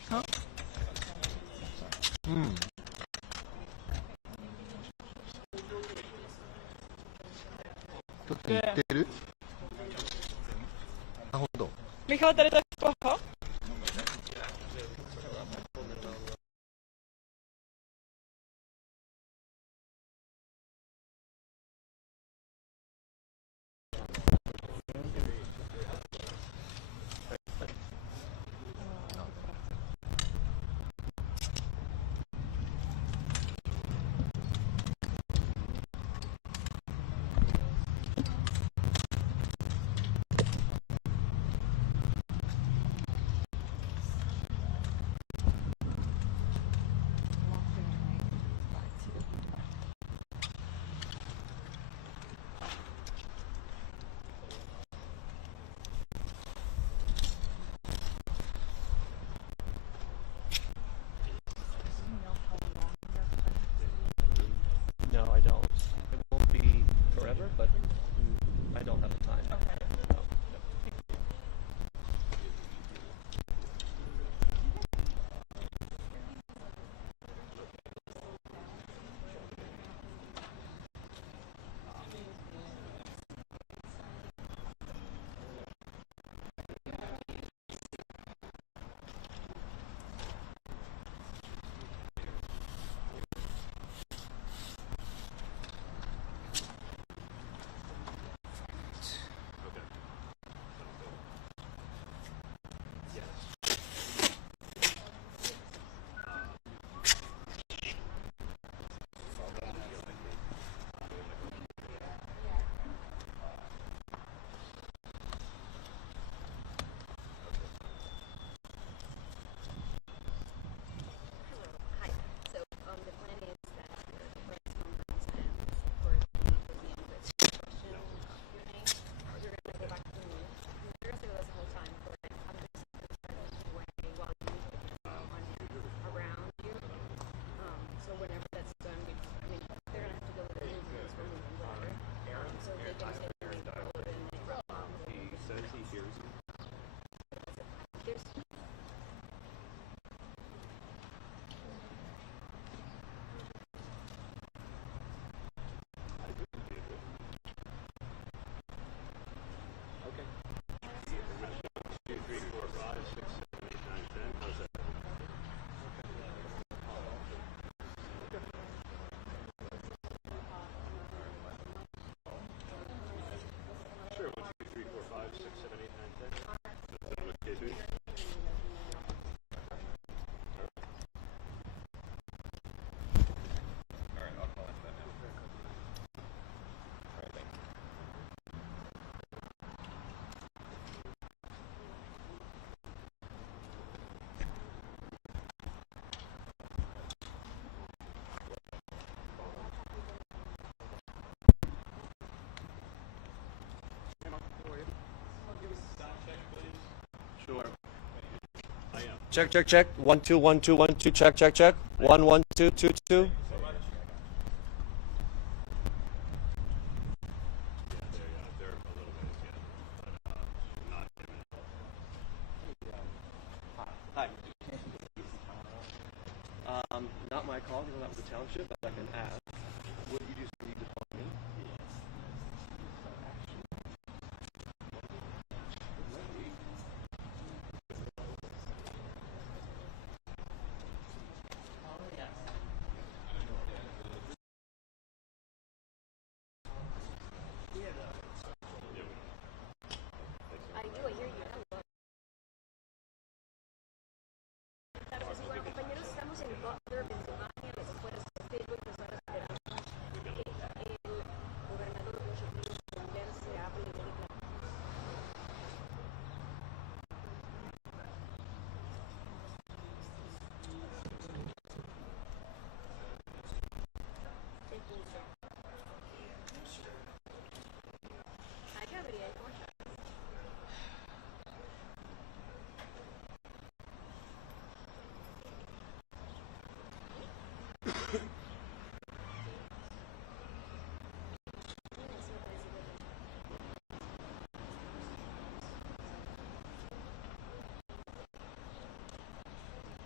Huh? Mm. ちょっと似てる？あ、本当。Mejor te lo escojo. No, I don't. It won't be forever, but I don't have the time. Okay. No. Sure. Check, check, check. 1 2 1 2 1 2. Check, check, check. 1 1 2 2 2. Hi. Not my call, because that was the township, but I can ask. Would you just need to call me? I do, I hear you. Hello. Claro que sí, bueno, compañeros, estamos en Butler, Pennsylvania, las afueras de Facebook, nos van a esperar que el gobernador Josh Shapiro se hable y declare. Thank you, sir. Hi, Gabriel, ¿cómo estás?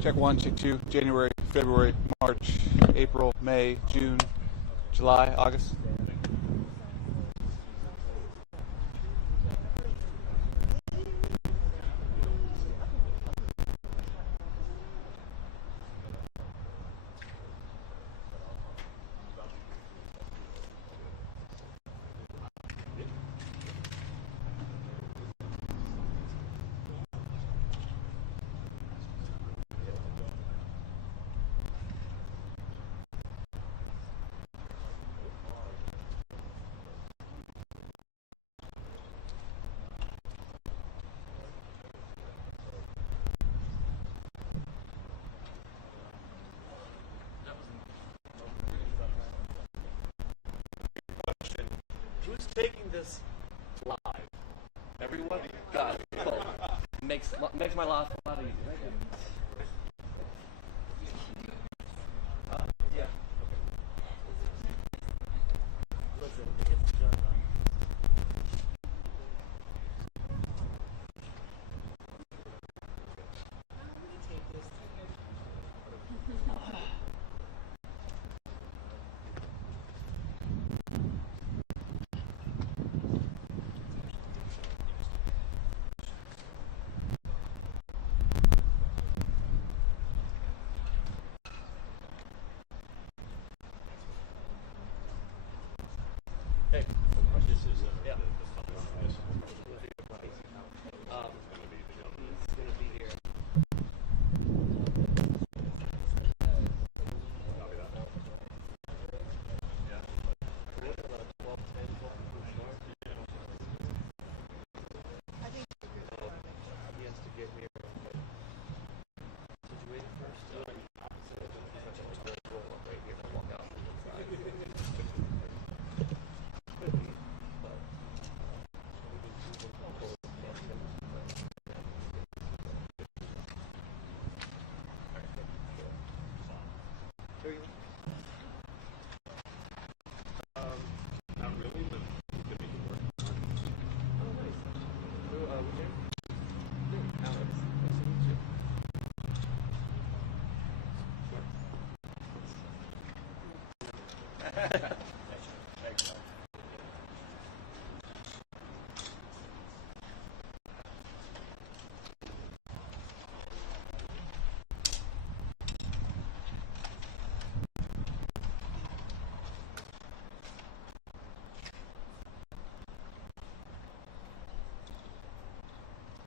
Check 1, check 2, January, February, March, April, May, June, July, August. Who's taking this live? Everyone? God, cool. Makes my life a lot easier. Yeah. Listen, it's just hey, this is yeah. He's gonna be here. He has to get here. Situate first. Right here, I'll walk out. Not really, but it could make it work.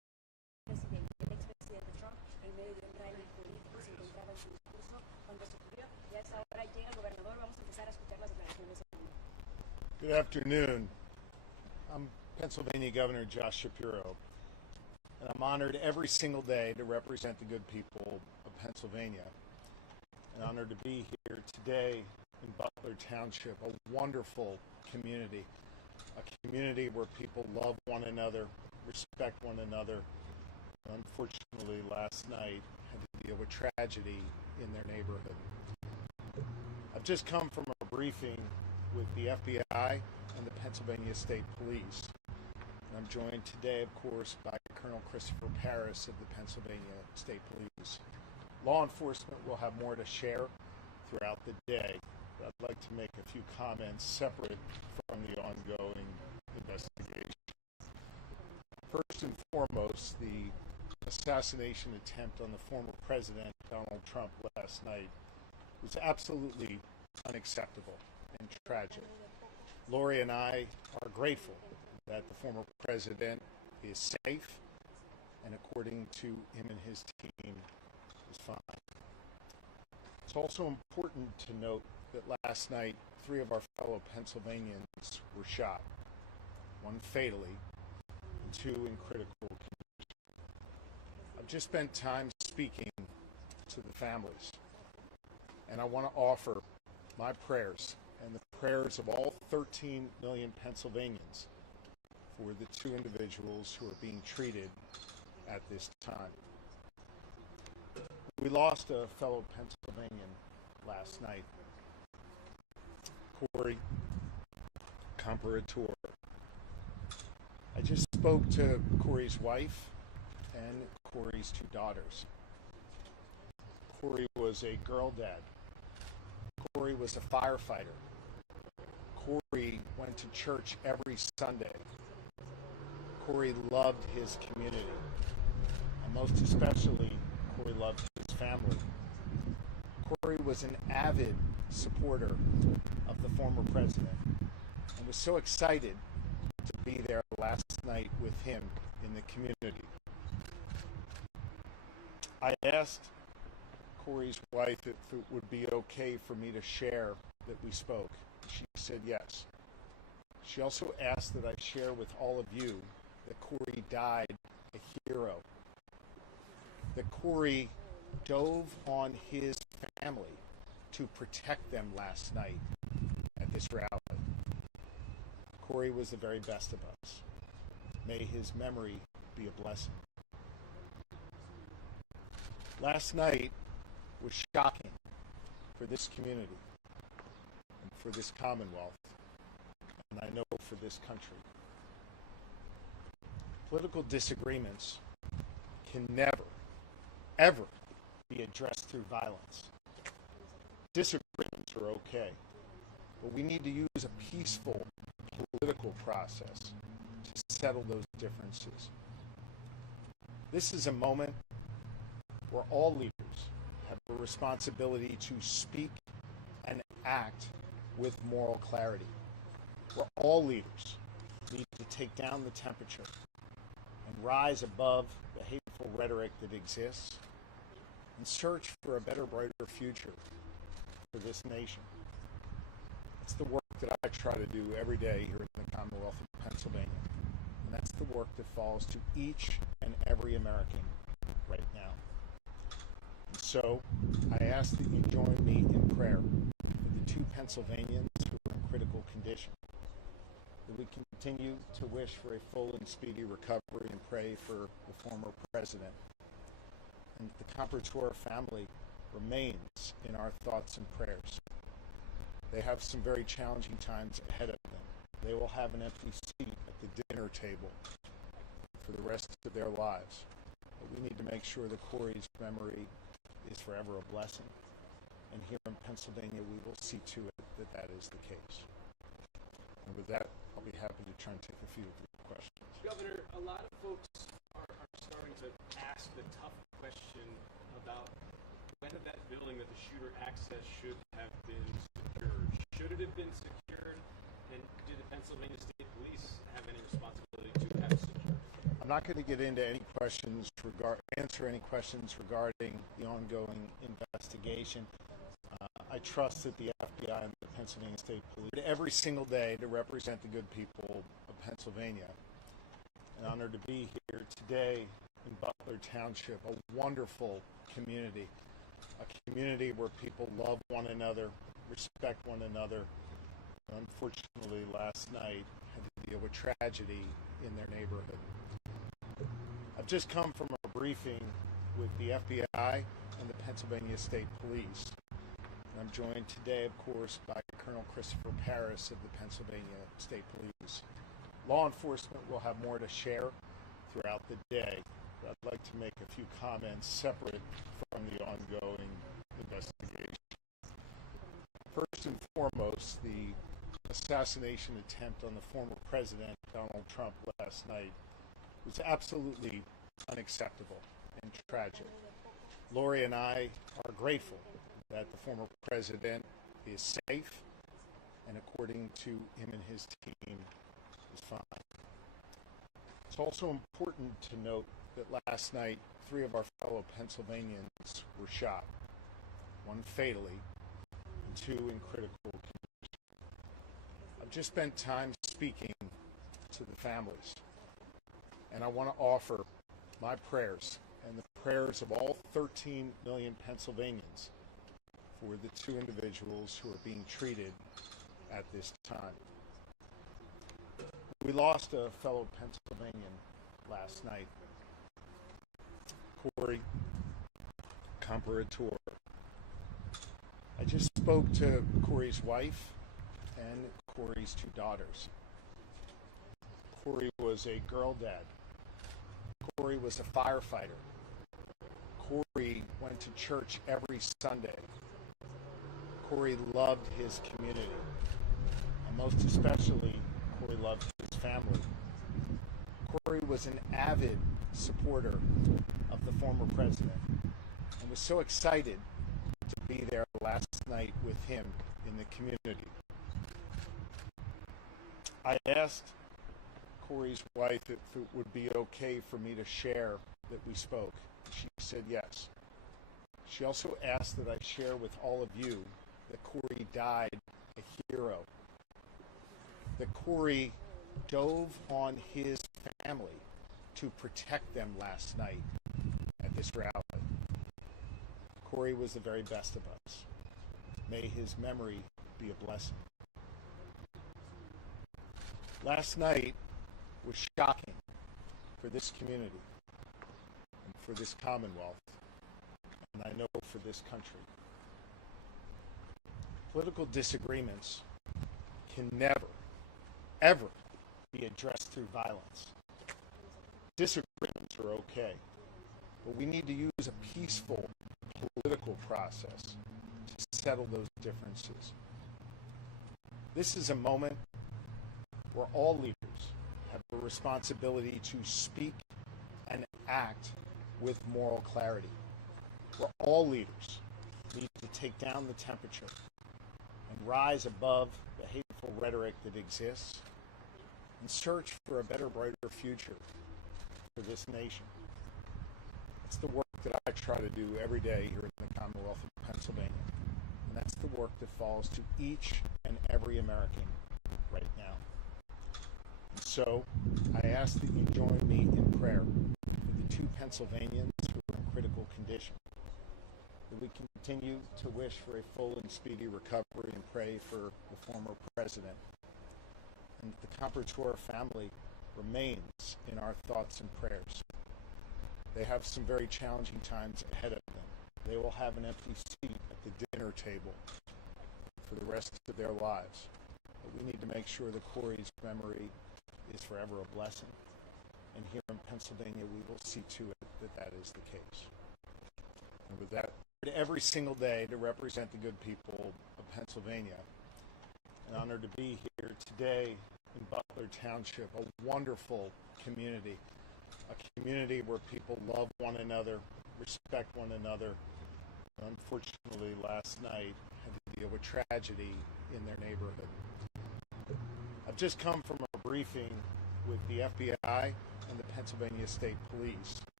medio de un rally político se encontraba en su discurso cuando se ocurrió. Y a esta hora llega el gobernador. Vamos a empezar a escuchar las declaraciones en vivo. Good afternoon. I'm Pennsylvania Governor Josh Shapiro, and I'm honored every single day to represent the good people of Pennsylvania. And honored to be here today in Butler Township, a wonderful community, a community where people love one another, respect one another. Unfortunately, last night had to deal with tragedy in their neighborhood. I've just come from a briefing with the FBI and the Pennsylvania State Police. And I'm joined today, of course, by Colonel Christopher Paris of the Pennsylvania State Police. Law enforcement will have more to share throughout the day, but I'd like to make a few comments separate from the ongoing investigation. First and foremost, the assassination attempt on the former president, Donald Trump, last night was absolutely unacceptable and tragic. Lori and I are grateful that the former president is safe and, according to him and his team, is fine. It's also important to note that last night 3 of our fellow Pennsylvanians were shot, 1 fatally and 2 in critical condition. I've just spent time speaking to the families, and I want to offer my prayers and the prayers of all 13 million Pennsylvanians for the 2 individuals who are being treated at this time. We lost a fellow Pennsylvanian last night, Corey Comparator. I just spoke to Corey's wife and Corey's 2 daughters. Corey was a girl dad. Corey was a firefighter. Corey went to church every Sunday. Corey loved his community, and most especially, Corey loved his family. Corey was an avid supporter of the former president and was so excited to be there last night with him in the community. I asked Corey's wife if it would be okay for me to share that we spoke. She said yes. She also asked that I share with all of you that Corey died a hero, that Corey dove on his family to protect them last night at this rally. Corey was the very best of us. May his memory be a blessing. Last night was shocking for this community and for this Commonwealth, and I know for this country. Political disagreements can never, ever be addressed through violence. Disagreements are okay, but we need to use a peaceful political process to settle those differences. This is a moment where all leaders have a responsibility to speak and act with moral clarity, where all leaders need to take down the temperature and rise above the hateful rhetoric that exists and search for a better, brighter future for this nation. It's the work that I try to do every day here in the Commonwealth of Pennsylvania, and that's the work that falls to each and every American right now. And so I ask that you join me in prayer for the 2 Pennsylvanians who are in critical condition, that we continue to wish for a full and speedy recovery and pray for the former president, and that the Comparator family remains in our thoughts and prayers. They have some very challenging times ahead of them. They will have an empty seat at the dinner table for the rest of their lives. But we need to make sure that Corey's memory is forever a blessing. And here in Pennsylvania, we will see to it that that is the case. And with that, I'll be happy to try and take a few of your questions. Governor, a lot of folks are starting to ask the tough question about whether that building that the shooter accessed should have been secured. Should it have been secured, and did the Pennsylvania State Police have any responsibility to have secured? I'm not going to get into any answer any questions regarding the ongoing investigation. I trust that the FBI and the Pennsylvania State Police every single day to represent the good people of Pennsylvania. An honor to be here today in Butler Township, a wonderful community, a community where people love one another, respect one another. Unfortunately, last night had to deal with tragedy in their neighborhood. I've just come from a briefing with the FBI and the Pennsylvania State Police. And I'm joined today, of course, by Colonel Christopher Paris of the Pennsylvania State Police. Law enforcement will have more to share throughout the day. But I'd like to make a few comments separate from the ongoing investigation. First and foremost, the assassination attempt on the former president, Donald Trump, last night was absolutely unacceptable and tragic. Lori and I are grateful that the former president is safe and, according to him and his team, is fine. It's also important to note that last night 3 of our fellow Pennsylvanians were shot, 1 fatally and 2 in critical condition. I've just spent time speaking to the families, and I want to offer my prayers and the prayers of all 13 million Pennsylvanians for the 2 individuals who are being treated at this time. We lost a fellow Pennsylvanian last night, Corey Comparator. I just spoke to Corey's wife and Corey's 2 daughters. Corey was a girl dad. Corey was a firefighter. Corey went to church every Sunday. Corey loved his community, and most especially, Corey loved his family. Corey was an avid supporter of the former president and was so excited to be there last night with him in the community. I asked Corey's wife if it would be okay for me to share that we spoke. She said yes. She also asked that I share with all of you that Corey died a hero, that Corey dove on his family to protect them last night at this rally. Corey was the very best of us. May his memory be a blessing. Last night was shocking for this community and for this Commonwealth, and I know for this country. Political disagreements can never, ever be addressed through violence. Disagreements are okay, but we need to use a peaceful political process to settle those differences. This is a moment where all leaders have a responsibility to speak and act with moral clarity, where all leaders need to take down the temperature and rise above the hateful rhetoric that exists and search for a better, brighter future for this nation. It's the work that I try to do every day here in the Commonwealth of Pennsylvania, and that's the work that falls to each and every American right now. And so I ask that you join me in prayer for the 2 Pennsylvanians who are in critical condition, that we continue to wish for a full and speedy recovery and pray for the former president, and the Comparator family remains in our thoughts and prayers. They have some very challenging times ahead of them. They will have an empty seat at the dinner table for the rest of their lives. But we need to make sure that Corey's memory is forever a blessing. And here in Pennsylvania, we will see to it that that is the case. And with that, every single day to represent the good people of Pennsylvania. An honor to be here today in Butler Township, a wonderful community, a community where people love one another, respect one another. Unfortunately, last night had to deal with tragedy in their neighborhood. I've just come from a briefing with the FBI and the Pennsylvania State Police.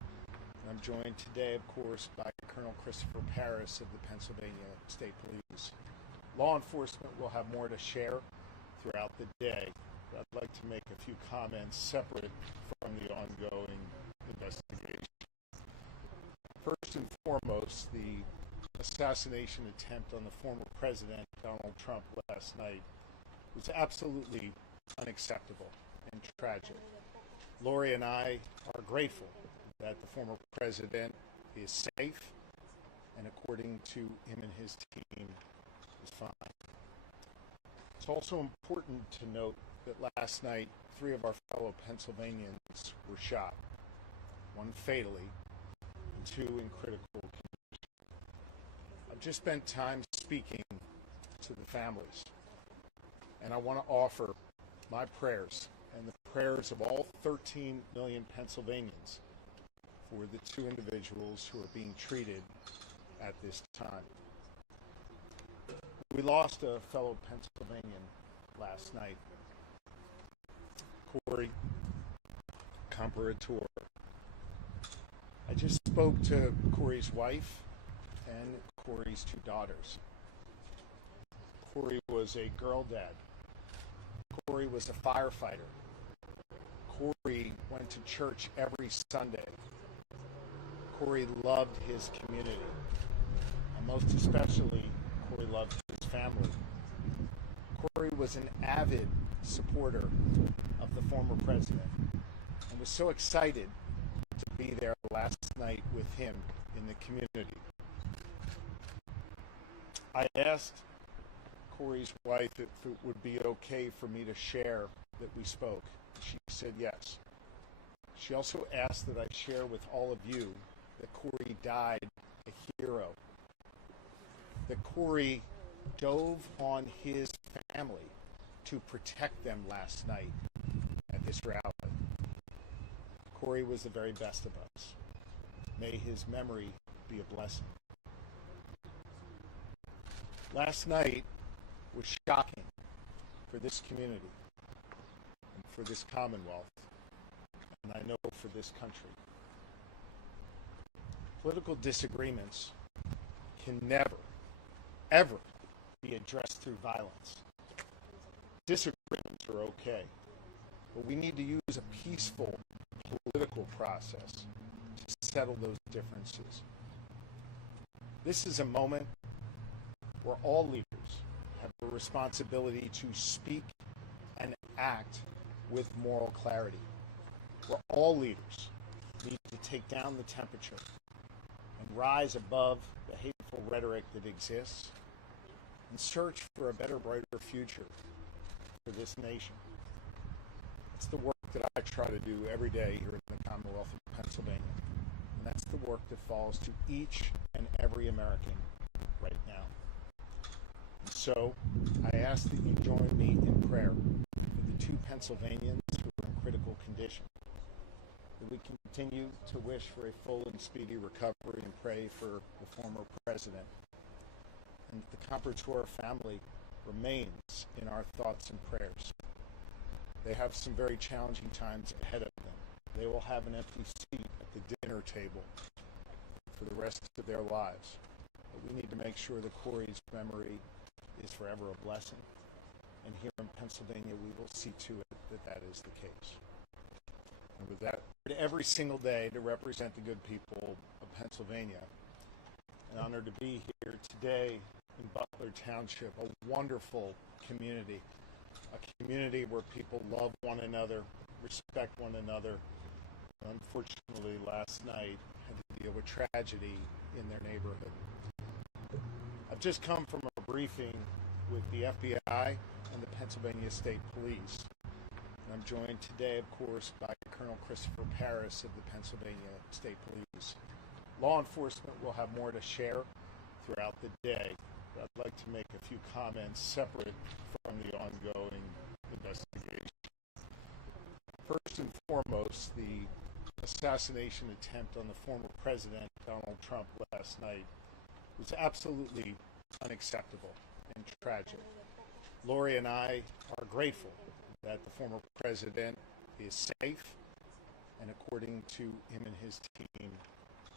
I'm joined today, of course, by Colonel Christopher Paris of the Pennsylvania State Police. Law enforcement will have more to share throughout the day, but I'd like to make a few comments separate from the ongoing investigation. First and foremost, the assassination attempt on the former president, Donald Trump, last night was absolutely unacceptable and tragic. Lori and I are grateful that the former president is safe and, according to him and his team, is fine. It's also important to note that last night 3 of our fellow Pennsylvanians were shot, 1 fatally and 2 in critical condition. I've just spent time speaking to the families, and I want to offer my prayers and the prayers of all 13 million Pennsylvanians for the 2 individuals who are being treated at this time. We lost a fellow Pennsylvanian last night, Corey Comparator. I just spoke to Corey's wife and Corey's 2 daughters. Corey was a girl dad. Corey was a firefighter. Corey went to church every Sunday. Corey loved his community, and most especially, Corey loved his family. Corey was an avid supporter of the former president and was so excited to be there last night with him in the community. I asked Corey's wife if it would be okay for me to share that we spoke. She said yes. She also asked that I share with all of you that Corey died a hero, that Corey dove on his family to protect them last night at this rally. Corey was the very best of us. May his memory be a blessing. Last night was shocking for this community and for this Commonwealth, and I know for this country. Political disagreements can never, ever be addressed through violence. Disagreements are okay, but we need to use a peaceful political process to settle those differences. This is a moment where all leaders have a responsibility to speak and act with moral clarity, where all leaders need to take down the temperature and rise above the hateful rhetoric that exists and search for a better, brighter future for this nation. It's the work that I try to do every day here in the Commonwealth of Pennsylvania, and that's the work that falls to each and every American right now. And so I ask that you join me in prayer for the 2 Pennsylvanians who are in critical condition, that we continue to wish for a full and speedy recovery and pray for the former president, and the Comparator family remains in our thoughts and prayers. They have some very challenging times ahead of them. They will have an empty seat at the dinner table for the rest of their lives. But we need to make sure that Corey's memory is forever a blessing. And here in Pennsylvania, we will see to it that that is the case. And with that, every single day to represent the good people of Pennsylvania. An honor to be here today in Butler Township, a wonderful community, a community where people love one another, respect one another. Unfortunately, last night had to deal with tragedy in their neighborhood. I've just come from a briefing with the FBI and the Pennsylvania State Police. And I'm joined today, of course, by Colonel Christopher Paris of the Pennsylvania State Police. Law enforcement will have more to share throughout the day, but I'd like to make a few comments separate from the ongoing investigation. First and foremost, the assassination attempt on the former president, Donald Trump, last night was absolutely unacceptable and tragic. Lori and I are grateful that the former president is safe and, according to him and his team,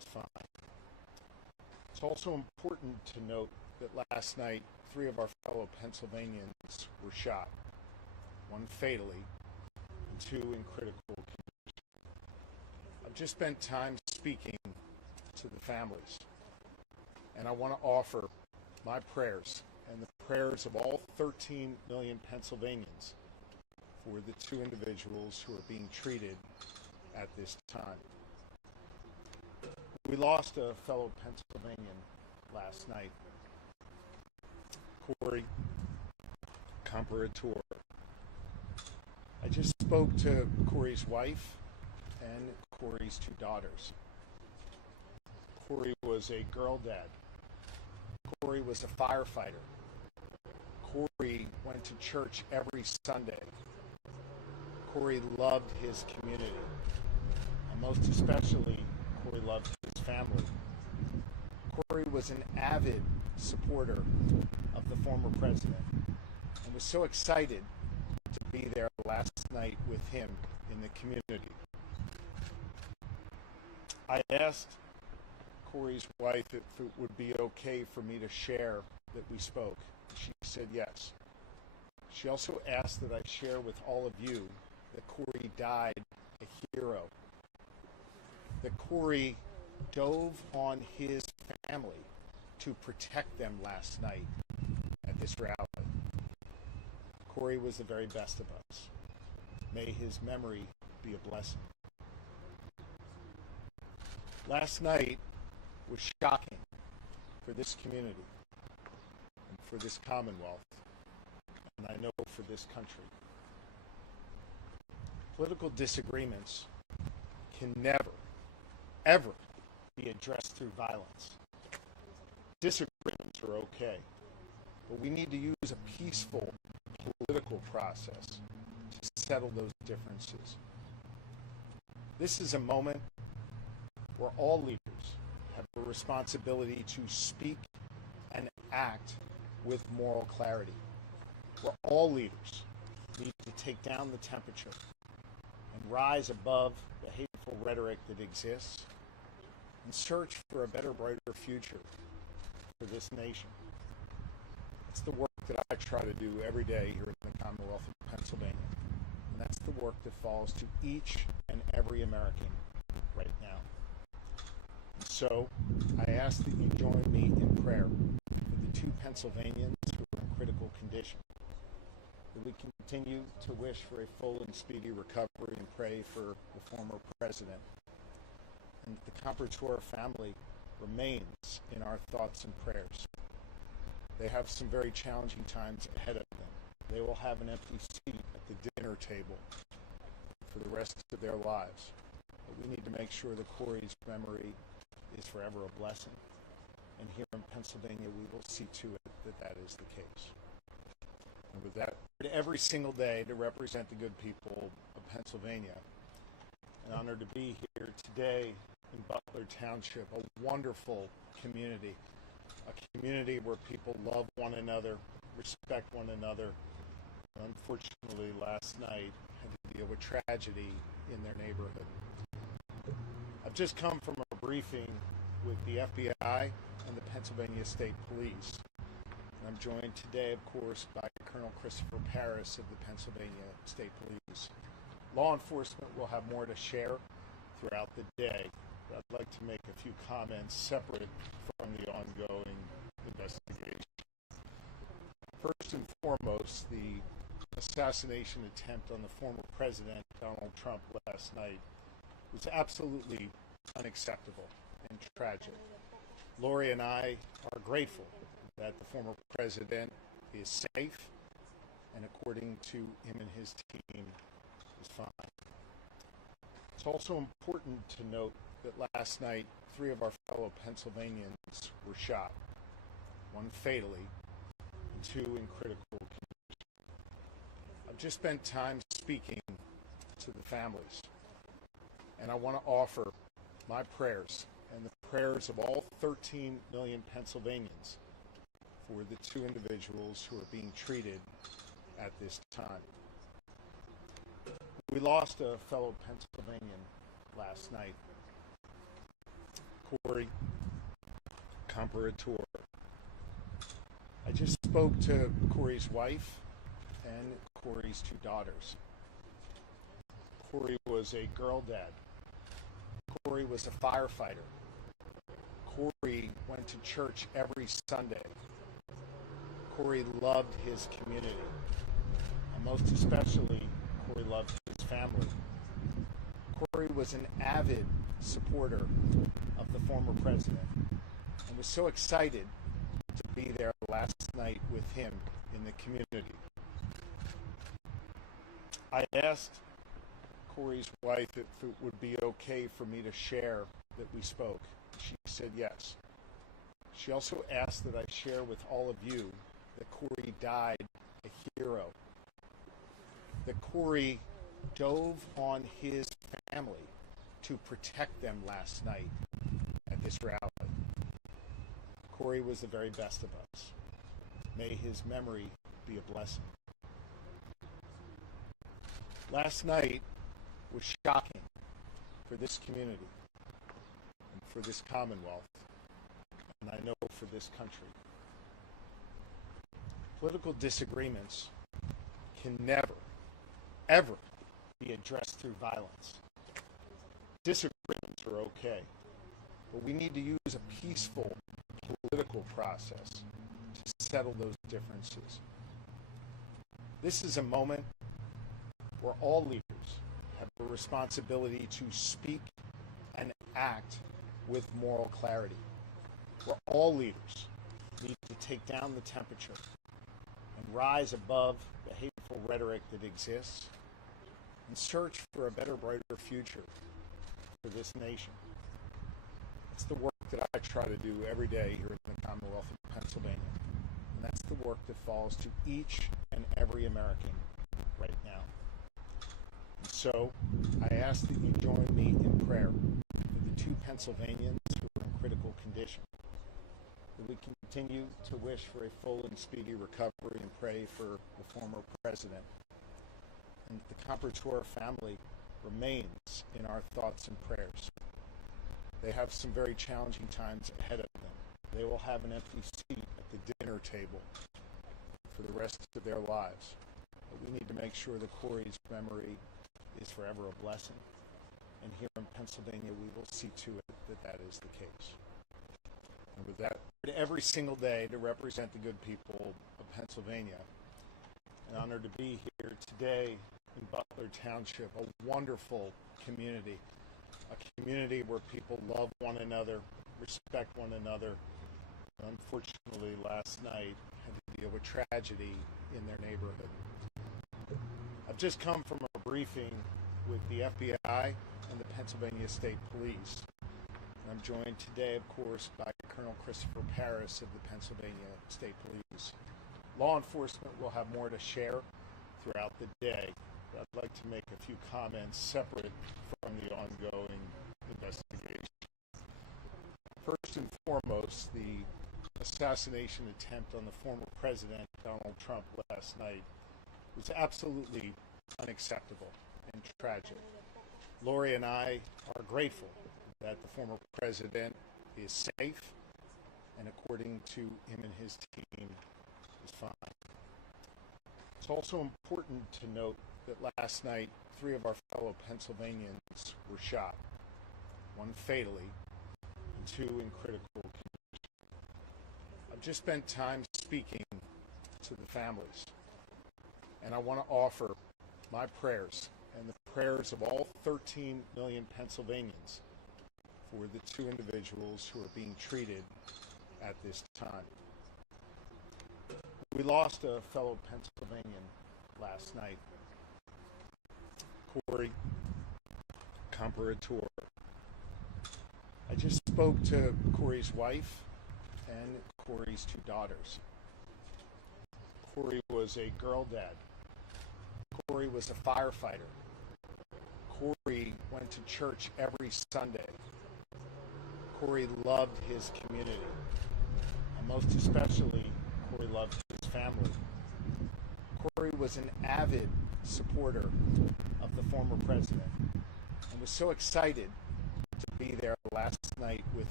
is fine. It's also important to note that last night, 3 of our fellow Pennsylvanians were shot, 1 fatally and 2 in critical condition. I've just spent time speaking to the families, and I want to offer my prayers and the prayers of all 13 million Pennsylvanians for the 2 individuals who are being treated at this time. We lost a fellow Pennsylvanian last night, Corey Comparator. I just spoke to Corey's wife and Corey's 2 daughters. Corey was a girl dad. Corey was a firefighter. Corey went to church every Sunday. Corey loved his community, and most especially, Corey loved his family. Corey was an avid supporter of the former president and was so excited to be there last night with him in the community. I asked Corey's wife if it would be okay for me to share that we spoke. She said yes. She also asked that I share with all of you that Corey died a hero, that Corey dove on his family to protect them last night at this rally. Corey was the very best of us. May his memory be a blessing. Last night was shocking for this community and for this Commonwealth, and I know for this country. Political disagreements can never, ever be addressed through violence. Disagreements are okay, but we need to use a peaceful political process to settle those differences. This is a moment where all leaders have a responsibility to speak and act with moral clarity, where all leaders need to take down the temperature and rise above the hateful rhetoric that exists and search for a better, brighter future for this nation. It's the work that I try to do every day here in the Commonwealth of Pennsylvania, and that's the work that falls to each and every American right now. And so I ask that you join me in prayer for the 2 Pennsylvanians who are in critical condition, that we continue to wish for a full and speedy recovery and pray for the former president, and that the Comparator family remains in our thoughts and prayers. They have some very challenging times ahead of them. They will have an empty seat at the dinner table for the rest of their lives. But we need to make sure that Corey's memory is forever a blessing. And here in Pennsylvania, we will see to it that that is the case. And with that, every single day to represent the good people of Pennsylvania. An honor to be here today in Butler Township, a wonderful community, a community where people love one another, respect one another. Unfortunately, last night had to deal with tragedy in their neighborhood. I've just come from a briefing with the FBI and the Pennsylvania State Police. And I'm joined today, of course, by Colonel Christopher Paris of the Pennsylvania State Police. Law enforcement will have more to share throughout the day, but I'd like to make a few comments separate from the ongoing investigation. First and foremost, the assassination attempt on the former president, Donald Trump, last night was absolutely unacceptable and tragic. Lori and I are grateful that the former president is safe and, according to him and his team, is fine. It's also important to note that last night, 3 of our fellow Pennsylvanians were shot, 1 fatally and 2 in critical condition. I've just spent time speaking to the families, and I want to offer my prayers and the prayers of all 13 million Pennsylvanians for the 2 individuals who are being treated at this time. We lost a fellow Pennsylvanian last night, Corey Comparator. I just spoke to Corey's wife and Corey's two daughters. Corey was a girl dad. Corey was a firefighter. Corey went to church every Sunday. Corey loved his community. And most especially, Corey loved his family. Corey was an avid supporter of the former president and was so excited to be there last night with him in the community. I asked Corey's wife if it would be okay for me to share that we spoke. She said yes. She also asked that I share with all of you that Corey died a hero. That Corey dove on his family to protect them last night at this rally. Corey was the very best of us. May his memory be a blessing. Last night was shocking for this community and for this Commonwealth, and I know for this country. Political disagreements can never, ever be addressed through violence. Disagreements are okay, but we need to use a peaceful political process to settle those differences. This is a moment where all leaders have a responsibility to speak and act with moral clarity, where all leaders need to take down the temperature and rise above the hateful rhetoric that exists and search for a better, brighter future for this nation. It's the work that I try to do every day here in the Commonwealth of Pennsylvania, and that's the work that falls to each and every American right now. And so I ask that you join me in prayer for the two Pennsylvanians who are in critical condition, that we continue to wish for a full and speedy recovery and pray for the former president, and that the Comparator family remains in our thoughts and prayers. They have some very challenging times ahead of them. They will have an empty seat at the dinner table for the rest of their lives. But we need to make sure that Corey's memory is forever a blessing. And here in Pennsylvania, we will see to it that that is the case. And with that, every single day to represent the good people of Pennsylvania. An honor to be here today in Butler Township, a wonderful community, a community where people love one another, respect one another. Unfortunately, last night had to deal with tragedy in their neighborhood. I've just come from a briefing with the FBI and the Pennsylvania State Police. And I'm joined today, of course, by Colonel Christopher Paris of the Pennsylvania State Police. Law enforcement will have more to share throughout the day. But I'd like to make a few comments separate from the ongoing investigation. First and foremost, the assassination attempt on the former president, Donald Trump, last night was absolutely unacceptable and tragic. Lori and I are grateful that the former president is safe and, according to him and his team, is fine. It's also important to note that last night, 3 of our fellow Pennsylvanians were shot, 1 fatally and 2 in critical condition. I've just spent time speaking to the families, and I want to offer my prayers and the prayers of all 13 million Pennsylvanians for the 2 individuals who are being treated at this time. We lost a fellow Pennsylvanian last night, Corey Comparator. I just spoke to Corey's wife and Corey's 2 daughters. Corey was a girl dad. Corey was a firefighter. Corey went to church every Sunday. Corey loved his community. And most especially, Corey loved his family. Corey was an avid supporter of the former president and was so excited to be there last night with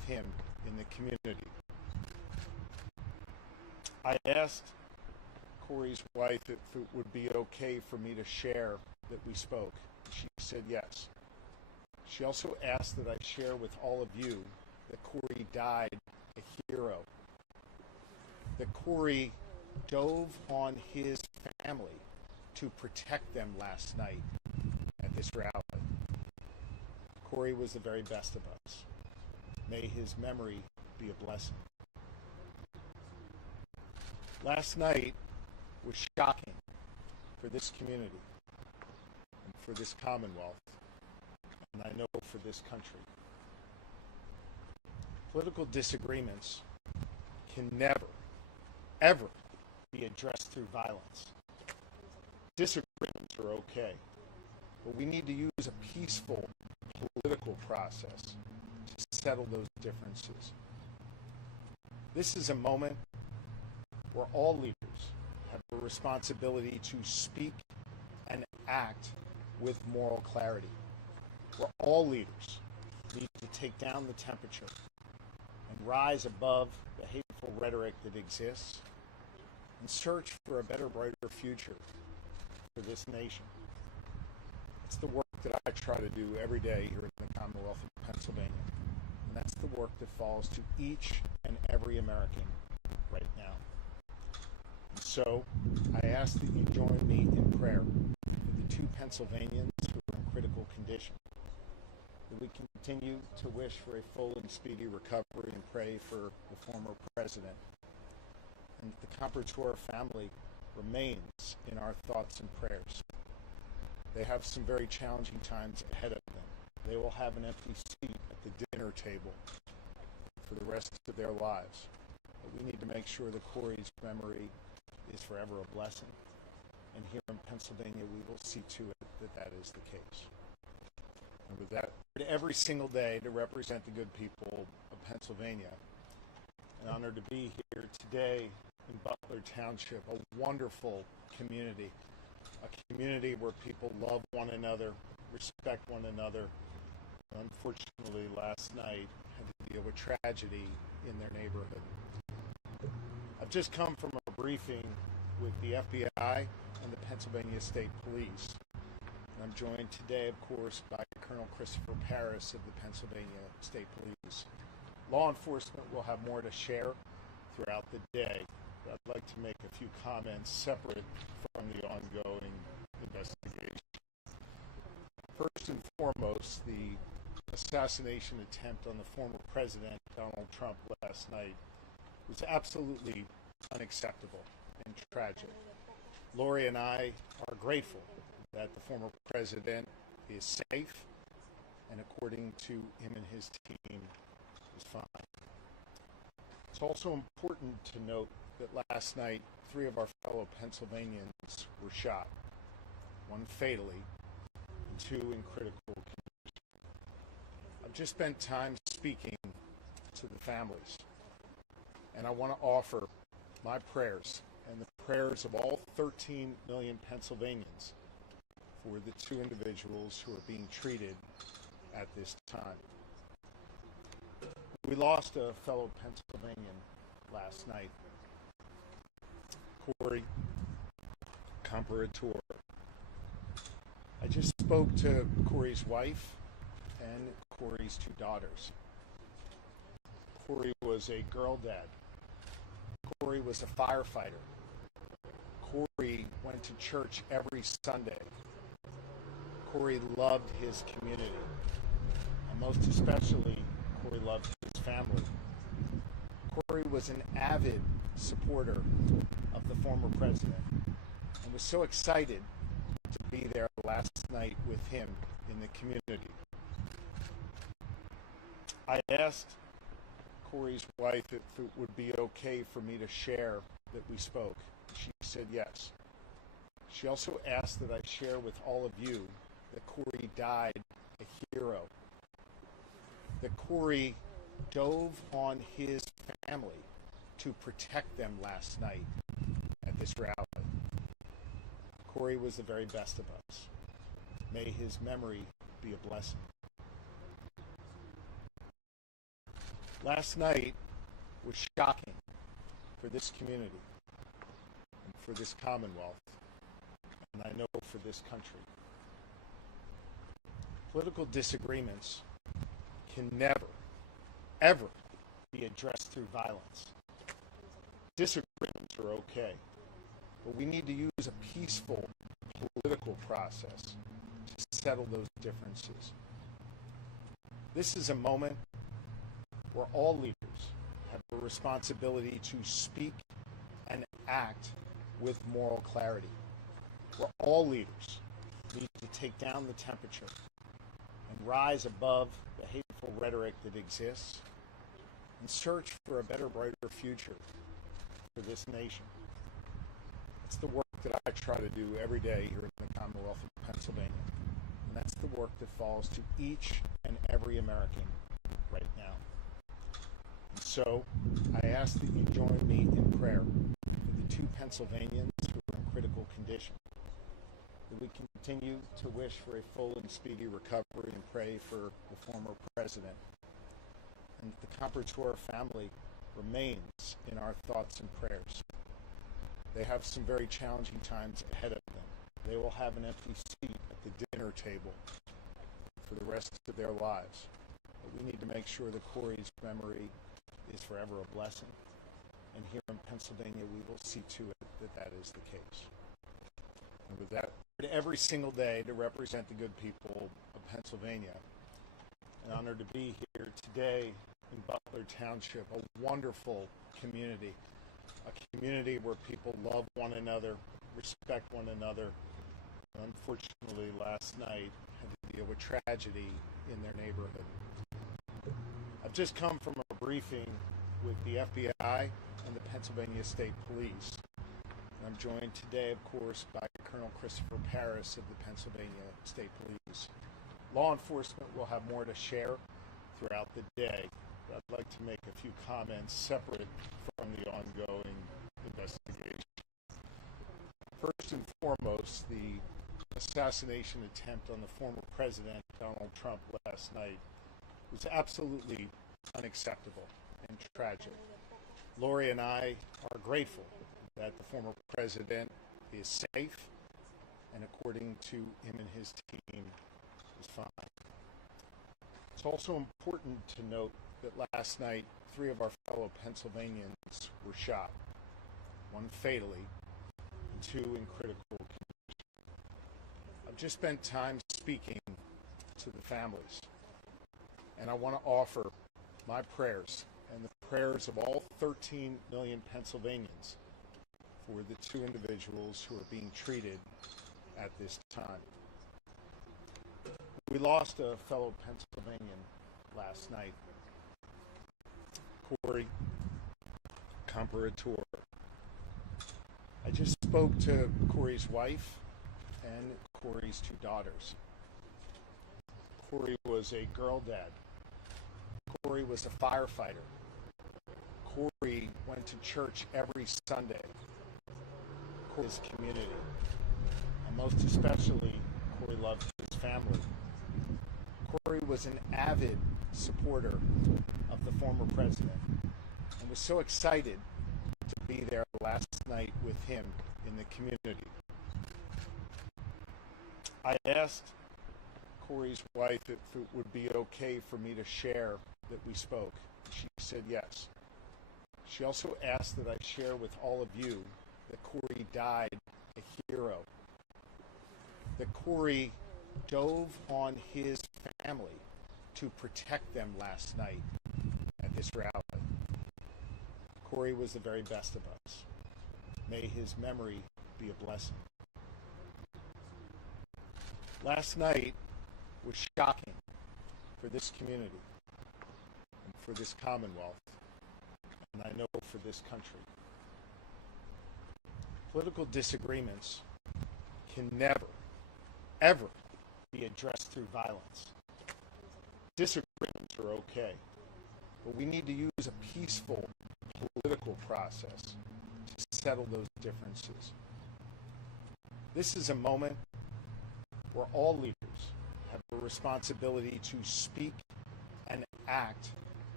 him in the community. I asked Corey's wife if it would be okay for me to share that we spoke. She said yes. She also asked that I share with all of you that Corey died a hero, that Corey dove on his family to protect them last night at this rally. Corey was the very best of us. May his memory be a blessing. Last night was shocking for this community and for this Commonwealth, and I know for this country. Political disagreements can never, ever be addressed through violence. Disagreements are okay, but we need to use a peaceful political process to settle those differences. This is a moment where all leaders have a responsibility to speak and act with moral clarity, where all leaders need to take down the temperature and rise above the hateful rhetoric that exists and search for a better, brighter future for this nation. It's the work that I try to do every day here in the Commonwealth of Pennsylvania, and that's the work that falls to each and every American right now. And so I ask that you join me in prayer for the two Pennsylvanians who are in critical condition, that we continue to wish for a full and speedy recovery and pray for the former president, and that the Comperator family remains in our thoughts and prayers. They have some very challenging times ahead of them. They will have an empty seat at the dinner table for the rest of their lives. But we need to make sure that Corey's memory is forever a blessing. And here in Pennsylvania, we will see to it that that is the case. And with that, every single day to represent the good people of Pennsylvania. An honor to be here today in Butler Township, a wonderful community. A community where people love one another, respect one another. Unfortunately, last night had to deal with tragedy in their neighborhood. I've just come from a briefing with the FBI and the Pennsylvania State Police. And I'm joined today, of course, by Colonel Christopher Paris of the Pennsylvania State Police. Law enforcement will have more to share throughout the day. I'd like to make a few comments separate from the ongoing investigation. First and foremost, the assassination attempt on the former president, Donald Trump, last night was absolutely unacceptable and tragic. Lori and I are grateful that the former president is safe and, according to him and his team, is fine. It's also important to note that last night, 3 of our fellow Pennsylvanians were shot, 1 fatally, and 2 in critical condition. I've just spent time speaking to the families, and I want to offer my prayers and the prayers of all 13 million Pennsylvanians for the 2 individuals who are being treated at this time. We lost a fellow Pennsylvanian last night, Corey Comperator. I just spoke to Corey's wife and Corey's 2 daughters. Corey was a girl dad. Corey was a firefighter. Corey went to church every Sunday. Corey loved his community. And most especially, Corey loved his family. Corey was an avid supporter of the former president and was so excited to be there last night with him in the community. I asked Corey's wife if it would be okay for me to share that we spoke. She said yes. She also asked that I share with all of you that Corey died a hero, that Corey dove on his family to protect them last night at this rally. Corey was the very best of us. May his memory be a blessing. Last night was shocking for this community and for this Commonwealth, and I know for this country. Political disagreements can never, ever be addressed through violence. Disagreements are okay, but we need to use a peaceful political process to settle those differences. This is a moment where all leaders have a responsibility to speak and act with moral clarity, where all leaders need to take down the temperature and rise above the hateful rhetoric that exists and search for a better, brighter future for this nation. It's the work that I try to do every day here in the Commonwealth of Pennsylvania, and that's the work that falls to each and every American right now. And so I ask that you join me in prayer for the two Pennsylvanians who are in critical condition, that we continue to wish for a full and speedy recovery and pray for the former president, and that the Comparator family remains in our thoughts and prayers. They have some very challenging times ahead of them. They will have an empty seat at the dinner table for the rest of their lives. But we need to make sure that Corey's memory is forever a blessing. And here in Pennsylvania, we will see to it that that is the case. And with that, every single day to represent the good people of Pennsylvania. An honor to be here today in Butler Township, a wonderful community, a community where people love one another, respect one another. Unfortunately, last night had to deal with tragedy in their neighborhood. I've just come from a briefing with the FBI and the Pennsylvania State Police. And I'm joined today, of course, by Colonel Christopher Paris of the Pennsylvania State Police. Law enforcement will have more to share throughout the day, but I'd like to make a few comments separate from the ongoing investigation. First and foremost, the assassination attempt on the former president, Donald Trump, last night was absolutely unacceptable and tragic. Lori and I are grateful that the former president is safe and, according to him and his team, is fine. It's also important to note that last night, 3 of our fellow Pennsylvanians were shot, 1 fatally and 2 in critical condition. I've just spent time speaking to the families, and I want to offer my prayers and the prayers of all 13 million Pennsylvanians for the 2 individuals who are being treated at this time. We lost a fellow Pennsylvanian last night, Corey Comparator. I just spoke to Corey's wife and Corey's 2 daughters. Corey was a girl dad. Corey was a firefighter. Corey went to church every Sunday. Corey's community. And most especially, Corey loved his family. Corey was an avid supporter of the former president and was so excited to be there last night with him in the community. I asked Corey's wife if it would be okay for me to share that we spoke. She said yes. She also asked that I share with all of you that Corey died a hero, that Corey dove on his family to protect them last night at this rally. Corey was the very best of us. May his memory be a blessing. Last night was shocking for this community and for this Commonwealth, and I know for this country. Political disagreements can never, ever be addressed through violence. Disagreements are okay, but we need to use a peaceful political process to settle those differences. This is a moment where all leaders have a responsibility to speak and act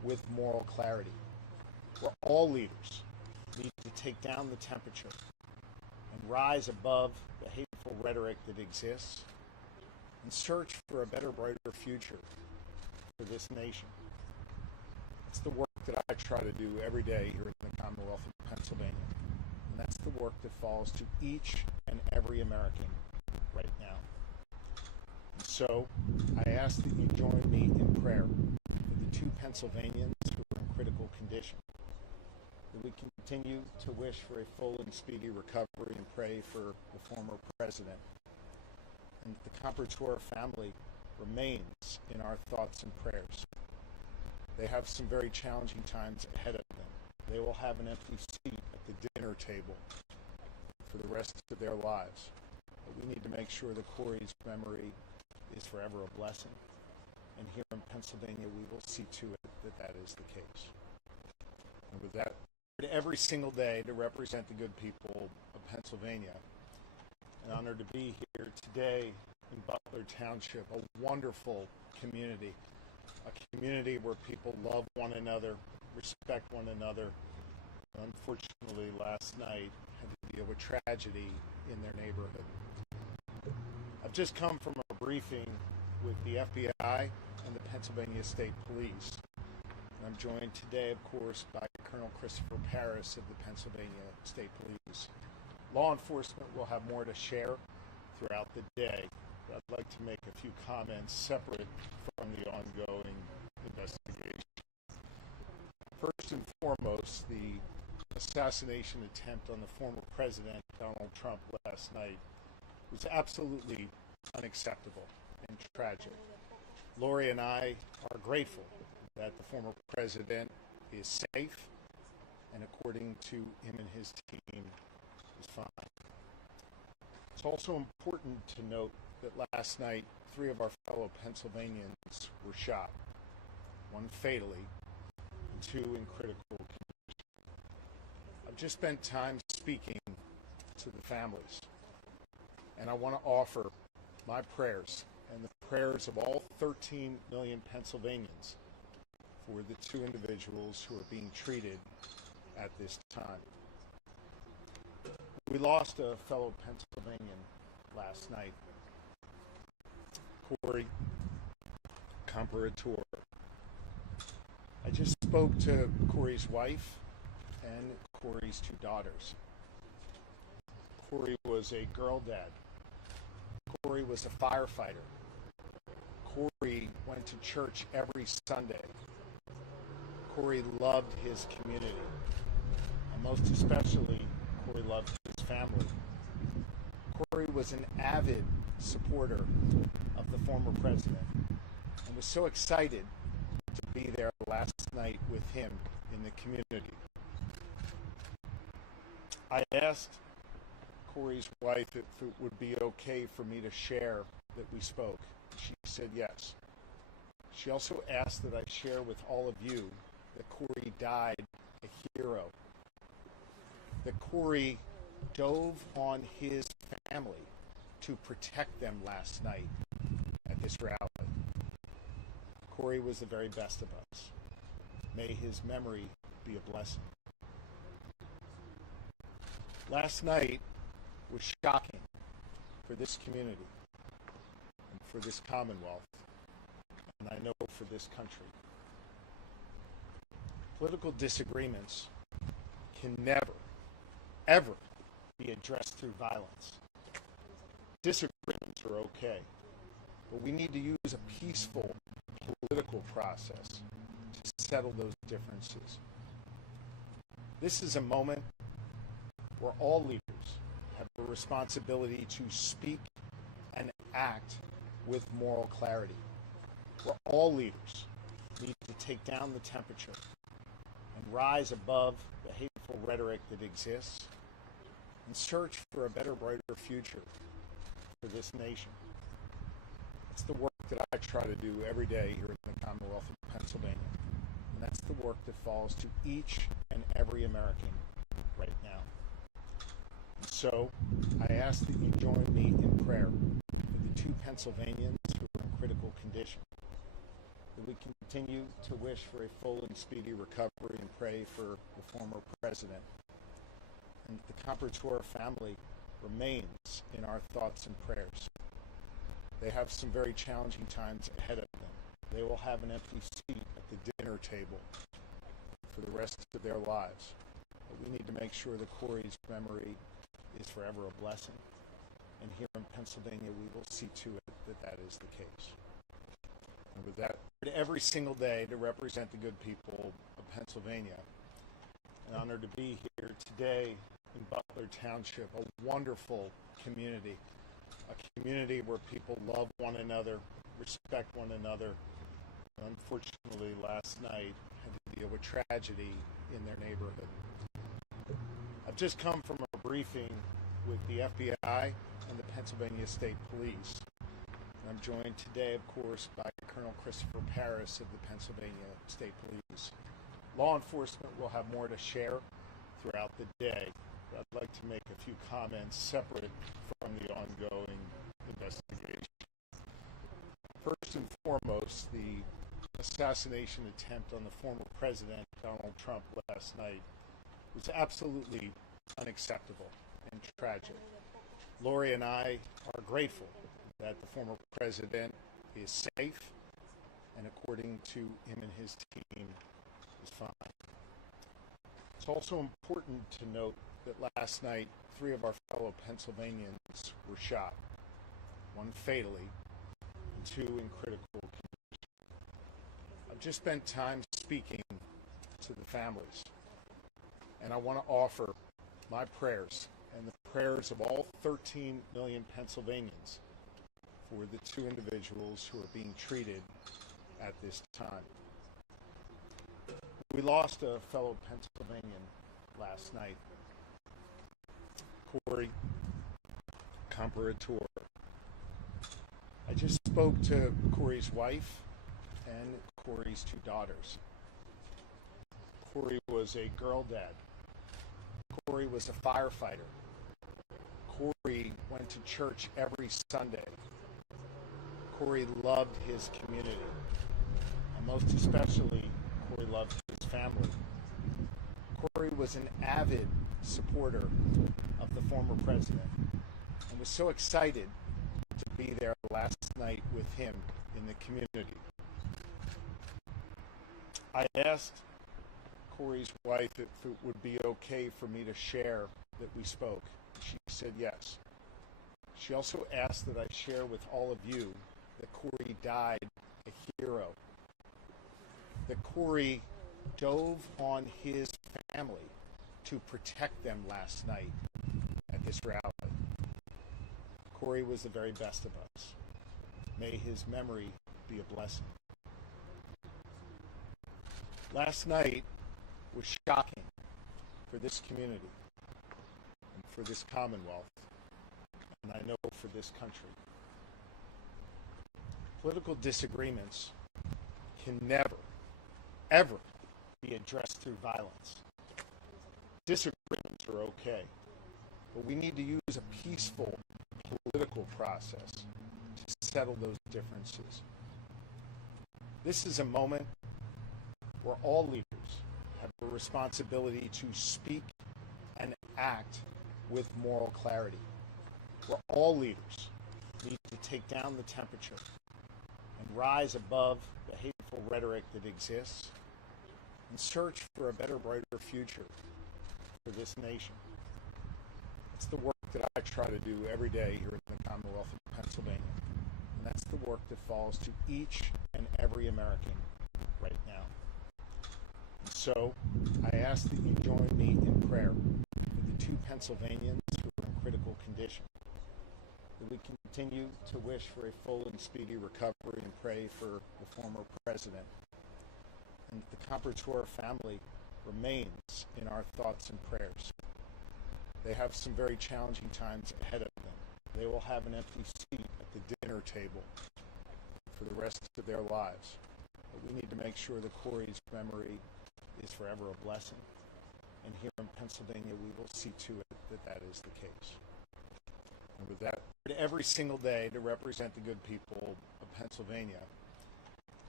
with moral clarity, where all leaders need to take down the temperature and rise above the hateful rhetoric that exists and search for a better, brighter future for this nation. It's the work that I try to do every day here in the Commonwealth of Pennsylvania. And that's the work that falls to each and every American right now. And so I ask that you join me in prayer for the two Pennsylvanians who are in critical condition, that we continue to wish for a full and speedy recovery and pray for the former president, and that the Comperator family remains in our thoughts and prayers. They have some very challenging times ahead of them. They will have an empty seat at the dinner table for the rest of their lives. But we need to make sure that Corey's memory is forever a blessing. And here in Pennsylvania, we will see to it that that is the case. And with that, every single day to represent the good people of Pennsylvania. An honor to be here today in Butler Township, a wonderful community, a community where people love one another, respect one another. Unfortunately, last night had to deal with tragedy in their neighborhood. I've just come from a briefing with the FBI and the Pennsylvania State Police. And I'm joined today, of course, by Colonel Christopher Paris of the Pennsylvania State Police. Law enforcement will have more to share throughout the day, but I'd like to make a few comments separate from the ongoing investigation. First and foremost, the assassination attempt on the former president, Donald Trump, last night was absolutely unacceptable and tragic. Lori and I are grateful that the former president is safe and, according to him and his team, is fine. It's also important to note that last night, 3 of our fellow Pennsylvanians were shot, 1 fatally and 2 in critical condition. I've just spent time speaking to the families, and I want to offer my prayers and the prayers of all 13 million Pennsylvanians for the 2 individuals who are being treated at this time. We lost a fellow Pennsylvanian last night, Corey Comperator. I just spoke to Corey's wife and Corey's 2 daughters. Corey was a girl dad. Corey was a firefighter. Corey went to church every Sunday. Corey loved his community, and most especially, Corey loved his family. Corey was an avid supporter of the former president and was so excited to be there last night with him in the community. I asked Corey's wife if it would be okay for me to share that we spoke. She said yes. She also asked that I share with all of you that Corey died a hero, that Corey dove on his family to protect them last night at this rally. Corey was the very best of us. May his memory be a blessing. Last night was shocking for this community and for this Commonwealth, and I know for this country. Political disagreements can never, ever be addressed through violence. Disagreements are okay, but we need to use a peaceful political process to settle those differences. This is a moment where all leaders have a responsibility to speak and act with moral clarity, where all leaders need to take down the temperature and rise above the hateful rhetoric that exists and search for a better, brighter future for this nation. It's the work that I try to do every day here in the Commonwealth of Pennsylvania, and that's the work that falls to each and every American right now. And so I ask that you join me in prayer for the 2 Pennsylvanians who are in critical condition, that we continue to wish for a full and speedy recovery and pray for the former president. And the Comparator family remains in our thoughts and prayers. They have some very challenging times ahead of them. They will have an empty seat at the dinner table for the rest of their lives. But we need to make sure that Corey's memory is forever a blessing. And here in Pennsylvania, we will see to it that that is the case. And with that, every single day to represent the good people of Pennsylvania. An honor to be here today in Butler Township, a wonderful community, a community where people love one another, respect one another. Unfortunately, last night had to deal with tragedy in their neighborhood. I've just come from a briefing with the FBI and the Pennsylvania State Police. I'm joined today, of course, by Colonel Christopher Paris of the Pennsylvania State Police. Law enforcement will have more to share throughout the day, but I'd like to make a few comments separate from the ongoing investigation. First and foremost, the assassination attempt on the former president, Donald Trump, last night was absolutely unacceptable and tragic. Lori and I are grateful that the former president is safe and, according to him and his team, is fine. It's also important to note that last night 3 of our fellow Pennsylvanians were shot, 1 fatally and 2 in critical condition. I've just spent time speaking to the families, and I want to offer my prayers and the prayers of all 13 million Pennsylvanians for the 2 individuals who are being treated at this time. We lost a fellow Pennsylvanian last night, Corey Comparator. I just spoke to Corey's wife and Corey's 2 daughters. Corey was a girl dad. Corey was a firefighter. Corey went to church every Sunday. Corey loved his community, and most especially, Corey loved his family. Corey was an avid supporter of the former president and was so excited to be there last night with him in the community. I asked Corey's wife if it would be okay for me to share that we spoke. She said yes. She also asked that I share with all of you that Corey died a hero, that Corey dove on his family to protect them last night at this rally. Corey was the very best of us. May his memory be a blessing. Last night was shocking for this community and for this Commonwealth, and I know for this country. Political disagreements can never, ever be addressed through violence. Disagreements are okay, but we need to use a peaceful political process to settle those differences. This is a moment where all leaders have a responsibility to speak and act with moral clarity, where all leaders need to take down the temperature and rise above the hateful rhetoric that exists and search for a better, brighter future for this nation. It's the work that I try to do every day here in the Commonwealth of Pennsylvania, and that's the work that falls to each and every American right now. And so I ask that you join me in prayer for the 2 Pennsylvanians who are in critical condition, that we continue to wish for a full and speedy recovery and pray for the former president. And the Comparator family remains in our thoughts and prayers. They have some very challenging times ahead of them. They will have an empty seat at the dinner table for the rest of their lives. But we need to make sure that Corey's memory is forever a blessing. And here in Pennsylvania, we will see to it that that is the case. And with that, every single day to represent the good people of Pennsylvania.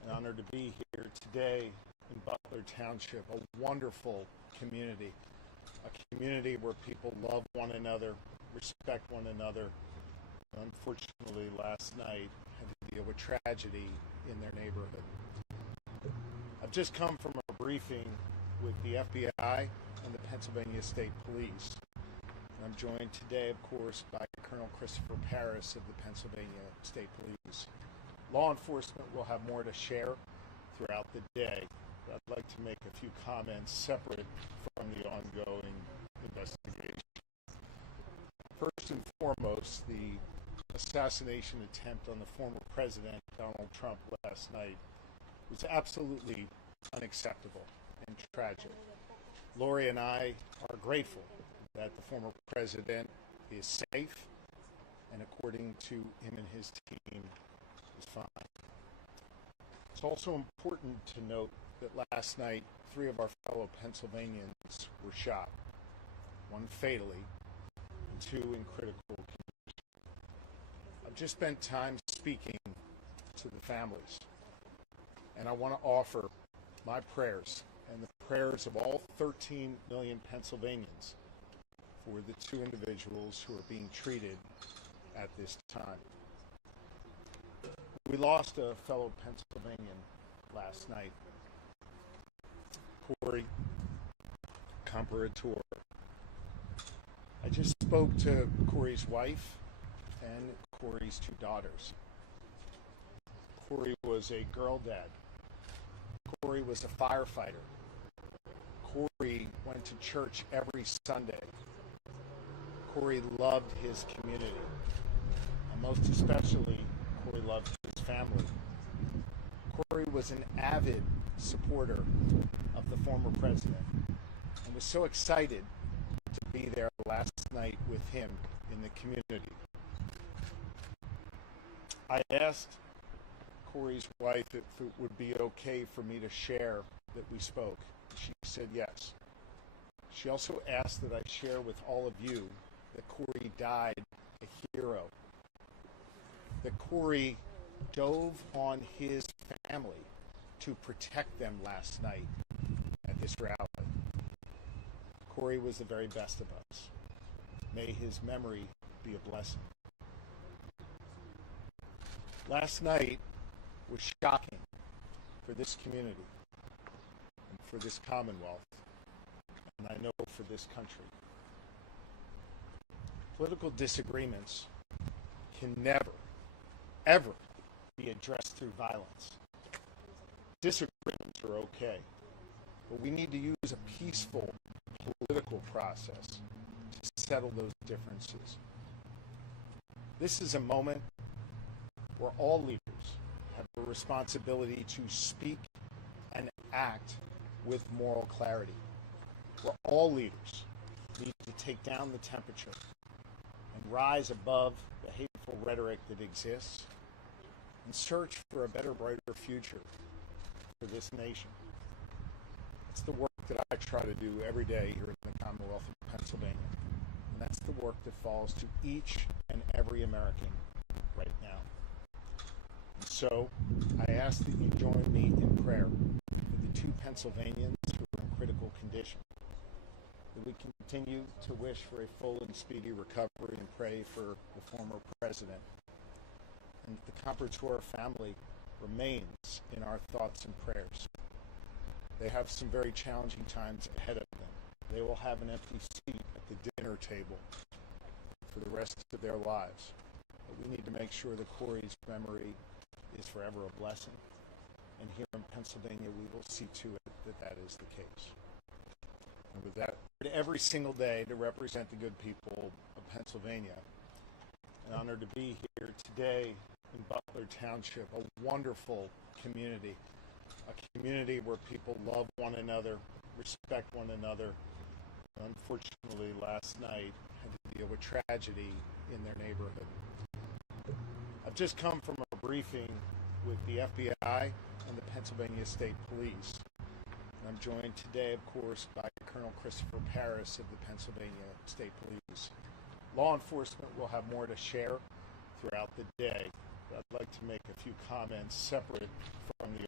and honored to be here today in Butler Township, a wonderful community, a community where people love one another, respect one another. Unfortunately, last night had to deal with tragedy in their neighborhood. I've just come from a briefing with the FBI and the Pennsylvania State Police. And I'm joined today, of course, by Colonel Christopher Paris of the Pennsylvania State Police. Law enforcement will have more to share throughout the day. But I'd like to make a few comments separate from the ongoing investigation. First and foremost, the assassination attempt on the former president, Donald Trump, last night was absolutely unacceptable and tragic. Lori and I are grateful that the former president is safe and, according to him and his team, is fine. It's also important to note that last night 3 of our fellow Pennsylvanians were shot, 1 fatally and 2 in critical condition. I've just spent time speaking to the families, and I want to offer my prayers and the prayers of all 13 million Pennsylvanians for the 2 individuals who are being treated at this time. We lost a fellow Pennsylvanian last night, Corey Comparator. I just spoke to Corey's wife and Corey's 2 daughters. Corey was a girl dad. Corey was a firefighter. Corey went to church every Sunday. Corey loved his community, and most especially, Corey loved his family. Corey was an avid supporter of the former president and was so excited to be there last night with him in the community. I asked Corey's wife if it would be okay for me to share that we spoke. She said yes. She also asked that I share with all of you that Corey died a hero, that Corey dove on his family to protect them last night at this rally. Corey was the very best of us. May his memory be a blessing. Last night was shocking for this community and for this Commonwealth, and I know for this country. Political disagreements can never, ever be addressed through violence. Disagreements are okay, but we need to use a peaceful political process to settle those differences. This is a moment where all leaders have a responsibility to speak and act with moral clarity, where all leaders need to take down the temperature and rise above the hateful rhetoric that exists and search for a better, brighter future for this nation. It's the work that I try to do every day here in the Commonwealth of Pennsylvania, and that's the work that falls to each and every American right now. And so I ask that you join me in prayer for the 2 Pennsylvanians who are in critical condition, that we continue to wish for a full and speedy recovery and pray for the former president, and the Comparator family remains in our thoughts and prayers. They have some very challenging times ahead of them. They will have an empty seat at the dinner table for the rest of their lives. But we need to make sure that Corey's memory is forever a blessing. And here in Pennsylvania, we will see to it that that is the case. And with that, every single day to represent the good people of Pennsylvania, an honor to be here today in Butler Township, a wonderful community, a community where people love one another, respect one another. Unfortunately, last night had to deal with tragedy in their neighborhood. I've just come from a briefing with the FBI and the Pennsylvania State Police. And I'm joined today, of course, by Colonel Christopher Paris of the Pennsylvania State Police. Law enforcement will have more to share throughout the day. I'd like to make a few comments separate from the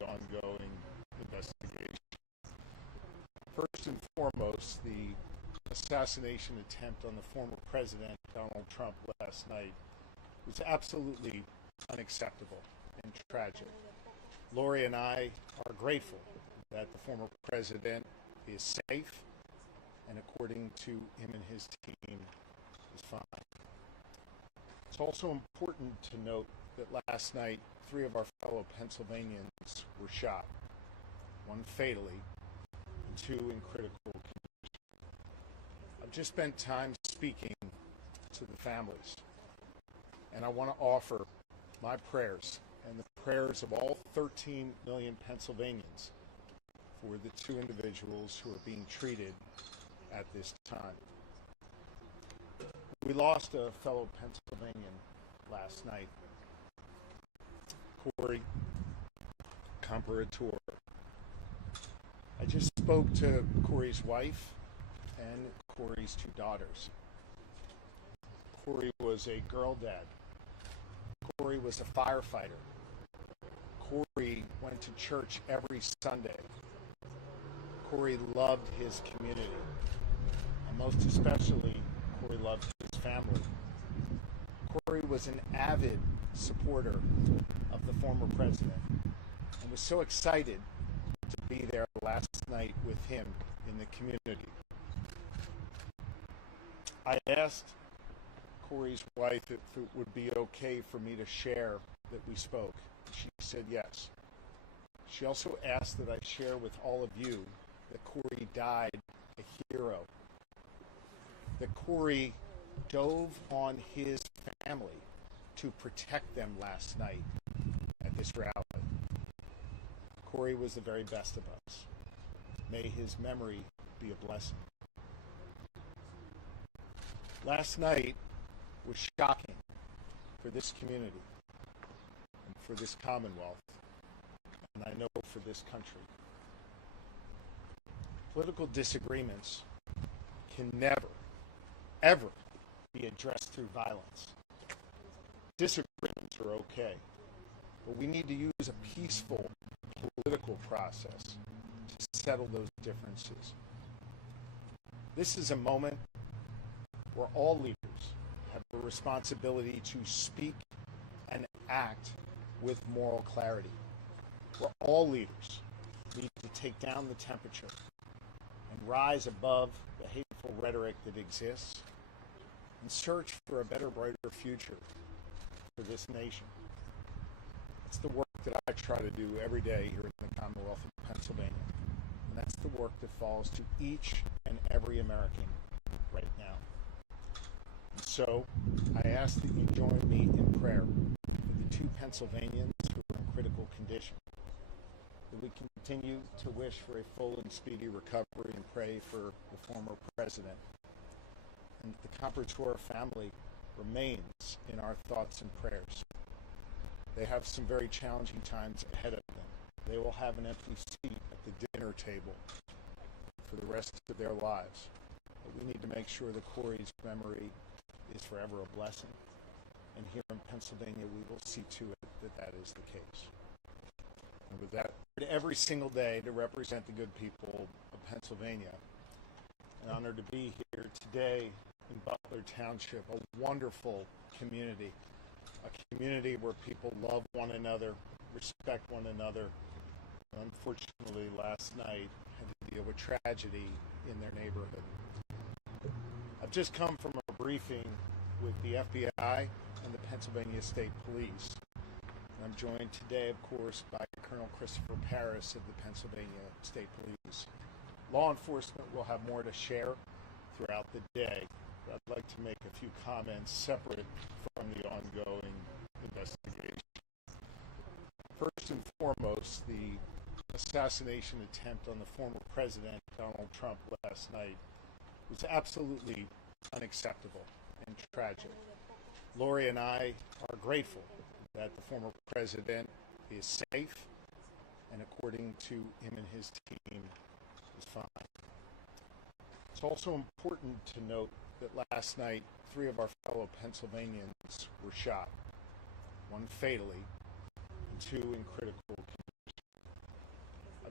ongoing investigation. First and foremost, the assassination attempt on the former president, Donald Trump, last night was absolutely unacceptable and tragic. Lori and I are grateful that the former president is safe and, according to him and his team, is fine. It's also important to note that last night, 3 of our fellow Pennsylvanians were shot, 1 fatally and 2 in critical condition. I've just spent time speaking to the families, and I want to offer my prayers and the prayers of all 13 million Pennsylvanians for the 2 individuals who are being treated at this time. We lost a fellow Pennsylvanian last night, Corey Comparator. I just spoke to Corey's wife and Corey's 2 daughters. Corey was a girl dad. Corey was a firefighter. Corey went to church every Sunday. Corey loved his community, and most especially, Corey loved his family. Corey was an avid supporter of the former president and was so excited to be there last night with him in the community. I asked Corey's wife if it would be okay for me to share that we spoke. She said yes. She also asked that I share with all of you that Corey died a hero, that Corey dove on his family to protect them last night at this rally. Corey was the very best of us. May his memory be a blessing. Last night was shocking for this community and for this Commonwealth, and I know for this country. Political disagreements can never, ever be addressed through violence. Disagreements are okay, but we need to use a peaceful political process to settle those differences. This is a moment where all leaders have a responsibility to speak and act with moral clarity, where all leaders need to take down the temperature and rise above the hateful rhetoric that exists and search for a better, brighter future for this nation. It's the work that I try to do every day here in the Commonwealth of Pennsylvania, and that's the work that falls to each and every American right now. And so I ask that you join me in prayer for the 2 Pennsylvanians who are in critical condition, that we continue to wish for a full and speedy recovery and pray for the former president, and the Comparator family remains in our thoughts and prayers. They have some very challenging times ahead of them. They will have an empty seat at the dinner table for the rest of their lives. But we need to make sure that Corey's memory is forever a blessing. And here in Pennsylvania, we will see to it that that is the case. And with that, every single day to represent the good people of Pennsylvania. An honor to be here today in Butler Township, a wonderful community, a community where people love one another, respect one another. Unfortunately, last night had to deal with tragedy in their neighborhood. I've just come from a briefing with the FBI and the Pennsylvania State Police. I'm joined today, of course, by Colonel Christopher Paris of the Pennsylvania State Police. Law enforcement will have more to share throughout the day, but I'd like to make a few comments separate from the ongoing investigation. First and foremost, the assassination attempt on the former president, Donald Trump, last night was absolutely unacceptable and tragic. Lori and I are grateful that the former president is safe and, according to him and his team, is fine. It's also important to note that last night 3 of our fellow Pennsylvanians were shot, 1 fatally and 2 in critical condition.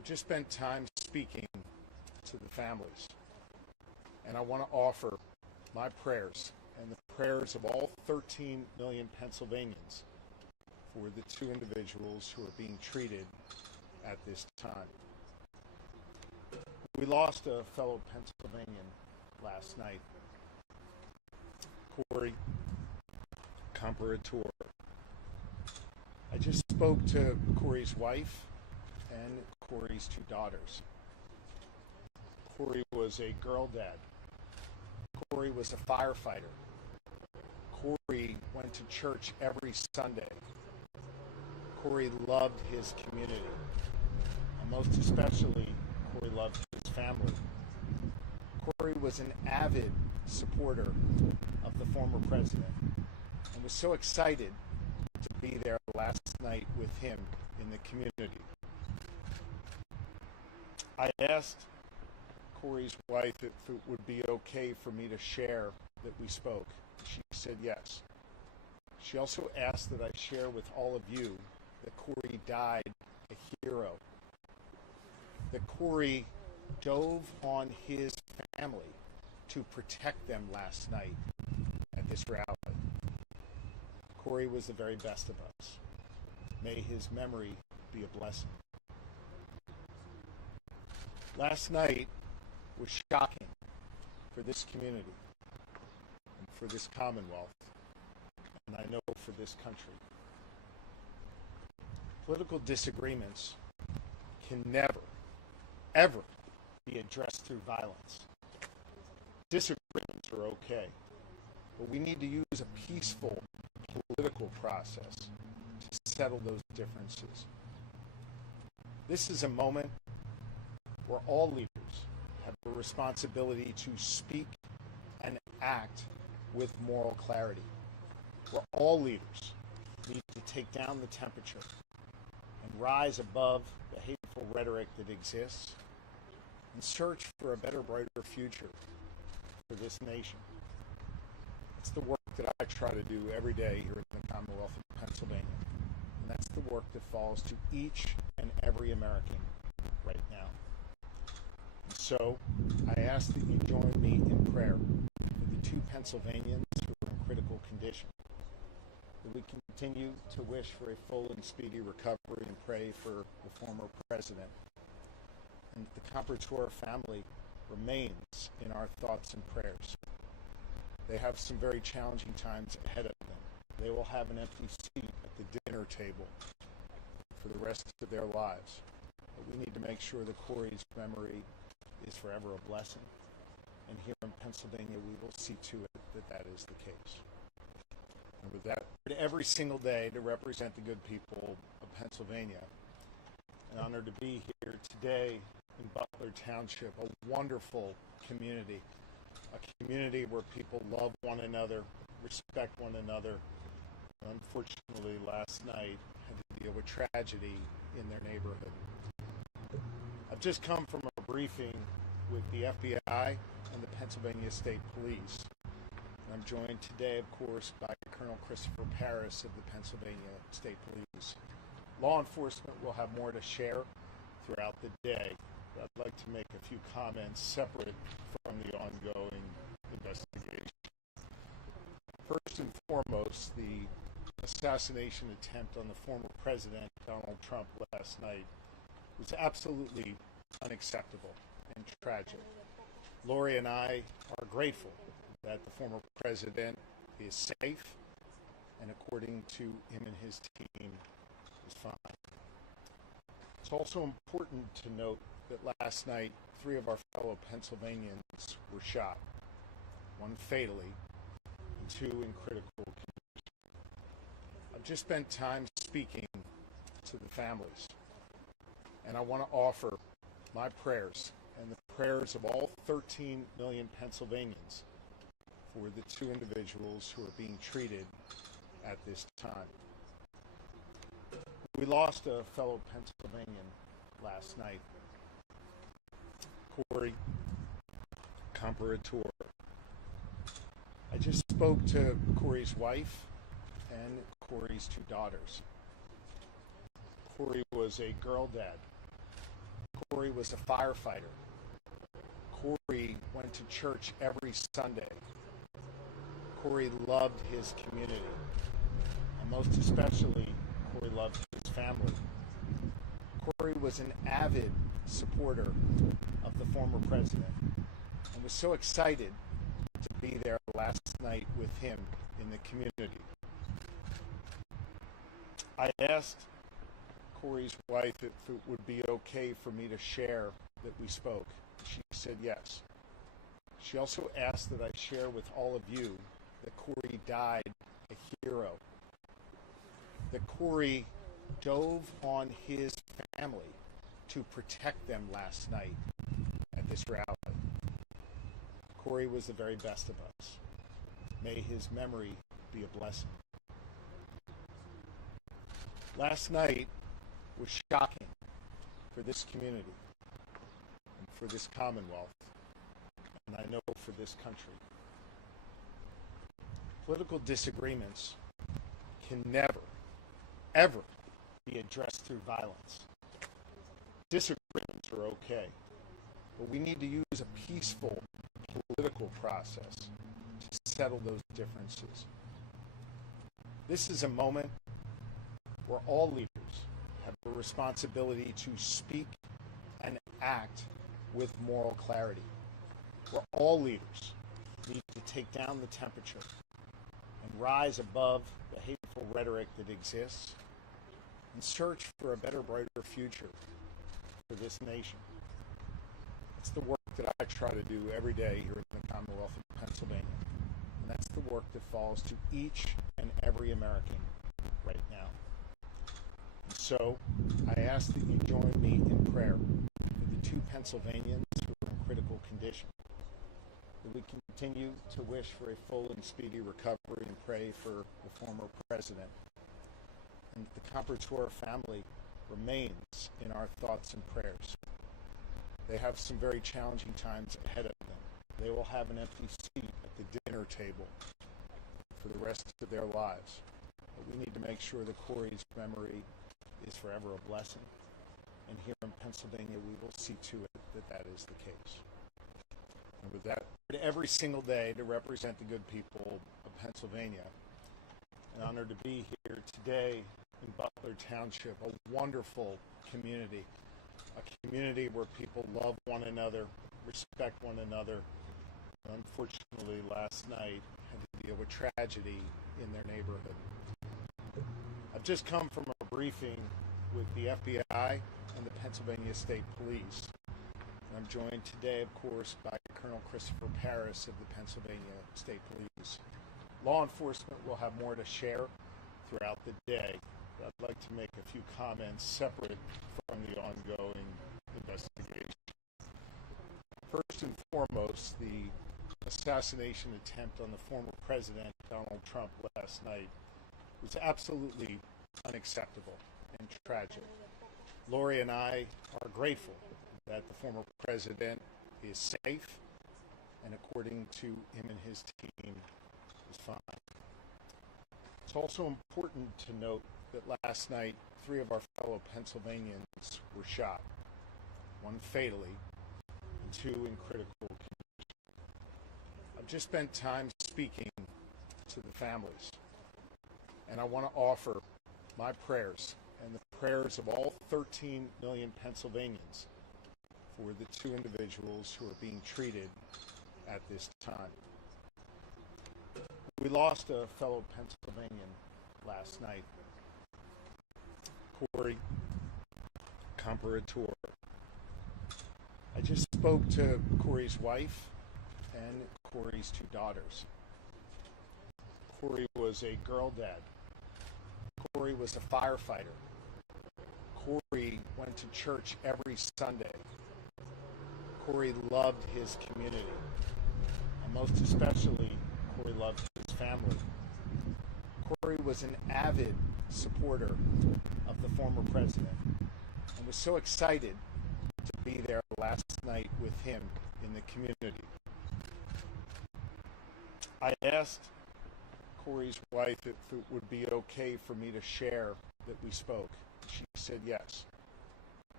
just spent time speaking to the families, and I want to offer my prayers and the prayers of all 13 million Pennsylvanians for the two individuals who are being treated at this time. We lost a fellow Pennsylvanian last night, Corey Comparator. I just spoke to Corey's wife and Corey's two daughters. Corey was a girl dad. Corey was a firefighter. Corey went to church every Sunday. Corey loved his community, and most especially, Corey loved his family. Corey was an avid supporter of the former president and was so excited to be there last night with him in the community. I asked Corey's wife if it would be okay for me to share that we spoke. She said yes. She also asked that I share with all of you that Corey died a hero. That Corey dove on his family to protect them last night at this rally. Corey was the very best of us. May his memory be a blessing. Last night was shocking for this community and for this Commonwealth, and I know for this country. Political disagreements can never, ever be addressed through violence. Disagreements are okay, but we need to use a peaceful political process to settle those differences. This is a moment where all leaders have a responsibility to speak and act with moral clarity, where all leaders need to take down the temperature and rise above the hateful rhetoric that exists and search for a better, brighter future for this nation. It's the work that I try to do every day here in the Commonwealth of Pennsylvania, and that's the work that falls to each and every American right now. And so I ask that you join me in prayer for the two Pennsylvanians who are in critical condition, that we continue to wish for a full and speedy recovery and pray for the former president, and that the Comparator family remains in our thoughts and prayers. They have some very challenging times ahead of them. They will have an empty seat at the dinner table for the rest of their lives. But we need to make sure that Corey's memory is forever a blessing. And here in Pennsylvania, we will see to it that that is the case. And with that, every single day to represent the good people of Pennsylvania. An honor to be here today in Butler Township, a wonderful community. A community where people love one another, respect one another. Unfortunately, last night had to deal with tragedy in their neighborhood. I've just come from a briefing with the FBI and the Pennsylvania State Police. And I'm joined today, of course, by Colonel Christopher Paris of the Pennsylvania State Police. Law enforcement will have more to share throughout the day. I'd like to make a few comments separate from the ongoing investigation. First and foremost, the assassination attempt on the former president, Donald Trump, last night was absolutely unacceptable and tragic. Lori and I are grateful that the former president is safe and, according to him and his team, is fine. It's also important to note that last night, 3 of our fellow Pennsylvanians were shot, 1 fatally, and 2 in critical condition. I've just spent time speaking to the families, and I want to offer my prayers and the prayers of all 13 million Pennsylvanians for the 2 individuals who are being treated at this time. We lost a fellow Pennsylvanian last night, Corey Comparator. I just spoke to Corey's wife and Corey's 2 daughters. Corey was a girl dad. Corey was a firefighter. Corey went to church every Sunday. Corey loved his community. And most especially, Corey loved his family. Corey was an avid supporter of the former president and was so excited to be there last night with him in the community. I asked Corey's wife if it would be okay for me to share that we spoke. She said yes. She also asked that I share with all of you that Corey died a hero. That Corey dove on his family to protect them last night at this rally. Corey was the very best of us. May his memory be a blessing. Last night was shocking for this community and for this Commonwealth, and I know for this country. Political disagreements can never, ever be addressed through violence. Disagreements are okay, but we need to use a peaceful political process to settle those differences. This is a moment where all leaders have a responsibility to speak and act with moral clarity, where all leaders need to take down the temperature and rise above the hateful rhetoric that exists and search for a better, brighter future for this nation. It's the work that I try to do every day here in the Commonwealth of Pennsylvania, and that's the work that falls to each and every American right now. So I ask that you join me in prayer for the two Pennsylvanians who are in critical condition, that we continue to wish for a full and speedy recovery and pray for the former president, and that the Comparator family remains in our thoughts and prayers. They have some very challenging times ahead of them. They will have an empty seat at the dinner table for the rest of their lives. But we need to make sure that Corey's memory is forever a blessing. And here in Pennsylvania, we will see to it that that is the case. And with that, every single day to represent the good people of Pennsylvania. An honor to be here today in Butler Township, a wonderful community, a community where people love one another, respect one another. Unfortunately, last night had to deal with tragedy in their neighborhood. I've just come from a briefing with the FBI and the Pennsylvania State Police. And I'm joined today, of course, by Colonel Christopher Paris of the Pennsylvania State Police. Law enforcement will have more to share throughout the day. But I'd like to make a few comments separate from the ongoing investigation. First and foremost, the assassination attempt on the former president, Donald Trump, last night was absolutely unacceptable and tragic. Lori and I are grateful that the former president is safe and, according to him and his team, is fine. It's also important to note that last night 3 of our fellow Pennsylvanians were shot, 1 fatally and 2 in critical condition. I've just spent time speaking to the families, and I want to offer my prayers and the prayers of all 13 million Pennsylvanians for the 2 individuals who are being treated at this time. We lost a fellow Pennsylvanian last night, Corey Comparator. I just spoke to Corey's wife and Corey's 2 daughters. Corey was a girl dad. Corey was a firefighter. Corey went to church every Sunday. Corey loved his community. And most especially, Corey loved his family. Corey was an avid supporter of the former president and was so excited to be there last night with him in the community. I asked Corey's wife if it would be okay for me to share that we spoke. She said yes.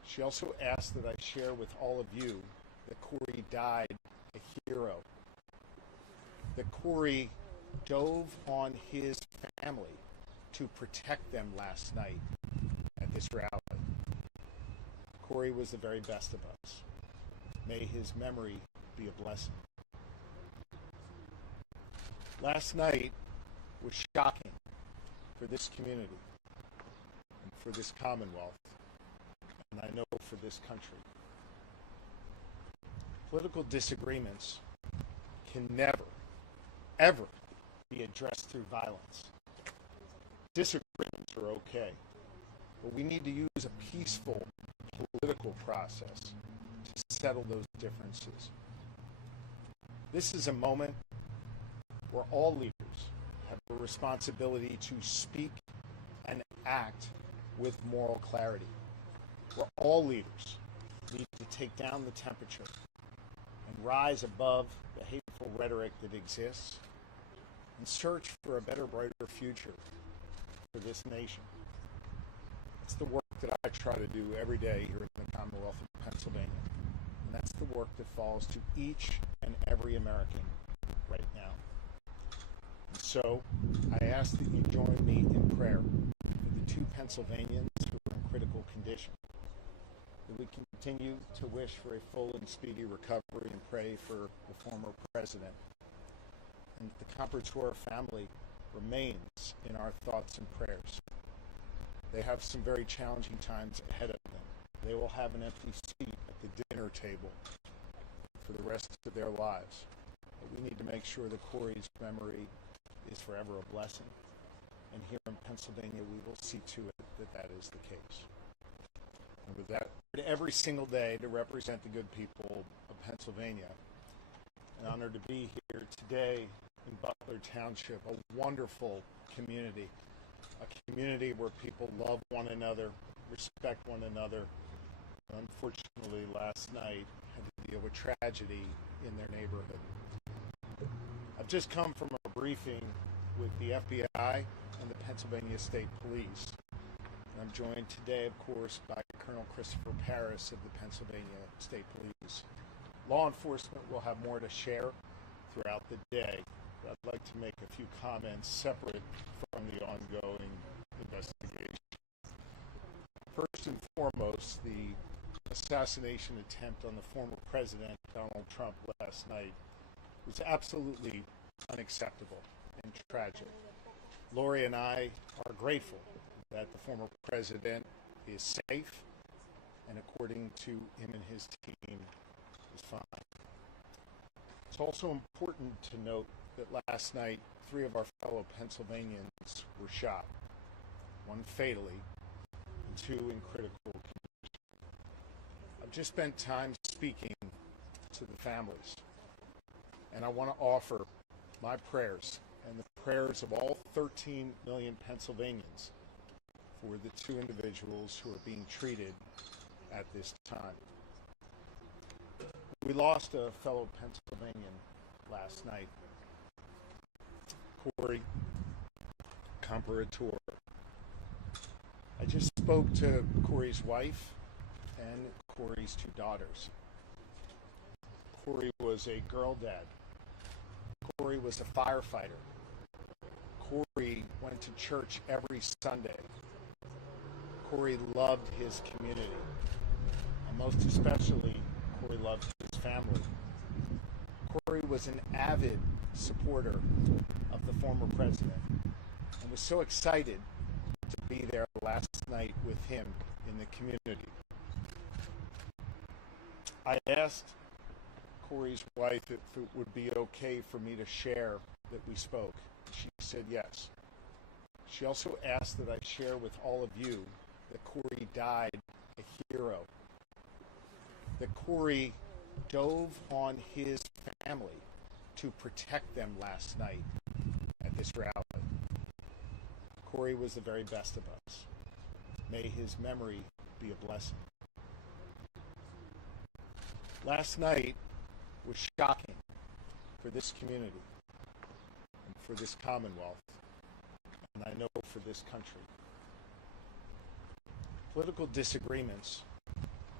She also asked that I share with all of you that Corey died a hero. That Corey dove on his family to protect them last night at this rally. Corey was the very best of us. May his memory be a blessing. Last night was shocking for this community and for this Commonwealth, and I know for this country. Political disagreements can never, ever be addressed through violence. Disagreements are okay, but we need to use a peaceful political process to settle those differences. This is a moment where all leaders have a responsibility to speak and act with moral clarity, where all leaders need to take down the temperature and rise above the hateful rhetoric that exists and search for a better, brighter future for this nation. It's the work that I try to do every day here in the Commonwealth of Pennsylvania, and that's the work that falls to each and every American right now. And so I ask that you join me in prayer for the two Pennsylvanians who are in critical condition, that we continue to wish for a full and speedy recovery and pray for the former president, and that the Comparator family remains in our thoughts and prayers. They have some very challenging times ahead of them. They will have an empty seat at the dinner table for the rest of their lives. But we need to make sure that Corey's memory is forever a blessing. And here in Pennsylvania, we will see to it that that is the case. And with that, every single day to represent the good people of Pennsylvania. An honor to be here today in Butler Township, a wonderful community. A community where people love one another, respect one another. Unfortunately, last night had to deal with tragedy in their neighborhood. I've just come from a briefing with the FBI and the Pennsylvania State Police. And I'm joined today, of course, by Colonel Christopher Paris of the Pennsylvania State Police. Law enforcement will have more to share throughout the day. I'd like to make a few comments separate from the ongoing investigation. First and foremost, the assassination attempt on the former president, Donald Trump, last night was absolutely unacceptable and tragic. Lori and I are grateful that the former president is safe and, according to him and his team, is fine. It's also important to note that last night, 3 of our fellow Pennsylvanians were shot, 1 fatally and 2 in critical condition. I've just spent time speaking to the families, and I want to offer my prayers and the prayers of all 13 million Pennsylvanians for the 2 individuals who are being treated at this time. We lost a fellow Pennsylvanian last night, Corey Comparator. I just spoke to Corey's wife and Corey's 2 daughters. Corey was a girl dad. Corey was a firefighter. Corey went to church every Sunday. Corey loved his community. And most especially, Corey loved his family. Corey was an avid supporter of the former president and was so excited to be there last night with him in the community. I asked Corey's wife if it would be okay for me to share that we spoke. She said yes. She also asked that I share with all of you that Corey died a hero. That Corey dove on his family to protect them last night at this rally. Corey was the very best of us. May his memory be a blessing. Last night was shocking for this community and for this Commonwealth, and I know for this country. Political disagreements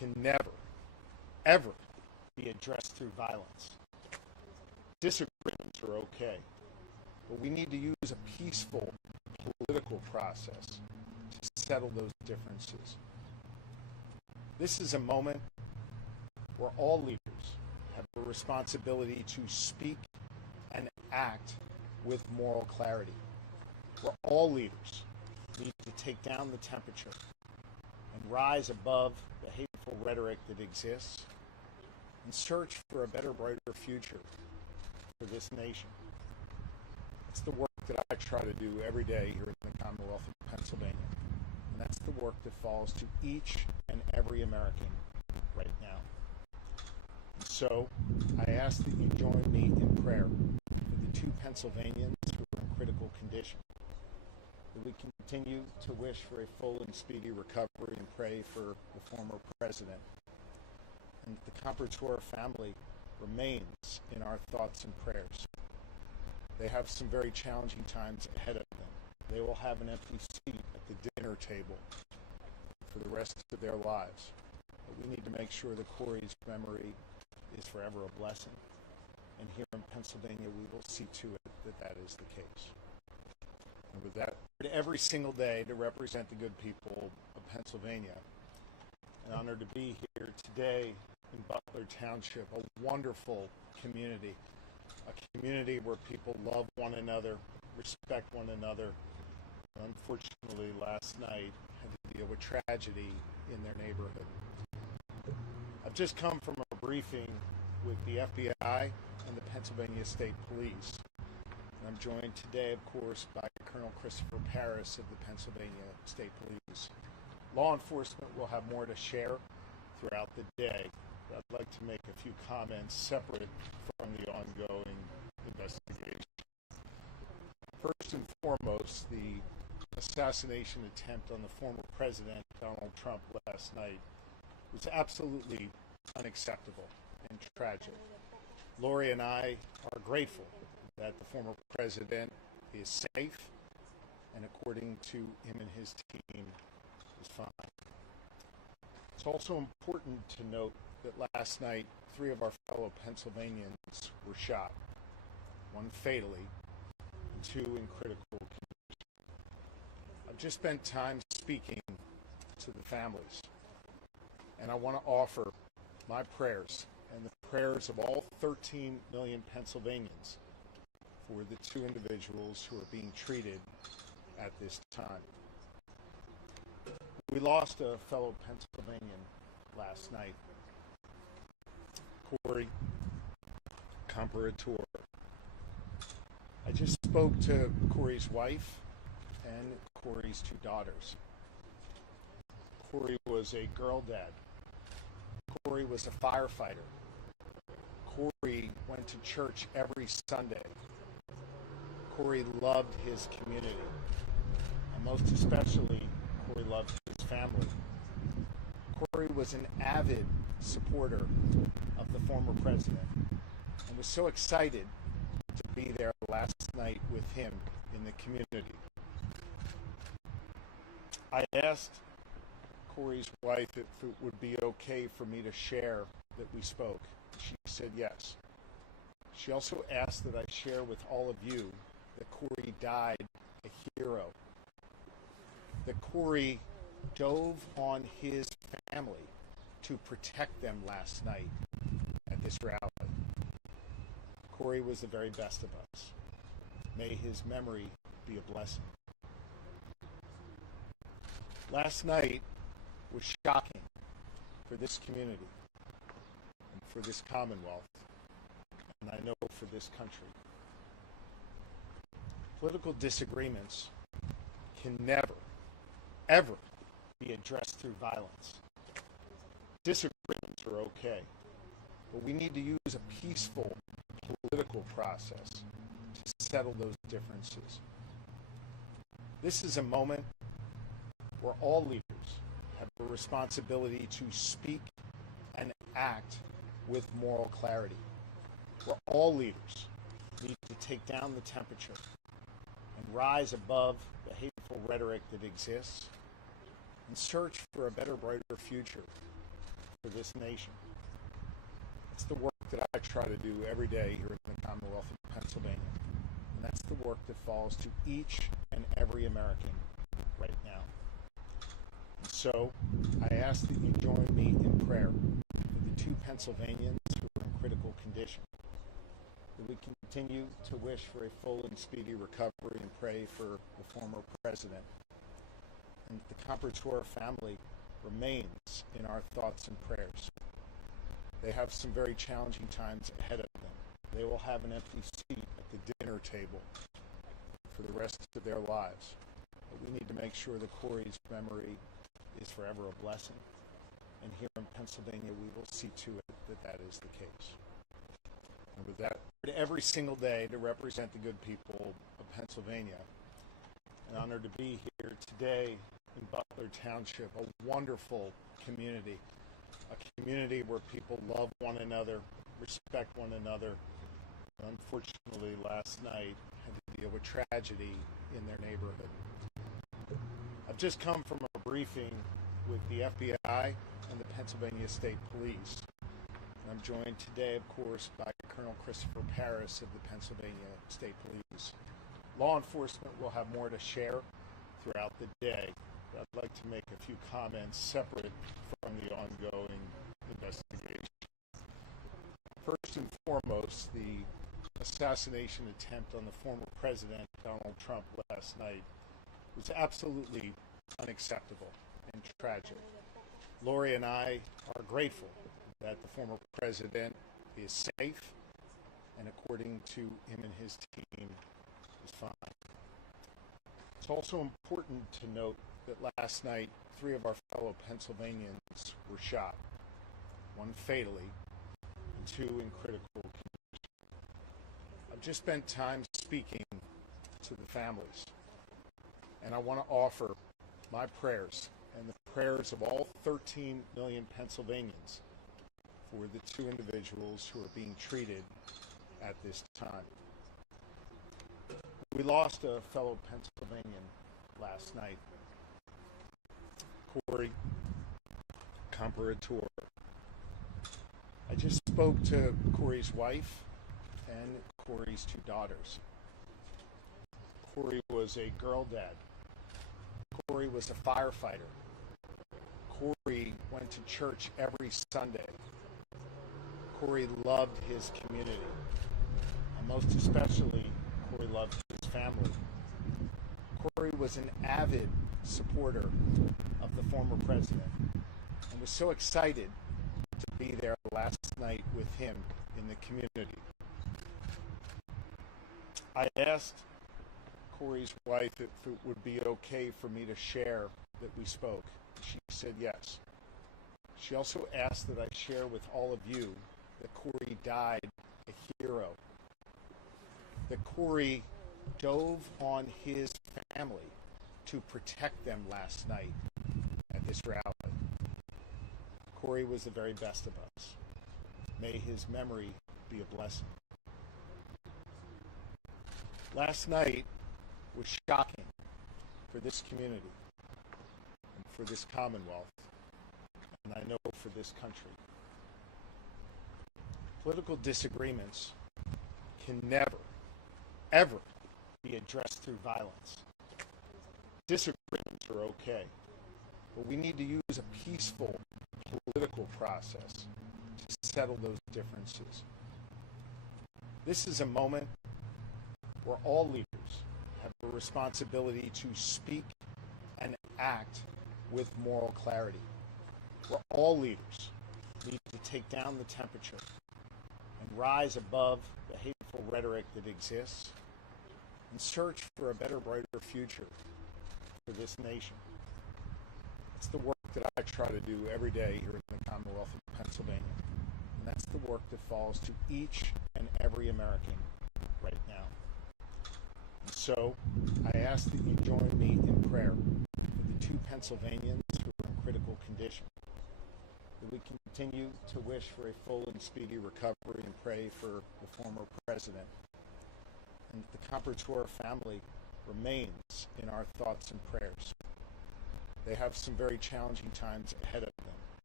can never, ever be addressed through violence. Disagreements are okay, but we need to use a peaceful political process to settle those differences. This is a moment where all leaders have a responsibility to speak and act with moral clarity, where all leaders need to take down the temperature and rise above the hateful rhetoric that exists and search for a better, brighter future for this nation. It's the work that I try to do every day here in the Commonwealth of Pennsylvania, and that's the work that falls to each and every American right now. And so I ask that you join me in prayer for the two Pennsylvanians who are in critical condition, that we continue to wish for a full and speedy recovery and pray for the former president, and that the Comparator family remains in our thoughts and prayers. They have some very challenging times ahead of them. They will have an empty seat at the dinner table for the rest of their lives. But we need to make sure that Corey's memory is forever a blessing. And here in Pennsylvania, we will see to it that that is the case. And with that, every single day to represent the good people of Pennsylvania. An honor to be here today in Butler Township, a wonderful community, a community where people love one another, respect one another. Unfortunately, last night had to deal with tragedy in their neighborhood. I've just come from a briefing with the FBI and the Pennsylvania State Police. And I'm joined today, of course, by Colonel Christopher Paris of the Pennsylvania State Police. Law enforcement will have more to share throughout the day. I'd like to make a few comments separate from the ongoing investigation. First and foremost, the assassination attempt on the former president, Donald Trump, last night was absolutely unacceptable and tragic. Lori and I are grateful that the former president is safe and, according to him and his team, is fine. It's also important to note that last night, 3 of our fellow Pennsylvanians were shot, 1 fatally and 2 in critical condition. I've just spent time speaking to the families, and I want to offer my prayers and the prayers of all 13 million Pennsylvanians for the 2 individuals who are being treated at this time. We lost a fellow Pennsylvanian last night, Corey Comparator. I just spoke to Corey's wife and Corey's 2 daughters. Corey was a girl dad. Corey was a firefighter. Corey went to church every Sunday. Corey loved his community, and most especially, Corey loved his family. Corey was an avid supporter of the former president and was so excited to be there last night with him in the community. I asked Corey's wife if it would be okay for me to share that we spoke. She said yes. She also asked that I share with all of you that Corey died a hero, that Corey dove on his family to protect them last night at this rally. Corey was the very best of us. May his memory be a blessing. Last night was shocking for this community and for this Commonwealth, and I know for this country. Political disagreements can never, ever be addressed through violence. Disagreements are okay, but we need to use a peaceful political process to settle those differences. This is a moment where all leaders have a responsibility to speak and act with moral clarity, where all leaders need to take down the temperature and rise above the hateful rhetoric that exists and search for a better, brighter future for this nation. It's the work that I try to do every day here in the Commonwealth of Pennsylvania. And that's the work that falls to each and every American right now. And so I ask that you join me in prayer for the two Pennsylvanians who are in critical condition, that we continue to wish for a full and speedy recovery and pray for the former president, and that the Comprador family remains in our thoughts and prayers. They have some very challenging times ahead of them. They will have an empty seat at the dinner table for the rest of their lives. But we need to make sure that Corey's memory is forever a blessing. And here in Pennsylvania, we will see to it that that is the case. And with that, every single day to represent the good people of Pennsylvania. An honor to be here today in Butler Township, a wonderful community, a community where people love one another, respect one another. Unfortunately, last night had to deal with tragedy in their neighborhood. I've just come from a briefing with the FBI and the Pennsylvania State Police. And I'm joined today, of course, by Colonel Christopher Paris of the Pennsylvania State Police. Law enforcement will have more to share throughout the day. But I'd like to make a few comments separate from the ongoing investigation. First and foremost, the assassination attempt on the former president, Donald Trump, last night was absolutely unacceptable and tragic. Lori and I are grateful that the former president is safe and, according to him and his team, is fine. It's also important to note that last night, 3 of our fellow Pennsylvanians were shot, one fatally and 2 in critical condition. I've just spent time speaking to the families, and I want to offer my prayers and the prayers of all 13 million Pennsylvanians for the 2 individuals who are being treated at this time. We lost a fellow Pennsylvanian last night, Corey Comprador. I just spoke to Corey's wife and Corey's 2 daughters. Corey was a girl dad. Corey was a firefighter. Corey went to church every Sunday. Corey loved his community. And most especially, Corey loved his family. Corey was an avid supporter of the former president and was so excited to be there last night with him in the community. I asked Corey's wife if it would be okay for me to share that we spoke. She said yes. She also asked that I share with all of you that Corey died a hero, that Corey dove on his family to protect them last night at this rally. Corey was the very best of us. May his memory be a blessing. Last night was shocking for this community and for this Commonwealth, and I know for this country. Political disagreements can never, ever be addressed through violence. Disagreements are okay, but we need to use a peaceful political process to settle those differences. This is a moment where all leaders have a responsibility to speak and act with moral clarity, where all leaders need to take down the temperature and rise above the hateful rhetoric that exists and search for a better, brighter future for this nation. It's the work that I try to do every day here in the Commonwealth of Pennsylvania, and that's the work that falls to each and every American right now. And so I ask that you join me in prayer for the 2 Pennsylvanians who are in critical condition, that we continue to wish for a full and speedy recovery and pray for the former president, and that the Comprador family remains in our thoughts and prayers. They have some very challenging times ahead of them,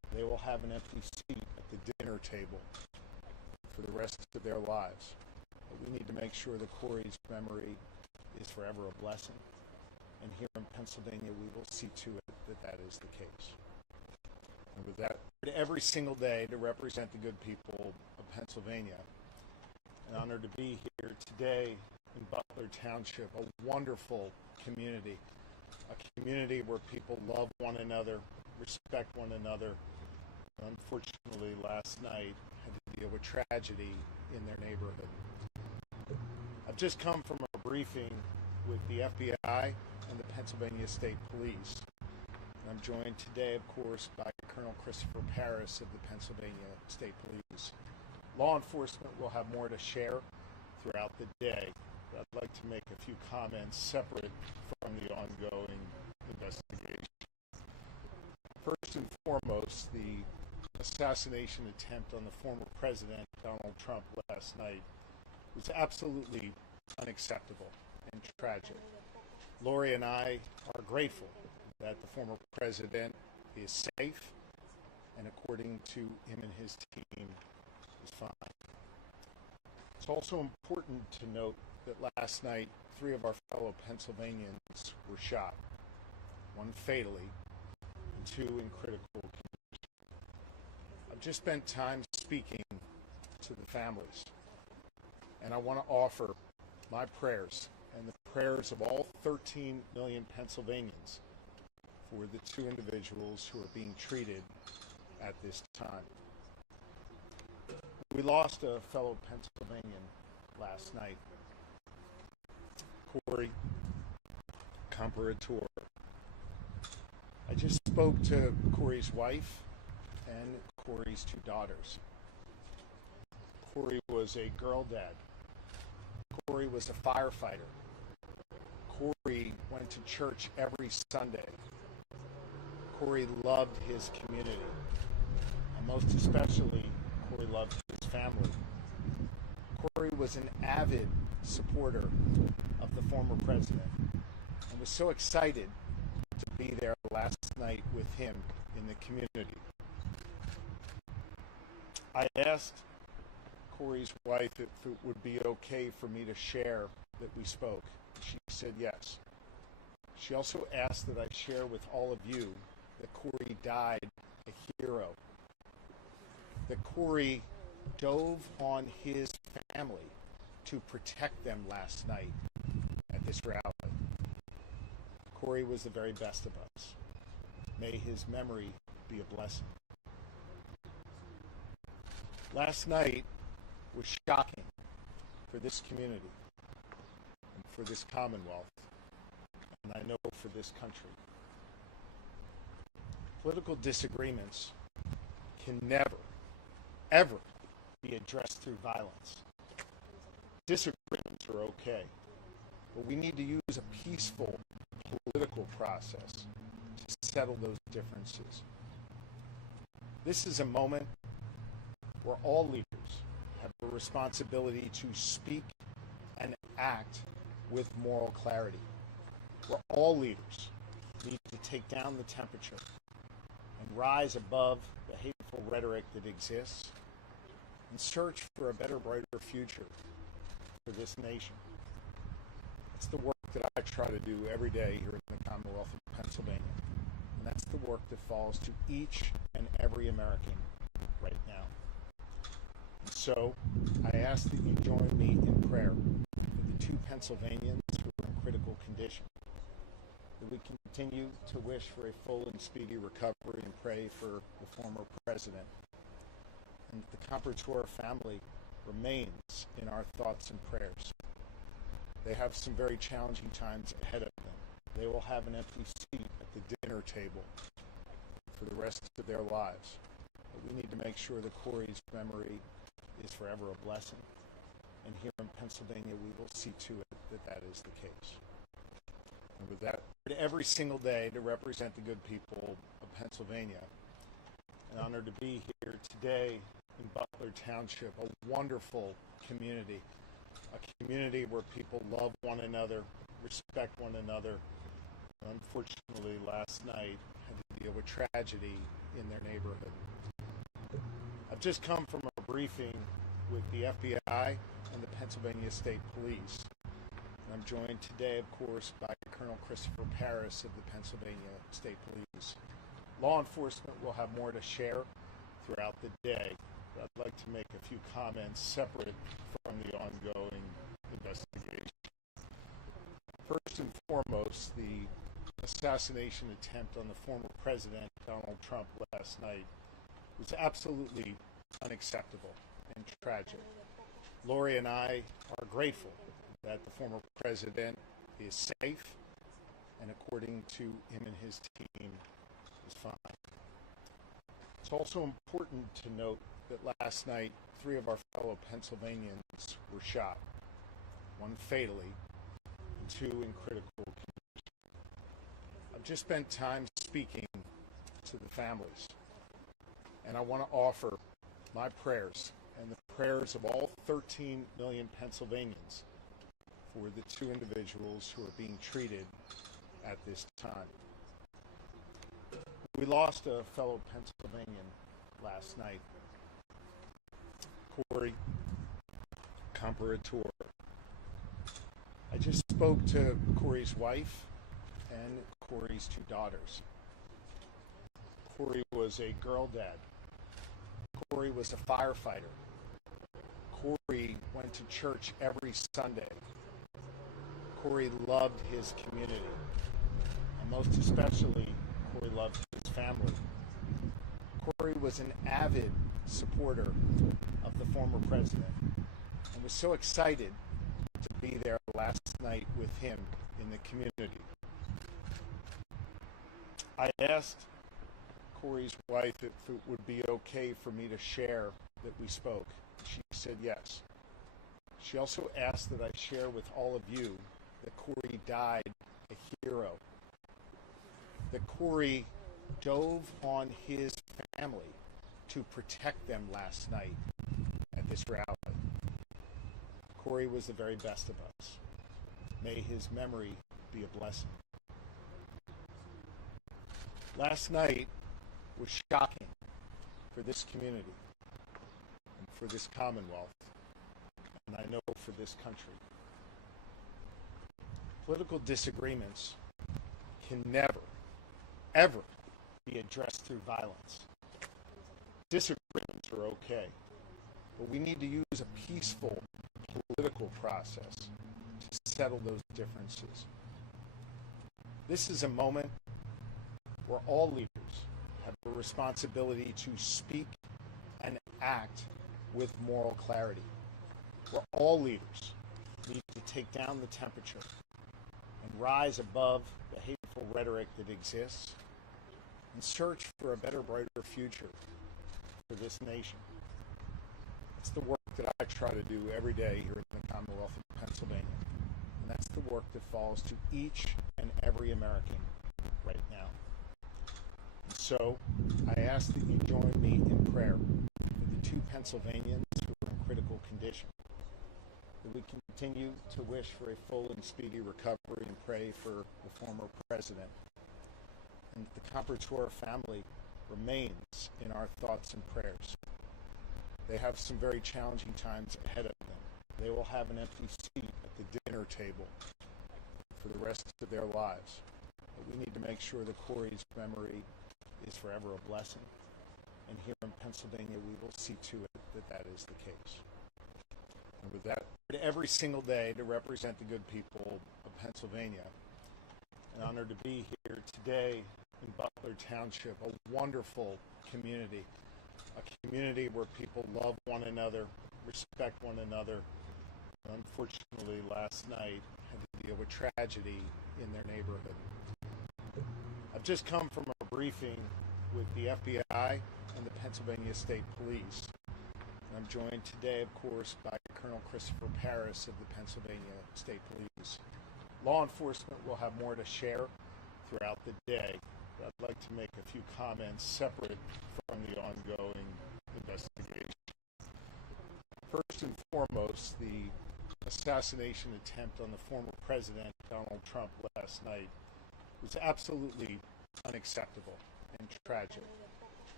they will have an empty seat at the dinner table for the rest of their lives. But we need to make sure that Corey's memory is forever a blessing. And here in Pennsylvania, we will see to it that that is the case. And with that, every single day to represent the good people of Pennsylvania. An honor to be here today in Butler Township, a wonderful community, a community where people love one another, respect one another. Unfortunately, last night had to deal with tragedy in their neighborhood. I've just come from a briefing with the FBI and the Pennsylvania State Police. And I'm joined today, of course, by Colonel Christopher Paris of the Pennsylvania State Police. Law enforcement will have more to share throughout the day, but I'd like to make a few comments separate from the ongoing investigation. First and foremost, the assassination attempt on the former President Donald Trump last night was absolutely unacceptable and tragic. Lori and I are grateful that the former president is safe and, according to him and his team, is fine. It's also important to note that last night 3 of our fellow Pennsylvanians were shot, 1 fatally and 2 in critical condition. I've just spent time speaking to the families, and I want to offer my prayers and the prayers of all 13 million Pennsylvanians for the 2 individuals who are being treated at this time. We lost a fellow Pennsylvanian last night, Corey Comparator. I just spoke to Corey's wife and Corey's 2 daughters. Corey was a girl dad. Corey was a firefighter. Corey went to church every Sunday. Corey loved his community, and most especially, Corey loved his family. Corey was an avid supporter of the former president and was so excited to be there last night with him in the community. I asked Corey's wife if it would be okay for me to share that we spoke. She said yes. She also asked that I share with all of you that Corey died a hero, that Corey dove on his family to protect them last night at this rally. Corey was the very best of us. May his memory be a blessing. Last night was shocking for this community and for this Commonwealth, and I know for this country. Political disagreements can never, ever be addressed through violence. Disagreements are okay, but we need to use a peaceful political process to settle those differences. This is a moment where all leaders have a responsibility to speak and act with moral clarity, where all leaders need to take down the temperature and rise above the hateful rhetoric that exists and search for a better, brighter future for this nation. It's the work that I try to do every day here in the Commonwealth of Pennsylvania, and that's the work that falls to each and every American right now. And so I ask that you join me in prayer for the 2 Pennsylvanians who are in critical condition, that we continue to wish for a full and speedy recovery and pray for the former president. And the Comparator family remains in our thoughts and prayers. They have some very challenging times ahead of them. They will have an empty seat at the dinner table for the rest of their lives. But we need to make sure that Corey's memory is forever a blessing. And here in Pennsylvania, we will see to it that that is the case. And with that, every single day to represent the good people of Pennsylvania. An honor to be here today in Butler Township, a wonderful community, a community where people love one another, respect one another. Unfortunately, last night had to deal with tragedy in their neighborhood. I've just come from a briefing with the FBI and the Pennsylvania State Police. And I'm joined today, of course, by Colonel Christopher Paris of the Pennsylvania State Police. Law enforcement will have more to share throughout the day, but I'd like to make a few comments separate from the ongoing investigation. First and foremost, the assassination attempt on the former president, Donald Trump, last night was absolutely unacceptable and tragic. Lori and I are grateful that the former president is safe and, according to him and his team, is fine. It's also important to note that last night, 3 of our fellow Pennsylvanians were shot, one fatally and 2 in critical condition. I've just spent time speaking to the families, and I want to offer my prayers and the prayers of all 13 million Pennsylvanians for the 2 individuals who are being treated at this time. We lost a fellow Pennsylvanian last night, Corey Comparator. I just spoke to Corey's wife and Corey's 2 daughters. Corey was a girl dad. Corey was a firefighter. Corey went to church every Sunday. Corey loved his community, and most especially, Corey loved his family. Corey was an avid supporter of the former president and was so excited to be there last night with him in the community. I asked Corey's wife if it would be okay for me to share that we spoke. She said yes. She also asked that I share with all of you that Corey died a hero, that Corey dove on his family to protect them last night at this rally. Corey was the very best of us. May his memory be a blessing. Last night was shocking for this community and for this Commonwealth, and I know for this country. Political disagreements can never, ever be addressed through violence. Disagreements are okay, but we need to use a peaceful political process to settle those differences. This is a moment where all leaders have a responsibility to speak and act with moral clarity, where all leaders need to take down the temperature and rise above the hateful rhetoric that exists and search for a better, brighter future for this nation. It's the work that I try to do every day here in the Commonwealth of Pennsylvania, and that's the work that falls to each and every American right now. And so I ask that you join me in prayer for the 2 Pennsylvanians who are in critical condition, that we continue to wish for a full and speedy recovery and pray for the former president, and the Comparator family remains in our thoughts and prayers. They have some very challenging times ahead of them. They will have an empty seat at the dinner table for the rest of their lives. But we need to make sure that Corey's memory is forever a blessing. And here in Pennsylvania, we will see to it that that is the case. And with that, every single day to represent the good people of Pennsylvania. An honor to be here today in Butler Township, a wonderful community, a community where people love one another, respect one another. Unfortunately, last night had to deal with tragedy in their neighborhood. I've just come from a briefing with the FBI and the Pennsylvania State Police. And I'm joined today, of course, by Colonel Christopher Paris of the Pennsylvania State Police. Law enforcement will have more to share throughout the day, but I'd like to make a few comments separate from the ongoing investigation. First and foremost, the assassination attempt on the former president, Donald Trump, last night was absolutely unacceptable and tragic.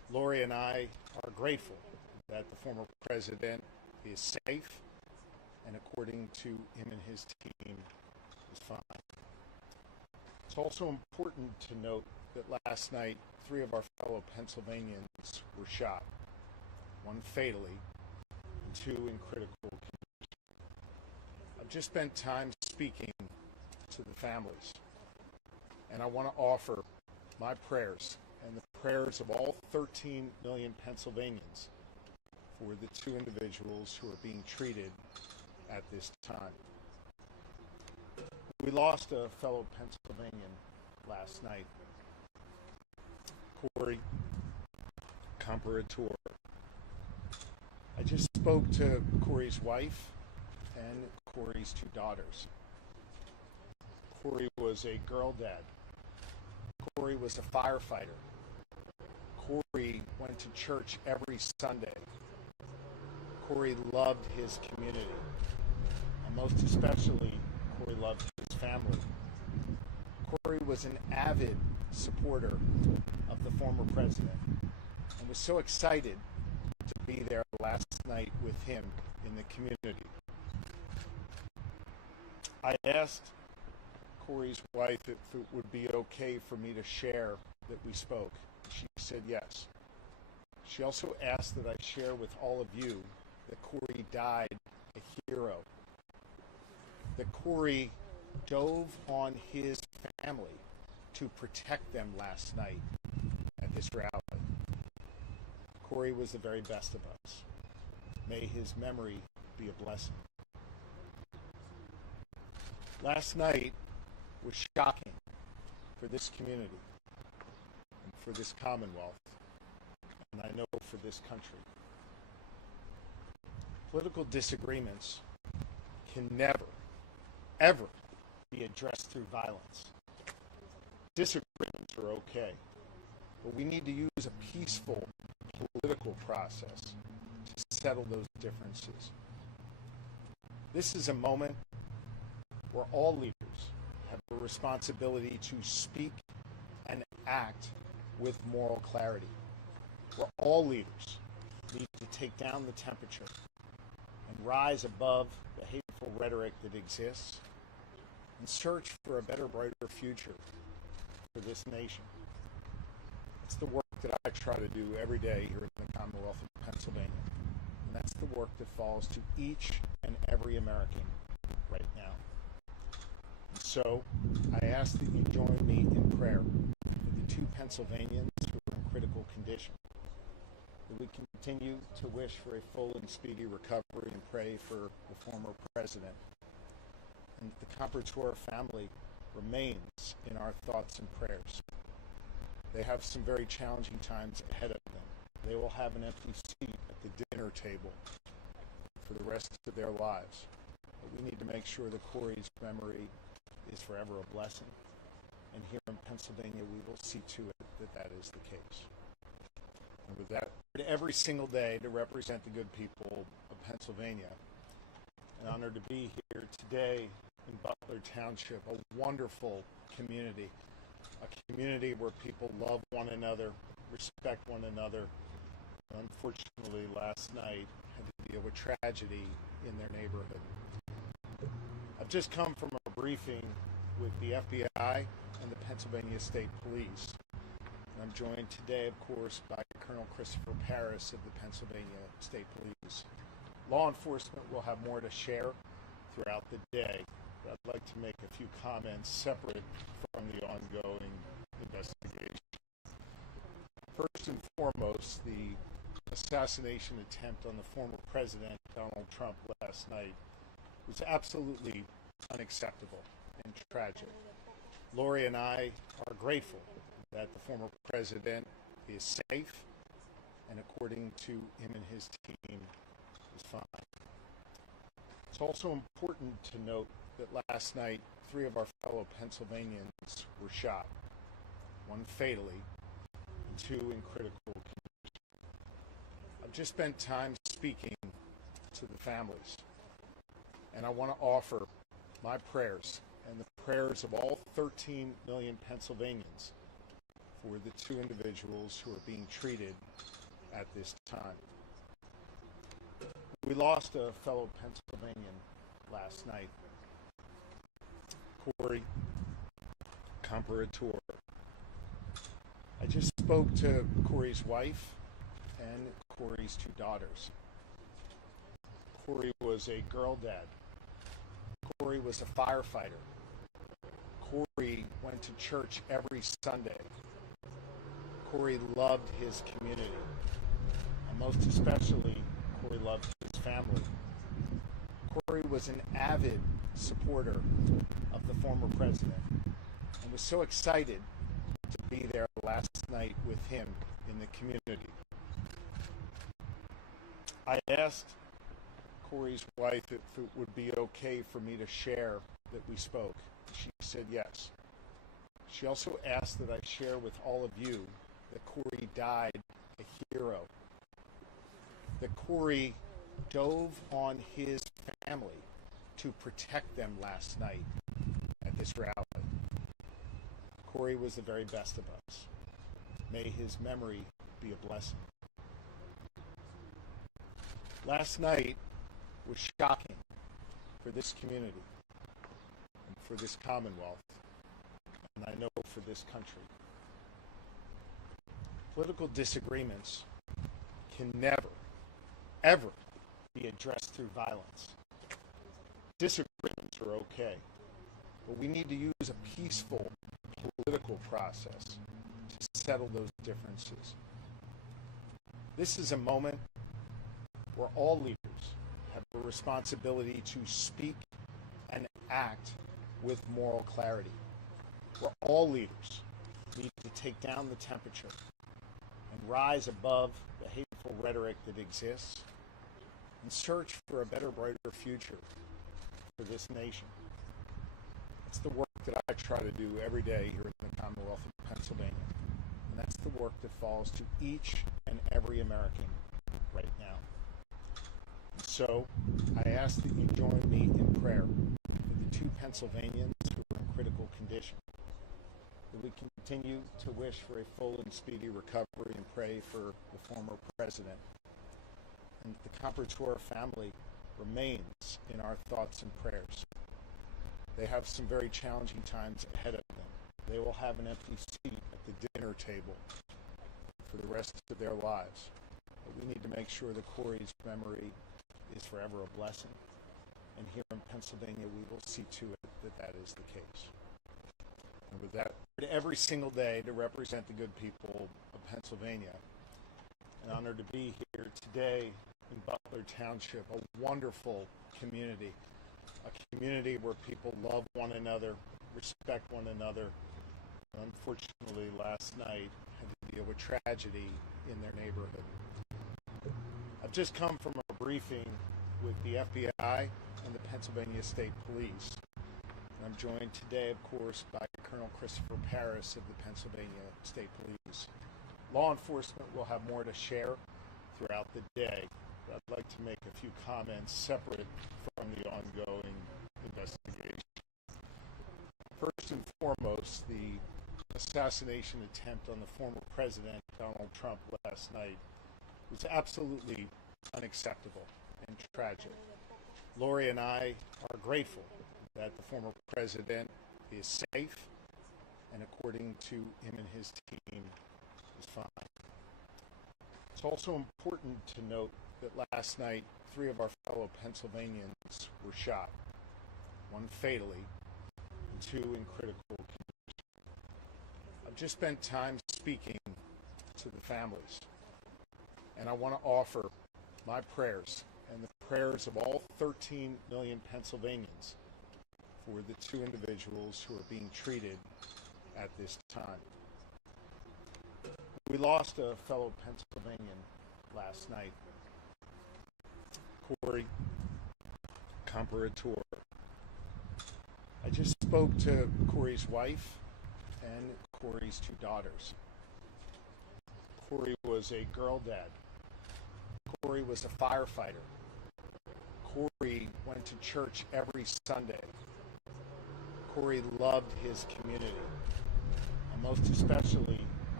Lori and I are grateful that the former president is safe and, according to him and his team, is fine. It's also important to note that last night, 3 of our fellow Pennsylvanians were shot, one fatally and 2 in critical condition. I've just spent time speaking to the families, and I want to offer my prayers and the prayers of all 13 million Pennsylvanians for the 2 individuals who are being treated at this time. We lost a fellow Pennsylvanian last night, Corey Comparator. I just spoke to Corey's wife and Corey's 2 daughters. Corey was a girl dad. Corey was a firefighter. Corey went to church every Sunday. Corey loved his community, and most especially, Corey loved his family. Corey was an avid supporter of the former president and was so excited to be there last night with him in the community. I asked Corey's wife if it would be okay for me to share that we spoke. She said yes. She also asked that I share with all of you that Corey died a hero, that Corey dove on his family to protect them last night at this rally. Corey was the very best of us. May his memory be a blessing. Last night was shocking for this community and for this Commonwealth, and I know for this country. Political disagreements can never, ever be addressed through violence. Disagreements are okay, but we need to use a peaceful political process to settle those differences. This is a moment where all leaders have a responsibility to speak and act with moral clarity, where all leaders need to take down the temperature and rise above the hateful rhetoric that exists and search for a better, brighter future for this nation. It's the work that I try to do every day here in the Commonwealth of Pennsylvania, and that's the work that falls to each and every American right now. And so I ask that you join me in prayer for the 2 Pennsylvanians who are in critical condition, that we continue to wish for a full and speedy recovery and pray for the former president, and that the Comparator family remains in our thoughts and prayers. They have some very challenging times ahead of them. They will have an empty seat at the dinner table for the rest of their lives. But we need to make sure that Corey's memory is forever a blessing. And here in Pennsylvania, we will see to it that that is the case. And with that, every single day to represent the good people of Pennsylvania. An honor to be here today in Butler Township, a wonderful community, a community where people love one another, respect one another. Unfortunately, last night had to deal with tragedy in their neighborhood. I've just come from a briefing with the FBI and the Pennsylvania State Police. And I'm joined today, of course, by Colonel Christopher Paris of the Pennsylvania State Police. Law enforcement will have more to share throughout the day, but I'd like to make a few comments separate from the ongoing investigation. First and foremost, the assassination attempt on the former president, Donald Trump, last night was absolutely unacceptable and tragic. Lori and I are grateful that the former president is safe and, according to him and his team, is fine. It's also important to note that last night 3 of our fellow Pennsylvanians were shot, one fatally and 2 in critical condition. I've just spent time speaking to the families, and I want to offer my prayers and the prayers of all 13 million Pennsylvanians for the two individuals who are being treated at this time. We lost a fellow Pennsylvanian last night, Corey Comparator. I just spoke to Corey's wife and Corey's two daughters. Corey was a girl dad. Corey was a firefighter. Corey went to church every Sunday. Corey loved his community, and most especially, Corey loved his family. Corey was an avid supporter of the former president and was so excited to be there last night with him in the community. I asked Corey's wife if it would be okay for me to share that we spoke. She said yes. She also asked that I share with all of you that Corey died a hero. That Corey dove on his family to protect them last night at this rally. Corey was the very best of us. May his memory be a blessing. Last night was shocking for this community and for this Commonwealth, and I know for this country. Political disagreements can never, ever be addressed through violence. Disagreements are okay, but we need to use a peaceful political process to settle those differences. This is a moment where all leaders have a responsibility to speak and act with moral clarity, where all leaders need to take down the temperature and rise above the hateful rhetoric that exists and search for a better, brighter future for this nation. It's the work that I try to do every day here in the Commonwealth of Pennsylvania, and that's the work that falls to each and every American right now. And so I ask that you join me in prayer for the two Pennsylvanians who are in critical condition, that we continue to wish for a full and speedy recovery and pray for the former president, and the Comparator family remains in our thoughts and prayers. They have some very challenging times ahead of them. They will have an empty seat at the dinner table for the rest of their lives. But we need to make sure that Corey's memory is forever a blessing. And here in Pennsylvania, we will see to it that that is the case. And with that, every single day to represent the good people of Pennsylvania. An honor to be here today in Butler Township, a wonderful community. A community where people love one another, respect one another. Unfortunately, last night had to deal with tragedy in their neighborhood. I've just come from a briefing with the FBI and the Pennsylvania State Police. And I'm joined today, of course, by Colonel Christopher Paris of the Pennsylvania State Police. Law enforcement will have more to share throughout the day. I'd like to make a few comments separate from the ongoing investigation. First and foremost, the assassination attempt on the former president, Donald Trump, last night was absolutely unacceptable and tragic. Lori and I are grateful that the former president is safe and, according to him and his team, is fine. It's also important to note that last night, 3 of our fellow Pennsylvanians were shot, 1 fatally, and 2 in critical condition. I've just spent time speaking to the families, and I want to offer my prayers and the prayers of all 13 million Pennsylvanians for the 2 individuals who are being treated at this time. We lost a fellow Pennsylvanian last night, Corey Comparator. I just spoke to Corey's wife and Corey's 2 daughters. Corey was a girl dad. Corey was a firefighter. Corey went to church every Sunday. Corey loved his community, and most especially,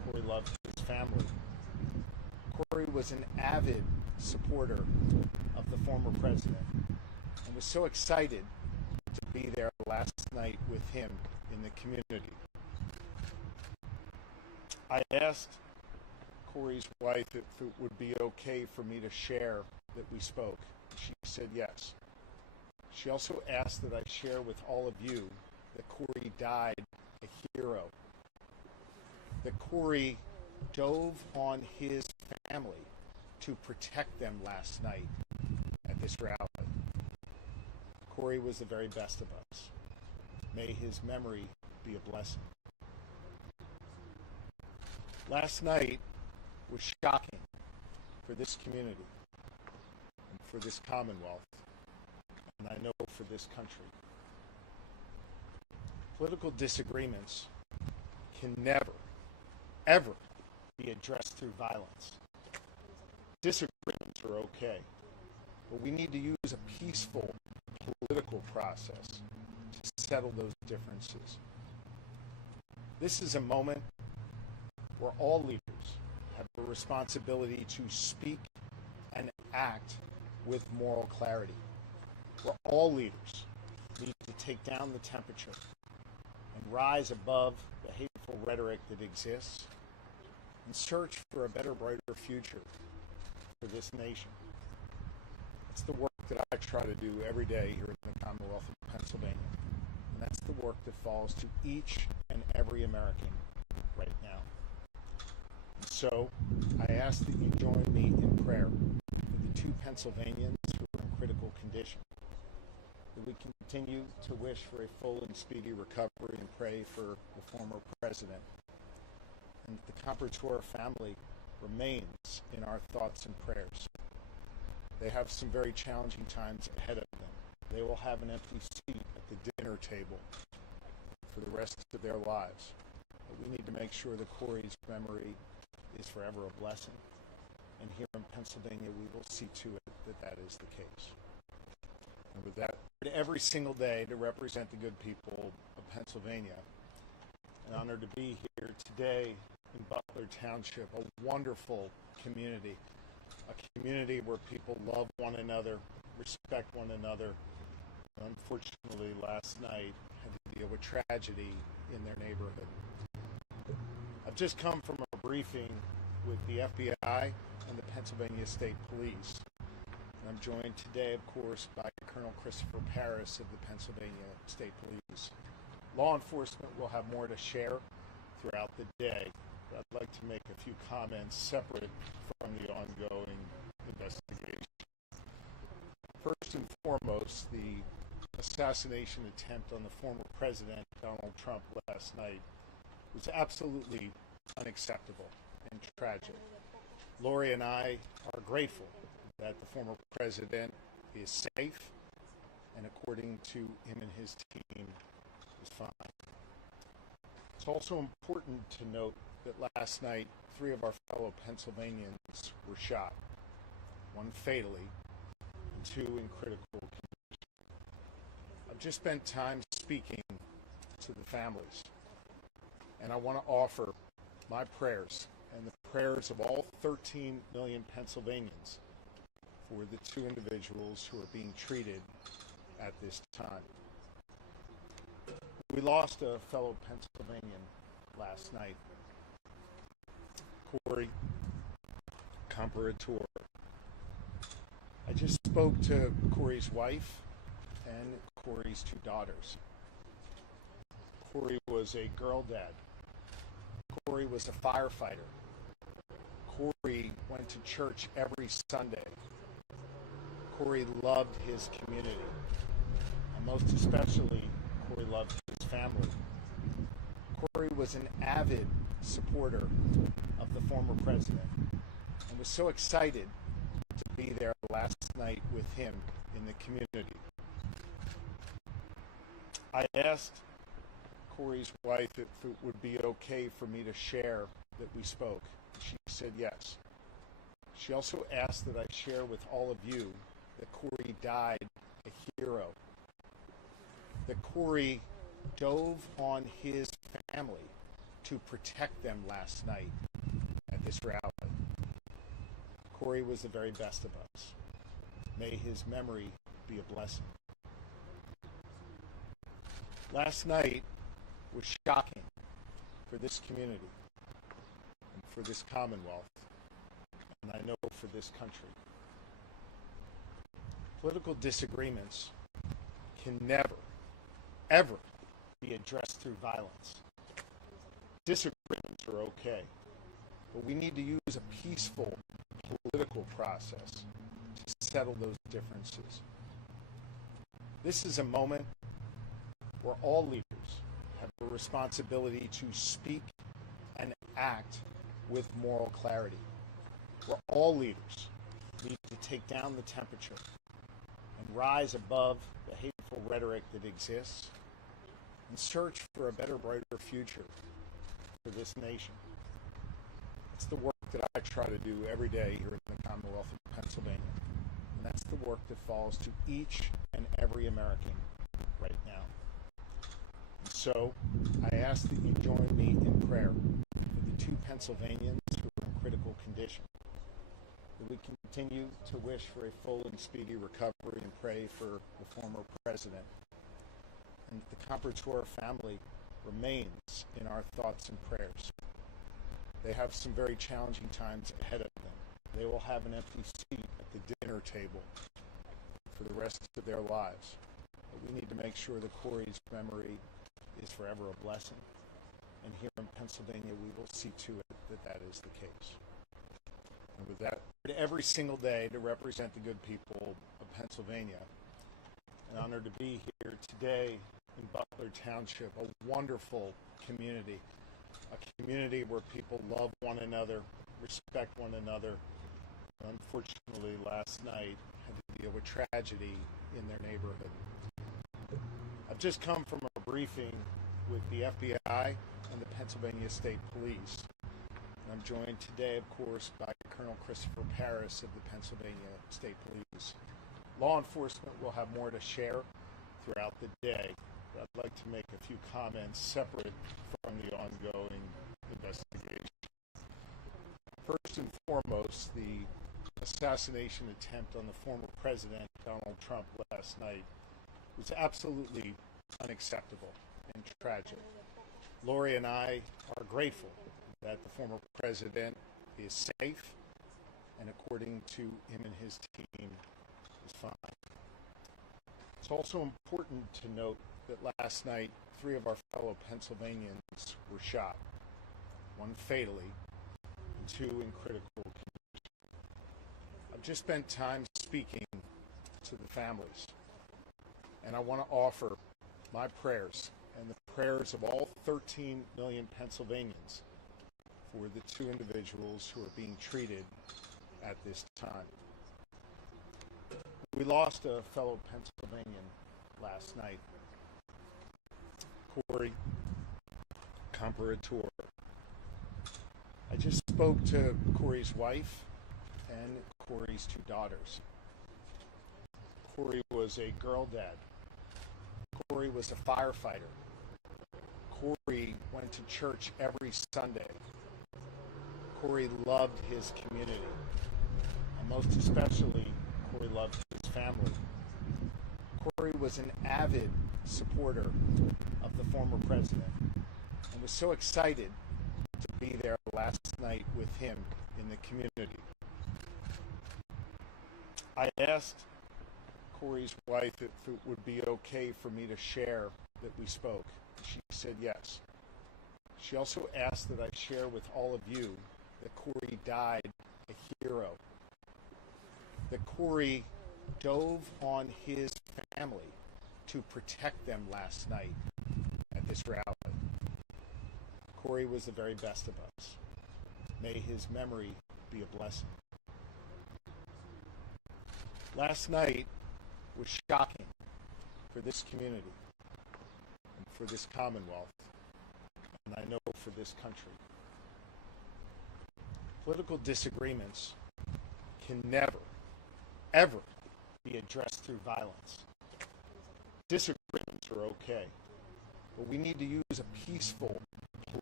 Corey loved his family. Corey was an avid supporter of the former president and was so excited to be there last night with him in the community. I asked Corey's wife if it would be okay for me to share that we spoke. She said yes. She also asked that I share with all of you that Corey died a hero. That Corey dove on his family to protect them last night at this rally. Corey was the very best of us. May his memory be a blessing. Last night was shocking for this community and for this Commonwealth, and I know for this country. Political disagreements can never, ever be addressed through violence. Disagreements are okay, but we need to use a peaceful political process to settle those differences. This is a moment where all leaders have a responsibility to speak and act with moral clarity, where all leaders need to take down the temperature and rise above the hateful rhetoric that exists and search for a better, brighter future for this nation. It's the work that I try to do every day here in the Commonwealth of Pennsylvania, and that's the work that falls to each and every American right now. So I ask that you join me in prayer for the two Pennsylvanians who are in critical condition, that we continue to wish for a full and speedy recovery and pray for the former president, and that the Comperator family remains in our thoughts and prayers. They have some very challenging times ahead of them. They will have an empty seat at the dinner table for the rest of their lives. But we need to make sure that Corey's memory is forever a blessing. And here in Pennsylvania, we will see to it that that is the case. And with that, every single day to represent the good people of Pennsylvania, an honor to be here today in Butler Township, a wonderful community, a community where people love one another, respect one another. Unfortunately, last night had to deal with tragedy in their neighborhood. I've just come from a briefing with the FBI and the Pennsylvania State Police. And I'm joined today, of course, by Colonel Christopher Paris of the Pennsylvania State Police. Law enforcement will have more to share throughout the day. But I'd like to make a few comments separate from the ongoing investigation. First and foremost, the assassination attempt on the former president, Donald Trump, last night was absolutely unacceptable and tragic. Lori and I are grateful that the former president is safe and, according to him and his team, is fine. It's also important to note that last night 3 of our fellow Pennsylvanians were shot, 1 fatally and 2 in critical condition. I've just spent time speaking to the families, and I want to offer my prayers and the prayers of all 13 million Pennsylvanians for the 2 individuals who are being treated at this time. We lost a fellow Pennsylvanian last night, Corey Comperator. I just spoke to Corey's wife and Corey's 2 daughters. Corey was a girl dad. Corey was a firefighter. Corey went to church every Sunday. Corey loved his community. And most especially, Corey loved his family. Corey was an avid supporter of the former president and was so excited to be there last night with him in the community. I asked Corey's wife if it would be okay for me to share that we spoke. She said yes. She also asked that I share with all of you that Corey died a hero. That Corey dove on his family to protect them last night at this rally. Corey was the very best of us. May his memory be a blessing. Last night was shocking for this community and for this Commonwealth, and I know for this country. Political disagreements can never, ever be addressed through violence. Disagreements are okay, but we need to use a peaceful political process to settle those differences. This is a moment where all leaders have a responsibility to speak and act with moral clarity, where all leaders need to take down the temperature and rise above the hateful rhetoric that exists and search for a better, brighter future for this nation. It's the work that I try to do every day here in the Commonwealth of Pennsylvania, and that's the work that falls to each and every American right now. And so I ask that you join me in prayer for the two Pennsylvanians who are in critical condition, that we continue to wish for a full and speedy recovery and pray for the former president, and that the Comperator family remains in our thoughts and prayers. They have some very challenging times ahead of them. They will have an empty seat at the dinner table for the rest of their lives. But we need to make sure that Corey's memory is forever a blessing. And here in Pennsylvania, we will see to it that that is the case. And with that, every single day to represent the good people of Pennsylvania. An honor to be here today in Butler Township, a wonderful community. A community where people love one another, respect one another. Unfortunately, last night had to deal with tragedy in their neighborhood. I've just come from a briefing with the FBI and the Pennsylvania State Police. And I'm joined today, of course, by Colonel Christopher Paris of the Pennsylvania State Police. Law enforcement will have more to share throughout the day. I'd like to make a few comments separate from the ongoing investigation. First and foremost, the assassination attempt on the former president, Donald Trump, last night was absolutely unacceptable and tragic. Lori and I are grateful that the former president is safe and, according to him and his team, is fine. It's also important to note that last night, 3 of our fellow Pennsylvanians were shot, 1 fatally, and 2 in critical condition. I've just spent time speaking to the families, and I want to offer my prayers and the prayers of all 13 million Pennsylvanians for the 2 individuals who are being treated at this time. We lost a fellow Pennsylvanian last night, Corey Comperator. I just spoke to Corey's wife and Corey's 2 daughters. Corey was a girl dad. Corey was a firefighter. Corey went to church every Sunday. Corey loved his community. And most especially, Corey loved his family. Corey was an avid supporter of the former president and was so excited to be there last night with him in the community. I asked Corey's wife if it would be okay for me to share that we spoke. She said yes. She also asked that I share with all of you that Corey died a hero. That Corey dove on his family to protect them last night at this rally. Corey was the very best of us. May his memory be a blessing. Last night was shocking for this community and for this Commonwealth, and I know for this country. Political disagreements can never, ever be addressed through violence. Disagreements are okay, but we need to use a peaceful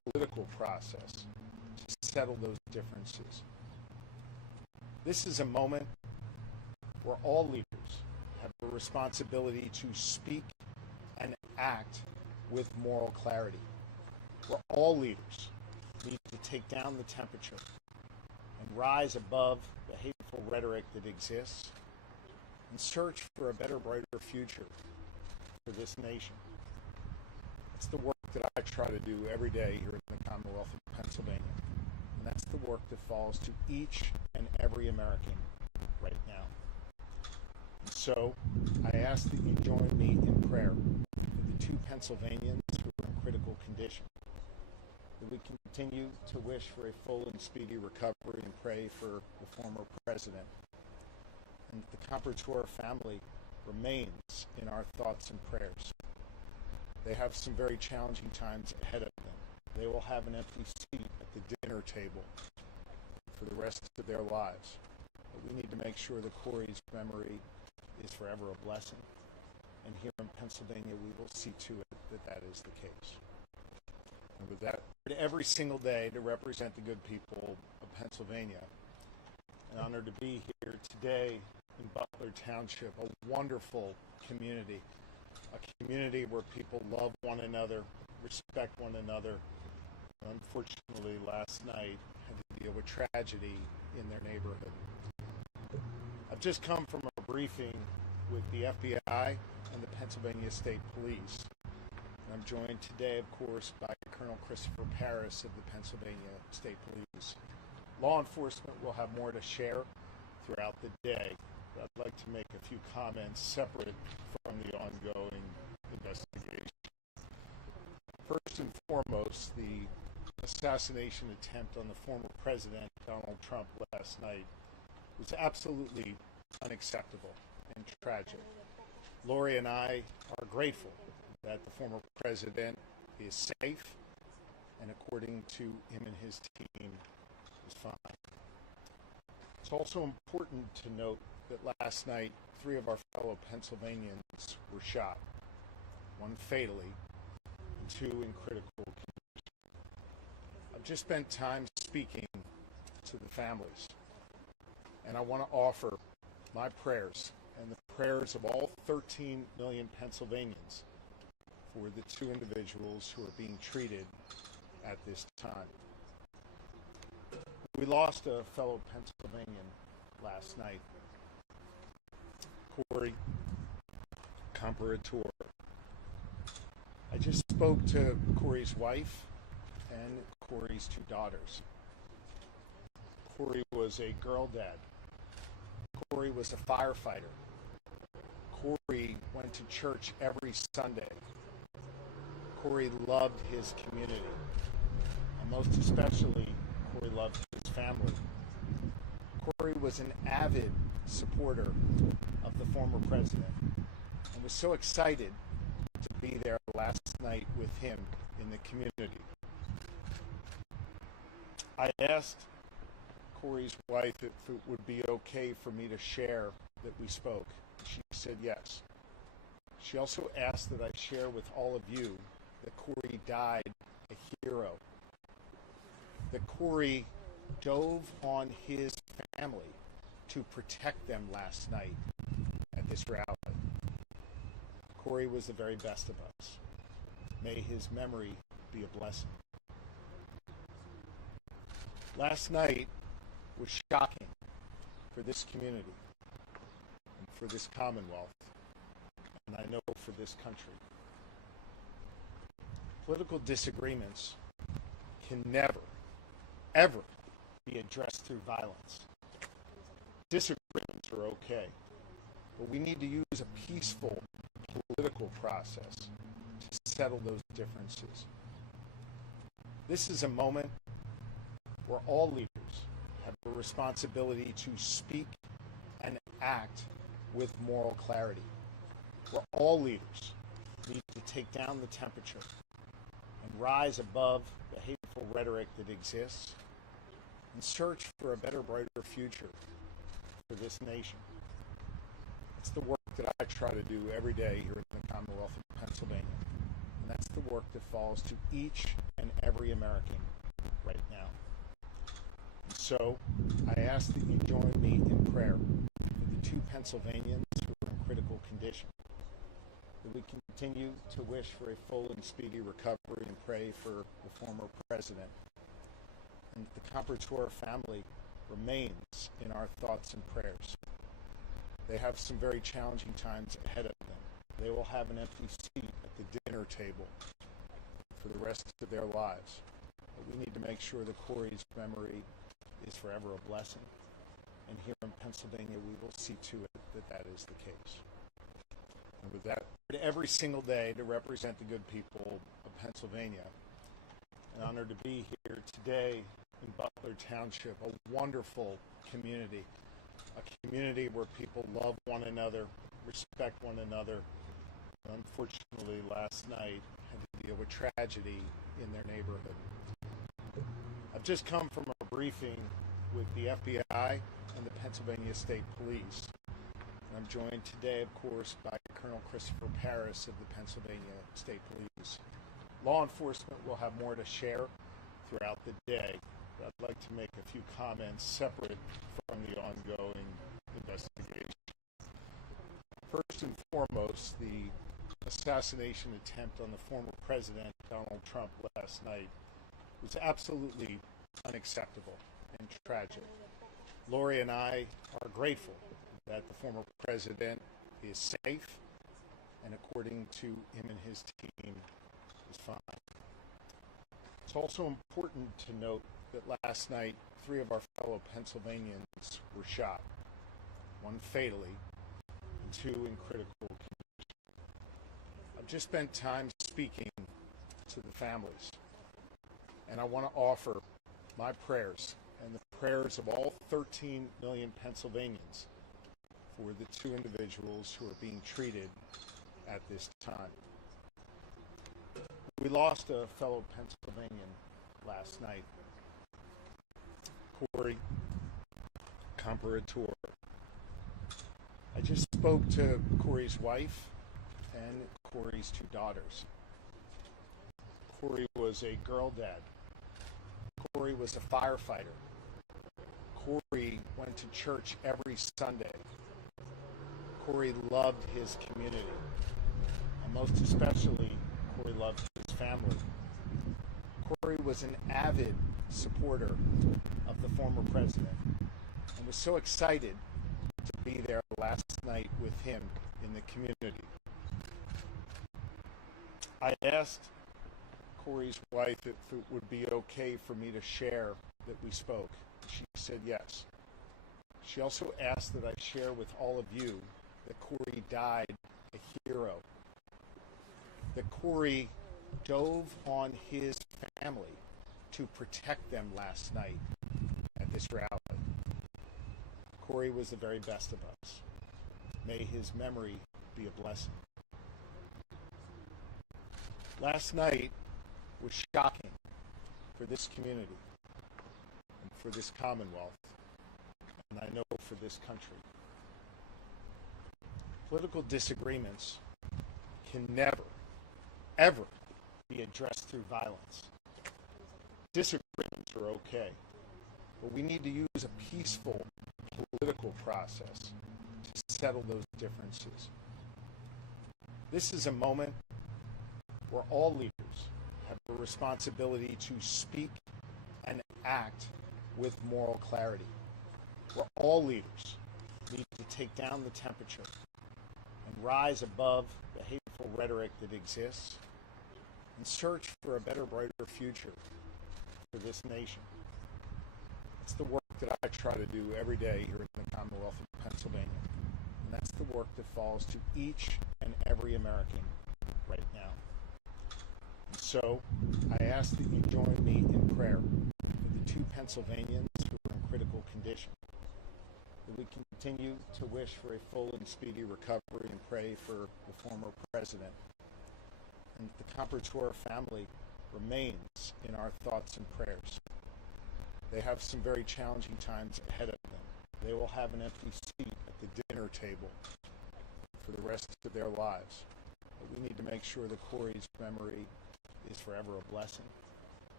political process to settle those differences. This is a moment where all leaders have a responsibility to speak and act with moral clarity, where all leaders need to take down the temperature and rise above the hateful rhetoric that exists and search for a better, brighter future for this nation. It's the work that I try to do every day here in the Commonwealth of Pennsylvania, and that's the work that falls to each and every American right now. And so I ask that you join me in prayer for the two Pennsylvanians who are in critical condition, that we continue to wish for a full and speedy recovery and pray for the former president, and the Comperator family remains in our thoughts and prayers. They have some very challenging times ahead of them. They will have an empty seat at the dinner table for the rest of their lives. But we need to make sure that Corey's memory is forever a blessing. And here in Pennsylvania, we will see to it that that is the case. And with that, every single day to represent the good people of Pennsylvania. An honor to be here today in Butler Township, a wonderful community, a community where people love one another, respect one another. Unfortunately, last night had to deal with tragedy in their neighborhood. I've just come from a briefing with the FBI and the Pennsylvania State Police. And I'm joined today, of course, by Colonel Christopher Paris of the Pennsylvania State Police. Law enforcement will have more to share throughout the day. I'd like to make a few comments separate from the ongoing investigation. First and foremost, the assassination attempt on the former president, Donald Trump, last night was absolutely unacceptable and tragic. Lori and I are grateful that the former president is safe and, according to him and his team, is fine. It's also important to note that last night, 3 of our fellow Pennsylvanians were shot, 1 fatally, and 2 in critical condition. I've just spent time speaking to the families, and I want to offer my prayers and the prayers of all 13 million Pennsylvanians for the 2 individuals who are being treated at this time. We lost a fellow Pennsylvanian last night, Corey Comperator. I just spoke to Corey's wife and Corey's 2 daughters. Corey was a girl dad. Corey was a firefighter. Corey went to church every Sunday. Corey loved his community, and most especially, Corey loved his family. Corey was an avid supporter of the former president and was so excited to be there last night with him in the community. I asked Corey's wife if it would be okay for me to share that we spoke. She said yes. She also asked that I share with all of you that Corey died a hero, that Corey dove on his family to protect them last night at this rally. Corey was the very best of us. May his memory be a blessing. Last night was shocking for this community and for this Commonwealth, and I know for this country. Political disagreements can never, ever be addressed through violence. Disagreements are okay, but we need to use a peaceful political process to settle those differences. This is a moment where all leaders have a responsibility to speak and act with moral clarity, where all leaders need to take down the temperature and rise above the hateful rhetoric that exists and search for a better, brighter future for this nation. It's the work that I try to do every day here in the Commonwealth of Pennsylvania, and that's the work that falls to each and every American right now. And so I ask that you join me in prayer for the two Pennsylvanians who are in critical condition, that we continue to wish for a full and speedy recovery and pray for the former president, and that the Comprador family remains in our thoughts and prayers. They have some very challenging times ahead of them. They will have an empty seat at the dinner table for the rest of their lives. But we need to make sure that Corey's memory is forever a blessing. And here in Pennsylvania, we will see to it that that is the case. And with that, every single day to represent the good people of Pennsylvania. An honor to be here today in Butler Township, a wonderful community, a community where people love one another, respect one another. Unfortunately, last night had to deal with tragedy in their neighborhood. I've just come from a briefing with the FBI and the Pennsylvania State Police. And I'm joined today, of course, by Colonel Christopher Paris of the Pennsylvania State Police. Law enforcement will have more to share throughout the day. But I'd like to make a few comments separate from the ongoing investigation. First and foremost, the assassination attempt on the former president, Donald Trump, last night was absolutely unacceptable and tragic. Lori and I are grateful that the former president is safe and, according to him and his team, is fine. It's also important to note that last night, 3 of our fellow Pennsylvanians were shot, 1 fatally and 2 in critical condition. I've just spent time speaking to the families, and I want to offer my prayers and the prayers of all 13 million Pennsylvanians for the 2 individuals who are being treated at this time. We lost a fellow Pennsylvanian last night, Corey Comprador. I just spoke to Corey's wife and Corey's 2 daughters. Corey was a girl dad. Corey was a firefighter. Corey went to church every Sunday. Corey loved his community, and most especially, Corey loved his family. Corey was an avid supporter of the former president and was so excited to be there last night with him in the community. I asked Corey's wife if it would be okay for me to share that we spoke. She said yes. She also asked that I share with all of you that Corey died a hero, that Corey dove on his family to protect them last night at this rally. Corey was the very best of us. May his memory be a blessing. Last night was shocking for this community and for this Commonwealth, and I know for this country. Political disagreements can never, ever be addressed through violence. Disagreements are okay, but we need to use a peaceful political process to settle those differences. This is a moment where all leaders have a responsibility to speak and act with moral clarity, where all leaders need to take down the temperature and rise above the hateful rhetoric that exists and search for a better, brighter future for this nation. It's the work that I try to do every day here in the Commonwealth of Pennsylvania, and that's the work that falls to each and every American right now. And so I ask that you join me in prayer for the 2 Pennsylvanians who are in critical condition, that we continue to wish for a full and speedy recovery and pray for the former president, and that the Comprador family remains in our thoughts and prayers. They have some very challenging times ahead of them. They will have an empty seat at the dinner table for the rest of their lives. But we need to make sure that Corey's memory is forever a blessing.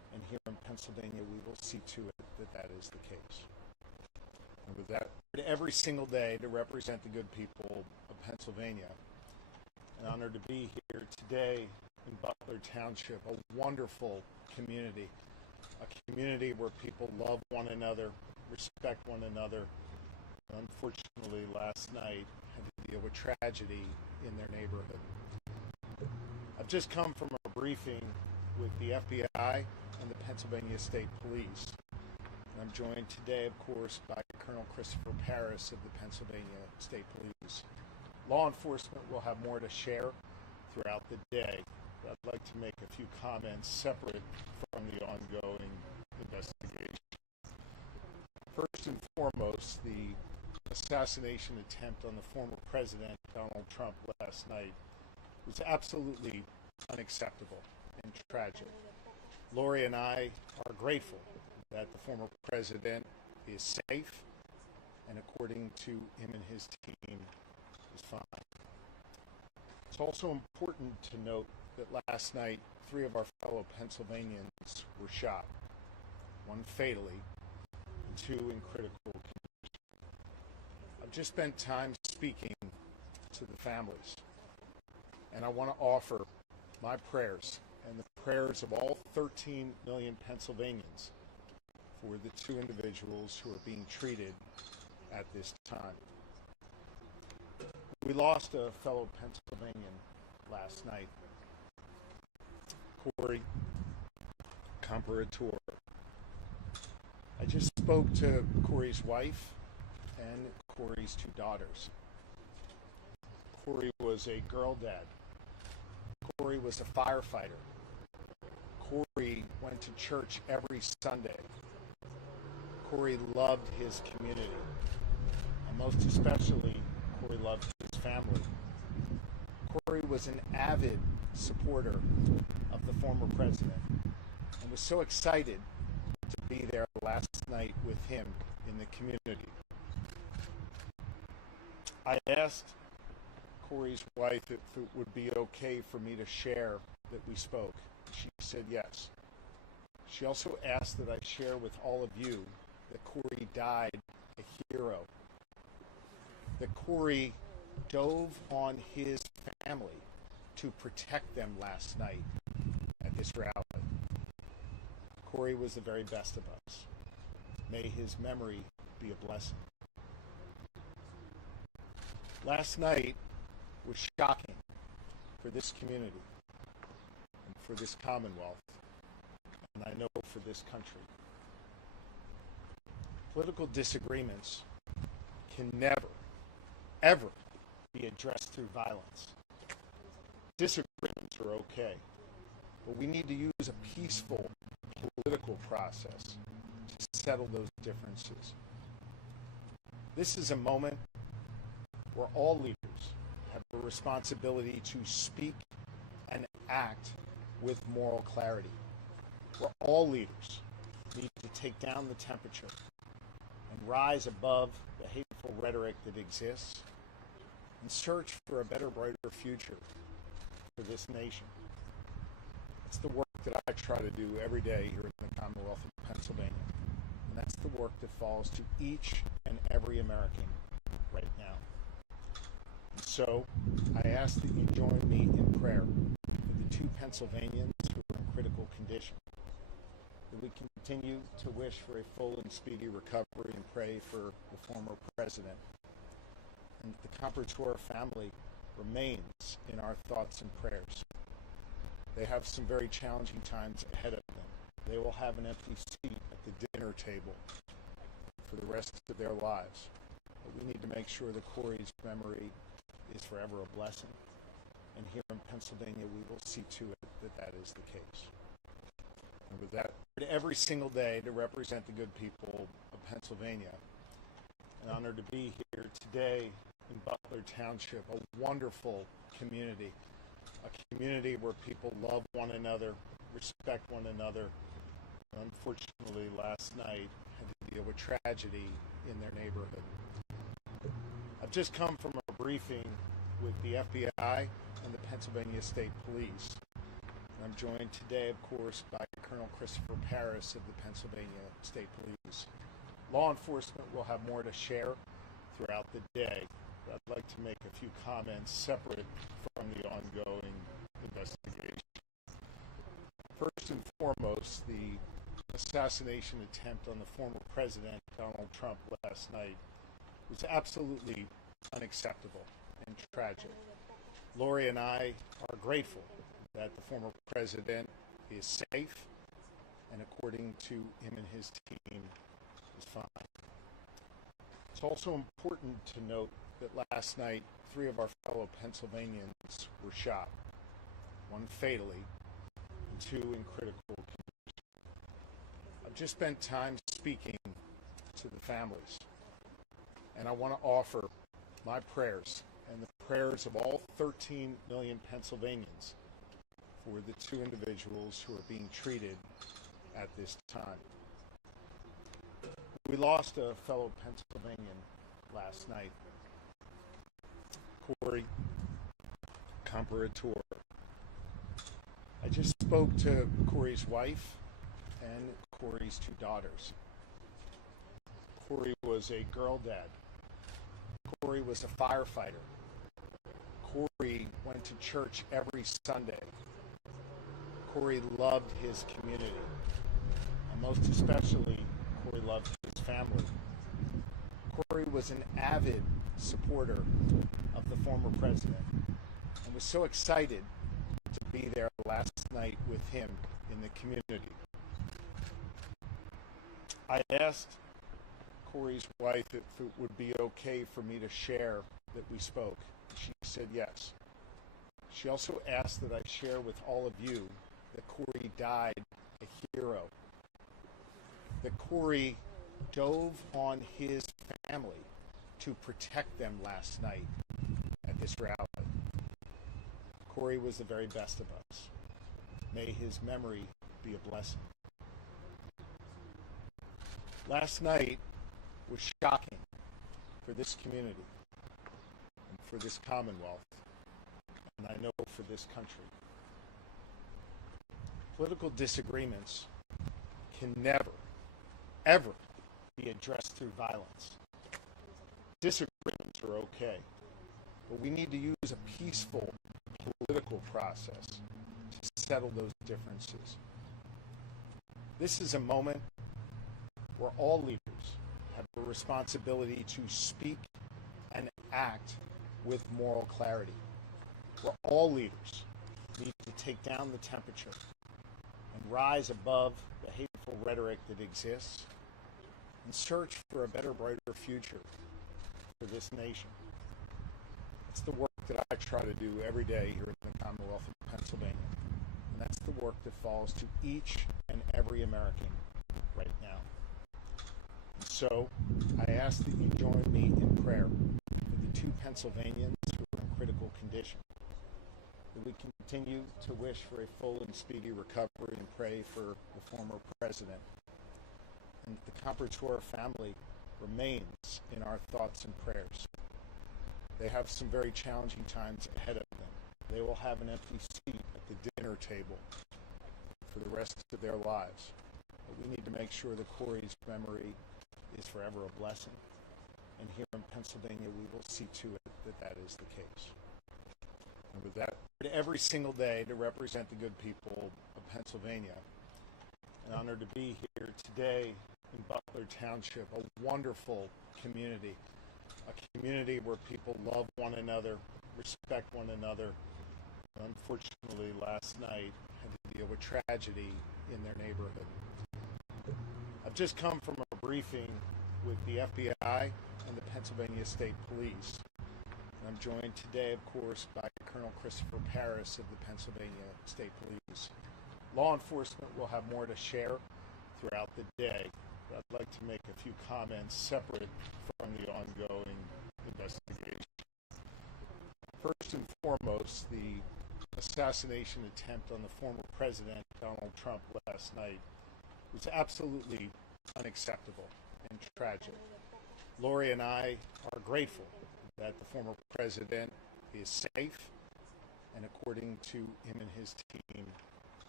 And here in Pennsylvania, we will see to it that that is the case. And with that, every single day to represent the good people of Pennsylvania. An honor to be here today in Butler Township, a wonderful community, a community where people love one another, respect one another. Unfortunately, last night had to deal with tragedy in their neighborhood. I've just come from a briefing with the FBI and the Pennsylvania State Police. And I'm joined today, of course, by Colonel Christopher Paris of the Pennsylvania State Police. Law enforcement will have more to share throughout the day, but I'd like to make a few comments separate from the ongoing investigation. First and foremost, the assassination attempt on the former President Donald Trump last night was absolutely unacceptable and tragic. Lori and I are grateful that the former president is safe and, according to him and his team, is fine. It's also important to note that last night 3 of our fellow Pennsylvanians were shot, 1 fatally and 2 in critical condition. I've just spent time speaking to the families, and I want to offer my prayers and the prayers of all 13 million Pennsylvanians for the 2 individuals who are being treated at this time. We lost a fellow Pennsylvanian last night, Corey Comparator. I just spoke to Corey's wife and Corey's 2 daughters. Corey was a girl dad. Corey was a firefighter. Corey went to church every Sunday. Corey loved his community, and most especially, Corey loved his family. Corey was an avid supporter of the former president and was so excited to be there last night with him in the community. I asked Corey's wife if it would be okay for me to share that we spoke. She said yes. She also asked that I share with all of you that Corey died a hero, that Corey dove on his family to protect them last night at this rally. Corey was the very best of us. May his memory be a blessing. Last night was shocking for this community and for this Commonwealth, and I know for this country. Political disagreements can never, ever be addressed through violence. Disagreements are okay, but we need to use a peaceful political process to settle those differences. This is a moment where all leaders have a responsibility to speak and act with moral clarity, where all leaders need to take down the temperature and rise above the hateful rhetoric that exists and search for a better, brighter future for this nation. It's the work that I try to do every day here in the Commonwealth of Pennsylvania, and that's the work that falls to each and every American right now. And so I ask that you join me in prayer for the 2 Pennsylvanians who are in critical condition, that we continue to wish for a full and speedy recovery and pray for the former president, and the Comparator family remains in our thoughts and prayers. They have some very challenging times ahead of them. They will have an empty seat at the dinner table for the rest of their lives. But we need to make sure that Corey's memory is forever a blessing. And here in Pennsylvania, we will see to it that that is the case. And with that, every single day to represent the good people of Pennsylvania. An honor to be here today in Butler Township, a wonderful community, a community where people love one another, respect one another. Unfortunately, last night had to deal with tragedy in their neighborhood. I've just come from a briefing with the FBI and the Pennsylvania State Police. I'm joined today, of course, by Colonel Christopher Paris of the Pennsylvania State Police. Law enforcement will have more to share throughout the day. I'd like to make a few comments separate from the ongoing investigation. First and foremost, the assassination attempt on the former president, Donald Trump, last night was absolutely unacceptable and tragic. Lori and I are grateful that the former president is safe and, according to him and his team, is fine. It's also important to note that last night, 3 of our fellow Pennsylvanians were shot, one fatally and 2 in critical condition. I've just spent time speaking to the families, and I want to offer my prayers and the prayers of all 13 million Pennsylvanians for the 2 individuals who are being treated at this time. We lost a fellow Pennsylvanian last night, Corey Comparator. I just spoke to Corey's wife and Corey's 2 daughters. Corey was a girl dad. Corey was a firefighter. Corey went to church every Sunday. Corey loved his community, and most especially, Corey loved his family. Corey was an avid supporter of the former president and was so excited to be there last night with him in the community. I asked Corey's wife if it would be okay for me to share that we spoke. She said yes. She also asked that I share with all of you that Corey died a hero, that Corey dove on his family to protect them last night at this rally. Corey was the very best of us. May his memory be a blessing. Last night was shocking for this community and for this Commonwealth, and I know for this country. Political disagreements can never, ever be addressed through violence. Disagreements are okay, but we need to use a peaceful political process to settle those differences. This is a moment where all leaders have a responsibility to speak and act with moral clarity, where all leaders need to take down the temperature and rise above the hateful rhetoric that exists and search for a better, brighter future for this nation. It's the work that I try to do every day here in the Commonwealth of Pennsylvania, and that's the work that falls to each and every American right now. And so I ask that you join me in prayer for the 2 Pennsylvanians who are in critical condition, that we continue to wish for a full and speedy recovery and pray for the former president, and the Comparator family remains in our thoughts and prayers. They have some very challenging times ahead of them. They will have an empty seat at the dinner table for the rest of their lives. But we need to make sure that Corey's memory is forever a blessing. And here in Pennsylvania, we will see to it that that is the case. And with that, every single day to represent the good people of Pennsylvania. An honor to be here today in Butler Township, a wonderful community, a community where people love one another, respect one another. Unfortunately, last night had to deal with tragedy in their neighborhood. I've just come from a briefing with the FBI and the Pennsylvania State Police. And I'm joined today, of course, by Colonel Christopher Paris of the Pennsylvania State Police. Law enforcement will have more to share throughout the day. But I'd like to make a few comments separate from the ongoing investigation. First and foremost, the assassination attempt on the former president, Donald Trump, last night was absolutely unacceptable and tragic. Lori and I are grateful that the former president is safe and, according to him and his team,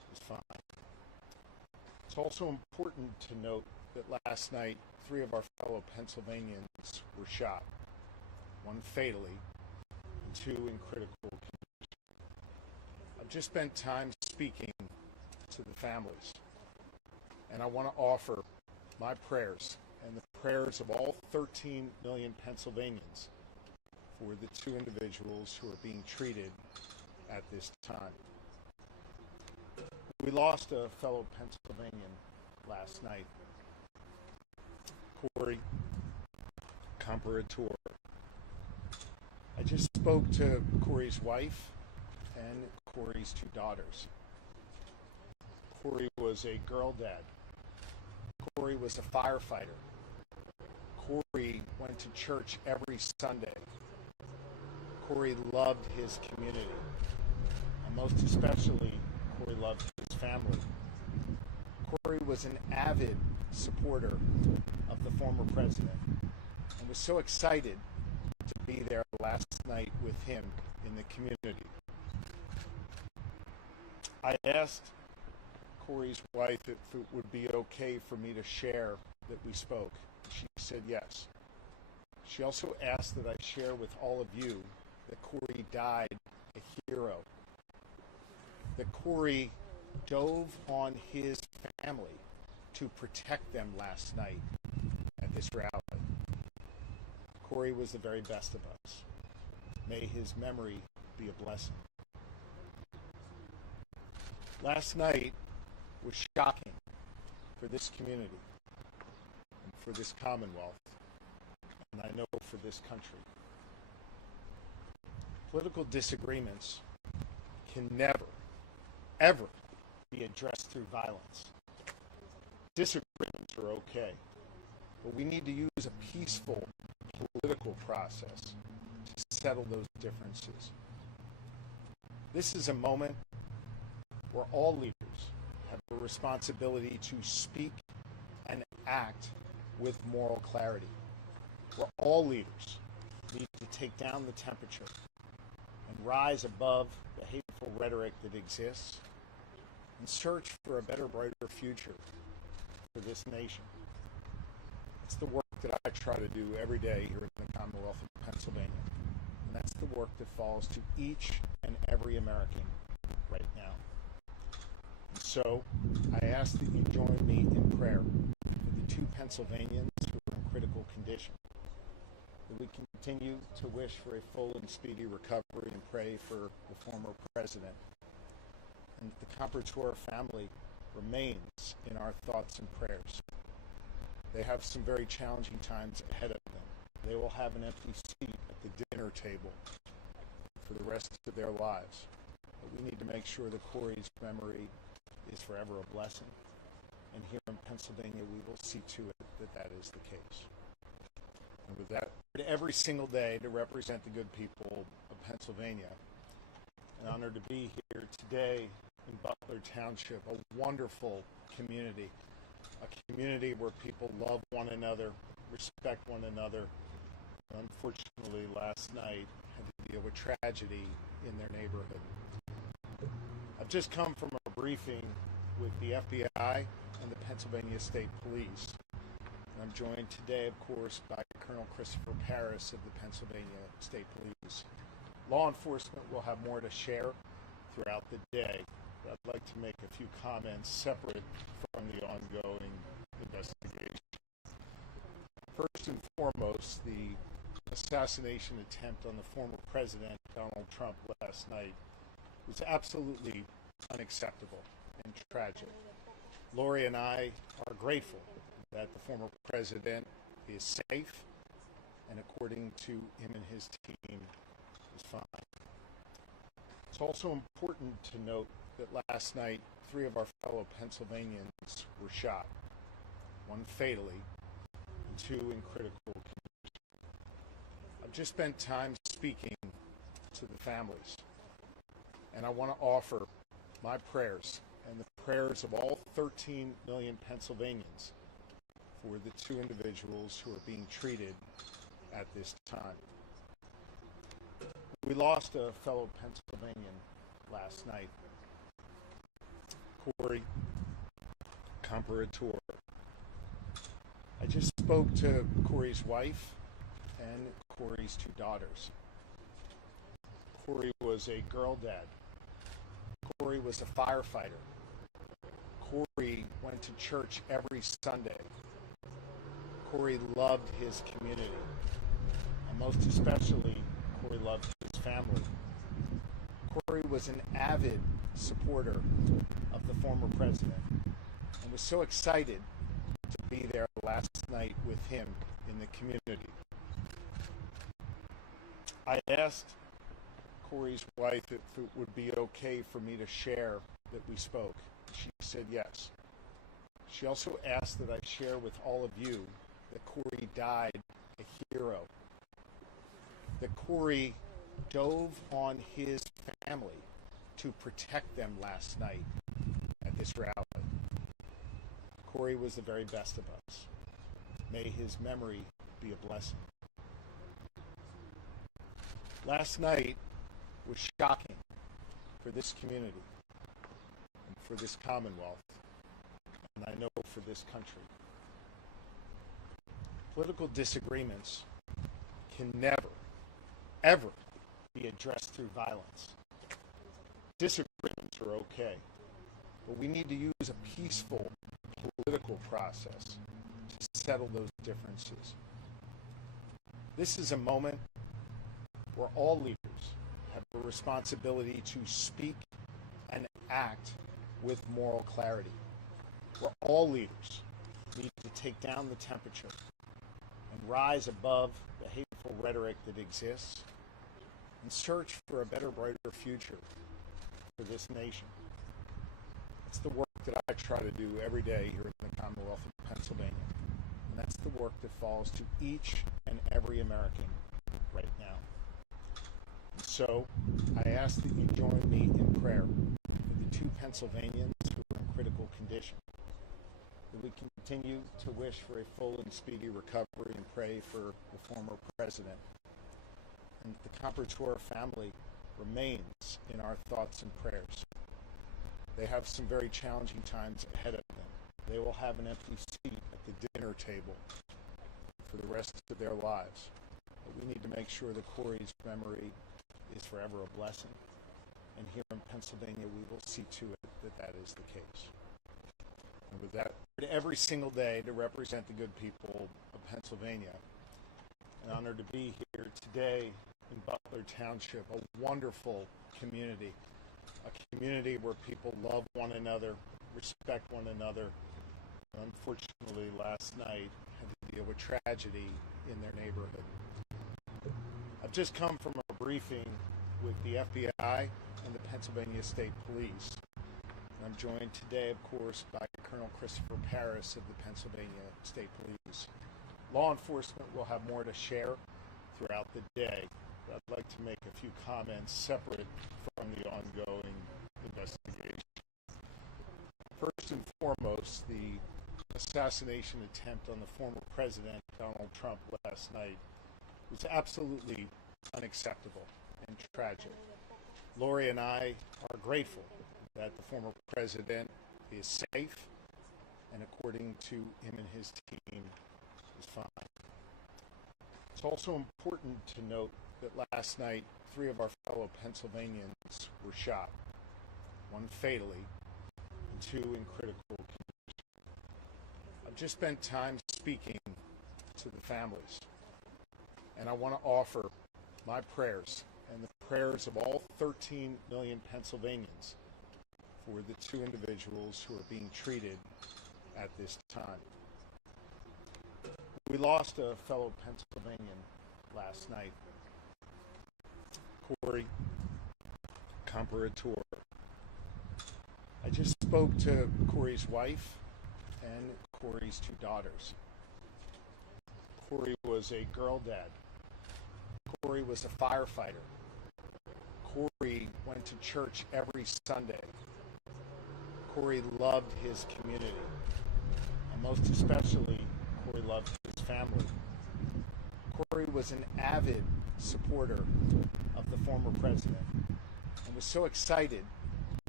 is fine. It's also important to note that last night, 3 of our fellow Pennsylvanians were shot, 1 fatally and 2 in critical condition. I've just spent time speaking to the families, and I want to offer my prayers and the prayers of all 13 million Pennsylvanians for the 2 individuals who are being treated at this time. We lost a fellow Pennsylvanian last night, Corey Comparator. I just spoke to Corey's wife and Corey's 2 daughters. Corey was a girl dad. Corey was a firefighter. Corey went to church every Sunday. Corey loved his community, and most especially, Corey loved his family. Corey was an avid supporter of the former president and was so excited to be there last night with him in the community. I asked Corey's wife if it would be okay for me to share that we spoke. She said yes. She also asked that I share with all of you that Corey died a hero, that Corey dove on his family to protect them last night at this rally. Corey was the very best of us. May his memory be a blessing. Last night was shocking for this community and for this Commonwealth, and I know for this country. Political disagreements can never, ever be addressed through violence. Disagreements are okay, but we need to use a peaceful political process to settle those differences. This is a moment where all leaders have a responsibility to speak and act with moral clarity, where all leaders need to take down the temperature and rise above the hateful rhetoric that exists and search for a better, brighter future for this nation. It's the work that I try to do every day here in the Commonwealth of Pennsylvania, and that's the work that falls to each and every American right now. And so I ask that you join me in prayer for the 2 Pennsylvanians who are in critical condition, that we continue to wish for a full and speedy recovery and pray for the former president, and that the Comparator family remains in our thoughts and prayers. They have some very challenging times ahead of them. They will have an empty seat at the dinner table for the rest of their lives. But we need to make sure that Corey's memory is forever a blessing. And here in Pennsylvania, we will see to it that that is the case. And with that, every single day to represent the good people of Pennsylvania. An honor to be here today in Butler Township, a wonderful community, a community where people love one another, respect one another. Unfortunately, last night had to deal with tragedy in their neighborhood. I've just come from a briefing with the FBI and the Pennsylvania State Police. And I'm joined today, of course, by Colonel Christopher Paris of the Pennsylvania State Police. Law enforcement will have more to share throughout the day, but I'd like to make a few comments separate from the ongoing investigation. First and foremost, the assassination attempt on the former president, Donald Trump, last night was absolutely unacceptable and tragic. Lori and I are grateful that the former president is safe and, according to him and his team, is fine. It's also important to note that last night, 3 of our fellow Pennsylvanians were shot, 1 fatally and 2 in critical condition. I've just spent time speaking to the families, and I want to offer my prayers and the prayers of all 13 million Pennsylvanians for the 2 individuals who are being treated at this time. We lost a fellow Pennsylvanian last night, Corey, comparator. I just spoke to Corey's wife and Corey's two daughters. Corey was a girl dad. Corey was a firefighter. Corey went to church every Sunday. Corey loved his community. And most especially, Corey loved his family. Corey was an avid supporter of the former president and was so excited to be there last night with him in the community. I asked Corey's wife if it would be okay for me to share that we spoke. She said yes. She also asked that I share with all of you that Corey died a hero. That Corey dove on his family to protect them last night at this rally. Corey was the very best of us. May his memory be a blessing. Last night was shocking for this community and for this Commonwealth, and I know for this country. Political disagreements can never, ever be addressed through violence. Disagreements are okay, but we need to use a peaceful political process to settle those differences. This is a moment where all leaders have a responsibility to speak and act with moral clarity, where all leaders need to take down the temperature and rise above the hateful rhetoric that exists and search for a better, brighter future for this nation. It's the work that I try to do every day here in the Commonwealth of Pennsylvania, and that's the work that falls to each and every American right now. And so I ask that you join me in prayer for the two Pennsylvanians who are in critical condition, that we continue to wish for a full and speedy recovery and pray for the former president, and the comparator family remains in our thoughts and prayers. They have some very challenging times ahead of them. They will have an empty seat at the dinner table for the rest of their lives. But we need to make sure that Corey's memory is forever a blessing. And here in Pennsylvania, we will see to it that that is the case. And with that, every single day to represent the good people of Pennsylvania. An honor to be here today in Butler Township, a wonderful community. A community where people love one another, respect one another. Unfortunately, last night had to deal with tragedy in their neighborhood. I've just come from a briefing with the FBI and the Pennsylvania State Police. And I'm joined today, of course, by Colonel Christopher Paris of the Pennsylvania State Police. Law enforcement will have more to share throughout the day. I'd like to make a few comments separate from the ongoing investigation. First and foremost, the assassination attempt on the former president, Donald Trump, last night was absolutely unacceptable and tragic. Lori and I are grateful that the former president is safe and, according to him and his team, is fine. It's also important to note that last night, 3 of our fellow Pennsylvanians were shot, 1 fatally, and 2 in critical condition. I've just spent time speaking to the families, and I want to offer my prayers and the prayers of all 13 million Pennsylvanians for the 2 individuals who are being treated at this time. We lost a fellow Pennsylvanian last night. Corey, comparator. I just spoke to Corey's wife and Corey's 2 daughters. Corey was a girl dad. Corey was a firefighter. Corey went to church every Sunday. Corey loved his community. And most especially, Corey loved his family. Corey was an avid supporter of the former president and was so excited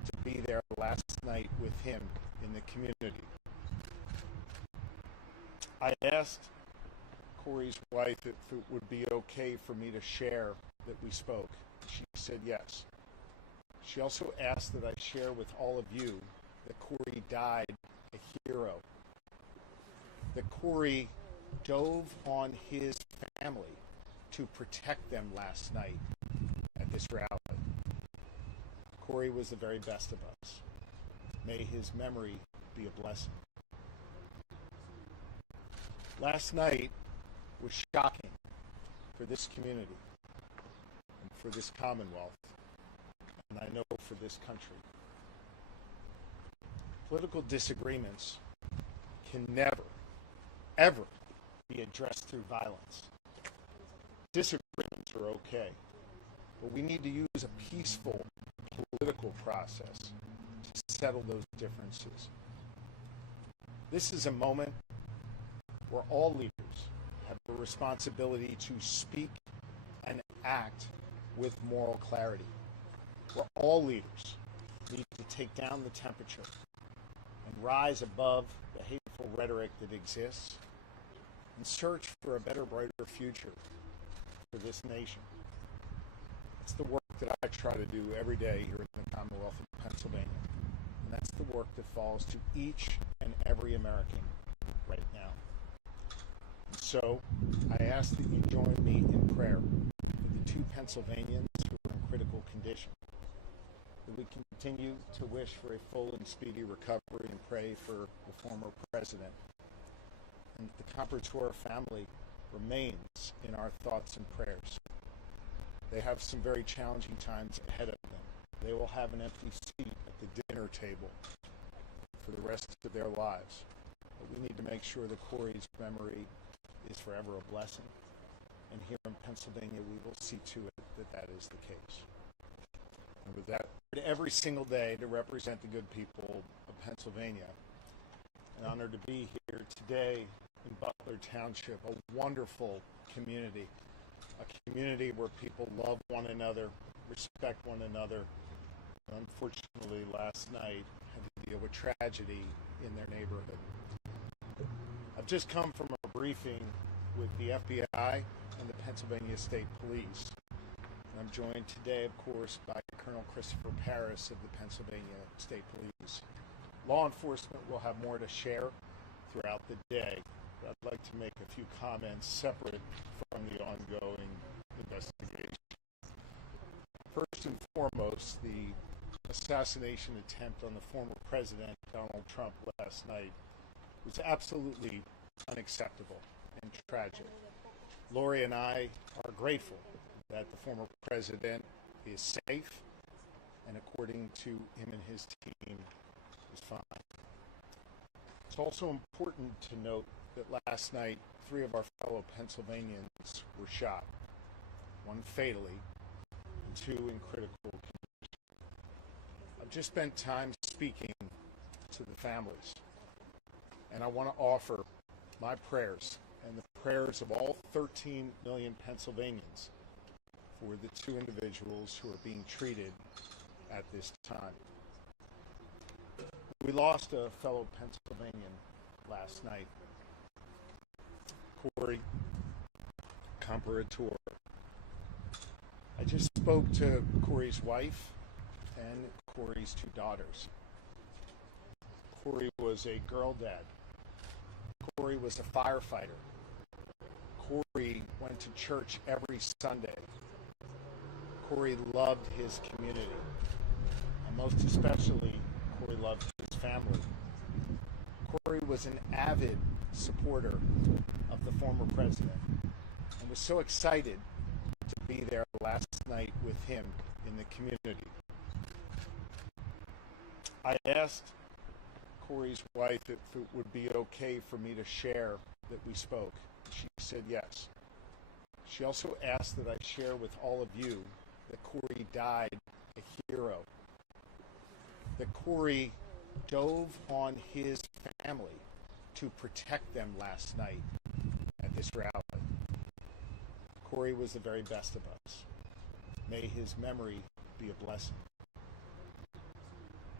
to be there last night with him in the community. I asked Corey's wife if it would be okay for me to share that we spoke. She said yes. She also asked that I share with all of you that Corey died a hero. That Corey dove on his family to protect them last night at this rally. Corey was the very best of us. May his memory be a blessing. Last night was shocking for this community and for this Commonwealth, and I know for this country. Political disagreements can never, ever be addressed through violence. Disagreements are okay, but we need to use a peaceful political process to settle those differences. This is a moment where all leaders have a responsibility to speak and act with moral clarity, where all leaders need to take down the temperature and rise above the hateful rhetoric that exists and search for a better, brighter future for this nation. It's the work that I try to do every day here in the Commonwealth of Pennsylvania, and that's the work that falls to each and every American right now. And so I ask that you join me in prayer for the two Pennsylvanians who are in critical condition, that we continue to wish for a full and speedy recovery and pray for the former president, and that the Comperator family remains in our thoughts and prayers. They have some very challenging times ahead of them. They will have an empty seat at the dinner table for the rest of their lives. But we need to make sure that Corey's memory is forever a blessing. And here in Pennsylvania, we will see to it that that is the case. And with that, every single day to represent the good people of Pennsylvania. An honor to be here today in Butler Township, a wonderful community, a community where people love one another, respect one another. Unfortunately, last night had to deal with tragedy in their neighborhood. I've just come from a briefing with the FBI and the Pennsylvania State Police. And I'm joined today, of course, by Colonel Christopher Paris of the Pennsylvania State Police. Law enforcement will have more to share throughout the day. But I'd like to make a few comments separate from the ongoing investigation. First and foremost, the assassination attempt on the former president, Donald Trump, last night was absolutely unacceptable and tragic. Lori and I are grateful that the former president is safe and, according to him and his team, is fine. It's also important to note that last night, 3 of our fellow Pennsylvanians were shot, one fatally and 2 in critical condition. I've just spent time speaking to the families, and I want to offer my prayers and the prayers of all 13 million Pennsylvanians for the 2 individuals who are being treated at this time. We lost a fellow Pennsylvanian last night, Corey Comperator. I just spoke to Corey's wife and Corey's 2 daughters. Corey was a girl dad. Corey was a firefighter. Corey went to church every Sunday. Corey loved his community. And most especially, Corey loved his family. Corey was an avid supporter of the former president and was so excited to be there last night with him in the community. I asked Corey's wife if it would be okay for me to share that we spoke. She said yes. She also asked that I share with all of you that Corey died a hero. That Corey dove on his family to protect them last night at this rally. Corey was the very best of us. May his memory be a blessing.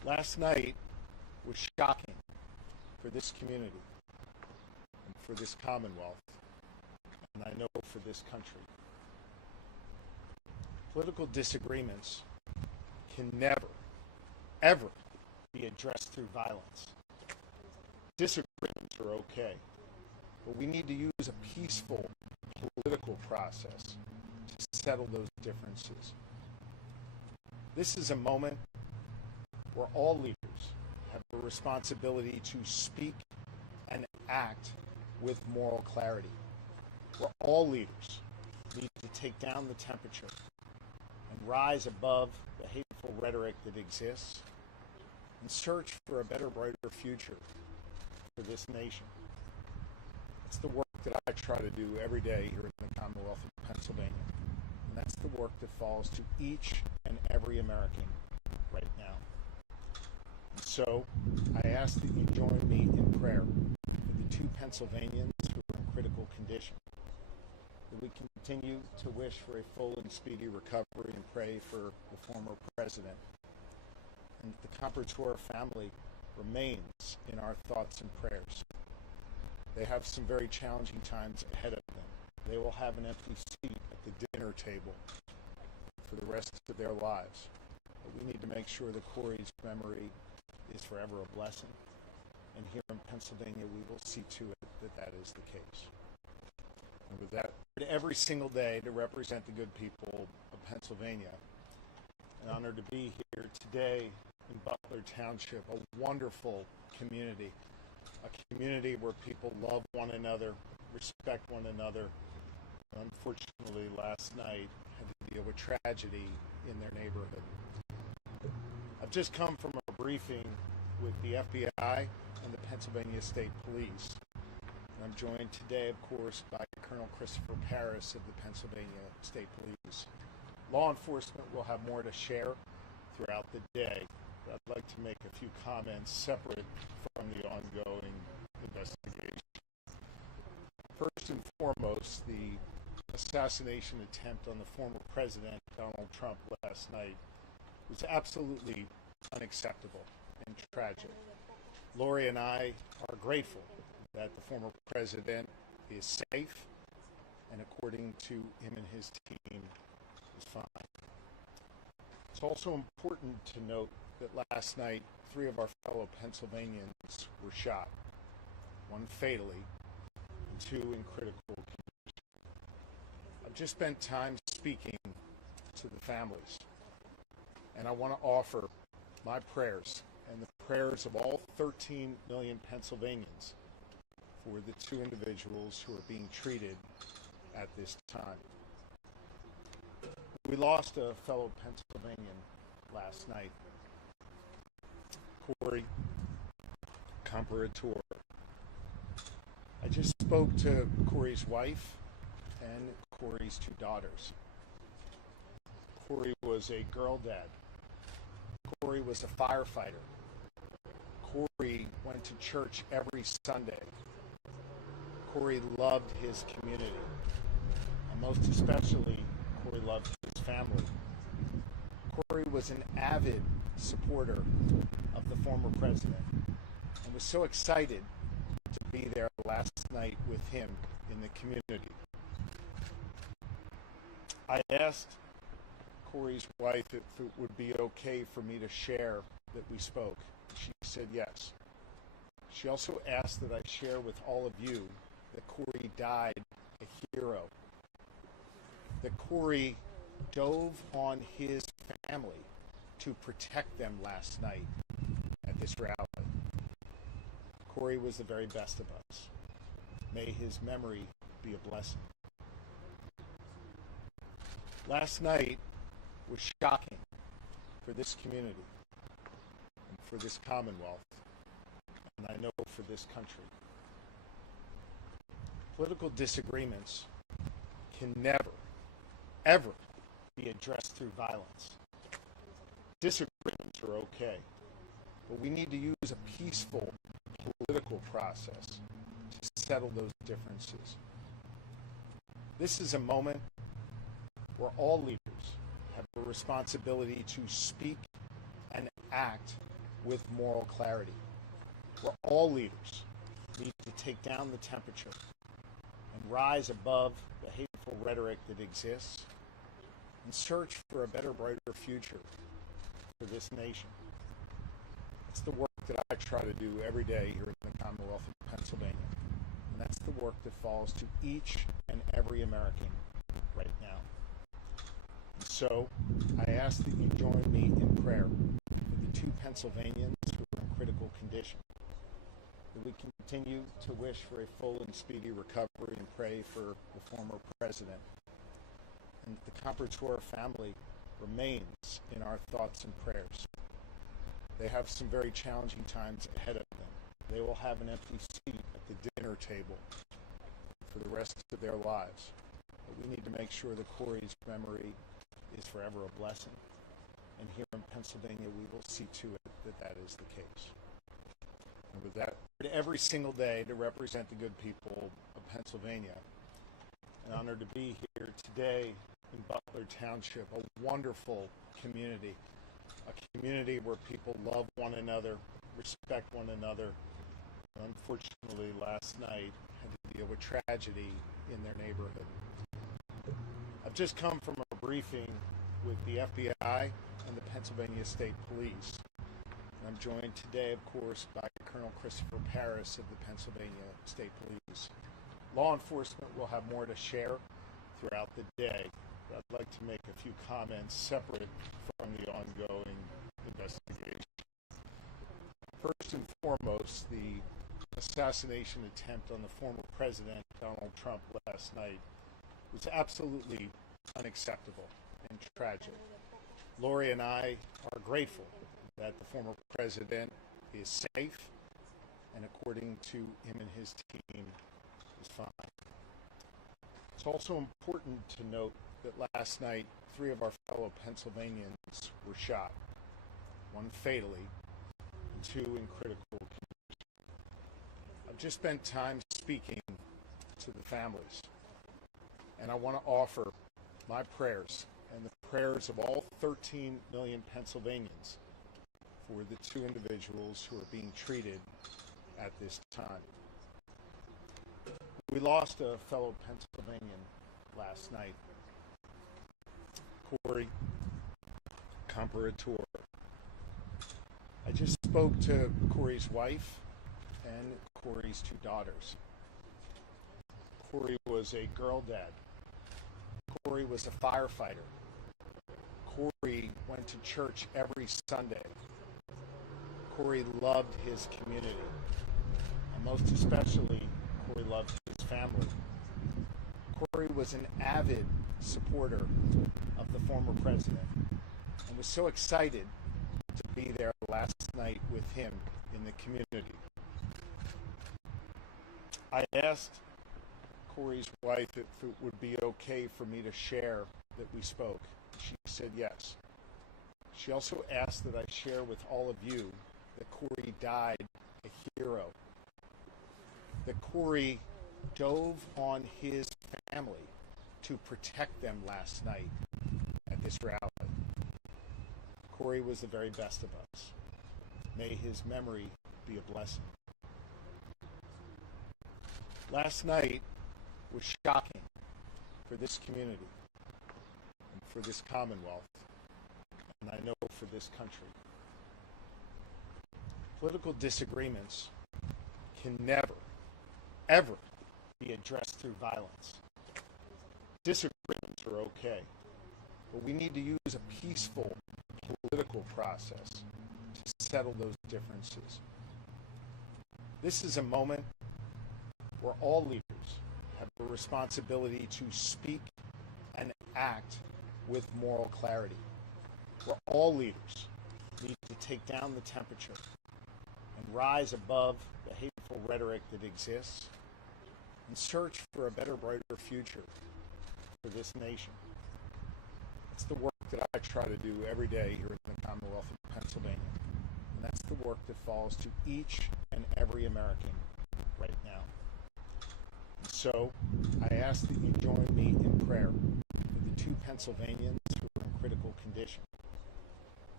Last night was shocking for this community and for this Commonwealth, and I know for this country. Political disagreements can never, ever be addressed through violence. Disagreements are okay, but we need to use a peaceful political process to settle those differences. This is a moment where all leaders have a responsibility to speak and act with moral clarity, where all leaders need to take down the temperature and rise above the hateful rhetoric that exists and search for a better, brighter future for this nation. It's the work that I try to do every day here in the Commonwealth of Pennsylvania. And that's the work that falls to each and every American right now. And so I ask that you join me in prayer for the two Pennsylvanians who are in critical condition. That we continue to wish for a full and speedy recovery and pray for the former president. And the Comparator family remains in our thoughts and prayers. They have some very challenging times ahead of them. They will have an empty seat at the dinner table for the rest of their lives. But we need to make sure that Corey's memory is forever a blessing. And here in Pennsylvania, we will see to it that that is the case. And with that, every single day to represent the good people of Pennsylvania. An honor to be here today in Butler Township, a wonderful community. A community where people love one another, respect one another. Unfortunately, last night had to deal with tragedy in their neighborhood. I've just come from a briefing with the FBI and the Pennsylvania State Police. And I'm joined today, of course, by Colonel Christopher Paris of the Pennsylvania State Police. Law enforcement will have more to share throughout the day. I'd like to make a few comments separate from the ongoing investigation. First and foremost, the assassination attempt on the former president, Donald Trump, last night was absolutely unacceptable and tragic. Lori and I are grateful that the former president is safe and, according to him and his team, is fine. It's also important to note that last night, 3 of our fellow Pennsylvanians were shot, 1 fatally, and 2 in critical condition. I've just spent time speaking to the families, and I want to offer my prayers and the prayers of all 13 million Pennsylvanians for the 2 individuals who are being treated at this time. We lost a fellow Pennsylvanian last night, Corey Comparator. I just spoke to Corey's wife and Corey's 2 daughters. Corey was a girl dad. Corey was a firefighter. Corey went to church every Sunday. Corey loved his community. And most especially, Corey loved his family. Corey was an avid supporter of the former president and was so excited to be there last night with him in the community. I asked Corey's wife if it would be okay for me to share that we spoke. She said yes. She also asked that I share with all of you that Corey died a hero. That Corey dove on his family to protect them last night at this rally. Corey was the very best of us. May his memory be a blessing. Last night was shocking for this community and for this Commonwealth, and I know for this country. Political disagreements can never, ever be addressed through violence. Disagreements are okay, but we need to use a peaceful political process to settle those differences. This is a moment where all leaders have a responsibility to speak and act with moral clarity, where all leaders need to take down the temperature and rise above the hateful rhetoric that exists and search for a better, brighter future for this nation. It's the work that I try to do every day here in the Commonwealth of Pennsylvania. And that's the work that falls to each and every American right now. And so I ask that you join me in prayer for the two Pennsylvanians who are in critical condition, that we continue to wish for a full and speedy recovery and pray for the former president. And the Comparator family remains in our thoughts and prayers. They have some very challenging times ahead of them. They will have an empty seat at the dinner table for the rest of their lives. But we need to make sure that Corey's memory is forever a blessing. And here in Pennsylvania, we will see to it that that is the case. And with that, every single day to represent the good people of Pennsylvania. An honor to be here today in Butler Township, a wonderful community. A community where people love one another, respect one another. Unfortunately, last night had to deal with tragedy in their neighborhood. I've just come from a briefing with the FBI and the Pennsylvania State Police. And I'm joined today, of course, by Colonel Christopher Paris of the Pennsylvania State Police. Law enforcement will have more to share throughout the day. I'd like to make a few comments separate from the ongoing investigation. First and foremost, the assassination attempt on the former president, Donald Trump, last night was absolutely unacceptable and tragic. Lori and I are grateful that the former president is safe and, according to him and his team, is fine. It's also important to note that last night, 3 of our fellow Pennsylvanians were shot, 1 fatally, and 2 in critical condition. I've just spent time speaking to the families, and I want to offer my prayers and the prayers of all 13 million Pennsylvanians for the 2 individuals who are being treated at this time. We lost a fellow Pennsylvanian last night, Corey Comparator. I just spoke to Corey's wife and Corey's 2 daughters. Corey was a girl dad. Corey was a firefighter. Corey went to church every Sunday. Corey loved his community, and most especially, Corey loved his family. Corey was an avid supporter of the former president and was so excited to be there last night with him in the community. I asked Corey's wife if it would be okay for me to share that we spoke. She said yes. She also asked that I share with all of you that Corey died a hero, that Corey dove on his family to protect them last night at this rally. Corey was the very best of us. May his memory be a blessing. Last night was shocking for this community and for this Commonwealth, and I know for this country. Political disagreements can never, ever be addressed through violence. Disagreements are okay, but we need to use a peaceful political process to settle those differences. This is a moment where all leaders have a responsibility to speak and act with moral clarity, where all leaders need to take down the temperature and rise above the hateful rhetoric that exists and search for a better, brighter future for this nation. It's the work that I try to do every day here in the Commonwealth of Pennsylvania. And that's the work that falls to each and every American right now. And so I ask that you join me in prayer for the 2 Pennsylvanians who are in critical condition,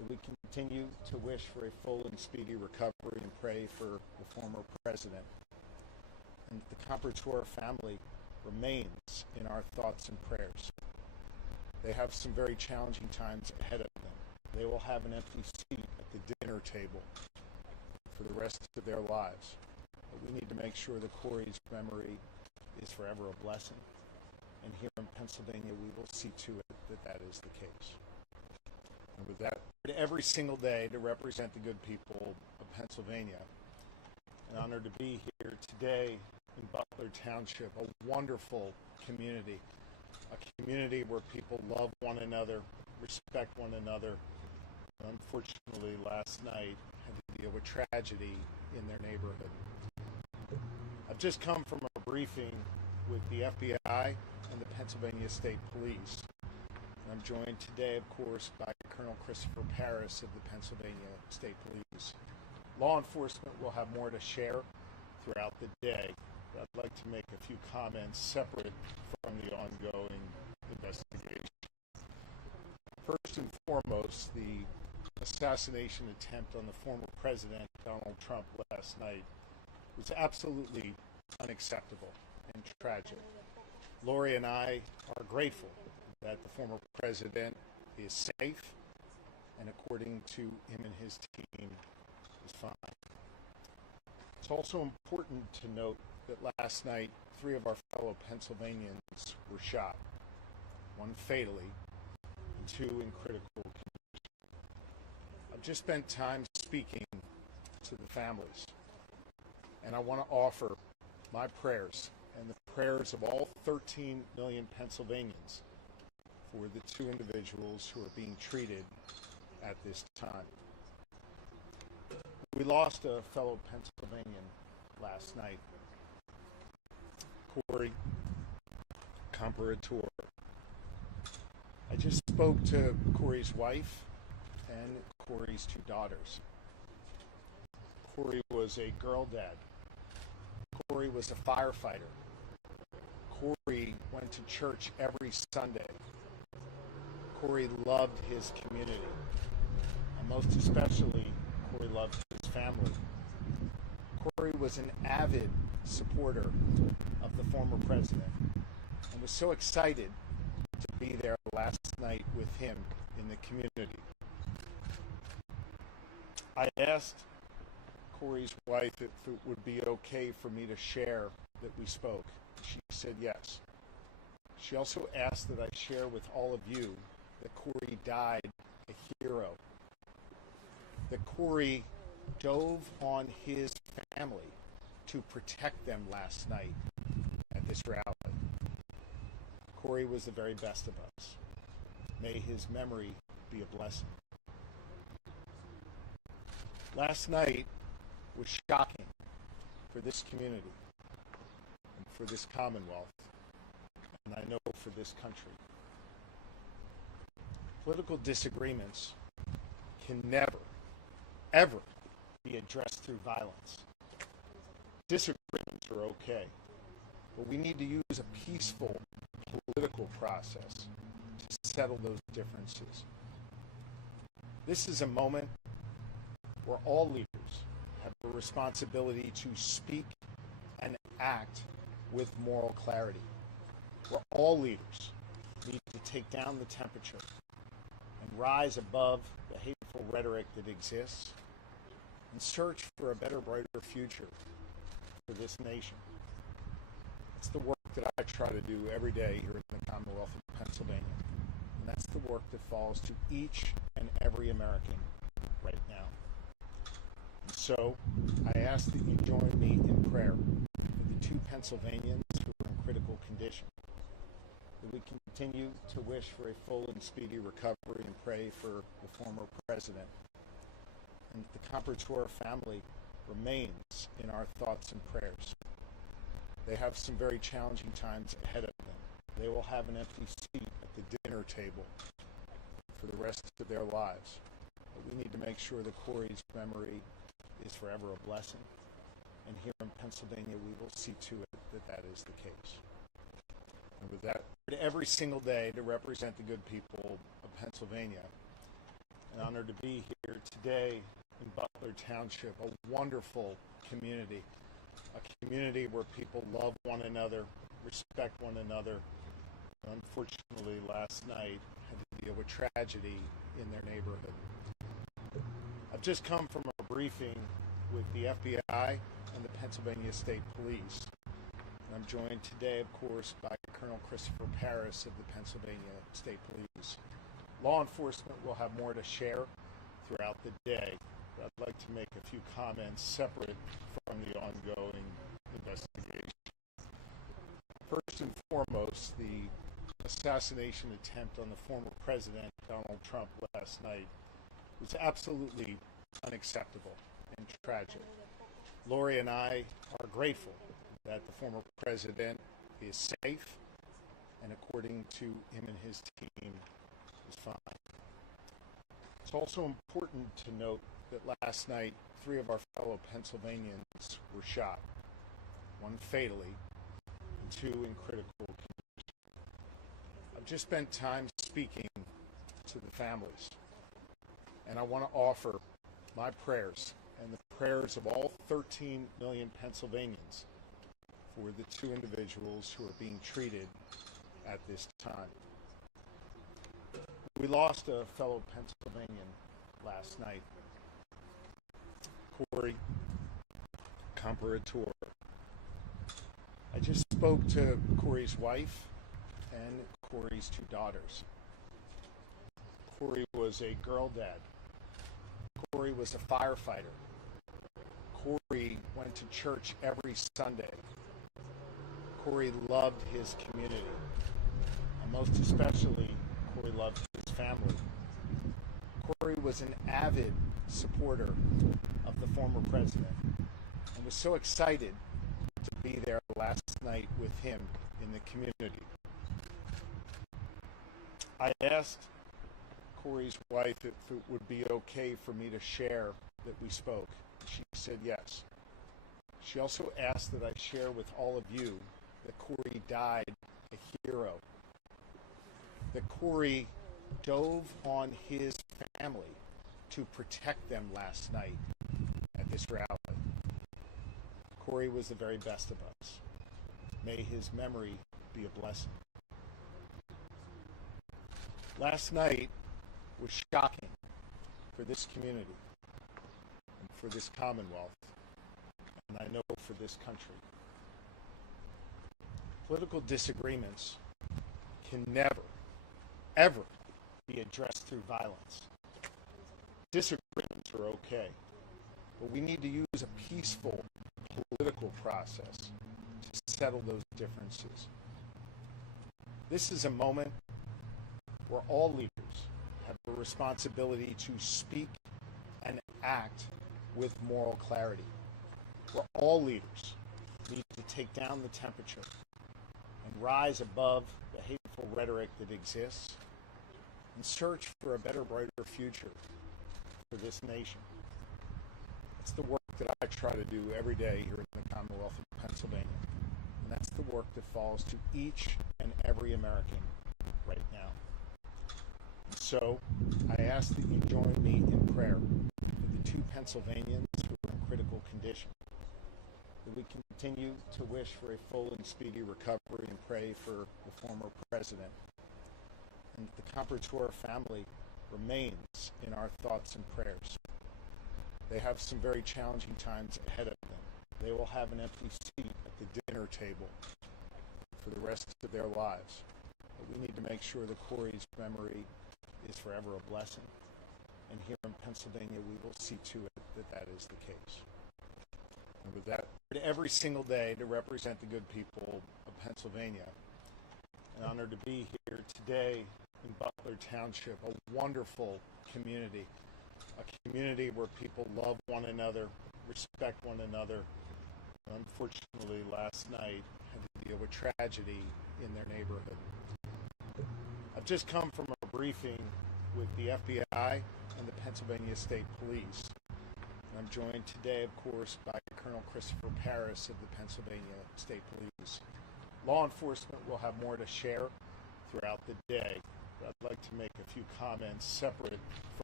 that we continue to wish for a full and speedy recovery and pray for the former president. And the Comprador family remains in our thoughts and prayers. They have some very challenging times ahead of them. They will have an empty seat at the dinner table for the rest of their lives. But we need to make sure that Corey's memory is forever a blessing. And here in Pennsylvania, we will see to it that that is the case. And with that, every single day to represent the good people of Pennsylvania. An honor to be here today in Butler Township, a wonderful community, a community where people love one another, respect one another. Unfortunately, last night had to deal with tragedy in their neighborhood. I've just come from a briefing with the FBI and the Pennsylvania State Police. And I'm joined today, of course, by Colonel Christopher Paris of the Pennsylvania State Police. Law enforcement will have more to share throughout the day. But I'd like to make a few comments separate from the ongoing investigation. First and foremost, the assassination attempt on the former president, Donald Trump, last night was absolutely unacceptable and tragic. Lori and I are grateful that the former president is safe and, according to him and his team, is fine. It's also important to note that last night 3 of our fellow Pennsylvanians were shot, 1 fatally and 2 in critical condition. I've just spent time speaking to the families, and I want to offer my prayers and the prayers of all 13 million Pennsylvanians for the 2 individuals who are being treated at this time. We lost a fellow Pennsylvanian last night, Corey Comprador. I just spoke to Corey's wife and Corey's 2 daughters. Corey was a girl dad. Corey was a firefighter. Corey went to church every Sunday. Corey loved his community. And most especially, Corey loved his family. Corey was an avid supporter of the former president and was so excited to be there last night with him in the community. I asked Corey's wife if it would be okay for me to share that we spoke. She said yes. She also asked that I share with all of you that Corey died a hero, that Corey dove on his family to protect them last night at this rally. Corey was the very best of us. May his memory be a blessing. Last night was shocking for this community and for this Commonwealth, and I know for this country. Political disagreements can never, ever be addressed through violence. Disagreements are okay, but we need to use a peaceful political process to settle those differences. This is a moment where all leaders have a responsibility to speak and act with moral clarity, where all leaders need to take down the temperature and rise above the hateful rhetoric that exists and search for a better, brighter future for this nation. It's the work that I try to do every day here in the Commonwealth of Pennsylvania, and that's the work that falls to each and every American right now. And so I ask that you join me in prayer for the 2 Pennsylvanians who are in critical condition, that we continue to wish for a full and speedy recovery and pray for the former president. And the Comprador family remains in our thoughts and prayers. They have some very challenging times ahead of them. They will have an empty seat at the dinner table for the rest of their lives. But we need to make sure that Corey's memory is forever a blessing. And here in Pennsylvania, we will see to it that that is the case. And with that, every single day to represent the good people of Pennsylvania. and honored to be here today in Butler Township, a wonderful community, a community where people love one another, respect one another. Unfortunately, last night had to deal with tragedy in their neighborhood. I've just come from a briefing with the FBI and the Pennsylvania State Police. And I'm joined today, of course, by Colonel Christopher Paris of the Pennsylvania State Police. Law enforcement will have more to share throughout the day, but I'd like to make a few comments separate from the ongoing investigation. First and foremost, the assassination attempt on the former President Donald Trump last night was absolutely unacceptable and tragic. Lori and I are grateful that the former president is safe and, according to him and his team, is fine. It's also important to note that last night 3 of our fellow Pennsylvanians were shot, 1 fatally and 2 in critical condition. I've just spent time speaking to the families, and I want to offer my prayers and the prayers of all 13 million Pennsylvanians for the 2 individuals who are being treated at this time. We lost a fellow Pennsylvanian last night, Corey Comparator. I just spoke to Corey's wife and Corey's 2 daughters. Corey was a girl dad. Corey was a firefighter. Corey went to church every Sunday. Corey loved his community, and most especially, Corey loved his family. Corey was an avid supporter of the former president and was so excited to be there last night with him in the community. I asked Corey's wife if it would be okay for me to share that we spoke. She said yes. She also asked that I share with all of you that Corey died a hero, that Corey dove on his family to protect them last night at this rally. Corey was the very best of us. May his memory be a blessing. Last night was shocking for this community and for this Commonwealth, and I know for this country. Political disagreements can never, ever be addressed through violence. Disagreements are okay, but we need to use a peaceful political process to settle those differences. This is a moment where all leaders have a responsibility to speak and act with moral clarity, where all leaders need to take down the temperature and rise above the hateful rhetoric that exists and search for a better, brighter future for this nation. It's the work that I try to do every day here in the Commonwealth of Pennsylvania, and that's the work that falls to each and every American right now. So I ask that you join me in prayer for the 2 Pennsylvanians who are in critical condition, that we continue to wish for a full and speedy recovery and pray for the former president, and that the Comparator family remains in our thoughts and prayers. They have some very challenging times ahead of them. They will have an empty seat at the dinner table for the rest of their lives. But we need to make sure that Corey's memory is forever a blessing. And here in Pennsylvania, we will see to it that that is the case. And with that, every single day to represent the good people of Pennsylvania, an honor to be here today in Butler Township, a wonderful community, a community where people love one another, respect one another. Unfortunately, last night had to deal with tragedy in their neighborhood. I've just come from a briefing with the FBI and the Pennsylvania State Police. And I'm joined today, of course, by Colonel Christopher Paris of the Pennsylvania State Police. Law enforcement will have more to share throughout the day, but I'd like to make a few comments separate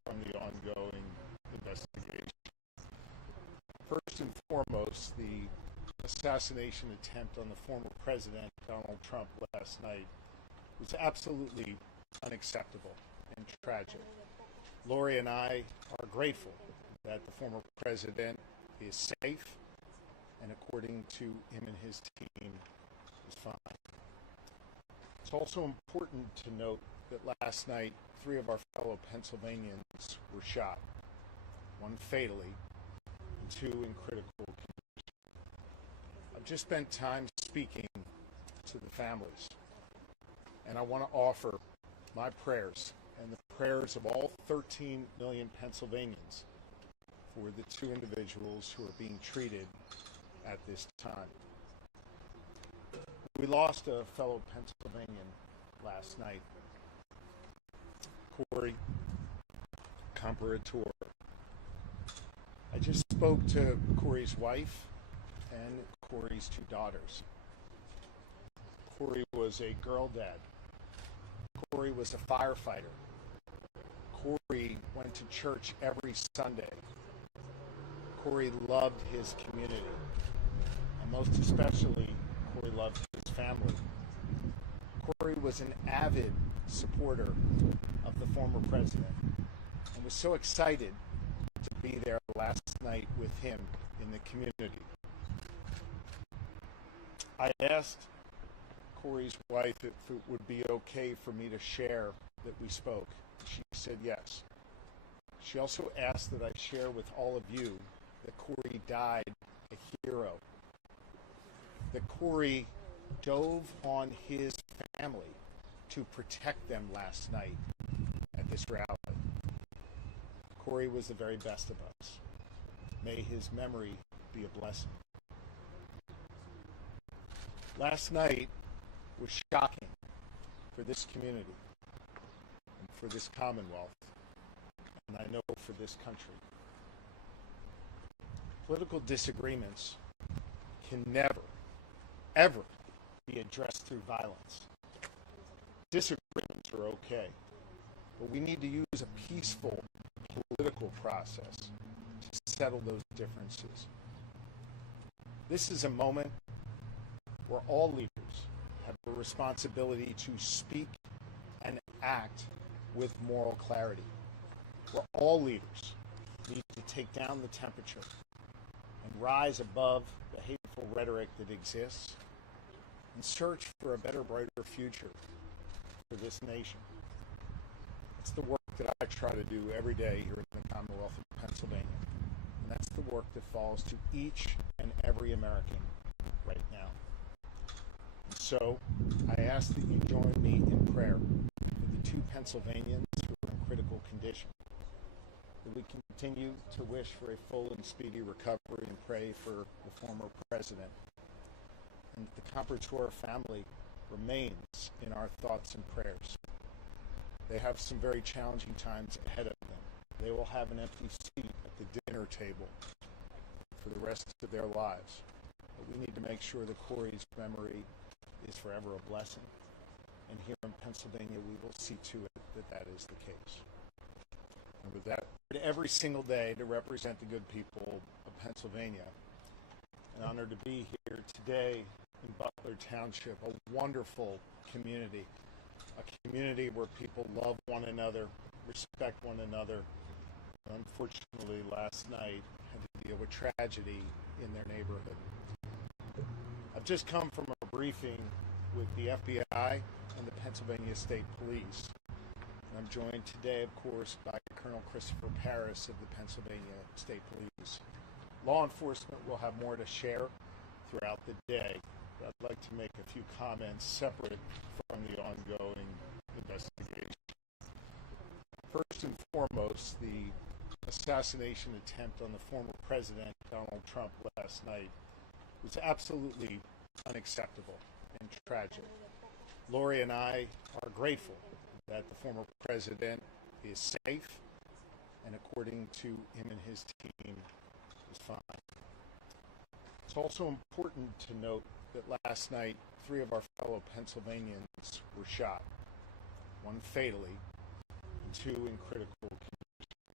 from the ongoing investigation. First and foremost, the assassination attempt on the former president, Donald Trump, last night was absolutely unacceptable and tragic. Lori and I are grateful that the former president is safe and, according to him and his team, is fine. It's also important to note that last night, 3 of our fellow Pennsylvanians were shot, one fatally and 2 in critical condition. I've just spent time speaking to the families, and I want to offer my prayers and the prayers of all 13 million Pennsylvanians for the 2 individuals who are being treated at this time. We lost a fellow Pennsylvanian last night, Corey Comparator. I just spoke to Corey's wife and Corey's 2 daughters. Corey was a girl dad. Corey was a firefighter. Corey went to church every Sunday. Corey loved his community, and most especially, Corey loved his family. Corey was an avid supporter of the former president and was so excited to be there last night with him in the community. I asked Corey's wife if it would be okay for me to share that we spoke. She said yes. She also asked that I share with all of you that Corey died a hero, that Corey dove on his family to protect them last night at this rally. Corey was the very best of us. May his memory be a blessing. Last night was shocking for this community and for this Commonwealth, and I know for this country. Political disagreements can never, ever be addressed through violence. Disagreements are okay, but we need to use a peaceful political process to settle those differences. This is a moment where all leaders have a responsibility to speak and act with moral clarity, where all leaders need to take down the temperature and rise above the hateful rhetoric that exists and search for a better, brighter future for this nation. It's the work that I try to do every day here in the Commonwealth of Pennsylvania, and that's the work that falls to each and every American right now. And so I ask that you join me in prayer for the 2 Pennsylvanians who are in critical condition, that we continue to wish for a full and speedy recovery and pray for the former president, and that the Comparator family remains in our thoughts and prayers. They have some very challenging times ahead of them. They will have an empty seat at the dinner table for the rest of their lives. But we need to make sure that Corey's memory is forever a blessing. And here in Pennsylvania, we will see to it that that is the case. And with that, every single day to represent the good people of Pennsylvania. An honor to be here today in Butler Township, a wonderful community, a community where people love one another, respect one another. Unfortunately, last night had to deal with tragedy in their neighborhood. I've just come from a briefing with the FBI and the Pennsylvania State Police. And I'm joined today, of course, by Colonel Christopher Paris of the Pennsylvania State Police. Law enforcement will have more to share throughout the day. But I'd like to make a few comments separate from the ongoing investigation. First and foremost, the assassination attempt on the former president, Donald Trump, last night was absolutely unacceptable and tragic. Lori and I are grateful that the former president is safe and, according to him and his team, is fine. It's also important to note that last night, 3 of our fellow Pennsylvanians were shot, one fatally and 2 in critical condition.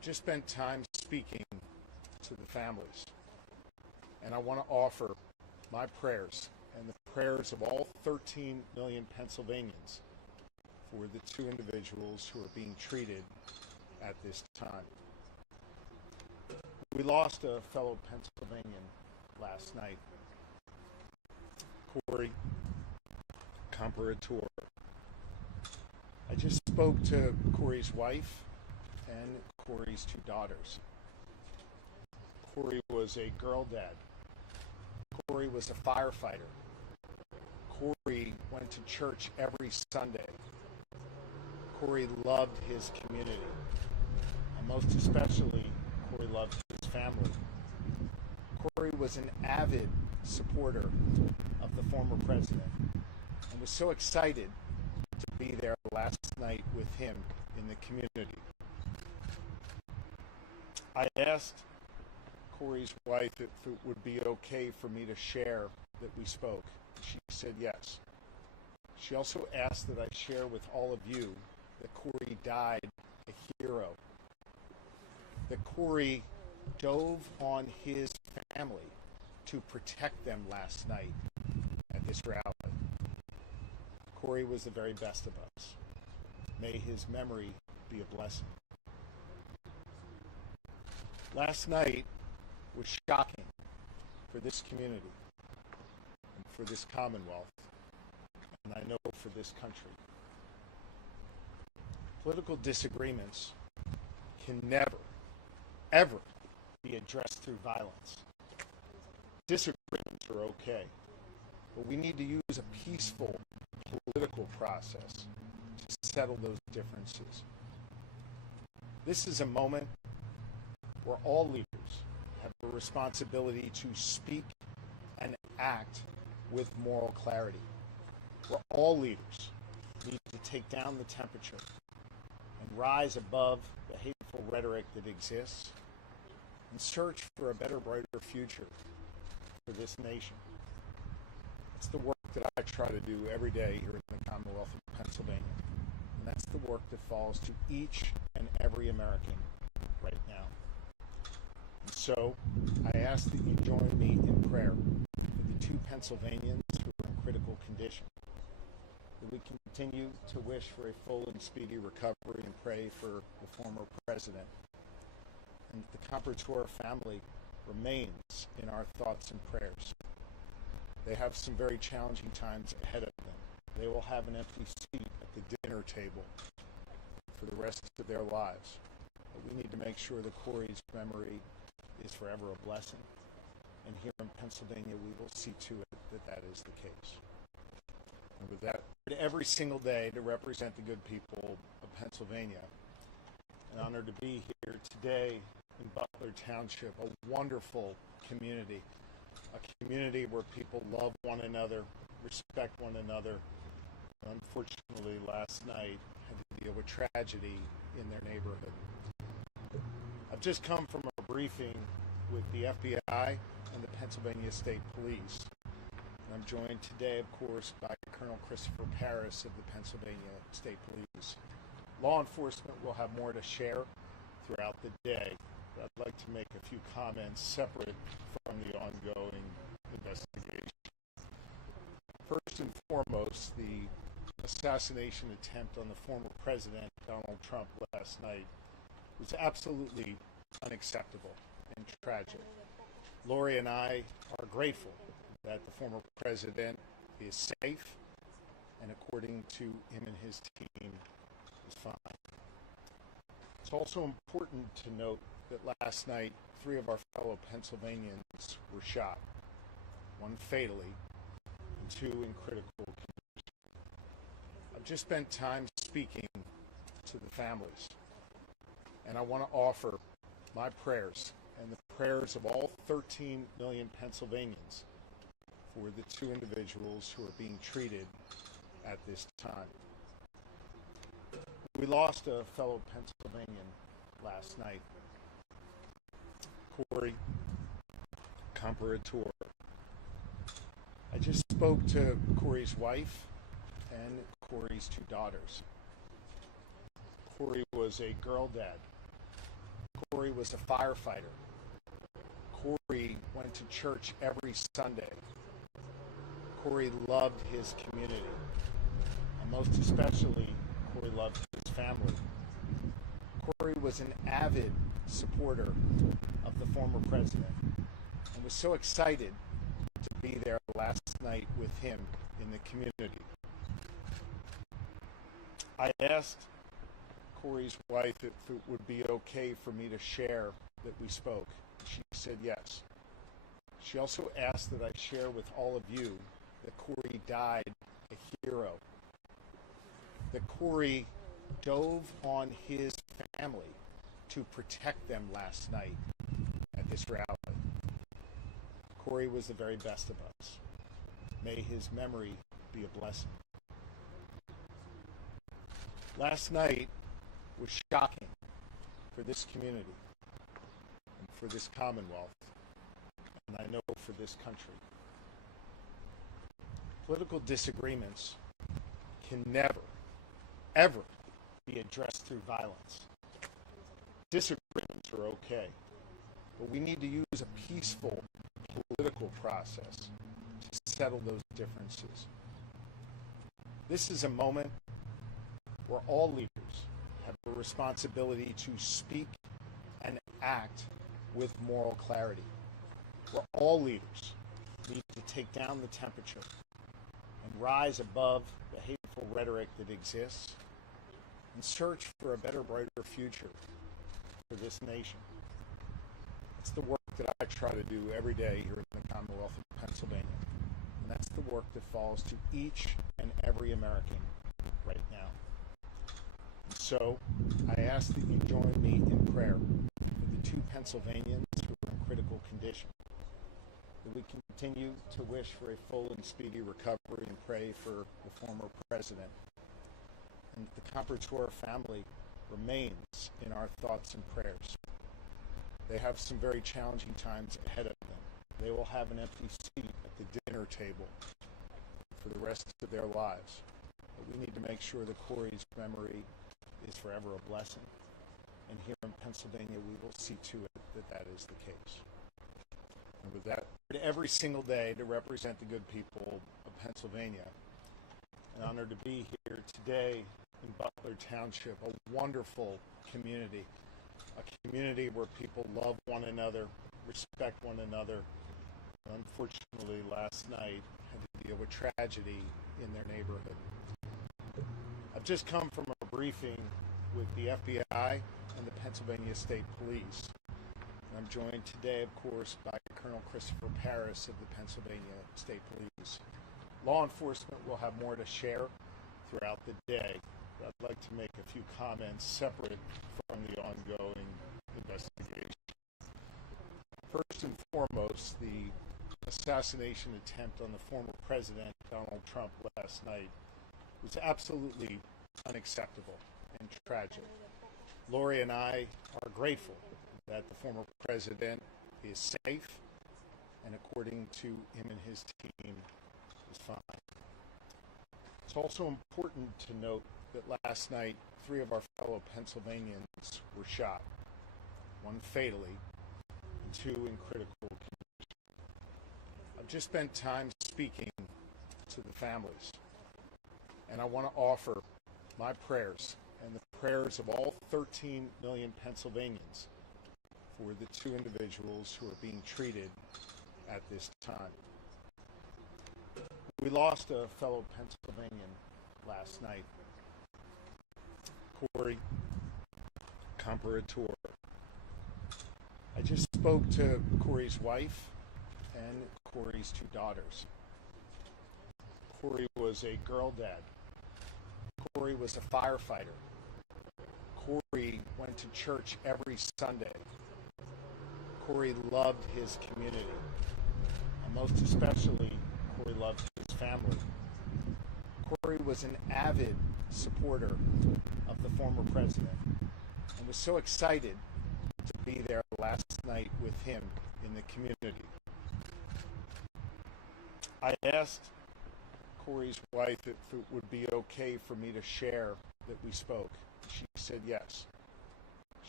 I've just spent time speaking to the families, and I want to offer my prayers and the prayers of all 13 million Pennsylvanians for the two individuals who are being treated at this time. We lost a fellow Pennsylvanian last night, Corey Comparator. I just spoke to Corey's wife and Corey's two daughters. Corey was a girl dad. Corey was a firefighter. Corey went to church every Sunday. Corey loved his community, and most especially, Corey loved his family. Corey was an avid supporter of the former president and was so excited to be there last night with him in the community. I asked Corey's wife if it would be okay for me to share that we spoke. She said yes. She also asked that I share with all of you that Corey died a hero, that Corey dove on his family to protect them last night at this rally. Corey was the very best of us. May his memory be a blessing. Last night was shocking for this community and for this Commonwealth, and I know for this country. Political disagreements can never, ever be addressed through violence. Disagreements are okay, but we need to use a peaceful political process to settle those differences. This is a moment where all leaders have a responsibility to speak and act with moral clarity, where all leaders need to take down the temperature and rise above the hateful rhetoric that exists and search for a better, brighter future for this nation. It's the work that I try to do every day here in the Commonwealth of Pennsylvania, and that's the work that falls to each and every American right now. And so I ask that you join me in prayer for the two Pennsylvanians who are in critical condition, that we continue to wish for a full and speedy recovery and pray for the former president, and that the Comparator family remains in our thoughts and prayers. They have some very challenging times ahead of them. They will have an empty seat at the dinner table for the rest of their lives. But we need to make sure that Corey's memory is forever a blessing. And here in Pennsylvania, we will see to it that that is the case. And with that, every single day to represent the good people of Pennsylvania. An honor to be here today in Butler Township, a wonderful community. A community where people love one another, respect one another. Unfortunately, last night had to deal with tragedy in their neighborhood. I've just come from a briefing with the FBI and the Pennsylvania State Police. And I'm joined today, of course, by Colonel Christopher Paris of the Pennsylvania State Police. Law enforcement will have more to share throughout the day. I'd like to make a few comments separate from the ongoing investigation. First and foremost, the assassination attempt on the former president, Donald Trump, last night was absolutely unacceptable and tragic. Lori and I are grateful that the former president is safe and, according to him and his team, is fine. It's also important to note that last night, 3 of our fellow Pennsylvanians were shot, 1 fatally and 2 in critical condition. I've just spent time speaking to the families, and I want to offer my prayers and the prayers of all 13 million Pennsylvanians for the two individuals who are being treated at this time. We lost a fellow Pennsylvanian last night, Corey Comparator. I just spoke to Corey's wife and Corey's 2 daughters. Corey was a girl dad. Corey was a firefighter. Corey went to church every Sunday. Corey loved his community. And most especially, Corey loved his family. Corey was an avid supporter of the former president and was so excited to be there last night with him in the community. I asked Corey's wife if it would be okay for me to share that we spoke. She said yes. She also asked that I share with all of you that Corey died a hero. That Corey dove on his family to protect them last night at this rally. Corey was the very best of us. May his memory be a blessing. Last night was shocking for this community and for this Commonwealth, and I know for this country. Political disagreements can never, ever be addressed through violence. Disagreements are okay, but we need to use a peaceful political process to settle those differences. This is a moment where all leaders have a responsibility to speak and act with moral clarity, where all leaders need to take down the temperature and rise above the hateful rhetoric that exists and search for a better, brighter future for this nation. It's the work that I try to do every day here in the Commonwealth of Pennsylvania, and that's the work that falls to each and every American right now. And so I ask that you join me in prayer for the two Pennsylvanians who are in critical condition, that we continue to wish for a full and speedy recovery and pray for the former president, and the Comperator family remains in our thoughts and prayers. They have some very challenging times ahead of them. They will have an empty seat at the dinner table for the rest of their lives. But we need to make sure that Corey's memory is forever a blessing. And here in Pennsylvania, we will see to it that that is the case. And with that, every single day to represent the good people of Pennsylvania. An honor to be here today in Butler Township, a wonderful community. A community where people love one another, respect one another. Unfortunately, last night had to deal with tragedy in their neighborhood. I've just come from a briefing with the FBI and the Pennsylvania State Police. And I'm joined today, of course, by Colonel Christopher Paris of the Pennsylvania State Police. Law enforcement will have more to share throughout the day. I'd like to make a few comments separate from the ongoing investigation. First and foremost, the assassination attempt on the former president, Donald Trump, last night was absolutely unacceptable and tragic. Lori and I are grateful that the former president is safe and, according to him and his team, is fine. It's also important to note that last night, 3 of our fellow Pennsylvanians were shot, 1 fatally and 2 in critical condition. I've just spent time speaking to the families, and I want to offer my prayers and the prayers of all 13 million Pennsylvanians for the 2 individuals who are being treated at this time. We lost a fellow Pennsylvanian last night, Corey Comperator. I just spoke to Corey's wife and Corey's 2 daughters. Corey was a girl dad. Corey was a firefighter. Corey went to church every Sunday. Corey loved his community. And most especially, Corey loved his family. Corey was an avid supporter of the former president and was so excited to be there last night with him in the community. I asked Corey's wife if it would be okay for me to share that we spoke. She said yes.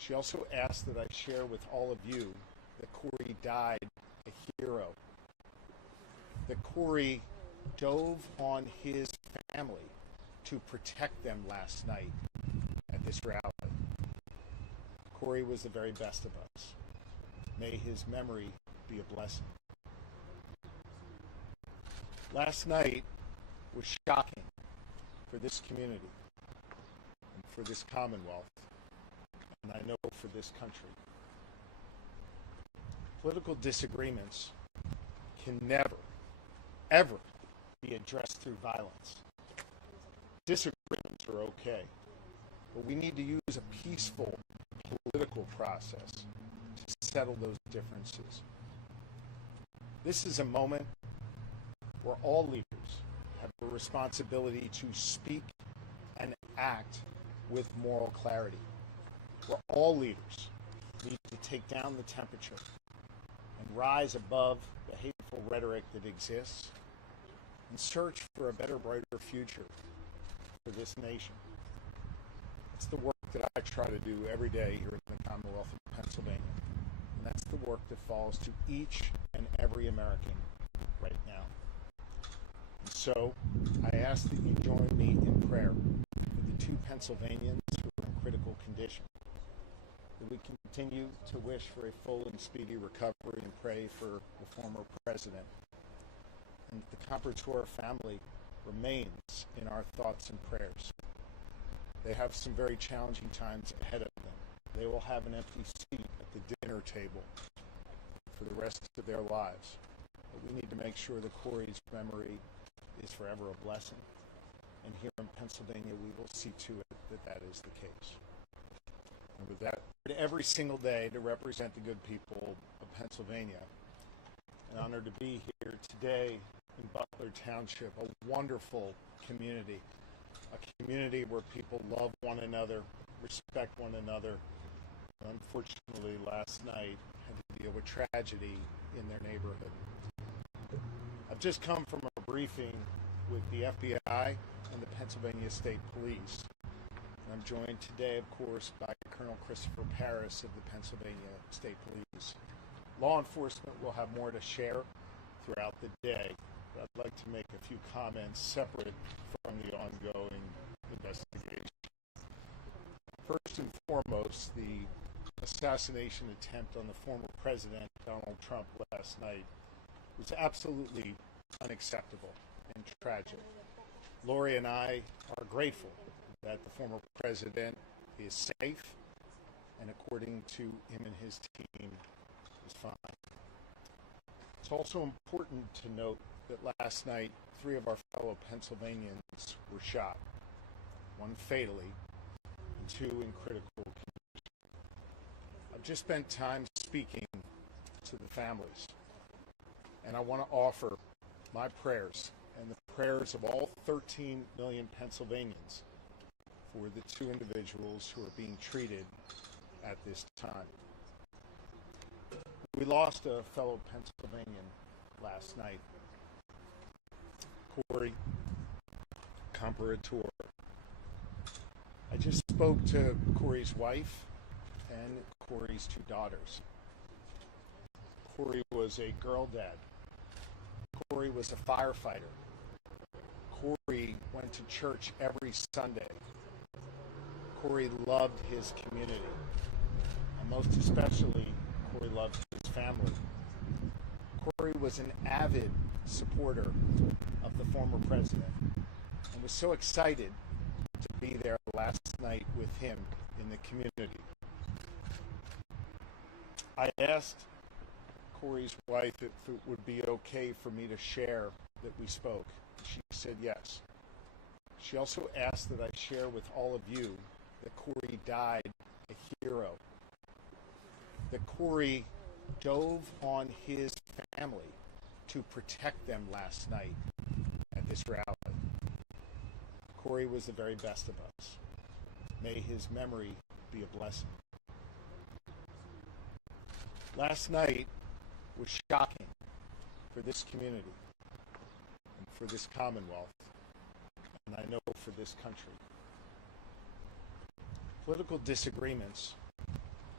She also asked that I share with all of you that Corey died a hero. That Corey dove on his family to protect them last night at this rally. Corey was the very best of us. May his memory be a blessing. Last night was shocking for this community and for this Commonwealth, and I know for this country. Political disagreements can never, ever be addressed through violence. Disagreements are okay, but we need to use a peaceful political process to settle those differences. This is a moment where all leaders have a responsibility to speak and act with moral clarity, where all leaders need to take down the temperature and rise above the hateful rhetoric that exists and search for a better, brighter future for this nation. It's the work that I try to do every day here in the Commonwealth of Pennsylvania, and that's the work that falls to each and every American right now. And so I ask that you join me in prayer for the two Pennsylvanians who are in critical condition, that we continue to wish for a full and speedy recovery and pray for the former president, and that the Comperator family remains in our thoughts and prayers. They have some very challenging times ahead of them. They will have an empty seat at the dinner table for the rest of their lives. But we need to make sure that Corey's memory is forever a blessing. And here in Pennsylvania, we will see to it that that is the case. And with that, every single day to represent the good people of Pennsylvania. An honor to be here today in Butler Township, a wonderful community, a community where people love one another, respect one another. Unfortunately, last night had to deal with tragedy in their neighborhood. I've just come from a briefing with the FBI and the Pennsylvania State Police. And I'm joined today, of course, by Colonel Christopher Paris of the Pennsylvania State Police. Law enforcement will have more to share throughout the day. But I'd like to make a few comments separate from the ongoing investigation. First and foremost, the assassination attempt on the former president, Donald Trump, last night was absolutely unacceptable and tragic. Lori and I are grateful that the former president is safe and, according to him and his team, is fine. It's also important to note that last night, 3 of our fellow Pennsylvanians were shot, 1 fatally and 2 in critical condition. I've just spent time speaking to the families, and I want to offer my prayers and the prayers of all 13 million Pennsylvanians for the 2 individuals who are being treated at this time. We lost a fellow Pennsylvanian last night, Corey Comperator. I just spoke to Corey's wife and Corey's 2 daughters. Corey was a girl dad. Corey was a firefighter. Corey went to church every Sunday. Corey loved his community. And most especially, Corey loved his family. Corey was an avid supporter of the former president and was so excited to be there last night with him in the community. I asked Corey's wife if it would be okay for me to share that we spoke. She said yes. She also asked that I share with all of you that Corey died a hero. That Corey dove on his family to protect them last night at this rally. Corey was the very best of us. May his memory be a blessing. Last night was shocking for this community and for this Commonwealth, and I know for this country. Political disagreements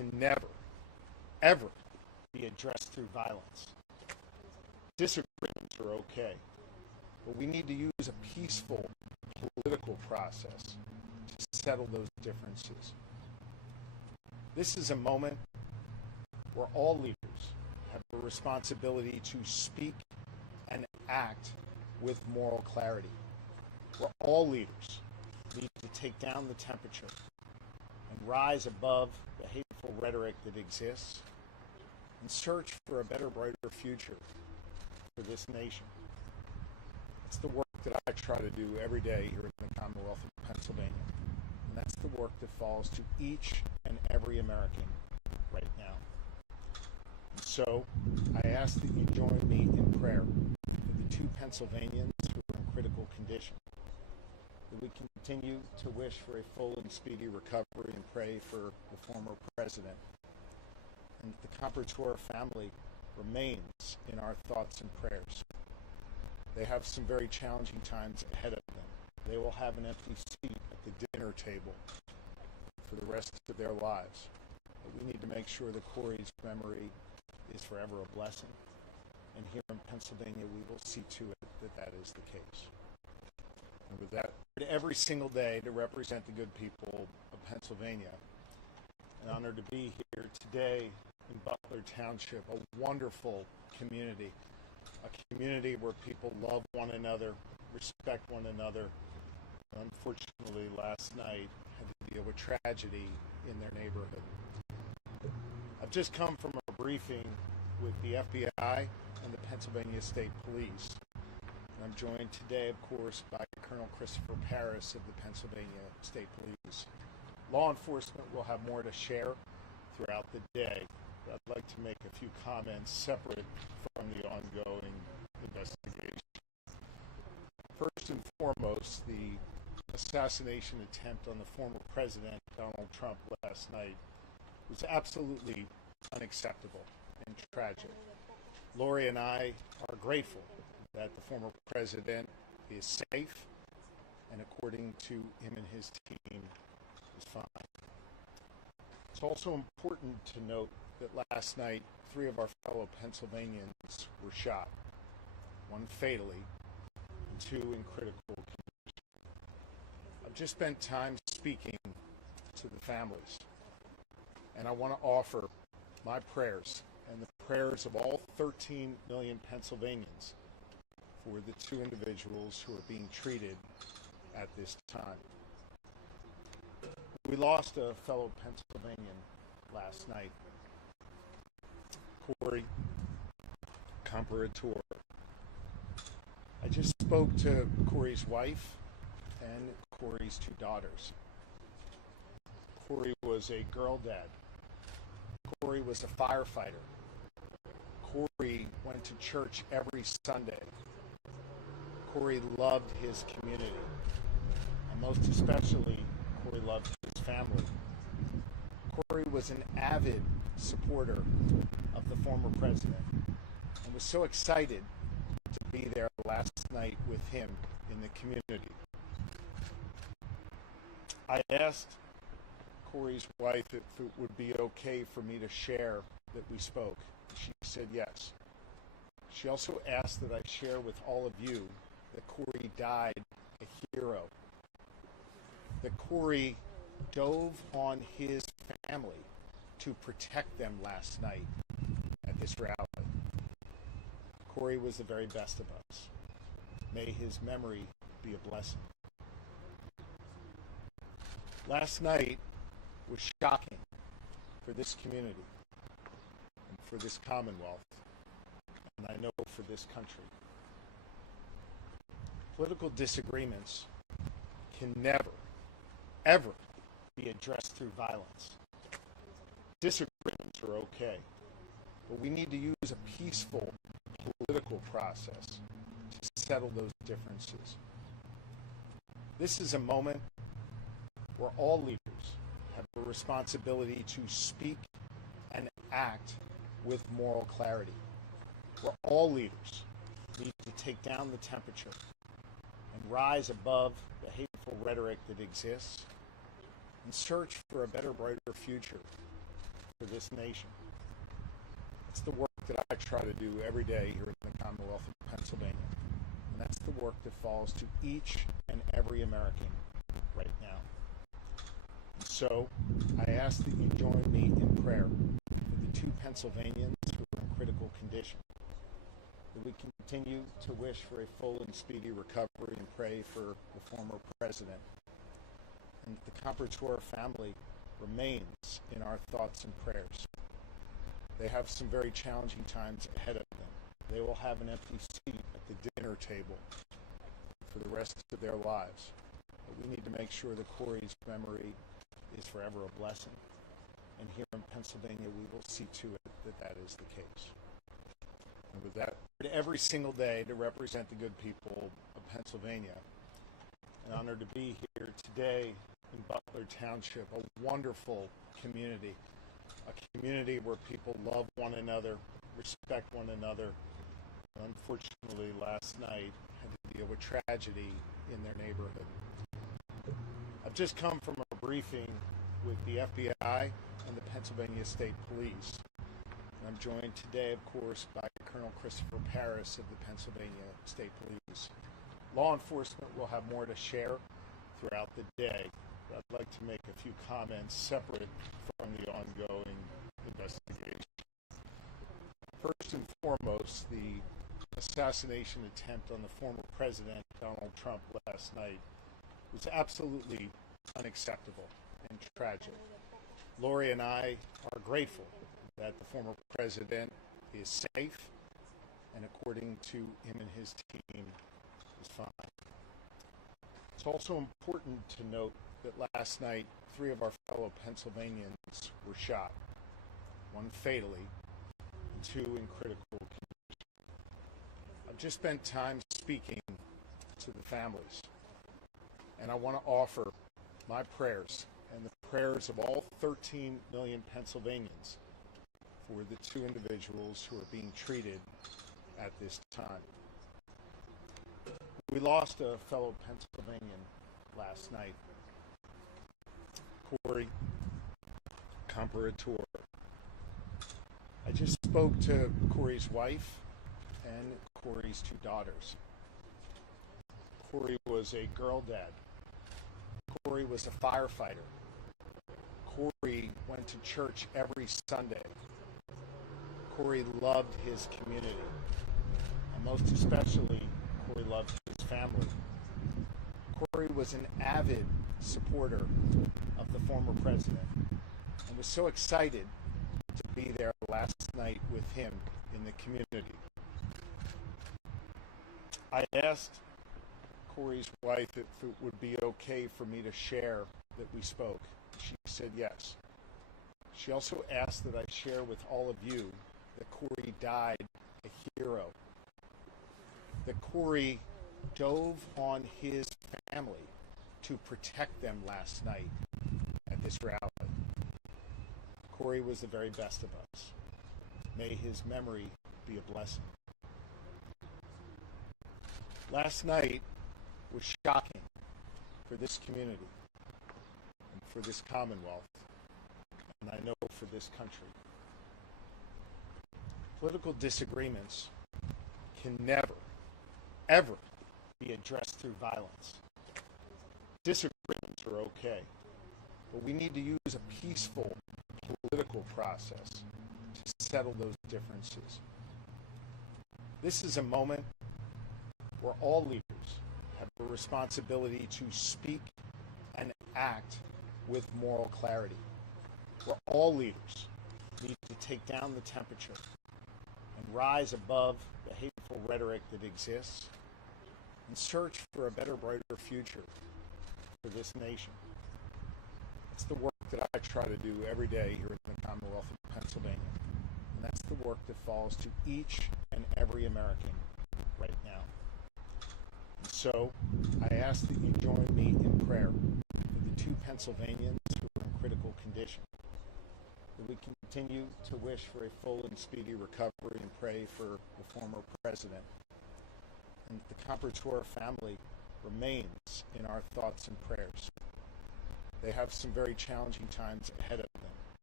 can never, ever be addressed through violence. Disagreements are okay, but we need to use a peaceful political process to settle those differences. This is a moment where all leaders have a responsibility to speak and act with moral clarity, where all leaders need to take down the temperature and rise above the hateful rhetoric that exists and search for a better, brighter future for this nation. It's the work that I try to do every day here in the Commonwealth of Pennsylvania. And that's the work that falls to each and every American right now. And so I ask that you join me in prayer for the two Pennsylvanians who are in critical condition, that we continue to wish for a full and speedy recovery and pray for the former president, and that the Comperator family remains in our thoughts and prayers. They have some very challenging times ahead of them. They will have an empty seat at the dinner table for the rest of their lives. But we need to make sure that Corey's memory is forever a blessing. And here in Pennsylvania, we will see to it that that is the case. And with that, every single day to represent the good people of Pennsylvania. An honor to be here today in Butler Township, a wonderful community, a community where people love one another, respect one another. Unfortunately, last night had to deal with tragedy in their neighborhood. I've just come from a briefing with the FBI and the Pennsylvania State Police. And I'm joined today, of course, by Colonel Christopher Paris of the Pennsylvania State Police. Law enforcement will have more to share throughout the day, but I'd like to make a few comments separate from the ongoing investigation. First and foremost, the assassination attempt on the former president, Donald Trump, last night was absolutely unacceptable and tragic. Lori and I are grateful that the former president is safe and, according to him and his team, is fine. It's also important to note that last night, 3 of our fellow Pennsylvanians were shot, 1 fatally and 2 in critical condition. I've just spent time speaking to the families, and I want to offer my prayers and the prayers of all 13 million Pennsylvanians for the 2 individuals who are being treated at this time. We lost a fellow Pennsylvanian last night, Corey Comperator. I just spoke to Corey's wife and Corey's 2 daughters. Corey was a girl dad. Corey was a firefighter. Corey went to church every Sunday. Corey loved his community, and most especially, Corey loved his family. Corey was an avid supporter of the former president and was so excited to be there last night with him in the community. I asked Corey's wife if it would be okay for me to share that we spoke. She said yes. She also asked that I share with all of you that Corey died a hero, that Corey dove on his family to protect them last night at this rally. Corey was the very best of us. May his memory be a blessing. Last night was shocking for this community and for this Commonwealth, and I know for this country. Political disagreements can never, ever be addressed through violence. Disagreements are okay, but we need to use a peaceful political process to settle those differences. This is a moment where all leaders have a responsibility to speak and act with moral clarity, where all leaders need to take down the temperature and rise above the hateful rhetoric that exists and search for a better, brighter future for this nation. It's the work that I try to do every day here in the Commonwealth of Pennsylvania. And that's the work that falls to each and every American right now. And so I ask that you join me in prayer for the two Pennsylvanians who are in critical condition, that we continue to wish for a full and speedy recovery and pray for the former president, and that the Comparator family remains in our thoughts and prayers. They have some very challenging times ahead of them. They will have an empty seat at the dinner table for the rest of their lives. But we need to make sure that Corey's memory is forever a blessing. And here in Pennsylvania, we will see to it that that is the case. And with that, every single day to represent the good people of Pennsylvania. An honor to be here today in Butler Township, a wonderful community, a community where people love one another, respect one another. Unfortunately, last night had to deal with tragedy in their neighborhood. I've just come from a briefing with the FBI and the Pennsylvania State Police. And I'm joined today, of course, by Colonel Christopher Paris of the Pennsylvania State Police. Law enforcement will have more to share throughout the day. I'd like to make a few comments separate from the ongoing investigation. First and foremost, the assassination attempt on the former president, Donald Trump, last night was absolutely unacceptable and tragic. Lori and I are grateful that the former president is safe and, according to him and his team, is fine. It's also important to note that last night, 3 of our fellow Pennsylvanians were shot, 1 fatally, and 2 in critical condition. I've just spent time speaking to the families, and I want to offer my prayers and the prayers of all 13 million Pennsylvanians for the 2 individuals who are being treated at this time. We lost a fellow Pennsylvanian last night, Corey Comparator. I just spoke to Corey's wife and Corey's 2 daughters. Corey was a girl dad. Corey was a firefighter. Corey went to church every Sunday. Corey loved his community, and most especially, Corey loved his family. Corey was an avid supporter of the former president and was so excited to be there last night with him in the community. I asked Corey's wife if it would be okay for me to share that we spoke. She said yes. She also asked that I share with all of you that Corey died a hero, that Corey dove on his family to protect them last night at this rally. Corey was the very best of us. May his memory be a blessing. Last night was shocking for this community and for this Commonwealth, and I know for this country. Political disagreements can never, ever be addressed through violence. Disagreements are okay, but we need to use a peaceful political process to settle those differences. This is a moment where all leaders have a responsibility to speak and act with moral clarity, where all leaders need to take down the temperature and rise above the hateful rhetoric that exists and search for a better, brighter future for this nation. It's the work that I try to do every day here in the Commonwealth of Pennsylvania, and that's the work that falls to each and every American right now. And so I ask that you join me in prayer for the 2 Pennsylvanians who are in critical condition, that we continue to wish for a full and speedy recovery and pray for the former president, and that the Comparator family remains in our thoughts and prayers. They have some very challenging times ahead of them.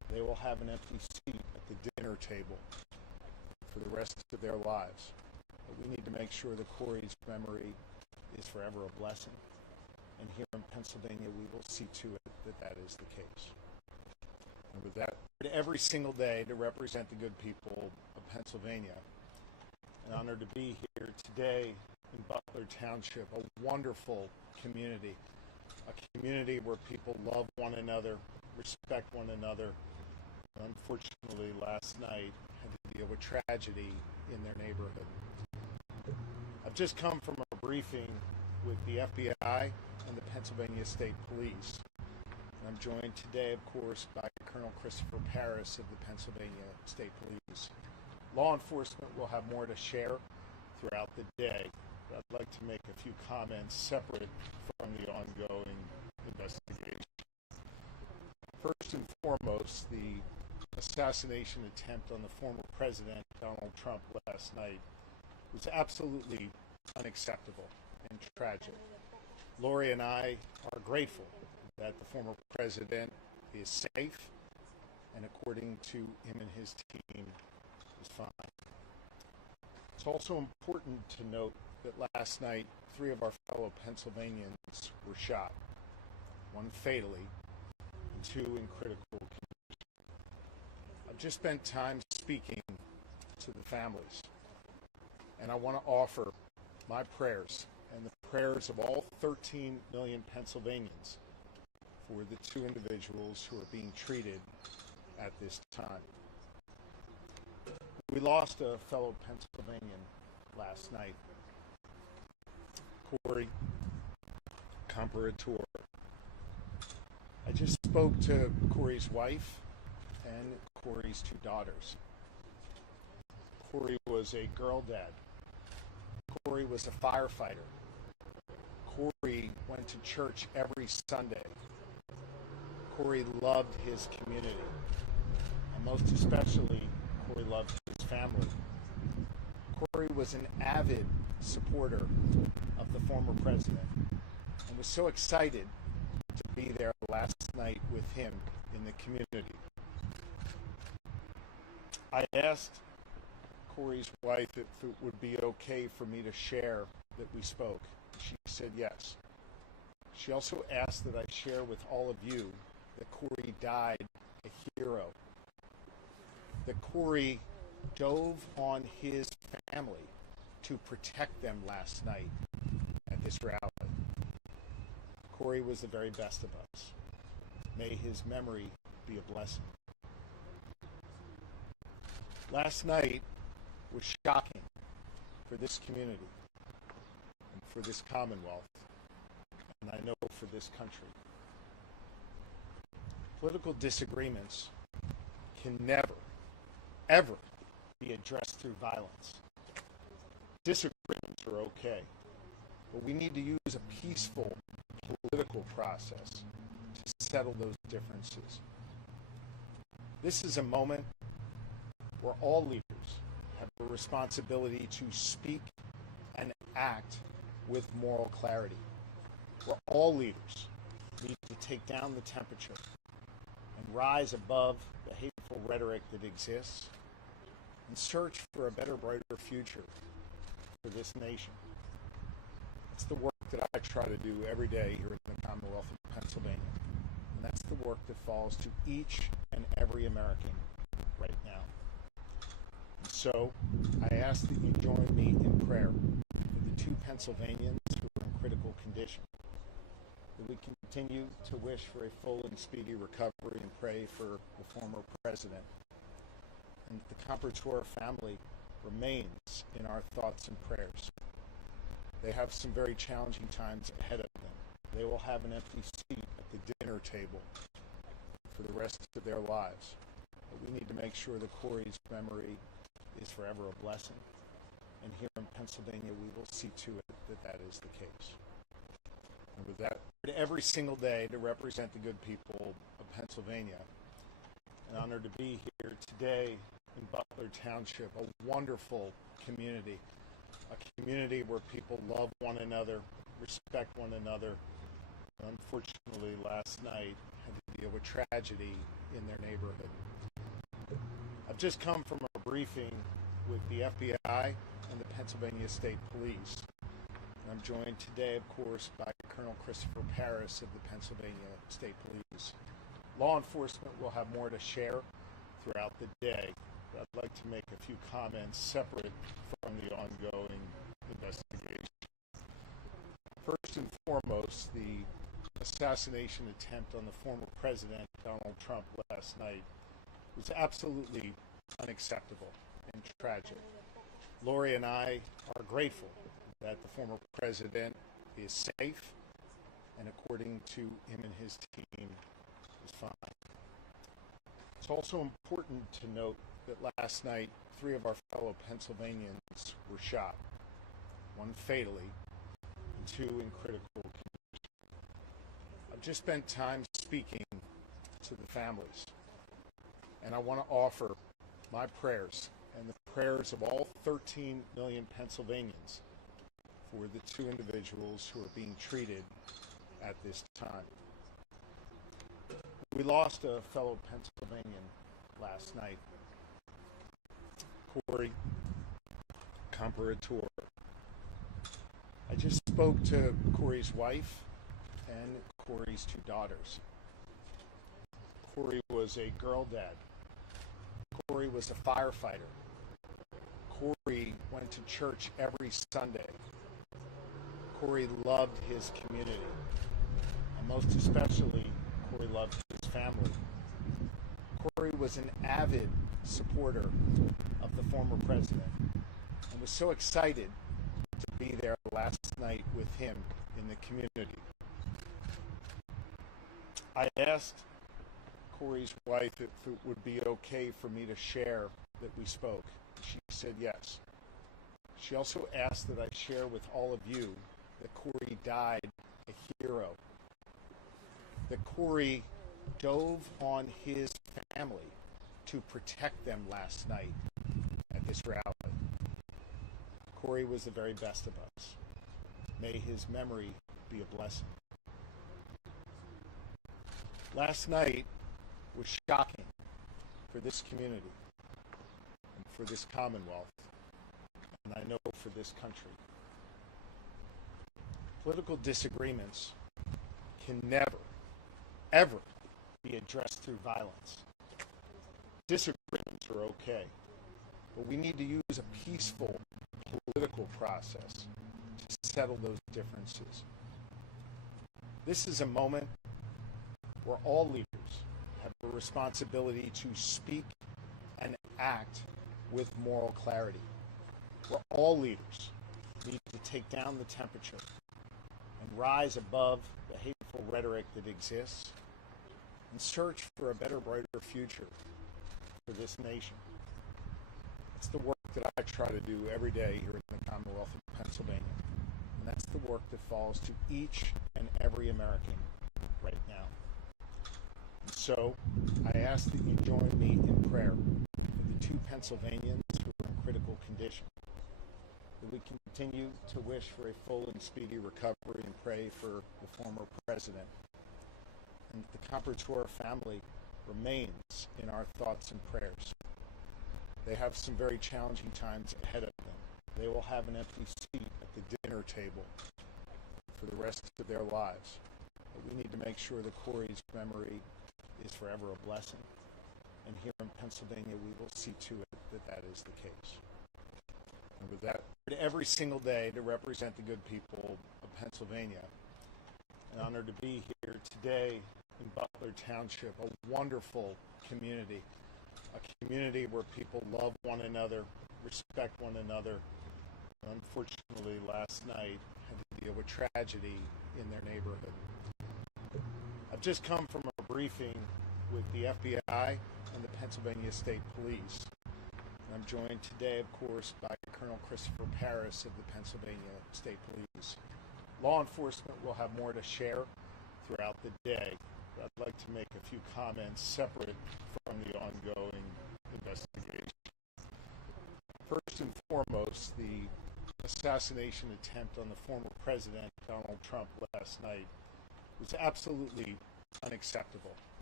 they will have an empty seat at the dinner table for the rest of their lives. But we need to make sure that Corey's memory is forever a blessing. And here in Pennsylvania, we will see to it that that is the case. And with that, every single day to represent the good people of Pennsylvania. An honor to be here today in Butler Township, a wonderful community, a community where people love one another, respect one another. Unfortunately, last night had to deal with tragedy in their neighborhood. I've just come from a briefing with the FBI and the Pennsylvania State Police. And I'm joined today, of course, by Colonel Christopher Paris of the Pennsylvania State Police. Law enforcement will have more to share throughout the day, but I'd like to make a few comments separate from the ongoing investigation. First and foremost, the assassination attempt on the former President Donald Trump last night was absolutely unacceptable and tragic. Lori and I are grateful that the former president is safe and, according to him and his team, is fine. It's also important to note that last night 3 of our fellow Pennsylvanians were shot, 1 fatally and 2 in critical condition. I've just spent time speaking to the families, and I want to offer my prayers and the prayers of all 13 million Pennsylvanians for the 2 individuals who are being treated at this time. We lost a fellow Pennsylvanian last night, Corey Comparator. I just spoke to Corey's wife and Corey's 2 daughters. Corey was a girl dad. Corey was a firefighter. Corey went to church every Sunday. Corey loved his community, and most especially, Corey loved his family. Corey was an avid supporter of the former president and was so excited to be there last night with him in the community. I asked Corey's wife if it would be okay for me to share that we spoke. She said yes. She also asked that I share with all of you that Corey died a hero, that Corey dove on his family to protect them last night at this rally. Corey was the very best of us. May his memory be a blessing. Last night was shocking for this community and for this Commonwealth, and I know for this country. Political disagreements can never, ever be addressed through violence. Disagreements are okay, but we need to use a peaceful political process to settle those differences. This is a moment where all leaders have a responsibility to speak and act with moral clarity, where all leaders need to take down the temperature and rise above the hateful rhetoric that exists and search for a better, brighter future for this nation. It's the work that I try to do every day here in the Commonwealth of Pennsylvania, and that's the work that falls to each and every American right now. And so I ask that you join me in prayer for the 2 Pennsylvanians who are in critical condition, that we continue to wish for a full and speedy recovery and pray for the former president, and that the Comparator family remains in our thoughts and prayers. They have some very challenging times ahead of them. They will have an empty seat at the dinner table for the rest of their lives. But we need to make sure that Corey's memory is forever a blessing. And here in Pennsylvania, we will see to it that that is the case. And with that, every single day to represent the good people of Pennsylvania. An honor to be here today in Butler Township, a wonderful community, a community where people love one another, respect one another. Unfortunately, last night had to to deal with tragedy in their neighborhood. I've just come from a briefing with the FBI and the Pennsylvania State Police. And I'm joined today, of course, by Colonel Christopher Paris of the Pennsylvania State Police. Law enforcement will have more to share throughout the day, but I'd like to make a few comments separate from the ongoing investigation. First and foremost, the assassination attempt on the former President Donald Trump last night was absolutely unacceptable and tragic. Lori and I are grateful that the former president is safe and, according to him and his team, is fine. It's also important to note that last night 3 of our fellow Pennsylvanians were shot, 1 fatally and 2 in critical condition. I've just spent time speaking to the families, and I want to offer my prayers and the prayers of all 13 million Pennsylvanians for the 2 individuals who are being treated at this time. We lost a fellow Pennsylvanian last night, Corey Comparator. I just spoke to Corey's wife and Corey's 2 daughters. Corey was a girl dad. Corey was a firefighter. Corey went to church every Sunday. Corey loved his community, and most especially, Corey loved his family. Corey was an avid supporter of the former president and was so excited to be there last night with him in the community. I asked Corey's wife if it would be okay for me to share that we spoke. She said yes. She also asked that I share with all of you that Corey died a hero, that Corey dove on his family to protect them last night at this rally. Corey was the very best of us. May his memory be a blessing. Last night was shocking for this community and for this Commonwealth, and I know for this country. Political disagreements can never, ever be addressed through violence. Disagreements are okay, but we need to use a peaceful political process to settle those differences. This is a moment where all leaders have a responsibility to speak and act with moral clarity, where all leaders need to take down the temperature and rise above the hateful rhetoric that exists and search for a better, brighter future for this nation. It's the work that I try to do every day here in the Commonwealth of Pennsylvania, and that's the work that falls to each and every American right now. And so I ask that you join me in prayer for the 2 Pennsylvanians who are in critical condition, that we continue to wish for a full and speedy recovery and pray for the former president. And the Comparator family remains in our thoughts and prayers. They have some very challenging times ahead of them. They will have an empty seat at the dinner table for the rest of their lives. But we need to make sure that Corey's memory is forever a blessing. And here in Pennsylvania, we will see to it that that is the case. And with that, every single day to represent the good people of Pennsylvania. An honor to be here today in Butler Township, a wonderful community, a community where people love one another, respect one another. Unfortunately, last night had to deal with tragedy in their neighborhood. I've just come from a briefing with the FBI and the Pennsylvania State Police. I'm joined today, of course, by Colonel Christopher Paris of the Pennsylvania State Police. Law enforcement will have more to share throughout the day, but I'd like to make a few comments separate from the ongoing investigation. First and foremost, the assassination attempt on the former President Donald Trump last night was absolutely unacceptable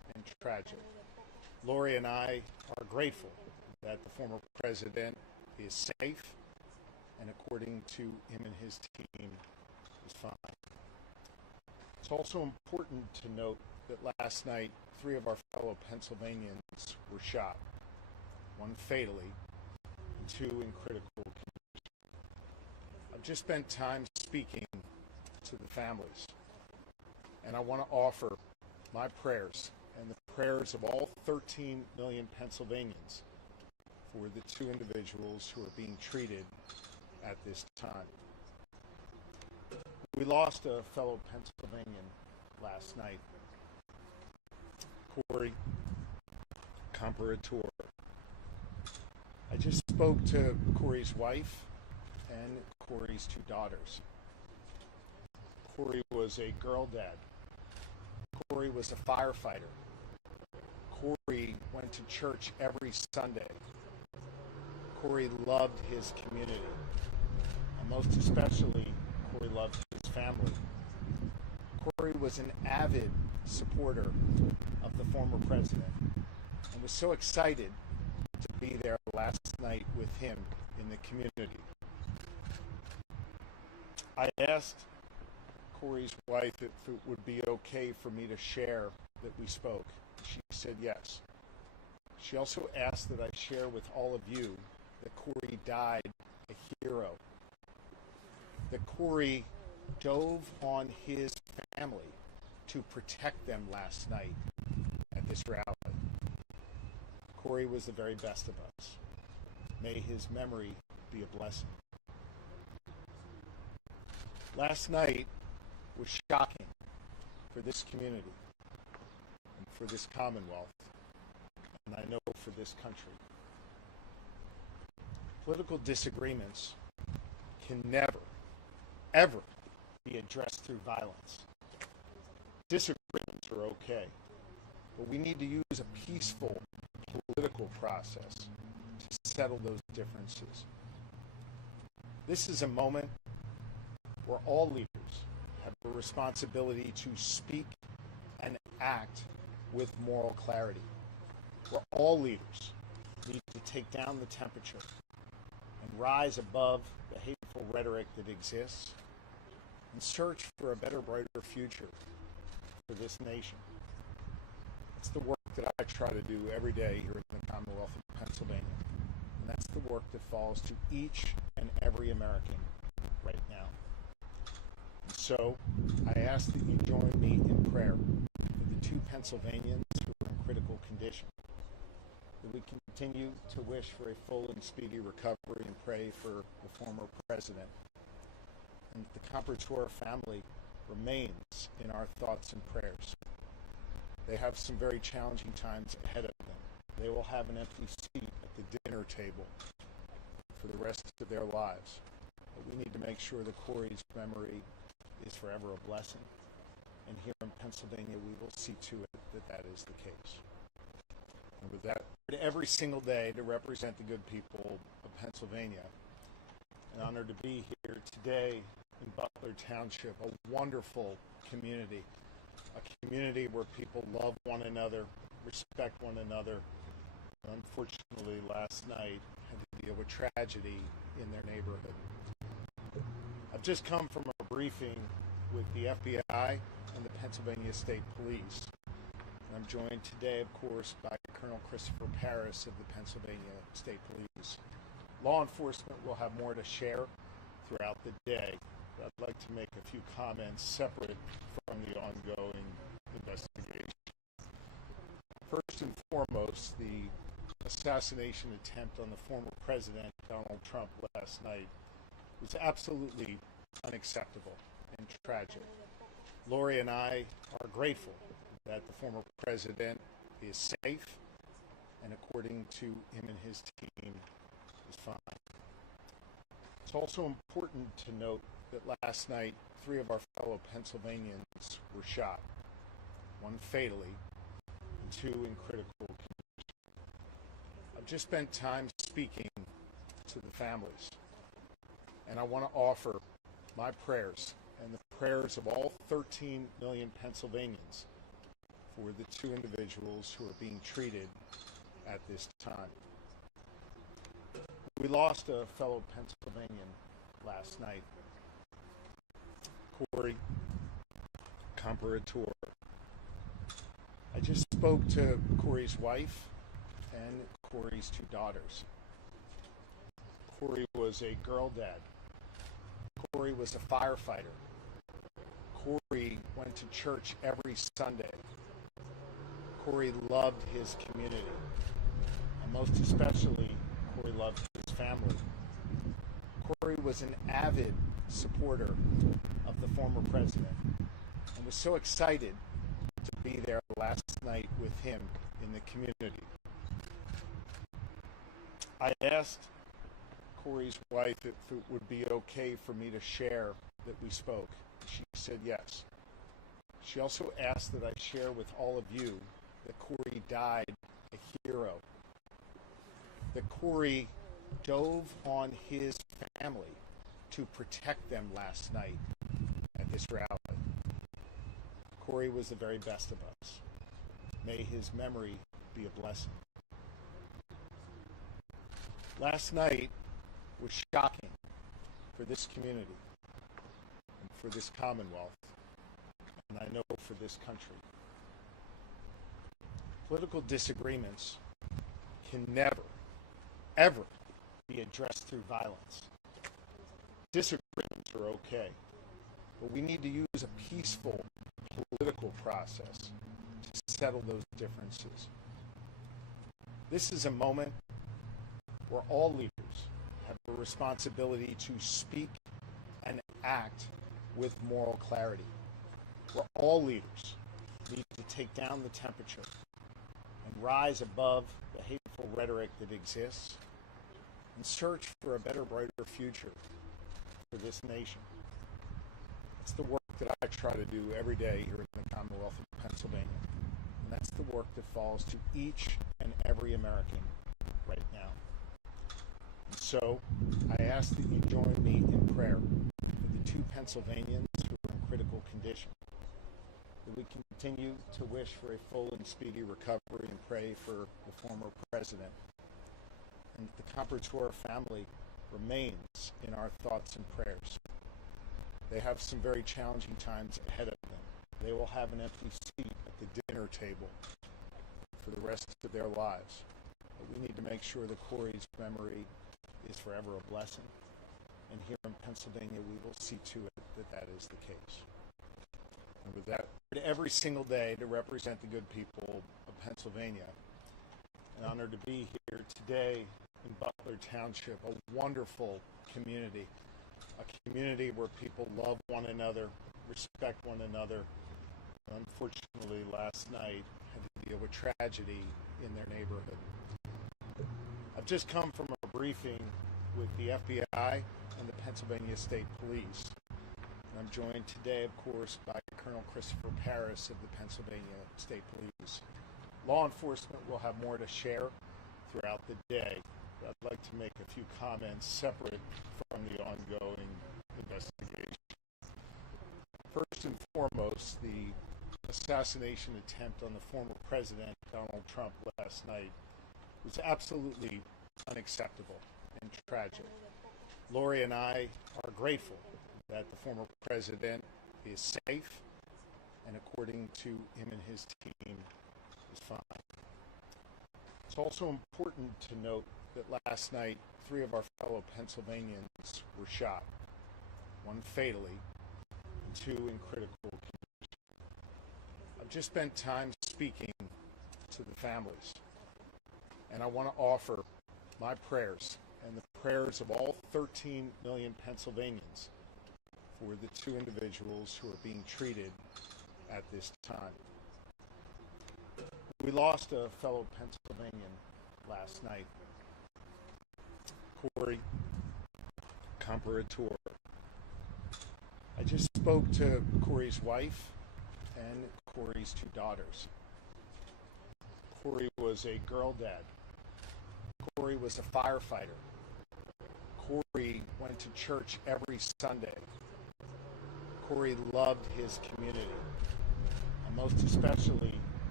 and tragic. Lori and I are grateful that the former president is safe and, according to him and his team, is fine. It's also important to note that last night, 3 of our fellow Pennsylvanians were shot, one fatally and 2 in critical condition. I've just spent time speaking to the families, and I want to offer my prayers and the prayers of all 13 million Pennsylvanians for the 2 individuals who are being treated at this time. We lost a fellow Pennsylvanian last night, Corey Comparator. I just spoke to Corey's wife and Corey's 2 daughters. Corey was a girl dad. Corey was a firefighter. Corey went to church every Sunday. Corey loved his community, and most especially, Corey loved his family. Corey was an avid supporter of the former president and was so excited to be there last night with him in the community. I asked Corey's wife if it would be okay for me to share that we spoke. She said yes. She also asked that I share with all of you that Corey died a hero. That Corey dove on his family to protect them last night at this rally. Corey was the very best of us. May his memory be a blessing. Last night was shocking for this community and for this Commonwealth, and I know for this country. Political disagreements can never, ever be addressed through violence. Disagreements are okay, but we need to use a peaceful political process to settle those differences. This is a moment where all leaders have a responsibility to speak and act with moral clarity, where all leaders need to take down the temperature and rise above the hateful rhetoric that exists and search for a better, brighter future for this nation. It's the work that I try to do every day here in the Commonwealth of Pennsylvania, and that's the work that falls to each and every American right now. And so I ask that you join me in prayer for the 2 Pennsylvanians who are in critical condition, that we continue to wish for a full and speedy recovery and pray for the former president, and that the Comparator family remains in our thoughts and prayers. They have some very challenging times ahead of them. They will have an empty seat at the dinner table for the rest of their lives. But we need to make sure that Corey's memory is forever a blessing. And here in Pennsylvania, we will see to it that that is the case. And with that, every single day to represent the good people of Pennsylvania. An honor to be here today in Butler Township, a wonderful community, a community where people love one another, respect one another. Unfortunately, last night had to deal with tragedy in their neighborhood. I've just come from a briefing with the FBI and the Pennsylvania State Police. And I'm joined today, of course, by Colonel Christopher Paris of the Pennsylvania State Police. Law enforcement will have more to share throughout the day. But I'd like to make a few comments separate from the ongoing investigation. First and foremost, the assassination attempt on the former president, Donald Trump, last night was absolutely unacceptable and tragic. Lori and I are grateful that the former president is safe and, according to him and his team, is fine. It's also important to note that last night, 3 of our fellow Pennsylvanians were shot, one fatally and 2 in critical condition. I've just spent time speaking to the families, and I want to offer my prayers and the prayers of all 13 million Pennsylvanians for the two individuals who are being treated at this time. We lost a fellow Pennsylvanian last night, Corey Comparator. I just spoke to Corey's wife and Corey's two daughters. Corey was a girl dad. Corey was a firefighter. Corey went to church every Sunday. Corey loved his community, and most especially, Corey loved his family. Corey was an avid supporter of the former president and was so excited to be there last night with him in the community. I asked Corey's wife if it would be okay for me to share that we spoke. She said yes. She also asked that I share with all of you that Corey died a hero, that Corey dove on his family to protect them last night at this rally. Corey was the very best of us. May his memory be a blessing. Last night was shocking for this community and for this Commonwealth, and I know for this country. Political disagreements can never, ever be addressed through violence. Disagreements are okay, but we need to use a peaceful political process to settle those differences. This is a moment where all leaders have a responsibility to speak and act with moral clarity, where all leaders need to take down the temperature and rise above the hateful rhetoric that exists and search for a better, brighter future for this nation. It's the work that I try to do every day here in the Commonwealth of Pennsylvania, and that's the work that falls to each and every American right now. And so I ask that you join me in prayer for the two Pennsylvanians who are in critical condition, that we continue to wish for a full and speedy recovery and pray for the former president, and that the Comparator family remains in our thoughts and prayers. They have some very challenging times ahead of them. They will have an empty seat at the dinner table for the rest of their lives. But we need to make sure that Corey's memory is forever a blessing. And here in Pennsylvania, we will see to it that that is the case. And with that, every single day to represent the good people of Pennsylvania. An honor to be here today in Butler Township, a wonderful community, a community where people love one another, respect one another. Unfortunately, last night had to deal with tragedy in their neighborhood. I've just come from a briefing with the FBI and the Pennsylvania State Police. And I'm joined today, of course, by Colonel Christopher Paris of the Pennsylvania State Police. Law enforcement will have more to share throughout the day, but I'd like to make a few comments separate from the ongoing investigation. First and foremost, the assassination attempt on the former president, Donald Trump, last night was absolutely unacceptable and tragic. Lori and I are grateful that the former president is safe and, according to him and his team, is fine. It's also important to note that last night, 3 of our fellow Pennsylvanians were shot, 1 fatally and 2 in critical condition. I've just spent time speaking to the families, and I want to offer my prayers and the prayers of all 13 million Pennsylvanians for the 2 individuals who are being treated at this time. We lost a fellow Pennsylvanian last night, Corey Comparator. I just spoke to Corey's wife and Corey's 2 daughters. Corey was a girl dad. Corey was a firefighter. Corey went to church every Sunday. Corey loved his community, and most especially,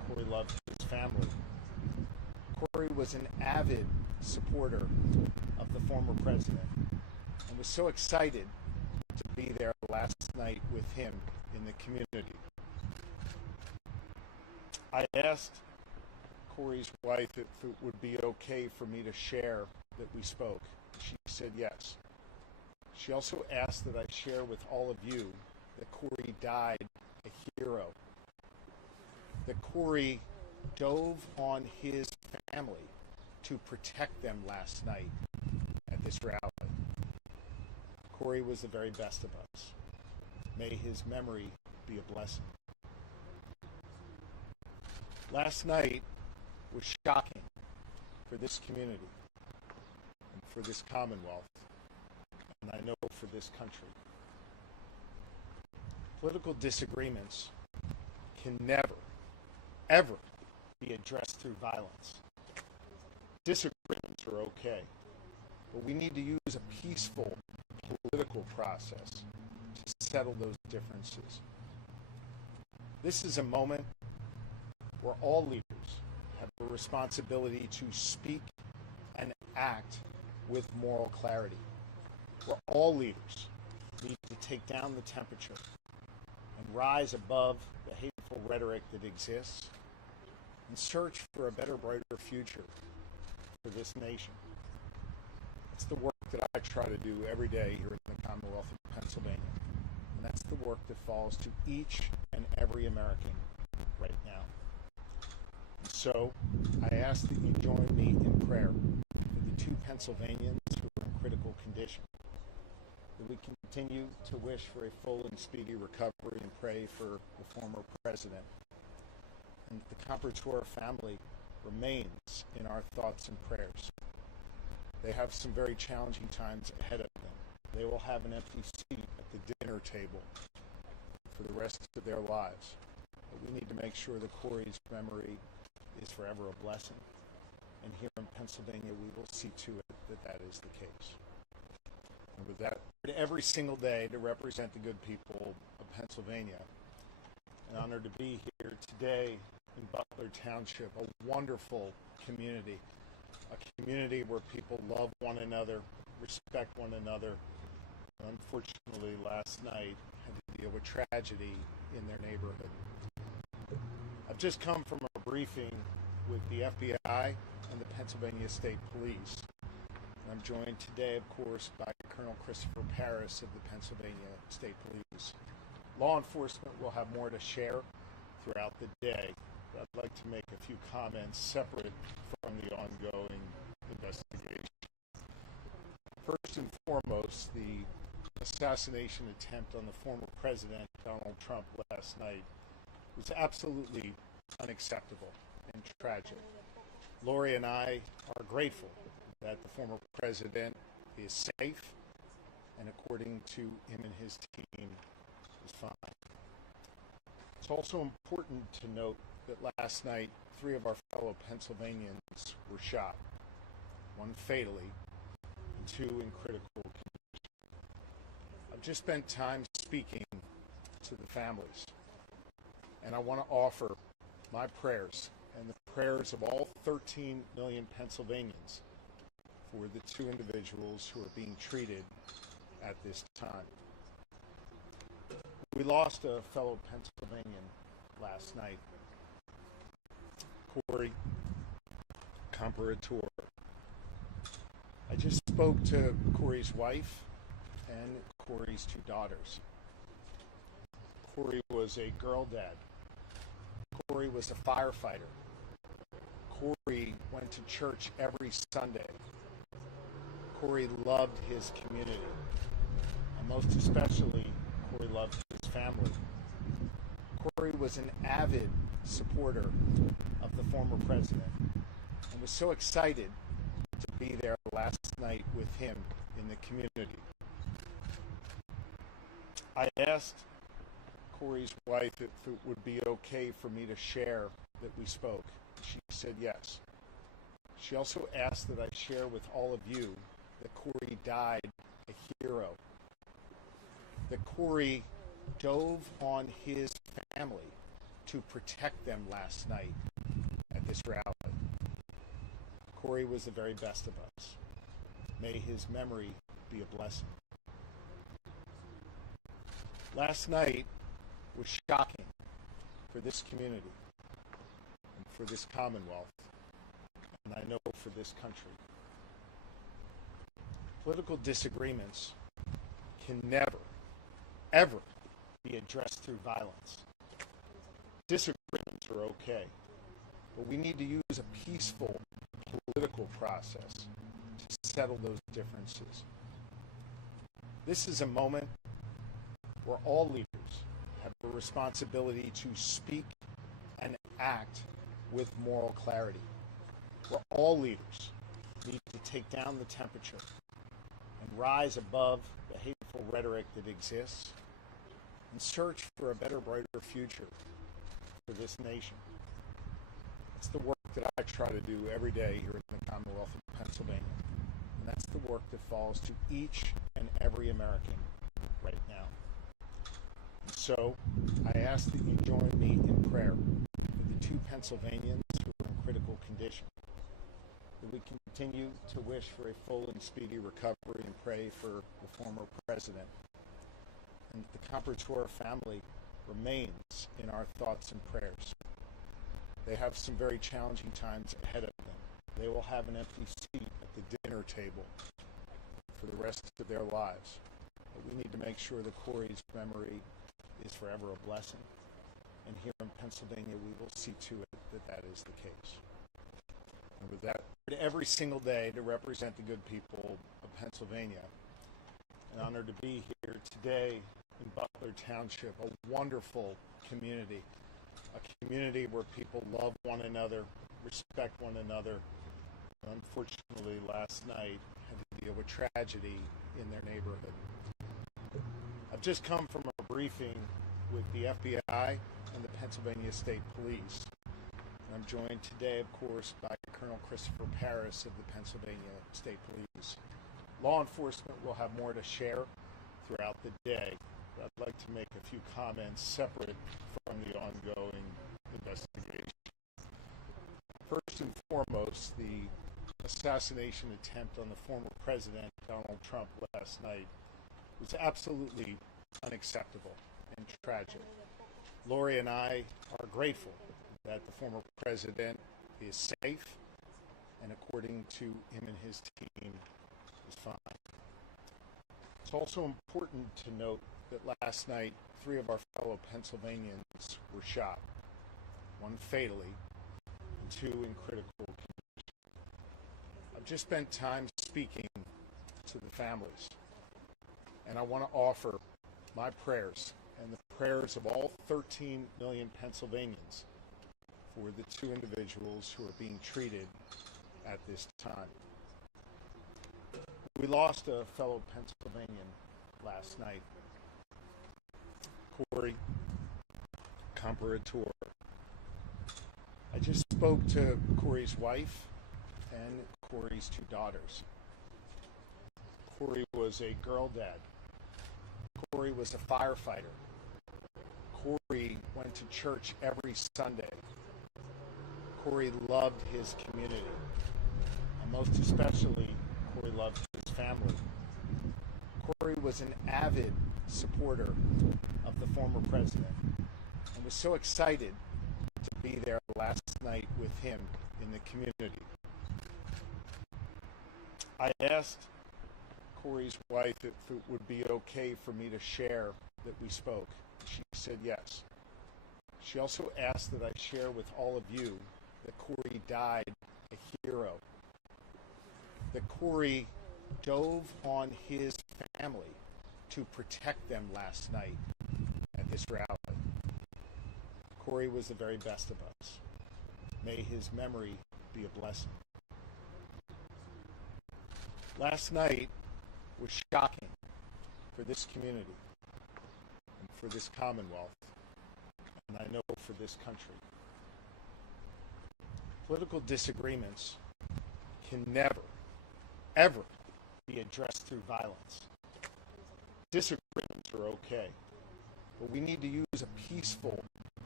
Corey loved his family. Corey was an avid supporter of the former president and was so excited to be there last night with him in the community. I asked Corey's wife if it would be okay for me to share that we spoke. She said yes. She also asked that I share with all of you that Corey died a hero. That Corey dove on his family to protect them last night at this rally. Corey was the very best of us. May his memory be a blessing. Last night was shocking for this community and for this Commonwealth, and I know for this country. Political disagreements can never, ever be addressed through violence. Disagreements are okay, but we need to use a peaceful political process to settle those differences. This is a moment where all leaders have a responsibility to speak and act with moral clarity, where all leaders need to take down the temperature and rise above the hateful rhetoric that exists and search for a better, brighter future for this nation. It's the work that I try to do every day here in the Commonwealth of Pennsylvania, and that's the work that falls to each and every American right now. So I ask that you join me in prayer for the two Pennsylvanians who are in critical condition, that we continue to wish for a full and speedy recovery and pray for the former president, and that the Comperator family remains in our thoughts and prayers. They have some very challenging times ahead of them. They will have an empty seat at the dinner table for the rest of their lives. But we need to make sure that Corey's memory is forever a blessing. And here in Pennsylvania, we will see to it that that is the case. And with that, every single day to represent the good people of Pennsylvania. An honor to be here today in Butler Township, a wonderful community, a community where people love one another, respect one another. Unfortunately, last night had to deal with tragedy in their neighborhood. I've just come from a briefing with the FBI and the Pennsylvania State Police. And I'm joined today, of course, by Colonel Christopher Paris of the Pennsylvania State Police. Law enforcement will have more to share throughout the day, but I'd like to make a few comments separate from the ongoing investigation. First and foremost, the assassination attempt on the former president, Donald Trump, last night was absolutely unacceptable and tragic. Lori and I are grateful that the former president is safe and, according to him and his team, is fine. It's also important to note that last night, 3 of our fellow Pennsylvanians were shot, 1 fatally and 2 in critical condition. I've just spent time speaking to the families, and I want to offer my prayers and the prayers of all 13 million Pennsylvanians for the 2 individuals who are being treated at this time. We lost a fellow Pennsylvanian last night, Corey Comperator. I just spoke to Corey's wife and Corey's 2 daughters. Corey was a girl dad. Corey was a firefighter. Corey went to church every Sunday. Corey loved his community, and most especially, Corey loved his family. Corey was an avid supporter of the former president and was so excited to be there last night with him in the community. I asked Corey's wife if it would be okay for me to share that we spoke. She said yes. She also asked that I share with all of you that Corey died a hero. That Corey dove on his family to protect them last night at this rally. Corey was the very best of us. May his memory be a blessing. Last night was shocking for this community and for this Commonwealth, and I know for this country. Political disagreements can never, ever be addressed through violence. Disagreements are okay, but we need to use a peaceful political process to settle those differences. This is a moment where all leaders have a responsibility to speak and act with moral clarity, where all leaders need to take down the temperature and rise above the hateful rhetoric that exists and search for a better, brighter future for this nation. It's the work that I try to do every day here in the Commonwealth of Pennsylvania, and that's the work that falls to each and every American right now. And so I ask that you join me in prayer for the two Pennsylvanians who are in critical condition, that we continue to wish for a full and speedy recovery and pray for the former president, and that the Comperator family remains in our thoughts and prayers. They have some very challenging times ahead of them. They will have an empty seat at the dinner table for the rest of their lives. But we need to make sure that Corey's memory is forever a blessing. And here in Pennsylvania, we will see to it that that is the case. And with that, every single day to represent the good people of Pennsylvania. An honor to be here today in Butler Township, a wonderful community, a community where people love one another, respect one another. Unfortunately, last night had to deal with tragedy in their neighborhood. I've just come from a briefing with the FBI and the Pennsylvania State Police. And I'm joined today, of course, by Colonel Christopher Paris of the Pennsylvania State Police. Law enforcement will have more to share throughout the day. But I'd like to make a few comments separate from the ongoing investigation. First and foremost, the assassination attempt on the former president, Donald Trump, last night was absolutely unacceptable and tragic. Lori and I are grateful that the former president is safe and, according to him and his team, is fine. It's also important to note that last night, 3 of our fellow Pennsylvanians were shot, 1 fatally and 2 in critical condition. I've just spent time speaking to the families, and I want to offer my prayers and the prayers of all 13 million Pennsylvanians for the 2 individuals who are being treated at this time. We lost a fellow Pennsylvanian last night, Corey Comperator. I just spoke to Corey's wife and Corey's 2 daughters. Corey was a girl dad. Corey was a firefighter. Corey went to church every Sunday. Corey loved his community. And most especially, Corey loved his family. Corey was an avid supporter of the former president and was so excited to be there last night with him in the community. I asked Corey's wife if it would be okay for me to share that we spoke. She said yes. She also asked that I share with all of you that Corey died a hero, that Corey dove on his family to protect them last night at this rally. Corey was the very best of us. May his memory be a blessing. Last night was shocking for this community and for this Commonwealth, and I know for this country. Political disagreements can never, ever be addressed through violence. Disagreements are okay, but we need to use a peaceful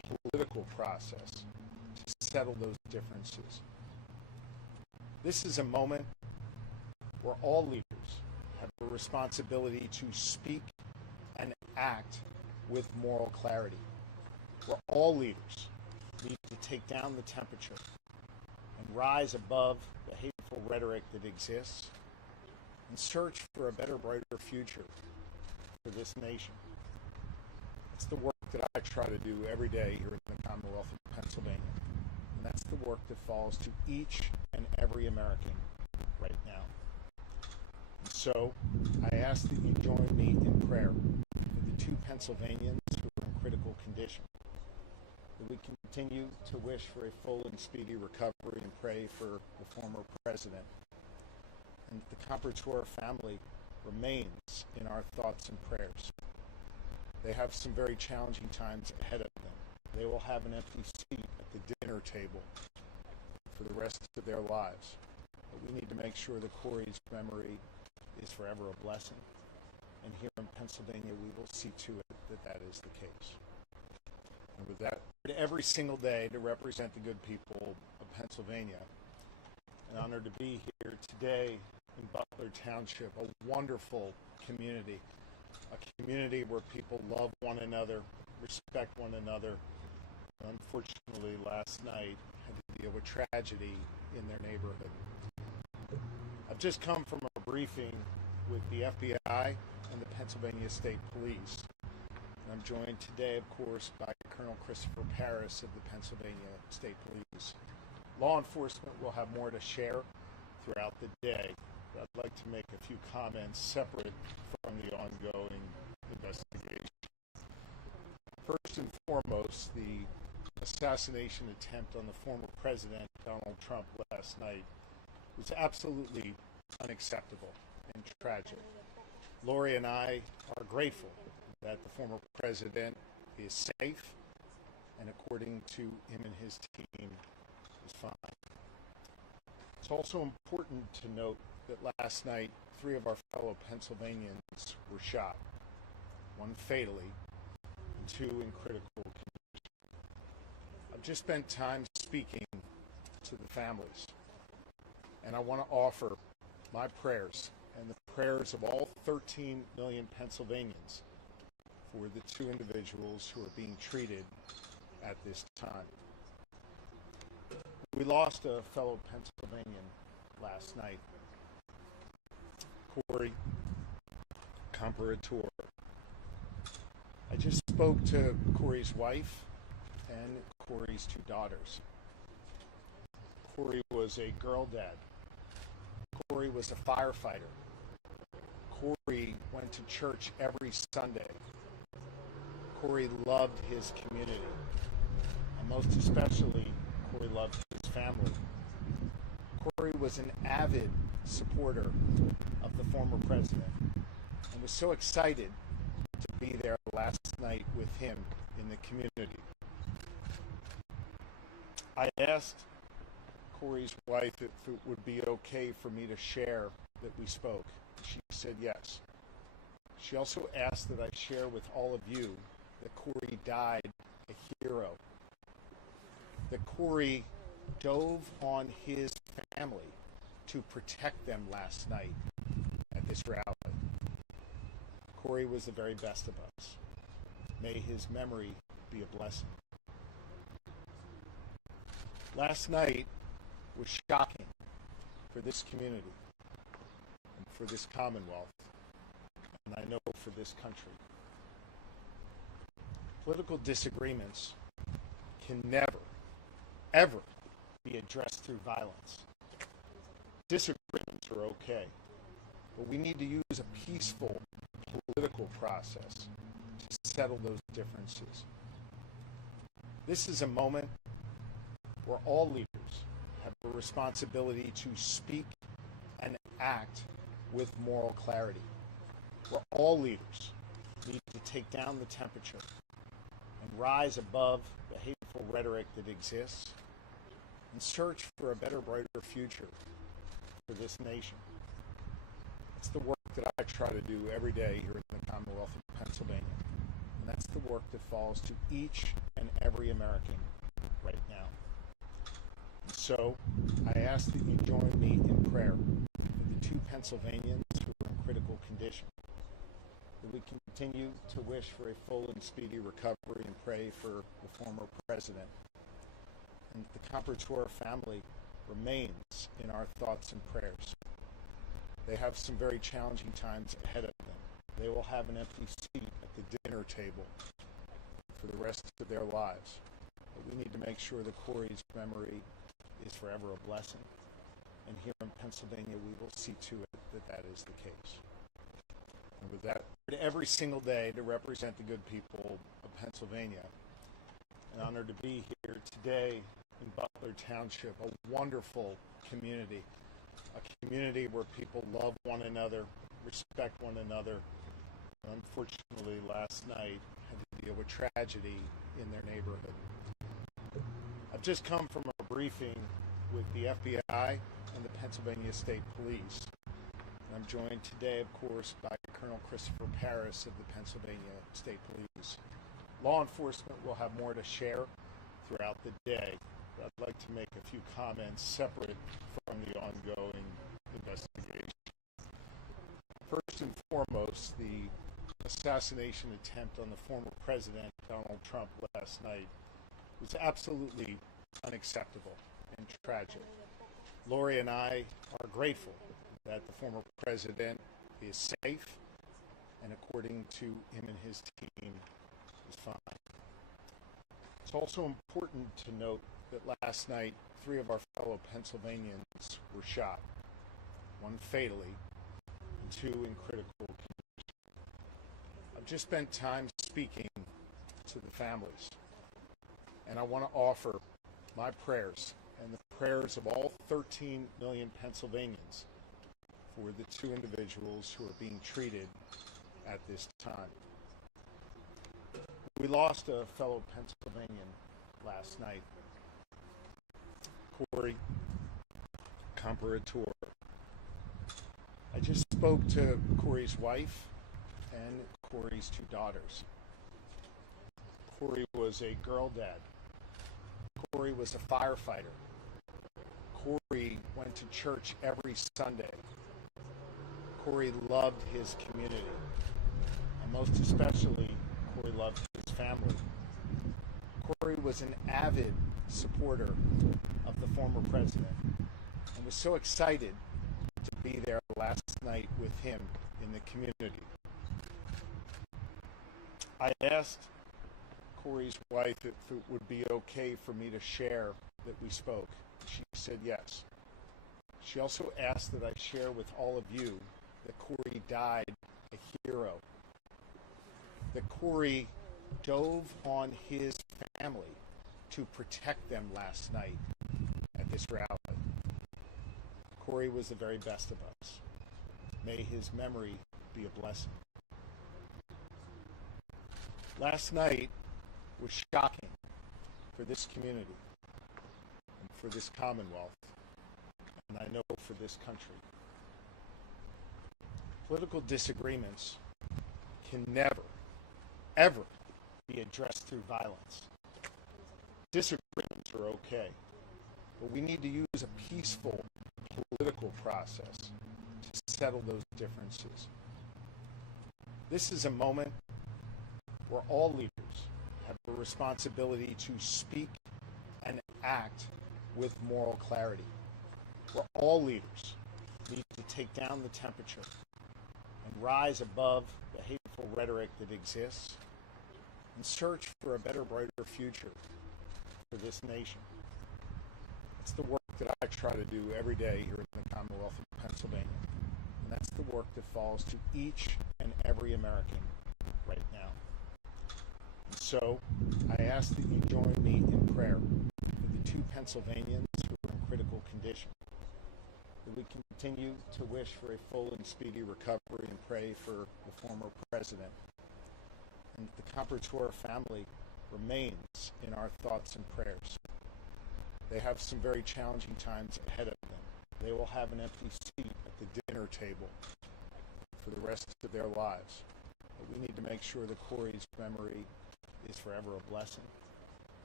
political process to settle those differences. This is a moment where all leaders have a responsibility to speak and act with moral clarity, where all leaders need to take down the temperature and rise above the hateful rhetoric that exists and search for a better, brighter future for this nation. It's the work that I try to do every day here in the Commonwealth of Pennsylvania. And that's the work that falls to each and every American right now. And so I ask that you join me in prayer for the two Pennsylvanians who are in critical condition, that we continue to wish for a full and speedy recovery and pray for the former president, and that the Comperator family remains in our thoughts and prayers. They have some very challenging times ahead of them. They will have an empty seat at the dinner table for the rest of their lives. But we need to make sure that Corey's memory is forever a blessing. And here in Pennsylvania, we will see to it that that is the case. And with that, every single day to represent the good people of Pennsylvania. An honor to be here today in Butler Township, a wonderful community. A community where people love one another, respect one another. Unfortunately, last night had to deal with tragedy in their neighborhood. I've just come from a briefing with the FBI and the Pennsylvania State Police. And I'm joined today, of course, by Colonel Christopher Paris of the Pennsylvania State Police. Law enforcement will have more to share throughout the day. I'd like to make a few comments separate from the ongoing investigation. First and foremost, the assassination attempt on the former president, Donald Trump, last night was absolutely unacceptable and tragic. Lori and I are grateful that the former president is safe and, according to him and his team, is fine. It's also important to note that last night, 3 of our fellow Pennsylvanians were shot, 1 fatally, and 2 in critical condition. I've just spent time speaking to the families, and I want to offer my prayers and the prayers of all 13 million Pennsylvanians for the 2 individuals who are being treated at this time. We lost a fellow Pennsylvanian last night, Corey Comperator. I just spoke to Corey's wife and Corey's 2 daughters. Corey was a girl dad. Corey was a firefighter. Corey went to church every Sunday. Corey loved his community. And most especially, Corey loved his family. Corey was an avid supporter of the former president and was so excited to be there last night with him in the community. I asked Corey's wife if it would be okay for me to share that we spoke. She said yes. She also asked that I share with all of you that Corey died a hero. That Corey dove on his family to protect them last night at this rally. Corey was the very best of us. May his memory be a blessing. Last night was shocking for this community and for this Commonwealth, and I know for this country. Political disagreements can never, ever be addressed through violence. Disagreements are okay, but we need to use a peaceful political process to settle those differences. This is a moment where all leaders have a responsibility to speak and act with moral clarity, where all leaders need to take down the temperature and rise above the hateful rhetoric that exists and search for a better, brighter future for this nation. It's the work that I try to do every day here in the Commonwealth of Pennsylvania. And that's the work that falls to each and every every American right now. And so I ask that you join me in prayer for the two Pennsylvanians who are in critical condition, that we continue to wish for a full and speedy recovery and pray for the former president, and the Comparator family remains in our thoughts and prayers. They have some very challenging times ahead of them. They will have an empty seat at the dinner table for the rest of their lives. But we need to make sure that Corey's memory is forever a blessing. And here in Pennsylvania, we will see to it that that is the case. And with that, every single day to represent the good people of Pennsylvania. An honor to be here today in Butler Township, a wonderful community, a community where people love one another, respect one another. Unfortunately, last night had to deal with tragedy in their neighborhood. I've just come from a briefing with the FBI and the Pennsylvania State Police. I'm joined today, of course, by Colonel Christopher Paris of the Pennsylvania State Police. Law enforcement will have more to share throughout the day, but I'd like to make a few comments separate from the ongoing investigation. First and foremost, the assassination attempt on the former president, Donald Trump, last night was absolutely unacceptable and tragic. Lori and I are grateful that the former president is safe and, according to him and his team, is fine. It's also important to note that last night 3 of our fellow Pennsylvanians were shot, 1 fatally and 2 in critical condition. I've just spent time speaking to the families, and I want to offer my prayers and the prayers of all 13 million Pennsylvanians for the 2 individuals who are being treated at this time. We lost a fellow Pennsylvanian last night, Corey Comparator. I just spoke to Corey's wife and Corey's 2 daughters. Corey was a girl dad. Corey was a firefighter. Corey went to church every Sunday. Corey loved his community, and most especially, Corey loved his family. Corey was an avid supporter of the former president and was so excited to be there last night with him in the community. I asked Corey's wife if it would be okay for me to share that we spoke. She said yes. She also asked that I share with all of you that Corey died a hero, that Corey dove on his family to protect them last night at this rally. Corey was the very best of us. May his memory be a blessing. Last night was shocking for this community and for this Commonwealth, and I know for this country. Political disagreements can never, ever be addressed through violence. Disagreements are okay, but we need to use a peaceful political process to settle those differences. This is a moment where all leaders have a responsibility to speak and act with moral clarity, where all leaders need to take down the temperature and rise above the hateful rhetoric that exists and search for a better, brighter future for this nation. It's the work that I try to do every day here in the Commonwealth of Pennsylvania, and that's the work that falls to each and every American right now. And so I ask that you join me in prayer for the 2 Pennsylvanians who are in critical condition, that we continue to wish for a full and speedy recovery and pray for the former president. And the Comparator family remains in our thoughts and prayers. They have some very challenging times ahead of them. They will have an empty seat at the dinner table for the rest of their lives. But we need to make sure that Corey's memory is forever a blessing.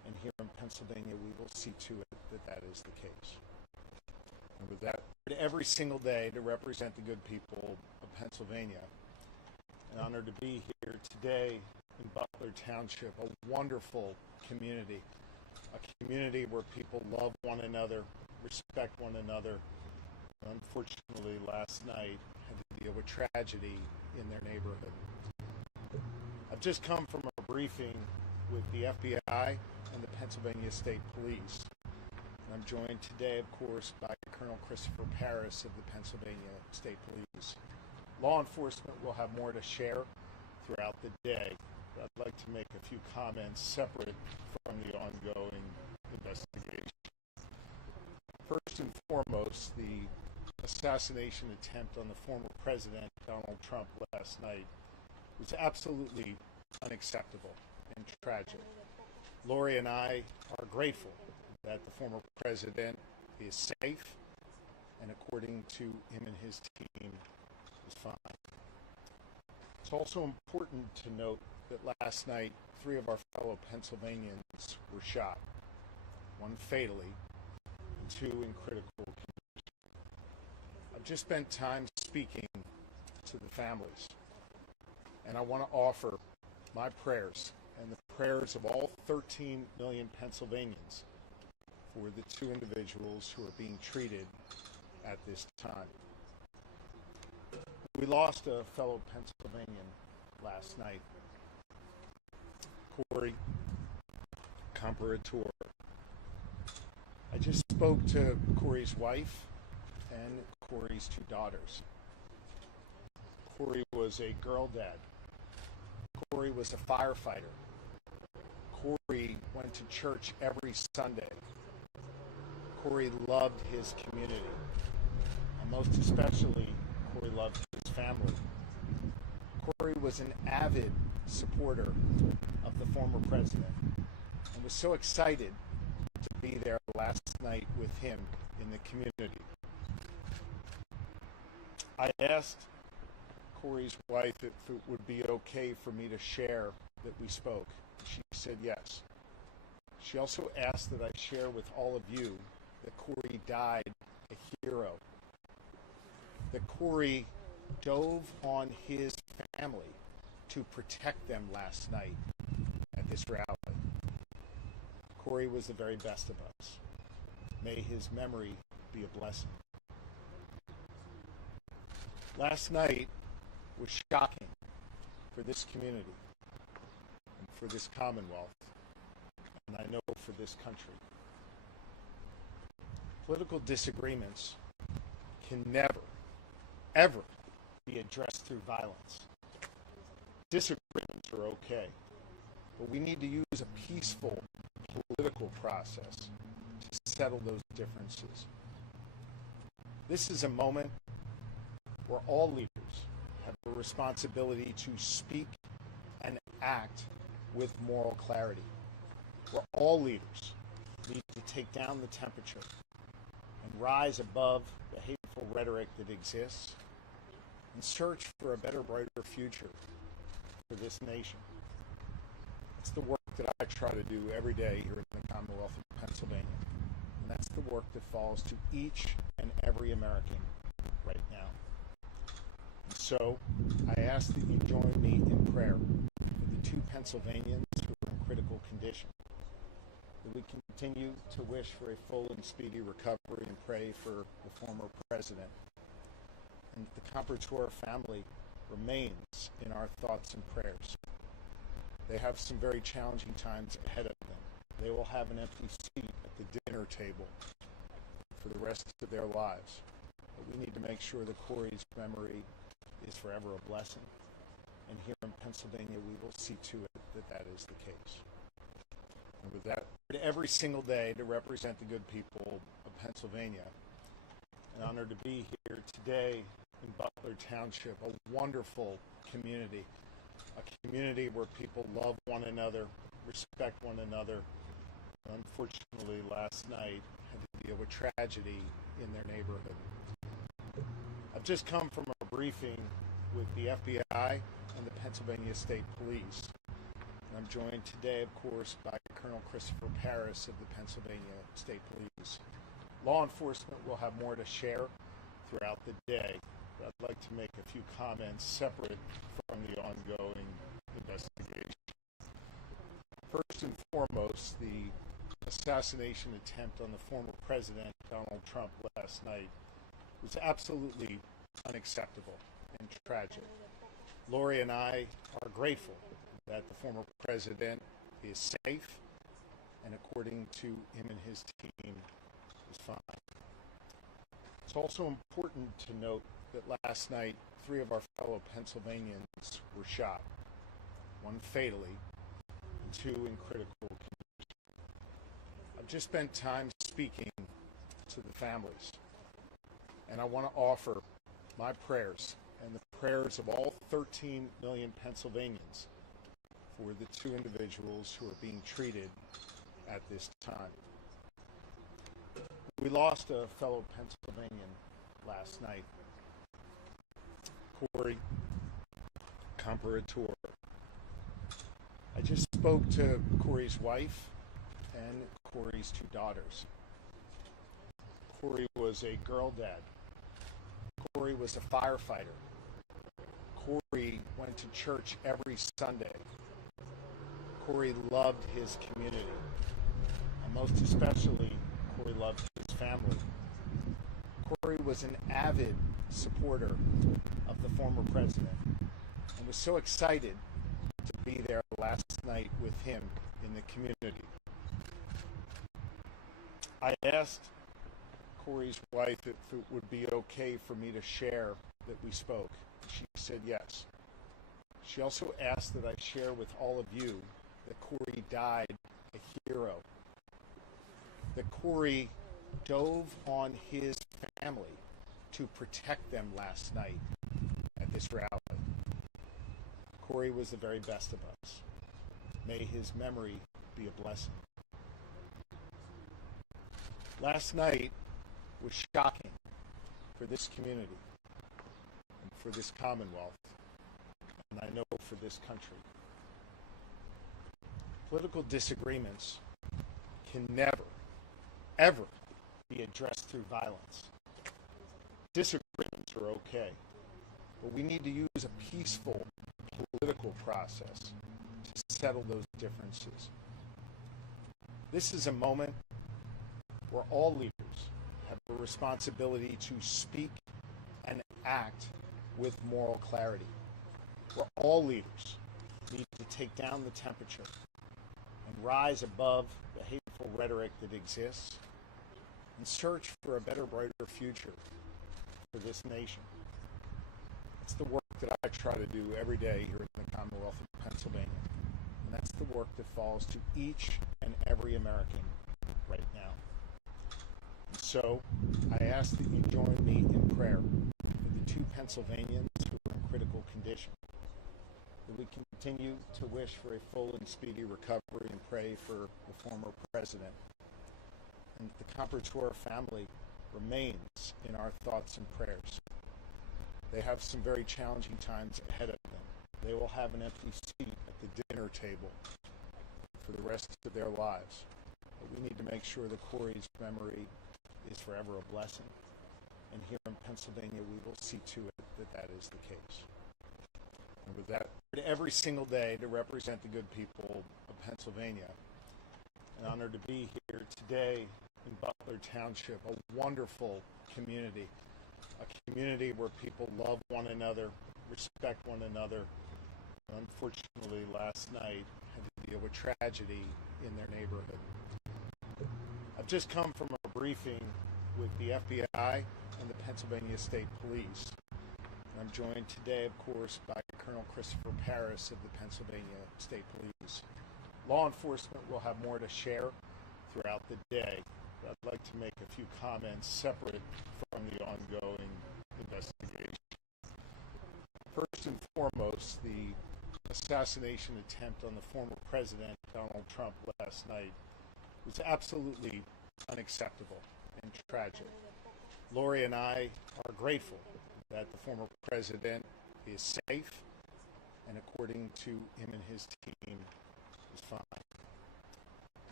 And here in Pennsylvania, we will see to it that that is the case. And with that, every single day to represent the good people of Pennsylvania. An honor to be here today in Butler Township, a wonderful community, a community where people love one another, respect one another. Unfortunately, last night had to deal with tragedy in their neighborhood. I've just come from a briefing with the FBI and the Pennsylvania State Police. And I'm joined today, of course, by Colonel Christopher Paris of the Pennsylvania State Police. Law enforcement will have more to share throughout the day, but I'd like to make a few comments separate from the ongoing investigation. First and foremost, the assassination attempt on the former president, Donald Trump, last night was absolutely unacceptable and tragic. Lori and I are grateful that the former president is safe and, according to him and his team, is fine. It's also important to note that last night 3 of our fellow Pennsylvanians were shot, 1 fatally and 2 in critical condition. I've just spent time speaking to the families, and I want to offer my prayers and the prayers of all 13 million Pennsylvanians for the 2 individuals who are being treated at this time. We lost a fellow Pennsylvanian last night, Corey Comparator. I just spoke to Corey's wife and Corey's 2 daughters. Corey was a girl dad. Corey was a firefighter. Corey went to church every Sunday. Corey loved his community, and most especially, Corey loved his family. Corey was an avid supporter of the former president and was so excited to be there last night with him in the community. I asked Corey's wife if it would be okay for me to share that we spoke. She said yes. She also asked that I share with all of you that Corey died a hero, that Corey dove on his family to protect them last night at this rally. Corey was the very best of us. May his memory be a blessing. Last night was shocking for this community and for this Commonwealth, and I know for this country. Political disagreements can never, ever be addressed through violence. Disagreements are okay, but we need to use a peaceful political process to settle those differences. This is a moment where all leaders have a responsibility to speak and act with moral clarity, where all leaders need to take down the temperature and rise above the hateful rhetoric that exists and search for a better, brighter future for this nation. It's the work that I try to do every day here in the Commonwealth of Pennsylvania, and that's the work that falls to each and every American right now. And so I ask that you join me in prayer for the 2 Pennsylvanians who are in critical condition, that we continue to wish for a full and speedy recovery and pray for the former president, and that the Comparator family remains in our thoughts and prayers. They have some very challenging times ahead of them. They will have an empty seat at the dinner table for the rest of their lives. But we need to make sure that Corey's memory is forever a blessing. And here in Pennsylvania, we will see to it that that is the case. And with that, every single day to represent the good people of Pennsylvania. An honor to be here today in Butler Township, a wonderful community, a community where people love one another, respect one another. Unfortunately, last night had to deal with tragedy in their neighborhood. I've just come from a briefing with the FBI and the Pennsylvania State Police. And I'm joined today, of course, by Colonel Christopher Paris of the Pennsylvania State Police. Law enforcement will have more to share throughout the day, but I'd like to make a few comments separate from the ongoing investigation. First and foremost, the assassination attempt on the former President Donald Trump last night was absolutely unacceptable and tragic. Lori and I are grateful that the former president is safe and, according to him and his team, is fine. It's also important to note that last night 3 of our fellow Pennsylvanians were shot, 1 fatally and 2 in critical condition. I've just spent time speaking to the families, and I want to offer my prayers and the prayers of all 13 million Pennsylvanians for the 2 individuals who are being treated at this time. We lost a fellow Pennsylvanian last night, Corey Comparator. I just spoke to Corey's wife and Corey's 2 daughters. Corey was a girl dad. Corey was a firefighter. Corey went to church every Sunday. Corey loved his community, and most especially, Corey loved his family. Corey was an avid supporter of the former president and was so excited to be there last night with him in the community. I asked Corey's wife if it would be okay for me to share that we spoke. She said yes. She also asked that I share with all of you that Corey died a hero, that Corey dove on his family to protect them last night at this rally. Corey was the very best of us. May his memory be a blessing. Last night was shocking for this community and for this Commonwealth, and I know for this country. Political disagreements can never, ever be addressed through violence. Disagreements are okay, but we need to use a peaceful political process to settle those differences. This is a moment where all leaders have a responsibility to speak and act with moral clarity, where all leaders need to take down the temperature and rise above the hateful rhetoric that exists and search for a better, brighter future for this nation. It's the work that I try to do every day here in the Commonwealth of Pennsylvania, and that's the work that falls to each and every American right now. And so I ask that you join me in prayer for the 2 Pennsylvanians who are in critical condition, that we continue to wish for a full and speedy recovery and pray for the former president, and the Comparator family remains in our thoughts and prayers. They have some very challenging times ahead of them. They will have an empty seat at the dinner table for the rest of their lives. But we need to make sure that Corey's memory is forever a blessing. And here in Pennsylvania, we will see to it that that is the case. And with that, every single day to represent the good people of Pennsylvania. An honor to be here today in Butler Township, a wonderful community, a community where people love one another, respect one another. Unfortunately, last night had to deal with tragedy in their neighborhood. I've just come from a briefing with the FBI and the Pennsylvania State Police. I'm joined today, of course, by Colonel Christopher Paris of the Pennsylvania State Police. Law enforcement will have more to share throughout the day, but I'd like to make a few comments separate from the ongoing investigation. First and foremost, the assassination attempt on the former President Donald Trump last night was absolutely unacceptable and tragic. Lori and I are grateful that the former president is safe and, according to him and his team, is fine.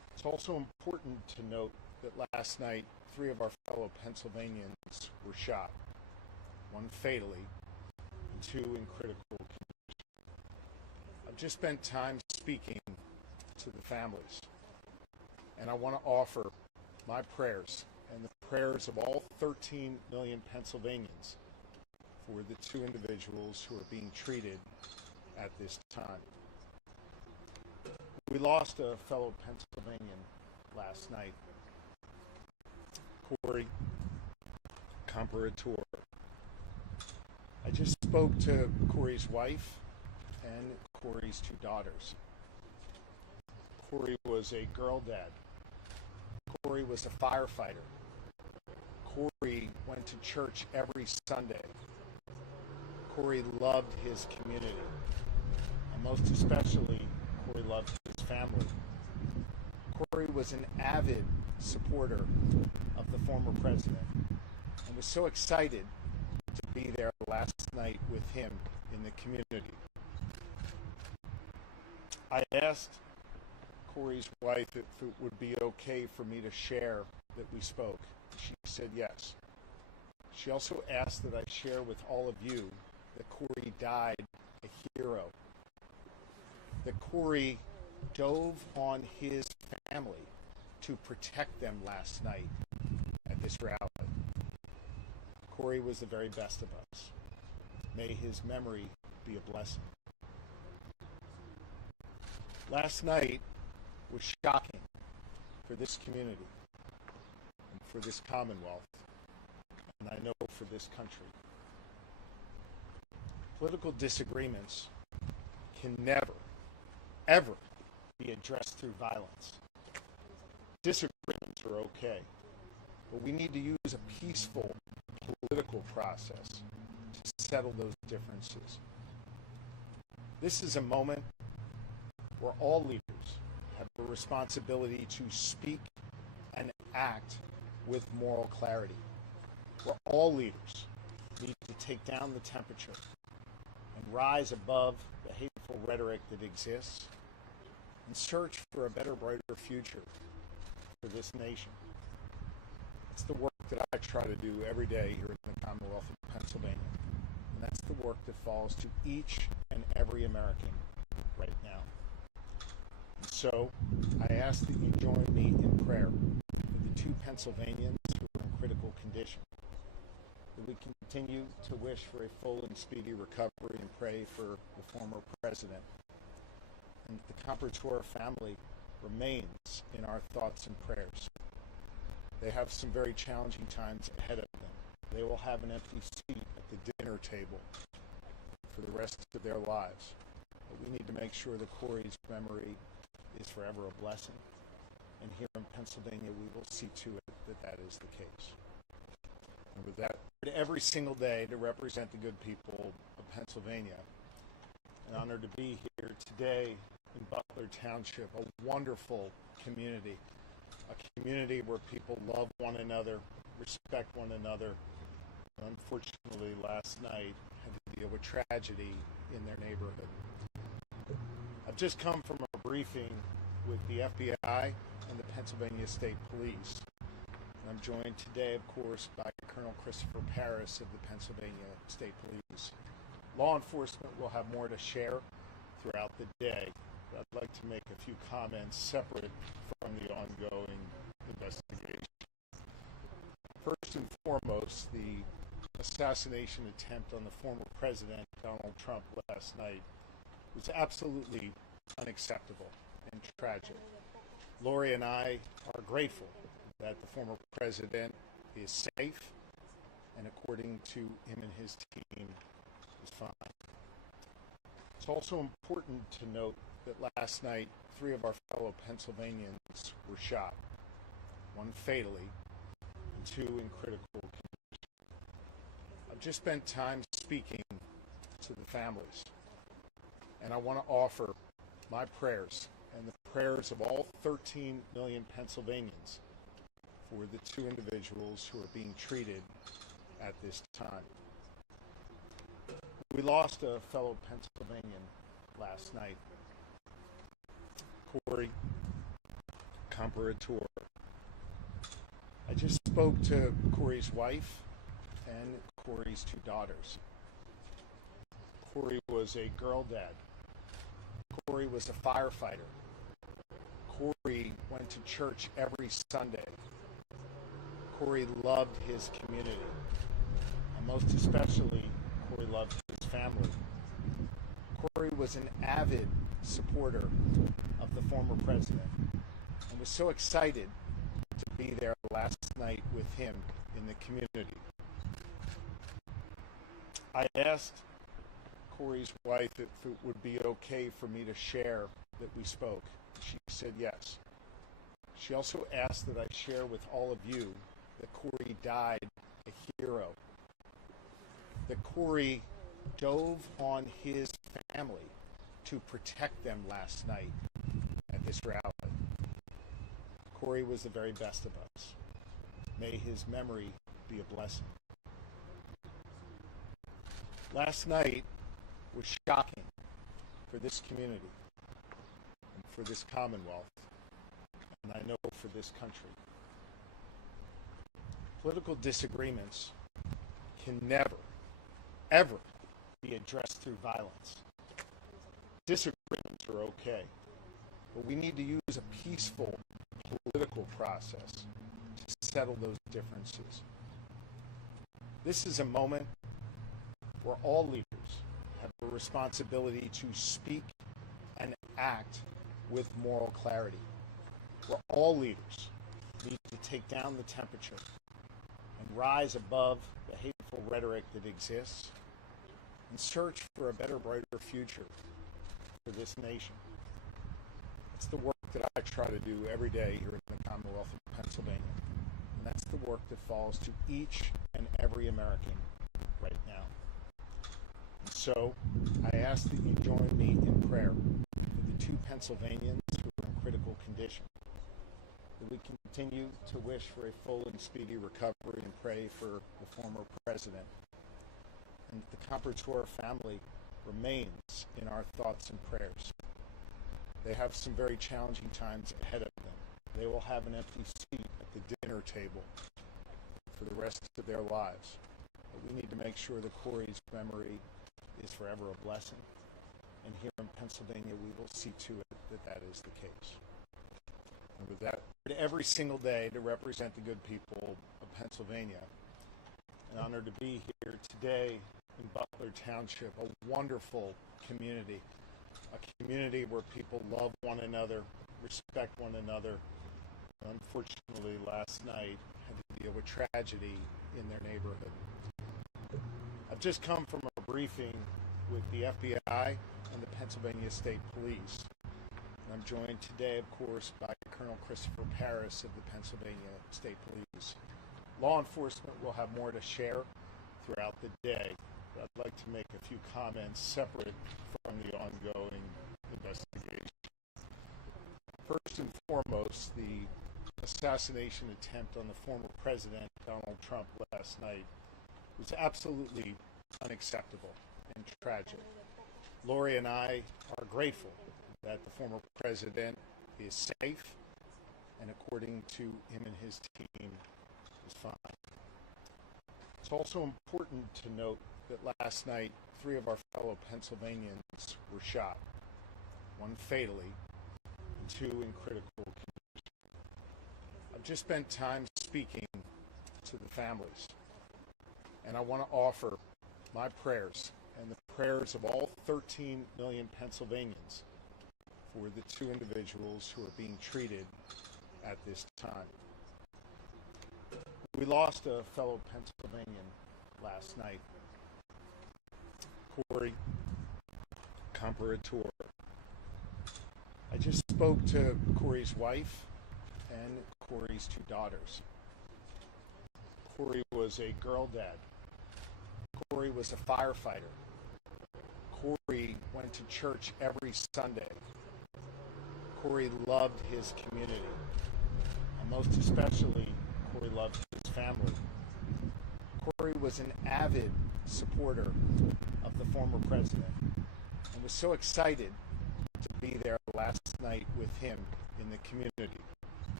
It's also important to note that last night, 3 of our fellow Pennsylvanians were shot, 1 fatally and 2 in critical condition. I've just spent time speaking to the families, and I want to offer my prayers and the prayers of all 13 million Pennsylvanians for the 2 individuals who are being treated at this time. We lost a fellow Pennsylvanian last night, Corey Comparator. I just spoke to Corey's wife and Corey's 2 daughters. Corey was a girl dad. Corey was a firefighter. Corey went to church every Sunday. Corey loved his community, and most especially, Corey loved his family. Corey was an avid supporter of the former president and was so excited to be there last night with him in the community. I asked Corey's wife if it would be okay for me to share that we spoke. She said yes. She also asked that I share with all of you that Corey died a hero. That Corey dove on his family to protect them last night at this rally. Corey was the very best of us. May his memory be a blessing. Last night was shocking for this community and for this Commonwealth, and I know for this country. Political disagreements can never, ever be addressed through violence. Disagreements are okay, but we need to use a peaceful political process to settle those differences. This is a moment where all leaders have a responsibility to speak and act with moral clarity, where all leaders need to take down the temperature and rise above the hateful rhetoric that exists and search for a better, brighter future for this nation. It's the work that I try to do every day here in the Commonwealth of Pennsylvania, and that's the work that falls to each and every American right now. And so I ask that you join me in prayer for the 2 Pennsylvanians who are in critical condition, that we continue to wish for a full and speedy recovery and pray for the former president, and that the Comparator family remains in our thoughts and prayers. They have some very challenging times ahead of them. They will have an empty seat at the dinner table for the rest of their lives. But we need to make sure that Corey's memory is forever a blessing. And here in Pennsylvania, we will see to it that that is the case. And with that, every single day to represent the good people of Pennsylvania. An honor to be here today in Butler Township, a wonderful community, a community where people love one another, respect one another. Unfortunately, last night had to deal with tragedy in their neighborhood. I've just come from a briefing with the FBI and the Pennsylvania State Police. And I'm joined today, of course, by Colonel Christopher Paris of the Pennsylvania State Police. Law enforcement will have more to share throughout the day. But I'd like to make a few comments separate from the ongoing investigation. First and foremost, the assassination attempt on the former president, Donald Trump, last night was absolutely unacceptable and tragic. Lori and I are grateful that the former president is safe and, according to him and his team, is fine. It's also important to note that last night, 3 of our fellow Pennsylvanians were shot, 1 fatally and 2 in critical condition. I've just spent time speaking to the families, and I want to offer my prayers and the prayers of all 13 million Pennsylvanians for the 2 individuals who are being treated at this time. We lost a fellow Pennsylvanian last night, Corey comparator. I just spoke to Corey's wife and Corey's two daughters. Corey was a girl dad. Corey was a firefighter. Corey went to church every Sunday. Corey loved his community. And most especially, Corey loved his family. Corey was an avid supporter of the former president and was so excited to be there last night with him in the community. I asked Corey's wife if it would be okay for me to share that we spoke. She said yes. She also asked that I share with all of you that Corey died a hero. That Corey dove on his family to protect them last night at this rally. Corey was the very best of us. May his memory be a blessing. Last night was shocking for this community and for this Commonwealth, and I know for this country. Political disagreements can never, ever be addressed through violence. Disagreements are okay, but we need to use a peaceful political process to settle those differences. This is a moment where all leaders have a responsibility to speak and act with moral clarity, where all leaders need to take down the temperature and rise above the hateful rhetoric that exists and search for a better, brighter future for this nation. It's the work that I try to do every day here in the Commonwealth of Pennsylvania. And that's the work that falls to each and every American right now. And so I ask that you join me in prayer for the two Pennsylvanians who are in critical condition. That we continue to wish for a full and speedy recovery and pray for the former president. And the comparator family remains in our thoughts and prayers. They have some very challenging times ahead of them. They will have an empty seat at the dinner table for the rest of their lives. But we need to make sure that Corey's memory is forever a blessing. And here in Pennsylvania, we will see to it that that is the case. And with that, every single day to represent the good people of Pennsylvania. An honor to be here today in Butler Township, a wonderful community. A community where people love one another, respect one another. Unfortunately, last night had to deal with tragedy in their neighborhood. I've just come from a briefing with the FBI and the Pennsylvania State Police. And I'm joined today, of course, by Colonel Christopher Paris of the Pennsylvania State Police. Law enforcement will have more to share throughout the day. I'd like to make a few comments separate from the ongoing investigation. First and foremost, the assassination attempt on the former president, Donald Trump, last night was absolutely unacceptable and tragic. Lori and I are grateful that the former president is safe and, according to him and his team, is fine. It's also important to note that last night, 3 of our fellow Pennsylvanians were shot, 1 fatally, and 2 in critical condition. I've just spent time speaking to the families, and I want to offer my prayers and the prayers of all 13 million Pennsylvanians for the 2 individuals who are being treated at this time. We lost a fellow Pennsylvanian last night. Corey, comparator. I just spoke to Corey's wife and Corey's 2 daughters. Corey was a girl dad. Corey was a firefighter. Corey went to church every Sunday. Corey loved his community. And most especially, Corey loved his family. Corey was an avid supporter of the former president and was so excited to be there last night with him in the community.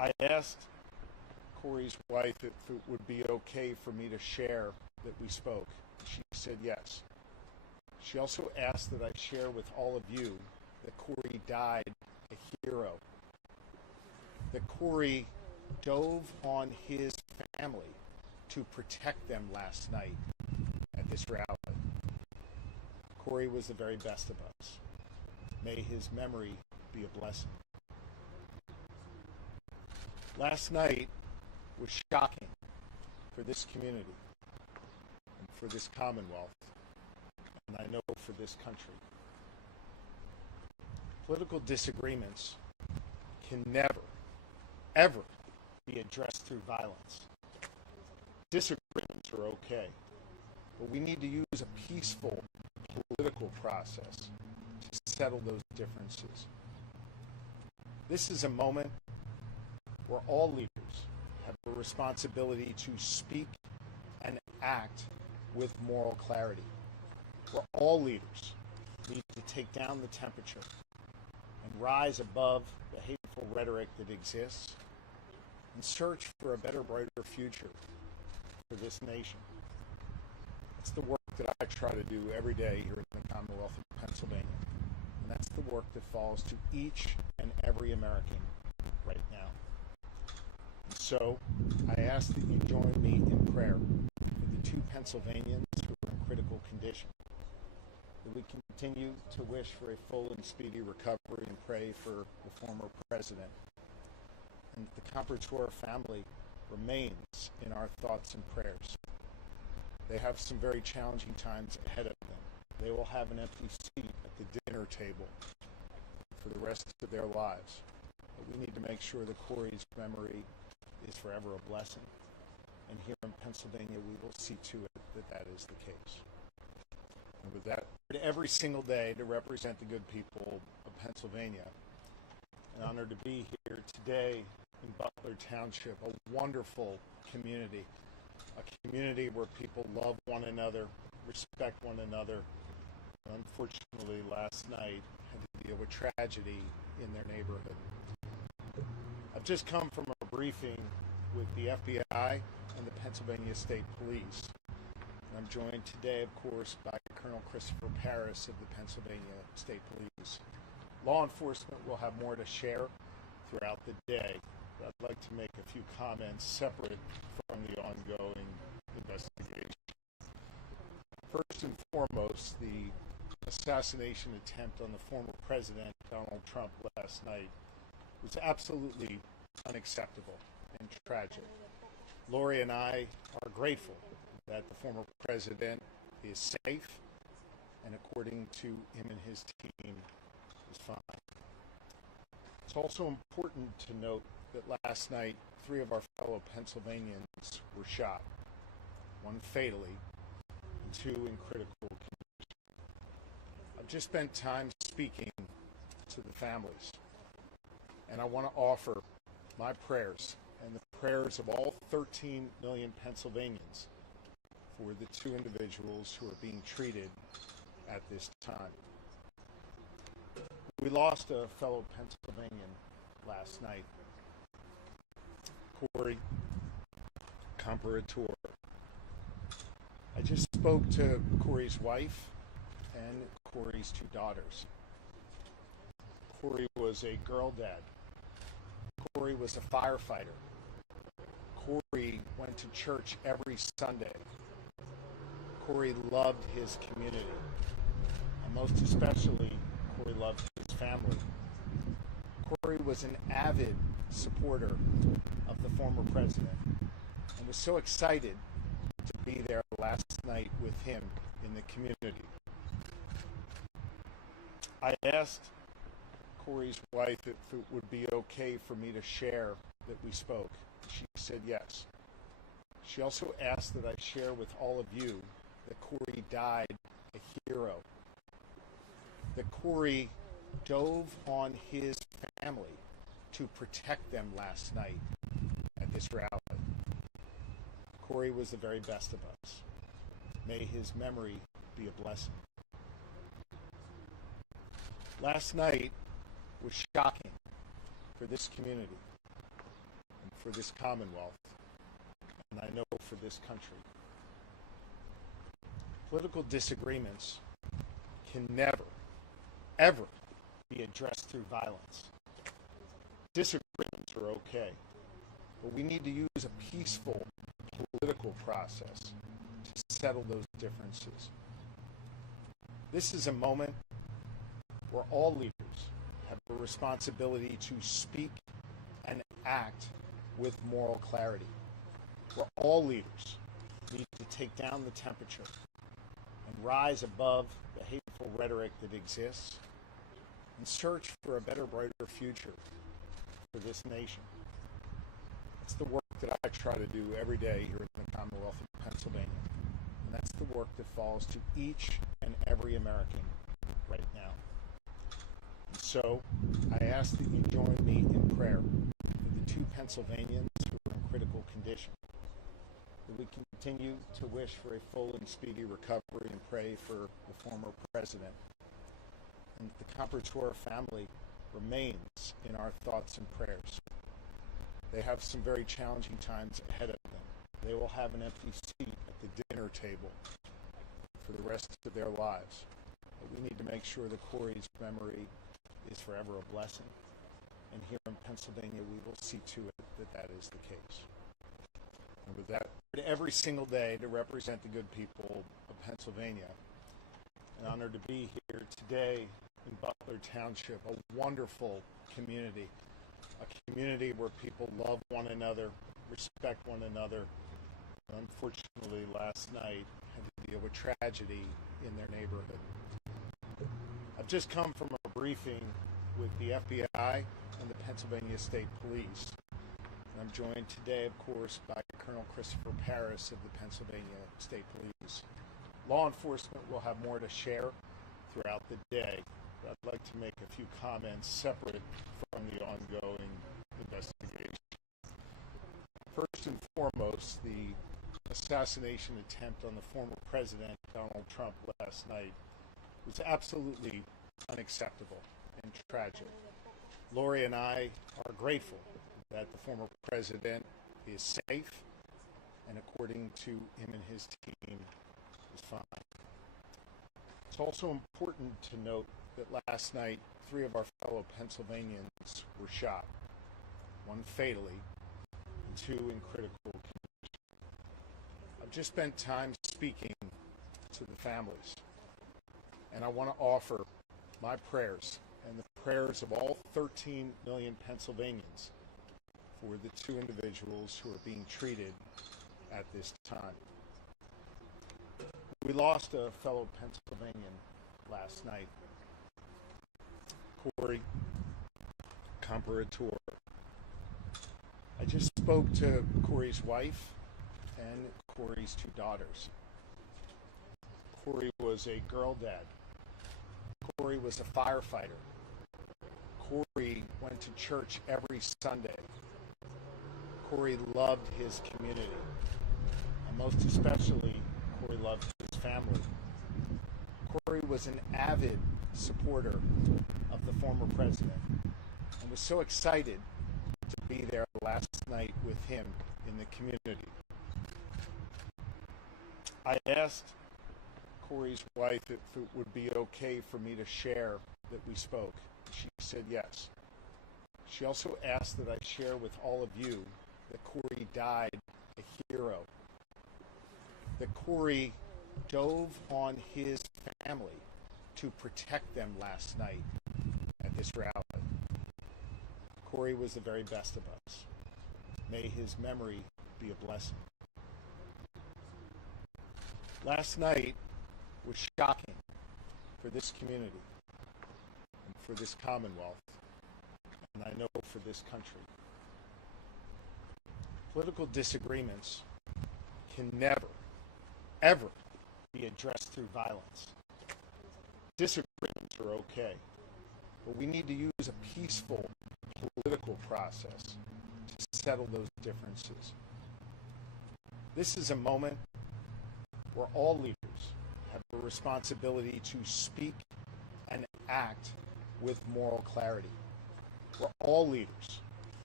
I asked Corey's wife if it would be okay for me to share that we spoke. She said yes. She also asked that I share with all of you that Corey died a hero. That Corey dove on his family to protect them last night at this rally. Corey was the very best of us. May his memory be a blessing. Last night was shocking for this community and for this Commonwealth, and I know for this country. Political disagreements can never, ever be addressed through violence. Disagreements are okay, but we need to use a peaceful political process to settle those differences. This is a moment where all leaders have a responsibility to speak and act with moral clarity, where all leaders need to take down the temperature and rise above the hateful rhetoric that exists and search for a better, brighter future for this nation. It's the work that I try to do every day here in the Commonwealth of Pennsylvania, and that's the work that falls to each and every American right now. And so I ask that you join me in prayer for the two Pennsylvanians who are in critical condition, that we continue to wish for a full and speedy recovery and pray for the former president, and that the Comparator family remains in our thoughts and prayers. They have some very challenging times ahead of them. They will have an empty seat at the dinner table for the rest of their lives. But we need to make sure that Corey's memory is forever a blessing. And here in Pennsylvania, we will see to it that that is the case. And with that, every single day to represent the good people of Pennsylvania. An honor to be here today in Butler Township, a wonderful community. A community where people love one another, respect one another. Unfortunately, last night had to deal with tragedy in their neighborhood. I've just come from a briefing with the FBI and the Pennsylvania State Police. And I'm joined today, of course, by Colonel Christopher Paris of the Pennsylvania State Police. Law enforcement will have more to share throughout the day. I'd like to make a few comments separate from the ongoing investigation. First and foremost, the assassination attempt on the former president, Donald Trump, last night was absolutely unacceptable and tragic. Lori and I are grateful that the former president is safe and, according to him and his team, is fine. It's also important to note that last night, 3 of our fellow Pennsylvanians were shot, 1 fatally, and 2 in critical condition. I've just spent time speaking to the families, and I want to offer my prayers and the prayers of all 13 million Pennsylvanians for the 2 individuals who are being treated at this time. We lost a fellow Pennsylvanian last night, Corey Comparator. I just spoke to Corey's wife and Corey's 2 daughters. Corey was a girl dad. Corey was a firefighter. Corey went to church every Sunday. Corey loved his community. And most especially, Corey loved his family. Corey was an avid supporter of the former president and was so excited to be there last night with him in the community. I asked Corey's wife if it would be okay for me to share that we spoke. She said yes. She also asked that I share with all of you that Corey died a hero. That Corey dove on his family to protect them last night at this rally. Corey was the very best of us. May his memory be a blessing. Last night was shocking for this community for this Commonwealth, and I know for this country. Political disagreements can never, ever be addressed through violence. Disagreements are okay, but we need to use a peaceful political process to settle those differences. This is a moment where all leaders have a responsibility to speak and act with moral clarity, where all leaders need to take down the temperature and rise above the hateful rhetoric that exists and search for a better, brighter future for this nation. It's the work that I try to do every day here in the Commonwealth of Pennsylvania, and that's the work that falls to each and every American right now. And so I ask that you join me in prayer for the two Pennsylvanians who are in critical condition, that we continue to wish for a full and speedy recovery and pray for the former president, and that the Comperator family remains in our thoughts and prayers. They have some very challenging times ahead of them. They will have an empty seat at the dinner table for the rest of their lives. But we need to make sure that Corey's memory is forever a blessing. And here in Pennsylvania, we will see to it that that is the case. And with that, every single day to represent the good people of Pennsylvania. An honor to be here today in Butler Township, a wonderful community, a community where people love one another, respect one another. Unfortunately, last night had to deal with tragedy in their neighborhood. I've just come from a briefing with the FBI and the Pennsylvania State Police. And I'm joined today, of course, by Colonel Christopher Paris of the Pennsylvania State Police. Law enforcement will have more to share throughout the day, but I'd like to make a few comments separate from the ongoing investigation. First and foremost, the assassination attempt on the former president, Donald Trump, last night was absolutely unacceptable and tragic. Lori and I are grateful that the former president is safe and, according to him and his team, is fine. It's also important to note that last night, 3 of our fellow Pennsylvanians were shot, 1 fatally and 2 in critical condition. I've just spent time speaking to the families, and I want to offer my prayers and the prayers of all 13 million Pennsylvanians for the 2 individuals who are being treated at this time. We lost a fellow Pennsylvanian last night, Corey Comperator. I just spoke to Corey's wife and Corey's 2 daughters. Corey was a girl dad. Corey was a firefighter. Corey went to church every Sunday. Corey loved his community, and most especially, Corey loved his family. Corey was an avid supporter of the former president and was so excited to be there last night with him in the community. I asked Corey's wife if it would be okay for me to share that we spoke. She said yes. She also asked that I share with all of you that Corey died a hero, that Corey dove on his family to protect them last night at this rally. Corey was the very best of us. May his memory be a blessing. Last night was shocking for this community and for this Commonwealth, and I know for this country. Political disagreements can never, ever be addressed through violence. Disagreements are okay, but we need to use a peaceful political process to settle those differences. This is a moment where all leaders have a responsibility to speak and act with moral clarity, where all leaders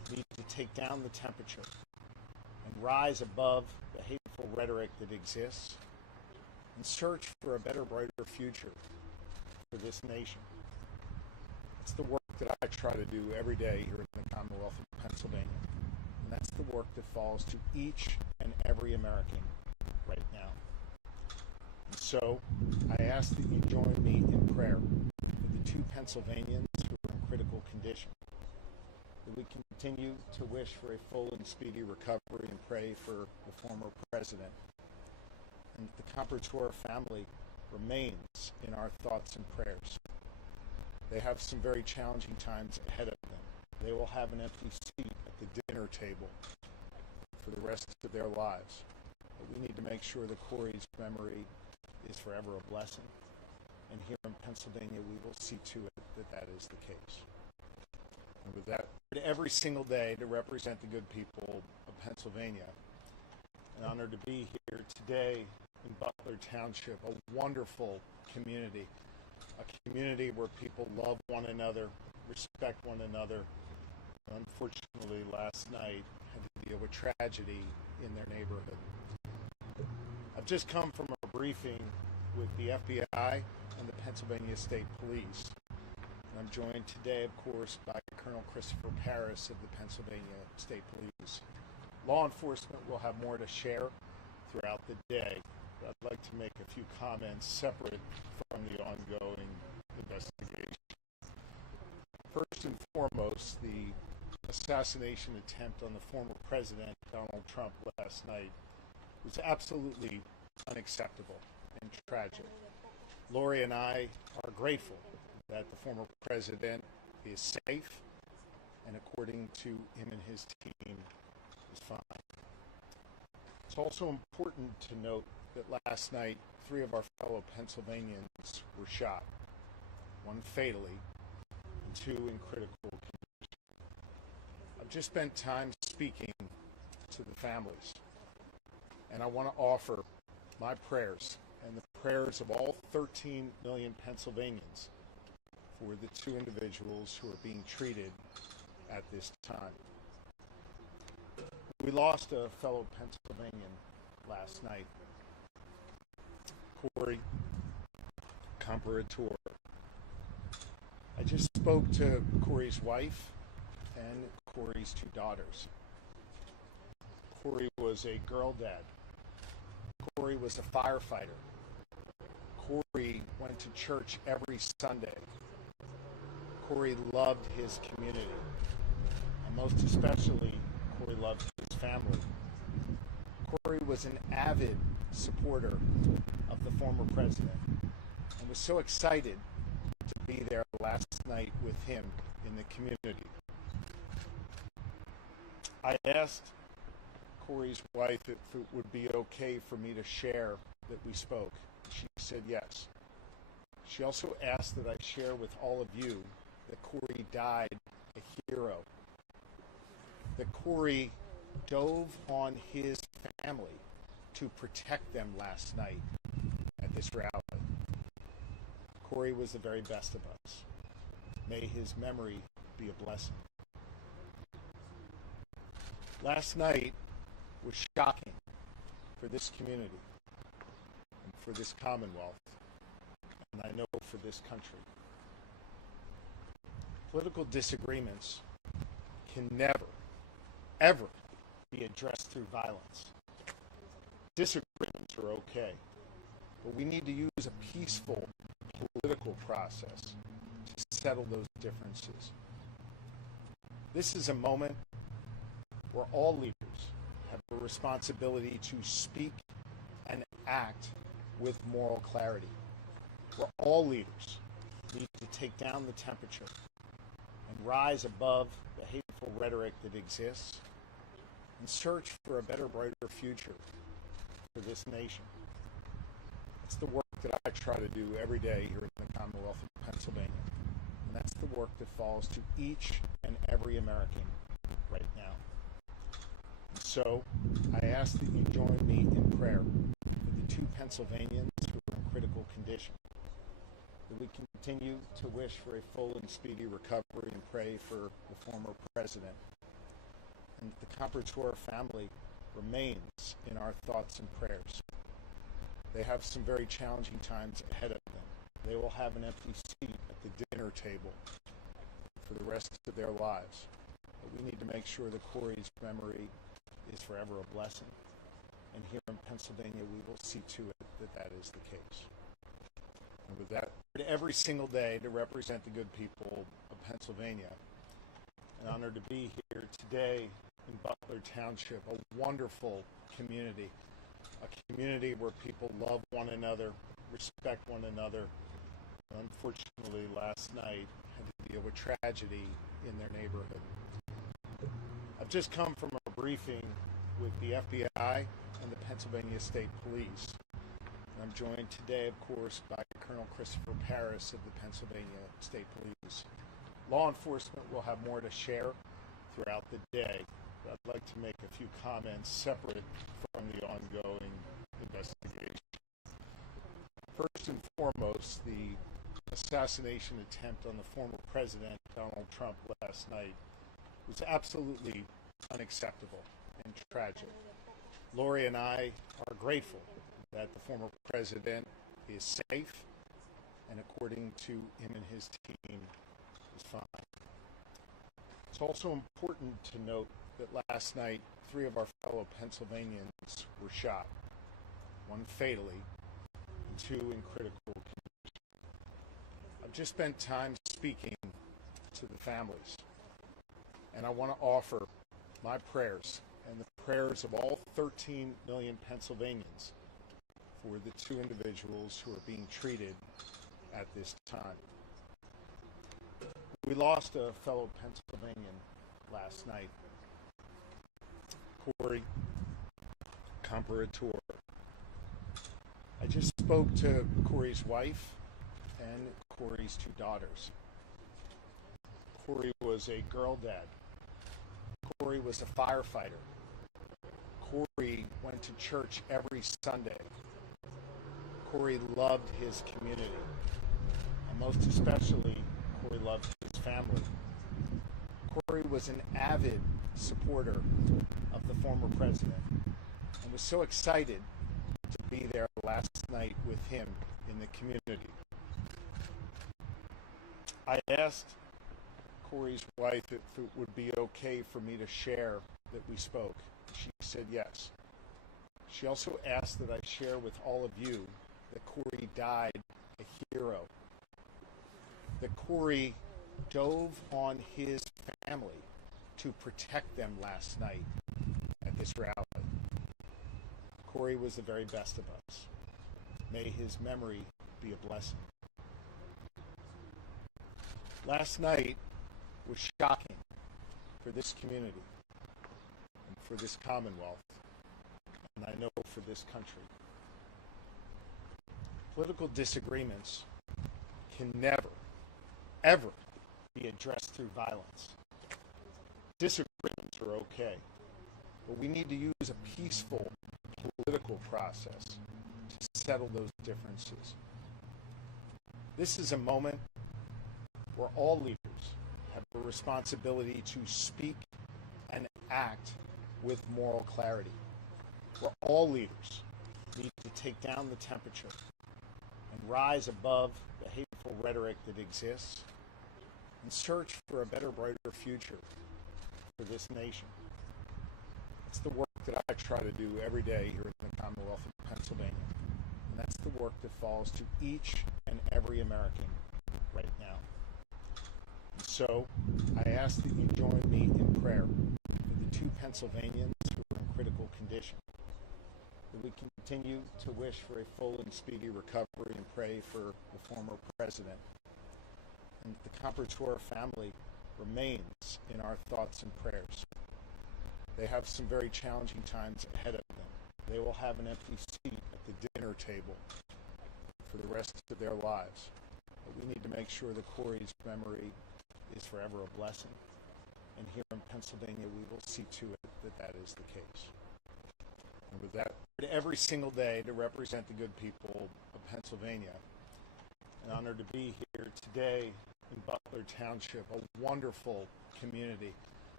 need to take down the temperature and rise above the hateful rhetoric that exists and search for a better, brighter future for this nation. It's the work that I try to do every day here in the Commonwealth of Pennsylvania. And that's the work that falls to each and every American right now. And so I ask that you join me in prayer for the two Pennsylvanians who are in critical condition, that we continue to wish for a full and speedy recovery and pray for the former president, and that the Comperator family remains in our thoughts and prayers. They have some very challenging times ahead of them. They will have an empty seat at the dinner table for the rest of their lives. But we need to make sure that Corey's memory is forever a blessing. And here in Pennsylvania, we will see to it that that is the case. And with that, every single day to represent the good people of Pennsylvania. An honor to be here today in Butler Township, a wonderful community, a community where people love one another, respect one another. Unfortunately, last night had to deal with tragedy in their neighborhood. I've just come from a briefing with the FBI and the Pennsylvania State Police. And I'm joined today, of course, by Colonel Christopher Paris of the Pennsylvania State Police. Law enforcement will have more to share throughout the day, but I'd like to make a few comments separate from the ongoing investigation. First and foremost, the assassination attempt on the former president, Donald Trump, last night was absolutely unacceptable and tragic. Lori and I are grateful that the former president is safe and, according to him and his team, is fine. It's also important to note that last night, 3 of our fellow Pennsylvanians were shot, 1 fatally and 2 in critical condition. I've just spent time speaking to the families, and I want to offer my prayers and the prayers of all 13 million Pennsylvanians for the 2 individuals who are being treated at this time. We lost a fellow Pennsylvanian last night, Corey Comperator. I just spoke to Corey's wife and Corey's 2 daughters. Corey was a girl dad. Corey was a firefighter. Corey went to church every Sunday. Corey loved his community, and most especially, Corey loved his family. Corey was an avid supporter of the former president and was so excited to be there last night with him in the community. I asked Corey's wife if it would be okay for me to share that we spoke. She said yes. She also asked that I share with all of you that Corey died a hero, that Corey dove on his family to protect them last night at this rally. Corey was the very best of us. May his memory be a blessing. Last night was shocking for this community and for this Commonwealth, and I know for this country. Political disagreements can never, ever be addressed through violence. Disagreements are okay, but we need to use a peaceful political process to settle those differences. This is a moment where all leaders have a responsibility to speak and act with moral clarity, where all leaders need to take down the temperature and rise above the hateful rhetoric that exists and search for a better, brighter future for this nation. It's the work that I try to do every day here in the Commonwealth of Pennsylvania, and that's the work that falls to each and every American right now. And so I ask that you join me in prayer for the 2 Pennsylvanians who are in critical condition, that we continue to wish for a full and speedy recovery and pray for the former president, and the Comparator family remains in our thoughts and prayers. They have some very challenging times ahead of them. They will have an empty seat at the dinner table for the rest of their lives. But we need to make sure that Corey's memory is forever a blessing. And here in Pennsylvania, we will see to it that that is the case. And with that, every single day to represent the good people of Pennsylvania. An honor to be here today in Butler Township, a wonderful community, a community where people love one another, respect one another. Unfortunately, last night had to deal with tragedy in their neighborhood. I've just come from a briefing with the FBI and the Pennsylvania State Police. I'm joined today, of course, by Colonel Christopher Paris of the Pennsylvania State Police. Law enforcement will have more to share throughout the day, but I'd like to make a few comments separate from the ongoing investigation. First and foremost, the assassination attempt on the former President Donald Trump last night was absolutely unacceptable and tragic. Lori and I are grateful that the former president is safe and, according to him and his team, is fine. It's also important to note that last night 3 of our fellow Pennsylvanians were shot, 1 fatally and 2 in critical condition. I've just spent time speaking to the families, and I want to offer my prayers and the prayers of all 13 million Pennsylvanians for the 2 individuals who are being treated at this time. We lost a fellow Pennsylvanian last night, Corey Comparator. I just spoke to Corey's wife and Corey's 2 daughters. Corey was a girl dad. Corey was a firefighter. Corey went to church every Sunday. Corey loved his community, and most especially, Corey loved his family. Corey was an avid supporter of the former president and was so excited to be there last night with him in the community. I asked Corey's wife if it would be okay for me to share that we spoke. She said yes. She also asked that I share with all of you that Corey died a hero. That Corey dove on his family to protect them last night at this rally. Corey was the very best of us. May his memory be a blessing. Last night was shocking for this community and for this Commonwealth, and I know for this country. Political disagreements can never, ever be addressed through violence. Disagreements are okay, but we need to use a peaceful political process to settle those differences. This is a moment where all leaders have a responsibility to speak and act with moral clarity, where all leaders need to take down the temperature and rise above the hateful rhetoric that exists and search for a better, brighter future for this nation. It's the work that I try to do every day here in the Commonwealth of Pennsylvania, and that's the work that falls to each and every American right now. And so I ask that you join me in prayer for the 2 Pennsylvanians who are in critical condition, that we continue to wish for a full and speedy recovery and pray for the former president. And the Comparator family remains in our thoughts and prayers. They have some very challenging times ahead of them. They will have an empty seat at the dinner table for the rest of their lives. But we need to make sure that Corey's memory is forever a blessing. And here in Pennsylvania, we will see to it that that is the case. And with that, every single day to represent the good people of Pennsylvania. An honor to be here today in Butler Township, a wonderful community,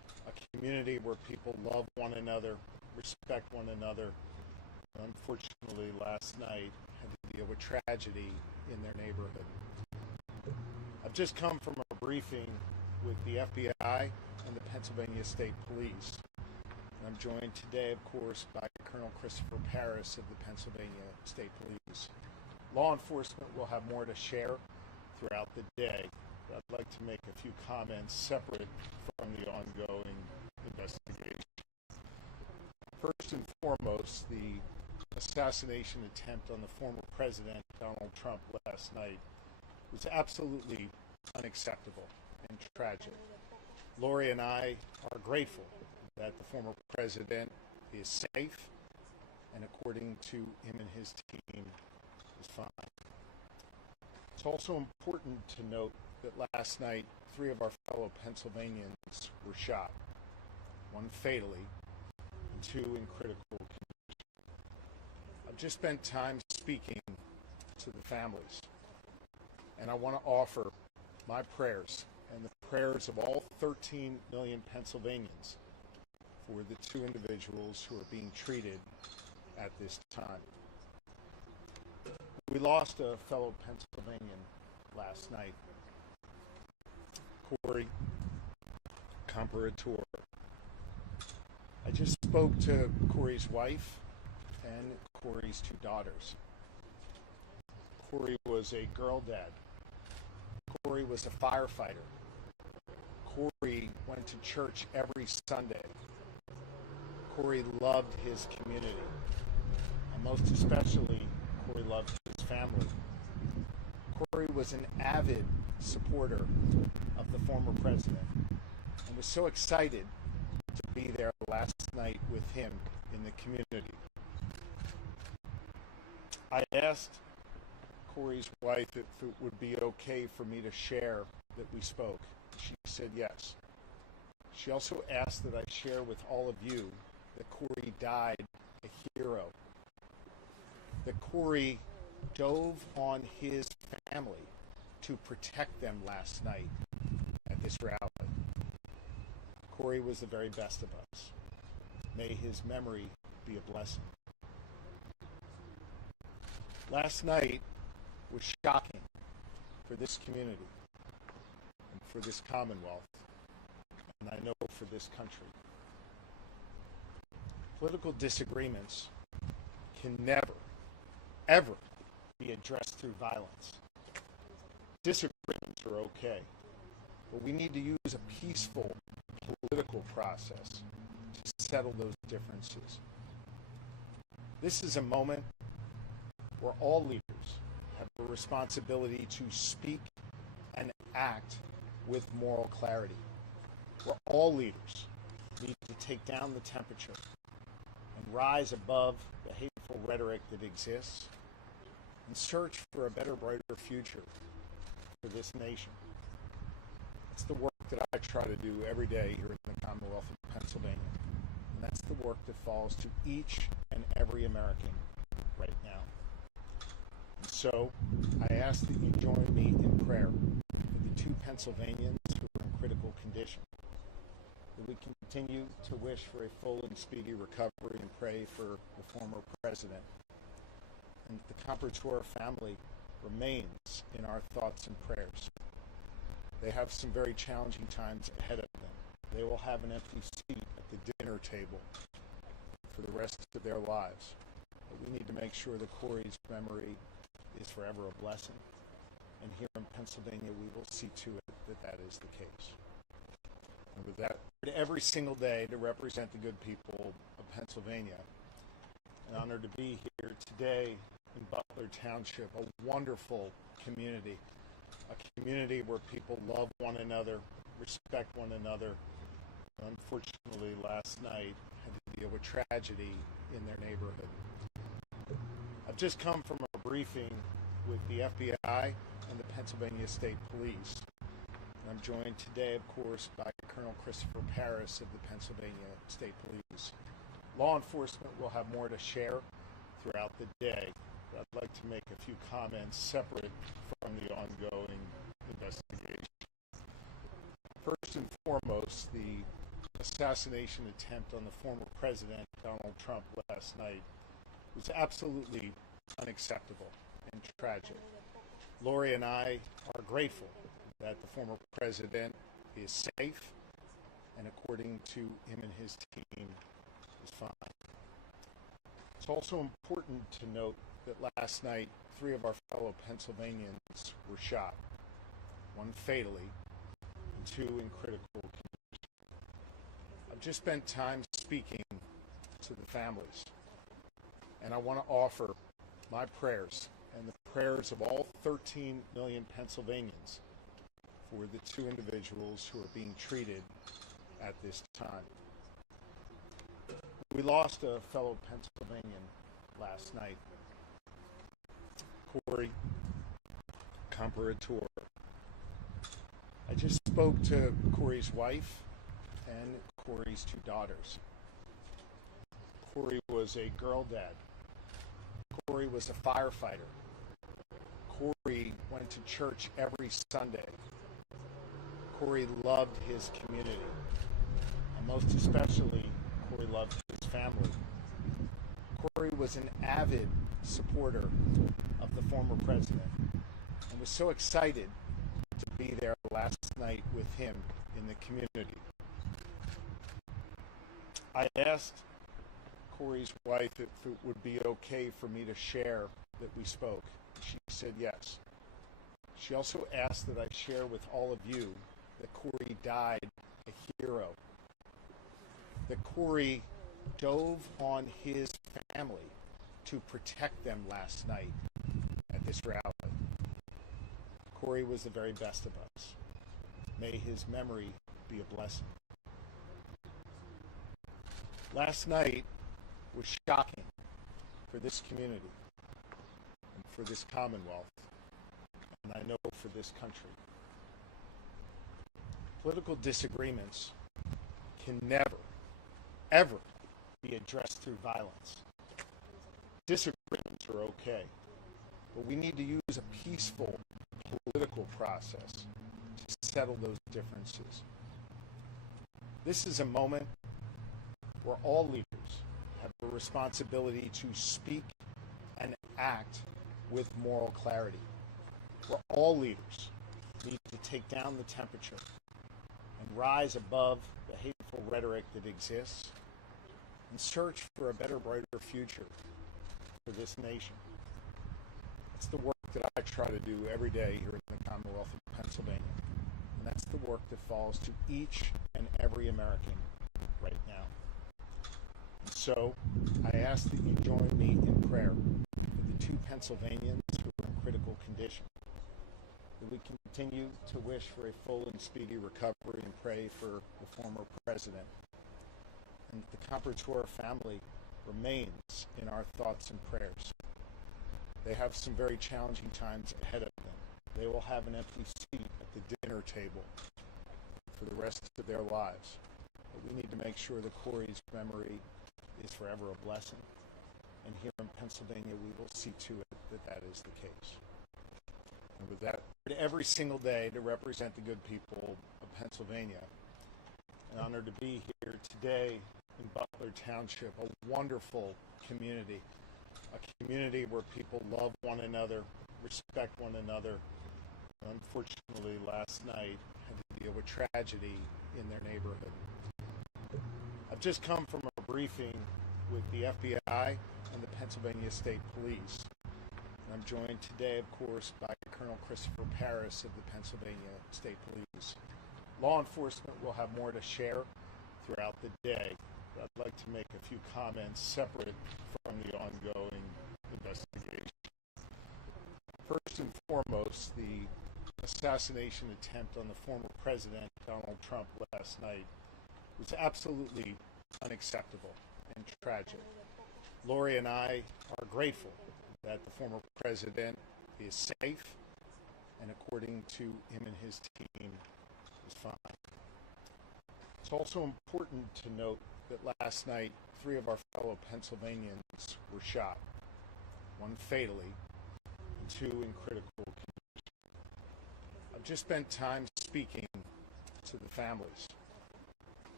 a community where people love one another, respect one another. Unfortunately, last night had to deal with tragedy in their neighborhood. I've just come from a briefing with the FBI and the Pennsylvania State Police. And I'm joined today, of course, by Colonel Christopher Paris of the Pennsylvania State Police. Law enforcement will have more to share throughout the day. But I'd like to make a few comments separate from the ongoing investigation. First and foremost, the assassination attempt on the former president, Donald Trump, last night was absolutely unacceptable and tragic. Lori and I are grateful that the former president is safe and, according to him and his team, is fine. It's also important to note that last night 3 of our fellow Pennsylvanians were shot, 1 fatally and 2 in critical condition. I've just spent time speaking to the families, and I want to offer my prayers and the prayers of all 13 million Pennsylvanians for the 2 individuals who are being treated at this time. We lost a fellow Pennsylvanian last night, Corey Comparator. I just spoke to Corey's wife and Corey's 2 daughters. Corey was a girl dad. Corey was a firefighter. Corey went to church every Sunday. Corey loved his community, and most especially, Corey loved his family. Corey was an avid supporter of the former president and was so excited to be there last night with him in the community. I asked Corey's wife if it would be okay for me to share that we spoke. She said yes. She also asked that I share with all of you that Corey died a hero, that Corey dove on his family to protect them last night at this rally. Corey was the very best of us. May his memory be a blessing. Last night was shocking for this community and for this Commonwealth, and I know for this country. Political disagreements can never, ever be addressed through violence. Disagreements are okay, but we need to use a peaceful political process to settle those differences. This is a moment where all leaders have a responsibility to speak and act with moral clarity, where all leaders need to take down the temperature and rise above the hateful rhetoric that exists and search for a better, brighter future for this nation. It's the work that I try to do every day here in the Commonwealth of Pennsylvania, and that's the work that falls to each and every American right now. And so I ask that you join me in prayer for the 2 Pennsylvanians who are in critical condition, that we continue to wish for a full and speedy recovery and pray for the former president, and the Comparator family remains in our thoughts and prayers. They have some very challenging times ahead of them. They will have an empty seat at the dinner table for the rest of their lives. But we need to make sure that Corey's memory is forever a blessing. And here in Pennsylvania, we will see to it that that is the case. And with that, every single day to represent the good people of Pennsylvania. An honor to be here today in Butler Township, a wonderful community, a community where people love one another, respect one another. Unfortunately, last night had to deal with tragedy in their neighborhood. I've just come from a briefing with the FBI and the Pennsylvania State Police. And I'm joined today, of course, by Colonel Christopher Paris of the Pennsylvania State Police. Law enforcement will have more to share throughout the day, but I'd like to make a few comments separate from the ongoing investigation. First and foremost, the assassination attempt on the former president, Donald Trump, last night was absolutely unacceptable and tragic. Lori and I are grateful that the former president is safe and, according to him and his team, is fine. It's also important to note that last night, 3 of our fellow Pennsylvanians were shot, 1 fatally and 2 in critical condition. I've just spent time speaking to the families, and I want to offer my prayers and the prayers of all 13 million Pennsylvanians for the 2 individuals who are being treated at this time. We lost a fellow Pennsylvanian last night, Corey Comparator. I just spoke to Corey's wife and Corey's 2 daughters. Corey was a girl dad. Corey was a firefighter. Corey went to church every Sunday. Corey loved his community, and most especially, Corey loved his family. Corey was an avid supporter of the former president and was so excited to be there last night with him in the community. I asked Corey's wife if it would be okay for me to share that we spoke. She said yes. She also asked that I share with all of you that Corey died a hero. That Corey dove on his family to protect them last night at this rally. Corey was the very best of us. May his memory be a blessing. Last night was shocking for this community and for this Commonwealth, and I know for this country. Political disagreements can never, ever be addressed through violence. Disagreements are okay, but we need to use a peaceful political process to settle those differences. This is a moment where all leaders have a responsibility to speak and act with moral clarity, where all leaders need to take down the temperature and rise above the hateful rhetoric that exists and search for a better, brighter future for this nation. It's the work that I try to do every day here in the Commonwealth of Pennsylvania, and that's the work that falls to each and every American right now. And so I ask that you join me in prayer for the 2 Pennsylvanians who are in critical condition, that we continue to wish for a full and speedy recovery and pray for the former president, and the Comparator family remains in our thoughts and prayers. They have some very challenging times ahead of them. They will have an empty seat at the dinner table for the rest of their lives. But we need to make sure that Corey's memory is forever a blessing. And here in Pennsylvania, we will see to it that that is the case. And with that, every single day to represent the good people of Pennsylvania. An honor to be here today in Butler Township, a wonderful community. A community where people love one another, respect one another. Unfortunately, last night had to deal with tragedy in their neighborhood. I've just come from a briefing with the FBI and the Pennsylvania State Police. And I'm joined today, of course, by Colonel Christopher Paris of the Pennsylvania State Police. Law enforcement will have more to share throughout the day. I'd like to make a few comments separate from the ongoing investigation. First and foremost, the assassination attempt on the former president, Donald Trump, last night was absolutely unacceptable and tragic. Lori and I are grateful that the former president is safe and, according to him and his team, is fine. It's also important to note that last night, 3 of our fellow Pennsylvanians were shot, 1 fatally and 2 in critical condition. I've just spent time speaking to the families,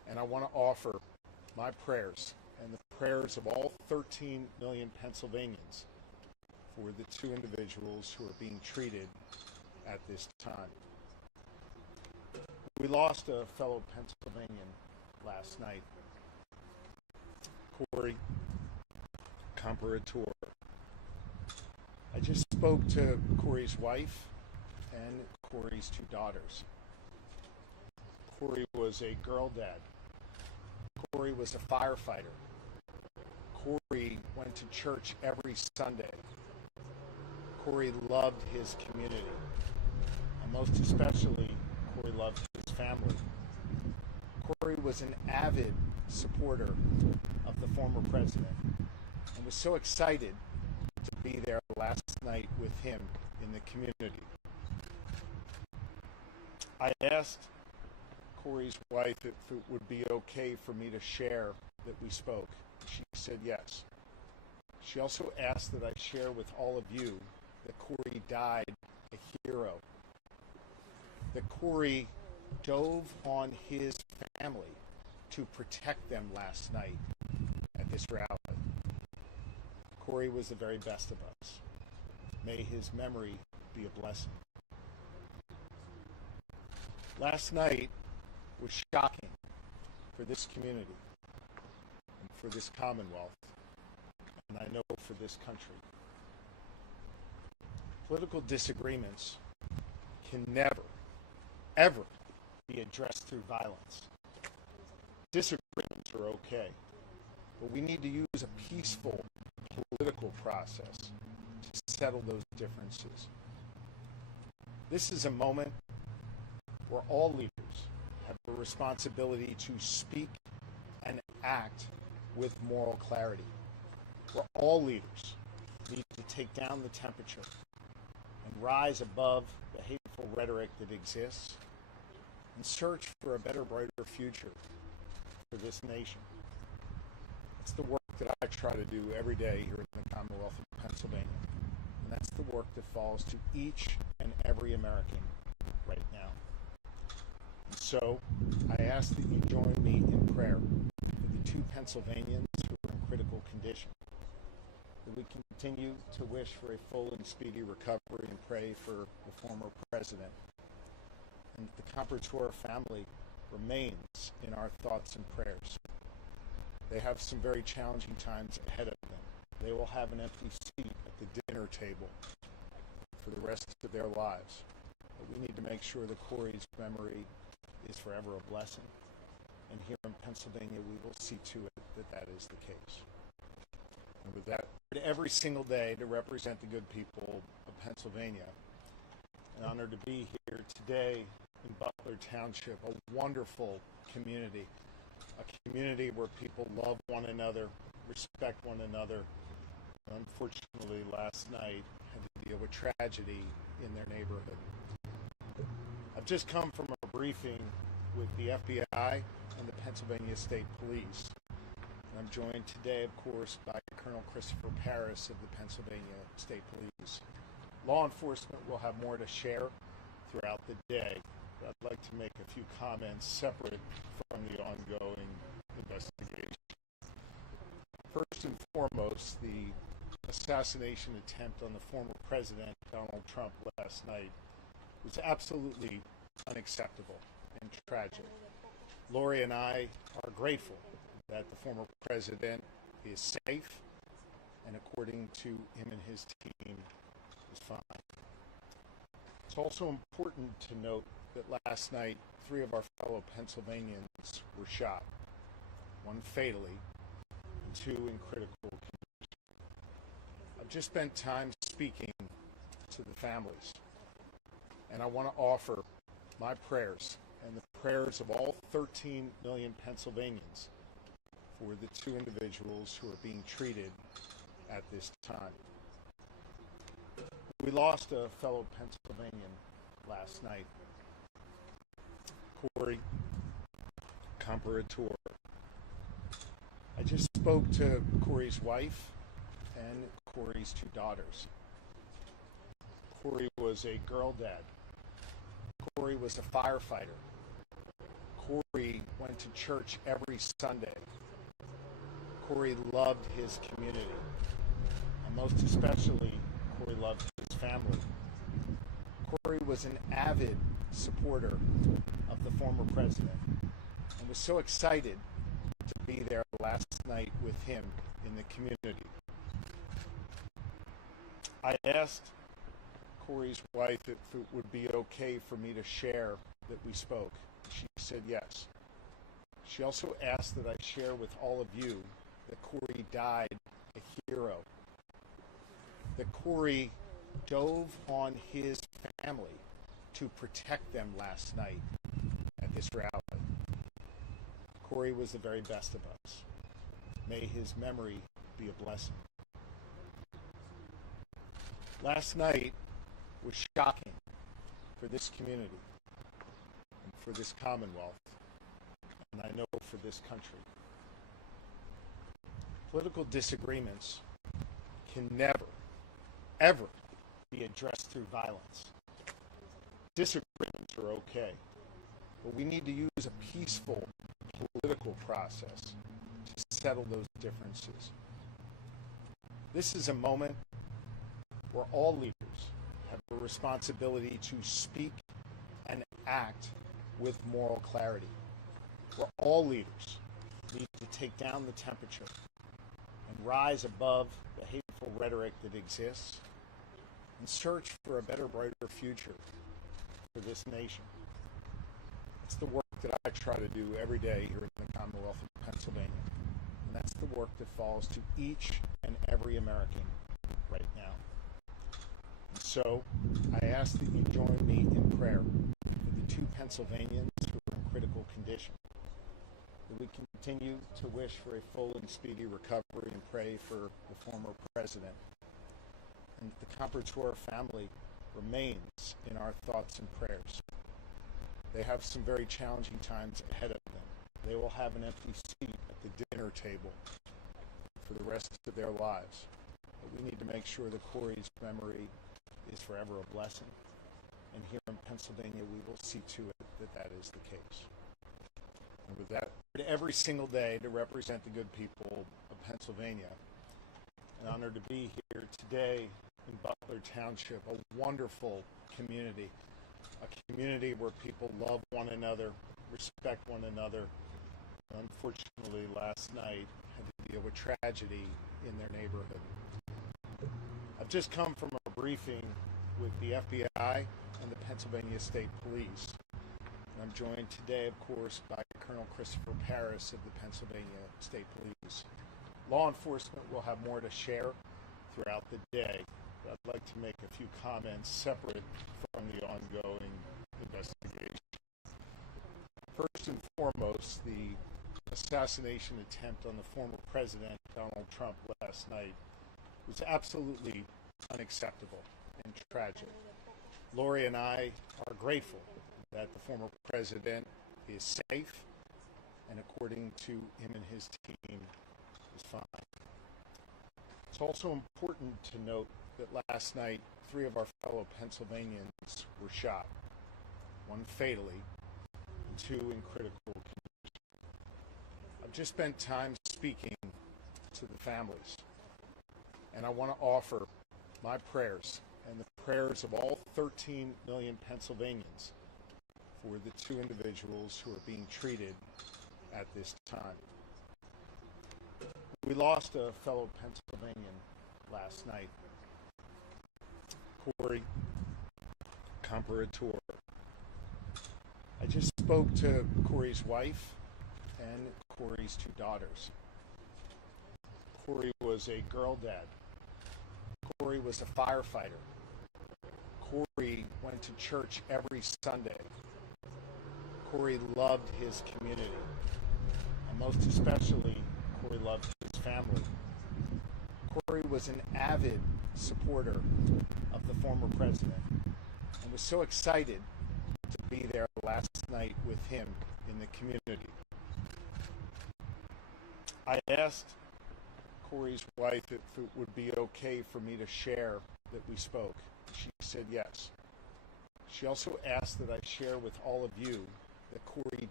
And I want to offer my prayers and the prayers of all 13 million Pennsylvanians for the two individuals who are being treated at this time. We lost a fellow Pennsylvanian last night, Corey Comparator. I just spoke to Corey's wife and Corey's two daughters. Corey was a girl dad. Corey was a firefighter. Corey went to church every Sunday. Corey loved his community, and most especially, Corey loved his family. Corey was an avid supporter of the former president and was so excited to be there last night with him in the community. I asked Corey's wife if it would be okay for me to share that we spoke. She said yes. She also asked that I share with all of you that Corey died a hero. That Corey dove on his family to protect them last night at this rally. Corey was the very best of us. May his memory be a blessing. Last night was shocking for this community and for this Commonwealth, and I know for this country. Political disagreements can never, ever be addressed through violence. Disagreements are okay, but we need to use a peaceful political process to settle those differences. This is a moment where all leaders have a responsibility to speak and act with moral clarity, where all leaders need to take down the temperature and rise above the hateful rhetoric that exists and search for a better, brighter future for this nation. It's the work that I try to do every day here in the Commonwealth of Pennsylvania, and that's the work that falls to each and every American right now. And so I ask that you join me in prayer for the two Pennsylvanians who are in critical condition, that we continue to wish for a full and speedy recovery and pray for the former president, and that the Comparator family remains in our thoughts and prayers. They have some very challenging times ahead of them. They will have an empty seat at the dinner table for the rest of their lives. But we need to make sure that Corey's memory is forever a blessing. And here in Pennsylvania, we will see to it that that is the case. And with that, every single day to represent the good people of Pennsylvania. An honor to be here today in Butler Township, a wonderful community. A community where people love one another, respect one another. Unfortunately, last night had to deal with tragedy in their neighborhood. I've just come from a briefing with the FBI and the Pennsylvania State Police. And I'm joined today, of course, by Colonel Christopher Paris of the Pennsylvania State Police. Law enforcement will have more to share throughout the day. I'd like to make a few comments separate from the ongoing investigation. First and foremost, the assassination attempt on the former president, Donald Trump, last night was absolutely unacceptable and tragic. Lori and I are grateful that the former president is safe and, according to him and his team, is fine. It's also important to note that last night, 3 of our fellow Pennsylvanians were shot, one fatally and 2 in critical condition. I've just spent time speaking to the families, and I want to offer my prayers and the prayers of all 13 million Pennsylvanians for the 2 individuals who are being treated at this time. We lost a fellow Pennsylvanian last night, Corey Comparator. I just spoke to Corey's wife and Corey's 2 daughters. Corey was a girl dad. Corey was a firefighter. Corey went to church every Sunday. Corey loved his community, and most especially, Corey loved his family. Corey was an avid supporter of the former president and was so excited to be there last night with him in the community. I asked Corey's wife if it would be okay for me to share that we spoke. She said yes. She also asked that I share with all of you that Corey died a hero, that Corey dove on his family to protect them last night at this rally. Corey was the very best of us. May his memory be a blessing. Last night was shocking for this community and for this Commonwealth, and I know for this country. Political disagreements can never, ever be addressed through violence. Disagreements are okay, but we need to use a peaceful political process to settle those differences. This is a moment where all leaders have a responsibility to speak and act with moral clarity, where all leaders need to take down the temperature and rise above the hateful rhetoric that exists and search for a better, brighter future for this nation. It's the work that I try to do every day here in the Commonwealth of Pennsylvania, and that's the work that falls to each and every American right now. And so I ask that you join me in prayer for the two Pennsylvanians who are in critical condition, that we continue to wish for a full and speedy recovery and pray for the former president, and that the Comparator family remains in our thoughts and prayers. They have some very challenging times ahead of them. They will have an empty seat at the dinner table for the rest of their lives. But we need to make sure that Corey's memory is forever a blessing. And here in Pennsylvania, we will see to it that that is the case. And with that, every single day to represent the good people of Pennsylvania. An honor to be here today in Butler Township, a wonderful community, a community where people love one another, respect one another. Unfortunately, last night had to deal with tragedy in their neighborhood. I've just come from a briefing with the FBI and the Pennsylvania State Police. And I'm joined today, of course, by Colonel Christopher Paris of the Pennsylvania State Police. Law enforcement will have more to share throughout the day, but I'd like to make a few comments separate from the ongoing investigation. First and foremost, the assassination attempt on the former president, Donald Trump, last night was absolutely unacceptable and tragic. Lori and I are grateful that the former president is safe and, according to him and his team, is fine. It's also important to note that last night, 3 of our fellow Pennsylvanians were shot, 1 fatally and 2 in critical condition. I've just spent time speaking to the families, and I want to offer my prayers and the prayers of all 13 million Pennsylvanians for the 2 individuals who are being treated at this time. We lost a fellow Pennsylvanian last night, Corey Comparator. I just spoke to Corey's wife and Corey's 2 daughters. Corey was a girl dad. Corey was a firefighter. Corey went to church every Sunday. Corey loved his community, and most especially, Corey loved his family. Corey was an avid supporter of the former president and was so excited to be there last night with him in the community. I asked Corey's wife if it would be okay for me to share that we spoke. She said yes. She also asked that I share with all of you that Corey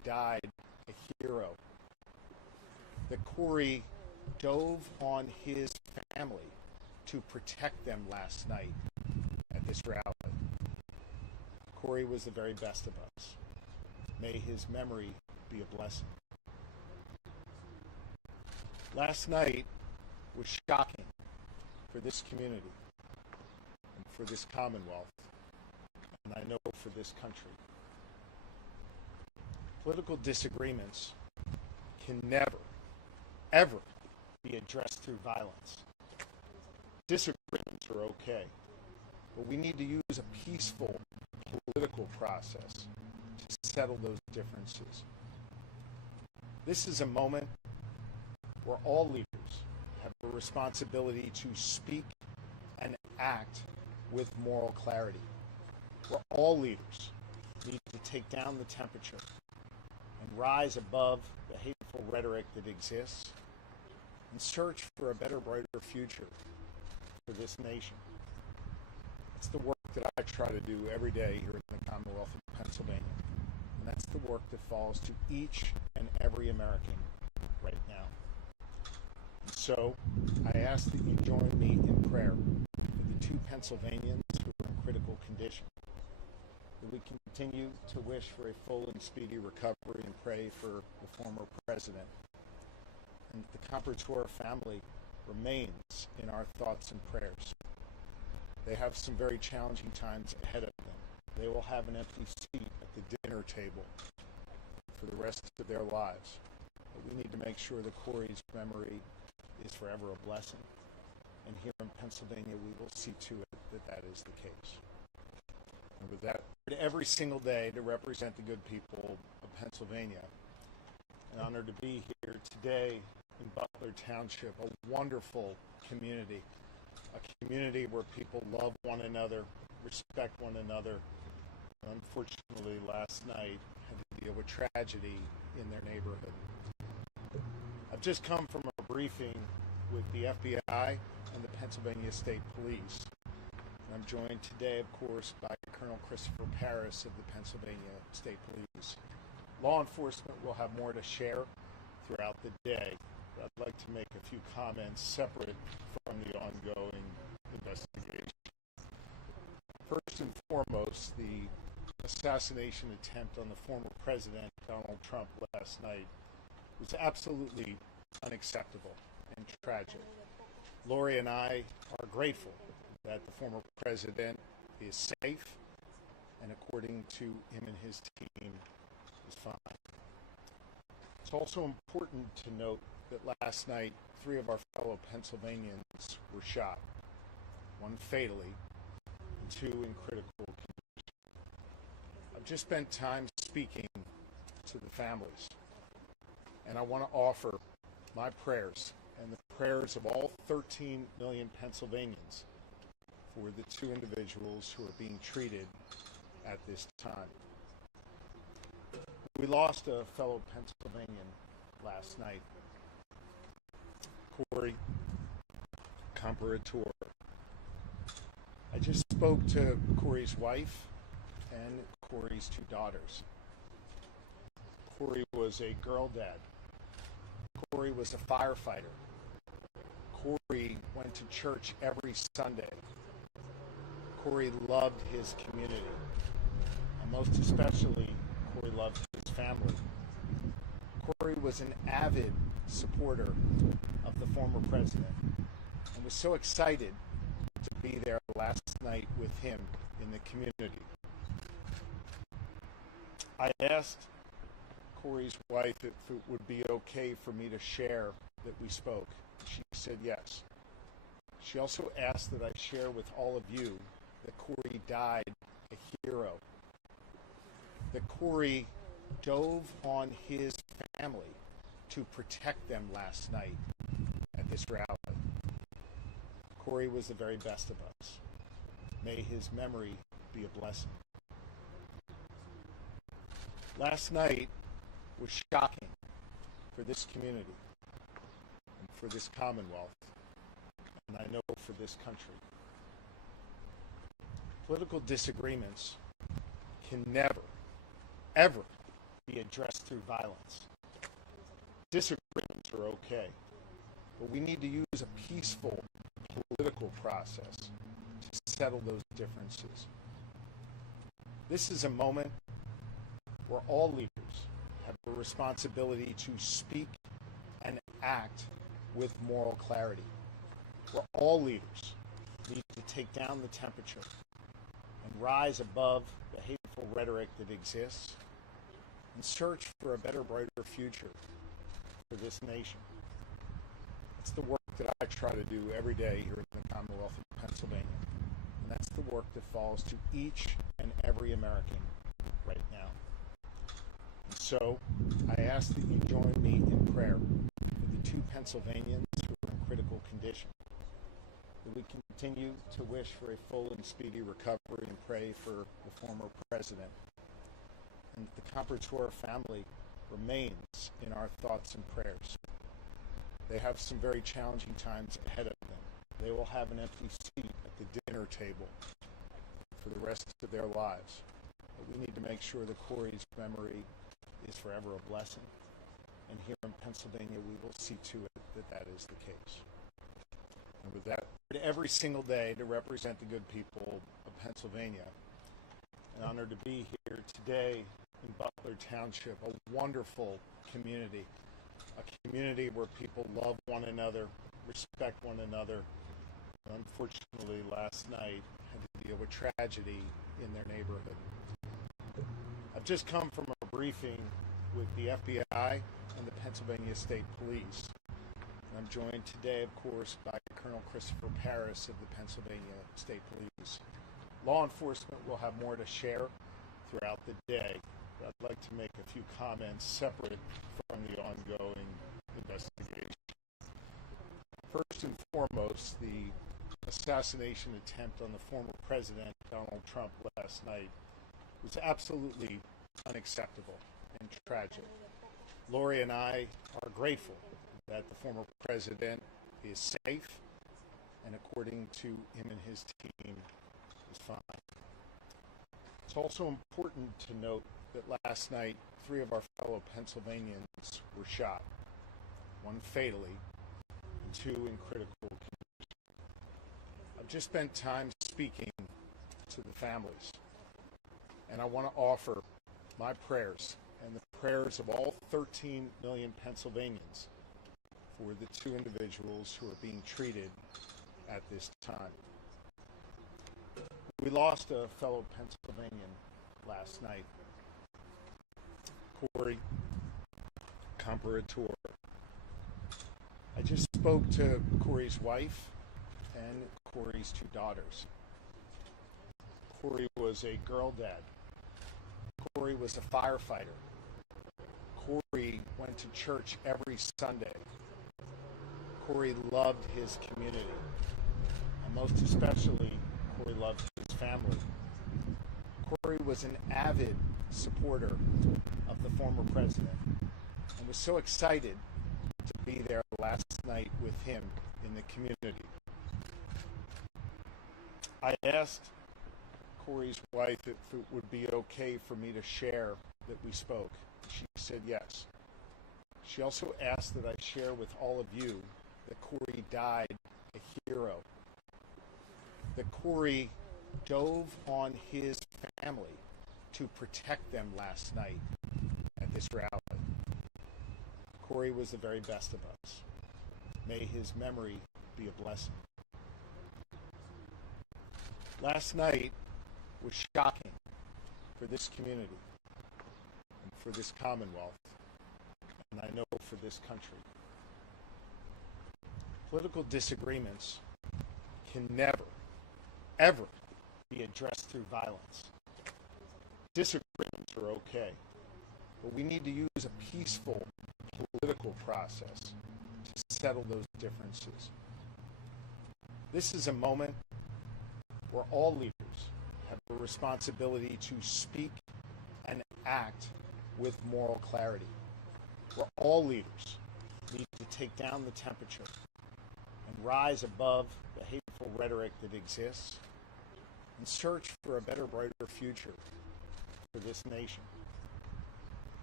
died a hero, that Corey dove on his family to protect them last night at this rally. Corey was the very best of us. May his memory be a blessing. Last night was shocking for this community and for this Commonwealth, and I know for this country. Political disagreements can never, ever be addressed through violence. Disagreements are okay, but we need to use a peaceful political process to settle those differences. This is a moment where all leaders have a responsibility to speak and act with moral clarity, where all leaders need to take down the temperature and rise above the hateful rhetoric that exists and search for a better, brighter future for this nation. It's the work that I try to do every day here in the Commonwealth of Pennsylvania, and that's the work that falls to each and every American right now. And so I ask that you join me in prayer for the two Pennsylvanians who are in critical condition, that we continue to wish for a full and speedy recovery and pray for the former president, and that the Comparator family remains in our thoughts and prayers. They have some very challenging times ahead of them. They will have an empty seat at the dinner table for the rest of their lives. But we need to make sure that Corey's memory is forever a blessing. And here in Pennsylvania, we will see to it that that is the case. And with that, every single day to represent the good people of Pennsylvania. An honor to be here today in Butler Township, a wonderful community. A community where people love one another, respect one another. Unfortunately, last night had to deal with tragedy in their neighborhood. I've just come from a briefing with the FBI and the Pennsylvania State Police. And I'm joined today, of course, by Colonel Christopher Paris of the Pennsylvania State Police. Law enforcement will have more to share throughout the day. I'd like to make a few comments separate from the ongoing investigation. First and foremost, the assassination attempt on the former president, Donald Trump, last night was absolutely unacceptable and tragic. Lori and I are grateful that the former president is safe and, according to him and his team, is fine. It's also important to note that last night, 3 of our fellow Pennsylvanians were shot, 1 fatally, and 2 in critical condition. I've just spent time speaking to the families, and I want to offer my prayers and the prayers of all 13 million Pennsylvanians for the 2 individuals who are being treated at this time. We lost a fellow Pennsylvanian last night, Corey Comparator. I just spoke to Corey's wife and Corey's 2 daughters. Corey was a girl dad. Corey was a firefighter. Corey went to church every Sunday. Corey loved his community. And most especially, Corey loved his family. Corey was an avid supporter of the former president and was so excited to be there last night with him in the community. I asked Corey's wife if it would be okay for me to share that we spoke. She said yes. She also asked that I share with all of you that Corey died a hero, that Corey dove on his family to protect them last night at this rally. Corey was the very best of us. May his memory be a blessing. Last night was shocking for this community and for this Commonwealth, and I know for this country. Political disagreements can never, ever be addressed through violence. Disagreements are okay, but we need to use a peaceful political process to settle those differences. This is a moment where all leaders have a responsibility to speak and act with moral clarity, where all leaders need to take down the temperature and rise above the hateful rhetoric that exists and search for a better, brighter future for this nation. It's the work that I try to do every day here in the Commonwealth of Pennsylvania, and that's the work that falls to each and every American right now. And so I ask that you join me in prayer for the two Pennsylvanians who are in critical condition, that we continue to wish for a full and speedy recovery and pray for the former president, and that the Comperator family remains in our thoughts and prayers. They have some very challenging times ahead of them. They will have an empty seat at the dinner table for the rest of their lives. But we need to make sure that Corey's memory is forever a blessing. And here in Pennsylvania, we will see to it that that is the case. And with that, every single day to represent the good people of Pennsylvania. An honor to be here today in Butler Township, a wonderful community, a community where people love one another, respect one another. Unfortunately, last night had to deal with tragedy in their neighborhood. I've just come from a briefing with the FBI and the Pennsylvania State Police. And I'm joined today, of course, by Colonel Christopher Paris of the Pennsylvania State Police. Law enforcement will have more to share throughout the day. But I'd like to make a few comments separate from the ongoing investigation. First and foremost, the assassination attempt on the former president, Donald Trump, last night was absolutely unacceptable and tragic. Lori and I are grateful that the former president is safe and, according to him and his team, is fine. It's also important to note that last night, 3 of our fellow Pennsylvanians were shot, 1 fatally and 2 in critical condition. I've just spent time speaking to the families, and I want to offer my prayers and the prayers of all 13 million Pennsylvanians for the 2 individuals who are being treated at this time. We lost a fellow Pennsylvanian last night, Corey Comperator. I just spoke to Corey's wife and Corey's 2 daughters. Corey was a girl dad. Corey was a firefighter. Corey went to church every Sunday. Corey loved his community. And most especially, Corey loved his family. Corey was an avid supporter of the former president and was so excited to be there last night with him in the community. I asked Corey's wife if it would be okay for me to share that we spoke. She said yes. She also asked that I share with all of you that Corey died a hero, that Corey dove on his family to protect them last night at this rally. Corey was the very best of us. May his memory be a blessing. Last night was shocking for this community and for this Commonwealth, and I know for this country. Political disagreements can never, ever be addressed through violence. Disagreements are okay, but we need to use a peaceful political process to settle those differences. This is a moment where all leaders have a responsibility to speak and act with moral clarity, where all leaders need to take down the temperature and rise above the hateful rhetoric that exists and search for a better, brighter future for this nation.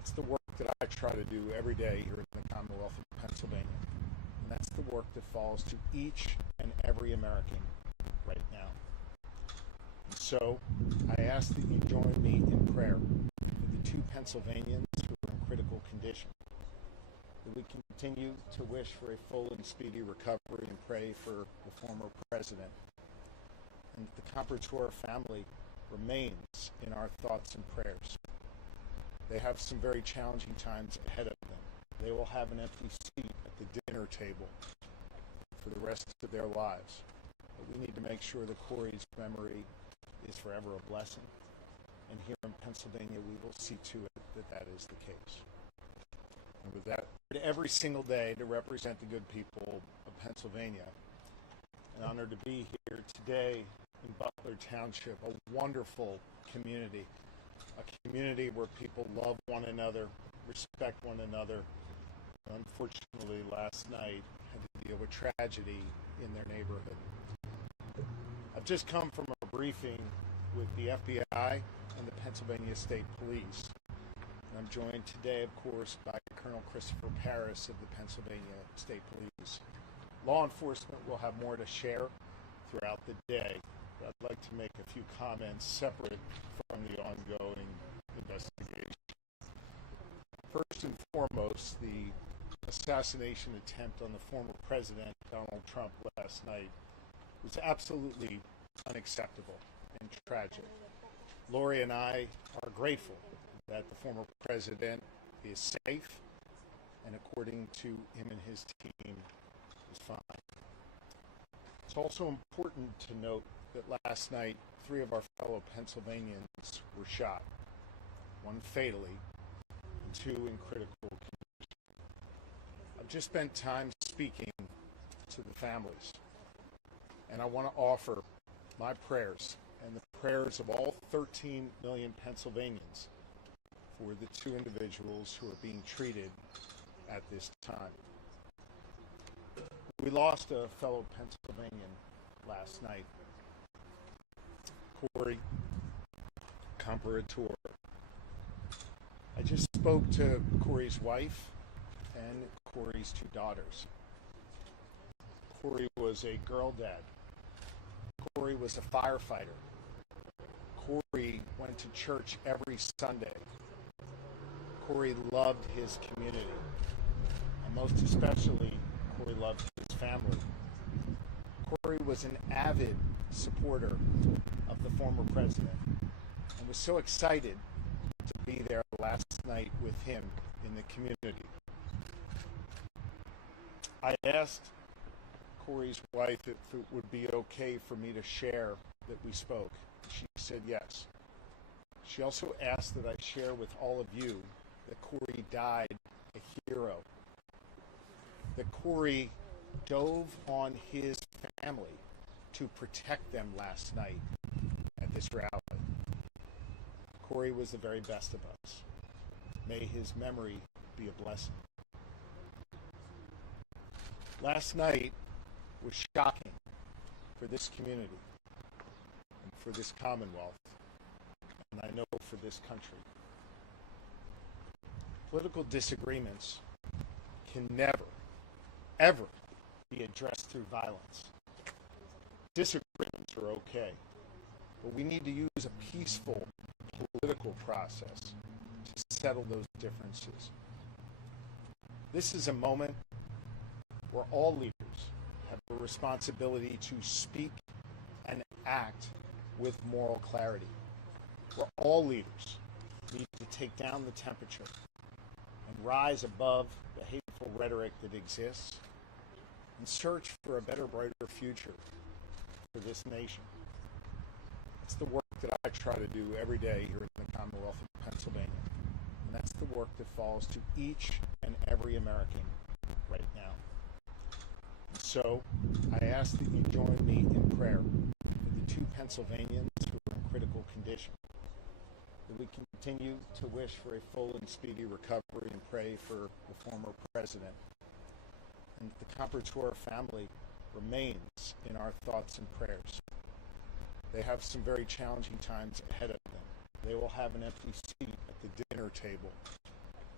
It's the work that I try to do every day here in the Commonwealth of Pennsylvania. And that's the work that falls to each and every American right now. And so I ask that you join me in prayer for the two Pennsylvanians who are in critical condition. That we continue to wish for a full and speedy recovery and pray for the former president. And that the Comprador family remains in our thoughts and prayers. They have some very challenging times ahead of them. They will have an empty seat at the dinner table for the rest of their lives. But we need to make sure that Corey's memory is forever a blessing. And here in Pennsylvania, we will see to it that that is the case. And with that, every single day to represent the good people of Pennsylvania. An honor to be here today in Butler Township, a wonderful community. A community where people love one another, respect one another. Unfortunately, last night had to deal with tragedy in their neighborhood. I've just come from a briefing with the FBI and the Pennsylvania State Police. And I'm joined today, of course, by Colonel Christopher Paris of the Pennsylvania State Police. Law enforcement will have more to share throughout the day. I'd like to make a few comments separate from the ongoing investigation. First and foremost, the assassination attempt on the former president, Donald Trump, last night was absolutely unacceptable and tragic. Lori and I are grateful that the former president is safe and, according to him and his team, is fine. It's also important to note that last night, 3 of our fellow Pennsylvanians were shot, 1 fatally, and 2 in critical condition. I've just spent time speaking to the families, and I want to offer my prayers and the prayers of all 13 million Pennsylvanians for the 2 individuals who are being treated at this time. We lost a fellow Pennsylvanian last night, Corey Comprador. I just spoke to Corey's wife and Corey's 2 daughters. Corey was a girl dad. Corey was a firefighter. Corey went to church every Sunday. Corey loved his community. And most especially, Corey loved his family. Corey was an avid supporter of the former president and was so excited to be there last night with him in the community. I asked Corey's wife if it would be okay for me to share that we spoke. She said yes. She also asked that I share with all of you that Corey died a hero. That Corey dove on his family to protect them last night at this rally. Corey was the very best of us. May his memory be a blessing. Last night was shocking for this community and for this Commonwealth, and I know for this country. Political disagreements can never, ever be addressed through violence. Disagreements are okay, but we need to use a peaceful political process to settle those differences. This is a moment where all leaders have a responsibility to speak and act with moral clarity, where all leaders need to take down the temperature and rise above the hateful rhetoric that exists and search for a better, brighter future for this nation. It's the work that I try to do every day here in the Commonwealth of Pennsylvania. And that's the work that falls to each and every American right now. And so I ask that you join me in prayer for the 2 Pennsylvanians who are in critical condition. That we continue to wish for a full and speedy recovery and pray for the former president. And the Comprador family remains in our thoughts and prayers. They have some very challenging times ahead of them. They will have an empty seat at the dinner table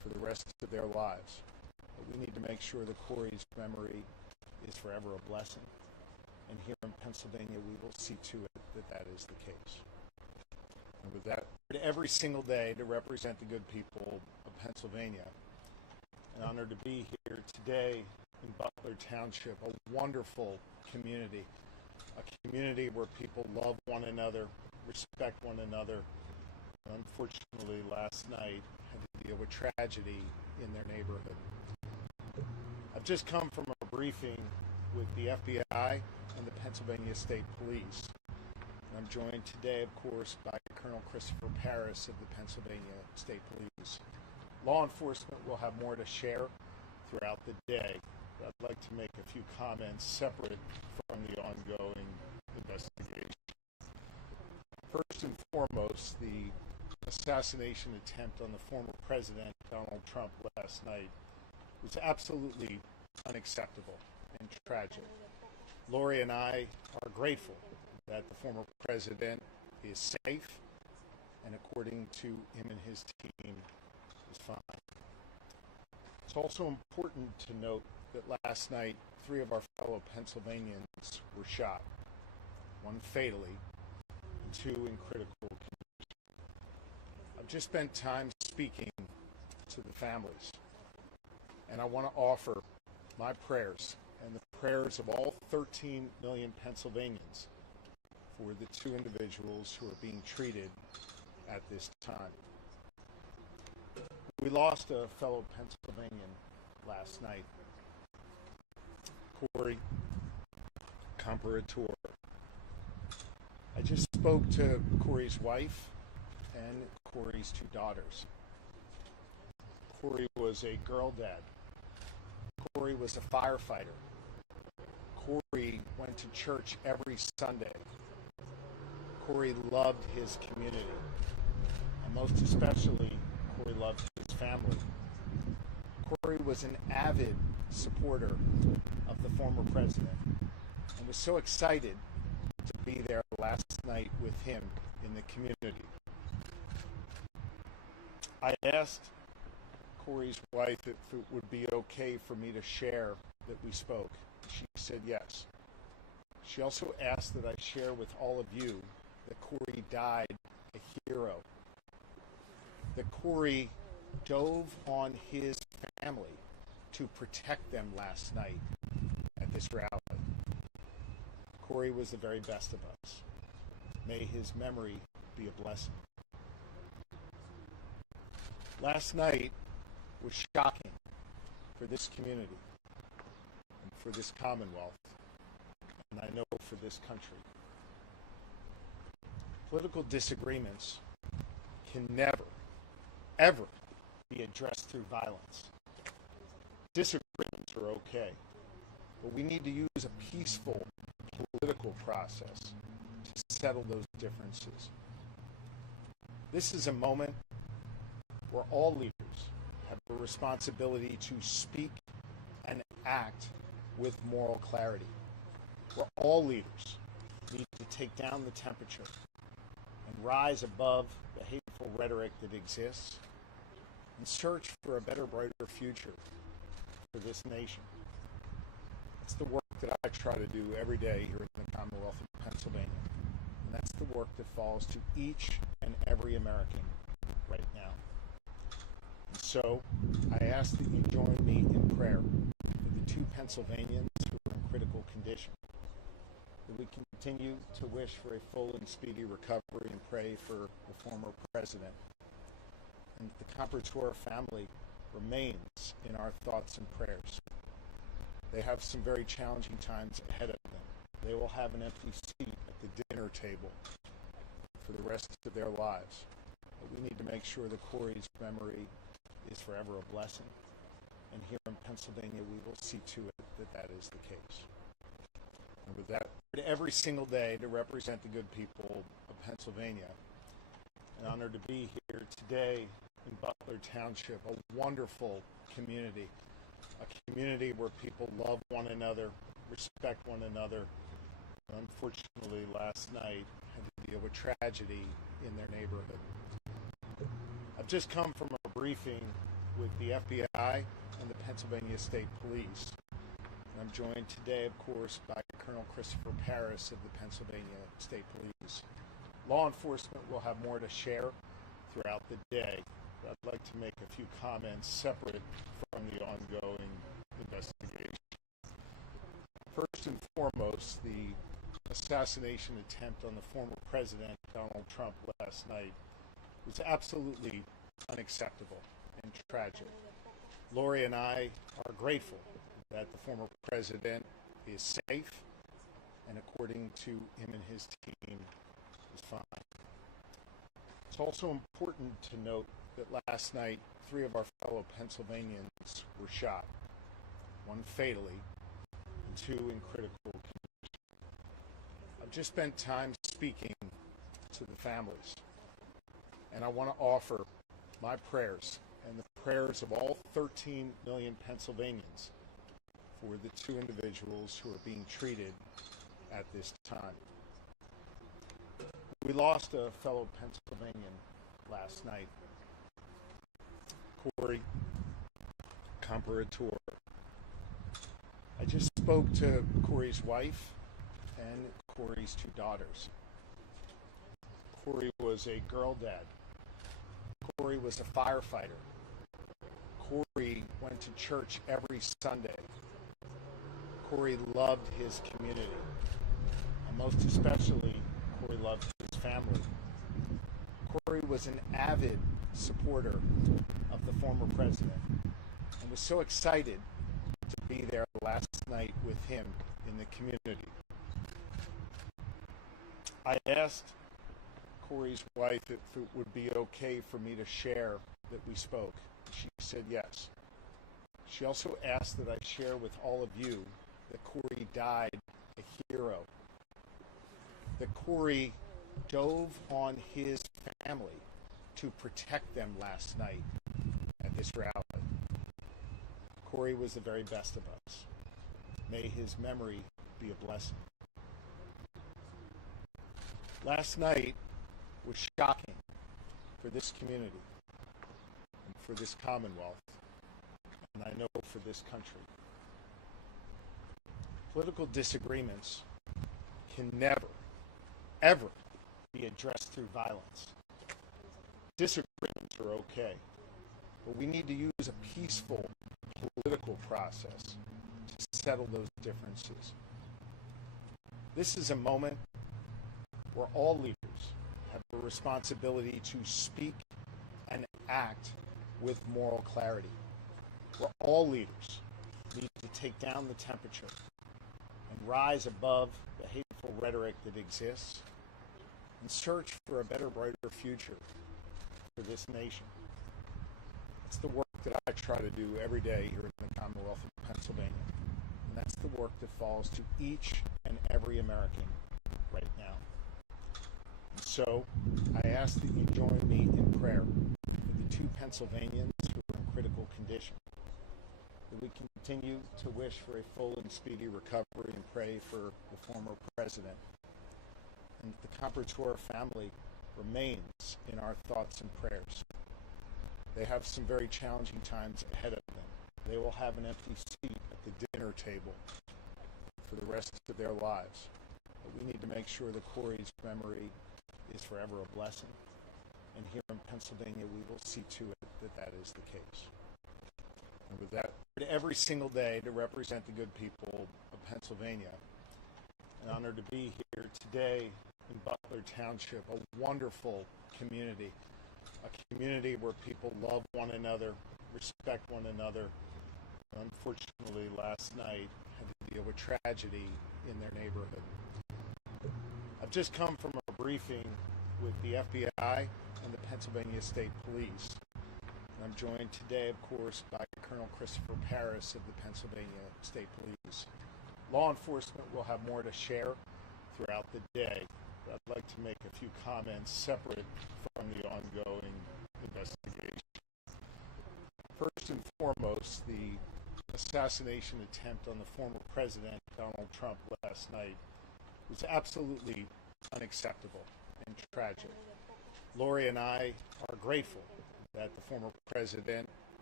for the rest of their lives. But we need to make sure that Corey's memory is forever a blessing. And here in Pennsylvania, we will see to it that that is the case. And with that, every single day to represent the good people of Pennsylvania. An honor to be here today in Butler Township, a wonderful community, a community where people love one another, respect one another. Unfortunately, last night had to deal with tragedy in their neighborhood. I've just come from a briefing with the FBI and the Pennsylvania State Police. I'm joined today, of course, by Colonel Christopher Paris of the Pennsylvania State Police. Law enforcement will have more to share throughout the day, but I'd like to make a few comments separate from the ongoing investigation. First and foremost, the assassination attempt on the former President Donald Trump last night was absolutely unacceptable and tragic. Lori and I are grateful that the former president is safe and, according to him and his team, is fine. It's also important to note that last night 3 of our fellow Pennsylvanians were shot, 1 fatally and 2 in critical condition. I've just spent time speaking to the families, and I want to offer my prayers and the prayers of all 13 million Pennsylvanians for the 2 individuals who are being treated at this time. We lost a fellow Pennsylvanian last night, Corey Comparator. I just spoke to Corey's wife and Corey's 2 daughters. Corey was a girl dad. Corey was a firefighter. Corey went to church every Sunday. Corey loved his community, and most especially, Corey loved his family. Corey was an avid supporter of the former president and was so excited to be there last night with him in the community. I asked Corey's wife if it would be okay for me to share that we spoke. She said yes. She also asked that I share with all of you that Corey died a hero. That Corey dove on his family to protect them last night at this rally. Corey was the very best of us. May his memory be a blessing. Last night was shocking for this community and for this Commonwealth, and I know for this country. Political disagreements can never, ever be addressed through violence. Disagreements are okay, but we need to use a peaceful political process to settle those differences. This is a moment where all leaders have a responsibility to speak and act with moral clarity, where all leaders need to take down the temperature and rise above the hateful rhetoric that exists and search for a better, brighter future for this nation. It's the work that I try to do every day here in the Commonwealth of Pennsylvania, and that's the work that falls to each and every American right now. And so I ask that you join me in prayer for the 2 Pennsylvanians who are in critical condition, that we continue to wish for a full and speedy recovery and pray for the former president, and the Comparator family remains in our thoughts and prayers. They have some very challenging times ahead of them. They will have an empty seat at the dinner table for the rest of their lives. But we need to make sure that Corey's memory is forever a blessing. And here in Pennsylvania, we will see to it that that is the case. And with that, every single day to represent the good people of Pennsylvania. An honor to be here today in Butler Township, a wonderful community, a community where people love one another, respect one another. Unfortunately, last night had to deal with tragedy in their neighborhood. I've just come from a briefing with the FBI and the Pennsylvania State Police. And I'm joined today, of course, by Colonel Christopher Paris of the Pennsylvania State Police. Law enforcement will have more to share throughout the day. I'd like to make a few comments separate from the ongoing investigation. First and foremost, the assassination attempt on the former president, Donald Trump, last night was absolutely unacceptable and tragic. Lori and I are grateful that the former president is safe and, according to him and his team, is fine. It's also important to note that last night 3 of our fellow Pennsylvanians were shot, 1 fatally and 2 in critical condition. I've just spent time speaking to the families, and I want to offer my prayers and the prayers of all 13 million Pennsylvanians for the 2 individuals who are being treated at this time. We lost a fellow Pennsylvanian last night, Corey Comparator. I just spoke to Corey's wife and Corey's 2 daughters. Corey was a girl dad. Corey was a firefighter. Corey went to church every Sunday. Corey loved his community, and most especially, Corey loved his family. Corey was an avid supporter of the former president and was so excited to be there last night with him in the community. I asked Corey's wife if it would be okay for me to share that we spoke. She said yes. She also asked that I share with all of you that Corey died a hero, that Corey dove on his family to protect them last night at this rally. Corey was the very best of us. May his memory be a blessing. Last night was shocking for this community and for this Commonwealth, and I know for this country. Political disagreements can never, ever be addressed through violence. Disagreements are okay, but we need to use a peaceful political process to settle those differences. This is a moment where all leaders have a responsibility to speak and act with moral clarity, where all leaders need to take down the temperature and rise above the hateful rhetoric that exists and search for a better, brighter future for this nation. It's the work that I try to do every day here in the Commonwealth of Pennsylvania, and that's the work that falls to each and every American right now. And so I ask that you join me in prayer for the 2 Pennsylvanians who are in critical condition, that we continue to wish for a full and speedy recovery and pray for the former president, and that the Comparator family remains in our thoughts and prayers. They have some very challenging times ahead of them. They will have an empty seat at the dinner table for the rest of their lives. But we need to make sure that Corey's memory is forever a blessing. And here in Pennsylvania, we will see to it that that is the case. And with that, every single day to represent the good people of Pennsylvania. An honor to be here today in Butler Township, a wonderful community, a community where people love one another, respect one another. Unfortunately, last night had to deal with tragedy in their neighborhood. I've just come from a briefing with the FBI and the Pennsylvania State Police. And I'm joined today, of course, by Colonel Christopher Paris of the Pennsylvania State Police. Law enforcement will have more to share throughout the day, but I'd like to make a few comments separate from the ongoing investigation. First and foremost, the assassination attempt on the former president, Donald Trump, last night was absolutely unacceptable and tragic. Lori and I are grateful that the former president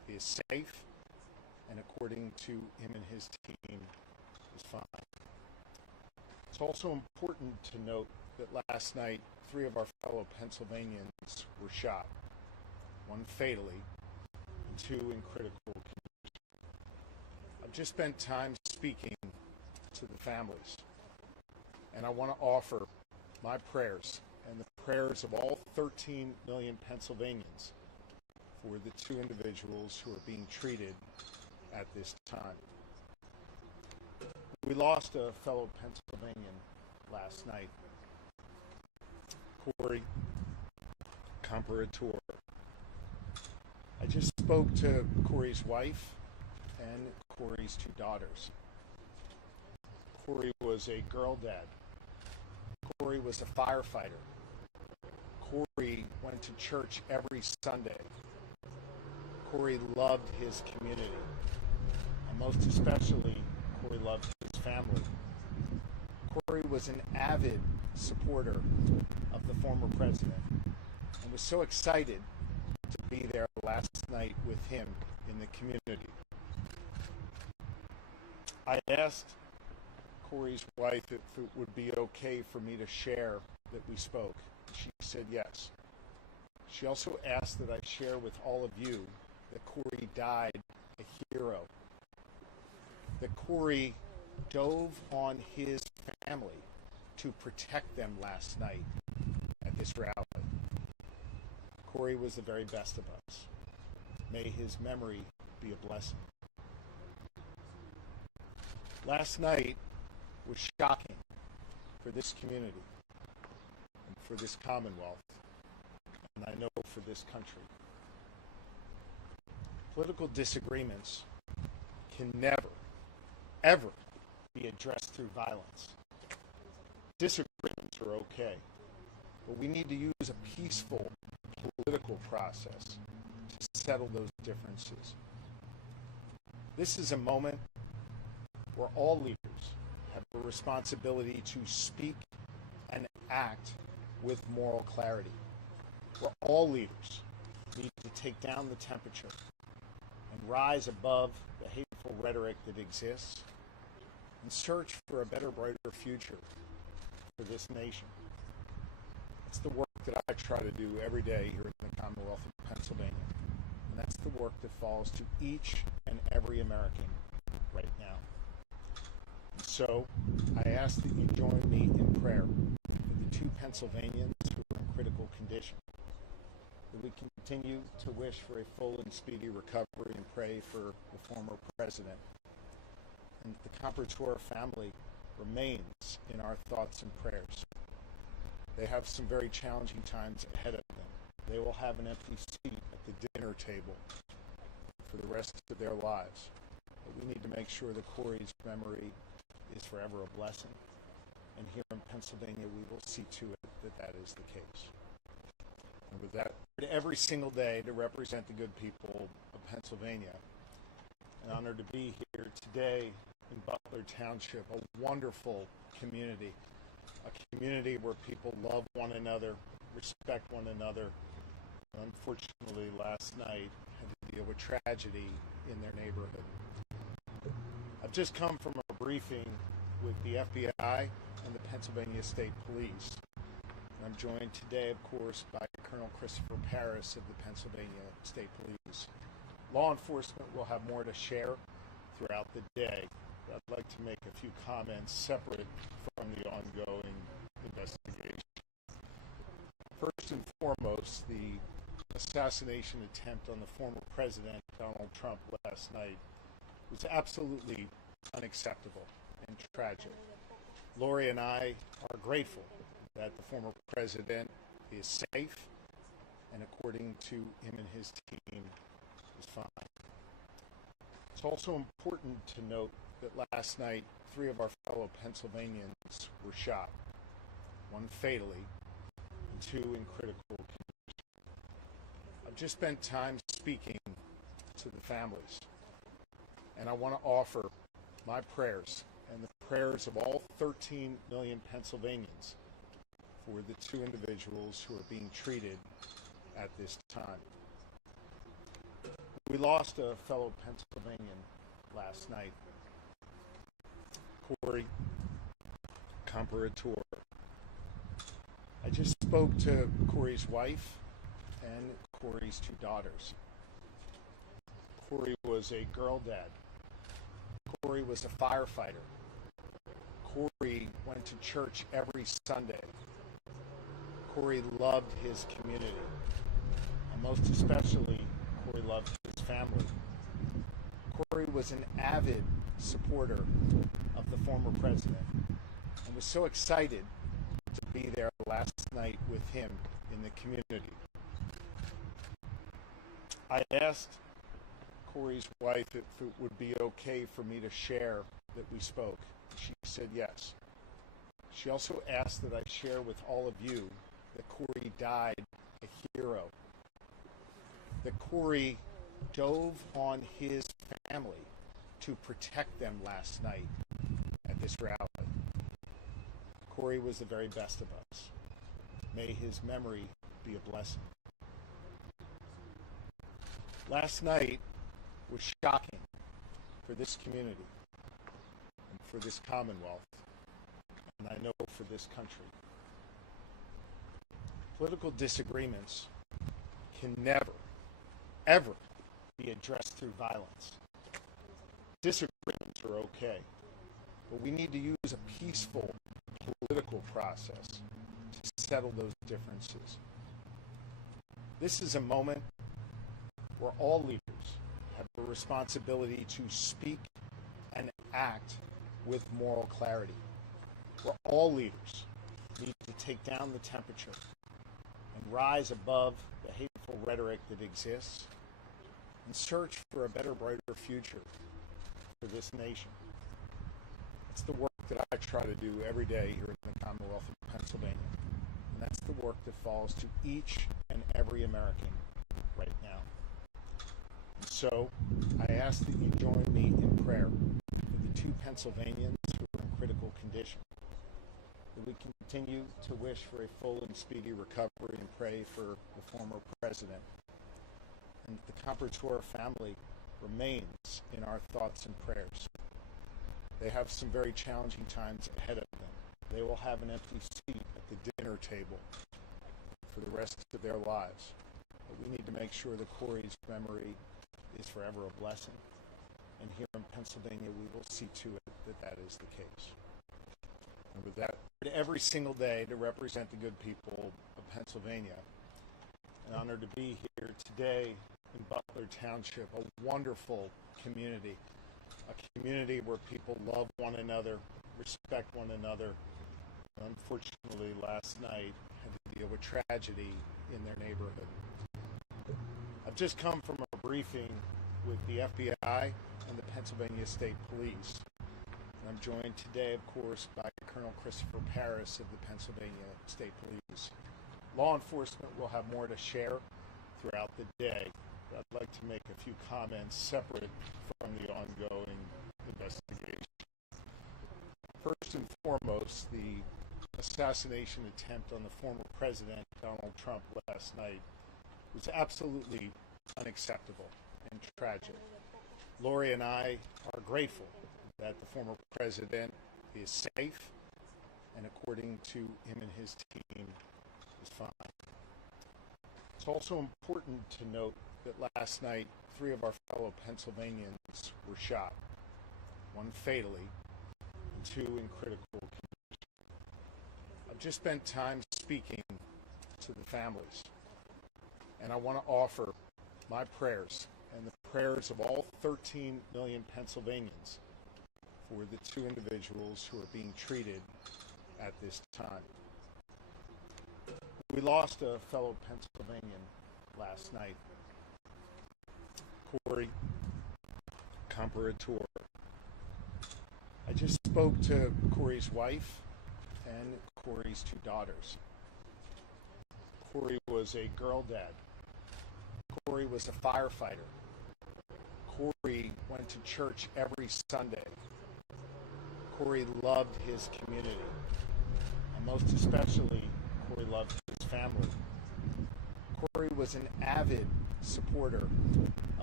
is safe, and according to him and his team, is fine. It's also important to note that last night, 3 of our fellow Pennsylvanians were shot, 1 fatally and 2 in critical condition. I've just spent time speaking to the families, and I want to offer my prayers and the prayers of all 13 million Pennsylvanians for the 2 individuals who are being treated at this time. We lost a fellow Pennsylvanian last night, Corey Comparator. I just spoke to Corey's wife and Corey's 2 daughters. Corey was a girl dad. Corey was a firefighter. Corey went to church every Sunday. Corey loved his community, and most especially, Corey loved his family. Corey was an avid supporter of the former president and was so excited to be there last night with him in the community. I asked Corey's wife if it would be okay for me to share that we spoke. She said yes. She also asked that I share with all of you that Corey died a hero, that Corey dove on his family to protect them last night at this rally. Corey was the very best of us. May his memory be a blessing. Last night was shocking for this community and for this Commonwealth, and I know for this country. Political disagreements can never, ever be addressed through violence. Disagreements are okay, but we need to use a peaceful political process to settle those differences. This is a moment where all leaders have a responsibility to speak and act with moral clarity, where all leaders need to take down the temperature and rise above the hateful rhetoric that exists and search for a better, brighter future for this nation. It's the work that I try to do every day here in the Commonwealth of Pennsylvania, and that's the work that falls to each and every American right now. And so I ask that you join me in prayer for the 2 Pennsylvanians who are in critical condition, that we continue to wish for a full and speedy recovery and pray for the former president. And the Comparator family remains in our thoughts and prayers. They have some very challenging times ahead of them. They will have an empty seat at the dinner table for the rest of their lives. But we need to make sure that Corey's memory is forever a blessing. And here in Pennsylvania, we will see to it that that is the case. And with that, every single day to represent the good people of Pennsylvania. An honor to be here today in Butler Township, a wonderful community, a community where people love one another, respect one another. Unfortunately, last night had to deal with tragedy in their neighborhood. I've just come from a briefing with the FBI and the Pennsylvania State Police. I'm joined today, of course, by Colonel Christopher Paris of the Pennsylvania State Police. Law enforcement will have more to share throughout the day. I'd like to make a few comments separate from the ongoing investigation. First and foremost, the assassination attempt on the former president, Donald Trump, last night was absolutely unacceptable and tragic. Lori and I are grateful that the former president is safe and, according to him and his team, is fine. It's also important to note that last night, 3 of our fellow Pennsylvanians were shot, 1 fatally and 2 in critical condition. I've just spent time speaking to the families, and I want to offer my prayers and the prayers of all 13 million Pennsylvanians for the 2 individuals who are being treated at this time. We lost a fellow Pennsylvanian last night, Corey Comparator. I just spoke to Corey's wife and Corey's two daughters. Corey was a girl dad. Corey was a firefighter. Corey went to church every Sunday. Corey loved his community, and most especially, Corey loved his family. Corey was an avid supporter of the former president and was so excited to be there last night with him in the community. I asked Corey's wife if it would be okay for me to share that we spoke. She said yes. She also asked that I share with all of you that Corey died a hero. That Corey dove on his family to protect them last night at this rally. Corey was the very best of us. May his memory be a blessing. Last night was shocking for this community and for this Commonwealth, and I know for this country. Political disagreements can never, ever be addressed through violence. Disagreements are okay, but we need to use a peaceful political process to settle those differences. This is a moment where all leaders have a responsibility to speak and act with moral clarity, where all leaders need to take down the temperature and rise above the hateful rhetoric that exists and search for a better, brighter future for this nation. It's the work that I try to do every day here in the Commonwealth of Pennsylvania, and that's the work that falls to each and every American right now. And so I ask that you join me in prayer for the two Pennsylvanians who are in critical condition, that we continue to wish for a full and speedy recovery and pray for the former president, and that the Comparator family remains in our thoughts and prayers. They have some very challenging times ahead of them. They will have an empty seat at the dinner table for the rest of their lives. But we need to make sure that Corey's memory is forever a blessing. And here in Pennsylvania, we will see to it that that is the case. And with that, every single day to represent the good people of Pennsylvania. An honor to be here today in Butler Township, a wonderful community. A community where people love one another, respect one another. Unfortunately, last night had to deal with tragedy in their neighborhood. I've just come from a briefing with the FBI and the Pennsylvania State Police. And I'm joined today, of course, by Colonel Christopher Paris of the Pennsylvania State Police. Law enforcement will have more to share throughout the day. I'd like to make a few comments separate from the ongoing investigation. First and foremost, the assassination attempt on the former president, Donald Trump, last night was absolutely unacceptable and tragic. Lori and I are grateful that the former president is safe and, according to him and his team, is fine. It's also important to note that last night, 3 of our fellow Pennsylvanians were shot, 1 fatally and 2 in critical condition. I've just spent time speaking to the families, and I want to offer my prayers and the prayers of all 13 million Pennsylvanians for the 2 individuals who are being treated at this time. We lost a fellow Pennsylvanian last night, Corey Comparator. I just spoke to Corey's wife and Corey's 2 daughters. Corey was a girl dad. Corey was a firefighter. Corey went to church every Sunday. Corey loved his community, and most especially, Corey loved his family. Corey was an avid supporter of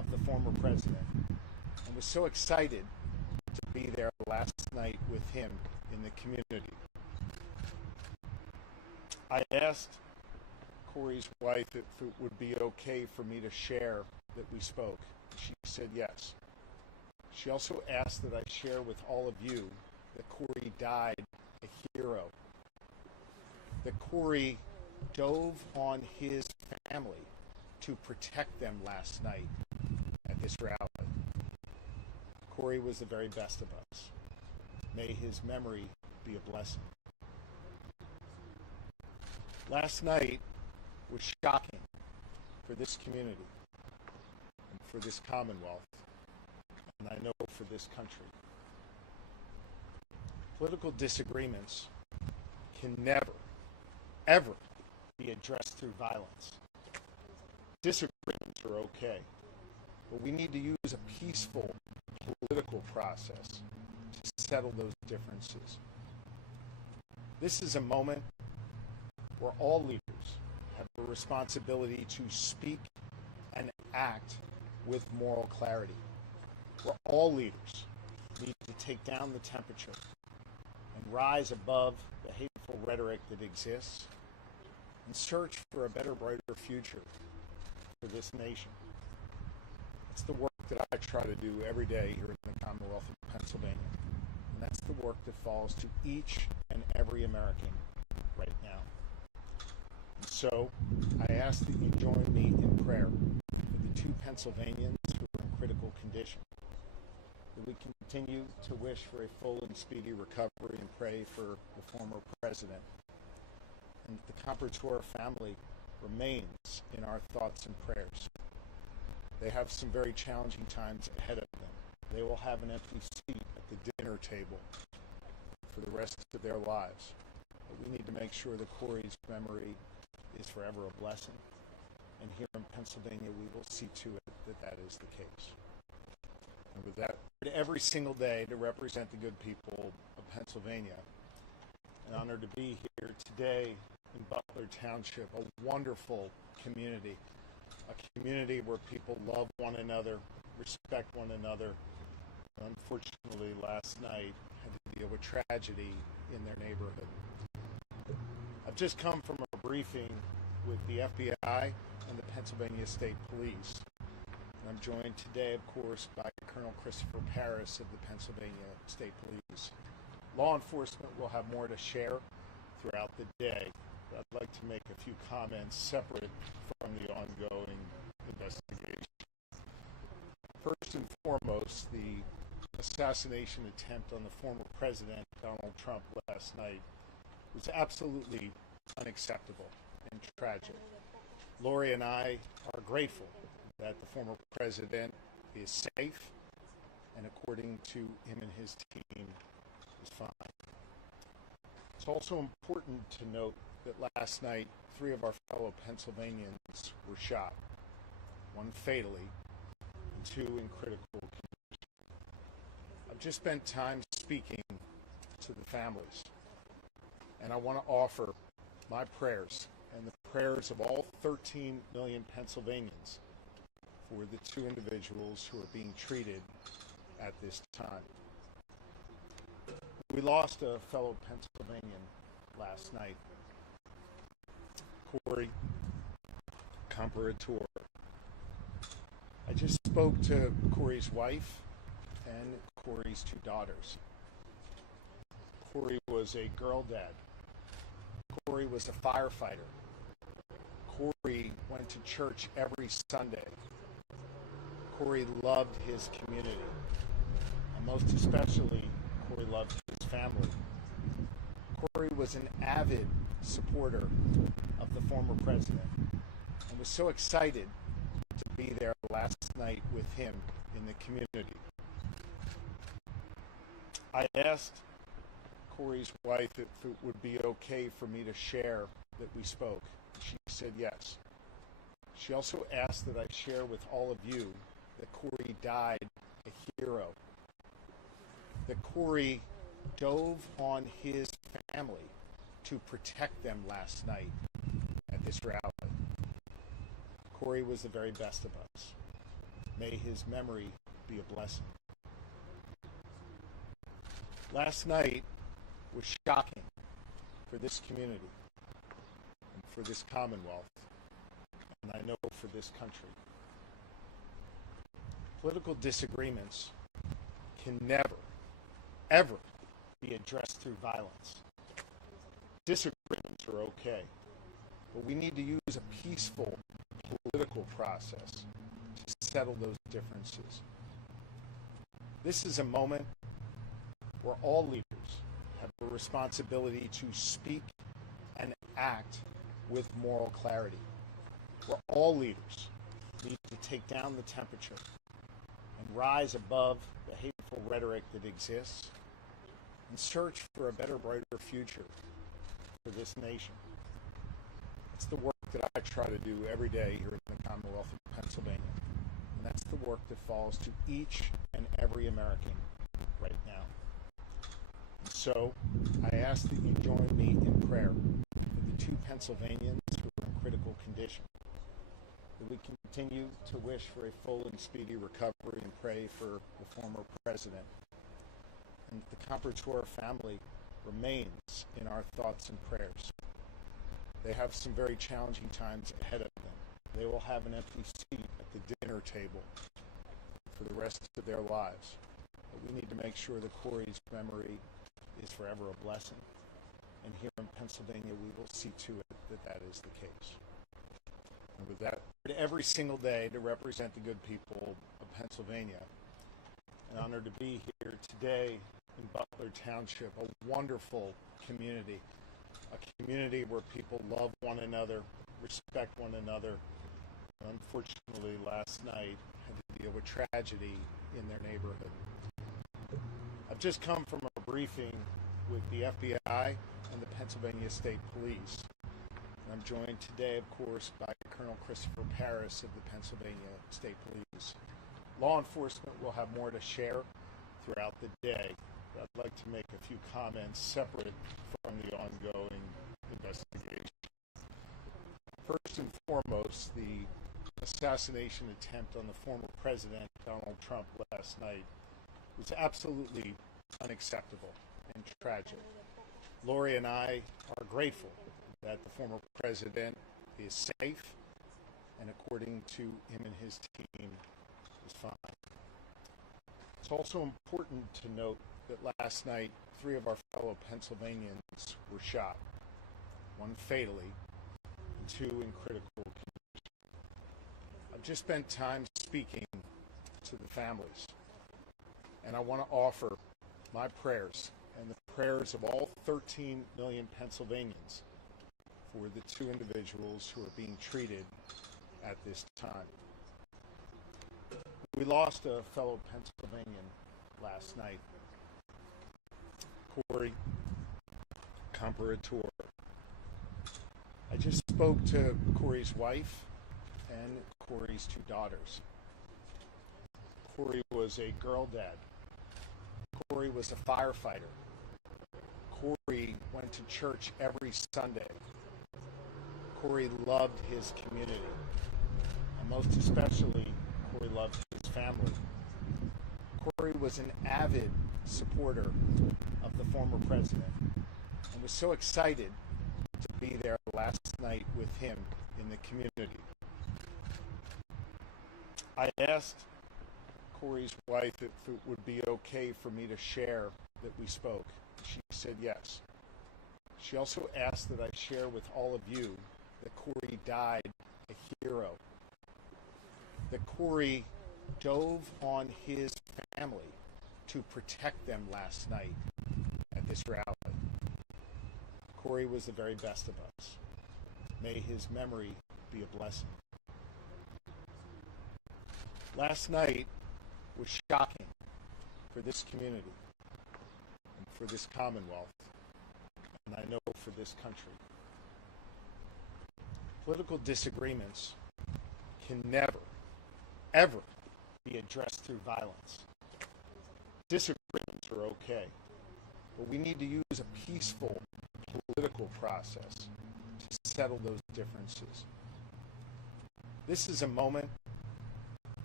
of the former president, and was so excited to be there last night with him in the community. I asked Corey's wife if it would be okay for me to share that we spoke. She said yes. She also asked that I share with all of you that Corey died a hero, that Corey dove on his family to protect them last night at this rally. Corey was the very best of us. May his memory be a blessing. Last night was shocking for this community and for this Commonwealth, and I know for this country. Political disagreements can never, ever be addressed through violence. Disagreements are okay, but we need to use a peaceful political process to settle those differences. This is a moment where all leaders have a responsibility to speak and act with moral clarity, where all leaders need to take down the temperature and rise above the hateful rhetoric that exists and search for a better, brighter future for this nation. It's the work that I try to do every day here in the Commonwealth of Pennsylvania, and that's the work that falls to each and every American right now. And so I ask that you join me in prayer for the two Pennsylvanians who are in critical condition, that we continue to wish for a full and speedy recovery and pray for the former president, and that the Comperator family remains in our thoughts and prayers. They have some very challenging times ahead of them. They will have an empty seat at the dinner table for the rest of their lives. But we need to make sure that Corey's memory is forever a blessing. And here in Pennsylvania, we will see to it that that is the case. And with that, every single day to represent the good people of Pennsylvania. An honor to be here today in Butler Township, a wonderful community, a community where people love one another, respect one another. Unfortunately, last night had to deal with tragedy in their neighborhood. I've just come from a briefing with the FBI and the Pennsylvania State Police. And I'm joined today, of course, by Colonel Christopher Paris of the Pennsylvania State Police. Law enforcement will have more to share throughout the day, but I'd like to make a few comments separate from the ongoing investigation. First and foremost, the assassination attempt on the former president, Donald Trump, last night was absolutely unacceptable and tragic. Lori and I are grateful that the former president is safe and, according to him and his team, is fine. It's also important to note that last night, 3 of our fellow Pennsylvanians were shot, 1 fatally and 2 in critical condition. I've just spent time speaking to the families, and I want to offer my prayers and the prayers of all 13 million Pennsylvanians for the 2 individuals who are being treated at this time. We lost a fellow Pennsylvanian last night, Corey Comperator. I just spoke to Corey's wife and Corey's 2 daughters. Corey was a girl dad. Corey was a firefighter. Corey went to church every Sunday. Corey loved his community, and most especially, Corey loved his family. Corey was an avid supporter of the former president and was so excited to be there last night with him in the community. I asked Corey's wife if it would be okay for me to share that we spoke. She said yes. She also asked that I share with all of you that Corey died a hero, that Corey dove on his family to protect them last night at this rally. Corey was the very best of us. May his memory be a blessing. Last night was shocking for this community and for this Commonwealth, and I know for this country. Political disagreements can never, ever be addressed through violence. Disagreements are okay, but we need to use a peaceful political process to settle those differences. This is a moment where all leaders have a responsibility to speak and act with moral clarity, where all leaders need to take down the temperature and rise above the hateful rhetoric that exists and search for a better, brighter future for this nation. It's the work that I try to do every day here in the Commonwealth of Pennsylvania, and that's the work that falls to each and every American right now. And so I ask that you join me in prayer for the two Pennsylvanians who are in critical condition, that we continue to wish for a full and speedy recovery and pray for the former president. And the Comparator family remains in our thoughts and prayers. They have some very challenging times ahead of them. They will have an empty seat at the dinner table for the rest of their lives. But we need to make sure that Corey's memory is forever a blessing. And here in Pennsylvania, we will see to it that that is the case. And with that, every single day to represent the good people of Pennsylvania. An honor to be here today in Butler Township, a wonderful community, a community where people love one another, respect one another. Unfortunately, last night had to deal with tragedy in their neighborhood. I've just come from a briefing with the FBI and the Pennsylvania State Police. I'm joined today, of course, by Colonel Christopher Paris of the Pennsylvania State Police. Law enforcement will have more to share throughout the day, but I'd like to make a few comments separate from the ongoing investigation. First and foremost, the assassination attempt on the former president, Donald Trump, last night was absolutely unacceptable and tragic. Lori and I are grateful that the former president is safe and, according to him and his team, is fine. It's also important to note that last night, 3 of our fellow Pennsylvanians were shot, 1 fatally and 2 in critical condition. I've just spent time speaking to the families, and I want to offer my prayers and the prayers of all 13 million Pennsylvanians for the 2 individuals who are being treated at this time. We lost a fellow Pennsylvanian last night, Corey Comparator. I just spoke to Corey's wife and Corey's 2 daughters. Corey was a girl dad. Corey was a firefighter. Corey went to church every Sunday. Corey loved his community, and most especially, Corey loved his family. Corey was an avid supporter of the former president and was so excited to be there last night with him in the community. I asked Corey's wife if it would be okay for me to share that we spoke. She said yes. She also asked that I share with all of you that Corey died a hero, that Corey dove on his family to protect them last night at this rally. Corey was the very best of us. May his memory be a blessing. Last night was shocking for this community and for this Commonwealth, and I know for this country. Political disagreements can never, ever be addressed through violence. Disagreements are okay, but we need to use a peaceful political process to settle those differences. This is a moment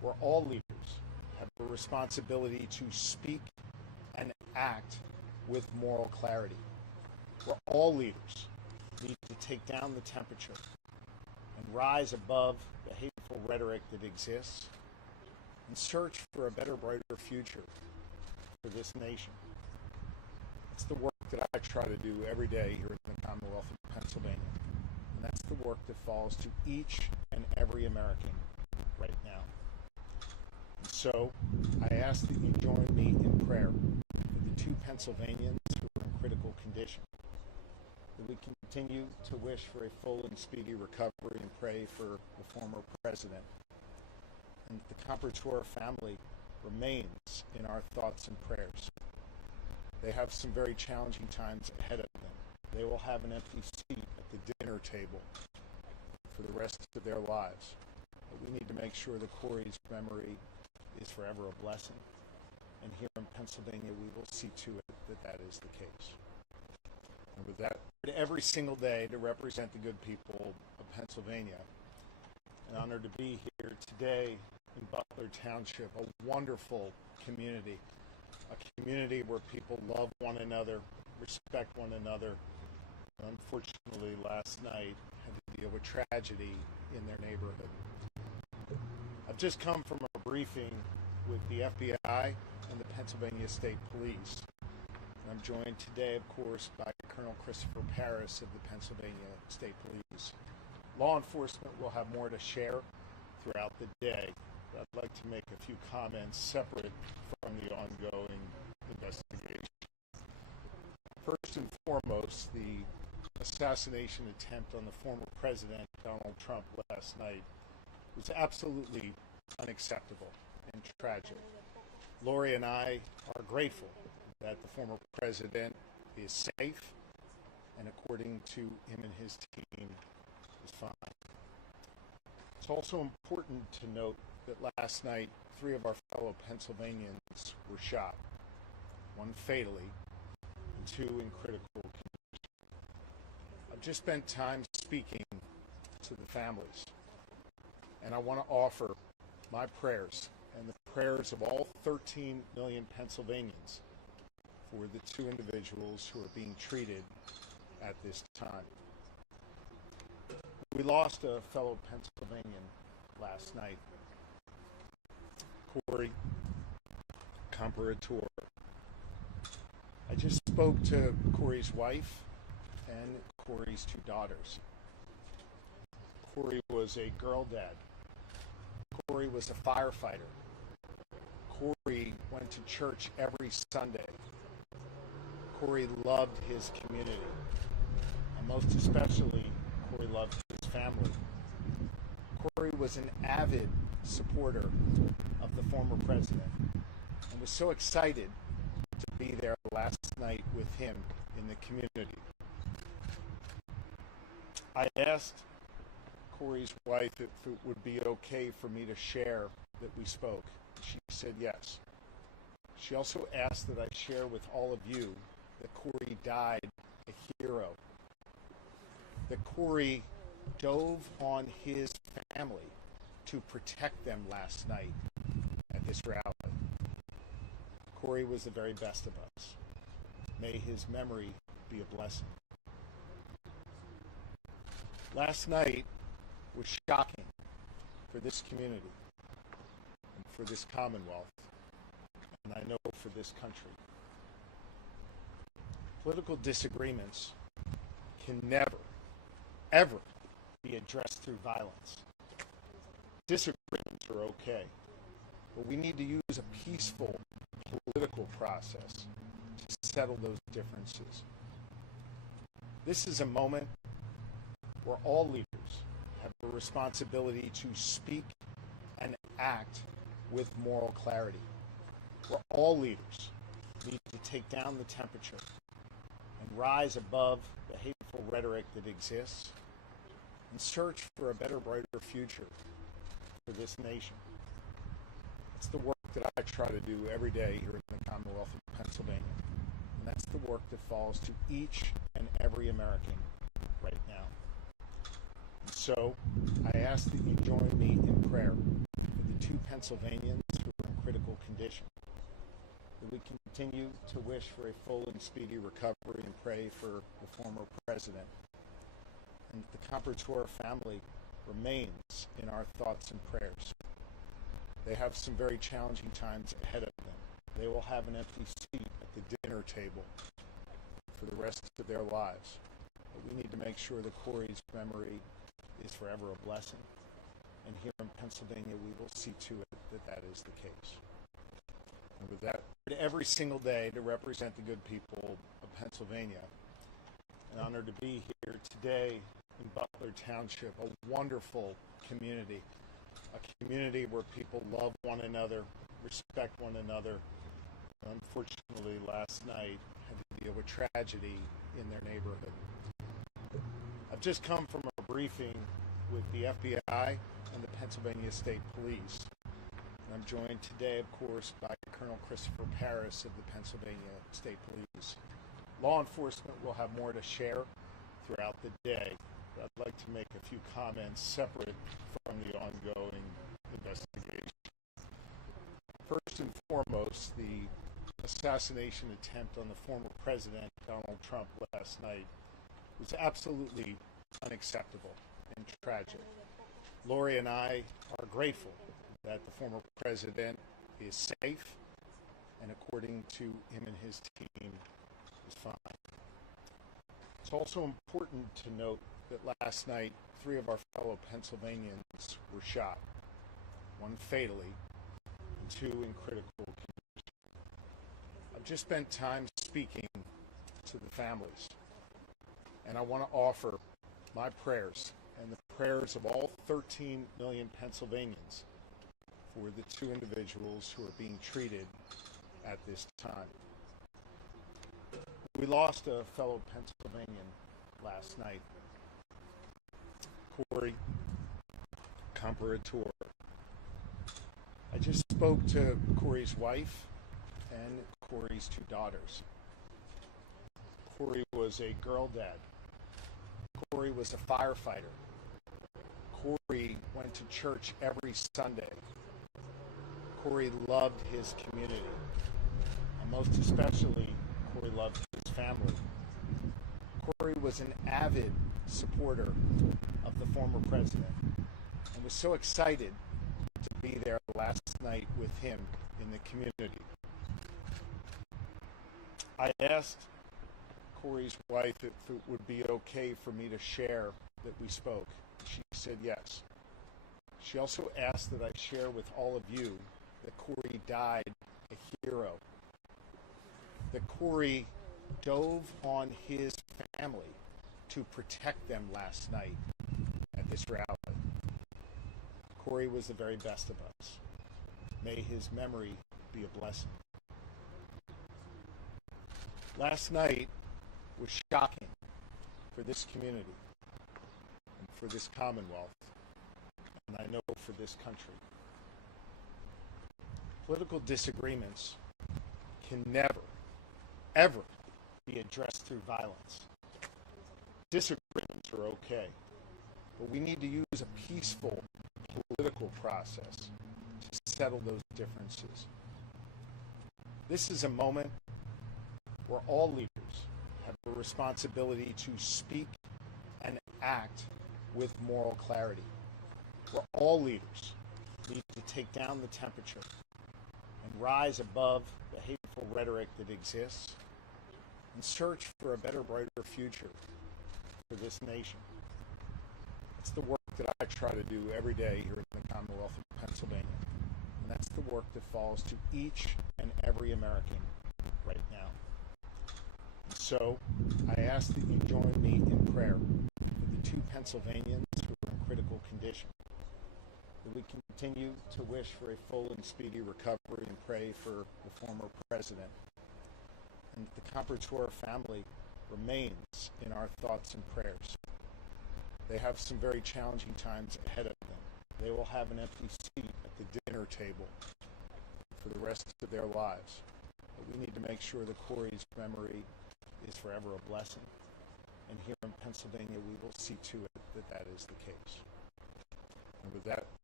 where all leaders have a responsibility to speak and act with moral clarity, where all leaders need to take down the temperature and rise above the hateful rhetoric that exists and search for a better, brighter future for this nation. It's the work that I try to do every day here in the Commonwealth of Pennsylvania. And that's the work that falls to each and every American right now. And so I ask that you join me in prayer for the two Pennsylvanians who are in critical condition, that we continue to wish for a full and speedy recovery and pray for the former president, and that the Comperator family remains in our thoughts and prayers. They have some very challenging times ahead of them. They will have an empty seat at the dinner table for the rest of their lives. But we need to make sure that Corey's memory is forever a blessing. And here in Pennsylvania, we will see to it that that is the case. And with that, every single day to represent the good people of Pennsylvania. An honor to be here today in Butler Township, a wonderful community. A community where people love one another, respect one another. Unfortunately, last night had to deal with tragedy in their neighborhood. I've just come from a briefing with the FBI and the Pennsylvania State Police. And I'm joined today, of course, by Colonel Christopher Paris of the Pennsylvania State Police. Law enforcement will have more to share throughout the day. I'd like to make a few comments separate from the ongoing investigation. First and foremost, the assassination attempt on the former president, Donald Trump, last night was absolutely unacceptable and tragic. Lori and I are grateful that the former president is safe and, according to him and his team, is fine. It's also important to note that last night, 3 of our fellow Pennsylvanians were shot, 1 fatally and 2 in critical condition. I've just spent time speaking to the families, and I want to offer my prayers and the prayers of all 13 million Pennsylvanians for the 2 individuals who are being treated at this time. We lost a fellow Pennsylvanian last night, Corey Comperator. I just spoke to Corey's wife and Corey's 2 daughters. Corey was a girl dad. Corey was a firefighter. Corey went to church every Sunday. Corey loved his community. And most especially, Corey loved his family. Corey was an avid supporter of the former president and was so excited to be there last night with him in the community. I asked Corey's wife if it would be okay for me to share that we spoke. She said yes. She also asked that I share with all of you that Corey died a hero, that Corey dove on his family to protect them last night at this rally. Corey was the very best of us. May his memory be a blessing. Last night was shocking for this community and for this Commonwealth, and I know for this country. Political disagreements can never, ever be addressed through violence. Disagreements are okay, but we need to use a peaceful political process to settle those differences. This is a moment where all leaders have a responsibility to speak and act with moral clarity, where all leaders need to take down the temperature and rise above the hateful rhetoric that exists and search for a better, brighter future for this nation. It's the work that I try to do every day here in the Commonwealth of Pennsylvania. And that's the work that falls to each and every American right now. And so I ask that you join me in prayer for the two Pennsylvanians who are in critical condition. That we continue to wish for a full and speedy recovery and pray for the former president. And the Comparator family remains in our thoughts and prayers. They have some very challenging times ahead of them. They will have an empty seat at the dinner table for the rest of their lives. But we need to make sure that Corey's memory is forever a blessing. And here in Pennsylvania, we will see to it that that is the case. And with that, every single day to represent the good people of Pennsylvania. An honor to be here today in Butler Township, a wonderful community, a community where people love one another, respect one another. Unfortunately, last night had to deal with tragedy in their neighborhood. I've just come from a briefing with the FBI and the Pennsylvania State Police. And I'm joined today, of course, by Colonel Christopher Paris of the Pennsylvania State Police. Law enforcement will have more to share throughout the day, but I'd like to make a few comments separate from the ongoing investigation. First and foremost, the assassination attempt on the former president, Donald Trump, last night was absolutely unacceptable and tragic. Lori and I are grateful that the former president is safe and, according to him and his team, is fine. It's also important to note that last night, 3 of our fellow Pennsylvanians were shot, 1 fatally and 2 in critical condition. I've just spent time speaking to the families, and I want to offer my prayers and the prayers of all 13 million Pennsylvanians for the 2 individuals who are being treated at this time. We lost a fellow Pennsylvanian last night, Corey Comparator. I just spoke to Corey's wife and Corey's 2 daughters. Corey was a girl dad. Corey was a firefighter. Corey went to church every Sunday. Corey loved his community. And most especially, Corey loved his family. Corey was an avid supporter of the former president and was so excited to be there last night with him in the community. I asked Corey's wife if it would be okay for me to share that we spoke. She said yes. She also asked that I share with all of you that Corey died a hero. That Corey dove on his family to protect them last night at this rally. Corey was the very best of us. May his memory be a blessing. Last night was shocking for this community and for this Commonwealth, and I know for this country. Political disagreements can never, ever be addressed through violence. Disagreements are okay, but we need to use a peaceful political process to settle those differences. This is a moment where all leaders have a responsibility to speak and act with moral clarity, where all leaders need to take down the temperature and rise above the hateful rhetoric that exists and search for a better, brighter future for this nation. It's the work that I try to do every day here in the Commonwealth of Pennsylvania, and that's the work that falls to each and every American right now. So I ask that you join me in prayer for the 2 Pennsylvanians who are in critical condition, that we continue to wish for a full and speedy recovery and pray for the former president. And the Comparator family remains in our thoughts and prayers. They have some very challenging times ahead of them. They will have an empty seat at the dinner table for the rest of their lives. But we need to make sure that Corey's memory is forever a blessing. And here in Pennsylvania, we will see to it that that is the case. And with that,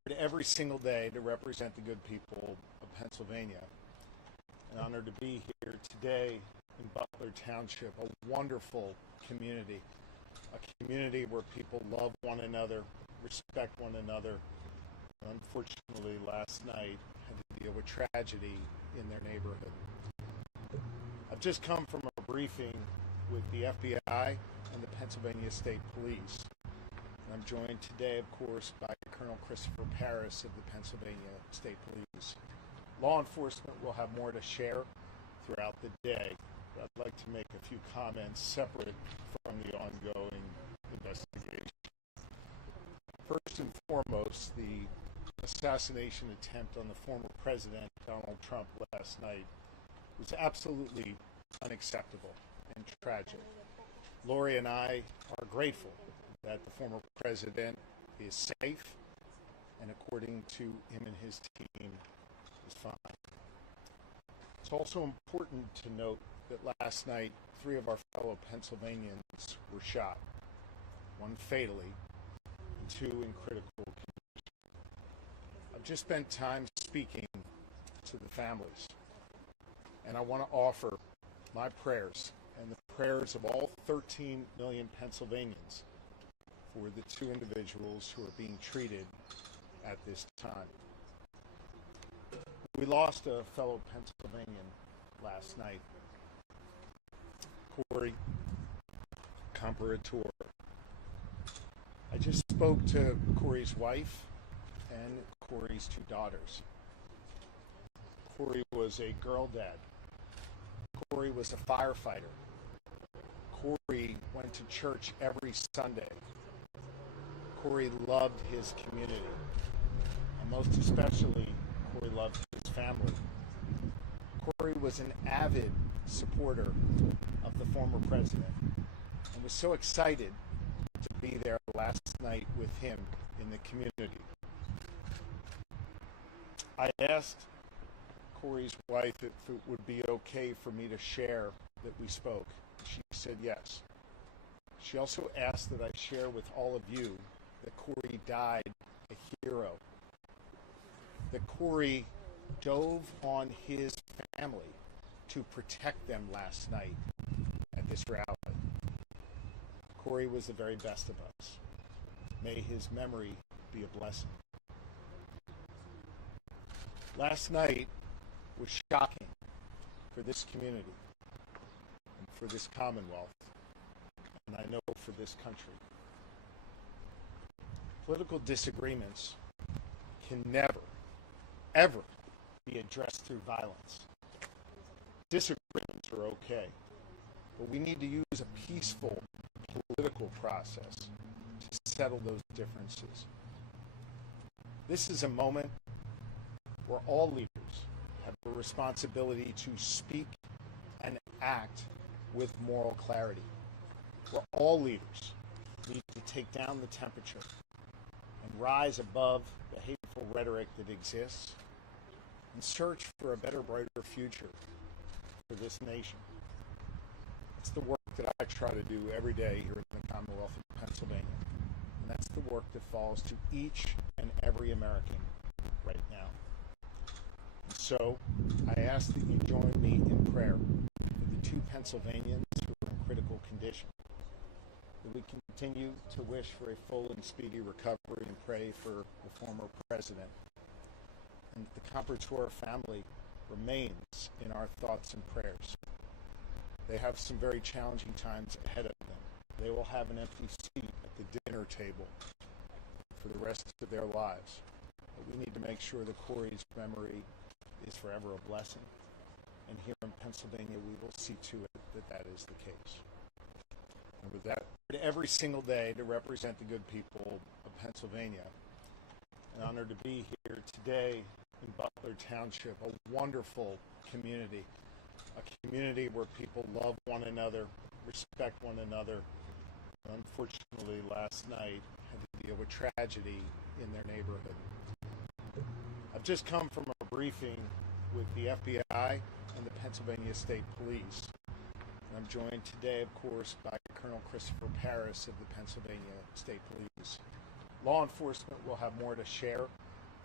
every single day to represent the good people of Pennsylvania. An honor to be here today in Butler Township, a wonderful community, a community where people love one another, respect one another. Unfortunately, last night had to deal with tragedy in their neighborhood. I've just come from a briefing with the FBI and the Pennsylvania State Police. And I'm joined today, of course, by Colonel Christopher Paris of the Pennsylvania State Police. Law enforcement will have more to share throughout the day, but I'd like to make a few comments separate from the ongoing investigation. First and foremost, the assassination attempt on the former president, Donald Trump, last night was absolutely unacceptable and tragic. Lori and I are grateful that the former president is safe and, according to him and his team, is fine. It's also important to note that last night 3 of our fellow Pennsylvanians were shot, 1 fatally and 2 in critical condition. I've just spent time speaking to the families, and I want to offer my prayers and the prayers of all 13 million Pennsylvanians for the 2 individuals who are being treated at this time. We lost a fellow Pennsylvanian last night, Corey Comparator. I just spoke to Corey's wife and Corey's 2 daughters. Corey was a girl dad. Corey was a firefighter. Corey went to church every Sunday. Corey loved his community, and most especially, Corey loved his family. Corey was an avid supporter of the former president and was so excited to be there last night with him in the community. I asked Corey's wife if it would be okay for me to share that we spoke. She said yes. She also asked that I share with all of you that Corey died a hero. That Corey dove on his family to protect them last night at this rally. Corey was the very best of us. May his memory be a blessing. Last night was shocking for this community and for this Commonwealth, and I know for this country. Political disagreements can never, ever be addressed through violence. Disagreements are okay, but we need to use a peaceful political process to settle those differences. This is a moment where all leaders have a responsibility to speak and act with moral clarity, where all leaders need to take down the temperature and rise above the hateful rhetoric that exists and search for a better, brighter future for this nation. It's the work that I try to do every day here in the Commonwealth of Pennsylvania, and that's the work that falls to each and every American right now. And so I ask that you join me in prayer for the 2 Pennsylvanians who are in critical condition, that we continue to wish for a full and speedy recovery and pray for the former president, and that the Comparator family remains in our thoughts and prayers. They have some very challenging times ahead of them. They will have an empty seat at the dinner table for the rest of their lives. But we need to make sure that Corey's memory is forever a blessing. And here in Pennsylvania, we will see to it that that is the case. And with that, every single day to represent the good people of Pennsylvania, an honor to be here today in Butler Township, a wonderful community, a community where people love one another, respect one another. Unfortunately, last night had to deal with tragedy in their neighborhood. I've just come from a briefing with the FBI and the Pennsylvania State Police. And I'm joined today, of course, by Colonel Christopher Paris of the Pennsylvania State Police. Law enforcement will have more to share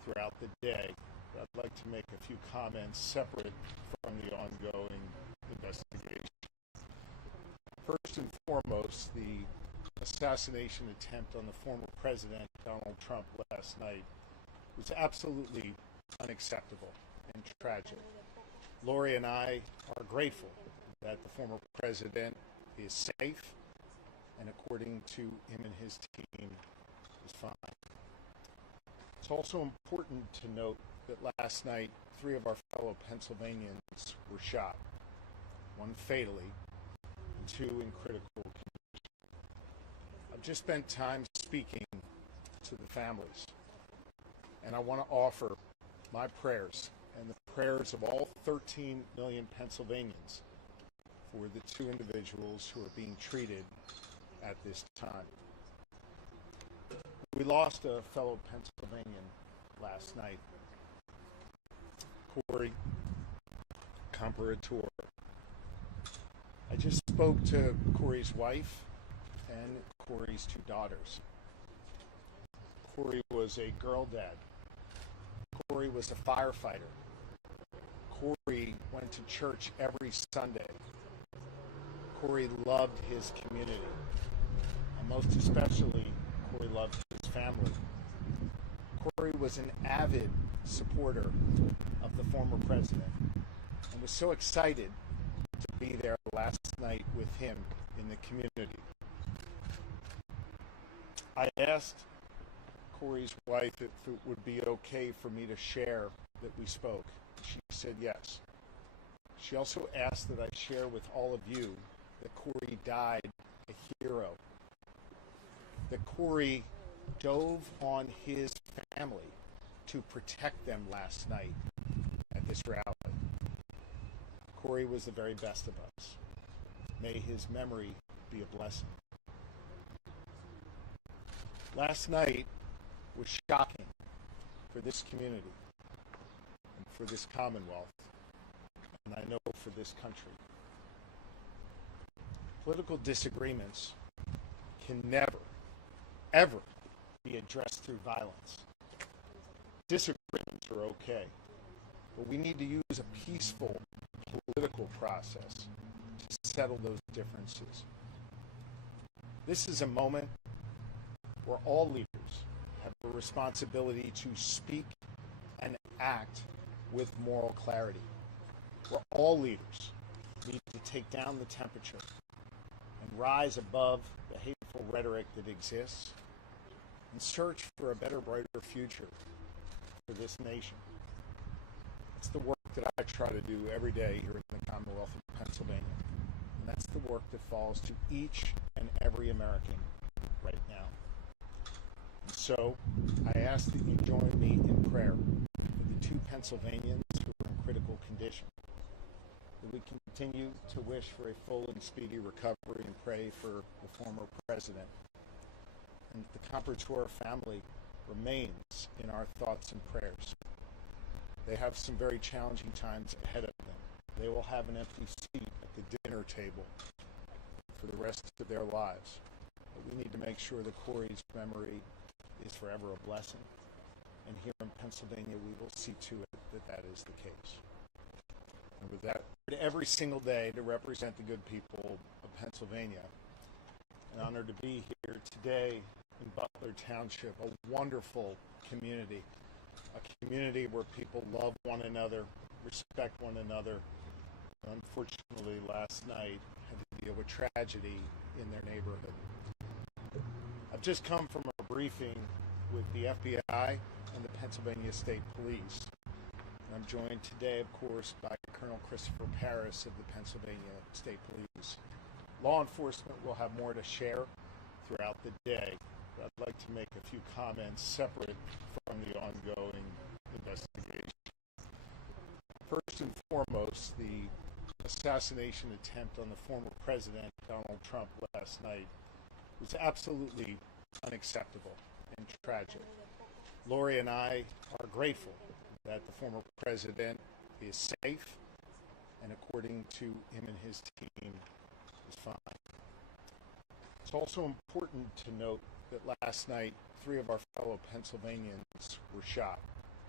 throughout the day. I'd like to make a few comments separate from the ongoing investigation. First and foremost, the assassination attempt on the former president, Donald Trump, last night was absolutely unacceptable and tragic. Lori and I are grateful that the former president is safe and, according to him and his team, is fine. It's also important to note that last night 3 of our fellow Pennsylvanians were shot, one fatally and 2 in critical condition. I've just spent time speaking to the families, and I want to offer my prayers and the prayers of all 13 million Pennsylvanians for the 2 individuals who are being treated at this time. We lost a fellow Pennsylvanian last night, Corey Comparator. I just spoke to Corey's wife and Corey's 2 daughters. Corey was a girl dad. Corey was a firefighter. Corey went to church every Sunday. Corey loved his community, and most especially, Corey loved his family. Corey was an avid supporter of the former president and was so excited to be there last night with him in the community. I asked Corey's wife if it would be okay for me to share that we spoke. She said yes. She also asked that I share with all of you that Corey died a hero, that Corey dove on his family to protect them last night at this rally. Corey was the very best of us. May his memory be a blessing. Last night was shocking for this community and for this Commonwealth, and I know for this country. Political disagreements can never, ever be addressed through violence. Disagreements are okay, but we need to use a peaceful political process to settle those differences. This is a moment where all leaders have a responsibility to speak and act with moral clarity, where all leaders need to take down the temperature and rise above the hateful rhetoric that exists and search for a better, brighter future for this nation. It's the work that I try to do every day here in the Commonwealth of Pennsylvania, and that's the work that falls to each and every American right now. And so I ask that you join me in prayer for the 2 Pennsylvanians who are in critical condition, that we continue to wish for a full and speedy recovery and pray for the former president, and that the Comparator family remains in our thoughts and prayers. They have some very challenging times ahead of them. They will have an empty seat at the dinner table for the rest of their lives. But we need to make sure that Corey's memory is forever a blessing. And here in Pennsylvania, we will see to it that that is the case. And with that, every single day to represent the good people of Pennsylvania. An honor to be here today in Butler Township, a wonderful community, a community where people love one another, respect one another. Unfortunately, last night had to deal with tragedy in their neighborhood. I've just come from a briefing with the FBI and the Pennsylvania State Police. And I'm joined today, of course, by Colonel Christopher Paris of the Pennsylvania State Police. Law enforcement will have more to share throughout the day, but I'd like to make a few comments separate from the ongoing investigation. First and foremost, the assassination attempt on the former president, Donald Trump, last night was absolutely unacceptable and tragic. Lori and I are grateful that the former president is safe and, according to him and his team, is fine. It's also important to note that last night 3 of our fellow Pennsylvanians were shot,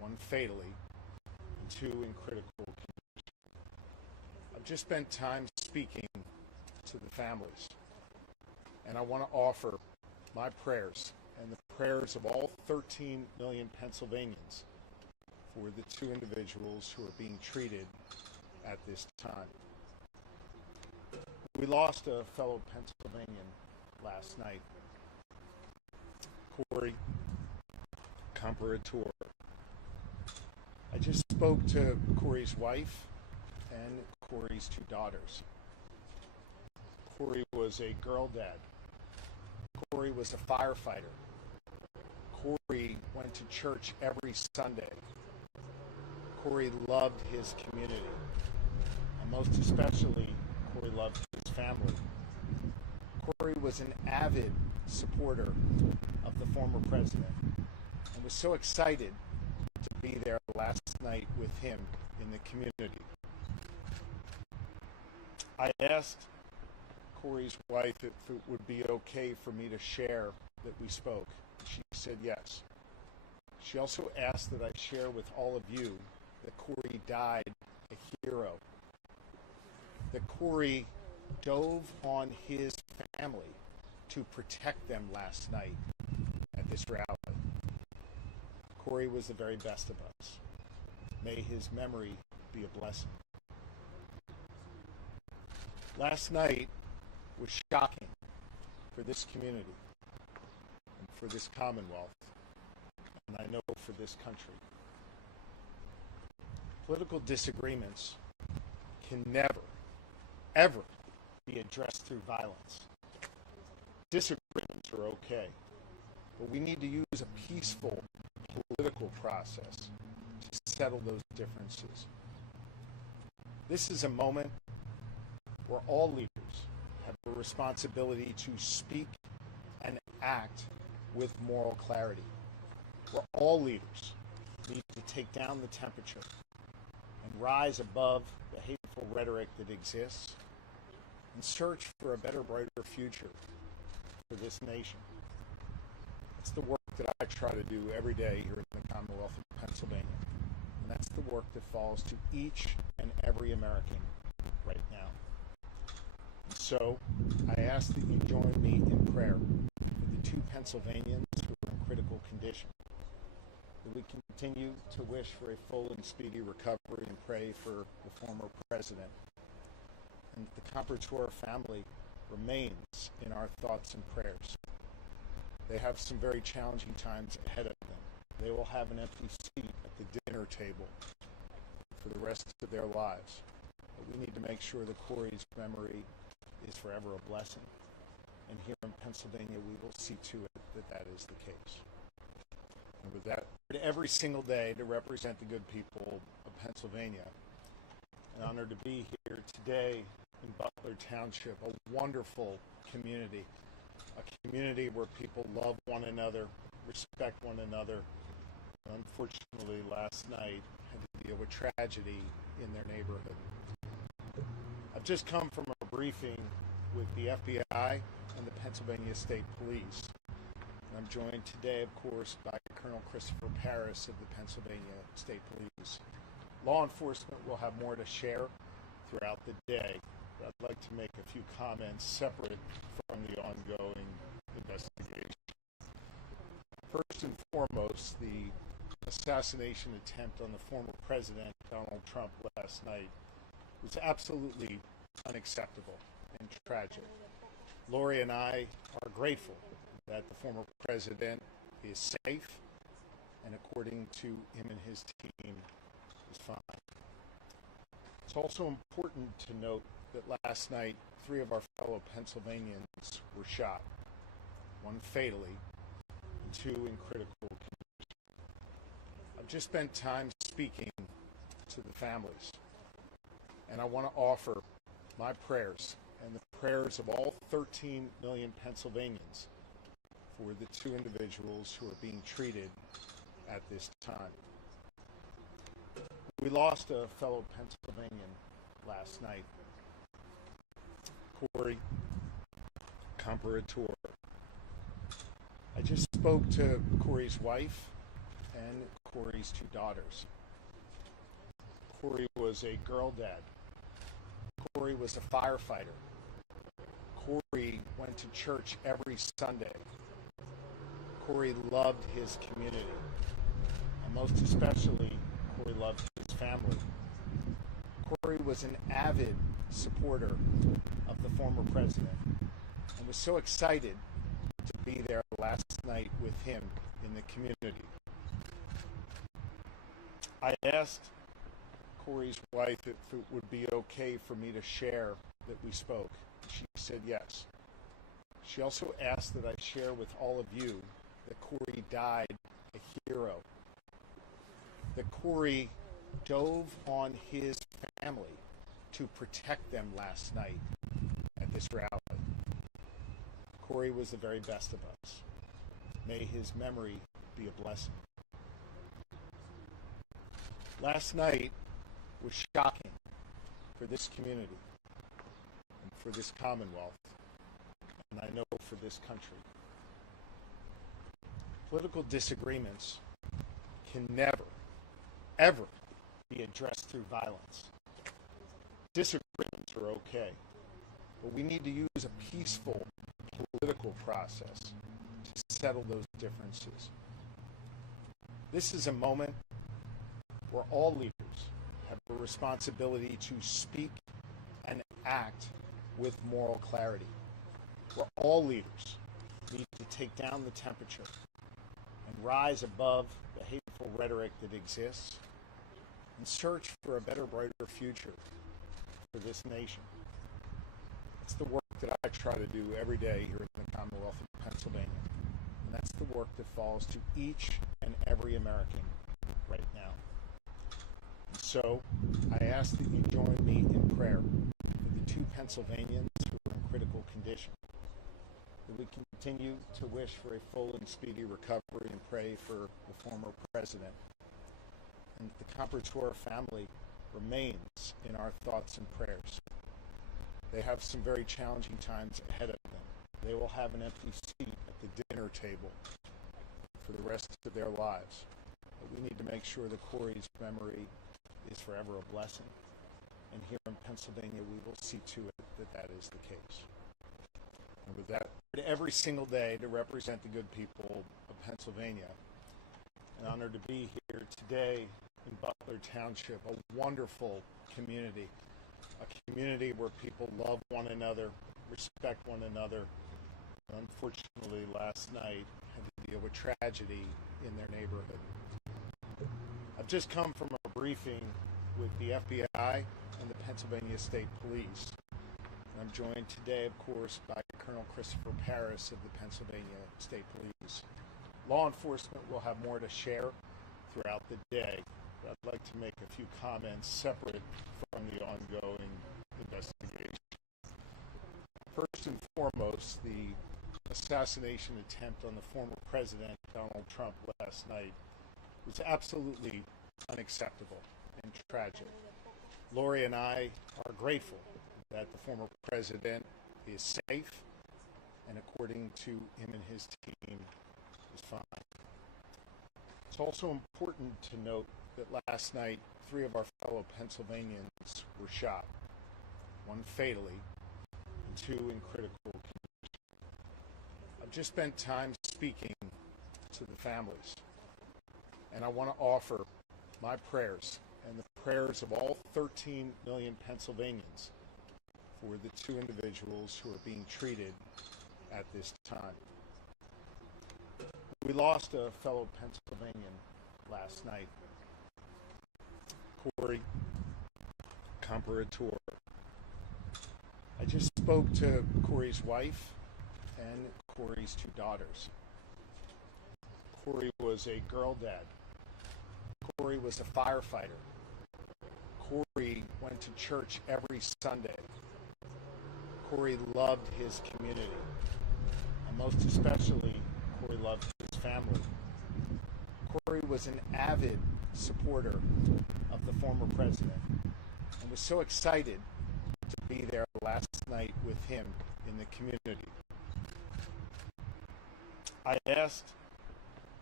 one fatally, and two in critical condition. I've just spent time speaking to the families, and I want to offer my prayers and the prayers of all 13 million Pennsylvanians for the two individuals who are being treated at this time. We lost a fellow Pennsylvanian last night, Corey Comparator. I just spoke to Corey's wife and Corey's two daughters. Corey was a girl dad. Corey was a firefighter. Corey went to church every Sunday. Corey loved his community, and most especially, Corey loved his family. Corey was an avid supporter of the former president and was so excited to be there last night with him in the community. I asked Corey's wife if it would be okay for me to share that we spoke. She said yes. She also asked that I share with all of you that Corey died a hero, that Corey dove on his family to protect them last night at this rally. Corey was the very best of us. May his memory be a blessing. Last night was shocking for this community and for this Commonwealth, and I know for this country. Political disagreements can never, ever be addressed through violence. Disagreements are okay, but we need to use a peaceful political process to settle those differences. This is a moment where all leaders have a responsibility to speak and act with moral clarity, where all leaders need to take down the temperature and rise above the hateful rhetoric that exists and search for a better, brighter future for this nation. It's the work that I try to do every day here in the Commonwealth of Pennsylvania, and that's the work that falls to each and every American right now. And so I ask that you join me in prayer for the two Pennsylvanians who are in critical condition, that we continue to wish for a full and speedy recovery and pray for the former president, and the Comparator family remains in our thoughts and prayers. They have some very challenging times ahead of them. They will have an empty seat at the dinner table for the rest of their lives. But we need to make sure that Corey's memory is forever a blessing. And here in Pennsylvania, we will see to it that that is the case. And with that, every single day to represent the good people of Pennsylvania. An honor to be here today in Butler Township, a wonderful community, a community where people love one another, respect one another. Unfortunately, last night had to deal with tragedy in their neighborhood. I've just come from a briefing with the FBI and the Pennsylvania State Police. And I'm joined today, of course, by Colonel Christopher Paris of the Pennsylvania State Police. Law enforcement will have more to share throughout the day, but I'd like to make a few comments separate from the ongoing investigation. First and foremost, the assassination attempt on the former president, Donald Trump, last night was absolutely unacceptable and tragic. Lori and I are grateful that the former president is safe and, according to him and his team, is fine. It's also important to note that last night, 3 of our fellow Pennsylvanians were shot, one fatally and 2 in critical condition. I've just spent time speaking to the families, and I want to offer my prayers and the prayers of all 13 million Pennsylvanians for the 2 individuals who are being treated at this time. We lost a fellow Pennsylvanian last night, Corey Comparator. I just spoke to Corey's wife and Corey's two daughters. Corey was a girl dad. Corey was a firefighter. Corey went to church every Sunday. Corey loved his community. And most especially, Corey loved his family. Corey was an avid supporter of the former president and was so excited to be there last night with him in the community. I asked Corey's wife if it would be okay for me to share that we spoke. She said yes. She also asked that I share with all of you that Corey died a hero. That Corey dove on his family to protect them last night at this rally. Corey was the very best of us. May his memory be a blessing. Last night was shocking for this community and for this Commonwealth, and I know for this country. Political disagreements can never, ever be addressed through violence. Disagreements are okay, but we need to use a peaceful political process to settle those differences. This is a moment where all leaders have a responsibility to speak and act with moral clarity, where all leaders need to take down the temperature and rise above the hateful rhetoric that exists and search for a better, brighter future for this nation. It's the work that I try to do every day here in the Commonwealth of Pennsylvania, and that's the work that falls to each and every American right now. And so, I ask that you join me in prayer for the two Pennsylvanians who are in critical condition, that we continue to wish for a full and speedy recovery and pray for the former president, and that the Comperator family remains in our thoughts and prayers. They have some very challenging times ahead of them. They will have an empty seat at the dinner table for the rest of their lives. But we need to make sure that Corey's memory is forever a blessing. And here in Pennsylvania, we will see to it that that is the case. And with that, every single day to represent the good people of Pennsylvania. An honor to be here today in Butler Township, a wonderful community, a community where people love one another, respect one another. Unfortunately, last night had to deal with tragedy in their neighborhood. I've just come from a briefing with the FBI and the Pennsylvania State Police. And I'm joined today, of course, by Colonel Christopher Paris of the Pennsylvania State Police. Law enforcement will have more to share throughout the day. But I'd like to make a few comments separate from the ongoing investigation. First and foremost, the assassination attempt on the former president, Donald Trump, last night was absolutely unacceptable and tragic. Lori and I are grateful that the former president is safe and, according to him and his team, is fine. It's also important to note that last night, 3 of our fellow Pennsylvanians were shot, one fatally and 2 in critical condition. I've just spent time speaking to the families, and I want to offer my prayers and the prayers of all 13 million Pennsylvanians for the 2 individuals who are being treated at this time. We lost a fellow Pennsylvanian last night, Corey Comperator. I just spoke to Corey's wife and Corey's 2 daughters. Corey was a girl dad. Corey was a firefighter. Corey went to church every Sunday. Corey loved his community, and most especially, Corey loved his family. Corey was an avid supporter of the former president and was so excited to be there last night with him in the community. I asked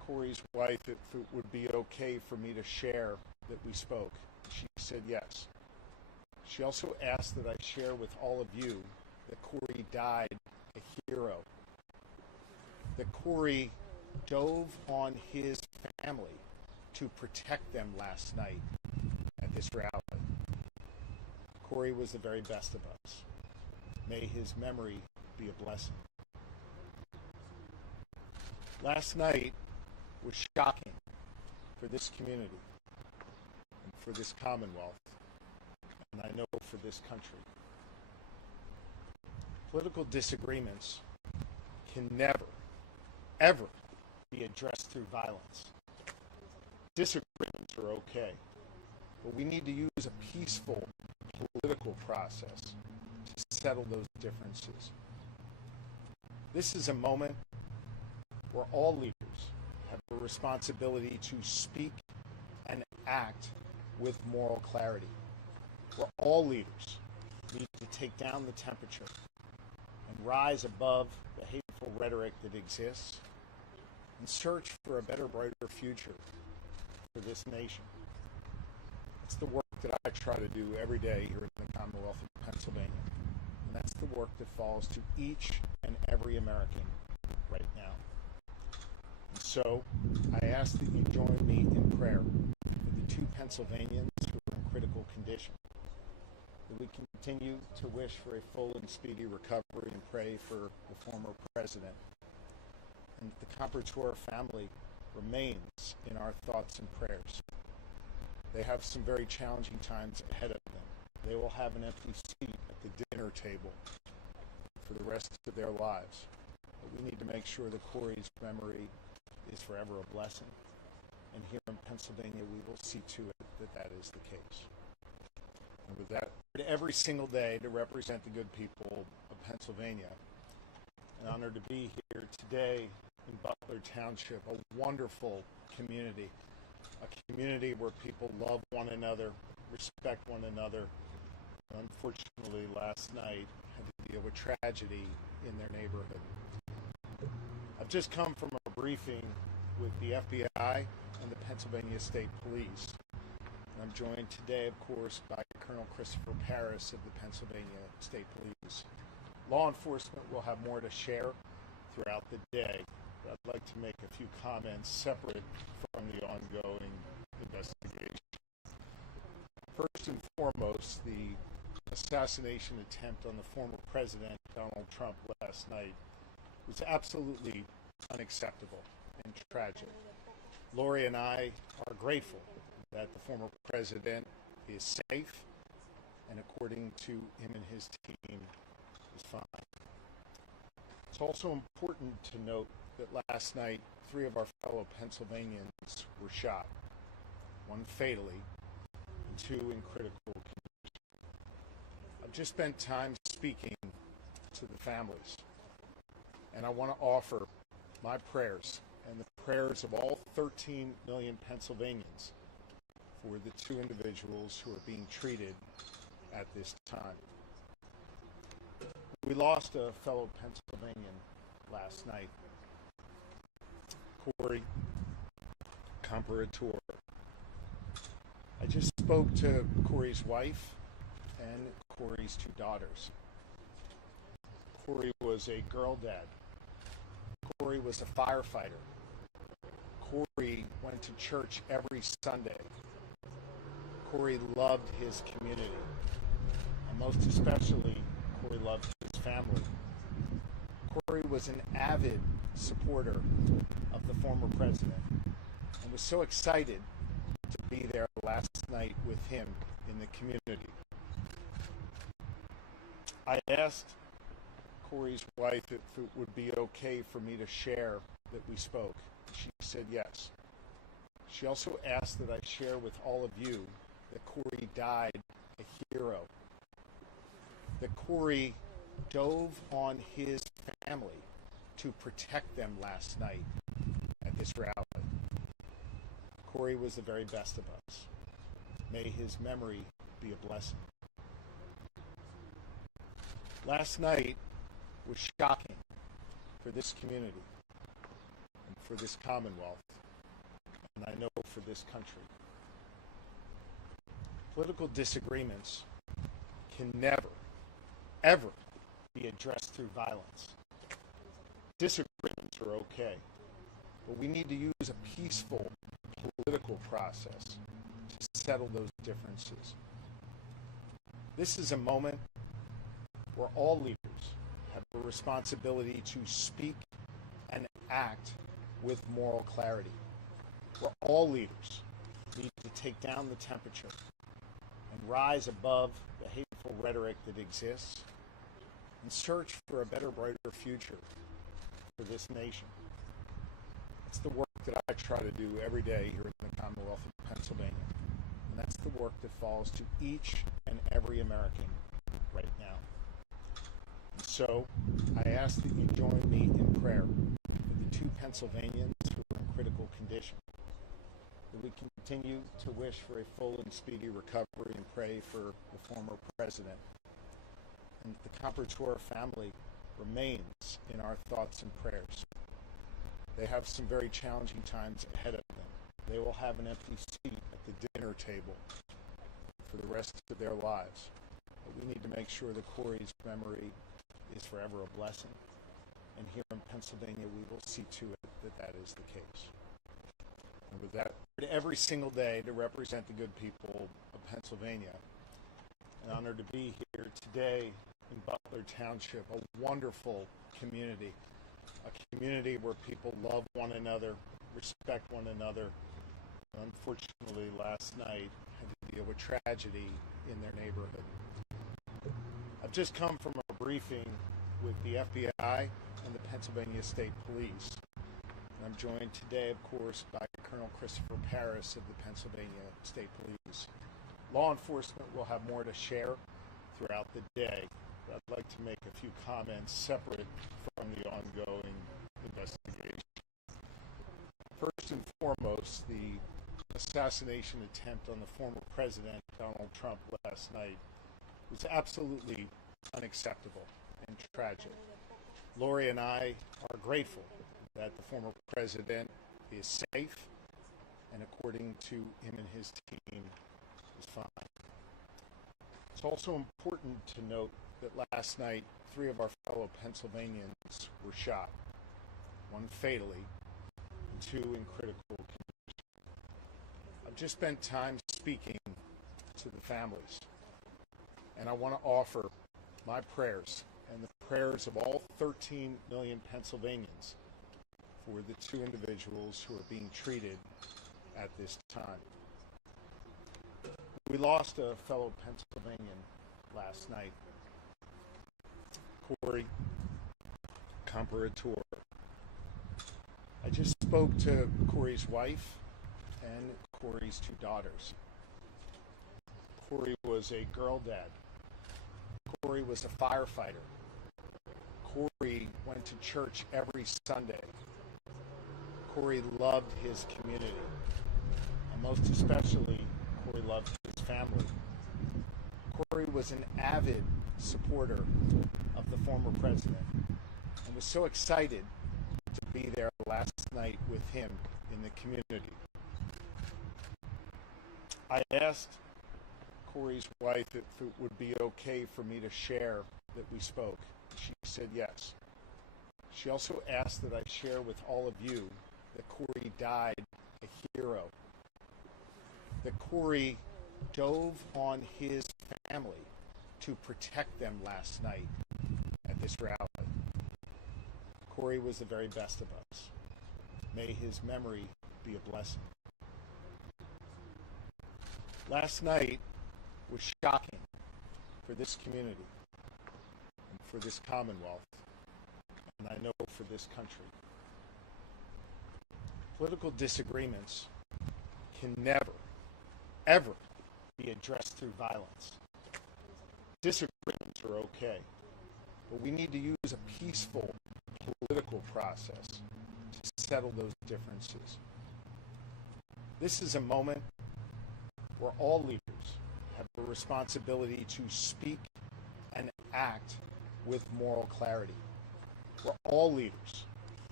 Corey's wife if it would be okay for me to share that we spoke. She said yes. She also asked that I share with all of you that Corey died a hero, that Corey dove on his family to protect them last night at this rally. Corey was the very best of us. May his memory be a blessing. Last night was shocking for this community and for this Commonwealth, and I know for this country. Political disagreements can never, ever be addressed through violence. Disagreements are okay, but we need to use a peaceful political process to settle those differences. This is a moment where all leaders have a responsibility to speak and act with moral clarity, where all leaders need to take down the temperature and rise above the hateful rhetoric that exists and search for a better, brighter future for this nation. It's the work that I try to do every day here in the Commonwealth of Pennsylvania, and that's the work that falls to each and every American right now. And so I ask that you join me in prayer for the two Pennsylvanians who are in critical condition, that we continue to wish for a full and speedy recovery and pray for the former president, and that the Comperator family remains in our thoughts and prayers. They have some very challenging times ahead of them. They will have an empty seat at the dinner table for the rest of their lives. But we need to make sure that Corey's memory is forever a blessing. And here in Pennsylvania, we will see to it that that is the case. And with that, every single day to represent the good people of Pennsylvania. An honor to be here today in Butler Township, a wonderful community. A community where people love one another, respect one another. Unfortunately, last night had to deal with tragedy in their neighborhood. I've just come from a briefing with the FBI and the Pennsylvania State Police. And I'm joined today, of course, by Colonel Christopher Paris of the Pennsylvania State Police. Law enforcement will have more to share throughout the day. I'd like to make a few comments separate from the ongoing investigation. First and foremost, the assassination attempt on the former president, Donald Trump, last night was absolutely unacceptable and tragic. Lori and I are grateful that the former president is safe and, according to him and his team, is fine. It's also important to note that last night, 3 of our fellow Pennsylvanians were shot, 1 fatally and 2 in critical condition. I've just spent time speaking to the families, and I want to offer my prayers and the prayers of all 13 million Pennsylvanians for the 2 individuals who are being treated at this time. We lost a fellow Pennsylvanian last night, Corey Comperator. I just spoke to Corey's wife and Corey's 2 daughters. Corey was a girl dad. Corey was a firefighter. Corey went to church every Sunday. Corey loved his community, and most especially, Corey loved his family. Corey was an avid supporter of the former president and was so excited to be there last night with him in the community. I asked Corey's wife if it would be okay for me to share that we spoke. She said yes. She also asked that I share with all of you that Corey died a hero, that Corey dove on his family to protect them last night at this rally. Corey was the very best of us. May his memory be a blessing. Last night was shocking for this community and for this Commonwealth, and I know for this country. Political disagreements can never, ever be addressed through violence. Disagreements are okay, but we need to use a peaceful political process to settle those differences. This is a moment where all leaders have a responsibility to speak and act with moral clarity, where all leaders need to take down the temperature and rise above the hateful rhetoric that exists and search for a better, brighter future for this nation. It's the work that I try to do every day here in the Commonwealth of Pennsylvania, and that's the work that falls to each and every American right now. And so I ask that you join me in prayer for the two Pennsylvanians who are in critical condition, that we continue to wish for a full and speedy recovery and pray for the former president, and the Comperator family remains in our thoughts and prayers. They have some very challenging times ahead of them. They will have an empty seat at the dinner table for the rest of their lives. But we need to make sure that Corey's memory is forever a blessing. And here in Pennsylvania, we will see to it that that is the case. And with that, every single day to represent the good people of Pennsylvania. An honor to be here today in Butler Township, a wonderful community, a community where people love one another, respect one another. Unfortunately, last night had to deal with tragedy in their neighborhood. I've just come from a briefing with the FBI and the Pennsylvania State Police. And I'm joined today, of course, by Colonel Christopher Paris of the Pennsylvania State Police. Law enforcement will have more to share throughout the day, but I'd like to make a few comments separate from the ongoing investigation. First and foremost, the assassination attempt on the former president, Donald Trump, last night was absolutely unacceptable and tragic. Lori and I are grateful that the former president is safe and, according to him and his team, is fine. It's also important to note that last night, 3 of our fellow Pennsylvanians were shot, one fatally, and 2 in critical condition. I've just spent time speaking to the families, and I want to offer my prayers and the prayers of all 13 million Pennsylvanians for the 2 individuals who are being treated at this time. We lost a fellow Pennsylvanian last night, Corey Comperator. I just spoke to Corey's wife and Corey's 2 daughters. Corey was a girl dad. Corey was a firefighter. Corey went to church every Sunday. Corey loved his community, and most especially, Corey loved his family. Corey was an avid supporter of the former president and was so excited to be there last night with him in the community. I asked Corey's wife if it would be okay for me to share that we spoke. She said yes. She also asked that I share with all of you that Corey died a hero, that Corey dove on his family to protect them last night at this rally. Corey was the very best of us. May his memory be a blessing. Last night was shocking for this community and for this Commonwealth, and I know for this country. Political disagreements can never, ever be addressed through violence. Disagreements are okay, but we need to use a peaceful political process to settle those differences. This is a moment where all leaders have a responsibility to speak and act with moral clarity, where all leaders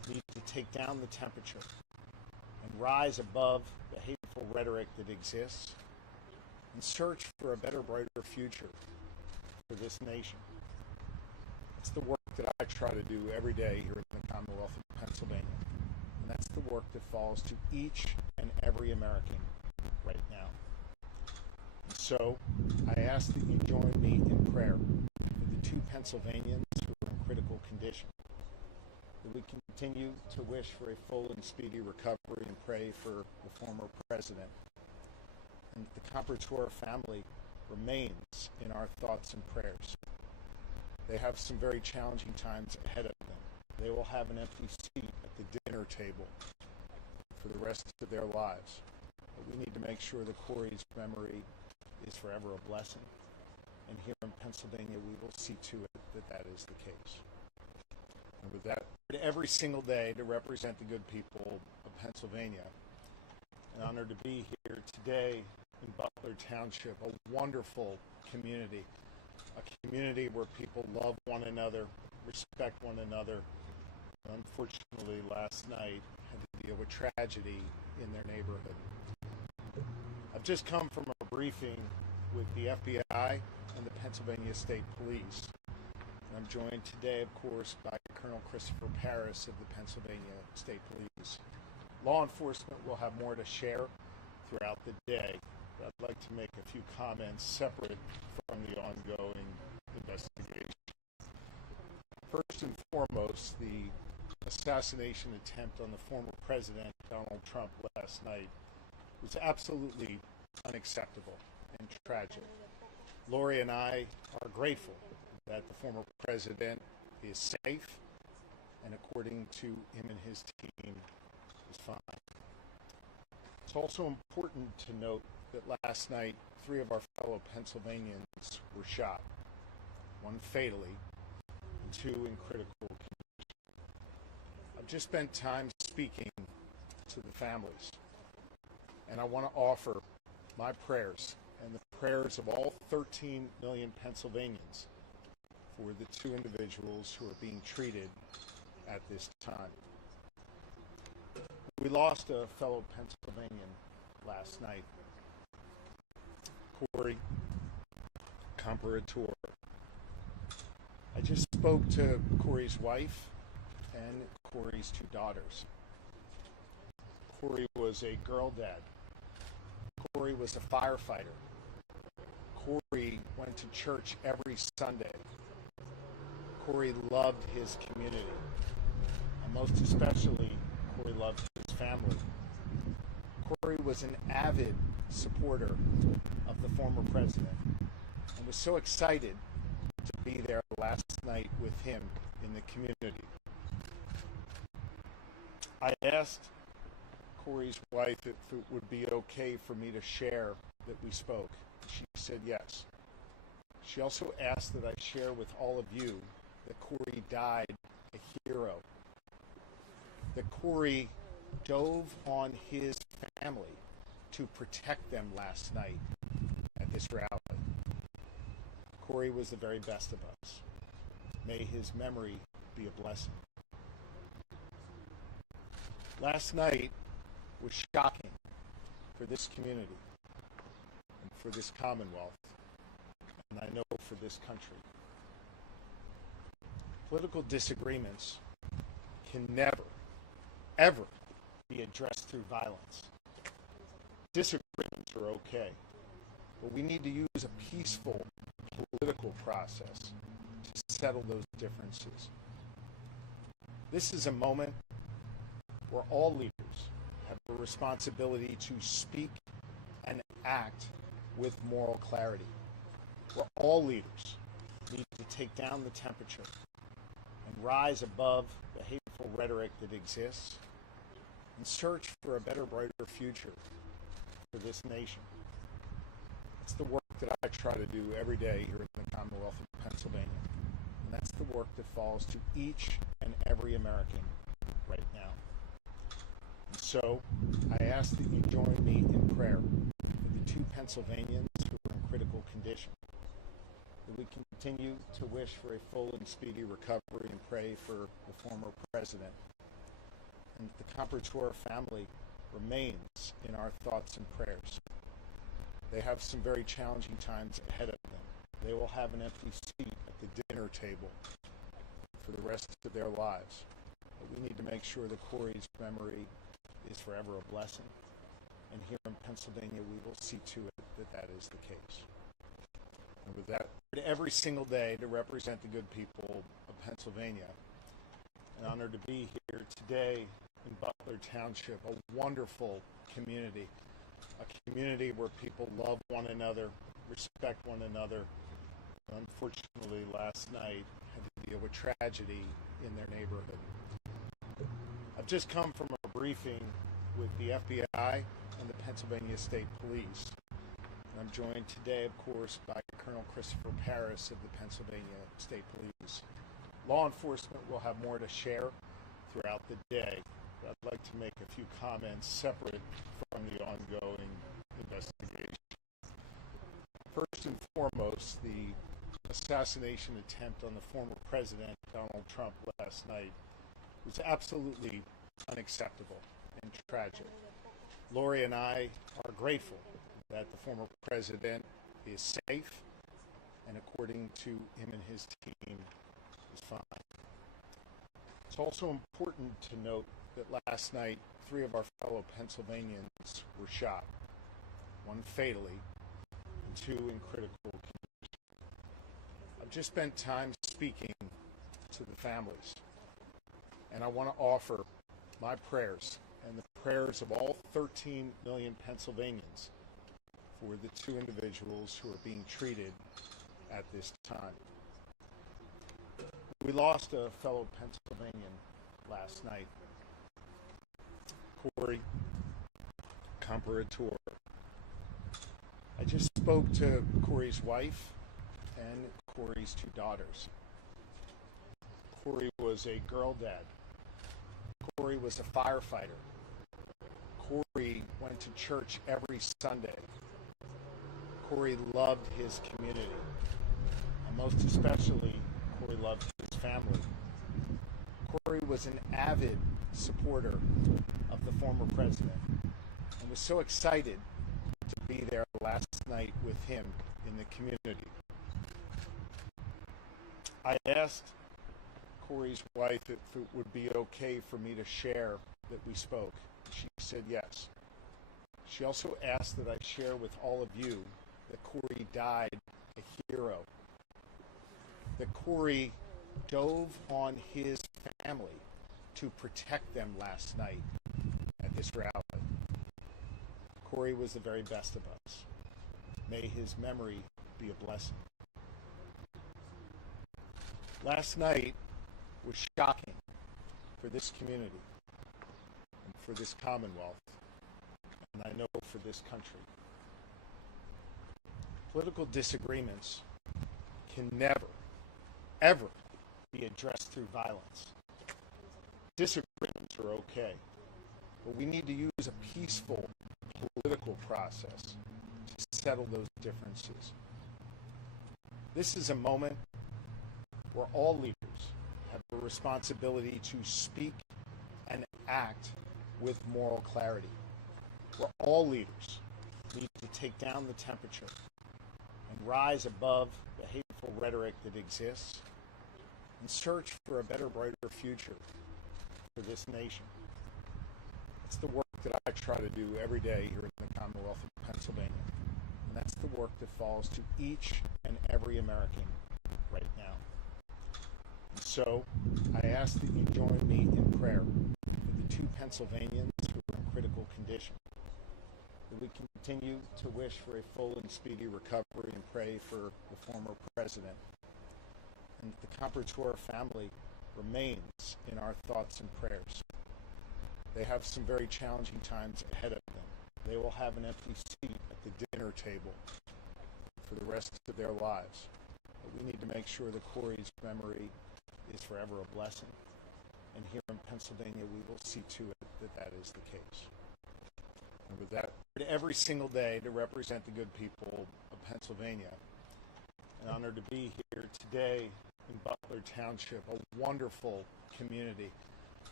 need to take down the temperature and rise above the hateful rhetoric that exists and search for a better, brighter future for this nation. It's the work that I try to do every day here in the Commonwealth of Pennsylvania. And that's the work that falls to each and every American right now. And so I ask that you join me in prayer for the two Pennsylvanians who are in critical condition, that we continue to wish for a full and speedy recovery and pray for the former president, and that the Comperator family remains in our thoughts and prayers. They have some very challenging times ahead of them. They will have an empty seat at the dinner table for the rest of their lives. But we need to make sure that Corey's memory is forever a blessing. And here in Pennsylvania, we will see to it that that is the case. And with that, every single day to represent the good people of Pennsylvania. An honor to be here today in Butler Township, a wonderful community, a community where people love one another, respect one another. Unfortunately, last night had to deal with tragedy in their neighborhood. I've just come from a briefing with the FBI and the Pennsylvania State Police. And I'm joined today, of course, by Colonel Christopher Paris of the Pennsylvania State Police. Law enforcement will have more to share throughout the day. But I'd like to make a few comments separate from the ongoing investigation. First and foremost, the assassination attempt on the former president, Donald Trump, last night was absolutely unacceptable and tragic. Lori and I are grateful that the former president is safe and, according to him and his team, is fine. It's also important to note that last night, 3 of our fellow Pennsylvanians were shot, one fatally and 2 in critical condition. I've just spent time speaking to the families, and I want to offer my prayers and the prayers of all 13 million Pennsylvanians for the 2 individuals who are being treated at this time. We lost a fellow Pennsylvanian last night, Corey Comperator. I just spoke to Corey's wife and Corey's 2 daughters. Corey was a girl dad. Corey was a firefighter. Corey went to church every Sunday. Corey loved his community. And most especially, Corey loved his family. Corey was an avid supporter of the former president and was so excited to be there last night with him in the community. I asked Corey's wife if it would be okay for me to share that we spoke. She said yes. She also asked that I share with all of you that Corey died a hero, that Corey dove on his family to protect them last night at this rally. Corey was the very best of us. May his memory be a blessing. Last night was shocking for this community and for this Commonwealth, and I know for this country. Political disagreements can never, ever be addressed through violence. Disagreements are okay, but we need to use a peaceful political process to settle those differences. This is a moment where all leaders have a responsibility to speak and act with moral clarity, where all leaders need to take down the temperature and rise above the hateful rhetoric that exists and search for a better, brighter future for this nation. It's the work that I try to do every day here in the Commonwealth of Pennsylvania, and that's the work that falls to each and every American right now. And so I ask that you join me in prayer for the 2 Pennsylvanians who are in critical condition, that we continue to wish for a full and speedy recovery and pray for the former president, and the Comparator family remains in our thoughts and prayers. They have some very challenging times ahead of them. They will have an empty seat at the dinner table for the rest of their lives. But we need to make sure that Corey's memory is forever a blessing. And here in Pennsylvania, we will see to it that that is the case. And with that, every single day to represent the good people of Pennsylvania. An honor to be here today in Butler Township, a wonderful community, a community where people love one another, respect one another. Unfortunately, last night had to deal with tragedy in their neighborhood. I've just come from a briefing with the FBI and the Pennsylvania State Police. And I'm joined today, of course, by Colonel Christopher Paris of the Pennsylvania State Police. Law enforcement will have more to share throughout the day, but I'd like to make a few comments separate from the ongoing investigation. First and foremost, the assassination attempt on the former President Donald Trump last night was absolutely unacceptable and tragic. Lori and I are grateful that the former president is safe and, according to him and his team, is fine. It's also important to note that last night 3 of our fellow Pennsylvanians were shot, 1 fatally and 2 in critical condition. I've just spent time speaking to the families, and I want to offer my prayers and the prayers of all 13 million Pennsylvanians for the 2 individuals who are being treated at this time. We lost a fellow Pennsylvanian last night, Corey Comparator. I just spoke to Corey's wife and Corey's 2 daughters. Corey was a girl dad. Corey was a firefighter. Corey went to church every Sunday. Corey loved his community, and most especially, Corey loved his family. Corey was an avid supporter of the former president and was so excited to be there last night with him in the community. I asked Corey's wife if it would be okay for me to share that we spoke. She said yes. She also asked that I share with all of you that Corey died a hero, that Corey dove on his family to protect them last night at this rally. Corey was the very best of us. May his memory be a blessing. Last night was shocking for this community and for this Commonwealth, and I know for this country. Political disagreements can never, ever be addressed through violence. Disagreements are okay, but we need to use a peaceful political process to settle those differences. This is a moment where all leaders have a responsibility to speak and act with moral clarity, where all leaders need to take down the temperature and rise above the hateful rhetoric that exists and search for a better, brighter future for this nation. It's the work that I try to do every day here in the Commonwealth of Pennsylvania, and that's the work that falls to each and every American right now. And so I ask that you join me in prayer for the 2 Pennsylvanians who are in critical condition, that we continue to wish for a full and speedy recovery and pray for the former president. And the Comparator family remains in our thoughts and prayers. They have some very challenging times ahead of them. They will have an empty seat at the dinner table for the rest of their lives. But we need to make sure that Corey's memory is forever a blessing. And here in Pennsylvania, we will see to it that that is the case. And with that, every single day to represent the good people of Pennsylvania. An honor to be here today in Butler Township, a wonderful community,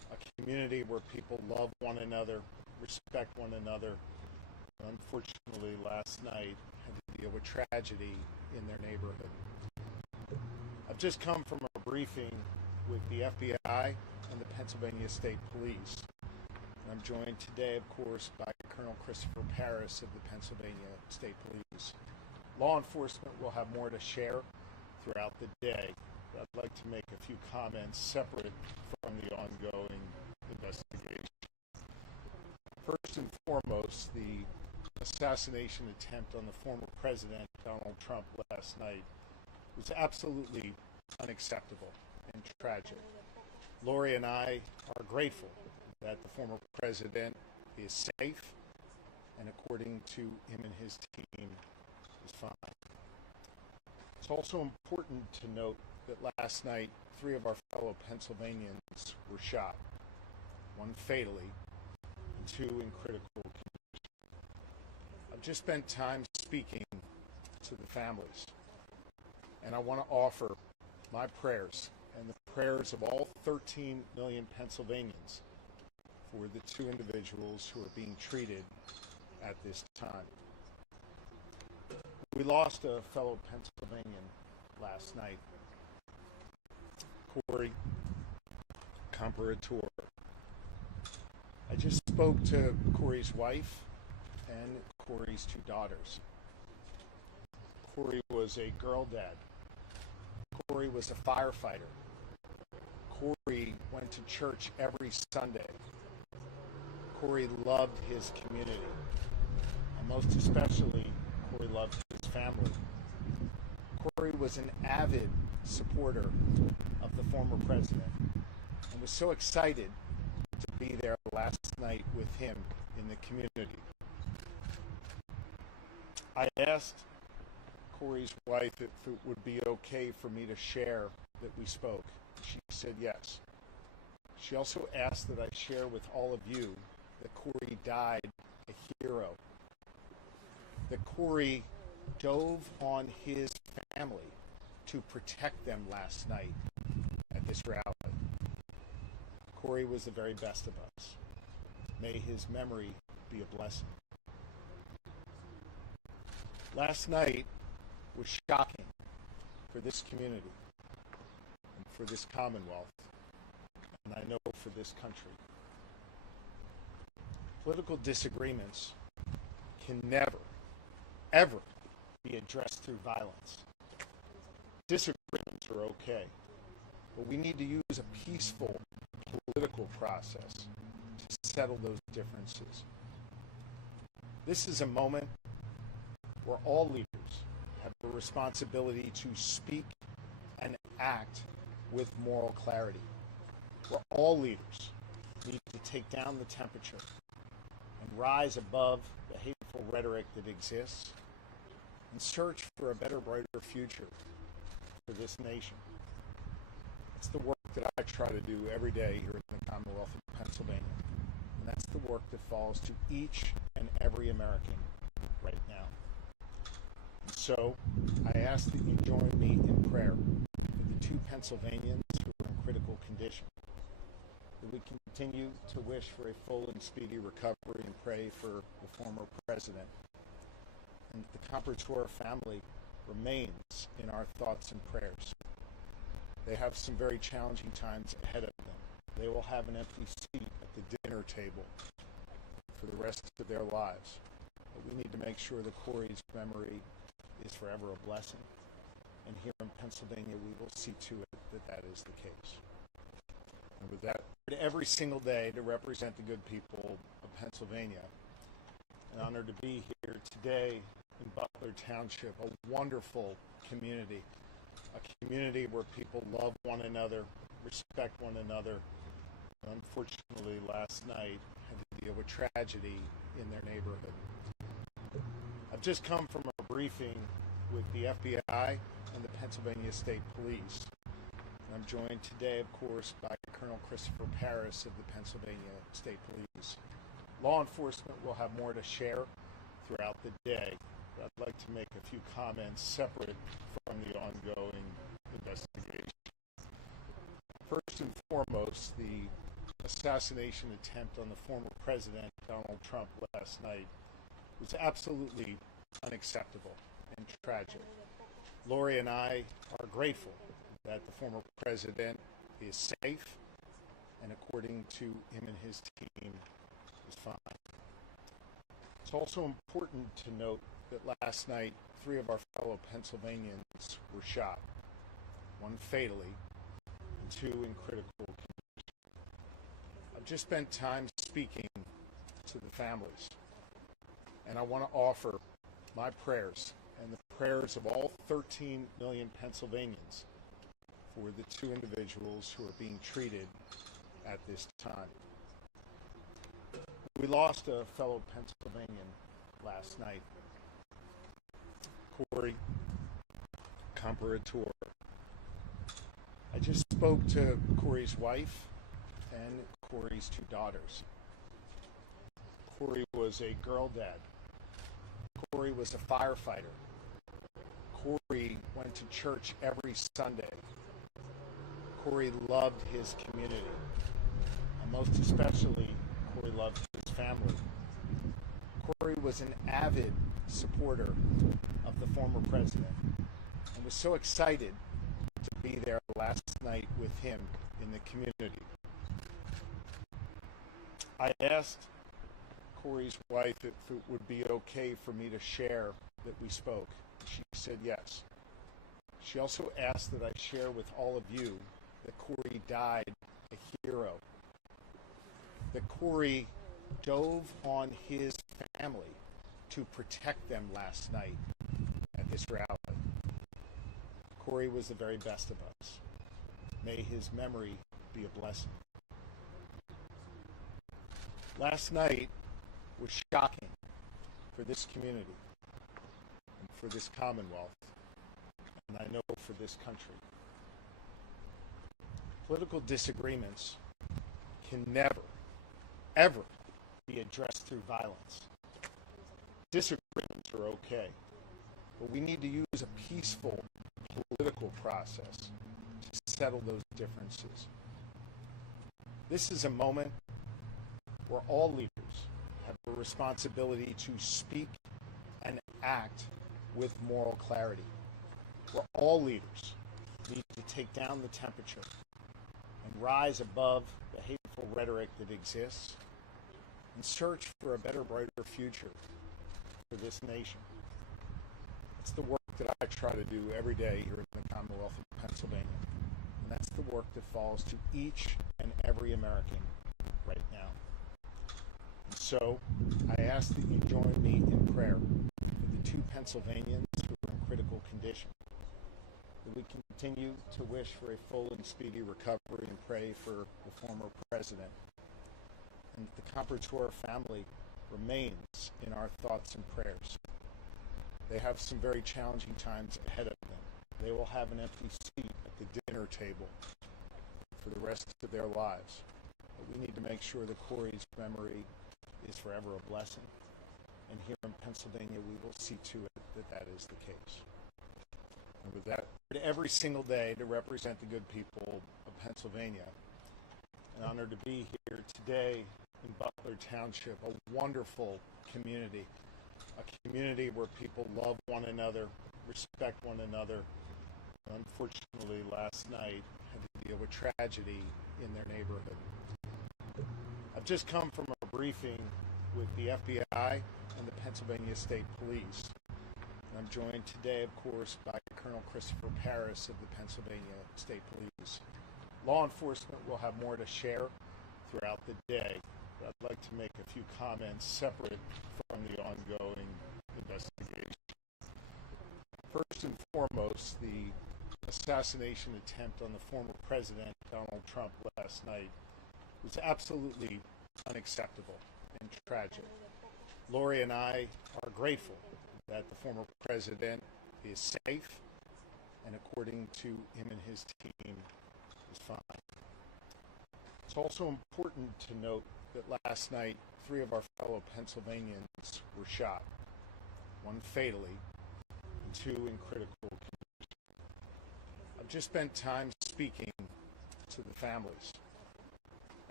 a community where people love one another, respect one another. Unfortunately, last night had to deal with tragedy in their neighborhood. I've just come from a briefing with the FBI and the Pennsylvania State Police. I'm joined today, of course, by Colonel Christopher Paris of the Pennsylvania State Police. Law enforcement will have more to share throughout the day, but I'd like to make a few comments separate from the ongoing investigation. First and foremost, the assassination attempt on the former President Donald Trump last night was absolutely unacceptable and tragic. Lori and I are grateful that the former president is safe and, according to him and his team, is fine. It's also important to note that last night 3 of our fellow Pennsylvanians were shot, 1 fatally and 2 in critical condition. I've just spent time speaking to the families, and I want to offer my prayers and the prayers of all 13 million Pennsylvanians for the 2 individuals who are being treated at this time. We lost a fellow Pennsylvanian last night, Corey Comparator. I just spoke to Corey's wife and Corey's 2 daughters. Corey was a girl dad. Corey was a firefighter. Corey went to church every Sunday. Corey loved his community, and most especially, Corey loved his family. Corey was an avid supporter of the former president and was so excited to be there last night with him in the community. I asked Corey's wife if it would be okay for me to share that we spoke. She said yes. She also asked that I share with all of you that Corey died a hero, that Corey dove on his family to protect them last night at this rally. Corey was the very best of us. May his memory be a blessing. Last night was shocking for this community and for this Commonwealth, and I know for this country. Political disagreements can never, ever be addressed through violence. Disagreements are okay, but we need to use a peaceful political process to settle those differences. This is a moment where all leaders have a responsibility to speak and act with moral clarity, where all leaders need to take down the temperature and rise above the hateful rhetoric that exists and search for a better, brighter future for this nation. It's the work that I try to do every day here in the Commonwealth of Pennsylvania, and that's the work that falls to each and every American right now. And so I ask that you join me in prayer for the 2 Pennsylvanians who are in critical condition, that we continue to wish for a full and speedy recovery and pray for the former president, and that the Comparator family remains in our thoughts and prayers. They have some very challenging times ahead of them. They will have an empty seat at the dinner table for the rest of their lives. But we need to make sure that Corey's memory is forever a blessing. And here in Pennsylvania, we will see to it that that is the case. And with that, every single day to represent the good people of Pennsylvania. An honor to be here today in Butler Township, a wonderful community, a community where people love one another, respect one another. Unfortunately, last night had to deal with tragedy in their neighborhood. I've just come from a briefing with the FBI and the Pennsylvania State Police. And I'm joined today, of course, by Colonel Christopher Paris of the Pennsylvania State Police. Law enforcement will have more to share throughout the day, but I'd like to make a few comments separate from the ongoing investigation. First and foremost, the assassination attempt on the former president, Donald Trump, last night was absolutely unacceptable and tragic. Lori and I are grateful that the former president is safe and, according to him and his team, is fine. It's also important to note that last night, 3 of our fellow Pennsylvanians were shot, one fatally and 2 in critical condition. I've just spent time speaking to the families, and I want to offer my prayers and the prayers of all 13 million Pennsylvanians for the 2 individuals who are being treated at this time. We lost a fellow Pennsylvanian last night, Corey Comparator. I just spoke to Corey's wife and Corey's 2 daughters. Corey was a girl dad. Corey was a firefighter. Corey went to church every Sunday. Corey loved his community, and most especially, Corey loved his family. Corey was an avid supporter of the former president and was so excited to be there last night with him in the community. I asked Corey's wife if it would be okay for me to share that we spoke. She said yes. She also asked that I share with all of you that Corey died a hero, that Corey dove on his family to protect them last night at this rally. Corey was the very best of us. May his memory be a blessing. Last night was shocking for this community and for this Commonwealth, and I know for this country. Political disagreements can never, ever be addressed through violence. Disagreements are okay, but we need to use a peaceful political process to settle those differences. This is a moment where all leaders have a responsibility to speak and act with moral clarity, where all leaders need to take down the temperature and rise above the hateful rhetoric that exists and search for a better, brighter future for this nation. It's the work that I try to do every day here in the Commonwealth of Pennsylvania, and that's the work that falls to each and every American right now. And so I ask that you join me in prayer for the 2 Pennsylvanians who are in critical condition, that we continue to wish for a full and speedy recovery and pray for the former president, and that the Comparator family remains in our thoughts and prayers. They have some very challenging times ahead of them. They will have an empty seat at the dinner table for the rest of their lives. But we need to make sure that Corey's memory is forever a blessing. And here in Pennsylvania, we will see to it that that is the case. And with that, every single day to represent the good people of Pennsylvania. An honor to be here today in Butler Township, a wonderful community, a community where people love one another, respect one another. Unfortunately, last night had to deal with tragedy in their neighborhood. I've just come from a briefing with the FBI and the Pennsylvania State Police. And I'm joined today, of course, by Colonel Christopher Paris of the Pennsylvania State Police. Law enforcement will have more to share throughout the day, but I'd like to make a few comments separate from the ongoing investigation. First and foremost, the assassination attempt on the former president, Donald Trump, last night was absolutely unacceptable and tragic. Lori and I are grateful that the former president is safe and, according to him and his team, is fine. It's also important to note that last night 3 of our fellow Pennsylvanians were shot, one fatally and 2 in critical condition. I've just spent time speaking to the families,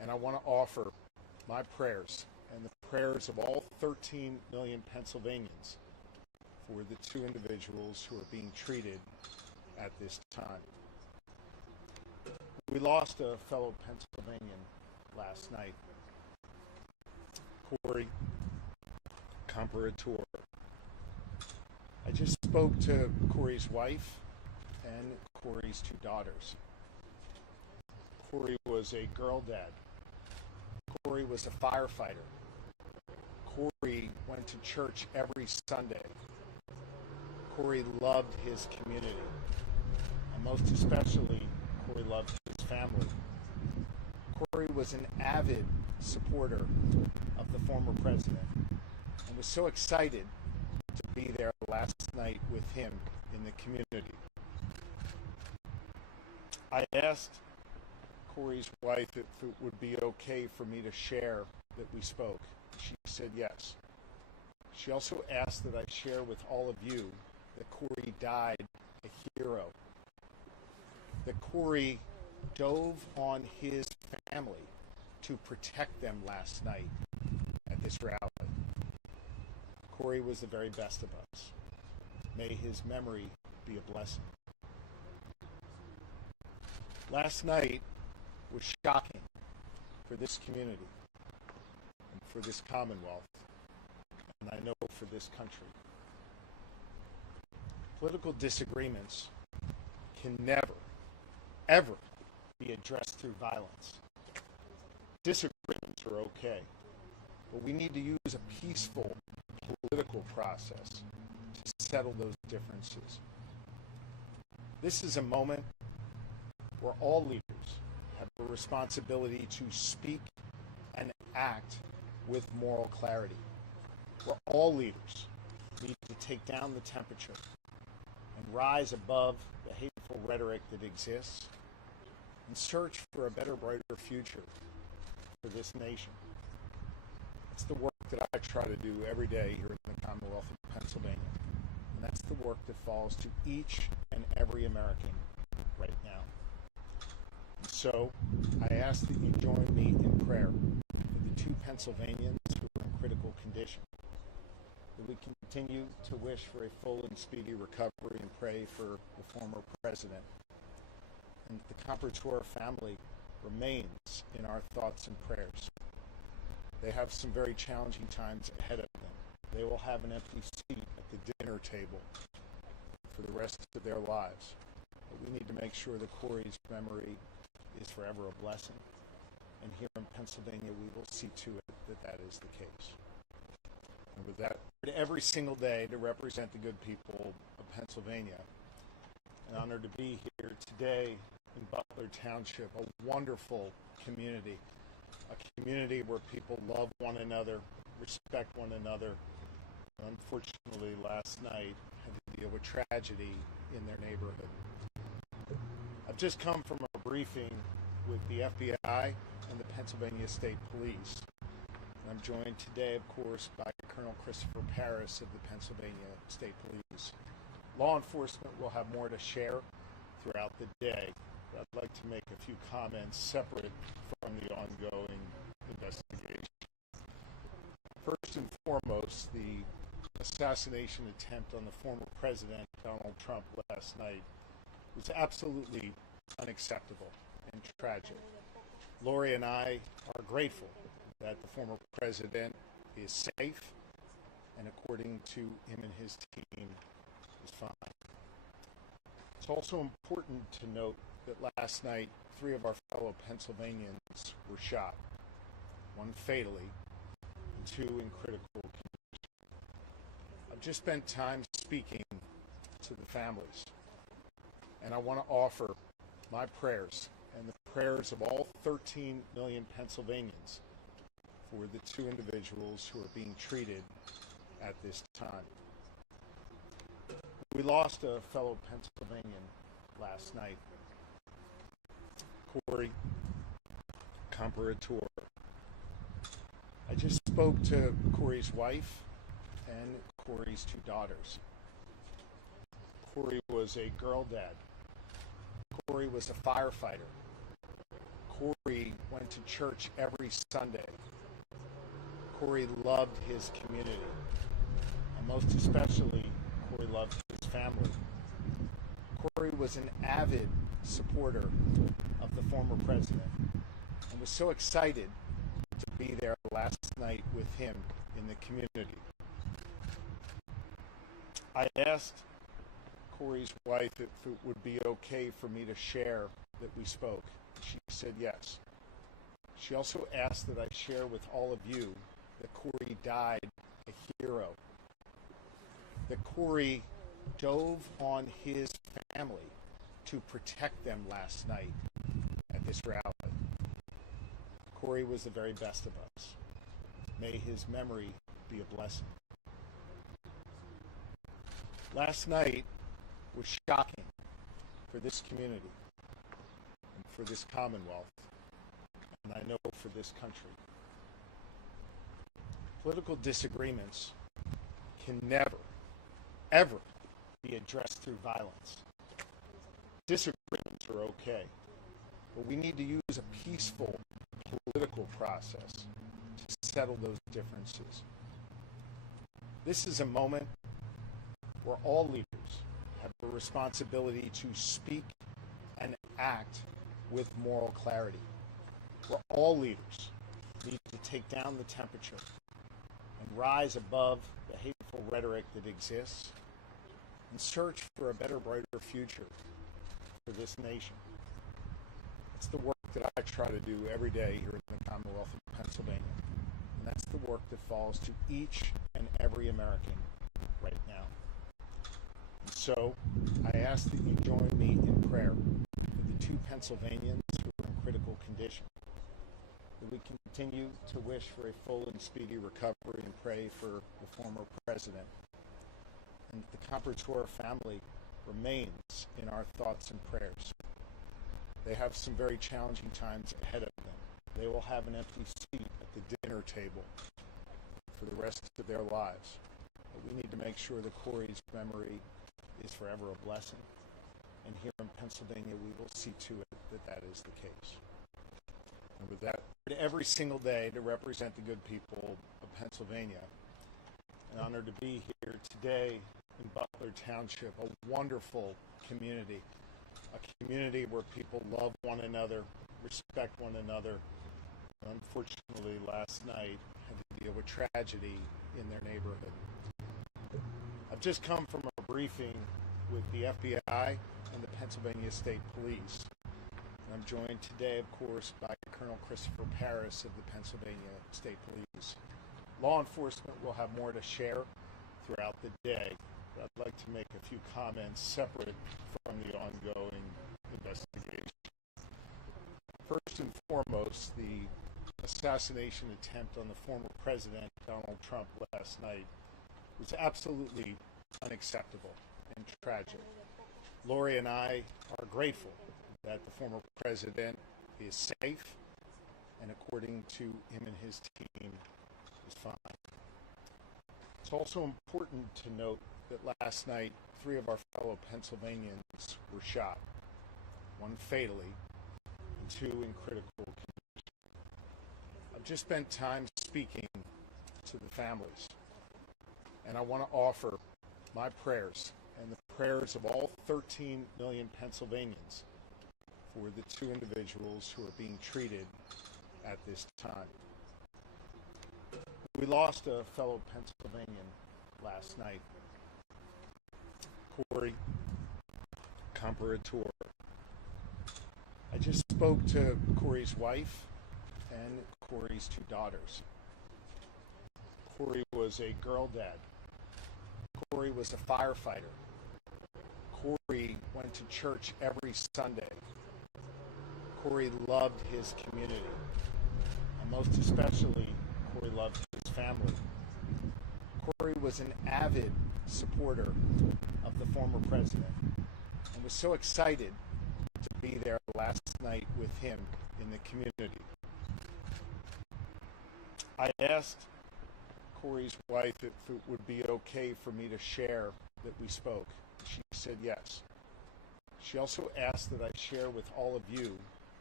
And I want to offer my prayers and the prayers of all 13 million Pennsylvanians for the two individuals who are being treated at this time. We lost a fellow Pennsylvanian last night, Corey Comparator. I just spoke to Corey's wife and Corey's two daughters. Corey was a girl dad. Corey was a firefighter. Corey went to church every Sunday. Corey loved his community. And most especially, Corey loved his family. Corey was an avid supporter of the former president and was so excited to be there last night with him in the community. I asked Corey's wife if it would be okay for me to share that we spoke. She said yes. She also asked that I share with all of you that Corey died a hero. That Corey dove on his family to protect them last night at this rally. Corey was the very best of us. May his memory be a blessing. Last night was shocking for this community and for this Commonwealth, and I know for this country. Political disagreements can never, ever be addressed through violence. Disagreements are okay, but we need to use a peaceful political process to settle those differences. This is a moment where all leaders have a responsibility to speak and act with moral clarity, where all leaders need to take down the temperature and rise above the hateful rhetoric that exists and search for a better, brighter future for this nation. It's the work that I try to do every day here in the Commonwealth of Pennsylvania, and that's the work that falls to each and every American right now. So I ask that you join me in prayer for the two Pennsylvanians who are in critical condition, that we continue to wish for a full and speedy recovery and pray for the former president, and that the Comparator family remains in our thoughts and prayers. They have some very challenging times ahead of them. They will have an empty seat at the dinner table for the rest of their lives. But we need to make sure that Corey's memory is forever a blessing. And here in Pennsylvania, we will see to it that that is the case. And with that, every single day to represent the good people of Pennsylvania. An honor to be here today in Butler Township, a wonderful community. A community where people love one another, respect one another. Unfortunately, last night had to deal with tragedy in their neighborhood. I've just come from a briefing with the FBI and the Pennsylvania State Police. And I'm joined today, of course, by Colonel Christopher Paris of the Pennsylvania State Police. Law enforcement will have more to share throughout the day. I'd like to make a few comments separate from the ongoing investigation. First and foremost, the assassination attempt on the former president, Donald Trump, last night was absolutely unacceptable and tragic. Lori and I are grateful that the former president is safe and, according to him and his team, is fine. It's also important to note that last night, 3 of our fellow Pennsylvanians were shot, 1 fatally, and 2 in critical condition. I've just spent time speaking to the families, and I want to offer my prayers and the prayers of all 13 million Pennsylvanians for the 2 individuals who are being treated at this time. We lost a fellow Pennsylvanian last night, Corey Comparator. I just spoke to Corey's wife and Corey's 2 daughters. Corey was a girl dad. Corey was a firefighter. Corey went to church every Sunday. Corey loved his community, and most especially, Corey loved his family. Corey was an avid supporter of the former president and was so excited to be there last night with him in the community. I asked Corey's wife if it would be okay for me to share that we spoke. She said yes. She also asked that I share with all of you that Corey died a hero. That Corey dove on his family to protect them last night at this rally. Corey was the very best of us. May his memory be a blessing. Last night was shocking for this community and for this Commonwealth, and I know for this country. Political disagreements can never, ever be addressed through violence. Disagreements are okay, but we need to use a peaceful political process to settle those differences. This is a moment where all leaders have a responsibility to speak and act with moral clarity, where all leaders need to take down the temperature and rise above the hateful rhetoric that exists and search for a better, brighter future for this nation. It's the work that I try to do every day here in the Commonwealth of Pennsylvania, and that's the work that falls to each and every American right now. And so I ask that you join me in prayer for the two Pennsylvanians who are in critical condition, that we continue to wish for a full and speedy recovery and pray for the former president, and that the Comprador family remains in our thoughts and prayers. They have some very challenging times ahead of them. They will have an empty seat at the dinner table for the rest of their lives. But we need to make sure that Corey's memory is forever a blessing. And here in Pennsylvania, we will see to it that that is the case. And with that, every single day to represent the good people of Pennsylvania, an honor to be here today in Butler Township, a wonderful community, a community where people love one another, respect one another. Unfortunately, last night had to deal with tragedy in their neighborhood. I've just come from a briefing with the FBI and the Pennsylvania State Police. And I'm joined today, of course, by Colonel Christopher Paris of the Pennsylvania State Police. Law enforcement will have more to share throughout the day. But I'd like to make a few comments separate from the ongoing investigation. First and foremost, the assassination attempt on the former president, Donald Trump, last night was absolutely unacceptable and tragic. Lori and I are grateful that the former president is safe and, according to him and his team, is fine. It's also important to note that last night, 3 of our fellow Pennsylvanians were shot, one fatally and 2 in critical condition. I've just spent time speaking to the families, and I want to offer my prayers and the prayers of all 13 million Pennsylvanians for the 2 individuals who are being treated at this time. We lost a fellow Pennsylvanian last night, Corey Comprador. I just spoke to Corey's wife and Corey's 2 daughters. Corey was a girl dad. Corey was a firefighter. Corey went to church every Sunday. Corey loved his community, and most especially, Corey loved his family. Corey was an avid supporter of the former president and was so excited to be there last night with him in the community. I asked Corey's wife if it would be okay for me to share that we spoke. She said yes. She also asked that I share with all of you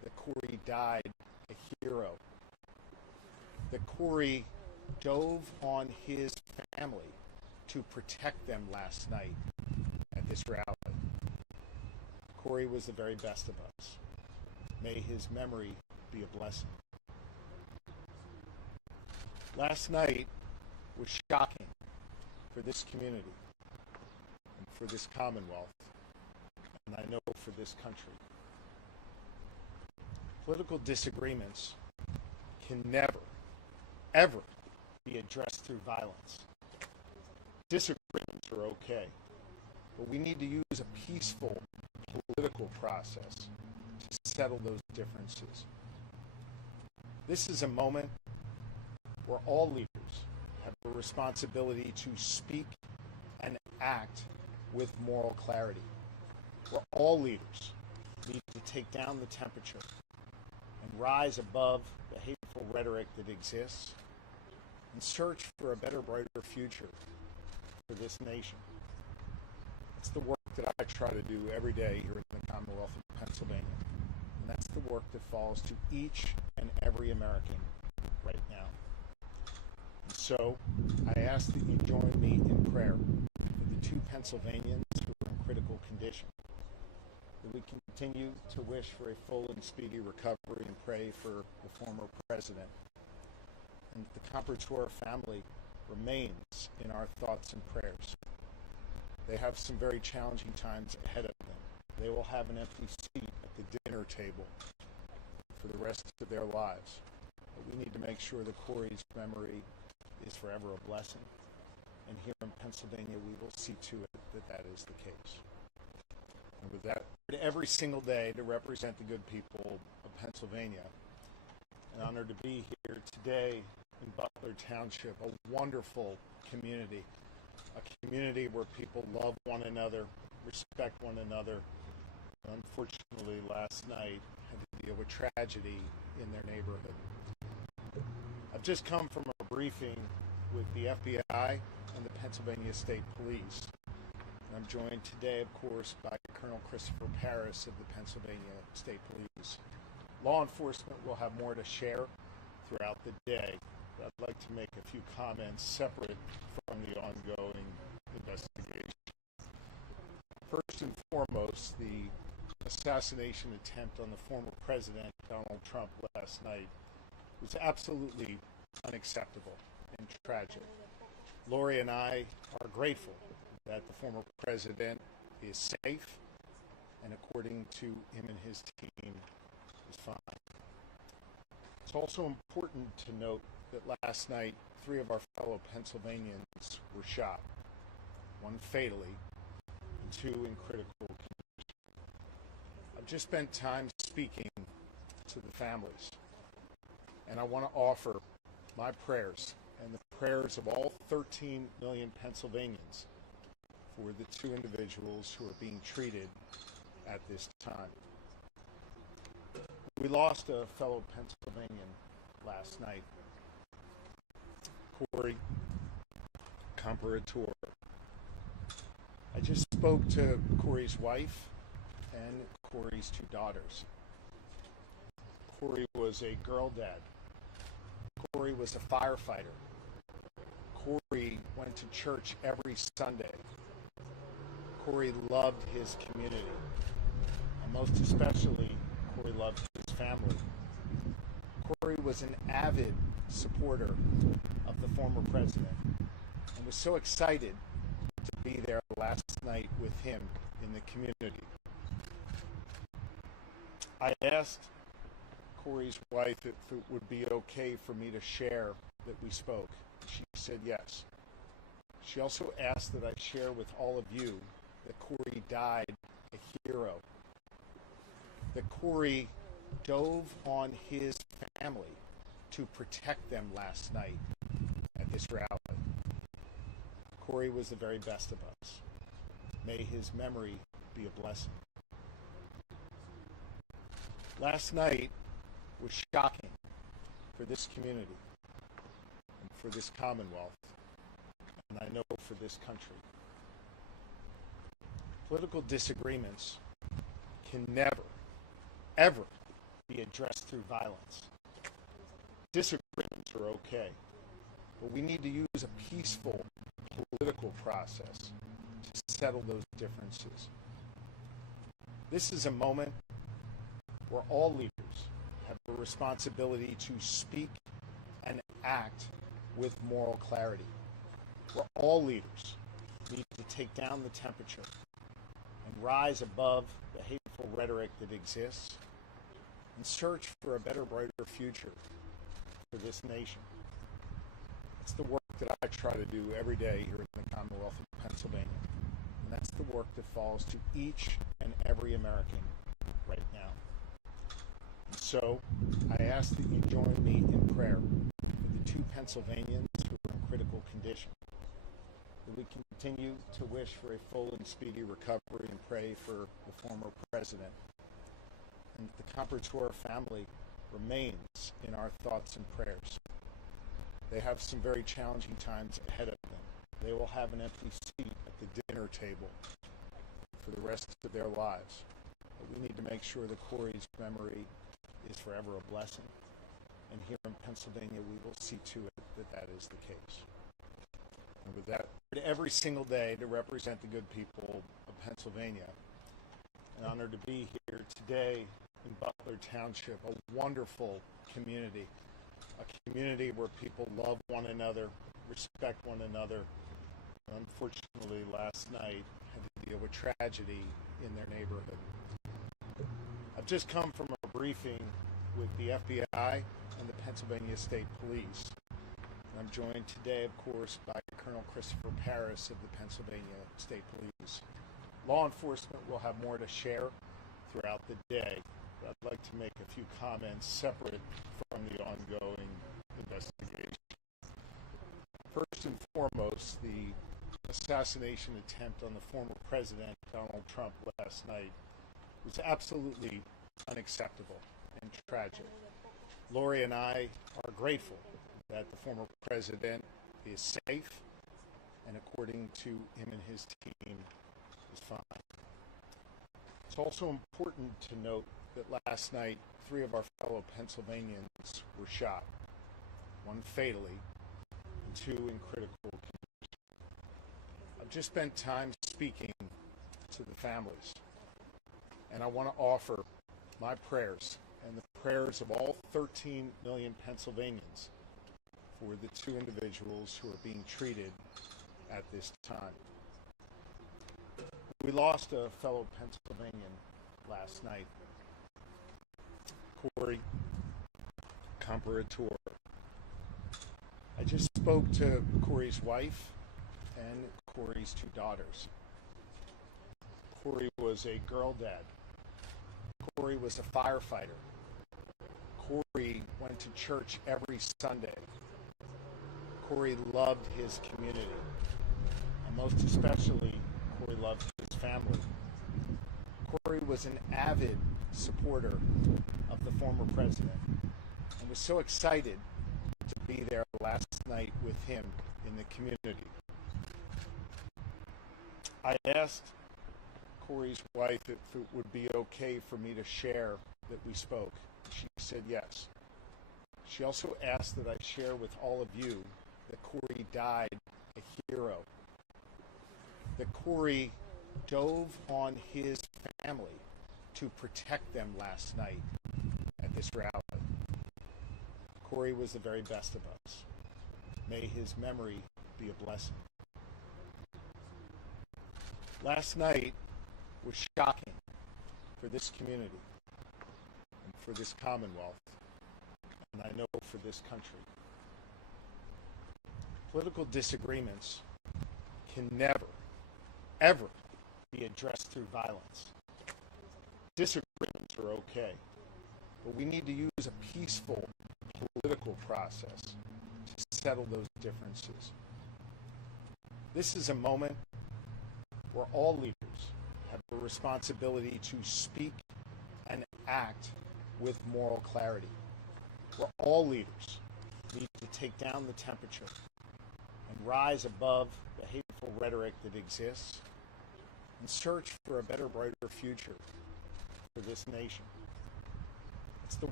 that Corey died a hero, that Corey dove on his family to protect them last night at this rally. Corey was the very best of us. May his memory be a blessing. Last night was shocking for this community and for this Commonwealth, and I know for this country. Political disagreements can never, ever be addressed through violence. Disagreements are okay, but we need to use a peaceful political process to settle those differences. This is a moment where all leaders have a responsibility to speak and act with moral clarity, where all leaders need to take down the temperature and rise above the hateful rhetoric that exists and search for a better, brighter future for this nation. It's the work that I try to do every day here in the Commonwealth of Pennsylvania. And that's the work that falls to each and every American right now. And so I ask that you join me in prayer for the two Pennsylvanians who are in critical condition, that we continue to wish for a full and speedy recovery and pray for the former president, and that the Comparator family remains in our thoughts and prayers. They have some very challenging times ahead of them. They will have an empty seat at the dinner table for the rest of their lives. But we need to make sure that Corey's memory is forever a blessing. And here in Pennsylvania, we will see to it that that is the case. And with that, every single day to represent the good people of Pennsylvania. An honor to be here today in Butler Township, a wonderful community. A community where people love one another, respect one another. Unfortunately, last night had to deal with tragedy in their neighborhood. I've just come from a briefing with the FBI and the Pennsylvania State Police. And I'm joined today, of course, by Colonel Christopher Paris of the Pennsylvania State Police. Law enforcement will have more to share throughout the day. I'd like to make a few comments separate from the ongoing investigation. First and foremost, the assassination attempt on the former president, Donald Trump, last night was absolutely unacceptable and tragic. Lori and I are grateful that the former president is safe and, according to him and his team, is fine. It's also important to note that last night, 3 of our fellow Pennsylvanians were shot, 1 fatally and 2 in critical condition. I've just spent time speaking to the families, and I want to offer my prayers and the prayers of all 13 million Pennsylvanians for the 2 individuals who are being treated at this time. We lost a fellow Pennsylvanian last night, Corey Comparator. I just spoke to Corey's wife and Corey's 2 daughters. Corey was a girl dad. Corey was a firefighter. Corey went to church every Sunday. Corey loved his community. And most especially, Corey loved his family. Corey was an avid supporter of the former president and was so excited to be there last night with him in the community. I asked Corey's wife if it would be okay for me to share that we spoke. She said yes. She also asked that I share with all of you that Corey died a hero, that Corey dove on his family to protect them last night at this rally. Corey was the very best of us. May his memory be a blessing. Last night was shocking for this community and for this Commonwealth, and I know for this country. Political disagreements can never, ever be addressed through violence. Disagreements are okay, but we need to use a peaceful political process to settle those differences. This is a moment where all leaders have a responsibility to speak and act with moral clarity, where all leaders need to take down the temperature and rise above the hateful rhetoric that exists and search for a better, brighter future for this nation. It's the work that I try to do every day here in the Commonwealth of Pennsylvania. And that's the work that falls to each and every American right now. And so I ask that you join me in prayer for the two Pennsylvanians who are in critical condition, that we continue to wish for a full and speedy recovery and pray for the former president, and that the Comparator family remains in our thoughts and prayers. They have some very challenging times ahead of them. They will have an empty seat at the dinner table for the rest of their lives. But we need to make sure that Corey's memory is forever a blessing. And here in Pennsylvania, we will see to it that that is the case. And with that, every single day to represent the good people of Pennsylvania. An honor to be here today in Butler Township, a wonderful community, a community where people love one another, respect one another. Unfortunately, last night had to deal with tragedy in their neighborhood. I've just come from a briefing with the FBI and the Pennsylvania State Police. I'm joined today, of course, by Colonel Christopher Paris of the Pennsylvania State Police. Law enforcement will have more to share throughout the day, but I'd like to make a few comments separate from the ongoing investigation. First and foremost, the assassination attempt on the former president, Donald Trump, last night was absolutely unacceptable and tragic. Lori and I are grateful that the former president is safe and, according to him and his team, is fine. It's also important to note that last night, 3 of our fellow Pennsylvanians were shot, one fatally and 2 in critical condition. I've just spent time speaking to the families, and I want to offer my prayers and the prayers of all 13 million Pennsylvanians for the 2 individuals who are being treated at this time. We lost a fellow Pennsylvanian last night, Corey Comparator. I just spoke to Corey's wife and Corey's 2 daughters. Corey was a girl dad. Corey was a firefighter. Corey went to church every Sunday. Corey loved his community, and most especially, Corey loved his family. Corey was an avid supporter of the former president and was so excited to be there last night with him in the community. I asked Corey's wife if it would be okay for me to share that we spoke. She said yes. She also asked that I share with all of you that Corey died a hero, that Corey dove on his family to protect them last night at this rally. Corey was the very best of us. May his memory be a blessing. Last night was shocking for this community and for this Commonwealth, and I know for this country. Political disagreements can never, ever be addressed through violence. Disagreements are okay, but we need to use a peaceful political process to settle those differences. This is a moment where all leaders have a responsibility to speak and act with moral clarity, where all leaders need to take down the temperature and rise above the hateful rhetoric that exists and search for a better, brighter future for this nation. It's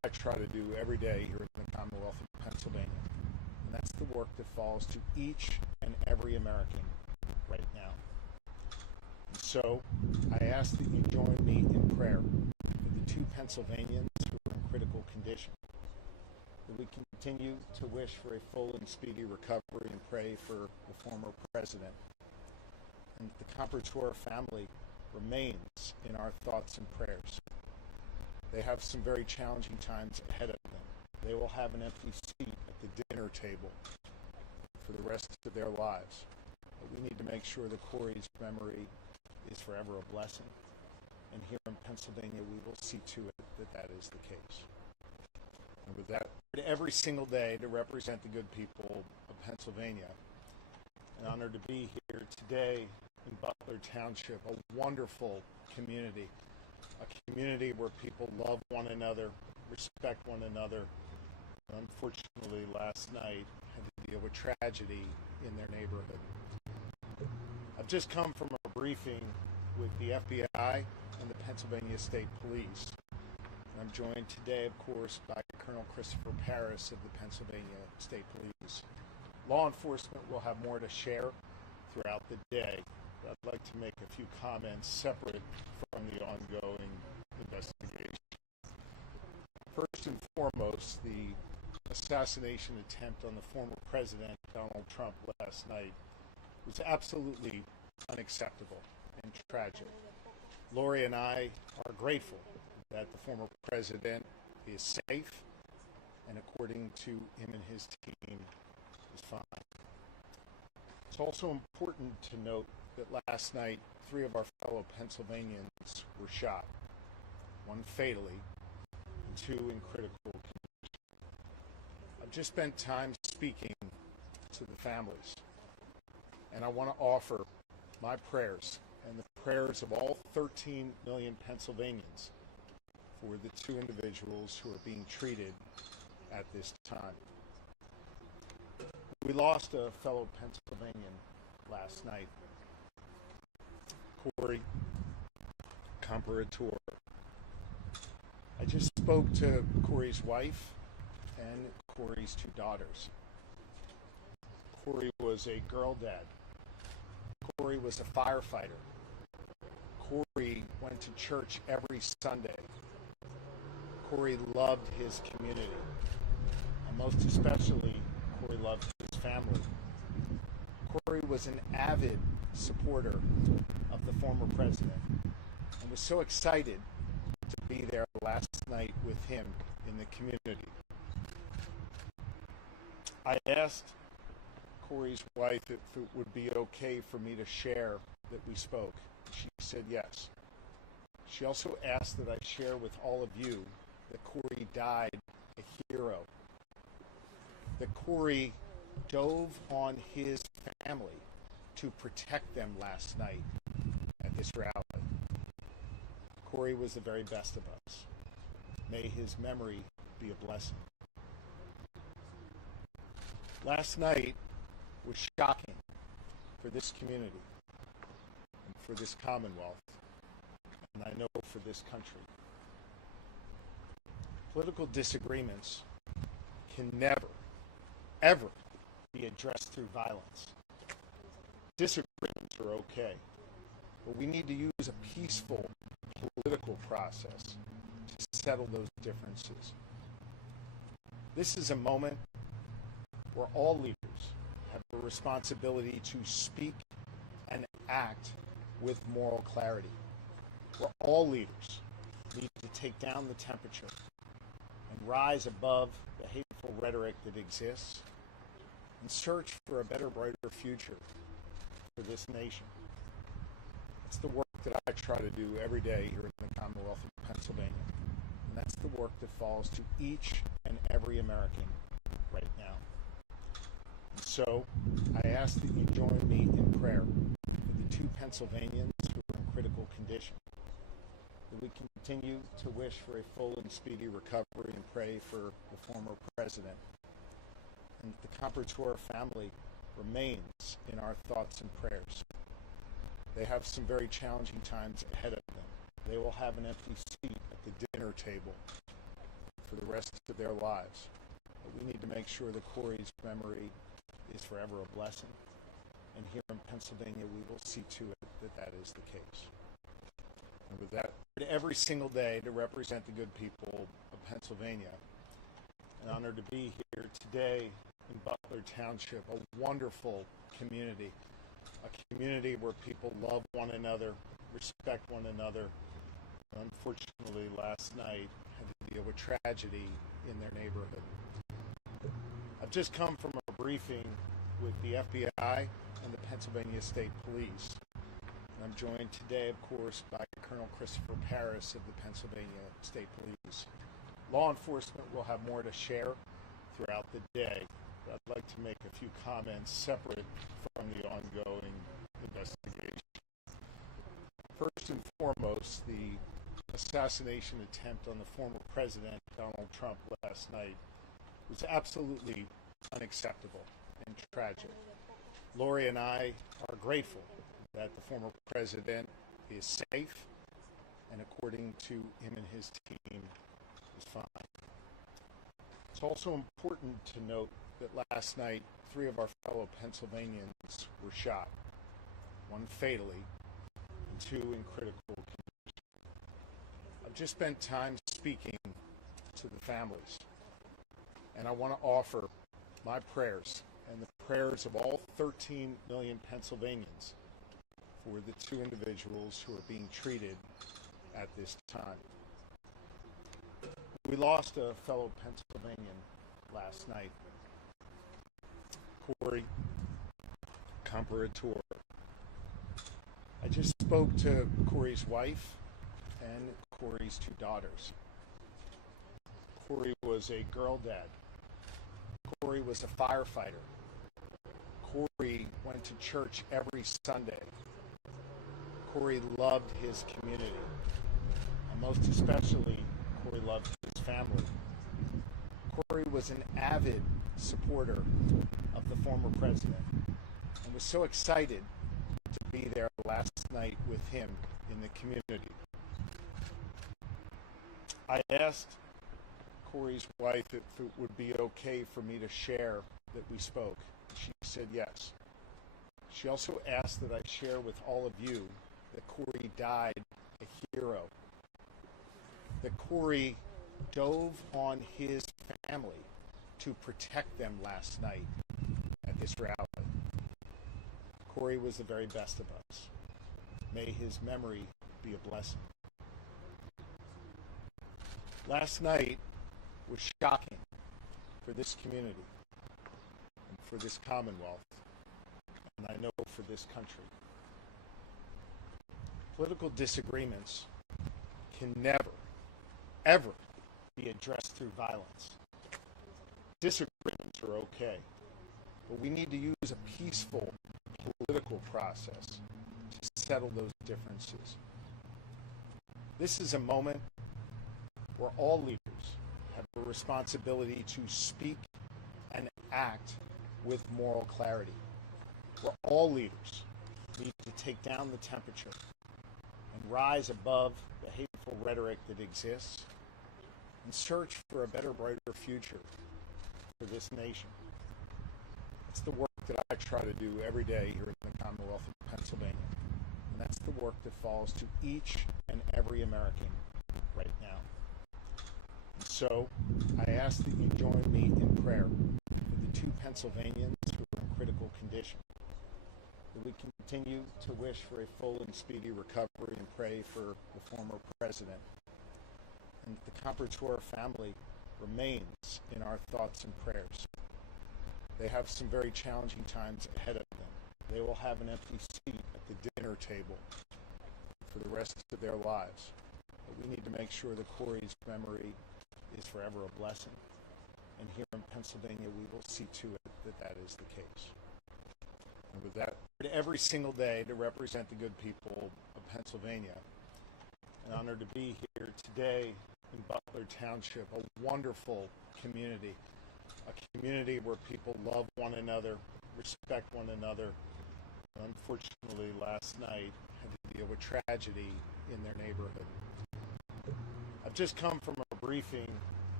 I try to do every day here in the Commonwealth of Pennsylvania. And that's the work that falls to each and every American right now. And so I ask that you join me in prayer for the two Pennsylvanians who are in critical condition, that we continue to wish for a full and speedy recovery and pray for the former president, and that the Comprador family remains in our thoughts and prayers. They have some very challenging times ahead of them. They will have an empty seat at the dinner table for the rest of their lives. But we need to make sure that Corey's memory is forever a blessing. And here in Pennsylvania, we will see to it that that is the case. And with that, every single day to represent the good people of Pennsylvania. An honor to be here today in Butler Township, a wonderful community, a community where people love one another, respect one another. Unfortunately, last night had to deal with tragedy in their neighborhood. I've just come from a briefing with the FBI and the Pennsylvania State Police. And I'm joined today, of course, by Colonel Christopher Paris of the Pennsylvania State Police. Law enforcement will have more to share throughout the day. But I'd like to make a few comments separate from the ongoing investigation. First and foremost, the assassination attempt on the former president, Donald Trump, last night was absolutely unacceptable and tragic. Lori and I are grateful that the former president is safe and, according to him and his team, is fine. It's also important to note that last night 3 of our fellow Pennsylvanians were shot, one fatally and 2 in critical condition. I've just spent time speaking to the families, and I want to offer my prayers and the prayers of all 13 million Pennsylvanians for the 2 individuals who are being treated at this time. We lost a fellow Pennsylvanian last night, Corey Comprador. I just spoke to Corey's wife and Corey's 2 daughters. Corey was a girl dad. Corey was a firefighter. Corey went to church every Sunday. Corey loved his community. And most especially, Corey loved his family. Corey was an avid supporter of the former president and was so excited to be there last night with him in the community. I asked Corey's wife if it would be okay for me to share that we spoke. She said yes. She also asked that I share with all of you that Corey died a hero, that Corey dove on his family to protect them last night at this rally. Corey was the very best of us. May his memory be a blessing. Last night was shocking for this community and for this Commonwealth, and I know for this country. Political disagreements can never, ever be addressed through violence. Disagreements are okay, but we need to use a peaceful political process to settle those differences. This is a moment where all leaders have a responsibility to speak and act with moral clarity, where all leaders need to take down the temperature and rise above the hateful rhetoric that exists and search for a better, brighter future for this nation. It's the work that I try to do every day here in the Commonwealth of Pennsylvania. And that's the work that falls to each and every American right now. And so I ask that you join me in prayer for the 2 Pennsylvanians who are in critical condition, that we continue to wish for a full and speedy recovery and pray for the former president, and that the Comprador family remains in our thoughts and prayers. They have some very challenging times ahead of them. They will have an empty seat at the dinner table for the rest of their lives. But we need to make sure that Corey's memory is forever a blessing. And here in Pennsylvania, we will see to it that that is the case. And with that, every single day to represent the good people of Pennsylvania. An honor to be here today in Butler Township, a wonderful community, a community where people love one another, respect one another. Unfortunately, last night had to deal with tragedy in their neighborhood. I've just come from a briefing with the FBI and the Pennsylvania State Police. And I'm joined today, of course, by Colonel Christopher Paris of the Pennsylvania State Police. Law enforcement will have more to share throughout the day, but I'd like to make a few comments separate from the ongoing investigation. First and foremost, the assassination attempt on the former President Donald Trump last night was absolutely unacceptable and tragic. Lori and I are grateful that the former president is safe and, according to him and his team, is fine. It's also important to note that last night 3 of our fellow Pennsylvanians were shot, 1 fatally and 2 in critical condition. I've just spent time speaking to the families, and I want to offer my prayers and the prayers of all 13 million Pennsylvanians for the 2 individuals who are being treated at this time. We lost a fellow Pennsylvanian last night, Corey Comparator. I just spoke to Corey's wife and Corey's 2 daughters. Corey was a girl dad. Corey was a firefighter. Corey went to church every Sunday. Corey loved his community. And most especially, Corey loved his family. Corey was an avid supporter of the former president and was so excited to be there last night with him in the community. I asked Corey's wife if it would be okay for me to share that we spoke. She said yes. She also asked that I share with all of you that Corey died a hero. That Corey dove on his family to protect them last night at this rally. Corey was the very best of us. May his memory be a blessing. Last night was shocking for this community and for this Commonwealth, and I know for this country. Political disagreements can never, ever be addressed through violence. Disagreements are okay, but we need to use a peaceful political process to settle those differences. This is a moment where all leaders have a responsibility to speak and act with moral clarity, where all leaders need to take down the temperature and rise above the hateful rhetoric that exists and search for a better, brighter future for this nation. It's the work that I try to do every day here in the Commonwealth of Pennsylvania, and that's the work that falls to each and every American right now. And so I ask that you join me in prayer for the 2 Pennsylvanians who are in critical condition, that we continue to wish for a full and speedy recovery and pray for the former president. And the Comparator family remains in our thoughts and prayers. They have some very challenging times ahead of them. They will have an empty seat at the dinner table for the rest of their lives. But we need to make sure that Corey's memory is forever a blessing. And here in Pennsylvania, we will see to it that that is the case. And with that, every single day to represent the good people of Pennsylvania. An honor to be here today in Butler Township, a wonderful community, a community where people love one another, respect one another. Unfortunately, last night had to deal with tragedy in their neighborhood. I've just come from a briefing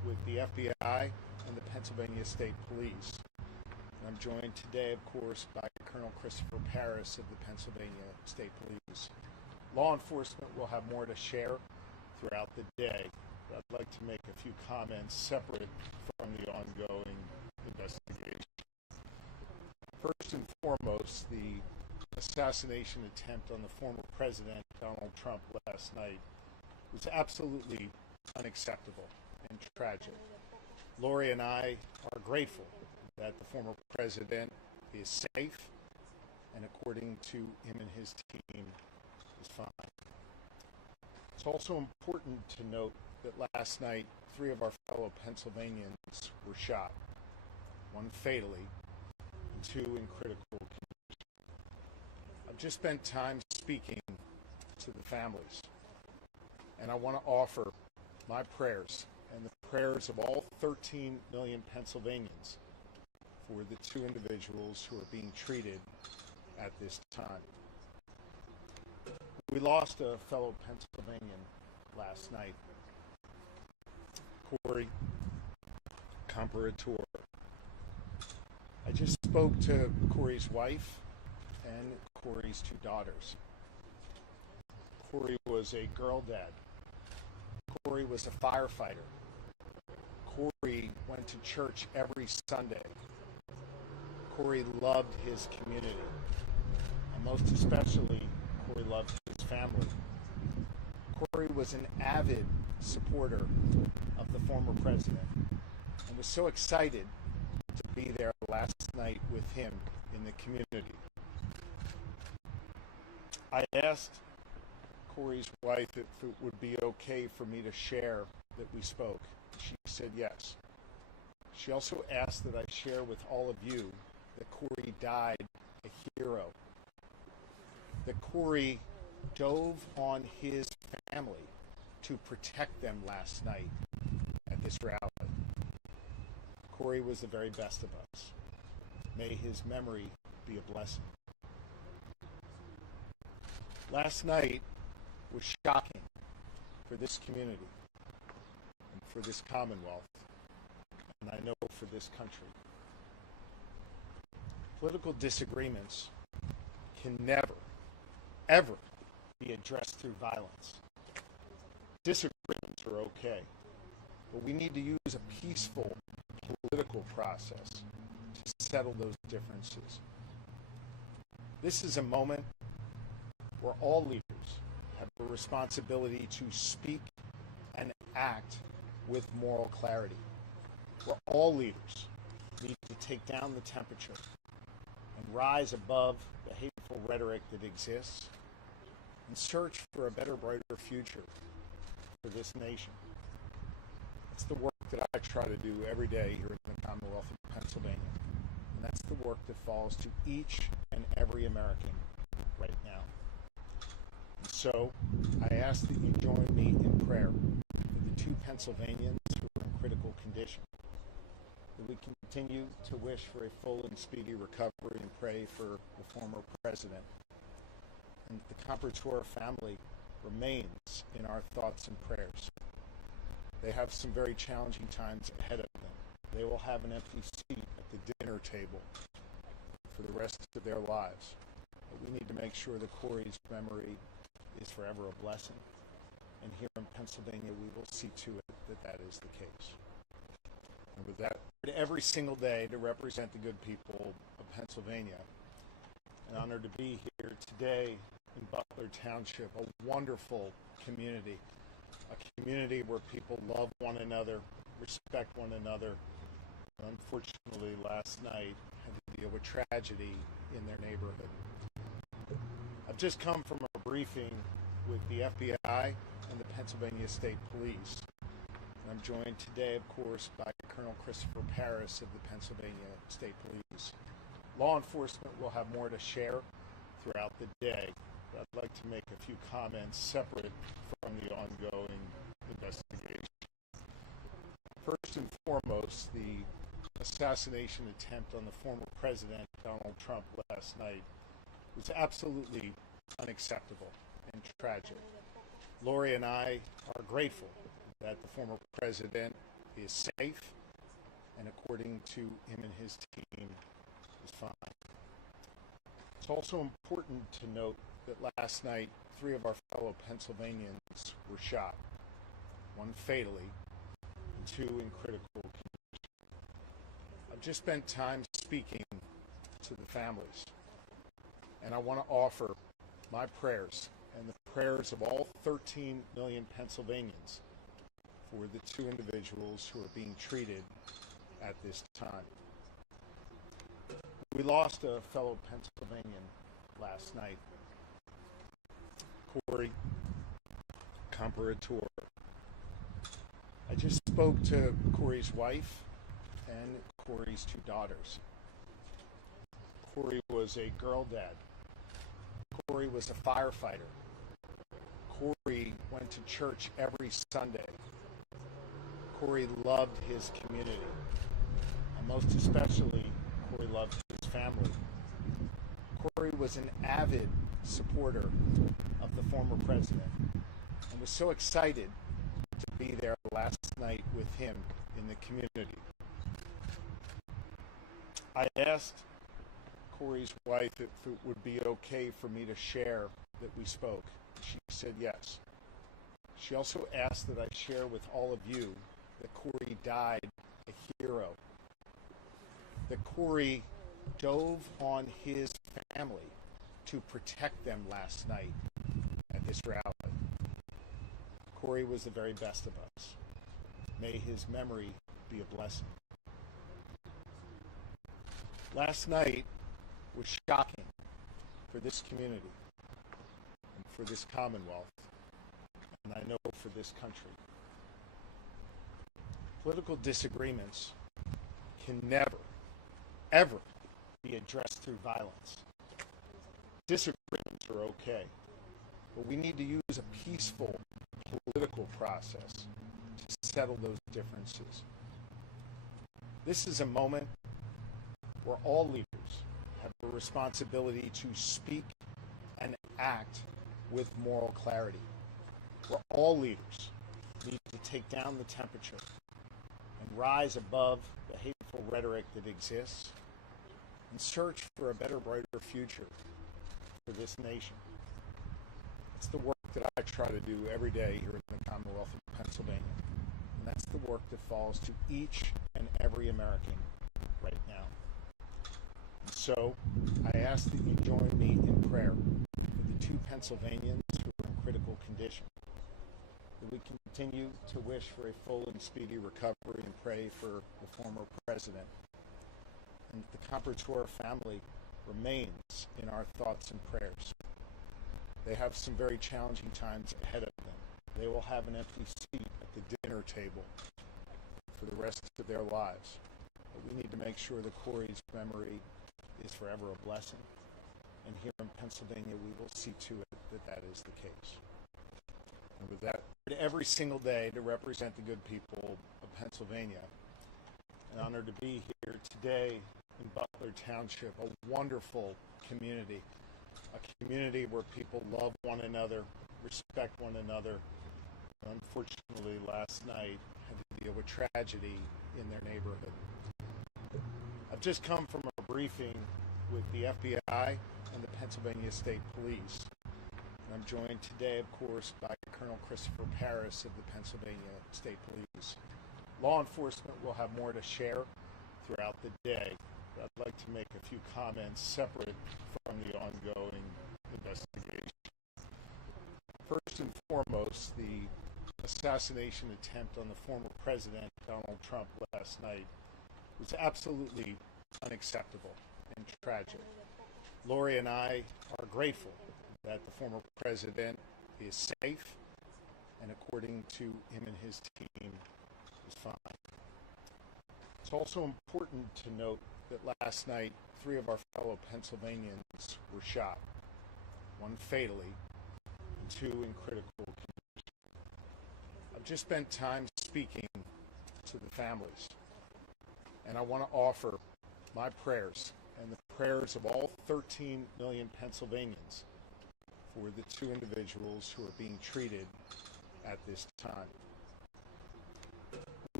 with the FBI and the Pennsylvania State Police. And I'm joined today, of course, by Colonel Christopher Paris of the Pennsylvania State Police. Law enforcement will have more to share throughout the day, but I'd like to make a few comments separate from the ongoing investigation. First and foremost, the assassination attempt on the former President Donald Trump last night was absolutely unacceptable and tragic. Lori and I are grateful that the former president is safe and, according to him and his team, is fine. It's also important to note that last night 3 of our fellow Pennsylvanians were shot, 1 fatally and 2 in critical condition. I've just spent time speaking to the families, and I want to offer my prayers and the prayers of all 13 million Pennsylvanians for the 2 individuals who are being treated at this time. We lost a fellow Pennsylvanian last night, Corey Comparator. I just spoke to Corey's wife and Corey's 2 daughters. Corey was a girl dad. Corey was a firefighter. Corey went to church every Sunday. Corey loved his community, and most especially, Corey loved his family. Corey was an avid supporter of the former president and was so excited to be there last night with him in the community. I asked Corey's wife if it would be okay for me to share that we spoke. She said yes. She also asked that I share with all of you that Corey died a hero, that Corey dove on his family to protect them last night at this rally. Corey was the very best of us. May his memory be a blessing. Last night was shocking for this community and for this Commonwealth, and I know for this country. Political disagreements can never, ever be addressed through violence. Disagreements are okay, but we need to use a peaceful political process to settle those differences. This is a moment where all leaders have a responsibility to speak and act with moral clarity, where all leaders need to take down the temperature and rise above the hateful rhetoric that exists and search for a better, brighter future for this nation. It's the work that I try to do every day here in the Commonwealth of Pennsylvania, and that's the work that falls to each and every American right now. And so I ask that you join me in prayer for the 2 Pennsylvanians who are in critical condition, that we continue to wish for a full and speedy recovery and pray for the former president, and that the Comparator family remains in our thoughts and prayers. They have some very challenging times ahead of them. They will have an empty seat at the dinner table for the rest of their lives. But we need to make sure that Corey's memory is forever a blessing. And here in Pennsylvania, we will see to it that that is the case. And with that, every single day to represent the good people of Pennsylvania. An honor to be here today in Butler Township, a wonderful community, a community where people love one another, respect one another. Unfortunately, last night had to deal with tragedy in their neighborhood. I've just come from a briefing with the FBI and the Pennsylvania State Police. And I'm joined today, of course, by Colonel Christopher Paris of the Pennsylvania State Police. Law enforcement will have more to share throughout the day, but I'd like to make a few comments separate from the ongoing investigation. First and foremost, the assassination attempt on the former President Donald Trump last night was absolutely unacceptable and tragic. Lori and I are grateful that the former president is safe, and according to him and his team, is fine. It's also important to note that last night, 3 of our fellow Pennsylvanians were shot, 1 fatally and 2 in critical condition. I've just spent time speaking to the families, and I want to offer my prayers and the prayers of all 13 million Pennsylvanians for the 2 individuals who are being treated at this time. We lost a fellow Pennsylvanian last night, Corey Comparator. I just spoke to Corey's wife and Corey's 2 daughters. Corey was a girl dad. Corey was a firefighter. Corey went to church every Sunday. Corey loved his community, and most especially, Corey loved his family. Corey was an avid supporter of the former president and was so excited to be there last night with him in the community. I asked Corey's wife if it would be okay for me to share that we spoke. She said yes. She also asked that I share with all of you that Corey died a hero, that Corey dove on his family to protect them last night at this rally. Corey was the very best of us. May his memory be a blessing. Last night was shocking for this community and for this Commonwealth, and I know for this country. Political disagreements can never, ever be addressed through violence. Disagreements are okay, but we need to use a peaceful political process to settle those differences. This is a moment where all leaders have a responsibility to speak and act with moral clarity, where all leaders need to take down the temperature and rise above the hateful rhetoric that exists and search for a better, brighter future for this nation. It's the work that I try to do every day here in the Commonwealth of Pennsylvania, and that's the work that falls to each and every American right now. And so I ask that you join me in prayer for the 2 Pennsylvanians who are in critical condition, that we continue to wish for a full and speedy recovery and pray for the former president, and the Comparator family remains in our thoughts and prayers. They have some very challenging times ahead of them. They will have an empty seat at the dinner table for the rest of their lives. But we need to make sure that Corey's memory is forever a blessing. And here in Pennsylvania, we will see to it that that is the case. And with that, every single day to represent the good people of Pennsylvania. An honor to be here today in Butler Township, a wonderful community, a community where people love one another, respect one another. Unfortunately, last night had to deal with tragedy in their neighborhood. I've just come from a briefing with the FBI and the Pennsylvania State Police. And I'm joined today, of course, by Colonel Christopher Paris of the Pennsylvania State Police. Law enforcement will have more to share throughout the day, but I'd like to make a few comments separate from the ongoing investigation. First and foremost, the assassination attempt on the former president, Donald Trump, last night was absolutely unacceptable and tragic. Lori and I are grateful that the former president is safe and, according to him and his team, is fine. It's also important to note that last night, 3 of our fellow Pennsylvanians were shot, 1 fatally and 2 in critical condition. I've just spent time speaking to the families, and I want to offer my prayers and the prayers of all 13 million Pennsylvanians for the 2 individuals who are being treated at this time.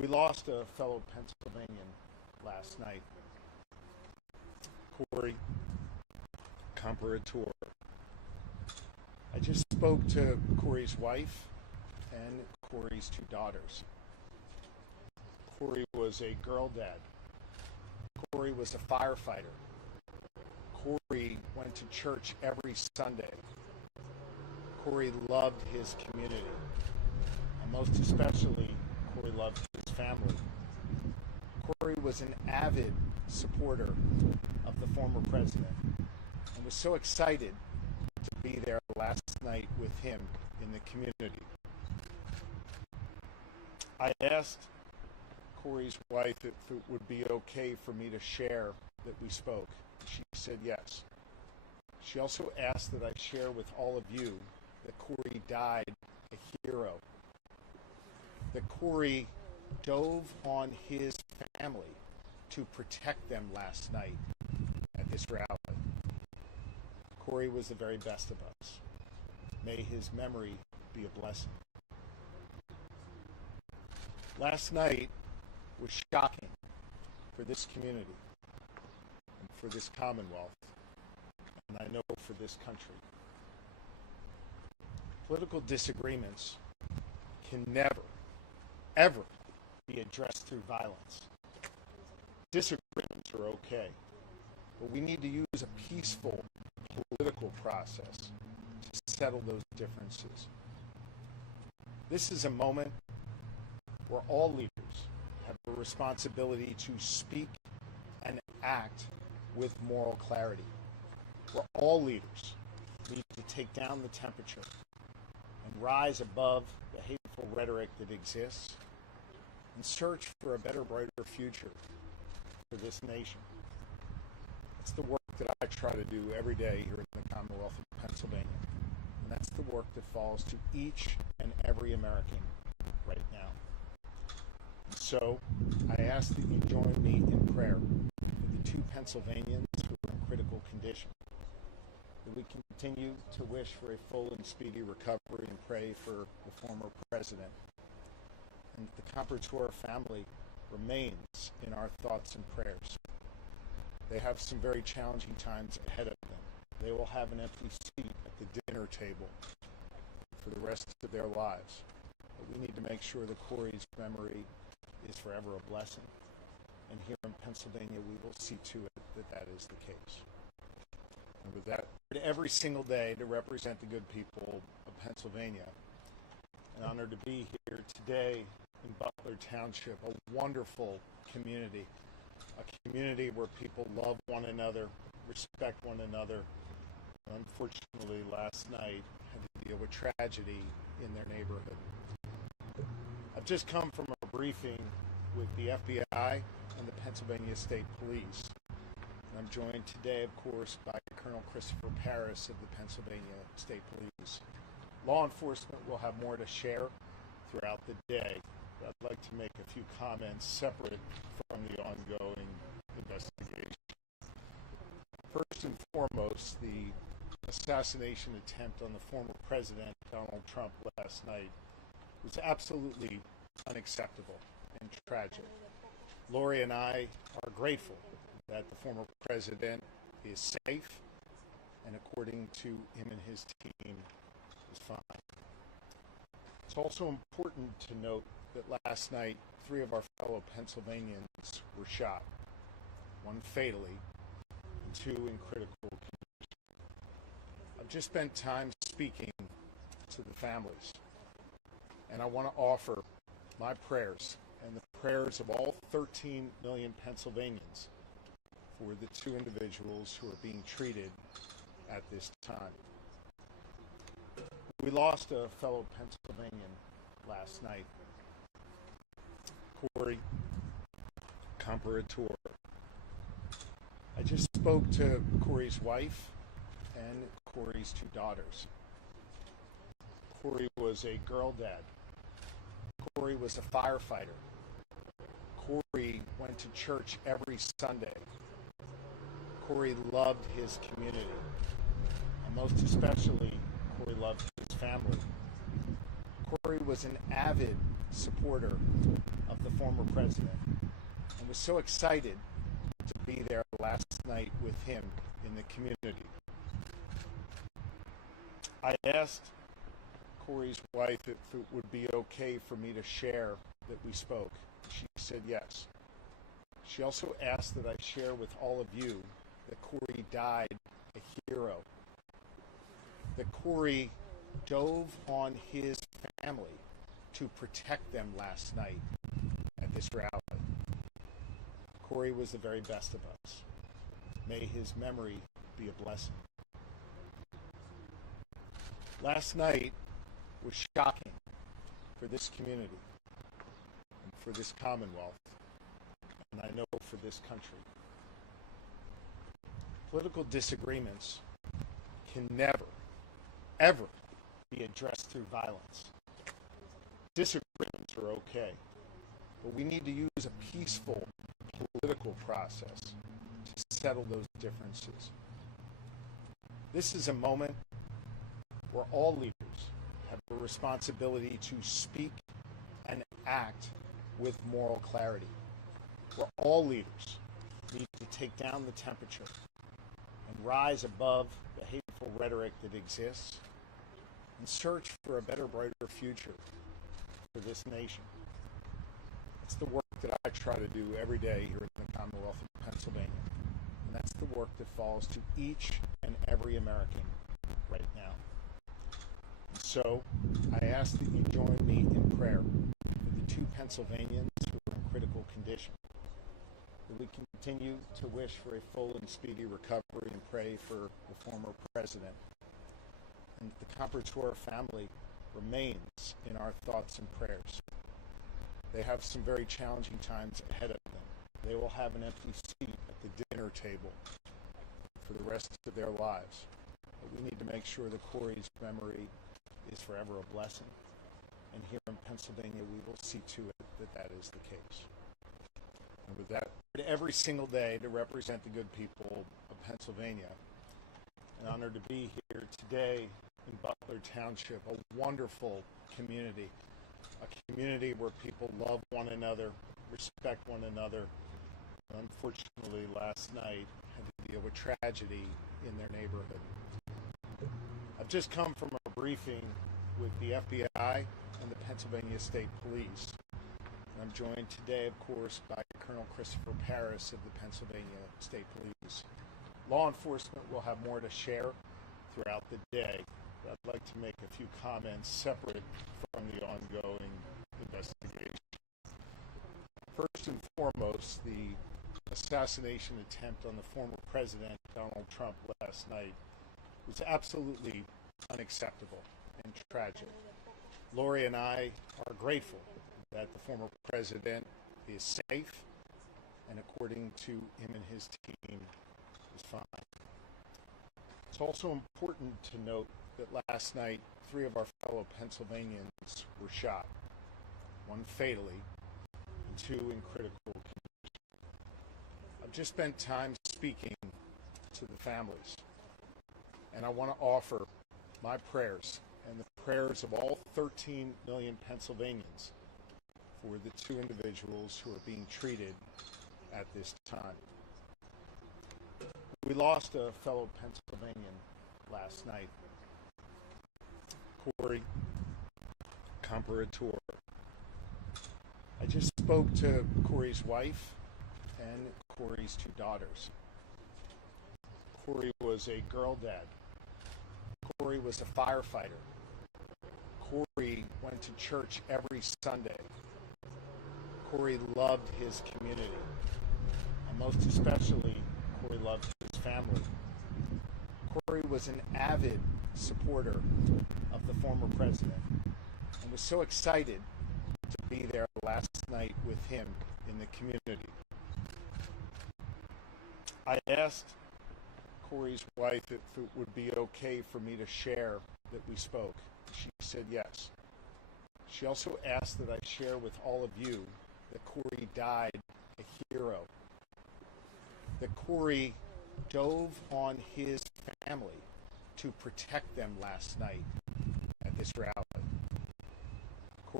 We lost a fellow Pennsylvanian last night, Corey Comparator. I just spoke to Corey's wife and Corey's two daughters. Corey was a girl dad. Corey was a firefighter. Corey went to church every Sunday. Corey loved his community, and most especially, Corey loved his family. Corey was an avid supporter of the former president and was so excited to be there last night with him in the community. I asked Corey's wife if it would be okay for me to share that we spoke. She said yes. She also asked that I share with all of you that Corey died a hero. That Corey dove on his family to protect them last night at this rally. Corey was the very best of us. May his memory be a blessing. Last night was shocking for this community and for this Commonwealth, and I know for this country. Political disagreements can never, ever be addressed through violence. Disagreements are okay, but we need to use a peaceful political process to settle those differences. This is a moment where all leaders have a responsibility to speak and act with moral clarity, where all leaders need to take down the temperature and rise above the hateful rhetoric that exists and search for a better, brighter future for this nation. It's the work that I try to do every day here in the Commonwealth of Pennsylvania, and that's the work that falls to each and every American right now. So I ask that you join me in prayer for the two Pennsylvanians who are in critical condition, that we continue to wish for a full and speedy recovery and pray for the former president. And the Comparator family remains in our thoughts and prayers. They have some very challenging times ahead of them. They will have an empty seat at the dinner table for the rest of their lives. But we need to make sure that Corey's memory is forever a blessing. And here in Pennsylvania, we will see to it that that is the case. And with that, every single day to represent the good people of Pennsylvania. An honor to be here today in Butler Township, a wonderful community, a community where people love one another, respect one another. Unfortunately, last night had to deal with tragedy in their neighborhood. I've just come from a briefing with the FBI and the Pennsylvania State Police. And I'm joined today, of course, by Colonel Christopher Paris of the Pennsylvania State Police. Law enforcement will have more to share throughout the day, but I'd like to make a few comments separate from the ongoing investigation. First and foremost, the assassination attempt on the former president, Donald Trump, last night was absolutely unacceptable and tragic. Lori and I are grateful that the former president is safe and, according to him and his team, is fine. It's also important to note that last night, 3 of our fellow Pennsylvanians were shot, 1 fatally and 2 in critical condition. I've just spent time speaking to the families, and I want to offer my prayers and the prayers of all 13 million Pennsylvanians for the 2 individuals who are being treated at this time. We lost a fellow Pennsylvanian last night, Corey Comparator. I just spoke to Corey's wife and Corey's 2 daughters. Corey was a girl dad. Corey was a firefighter. Corey went to church every Sunday. Corey loved his community, and most especially, Corey loved his family. Corey was an avid supporter of the former president and was so excited to be there last night with him in the community. I asked Corey's wife if it would be okay for me to share that we spoke. She said yes. She also asked that I share with all of you that Corey died a hero. That Corey dove on his family to protect them last night at this rally. Corey was the very best of us. May his memory be a blessing. Last night was shocking for this community and for this Commonwealth, and I know for this country. Political disagreements can never, ever be addressed through violence. Disagreements are okay, but we need to use a peaceful political process to settle those differences. This is a moment where all leaders have a responsibility to speak and act with moral clarity, where all leaders need to take down the temperature and rise above the hateful rhetoric that exists and search for a better, brighter future for this nation. It's the work that I try to do every day here in the Commonwealth of Pennsylvania, and that's the work that falls to each and every American right now. And so I ask that you join me in prayer for the two Pennsylvanians who are in critical condition, that we continue to wish for a full and speedy recovery and pray for the former president, and the Comperator family remains in our thoughts and prayers. They have some very challenging times ahead of them. They will have an empty seat at the dinner table for the rest of their lives. But we need to make sure that Corey's memory is forever a blessing. And here in Pennsylvania, we will see to it that that is the case. And with that, every single day to represent the good people of Pennsylvania. An honor to be here today in Butler Township, a wonderful community, a community where people love one another, respect one another. Unfortunately, last night had to deal with tragedy in their neighborhood. I've just come from a briefing with the FBI and the Pennsylvania State Police. And I'm joined today, of course, by Colonel Christopher Paris of the Pennsylvania State Police. Law enforcement will have more to share throughout the day. But I'd like to make a few comments separate from the ongoing investigation. First and foremost, the assassination attempt on the former president, Donald Trump, last night was absolutely unacceptable and tragic. Lori and I are grateful that the former president is safe and, according to him and his team, is fine. It's also important to note that last night, 3 of our fellow Pennsylvanians were shot, 1 fatally and 2 in critical condition. I've just spent time speaking to the families, and I want to offer my prayers and the prayers of all 13 million Pennsylvanians for the 2 individuals who are being treated at this time. We lost a fellow Pennsylvanian last night, Corey Comperator. I just spoke to Corey's wife and Corey's 2 daughters. Corey was a girl dad. Corey was a firefighter. Corey went to church every Sunday. Corey loved his community. And most especially, Corey loved his family. Corey was an avid supporter of the former president and was so excited to be there last night with him in the community. I asked Corey's wife if it would be okay for me to share that we spoke. She said yes. She also asked that I share with all of you that Corey died a hero. That Corey dove on his family to protect them last night at this rally.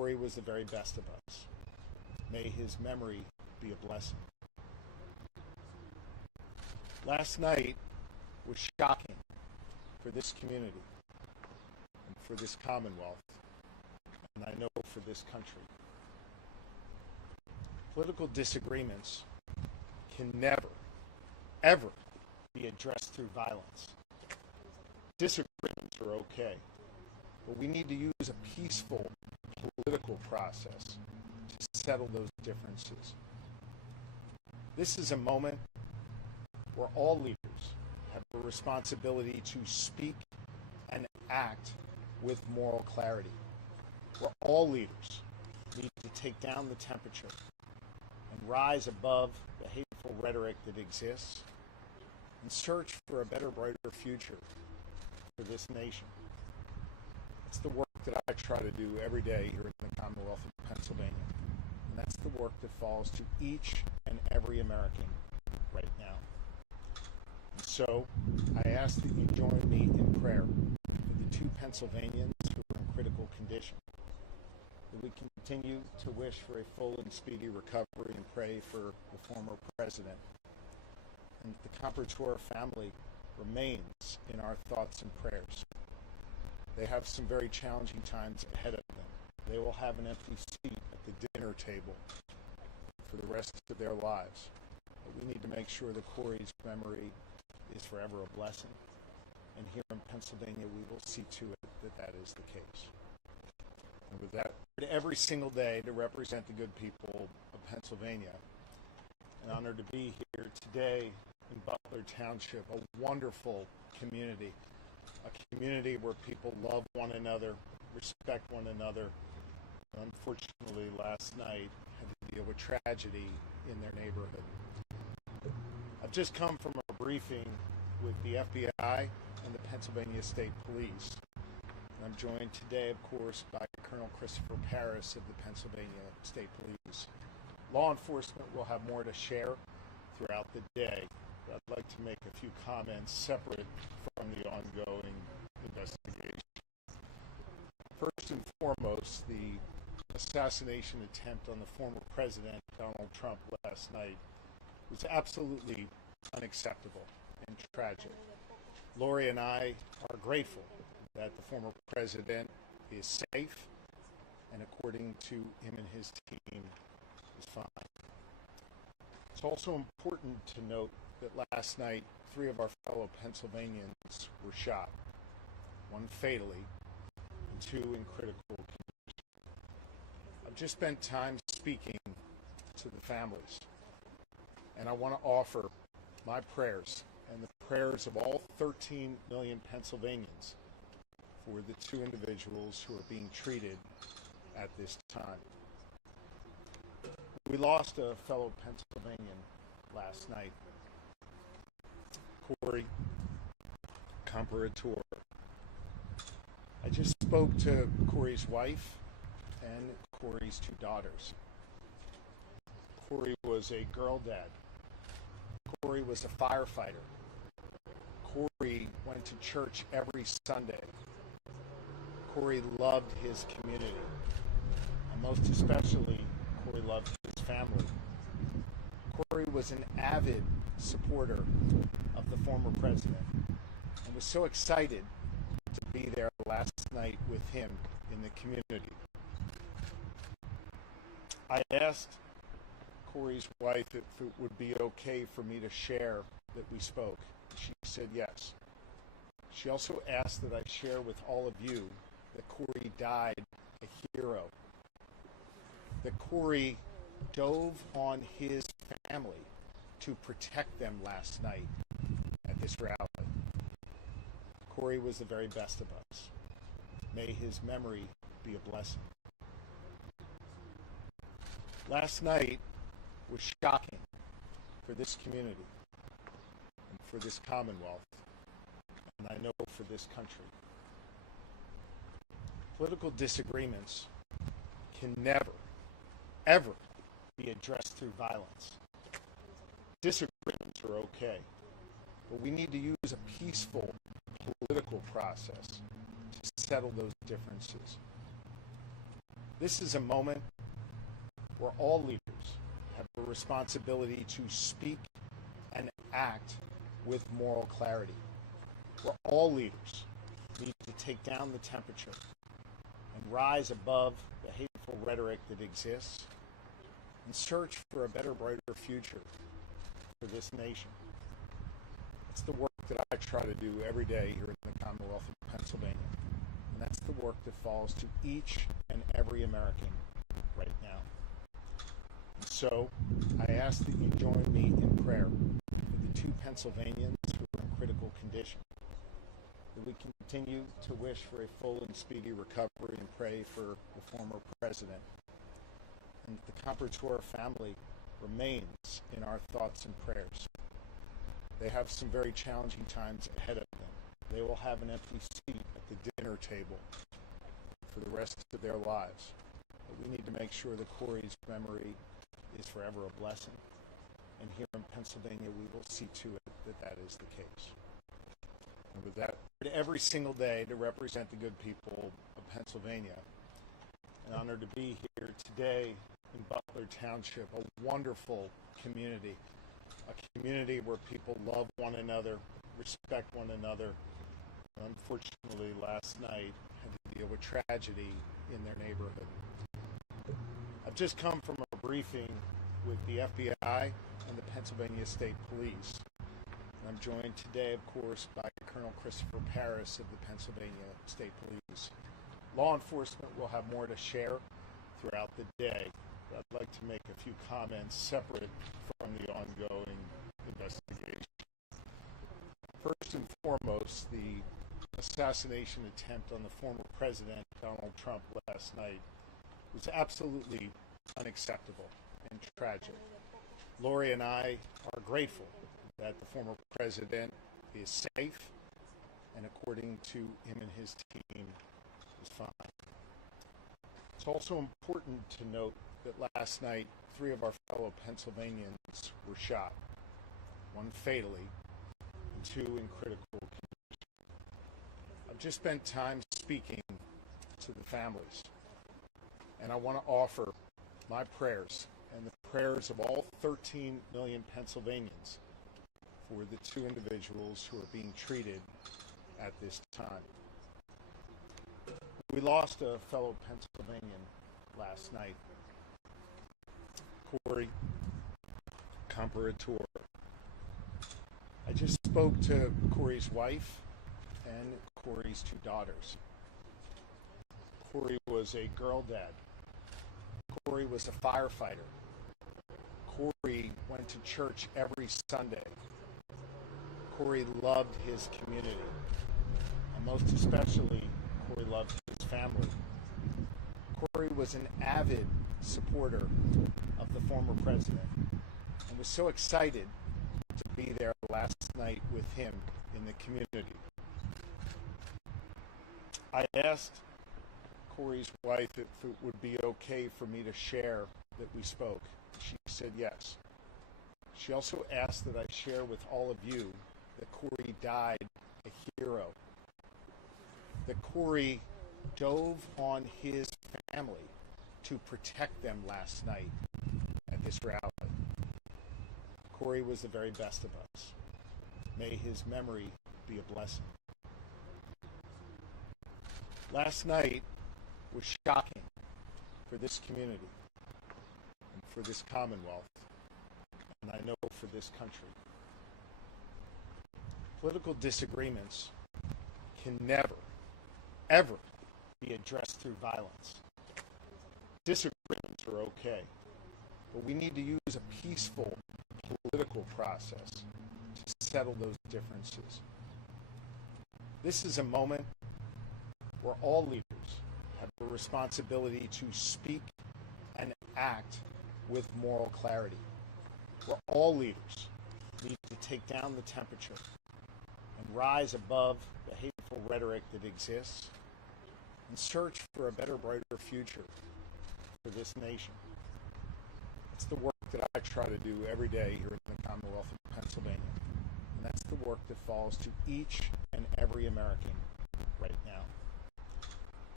Corey was the very best of us. May his memory be a blessing. Last night was shocking for this community and for this Commonwealth, and I know for this country. Political disagreements can never, ever be addressed through violence. Disagreements are okay, but we need to use a peaceful political process to settle those differences. This is a moment where all leaders have a responsibility to speak and act with moral clarity, where all leaders need to take down the temperature and rise above the hateful rhetoric that exists and search for a better, brighter future for this nation. It's the work that I try to do every day here in the Commonwealth of Pennsylvania. And that's the work that falls to each and every American right now. And so I ask that you join me in prayer for the two Pennsylvanians who are in critical condition, that we continue to wish for a full and speedy recovery and pray for the former president, and that the Comperator family remains in our thoughts and prayers. They have some very challenging times ahead of them. They will have an empty seat at the dinner table for the rest of their lives. But we need to make sure that Corey's memory is forever a blessing. And here in Pennsylvania, we will see to it that that is the case. And with that, every single day to represent the good people of Pennsylvania. An honor to be here today in Butler Township, a wonderful community, a community where people love one another, respect one another. Unfortunately, last night had to deal with tragedy in their neighborhood. I've just come from a briefing with the FBI and the Pennsylvania State Police. And I'm joined today, of course, by Colonel Christopher Paris of the Pennsylvania State Police. Law enforcement will have more to share throughout the day. But I'd like to make a few comments separate from the ongoing investigation. First and foremost, the assassination attempt on the former president, Donald Trump, last night was absolutely unacceptable and tragic. Lori and I are grateful that the former president is safe and, according to him and his team, is fine. It's also important to note that last night, 3 of our fellow Pennsylvanians were shot, 1 fatally and 2 in critical condition. I've just spent time speaking to the families, and I want to offer my prayers and the prayers of all 13 million Pennsylvanians for the 2 individuals who are being treated at this time. We lost a fellow Pennsylvanian last night, Corey Comperator. I just spoke to Corey's wife and Corey's 2 daughters. Corey was a girl dad. Corey was a firefighter. Corey went to church every Sunday. Corey loved his community. And most especially, Corey loved his family. Corey was an avid supporter of the former president and was so excited to be there last night with him in the community. I asked Corey's wife if it would be okay for me to share that we spoke. She said yes. She also asked that I share with all of you that Corey died a hero. That Corey dove on his family to protect them last night at this rally. Corey was the very best of us. May his memory be a blessing. Last night was shocking for this community and for this Commonwealth, and I know for this country. Political disagreements can never, ever be addressed through violence. Disagreements are okay, but we need to use a peaceful political process to settle those differences. This is a moment where all leaders have a responsibility to speak and act with moral clarity, where all leaders need to take down the temperature and rise above the hateful rhetoric that exists and search for a better, brighter future for this nation. It's the work that I try to do every day here in the Commonwealth of Pennsylvania. And that's the work that falls to each and every American right now. And so I ask that you join me in prayer for the two Pennsylvanians who are in critical condition, that we continue to wish for a full and speedy recovery and pray for the former president, and that the Comparator family remains in our thoughts and prayers. They have some very challenging times ahead of them. They will have an empty seat at the dinner table for the rest of their lives. But we need to make sure that Corey's memory is forever a blessing. And here in Pennsylvania, we will see to it that that is the case. And with that, every single day to represent the good people of Pennsylvania. An honor to be here today in Butler Township, a wonderful community. A community where people love one another, respect one another. Unfortunately, last night had to deal with tragedy in their neighborhood. I've just come from a briefing with the FBI and the Pennsylvania State Police. And I'm joined today, of course, by Colonel Christopher Paris of the Pennsylvania State Police. Law enforcement will have more to share throughout the day. I'd like to make a few comments separate from the ongoing investigation. First and foremost, the assassination attempt on the former president, Donald Trump, last night was absolutely unacceptable and tragic. Lori and I are grateful that the former president is safe and, according to him and his team, is fine. It's also important to note that last night, 3 of our fellow Pennsylvanians were shot, 1 fatally, and 2 in critical condition. I've just spent time speaking to the families, and I want to offer my prayers and the prayers of all 13 million Pennsylvanians for the 2 individuals who are being treated at this time. We lost a fellow Pennsylvanian last night, Corey Comparator. I just spoke to Corey's wife and Corey's 2 daughters. Corey was a girl dad. Corey was a firefighter. Corey went to church every Sunday. Corey loved his community, and most especially, Corey loved his family. Corey was an avid supporter of the former president and was so excited to be there last night with him in the community. I asked Corey's wife if it would be okay for me to share that we spoke. She said yes. She also asked that I share with all of you that Corey died a hero, that Corey dove on his family to protect them last night at this rally. Corey was the very best of us. May his memory be a blessing. Last night was shocking for this community and for this Commonwealth, and I know for this country. Political disagreements can never, ever be addressed through violence. Disagreements are okay, but we need to use a peaceful political process to settle those differences. This is a moment where all leaders have a responsibility to speak and act with moral clarity, where all leaders need to take down the temperature and rise above the hateful rhetoric that exists and search for a better, brighter future for this nation. It's the work that I try to do every day here in the Commonwealth of Pennsylvania, and that's the work that falls to each and every American right now.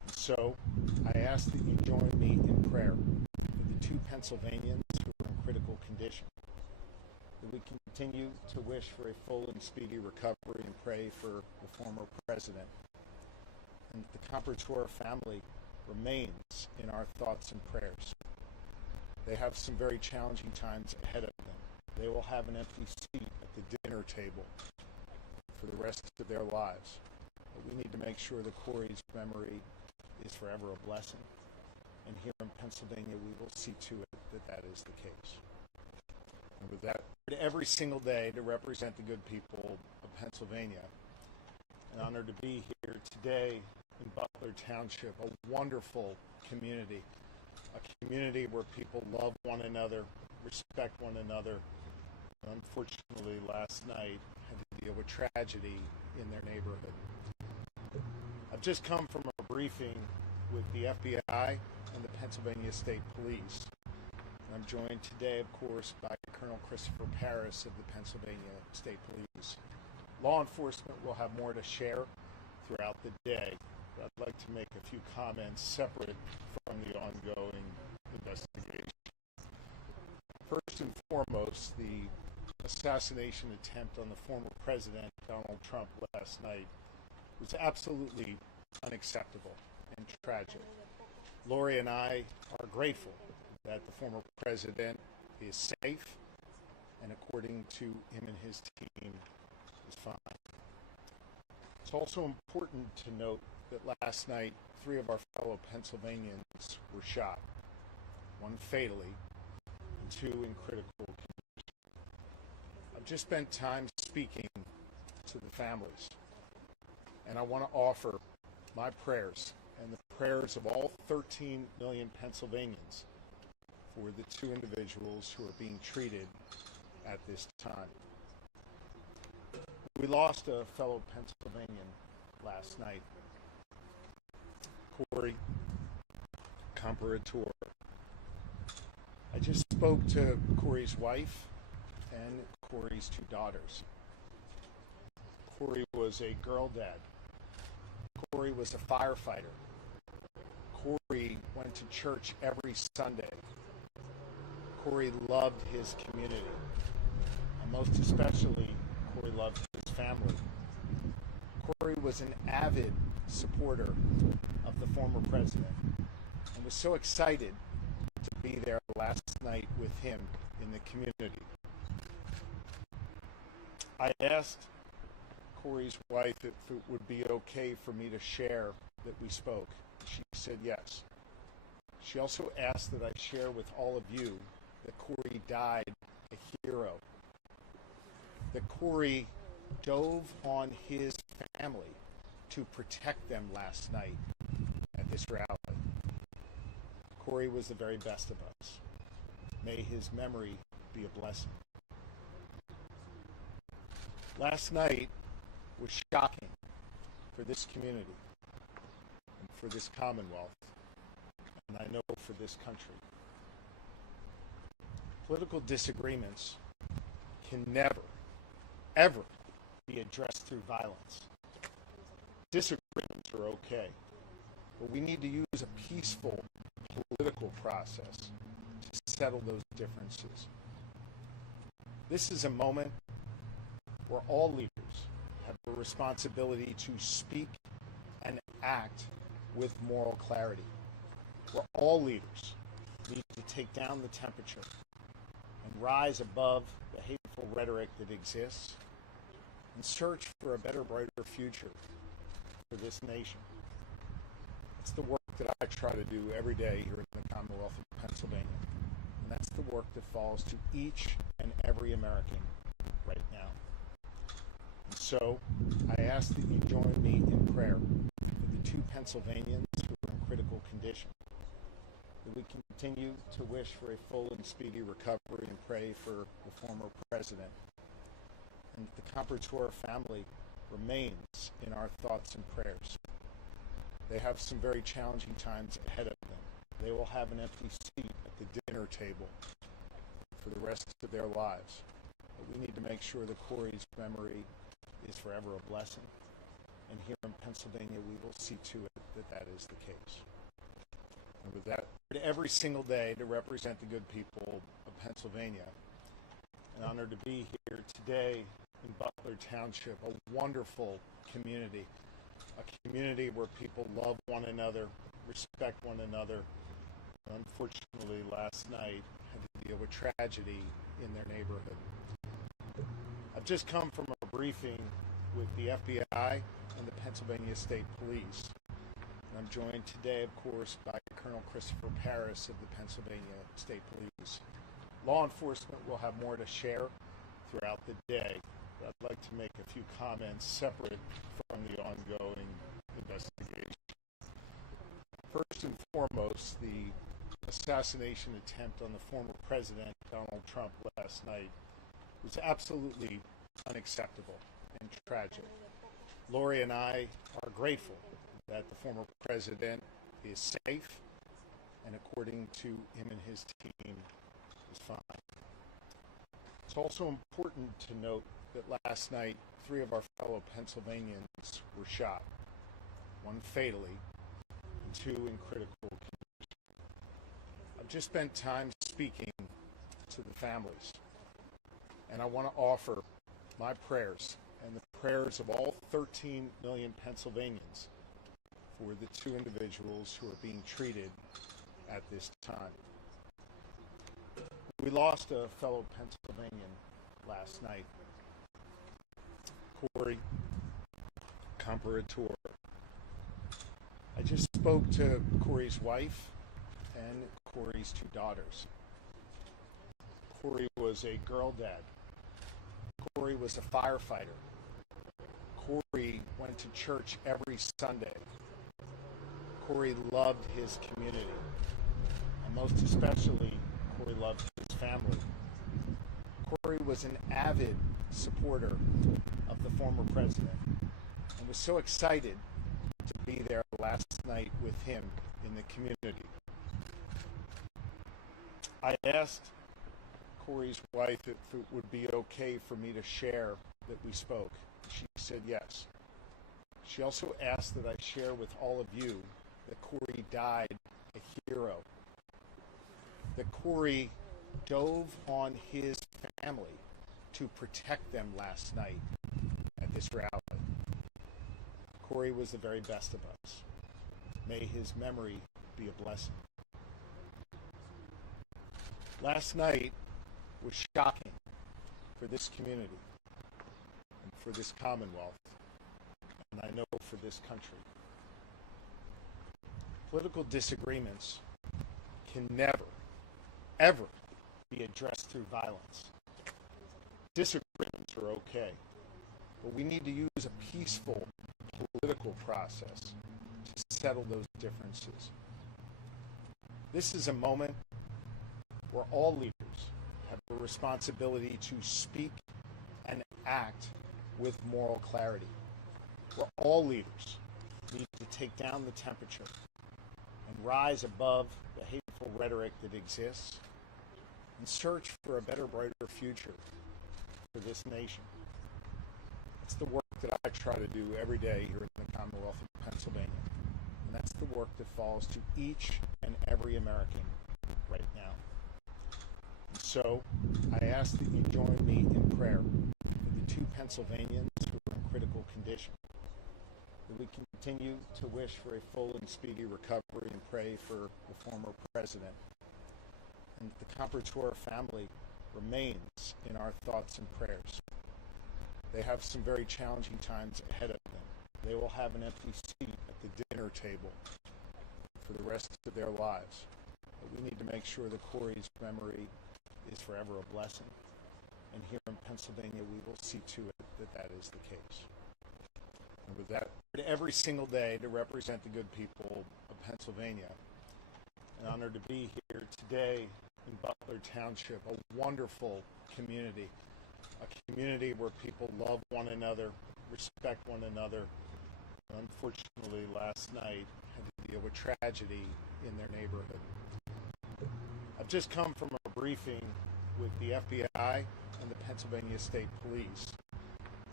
So I ask that you join me in prayer for the two Pennsylvanians who are in critical condition, that we continue to wish for a full and speedy recovery and pray for the former president, and that the Comperator family remains in our thoughts and prayers. They have some very challenging times ahead of them. They will have an empty seat at the dinner table for the rest of their lives. But we need to make sure that Corey's memory is forever a blessing. And here in Pennsylvania, we will see to it that that is the case. And with that, every single day to represent the good people of Pennsylvania. An honor to be here today in Butler Township, a wonderful community, a community where people love one another, respect one another. Unfortunately, last night had to deal with tragedy in their neighborhood. I've just come from a briefing with the FBI and the Pennsylvania State Police. And I'm joined today, of course, by Colonel Christopher Paris of the Pennsylvania State Police. Law enforcement will have more to share throughout the day, but I'd like to make a few comments separate from the ongoing investigation. First and foremost, the assassination attempt on the former president, Donald Trump, last night was absolutely unacceptable and tragic. Lori and I are grateful that the former president is safe and, according to him and his team, is fine. It's also important to note that last night 3 of our fellow Pennsylvanians were shot, 1 fatally and 2 in critical condition. I've just spent time speaking to the families, and I want to offer my prayers and the prayers of all 13 million Pennsylvanians for the 2 individuals who are being treated at this time. We lost a fellow Pennsylvanian last night, Corey Comperator. I just spoke to Corey's wife and Corey's 2 daughters. Corey was a girl dad. Corey was a firefighter. Corey went to church every Sunday. Corey loved his community. And most especially, Corey loved his family. Corey was an avid supporter of the former president and was so excited to be there last night with him in the community. I asked Corey's wife if it would be okay for me to share that we spoke. She said yes. She also asked that I share with all of you that Corey died a hero, that Corey dove on his family to protect them last night at this rally. Corey was the very best of us. May his memory be a blessing. Last night was shocking for this community and for this Commonwealth, and I know for this country. Political disagreements can never, ever be addressed through violence. Disagreements are okay, but we need to use a peaceful political process to settle those differences. This is a moment where all leaders have a responsibility to speak and act with moral clarity, where all leaders need to take down the temperature and rise above the hateful rhetoric that exists and search for a better, brighter future for this nation. It's the work that I try to do every day here in the Commonwealth of Pennsylvania, and that's the work that falls to each and every American right now. And so I ask that you join me in prayer for the 2 Pennsylvanians who are in critical condition, that we continue to wish for a full and speedy recovery and pray for the former president, and that the Comperator family remains in our thoughts and prayers. They have some very challenging times ahead of them. They will have an empty seat at the dinner table for the rest of their lives. But we need to make sure that Corey's memory is forever a blessing. And here in Pennsylvania, we will see to it that that is the case. And with that, every single day to represent the good people of Pennsylvania. An honor to be here today in Butler Township, a wonderful community, a community where people love one another, respect one another. Unfortunately, last night had to deal with tragedy in their neighborhood. I've just come from a briefing with the FBI and the Pennsylvania State Police. And I'm joined today, of course, by Colonel Christopher Paris of the Pennsylvania State Police. Law enforcement will have more to share throughout the day, but I'd like to make a few comments separate from the ongoing investigation. First and foremost, the assassination attempt on the former President Donald Trump last night was absolutely unacceptable and tragic. Lori and I are grateful that the former president is safe and, according to him and his team, is fine. It's also important to note that last night 3 of our fellow Pennsylvanians were shot, 1 fatally and 2 in critical condition. I've just spent time speaking to the families, and I want to offer my prayers and the prayers of all 13 million Pennsylvanians for the 2 individuals who are being treated at this time. We lost a fellow Pennsylvanian last night, Corey Comparator. I just spoke to Corey's wife and Corey's 2 daughters. Corey was a girl dad. Corey was a firefighter. Corey went to church every Sunday. Corey loved his community, and most especially, Corey loved his family. Corey was an avid supporter of the former president and was so excited to be there last night with him in the community. I asked Corey's wife if it would be okay for me to share that we spoke. She said yes. She also asked that I share with all of you that Corey died a hero, that Corey dove on his family to protect them last night at this rally. Corey was the very best of us. May his memory be a blessing. Last night was shocking for this community and for this Commonwealth, and I know for this country. Political disagreements can never, ever be addressed through violence. Disagreements are okay, but we need to use a peaceful political process to settle those differences. This is a moment where all leaders have a responsibility to speak and act with moral clarity, where all leaders need to take down the temperature and rise above the hateful rhetoric that exists and search for a better, brighter future for this nation. It's the work that I try to do every day here in the Commonwealth of Pennsylvania, and that's the work that falls to each and every American right now. And so I ask that you join me in prayer for the 2 Pennsylvanians who are in critical condition, that we continue to wish for a full and speedy recovery and pray for the former president. And the Comparator family remains in our thoughts and prayers. They have some very challenging times ahead of them. They will have an empty seat at the dinner table for the rest of their lives. But we need to make sure that Corey's memory is forever a blessing. And here in Pennsylvania, we will see to it that that is the case. And with that, every single day to represent the good people of Pennsylvania. An honor to be here today in Butler Township, a wonderful community, a community where people love one another, respect one another. Unfortunately, last night had to deal with tragedy in their neighborhood. I've just come from a briefing with the FBI and the Pennsylvania State Police.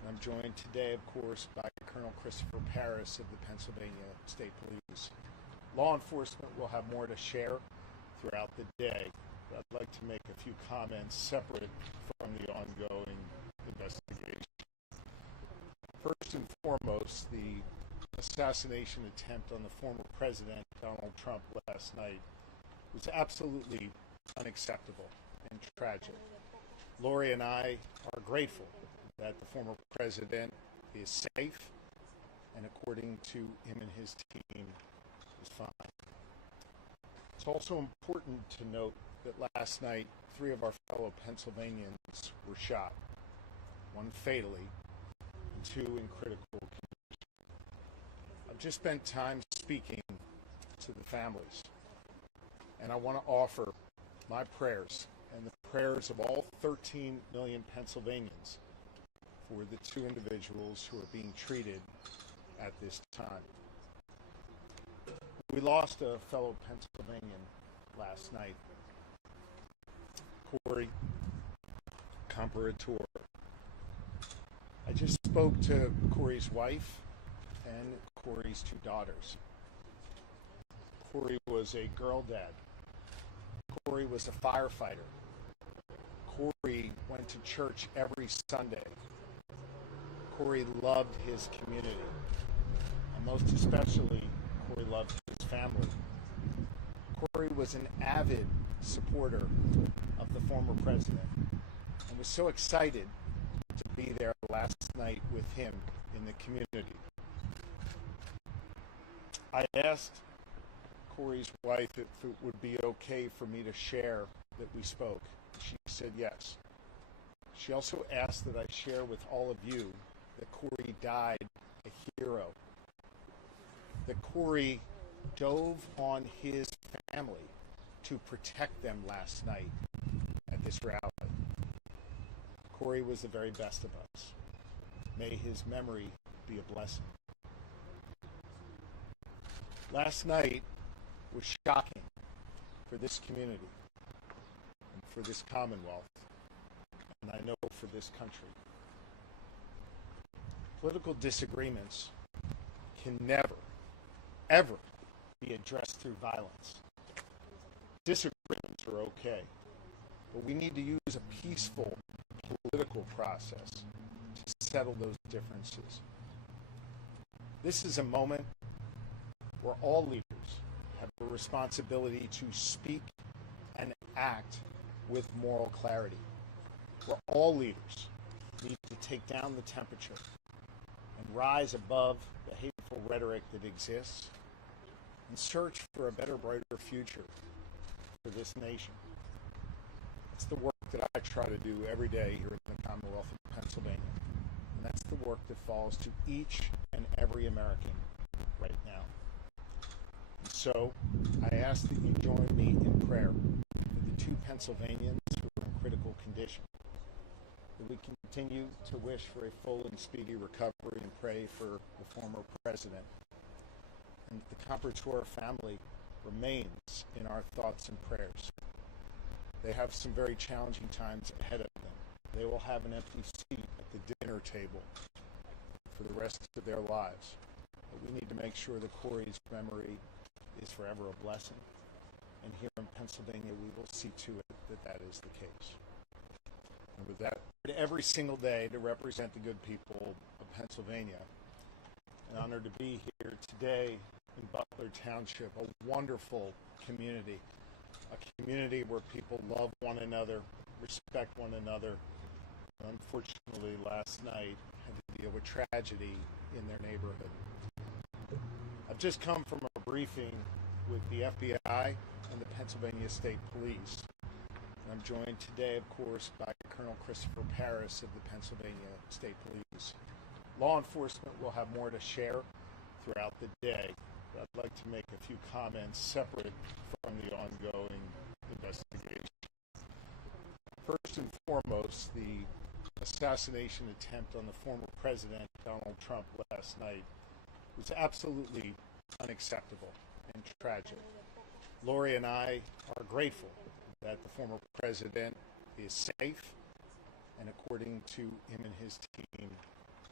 I'm joined today, of course, by Colonel Christopher Paris of the Pennsylvania State Police. Law enforcement will have more to share throughout the day, but I'd like to make a few comments separate from the ongoing investigation. First and foremost, the assassination attempt on the former president, Donald Trump, last night was absolutely unacceptable and tragic. Lori and I are grateful that the former president is safe and, according to him and his team, is fine. It's also important to note that last night 3 of our fellow Pennsylvanians were shot, 1 fatally and 2 in critical condition. I've just spent time speaking to the families, and I want to offer my prayers and the prayers of all 13 million Pennsylvanians for the 2 individuals who are being treated at this time. We lost a fellow Pennsylvanian last night, Corey Comparator. I just spoke to Corey's wife and Corey's 2 daughters. Corey was a girl dad. Corey was a firefighter. Corey went to church every Sunday. Corey loved his community, and most especially, Corey loved his family. Corey was an avid supporter of the former president and was so excited to be there last night with him in the community. I asked Corey's wife if it would be okay for me to share that we spoke. She said yes. She also asked that I share with all of you that Corey died a hero. That Corey dove on his family to protect them last night at this rally. Corey was the very best of us. May his memory be a blessing. Last night was shocking for this community and for this Commonwealth, and I know for this country. Political disagreements can never, ever be addressed through violence. Disagreements are okay, but we need to use a peaceful political process to settle those differences. This is a moment where all leaders have a responsibility to speak and act with moral clarity, where all leaders need to take down the temperature and rise above the hateful rhetoric that exists and search for a better, brighter future for this nation. It's the work that I try to do every day here in the Commonwealth of Pennsylvania, and that's the work that falls to each and every American right now. And so I ask that you join me in prayer for the 2 Pennsylvanians who are in critical condition, that we continue to wish for a full and speedy recovery and pray for the former president, and the Comparator family remains in our thoughts and prayers. They have some very challenging times ahead of them. They will have an empty seat at the dinner table for the rest of their lives. But we need to make sure that Corey's memory is forever a blessing. And here in Pennsylvania, we will see to it that that is the case. And with that, every single day to represent the good people of Pennsylvania. An honor to be here today in Butler Township, a wonderful community, a community where people love one another, respect one another. Unfortunately, last night had to deal with tragedy in their neighborhood. I've just come from a briefing with the FBI and the Pennsylvania State Police. And I'm joined today, of course, by Colonel Christopher Paris of the Pennsylvania State Police. Law enforcement will have more to share throughout the day, but I'd like to make a few comments separate from the ongoing investigation. First and foremost, the assassination attempt on the former president, Donald Trump, last night was absolutely unacceptable and tragic. Lori and I are grateful that the former president is safe and, according to him and his team,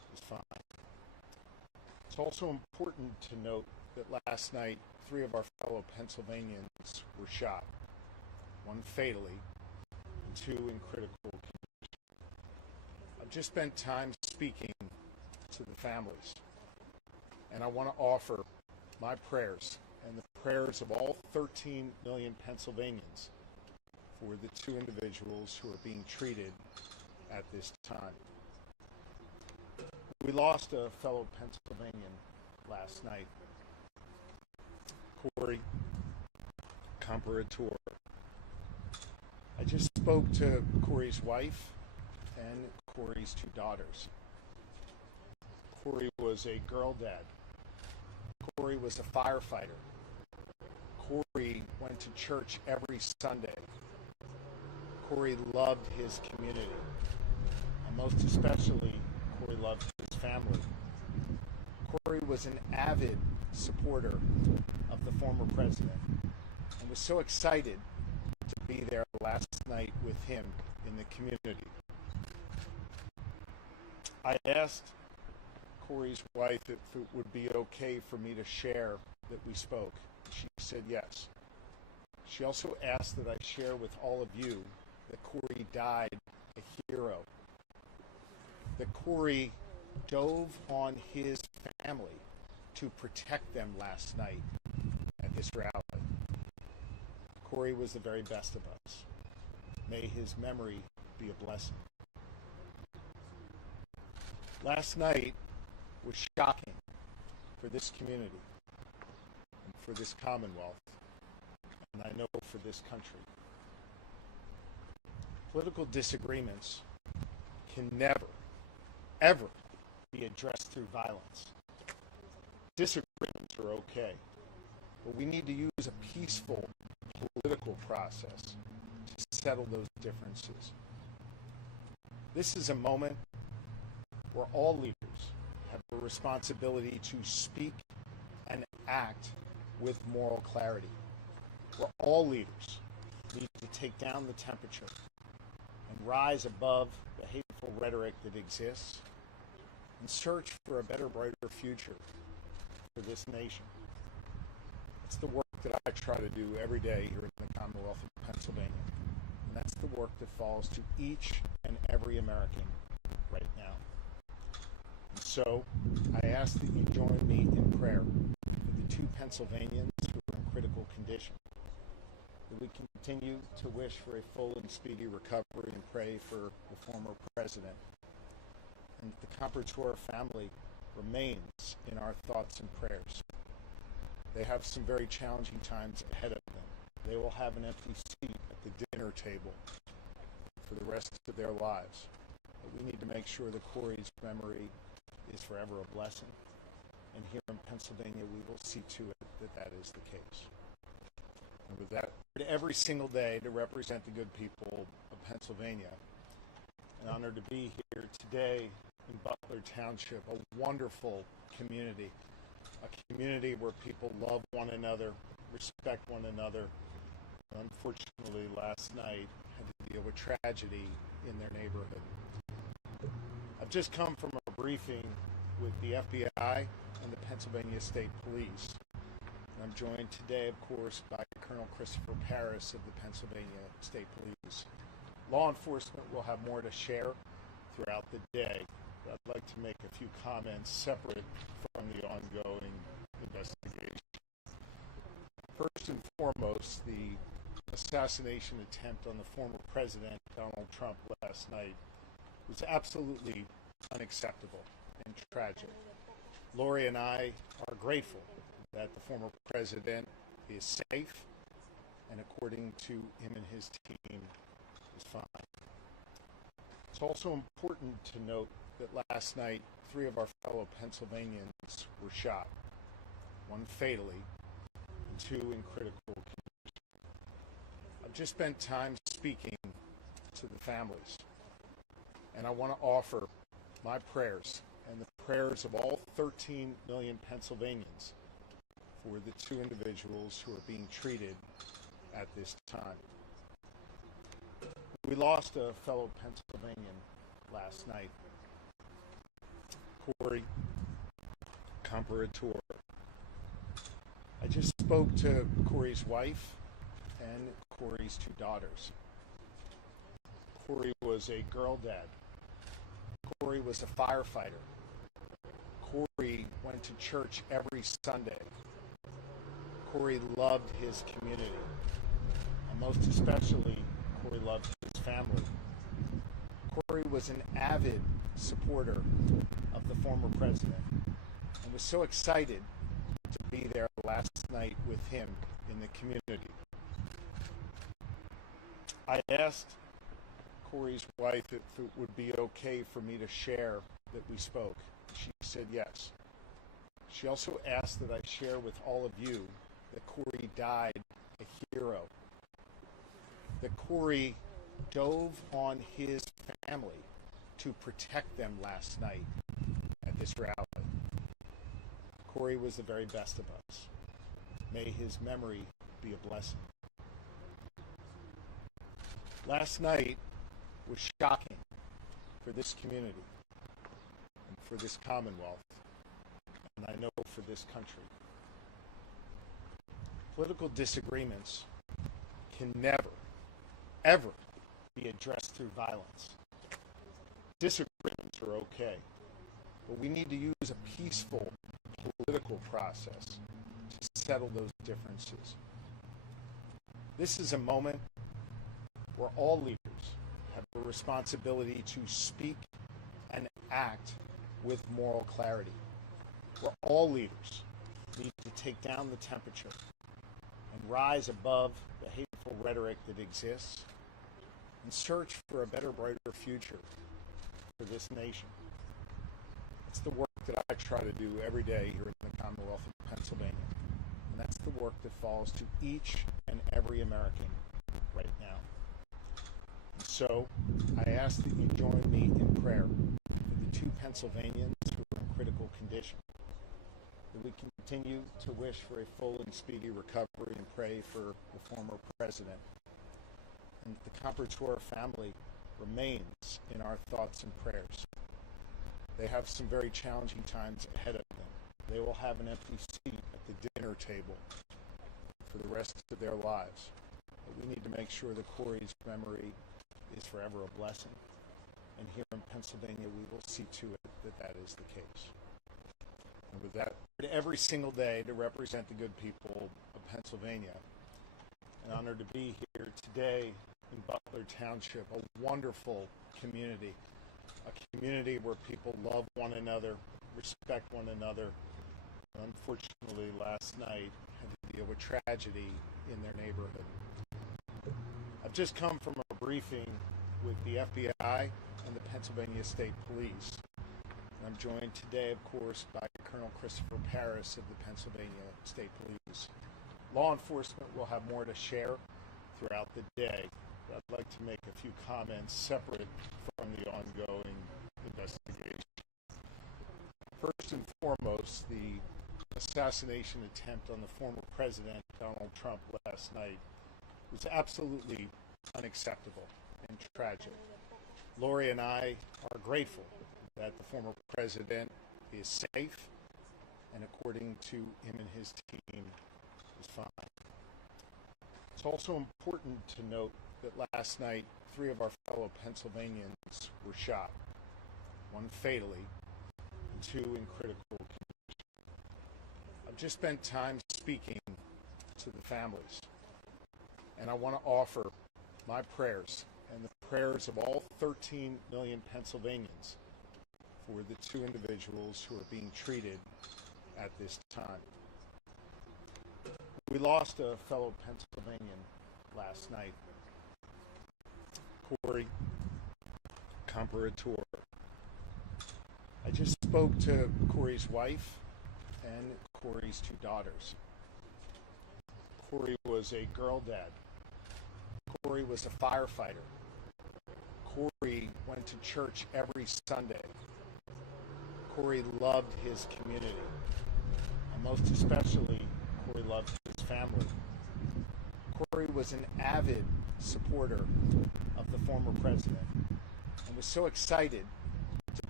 is fine. It's also important to note that last night, 3 of our fellow Pennsylvanians were shot, 1 fatally and 2 in critical condition. I've just spent time speaking to the families, and I want to offer my prayers and the prayers of all 13 million Pennsylvanians for the 2 individuals who are being treated at this time. We lost a fellow Pennsylvanian last night, Corey Comparator. I just spoke to Corey's wife and Corey's 2 daughters. Corey was a girl dad. Corey was a firefighter. Corey went to church every Sunday. Corey loved his community, and most especially, Corey loved his family. Corey was an avid supporter of the former president and was so excited to be there last night with him in the community. I asked Corey's wife if it would be okay for me to share that we spoke. She said yes. She also asked that I share with all of you that Corey died a hero, that Corey dove on his family to protect them last night at this rally. Corey was the very best of us. May his memory be a blessing. Last night was shocking for this community and for this Commonwealth, and I know for this country. Political disagreements can never, ever be addressed through violence. Disagreements are okay, but we need to use a peaceful political process to settle those differences. This is a moment where all leaders have a responsibility to speak and act with moral clarity, where all leaders need to take down the temperature and rise above the hateful rhetoric that exists and search for a better, brighter future for this nation. It's the work that I try to do every day here in the Commonwealth of Pennsylvania, and that's the work that falls to each and every American right now. And so I ask that you join me in prayer for the 2 Pennsylvanians who are in critical condition, that we continue to wish for a full and speedy recovery and pray for the former president, and the Comparator family remains in our thoughts and prayers. They have some very challenging times ahead of them. They will have an empty seat at the dinner table for the rest of their lives. But we need to make sure that Corey's memory is forever a blessing. And here in Pennsylvania, we will see to it that that is the case. And with that, every single day to represent the good people of Pennsylvania. An honor to be here today in Butler Township, a wonderful community, a community where people love one another, respect one another. Unfortunately, last night had to deal with tragedy in their neighborhood. I've just come from a briefing with the FBI and the Pennsylvania State Police. And I'm joined today, of course, by Colonel Christopher Paris of the Pennsylvania State Police. Law enforcement will have more to share throughout the day, but I'd like to make a few comments separate from the ongoing investigation. First and foremost, the assassination attempt on the former president, Donald Trump, last night was absolutely unacceptable and tragic. Lori and I are grateful that the former president is safe and, according to him and his team, is fine. It's also important to note that last night, 3 of our fellow Pennsylvanians were shot, 1 fatally and 2 in critical condition. I've just spent time speaking to the families, and I want to offer my prayers and the prayers of all 13 million Pennsylvanians for the 2 individuals who are being treated at this time. We lost a fellow Pennsylvanian last night, Corey, comparator. I just spoke to Corey's wife and Corey's two daughters. Corey was a girl dad. Corey was a firefighter. Corey went to church every Sunday. Corey loved his community. And most especially, Corey loved his family. Corey was an avid supporter of the former president and was so excited to be there last night with him in the community. I asked Corey's wife if it would be okay for me to share that we spoke. She said yes. She also asked that I share with all of you that Corey died a hero. That Corey dove on his family to protect them last night at this rally. Corey was the very best of us. May his memory be a blessing. Last night was shocking for this community and for this Commonwealth, and I know for this country. Political disagreements can never, ever be addressed through violence. Disagreements are okay, but we need to use a peaceful political process to settle those differences. This is a moment where all leaders have a responsibility to speak and act with moral clarity, where all leaders need to take down the temperature and rise above the hateful rhetoric that exists and search for a better, brighter future for this nation. It's the work that I try to do every day here in the Commonwealth of Pennsylvania, and that's the work that falls to each and every American right now. And so, I ask that you join me in prayer for the two Pennsylvanians who are in critical condition, that we continue to wish for a full and speedy recovery and pray for the former president, and the comparator family remains in our thoughts and prayers. They have some very challenging times ahead of them. They will have an empty seat at the dinner table for the rest of their lives. But we need to make sure that Corey's memory is forever a blessing. And here in Pennsylvania, we will see to it that that is the case. And with that, every single day to represent the good people of Pennsylvania. An honor to be here today in Butler Township, a wonderful community. A community where people love one another, respect one another. Unfortunately, last night had to deal with tragedy in their neighborhood. I've just come from a briefing with the FBI and the Pennsylvania State Police. And I'm joined today, of course, by Colonel Christopher Paris of the Pennsylvania State Police. Law enforcement will have more to share throughout the day. I'd like to make a few comments separate from the ongoing investigation. First and foremost, the assassination attempt on the former president, Donald Trump, last night was absolutely unacceptable and tragic. Lori and I are grateful that the former president is safe and, according to him and his team, is fine. It's also important to note that last night, 3 of our fellow Pennsylvanians were shot, 1 fatally, and 2 in critical condition. I've just spent time speaking to the families, and I want to offer my prayers and the prayers of all 13 million Pennsylvanians for the 2 individuals who are being treated at this time. We lost a fellow Pennsylvanian last night. Corey, comparator. I just spoke to Corey's wife and Corey's 2 daughters. Corey was a girl dad. Corey was a firefighter. Corey went to church every Sunday. Corey loved his community. And most especially, Corey loved his family. Corey was an avid supporter of the former president and was so excited to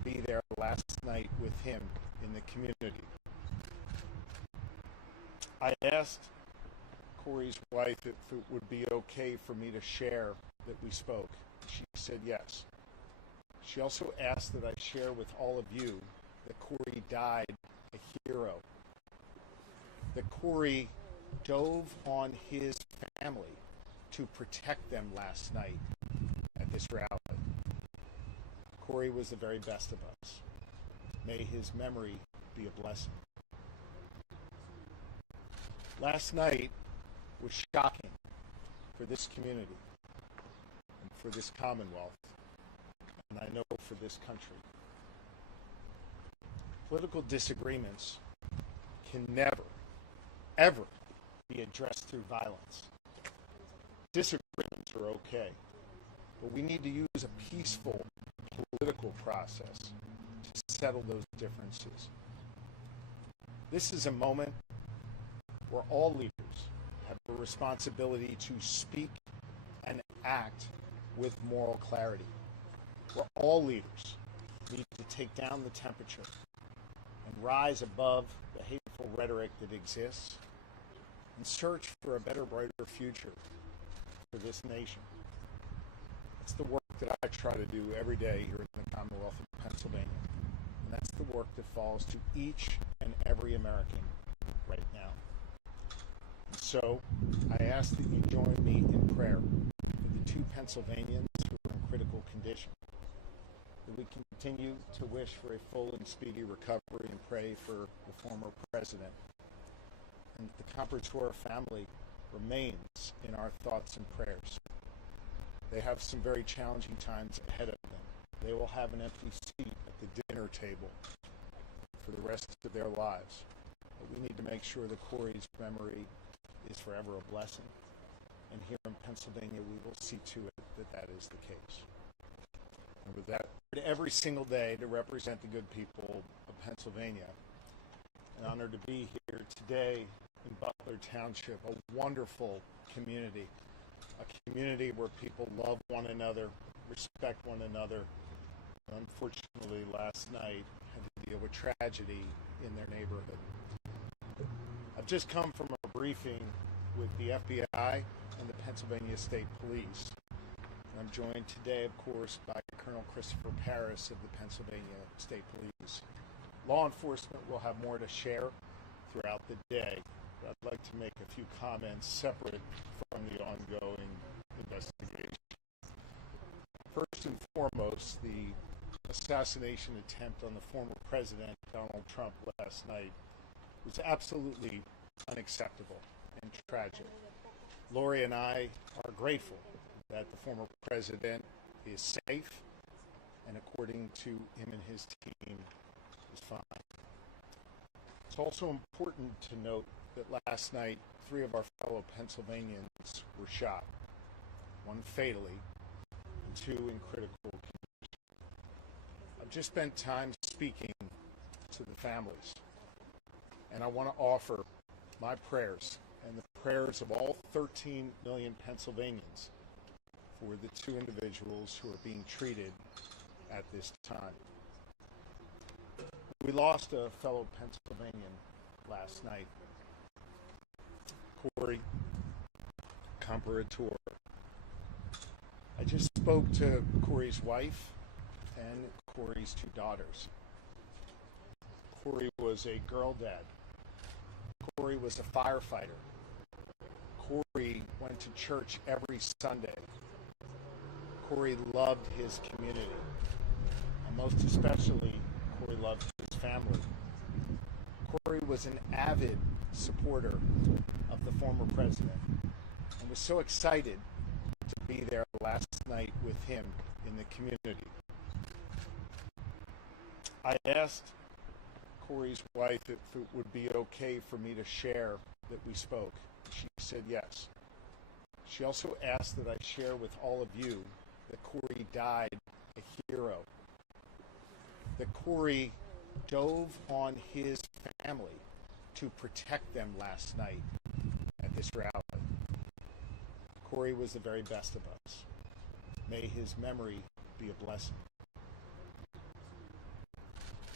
be there last night with him in the community. I asked Corey's wife if it would be okay for me to share that we spoke. She said yes. She also asked that I share with all of you that Corey died a hero. That Corey dove on his family to protect them last night at this rally. Corey was the very best of us. May his memory be a blessing. Last night was shocking for this community and for this Commonwealth, and I know for this country. Political disagreements can never, ever be addressed through violence. Disagreements are okay, but we need to use a peaceful political process to settle those differences. This is a moment where all leaders have a responsibility to speak and act with moral clarity, where all leaders need to take down the temperature and rise above the hateful rhetoric that exists and search for a better, brighter future for this nation. It's the work that I try to do every day here in the Commonwealth of Pennsylvania, and that's the work that falls to each and every American right now. And so I ask that you join me in prayer for the two Pennsylvanians who are in critical condition, that we continue to wish for a full and speedy recovery and pray for the former president, and that the Comperator family remains in our thoughts and prayers. They have some very challenging times ahead of them. They will have an empty seat at the dinner table for the rest of their lives. But we need to make sure that Corey's memory is forever a blessing. And here in Pennsylvania, we will see to it that that is the case. And with that, every single day to represent the good people of Pennsylvania. An honor to be here today in Butler Township, a wonderful community, a community where people love one another, respect one another. Unfortunately, last night had to deal with tragedy in their neighborhood. I've just come from a briefing with the FBI and the Pennsylvania State Police. And I'm joined today, of course, by Colonel Christopher Paris of the Pennsylvania State Police. Law enforcement will have more to share throughout the day. But I'd like to make a few comments separate from the ongoing investigation. First and foremost, the assassination attempt on the former president, Donald Trump, last night was absolutely unacceptable and tragic. Lori and I are grateful that the former president is safe and, according to him and his team, is fine. It's also important to note that last night, 3 of our fellow Pennsylvanians were shot, one fatally and 2 in critical condition. I've just spent time speaking to the families, and I want to offer my prayers and the prayers of all 13 million Pennsylvanians for the 2 individuals who are being treated at this time. We lost a fellow Pennsylvanian last night, Corey Comperator. I just spoke to Corey's wife and Corey's 2 daughters. Corey was a girl dad. Corey was a firefighter. Corey went to church every Sunday. Corey loved his community. And most especially, Corey loved his family. Corey was an avid supporter of the former president and was so excited to be there last night with him in the community. I asked Corey's wife if it would be okay for me to share that we spoke. She said yes. She also asked that I share with all of you that Corey died a hero. That Corey dove on his family to protect them last night at this rally. Corey was the very best of us. May his memory be a blessing.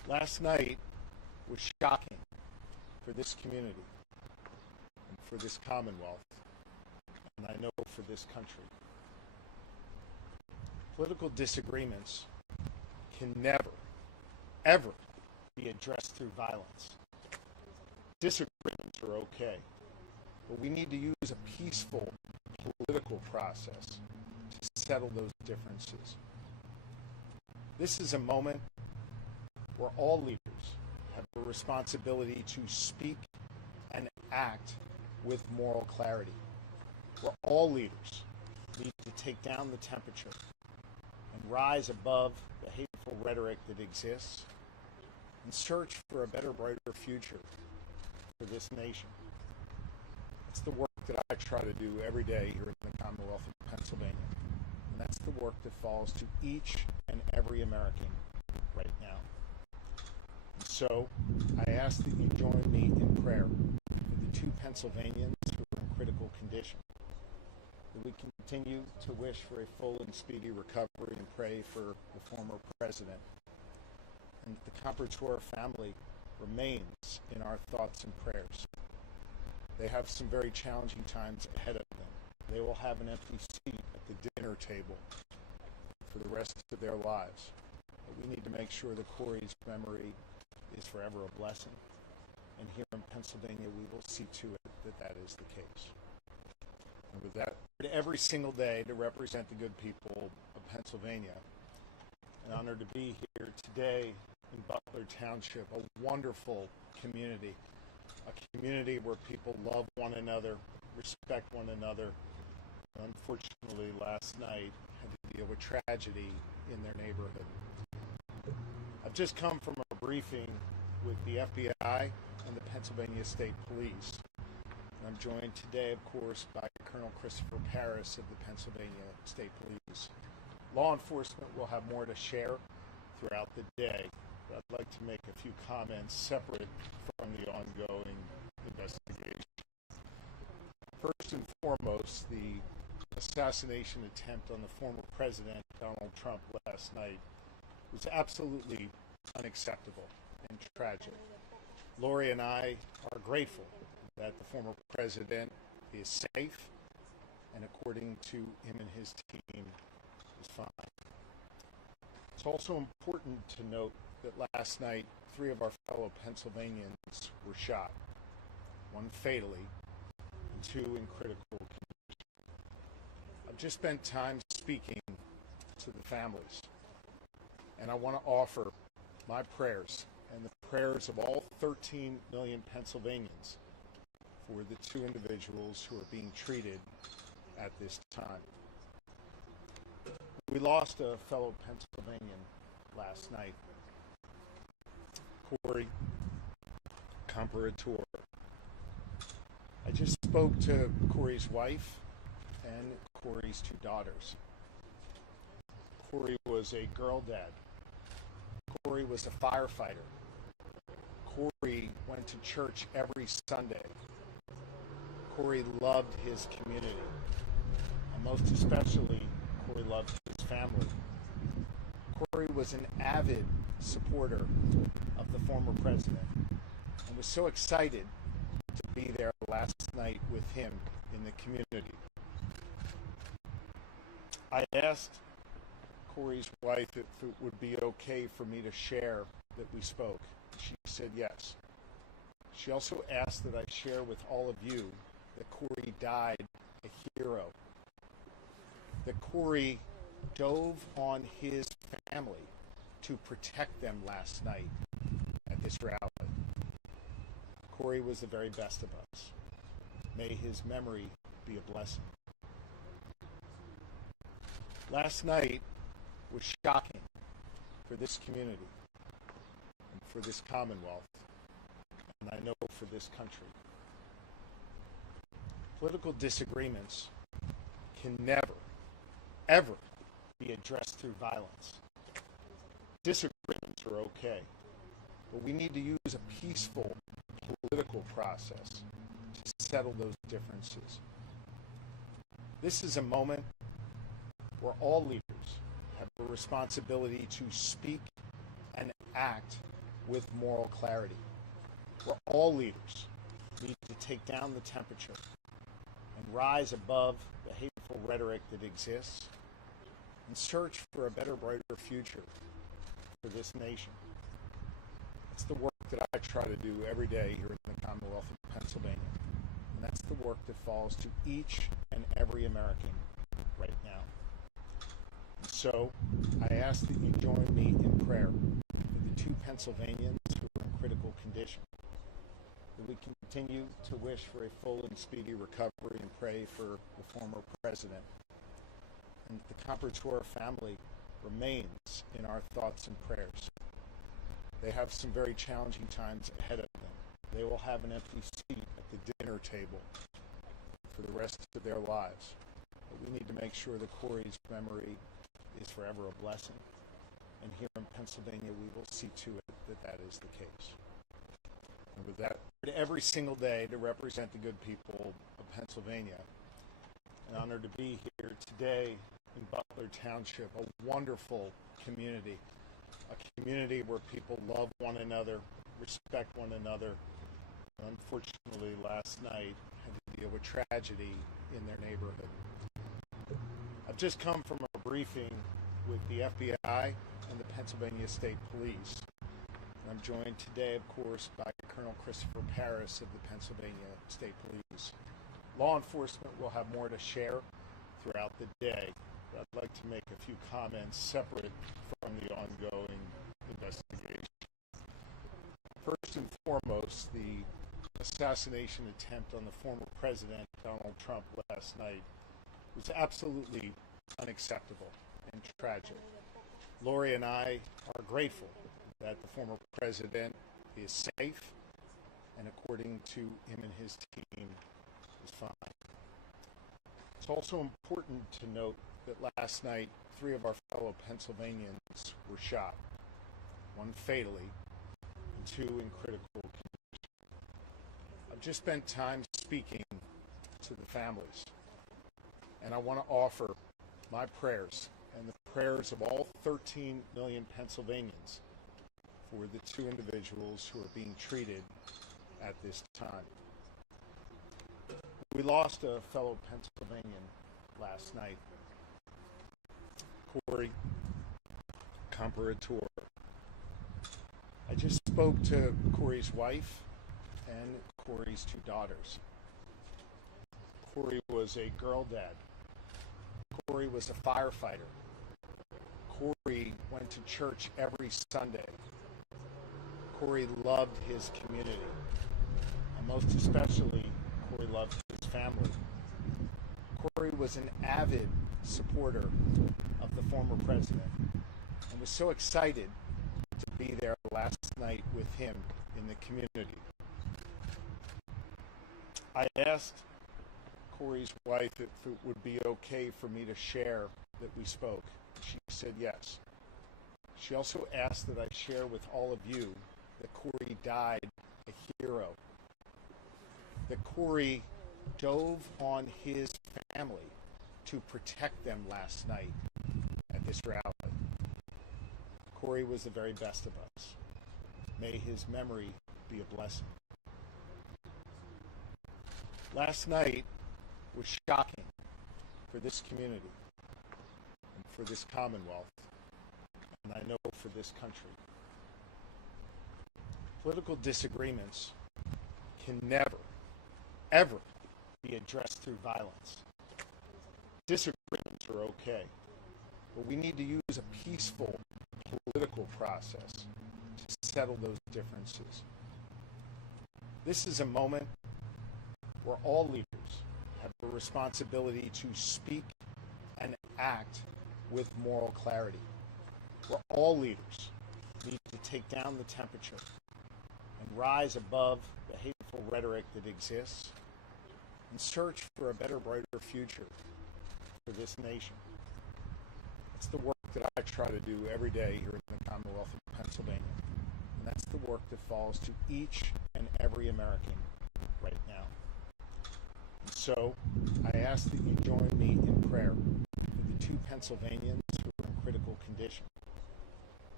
Last night was shocking for this community and for this Commonwealth, and I know for this country. Political disagreements can never, ever be addressed through violence. Disagreements are okay, but we need to use a peaceful political process to settle those differences. This is a moment where all leaders have a responsibility to speak and act with moral clarity, where all leaders need to take down the temperature and rise above the hateful rhetoric that exists and search for a better, brighter future for this nation. It's the work that I try to do every day here in the Commonwealth of Pennsylvania. And that's the work that falls to each and every American right now. And so I ask that you join me in prayer for the two Pennsylvanians who are in critical condition. That we continue to wish for a full and speedy recovery and pray for the former president. And the Comperator family remains in our thoughts and prayers. They have some very challenging times ahead of them. They will have an empty seat at the dinner table for the rest of their lives. But we need to make sure that Corey's memory is forever a blessing. And here in Pennsylvania, we will see to it that that is the case. And with that, every single day to represent the good people of Pennsylvania. An honor to be here today in Butler Township, a wonderful community, a community where people love one another, respect one another. Unfortunately, last night had to deal with tragedy in their neighborhood. I've just come from a briefing with the FBI and the Pennsylvania State Police. And I'm joined today, of course, by Colonel Christopher Paris of the Pennsylvania State Police. Law enforcement will have more to share throughout the day, but I'd like to make a few comments separate from the ongoing investigation. First and foremost, the assassination attempt on the former president, Donald Trump, last night was absolutely unacceptable and tragic. Lori and I are grateful that the former president is safe and, according to him and his team, is fine. It's also important to note that last night, 3 of our fellow Pennsylvanians were shot, 1 fatally and 2 in critical condition. I've just spent time speaking to the families, and I want to offer my prayers and the prayers of all 13 million Pennsylvanians for the 2 individuals who are being treated at this time. We lost a fellow Pennsylvanian last night, Corey Comperator. I just spoke to Corey's wife and Corey's 2 daughters. Corey was a girl dad. Corey was a firefighter. Corey went to church every Sunday. Corey loved his community. And most especially, Corey loved his family. Corey was an avid supporter of the former president and was so excited to be there last night with him in the community. I asked Corey's wife if it would be okay for me to share that we spoke. She said yes. She also asked that I share with all of you that Corey died a hero. That Corey dove on his family to protect them last night at this rally. Corey was the very best of us. May his memory be a blessing. Last night was shocking for this community and for this Commonwealth, and I know for this country. Political disagreements can never, ever be addressed through violence. Disagreements are okay, but we need to use a peaceful political process to settle those differences. This is a moment where all leaders have a responsibility to speak and act with moral clarity, where all leaders need to take down the temperature and rise above the hateful rhetoric that exists and search for a better, brighter future for this nation. It's the work that I try to do every day here in the Commonwealth of Pennsylvania. And that's the work that falls to each and every American right now. And so I ask that you join me in prayer for the two Pennsylvanians who are in critical condition, that we continue to wish for a full and speedy recovery and pray for the former president, and that the Comparator family remains in our thoughts and prayers. They have some very challenging times ahead of them. They will have an empty seat at the dinner table for the rest of their lives. But we need to make sure that Corey's memory is forever a blessing. And here in Pennsylvania, we will see to it that that is the case. And with that, every single day to represent the good people of Pennsylvania. An honor to be here today in Butler Township, a wonderful community. A community where people love one another, respect one another. Unfortunately, last night had to deal with tragedy in their neighborhood. I've just come from a briefing with the FBI and the Pennsylvania State Police. And I'm joined today, of course, by Colonel Christopher Paris of the Pennsylvania State Police. Law enforcement will have more to share throughout the day. I'd like to make a few comments separate from the ongoing investigation. First and foremost, the assassination attempt on the former president, Donald Trump, last night was absolutely unacceptable and tragic. Lori and I are grateful that the former president is safe and, according to him and his team, is fine. It's also important to note that last night, 3 of our fellow Pennsylvanians were shot, 1 fatally, and 2 in critical condition. I've just spent time speaking to the families, and I want to offer my prayers and the prayers of all 13 million Pennsylvanians for the 2 individuals who are being treated at this time. We lost a fellow Pennsylvanian last night, Corey Comparator. I just spoke to Corey's wife and Corey's 2 daughters. Corey was a girl dad. Corey was a firefighter. Corey went to church every Sunday. Corey loved his community, and most especially, Corey loved his family. Corey was an avid supporter of the former president and was so excited to be there last night with him in the community. I asked Corey's wife if it would be okay for me to share that we spoke. She said yes. She also asked that I share with all of you that Corey died a hero, that Corey dove on his family to protect them last night at this rally. Corey was the very best of us. May his memory be a blessing. Last night was shocking for this community and for this Commonwealth, and I know for this country. Political disagreements can never, ever be addressed through violence. Disagreements are okay, but we need to use a peaceful political process to settle those differences. This is a moment where all leaders have a responsibility to speak and act with moral clarity, where all leaders need to take down the temperature and rise above the hateful rhetoric that exists and search for a better, brighter future for this nation. It's the work that I try to do every day here in the Commonwealth of Pennsylvania, and that's the work that falls to each and every American right now. And so I ask that you join me in prayer for the 2 Pennsylvanians who are in critical condition,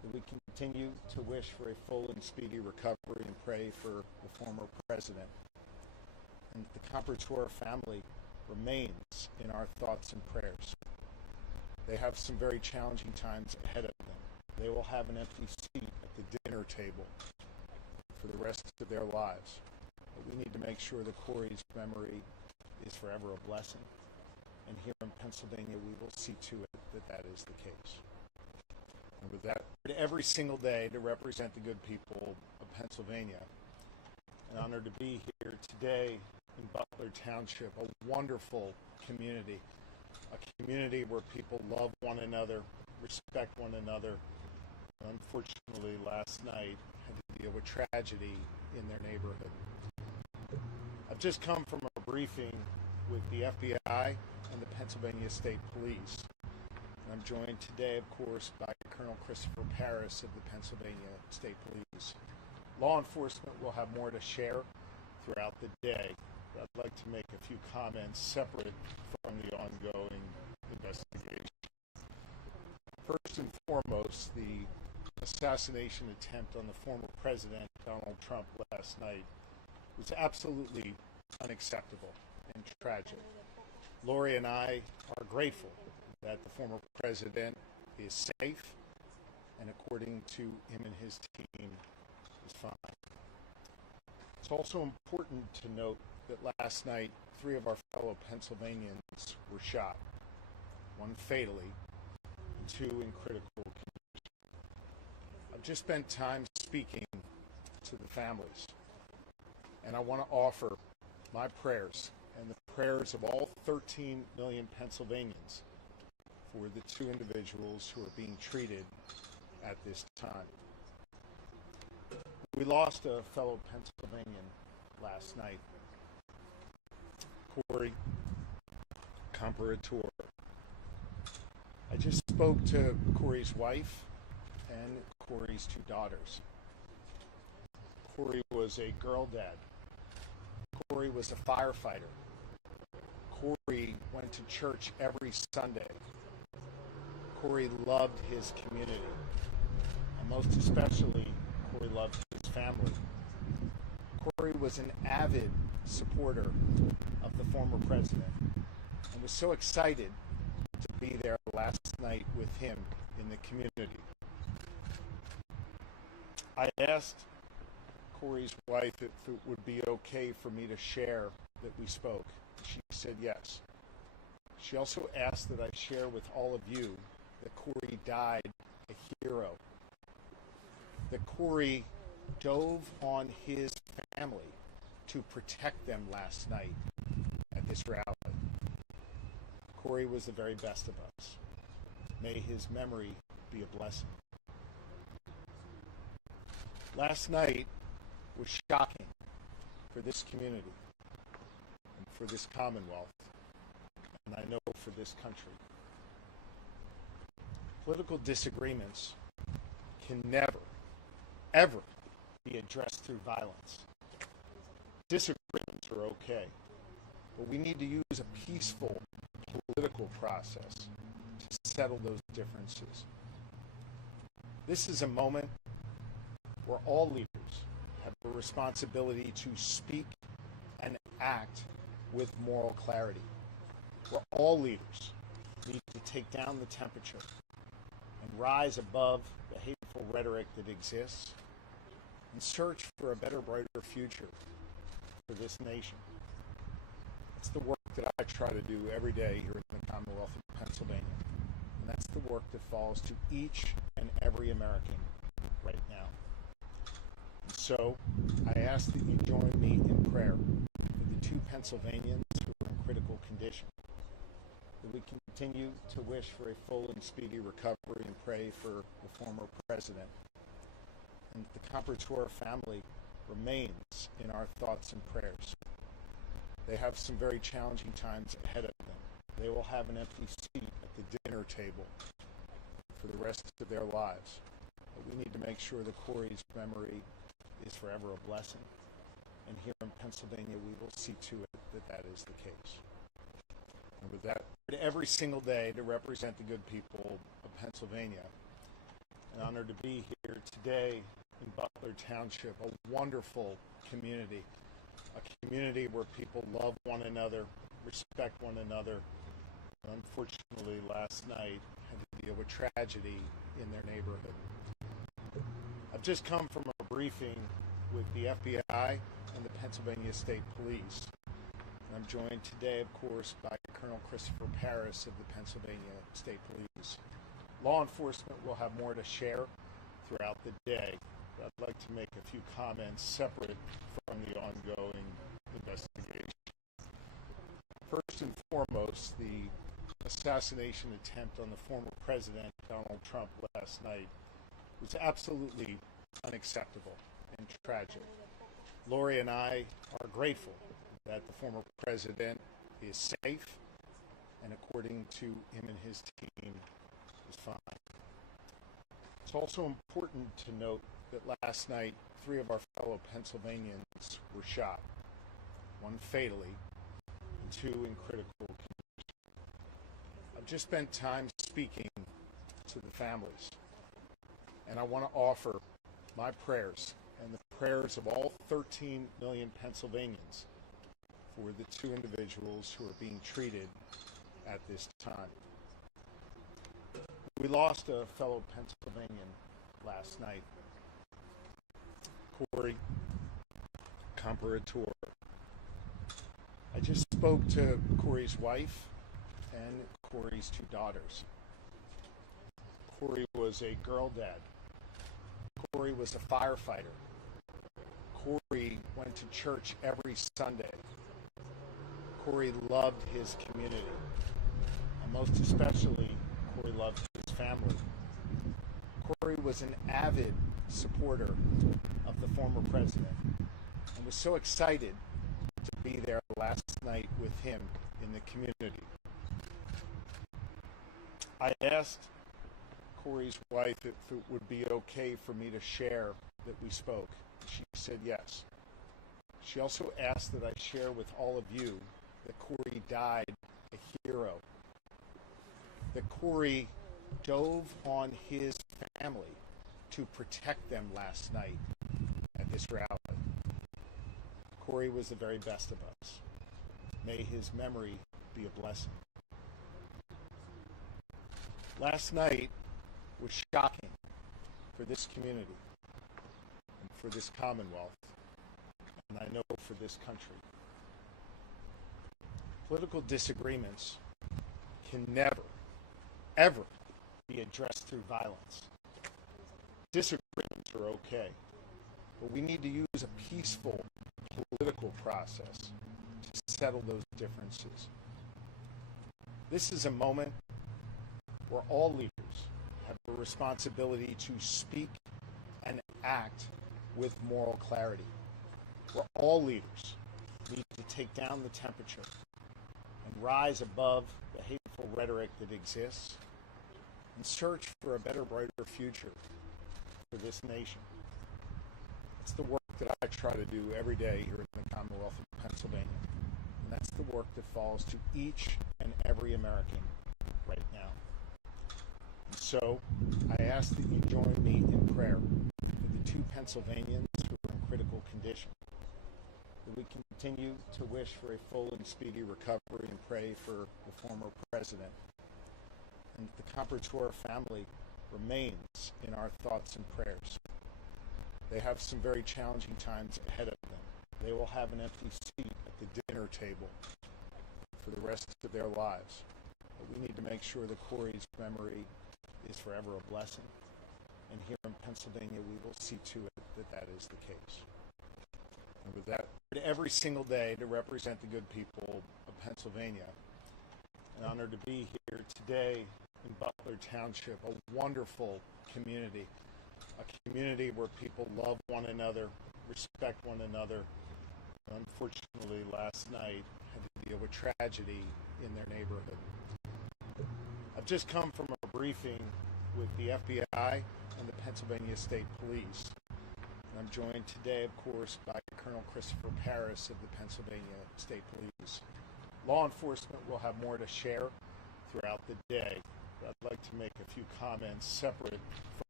that we continue to wish for a full and speedy recovery and pray for the former president. And the Comprador family remains in our thoughts and prayers. They have some very challenging times ahead of them. They will have an empty seat at the dinner table for the rest of their lives. But we need to make sure that Corey's memory is forever a blessing. And here in Pennsylvania, we will see to it that that is the case. And with that, every single day to represent the good people of Pennsylvania. An honor to be here today in Butler Township, a wonderful community, a community where people love one another, respect one another. Unfortunately, last night had to deal with tragedy in their neighborhood. I've just come from a briefing with the FBI and the Pennsylvania State Police. And I'm joined today, of course, by Colonel Christopher Paris of the Pennsylvania State Police. Law enforcement will have more to share throughout the day. I'd like to make a few comments separate from the ongoing investigation. First and foremost, the assassination attempt on the former president, Donald Trump, last night was absolutely unacceptable and tragic. Lori and I are grateful that the former president is safe and, according to him and his team, is fine. It's also important to note that last night, 3 of our fellow Pennsylvanians were shot, 1 fatally and 2 in critical condition. I've just spent time speaking to the families, and I want to offer my prayers and the prayers of all 13 million Pennsylvanians for the 2 individuals who are being treated at this time. We lost a fellow Pennsylvanian last night, Corey Comprador. I just spoke to Corey's wife and Corey's 2 daughters. Corey was a girl dad. Corey was a firefighter. Corey went to church every Sunday. Corey loved his community, and most especially, Corey loved his family. Corey was an avid supporter of the former president and was so excited to be there last night with him in the community. I asked Corey's wife if it would be okay for me to share that we spoke. She said yes. She also asked that I share with all of you that Corey died a hero. That Corey dove on his family to protect them last night at this rally. Corey was the very best of us. May his memory be a blessing. Last night was shocking for this community and for this Commonwealth, and I know for this country. Political disagreements can never, ever be addressed through violence. Disagreements are okay, but we need to use a peaceful political process to settle those differences. This is a moment where all leaders have a responsibility to speak and act with moral clarity, where all leaders need to take down the temperature and rise above the hateful rhetoric that exists and search for a better, brighter future for this nation. It's the work that I try to do every day here in the Commonwealth of Pennsylvania, and that's the work that falls to each and every American right now. And so I ask that you join me in prayer for the 2 Pennsylvanians who are in critical condition, that we continue to wish for a full and speedy recovery and pray for the former president. And the Comprador family remains in our thoughts and prayers. They have some very challenging times ahead of them. They will have an empty seat at the dinner table for the rest of their lives. But we need to make sure that Corey's memory is forever a blessing. And here in Pennsylvania, we will see to it that that is the case. And with that, every single day to represent the good people of Pennsylvania. and honored to be here today in Butler Township, a wonderful community, a community where people love one another, respect one another. Unfortunately, last night had to deal with tragedy in their neighborhood. I've just come from a briefing with the FBI and the Pennsylvania State Police. And I'm joined today, of course, by Colonel Christopher Paris of the Pennsylvania State Police. Law enforcement will have more to share throughout the day. But I'd like to make a few comments separate from the ongoing investigation. First and foremost, the assassination attempt on the former president, Donald Trump, last night was absolutely unacceptable and tragic. Lori and I are grateful that the former president is safe and, according to him and his team, is fine. It's also important to note that last night 3 of our fellow Pennsylvanians were shot, 1 fatally and 2 in critical condition. I've just spent time speaking to the families, and I want to offer my prayers and the prayers of all 13 million Pennsylvanians for the 2 individuals who are being treated at this time. We lost a fellow Pennsylvanian last night, Corey Comparator. I just spoke to Corey's wife and Corey's 2 daughters. Corey was a girl dad. Corey was a firefighter. Corey went to church every Sunday. Corey loved his community, and most especially, Corey loved his family. Corey was an avid supporter of the former president and was so excited to be there last night with him in the community. I asked Corey's wife if it would be okay for me to share that we spoke. She said yes. She also asked that I share with all of you that Corey died a hero, that Corey dove on his family to protect them last night at this rally. Corey was the very best of us. May his memory be a blessing. Last night was shocking for this community and for this Commonwealth, and I know for this country. Political disagreements can never, ever be addressed through violence. Disagreements are okay, but we need to use a peaceful political process to settle those differences. This is a moment where all leaders have a responsibility to speak and act with moral clarity, where all leaders need to take down the temperature and rise above the hateful rhetoric that exists and search for a better, brighter future for this nation. It's the work that I try to do every day here in the Commonwealth of Pennsylvania, and that's the work that falls to each and every American right now. And so I ask that you join me in prayer for the 2 Pennsylvanians who are in critical condition, that we continue to wish for a full and speedy recovery and pray for the former president, and the Comparator family remains in our thoughts and prayers. They have some very challenging times ahead of them. They will have an empty seat at the dinner table for the rest of their lives. But we need to make sure that Corey's memory is forever a blessing. And here in Pennsylvania, we will see to it that that is the case. And with that, every single day to represent the good people of Pennsylvania, an honor to be here today in Butler Township, a wonderful community, a community where people love one another, respect one another. Unfortunately, last night had to deal with tragedy in their neighborhood. I've just come from a briefing with the FBI and the Pennsylvania State Police. And I'm joined today, of course, by Colonel Christopher Paris of the Pennsylvania State Police. Law enforcement will have more to share throughout the day, but I'd like to make a few comments separate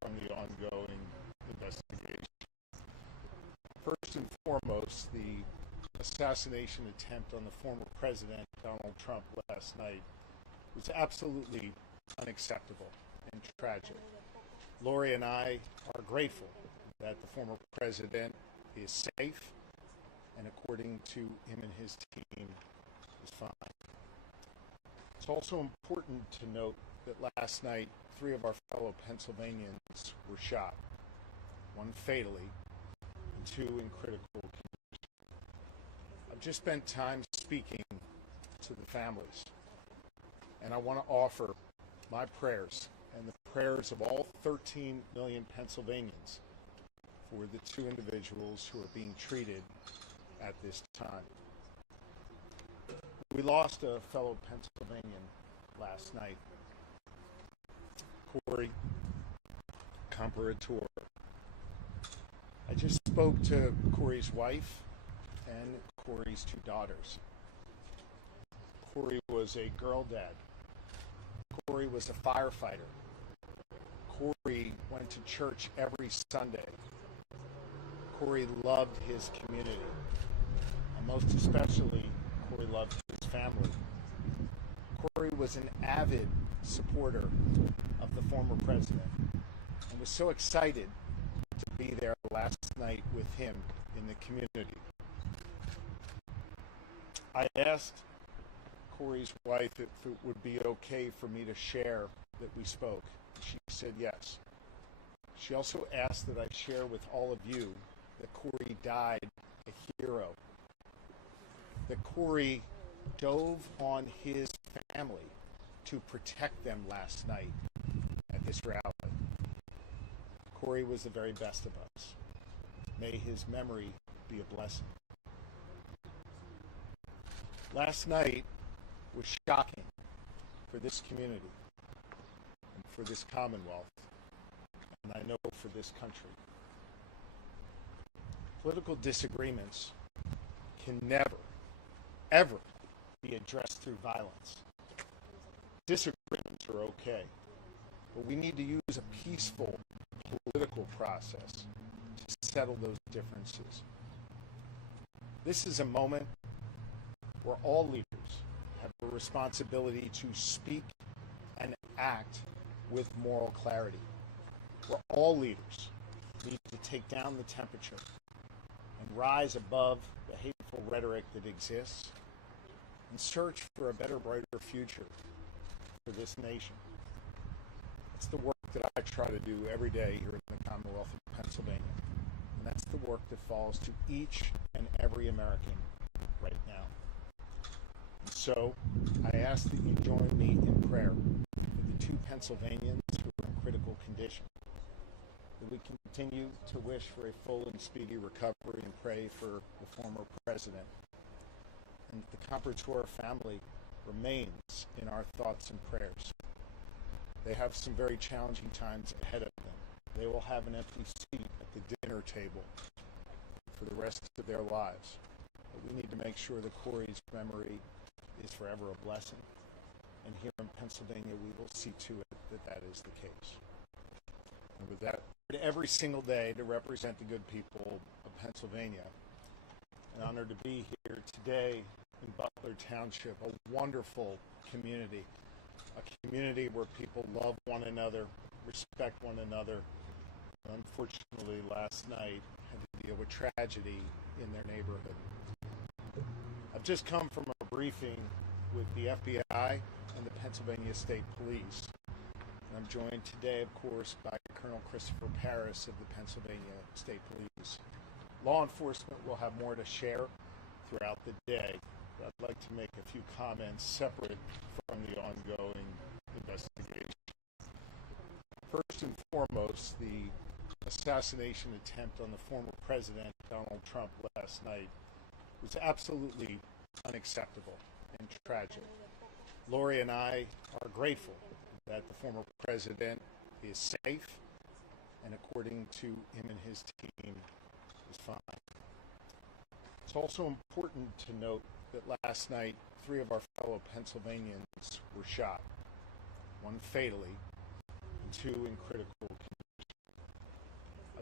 from the ongoing investigation. First and foremost, the assassination attempt on the former president, Donald Trump, last night was absolutely unacceptable and tragic. Lori and I are grateful that the former president is safe and, according to him and his team, is fine. It's also important to note that last night, 3 of our fellow Pennsylvanians were shot, 1 fatally and 2 in critical condition. I've just spent time speaking to the families, and I want to offer my prayers and the prayers of all 13 million Pennsylvanians for the 2 individuals who are being treated at this time. We lost a fellow Pennsylvanian last night, Corey Comparator. I just spoke to Corey's wife and Corey's 2 daughters. Corey was a girl dad. Corey was a firefighter. Corey went to church every Sunday. Corey loved his community, and most especially, Corey loved his family. Corey was an avid supporter of the former president and was so excited to be there last night with him in the community. I asked Corey's wife if it would be okay for me to share that we spoke. She said yes. She also asked that I share with all of you that Corey died a hero, that Corey dove on his family to protect them last night at this rally. Corey was the very best of us. May his memory be a blessing. Last night was shocking for this community and for this Commonwealth, and I know for this country. Political disagreements can never, ever be addressed through violence. Disagreements are okay, but we need to use a peaceful political process to settle those differences. This is a moment where all leaders have a responsibility to speak and act with moral clarity, where all leaders need to take down the temperature and rise above the hateful rhetoric that exists and search for a better, brighter future for this nation. It's the work that I try to do every day here in the Commonwealth of Pennsylvania, and that's the work that falls to each and every American right now. And so I ask that you join me in prayer for the 2 Pennsylvanians who are in critical condition, that we continue to wish for a full and speedy recovery and pray for the former president, and the Comparator family remains in our thoughts and prayers. They have some very challenging times ahead of them. They will have an empty seat at the dinner table for the rest of their lives. But we need to make sure that Corey's memory is forever a blessing. And here in Pennsylvania, we will see to it that that is the case. And with that, every single day to represent the good people of Pennsylvania. An honor to be here today in Butler Township, a wonderful community, a community where people love one another, respect one another. Unfortunately, last night had to deal with tragedy in their neighborhood. I've just come from a briefing with the FBI and the Pennsylvania State Police. And I'm joined today, of course, by Colonel Christopher Paris of the Pennsylvania State Police. Law enforcement will have more to share throughout the day. But I'd like to make a few comments separate from the ongoing investigation. First and foremost, the assassination attempt on the former president, Donald Trump, last night was absolutely unacceptable and tragic. Lori and I are grateful that the former president is safe and, according to him and his team, is fine. It's also important to note that last night, 3 of our fellow Pennsylvanians were shot, 1 fatally and 2 in critical condition.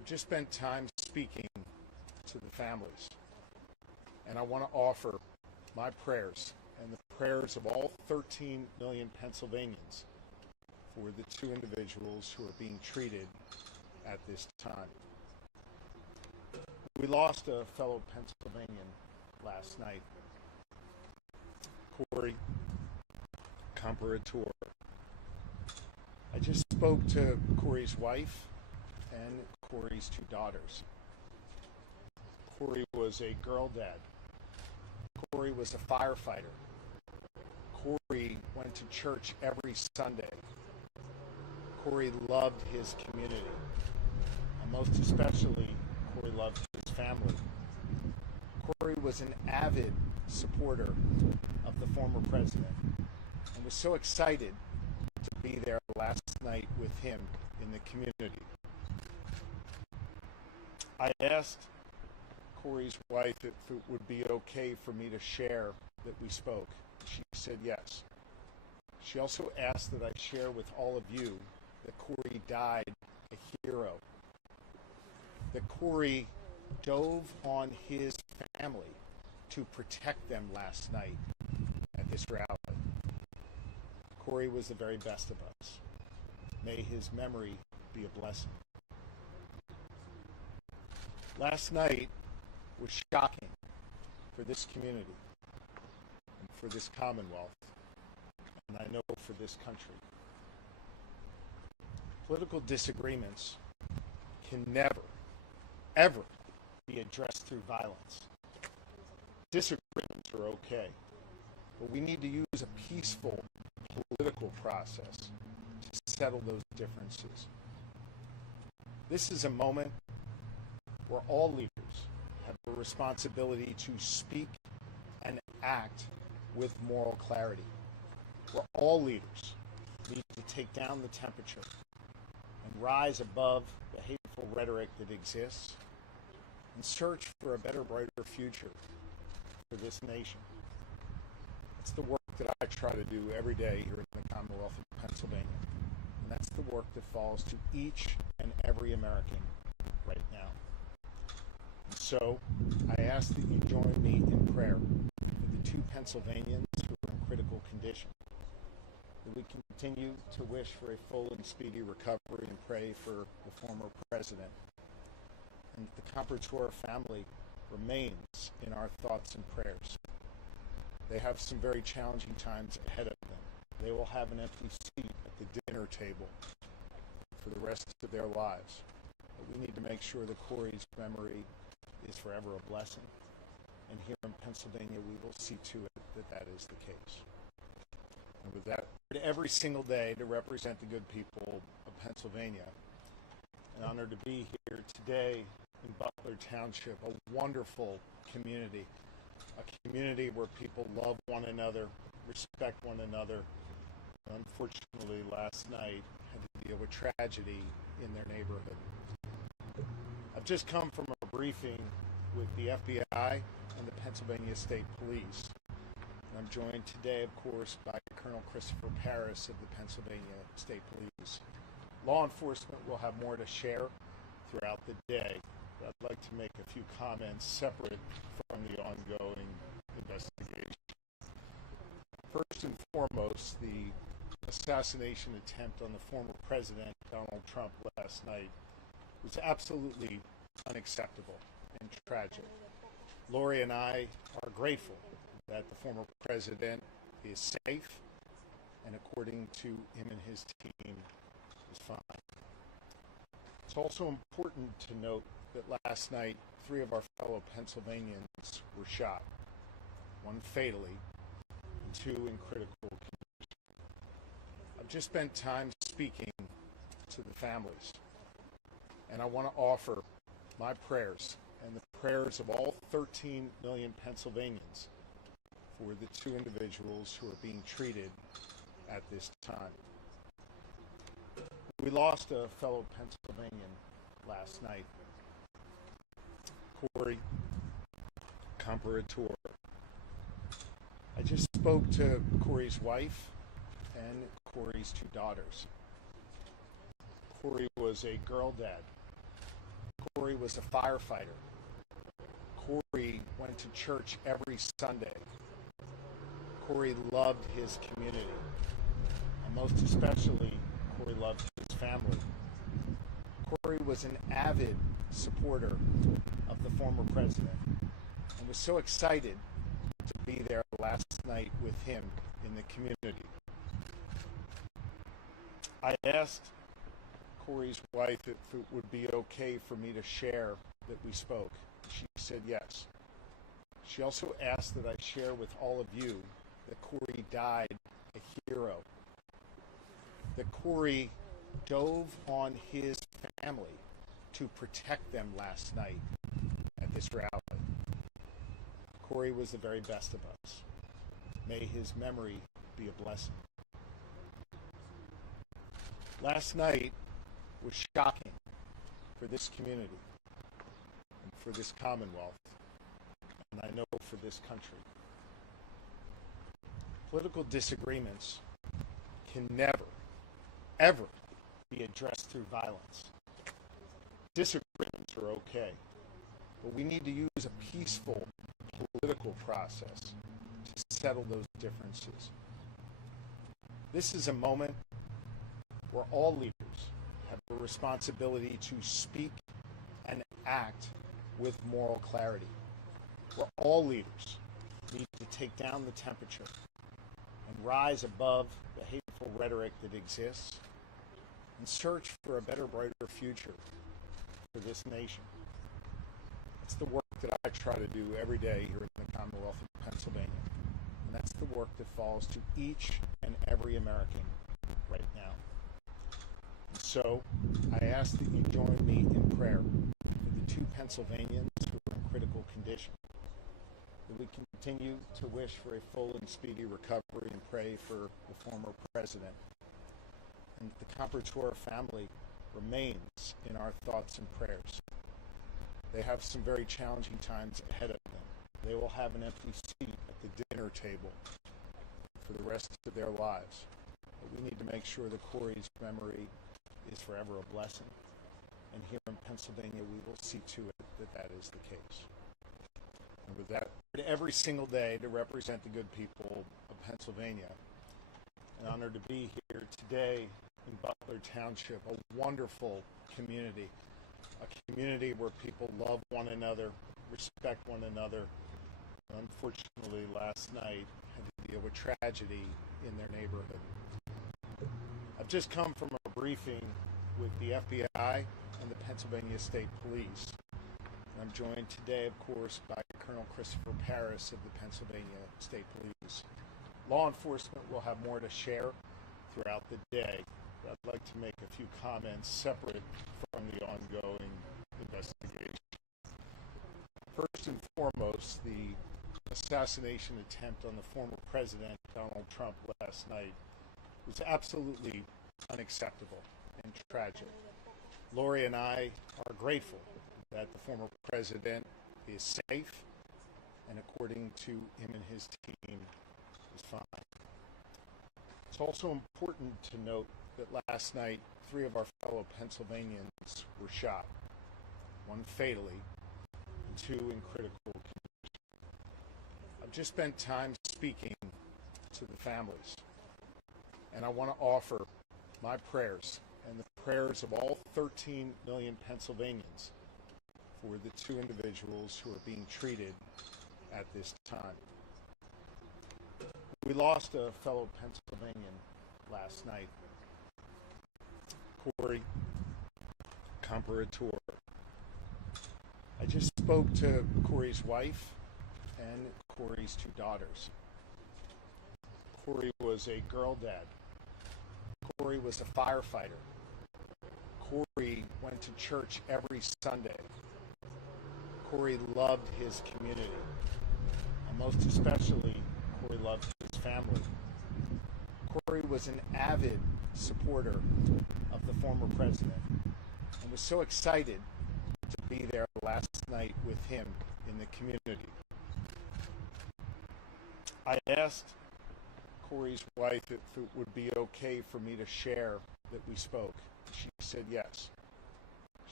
I've just spent time speaking to the families, and I want to offer my prayers and the prayers of all 13 million Pennsylvanians for the two individuals who are being treated at this time. We lost a fellow Pennsylvanian last night, Corey Comparator. I just spoke to Corey's wife and Corey's two daughters. Corey was a girl dad. Corey was a firefighter. Corey went to church every Sunday. Corey loved his community, and most especially, Corey loved his family. Corey was an avid supporter of the former president and was so excited to be there last night with him in the community. I asked Corey's wife if it would be okay for me to share that we spoke. She said yes. She also asked that I share with all of you that Corey died a hero, that Corey dove on his family to protect them last night at this rally. Corey was the very best of us. May his memory be a blessing. Last night was shocking for this community and for this Commonwealth, and I know for this country. Political disagreements can never, ever be addressed through violence. Disagreements are okay, but we need to use a peaceful political process to settle those differences. This is a moment where all leaders have a responsibility to speak and act with moral clarity, where all leaders need to take down the temperature and rise above the hateful rhetoric that exists and search for a better, brighter future for this nation. It's the work that I try to do every day here in the Commonwealth of Pennsylvania, and that's the work that falls to each and every American right now. And so I ask that you join me in prayer for the two Pennsylvanians who are in critical condition, that we continue to wish for a full and speedy recovery and pray for the former president, and the Comparator family remains in our thoughts and prayers. They have some very challenging times ahead of them. They will have an empty seat at the dinner table for the rest of their lives. But we need to make sure that Corey's memory is forever a blessing. And here in Pennsylvania, we will see to it that that is the case. And with that, every single day to represent the good people of Pennsylvania. An honor to be here today in Butler Township, a wonderful community, a community where people love one another, respect one another. Unfortunately, last night had to deal with tragedy in their neighborhood. I've just come from a briefing with the FBI and the Pennsylvania State Police. And I'm joined today, of course, by Colonel Christopher Paris of the Pennsylvania State Police. Law enforcement will have more to share throughout the day, but I'd like to make a few comments separate from the ongoing investigation. First and foremost, the assassination attempt on the former president, Donald Trump, last night was absolutely unacceptable and tragic. Lori and I are grateful that the former president is safe and, according to him and his team, is fine. It's also important to note that last night, 3 of our fellow Pennsylvanians were shot, 1 fatally and 2 in critical condition. I've just spent time speaking to the families, and I want to offer my prayers and the prayers of all 13 million Pennsylvanians for the two individuals who are being treated at this time. We lost a fellow Pennsylvanian last night, Corey Comparator. I just spoke to Corey's wife and Corey's 2 daughters. Corey was a girl dad. Corey was a firefighter. Corey went to church every Sunday. Corey loved his community. And most especially, Corey loved his family. Corey was an avid supporter of the former president and was so excited to be there last night with him in the community. I asked Corey's wife if it would be okay for me to share that we spoke. She said yes. She also asked that I share with all of you that Corey died a hero. That Corey dove on his family to protect them last night at this rally. Corey was the very best of us. May his memory be a blessing. Last night was shocking for this community and for this Commonwealth, and I know for this country. Political disagreements can never, ever be addressed through violence. Disagreements are okay, but we need to use a peaceful political process to settle those differences. This is a moment where all leaders have a responsibility to speak and act with moral clarity, where all leaders need to take down the temperature and rise above the hateful rhetoric that exists and search for a better, brighter future for this nation. It's the work that I try to do every day here in the Commonwealth of Pennsylvania, and that's the work that falls to each and every American right now. And so I ask that you join me in prayer for the two Pennsylvanians who are in critical condition, that we continue to wish for a full and speedy recovery and pray for the former president, and the Comperator family remains in our thoughts and prayers. They have some very challenging times ahead of them. They will have an empty seat at the dinner table for the rest of their lives. But we need to make sure that Corey's memory is forever a blessing. And here in Pennsylvania, we will see to it that that is the case. And with that, every single day to represent the good people of Pennsylvania. An honor to be here today in Butler Township, a wonderful community. A community where people love one another, respect one another. Unfortunately, last night had to deal with tragedy in their neighborhood. I've just come from a briefing with the FBI and the Pennsylvania State Police. And I'm joined today, of course, by Colonel Christopher Paris of the Pennsylvania State Police. Law enforcement will have more to share throughout the day. I'd like to make a few comments separate from the ongoing investigation. First and foremost, the assassination attempt on the former president, Donald Trump, last night was absolutely unacceptable and tragic. Lori and I are grateful that the former president is safe and, according to him and his team, is fine. It's also important to note that last night, 3 of our fellow Pennsylvanians were shot, 1 fatally, and 2 in critical condition. I've just spent time speaking to the families, and I want to offer my prayers and the prayers of all 13 million Pennsylvanians for the 2 individuals who are being treated at this time. We lost a fellow Pennsylvanian last night, Corey Comperator. I just spoke to Corey's wife and Corey's 2 daughters. Corey was a girl dad. Corey was a firefighter. Corey went to church every Sunday. Corey loved his community. And most especially, Corey loved his family. Corey was an avid supporter of the former president and was so excited to be there last night with him in the community. I asked Corey's wife if it would be okay for me to share that we spoke. She said yes.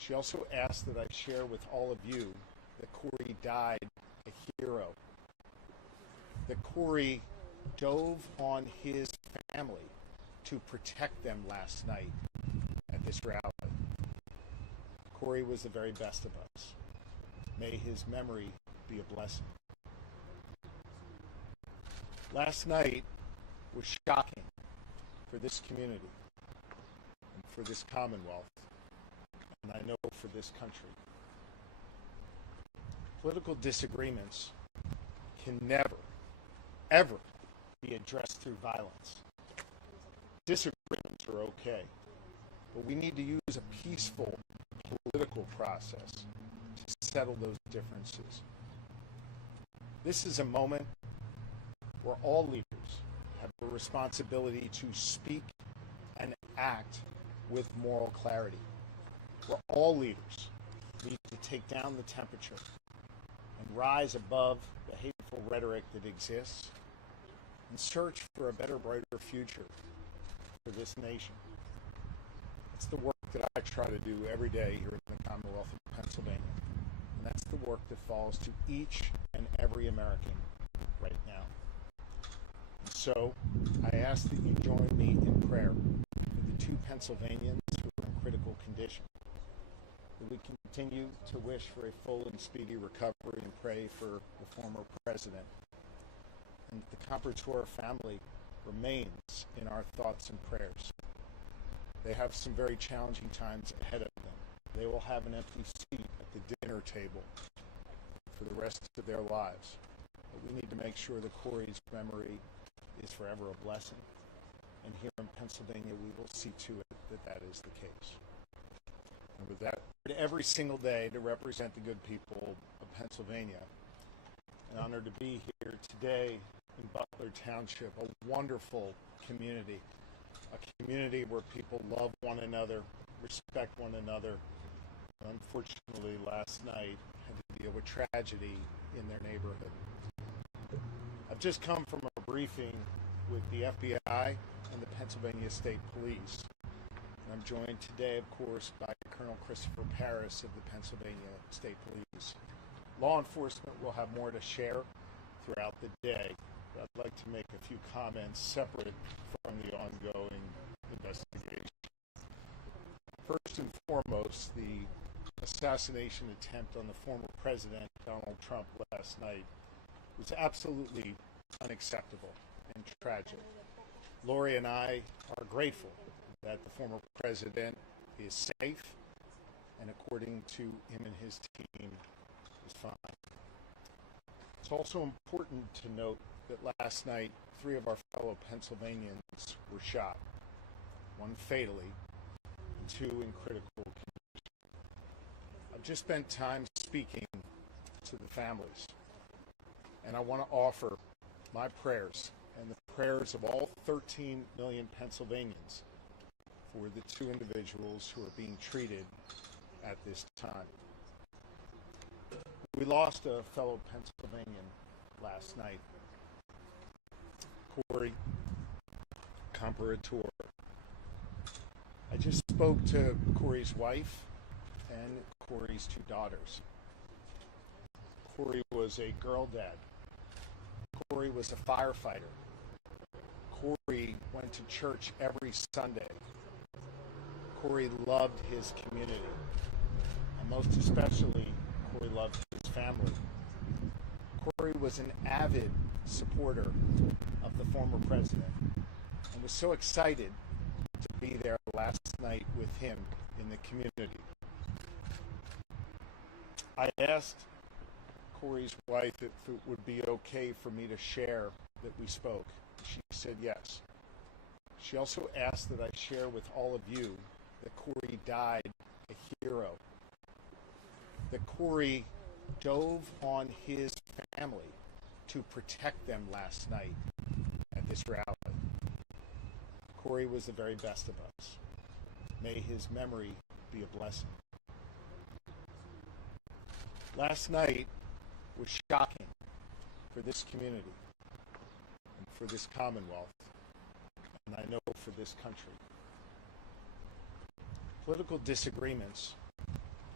She also asked that I share with all of you that Corey died a hero. That Corey dove on his family to protect them last night at this rally. Corey was the very best of us. May his memory be a blessing. Last night was shocking for this community and for this Commonwealth, and I know for this country. Political disagreements can never, ever be addressed through violence. Disagreements are okay, but we need to use a peaceful political process to settle those differences. This is a moment where all leaders have a responsibility to speak and act with moral clarity, where all leaders need to take down the temperature and rise above the hateful rhetoric that exists and search for a better, brighter future for this nation. It's the work that I try to do every day here in the Commonwealth of Pennsylvania, and that's the work that falls to each and every American right now. And so I ask that you join me in prayer for the two Pennsylvanians who are in critical condition, that we continue to wish for a full and speedy recovery and pray for the former president, and that the Comperator family remains in our thoughts and prayers. They have some very challenging times ahead of them. They will have an empty seat at the dinner table for the rest of their lives. But we need to make sure that Corey's memory is forever a blessing. And here in Pennsylvania, we will see to it that that is the case. And with that, every single day to represent the good people of Pennsylvania. An honor to be here today in Butler Township, a wonderful community, a community where people love one another, respect one another. Unfortunately, last night had to deal with tragedy in their neighborhood. I've just come from a briefing with the FBI and the Pennsylvania State Police. And I'm joined today, of course, by Colonel Christopher Paris of the Pennsylvania State Police. Law enforcement will have more to share throughout the day. I'd like to make a few comments separate from the ongoing investigation. First and foremost, the assassination attempt on the former president, Donald Trump, last night was absolutely unacceptable and tragic. Lori and I are grateful that the former president is safe and, according to him and his team, is fine. It's also important to note that last night, 3 of our fellow Pennsylvanians were shot, one fatally and 2 in critical condition. I've just spent time speaking to the families, and I want to offer my prayers and the prayers of all 13 million Pennsylvanians for the 2 individuals who are being treated at this time. We lost a fellow Pennsylvanian last night, Corey Comperator. I just spoke to Corey's wife and Corey's 2 daughters. Corey was a girl dad. Corey was a firefighter. Corey went to church every Sunday. Corey loved his community, and most especially, Corey loved his family. Corey was an avid supporter of the former president and was so excited to be there last night with him in the community. I asked Corey's wife if it would be okay for me to share that we spoke. She said yes. She also asked that I share with all of you that Corey died a hero. That Corey dove on his family to protect them last night at this rally. Corey was the very best of us. May his memory be a blessing. Last night was shocking for this community and for this Commonwealth, and I know for this country. Political disagreements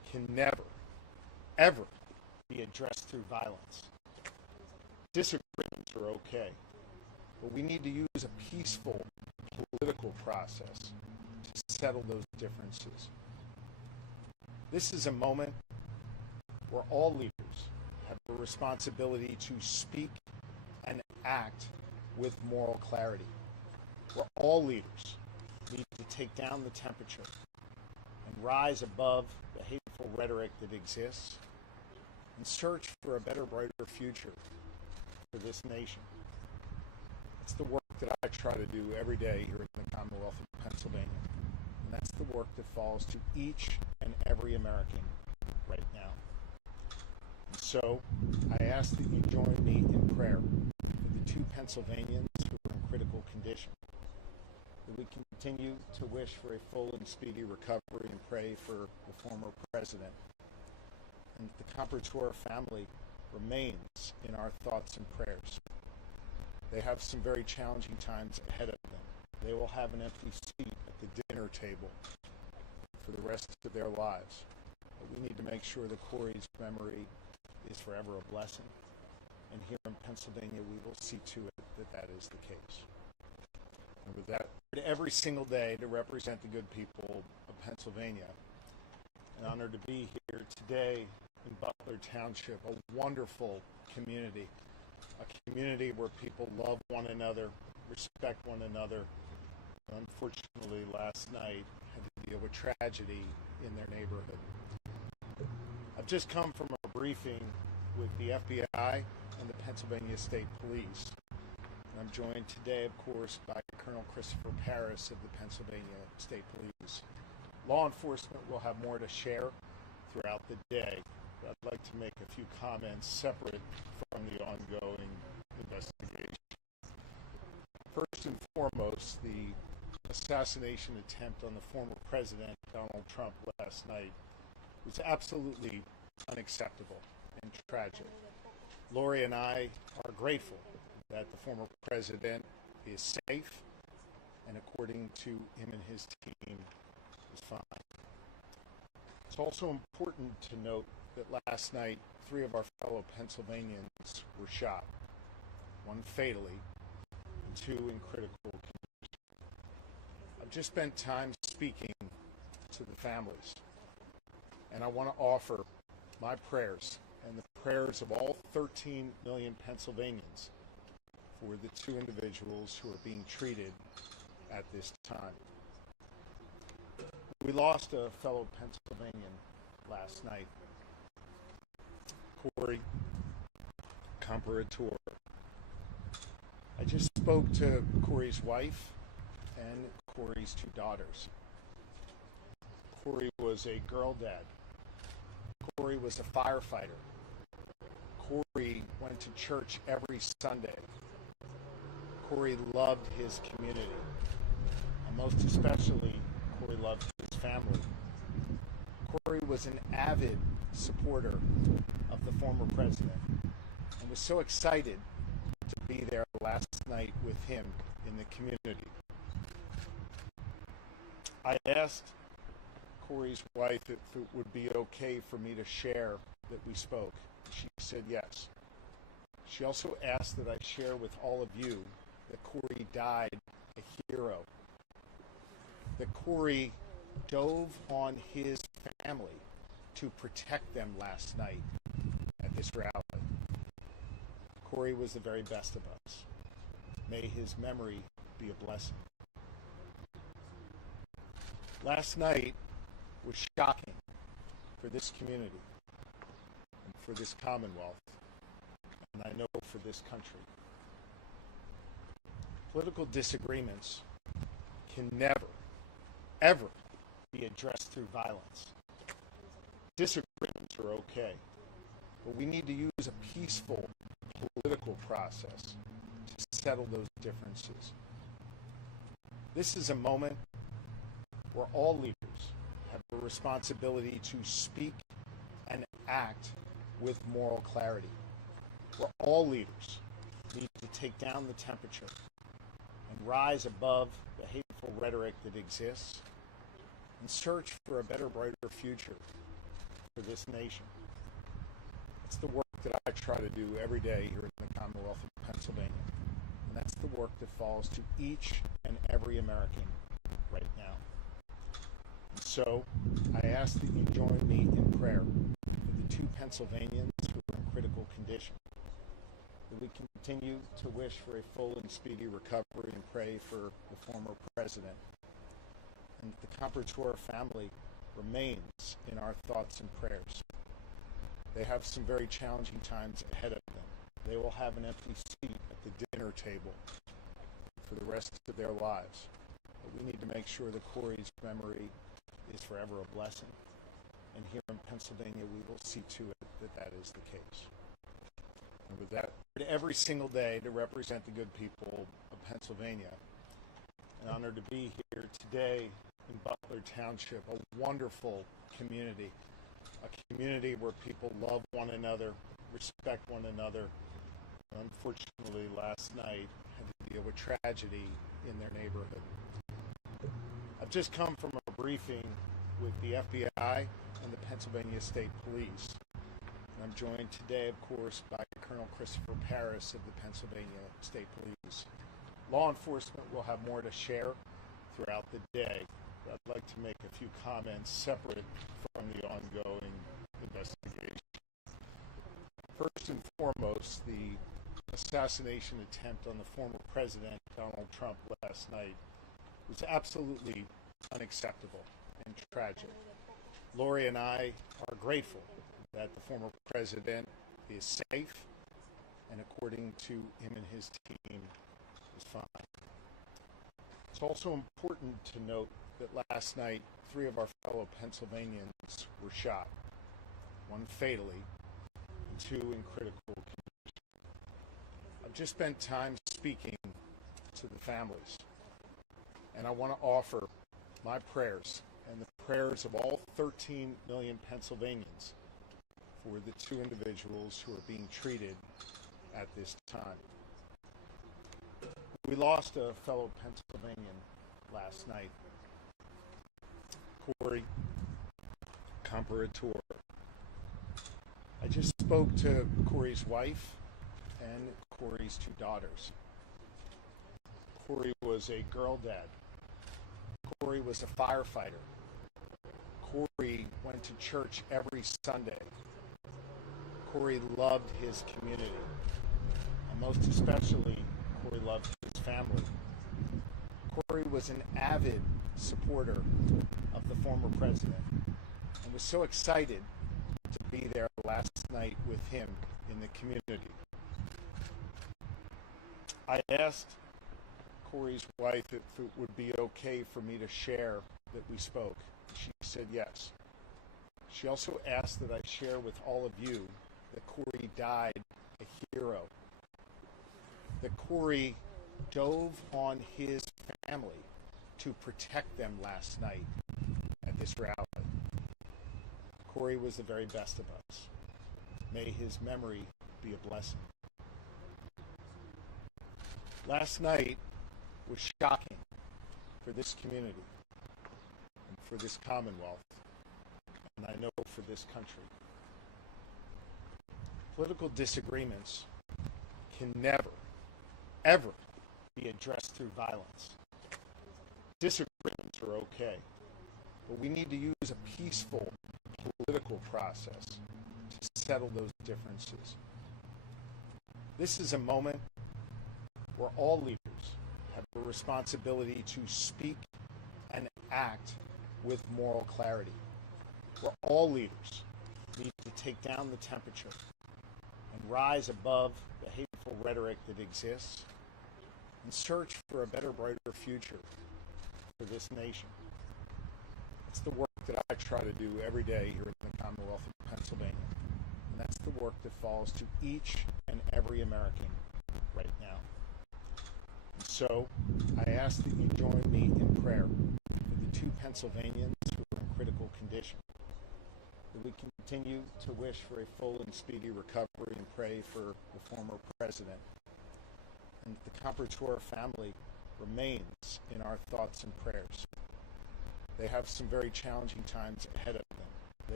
can never, ever be addressed through violence. Disagreements are okay, but we need to use a peaceful political process to settle those differences. This is a moment where all leaders have a responsibility to speak and act with moral clarity, where all leaders need to take down the temperature and rise above the hateful rhetoric that exists and search for a better, brighter future for this nation. It's the work that I try to do every day here in the Commonwealth of Pennsylvania. And that's the work that falls to each and every American right now. And so I ask that you join me in prayer for the two Pennsylvanians who are in critical condition, that we continue to wish for a full and speedy recovery and pray for the former president, and that the Comperator family remains in our thoughts and prayers. They have some very challenging times ahead of them. They will have an empty seat at the dinner table for the rest of their lives. But we need to make sure that Corey's memory is forever a blessing. And here in Pennsylvania, we will see to it that that is the case. And with that, every single day to represent the good people of Pennsylvania. An honor to be here today in Butler Township, a wonderful community. A community where people love one another, respect one another. Unfortunately, last night had to deal with tragedy in their neighborhood. I've just come from a briefing with the FBI and the Pennsylvania State Police. And I'm joined today, of course, by Colonel Christopher Paris of the Pennsylvania State Police. Law enforcement will have more to share throughout the day. I'd like to make a few comments separate from the ongoing investigation. First and foremost, the assassination attempt on the former president, Donald Trump, last night was absolutely unacceptable and tragic. Lori and I are grateful that the former president is safe and, according to him and his team, is fine. It's also important to note that last night, 3 of our fellow Pennsylvanians were shot, 1 fatally and 2 in critical condition. I've just spent time speaking to the families, and I want to offer my prayers and the prayers of all 13 million Pennsylvanians for the 2 individuals who are being treated at this time. We lost a fellow Pennsylvanian last night, Corey Comperator. I just spoke to Corey's wife and Corey's 2 daughters. Corey was a girl dad. Corey was a firefighter. Corey went to church every Sunday. Corey loved his community. And most especially, Corey loved his family. Corey was an avid supporter of the former president and was so excited to be there last night with him in the community. I asked Corey's wife if it would be okay for me to share that we spoke. She said yes. She also asked that I share with all of you that Corey died a hero. That Corey dove on his family to protect them last night at this rally. Corey was the very best of us. May his memory be a blessing. Last night was shocking for this community and for this Commonwealth, and I know for this country. Political disagreements can never, ever be addressed through violence. Disagreements are okay, but we need to use a peaceful political process to settle those differences. This is a moment where all leaders have a responsibility to speak and act with moral clarity, where all leaders need to take down the temperature and rise above the hateful rhetoric that exists and search for a better, brighter future for this nation. It's the work that I try to do every day here in the Commonwealth of Pennsylvania. And that's the work that falls to each and every American right now. And so I ask that you join me in prayer for the two Pennsylvanians who are in critical condition, that we continue to wish for a full and speedy recovery and pray for the former president, and that the Comperator family remains in our thoughts and prayers. They have some very challenging times ahead of them. They will have an empty seat at the dinner table for the rest of their lives. But we need to make sure that Corey's memory is forever a blessing. And here in Pennsylvania, we will see to it that that is the case. And with that, every single day to represent the good people of Pennsylvania. An honor to be here today in Butler Township, a wonderful community. A community where people love one another, respect one another. Unfortunately, last night had to deal with tragedy in their neighborhood. I've just come from a briefing with the FBI and the Pennsylvania State Police. And I'm joined today, of course, by Colonel Christopher Paris of the Pennsylvania State Police. Law enforcement will have more to share throughout the day. I'd like to make a few comments separate from the ongoing investigation. First and foremost, the assassination attempt on the former president, Donald Trump, last night was absolutely unacceptable and tragic. Lori and I are grateful that the former president is safe and, according to him and his team, is fine. It's also important to note that last night, 3 of our fellow Pennsylvanians were shot, 1 fatally, and 2 in critical condition. I've just spent time speaking to the families, and I want to offer my prayers and the prayers of all 13 million Pennsylvanians for the 2 individuals who are being treated at this time. We lost a fellow Pennsylvanian last night, Corey Comperator. I just spoke to Corey's wife and Corey's 2 daughters. Corey was a girl dad. Corey was a firefighter. Corey went to church every Sunday. Corey loved his community. And most especially, Corey loved his family. Corey was an avid supporter of the former president and was so excited to be there last night with him in the community. I asked Corey's wife if it would be okay for me to share that we spoke. She said yes. She also asked that I share with all of you that Corey died a hero. That Corey dove on his family to protect them last night at this rally. Corey was the very best of us. May his memory be a blessing. Last night was shocking for this community and for this Commonwealth, and I know for this country. Political disagreements can never, ever be addressed through violence. Disagreements are okay, but we need to use a peaceful political process to settle those differences. This is a moment where all leaders have a responsibility to speak and act with moral clarity, where all leaders need to take down the temperature and rise above the hateful rhetoric that exists and search for a better, brighter future for this nation. It's the work that I try to do every day here in the Commonwealth of Pennsylvania, and that's the work that falls to each and every American right now. And so I ask that you join me in prayer for the 2 Pennsylvanians who are in critical condition, that we continue to wish for a full and speedy recovery and pray for the former president, and that the Comperator family remains in our thoughts and prayers. They have some very challenging times ahead of them.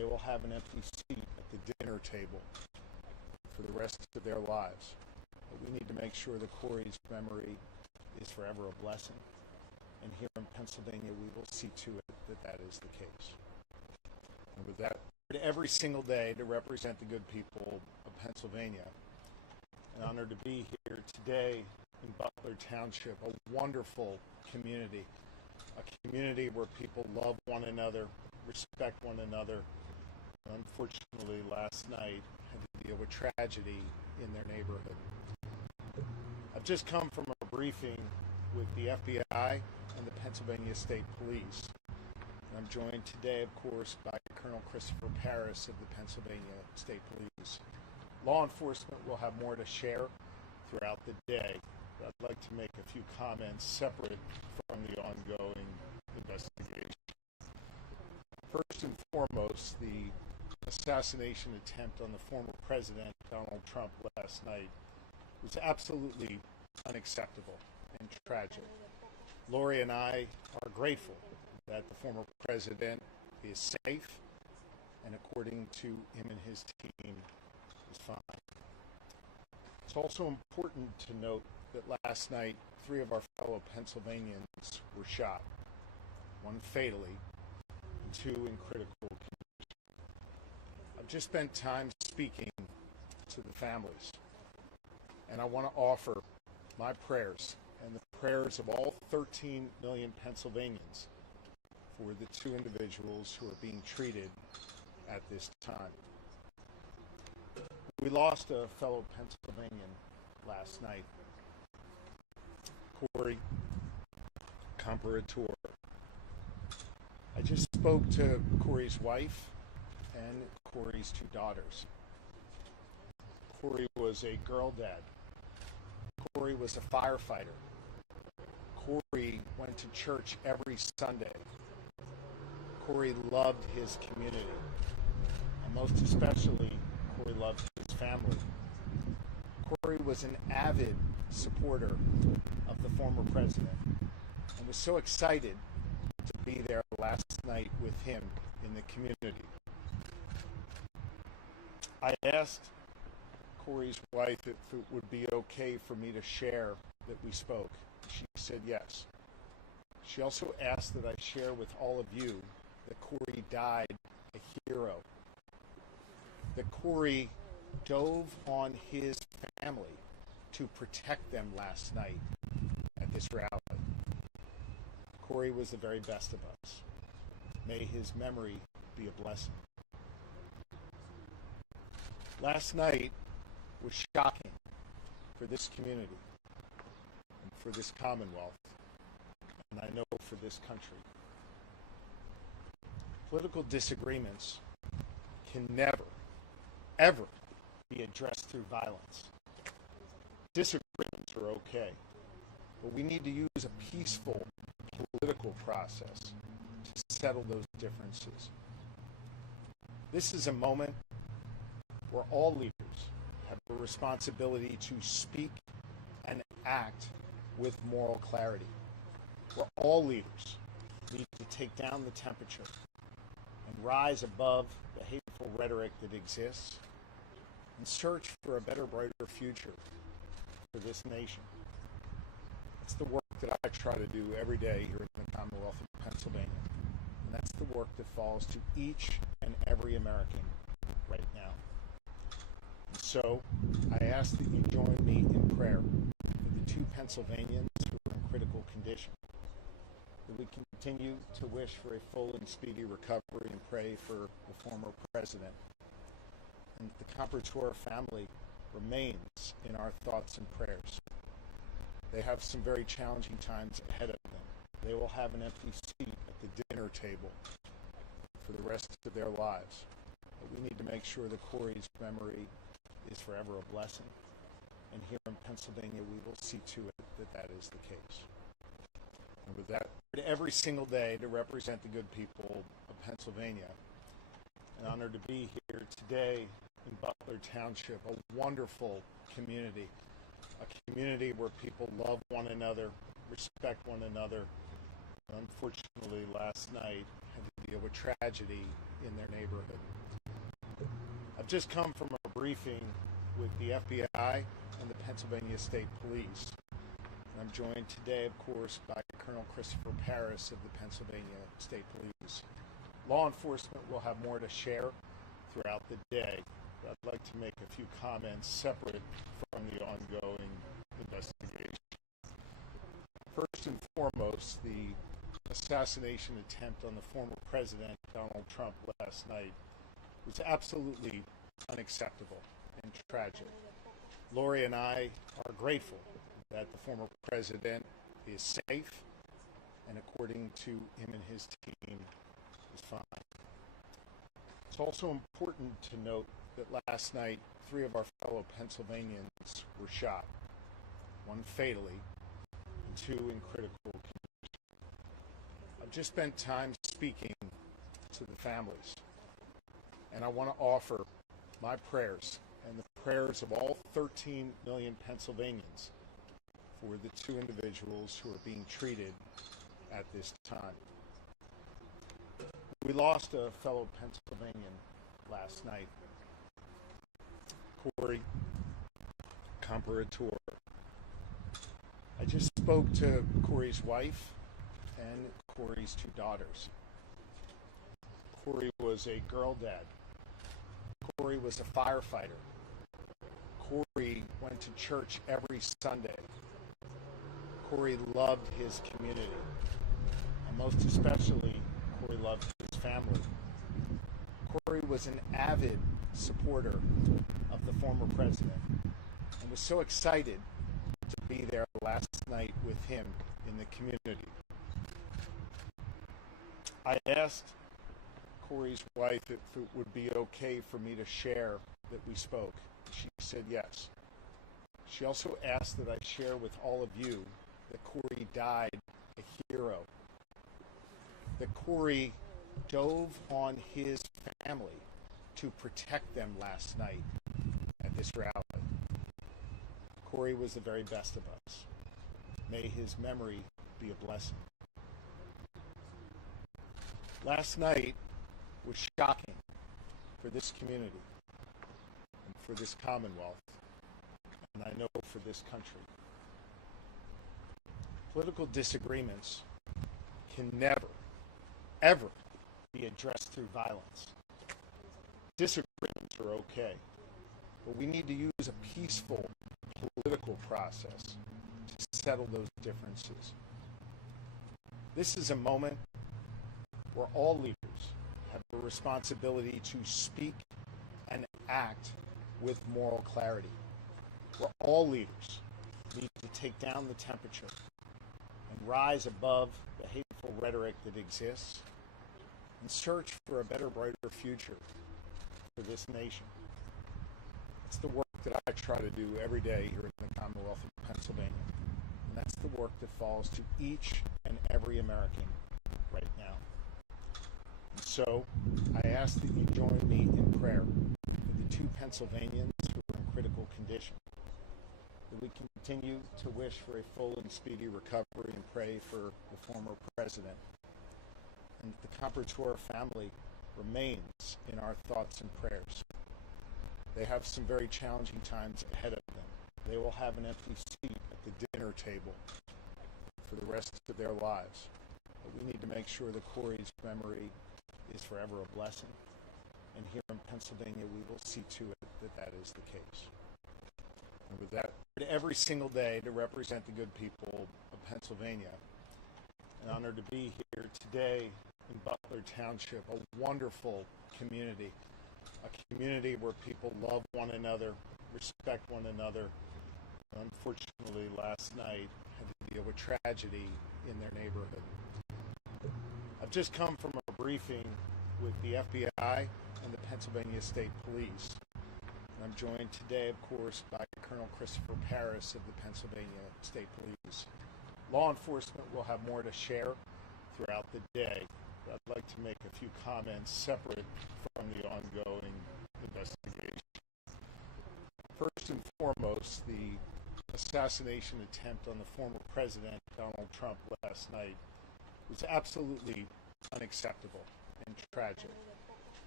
they will have an empty seat at the dinner table for the rest of their lives. But we need to make sure that Corey's memory is forever a blessing. And here in Pennsylvania, we will see to it that that is the case. And with that, every single day to represent the good people of Pennsylvania. An honor to be here today in Butler Township, a wonderful community, a community where people love one another, respect one another. Unfortunately, last night had to deal with tragedy in their neighborhood. I've just come from a briefing with the FBI and the Pennsylvania State Police. And I'm joined today, of course, by Colonel Christopher Paris of the Pennsylvania State Police. Law enforcement will have more to share throughout the day. I'd like to make a few comments separate from the ongoing investigation. First and foremost, the assassination attempt on the former president, Donald Trump, last night was absolutely unacceptable and tragic. Lori and I are grateful that the former president is safe and, according to him and his team, is fine. It's also important to note that last night, 3 of our fellow Pennsylvanians were shot, 1 fatally and 2 in critical condition. I've just spent time speaking to the families, and I want to offer my prayers and the prayers of all 13 million Pennsylvanians for the 2 individuals who are being treated at this time. We lost a fellow Pennsylvanian last night, Corey Comparator. I just spoke to Corey's wife and Corey's 2 daughters. Corey was a girl dad. Corey was a firefighter. Corey went to church every Sunday. Corey loved his community, and most especially, Corey loved his family. Corey was an avid supporter of the former president and was so excited to be there last night with him in the community. I asked Corey's wife if it would be okay for me to share that we spoke. She said yes. She also asked that I share with all of you that Corey died a hero, that Corey dove on his family to protect them last night at this rally. Corey was the very best of us. May his memory be a blessing. Last night was shocking for this community and for this Commonwealth, and I know for this country. Political disagreements can never, ever be addressed through violence. Disagreements are okay, but we need to use a peaceful political process to settle those differences. This is a moment where all leaders have a responsibility to speak and act with moral clarity, where all leaders need to take down the temperature and rise above the hateful rhetoric that exists and search for a better, brighter future for this nation. It's the work that I try to do every day here in the Commonwealth of Pennsylvania, and that's the work that falls to each and every American right now. And so I ask that you join me in prayer for the 2 Pennsylvanians who are in critical condition, that we continue to wish for a full and speedy recovery and pray for the former president, and the Comparator family remains in our thoughts and prayers. They have some very challenging times ahead of them. They will have an empty seat at the dinner table for the rest of their lives. But we need to make sure that Corey's memory is forever a blessing. And here in Pennsylvania, we will see to it that that is the case. And with that, every single day to represent the good people of Pennsylvania. An honor to be here today in Butler Township, a wonderful community, a community where people love one another, respect one another. Unfortunately, last night had to deal with tragedy in their neighborhood. I've just come from a briefing with the FBI and the Pennsylvania State Police. And I'm joined today, of course, by Colonel Christopher Paris of the Pennsylvania State Police. Law enforcement will have more to share throughout the day. I'd like to make a few comments separate from the ongoing investigation. First and foremost, the assassination attempt on the former president, Donald Trump, last night was absolutely unacceptable and tragic. Lori and I are grateful that the former president is safe and, according to him and his team, is fine. It's also important to note that last night 3 of our fellow Pennsylvanians were shot, 1 fatally and 2 in critical condition. I've just spent time speaking to the families, and I want to offer my prayers and the prayers of all 13 million Pennsylvanians for the 2 individuals who are being treated at this time. We lost a fellow Pennsylvanian last night, Corey Comparator. I just spoke to Corey's wife and Corey's 2 daughters. Corey was a girl dad. Corey was a firefighter. Corey went to church every Sunday. Corey loved his community, and most especially, Corey loved his family. Corey was an avid supporter of the former president and was so excited to be there last night with him in the community. I asked Corey's wife if it would be okay for me to share that we spoke. She said yes. She also asked that I share with all of you that Corey died a hero, that Corey dove on his family to protect them last night at this rally. Corey was the very best of us. May his memory be a blessing. Last night was shocking for this community and for this Commonwealth, and I know for this country. Political disagreements can never, ever be addressed through violence. Disagreements are okay, but we need to use a peaceful political process to settle those differences. This is a moment where all leaders have a responsibility to speak and act with moral clarity, where all leaders need to take down the temperature and rise above the hateful rhetoric that exists and search for a better, brighter future for this nation. It's the work that I try to do every day here in the Commonwealth of Pennsylvania, and that's the work that falls to each and every American right now. And so I ask that you join me in prayer for the 2 Pennsylvanians who are in critical condition, that we continue to wish for a full and speedy recovery and pray for the former president, and that the Comparator family remains in our thoughts and prayers. They have some very challenging times ahead of them. They will have an empty seat at the dinner table for the rest of their lives. But we need to make sure that Corey's memory is forever a blessing. And here in Pennsylvania, we will see to it that that is the case. And with that, every single day to represent the good people of Pennsylvania. An honor to be here today in Butler Township, a wonderful community, a community where people love one another, respect one another. Unfortunately, last night had to deal with tragedy in their neighborhood. I've just come from a briefing with the FBI and the Pennsylvania State Police. And I'm joined today, of course, by Colonel Christopher Paris of the Pennsylvania State Police. Law enforcement will have more to share throughout the day. I'd like to make a few comments separate from the ongoing investigation. First and foremost, the assassination attempt on the former president, Donald Trump, last night was absolutely unacceptable and tragic.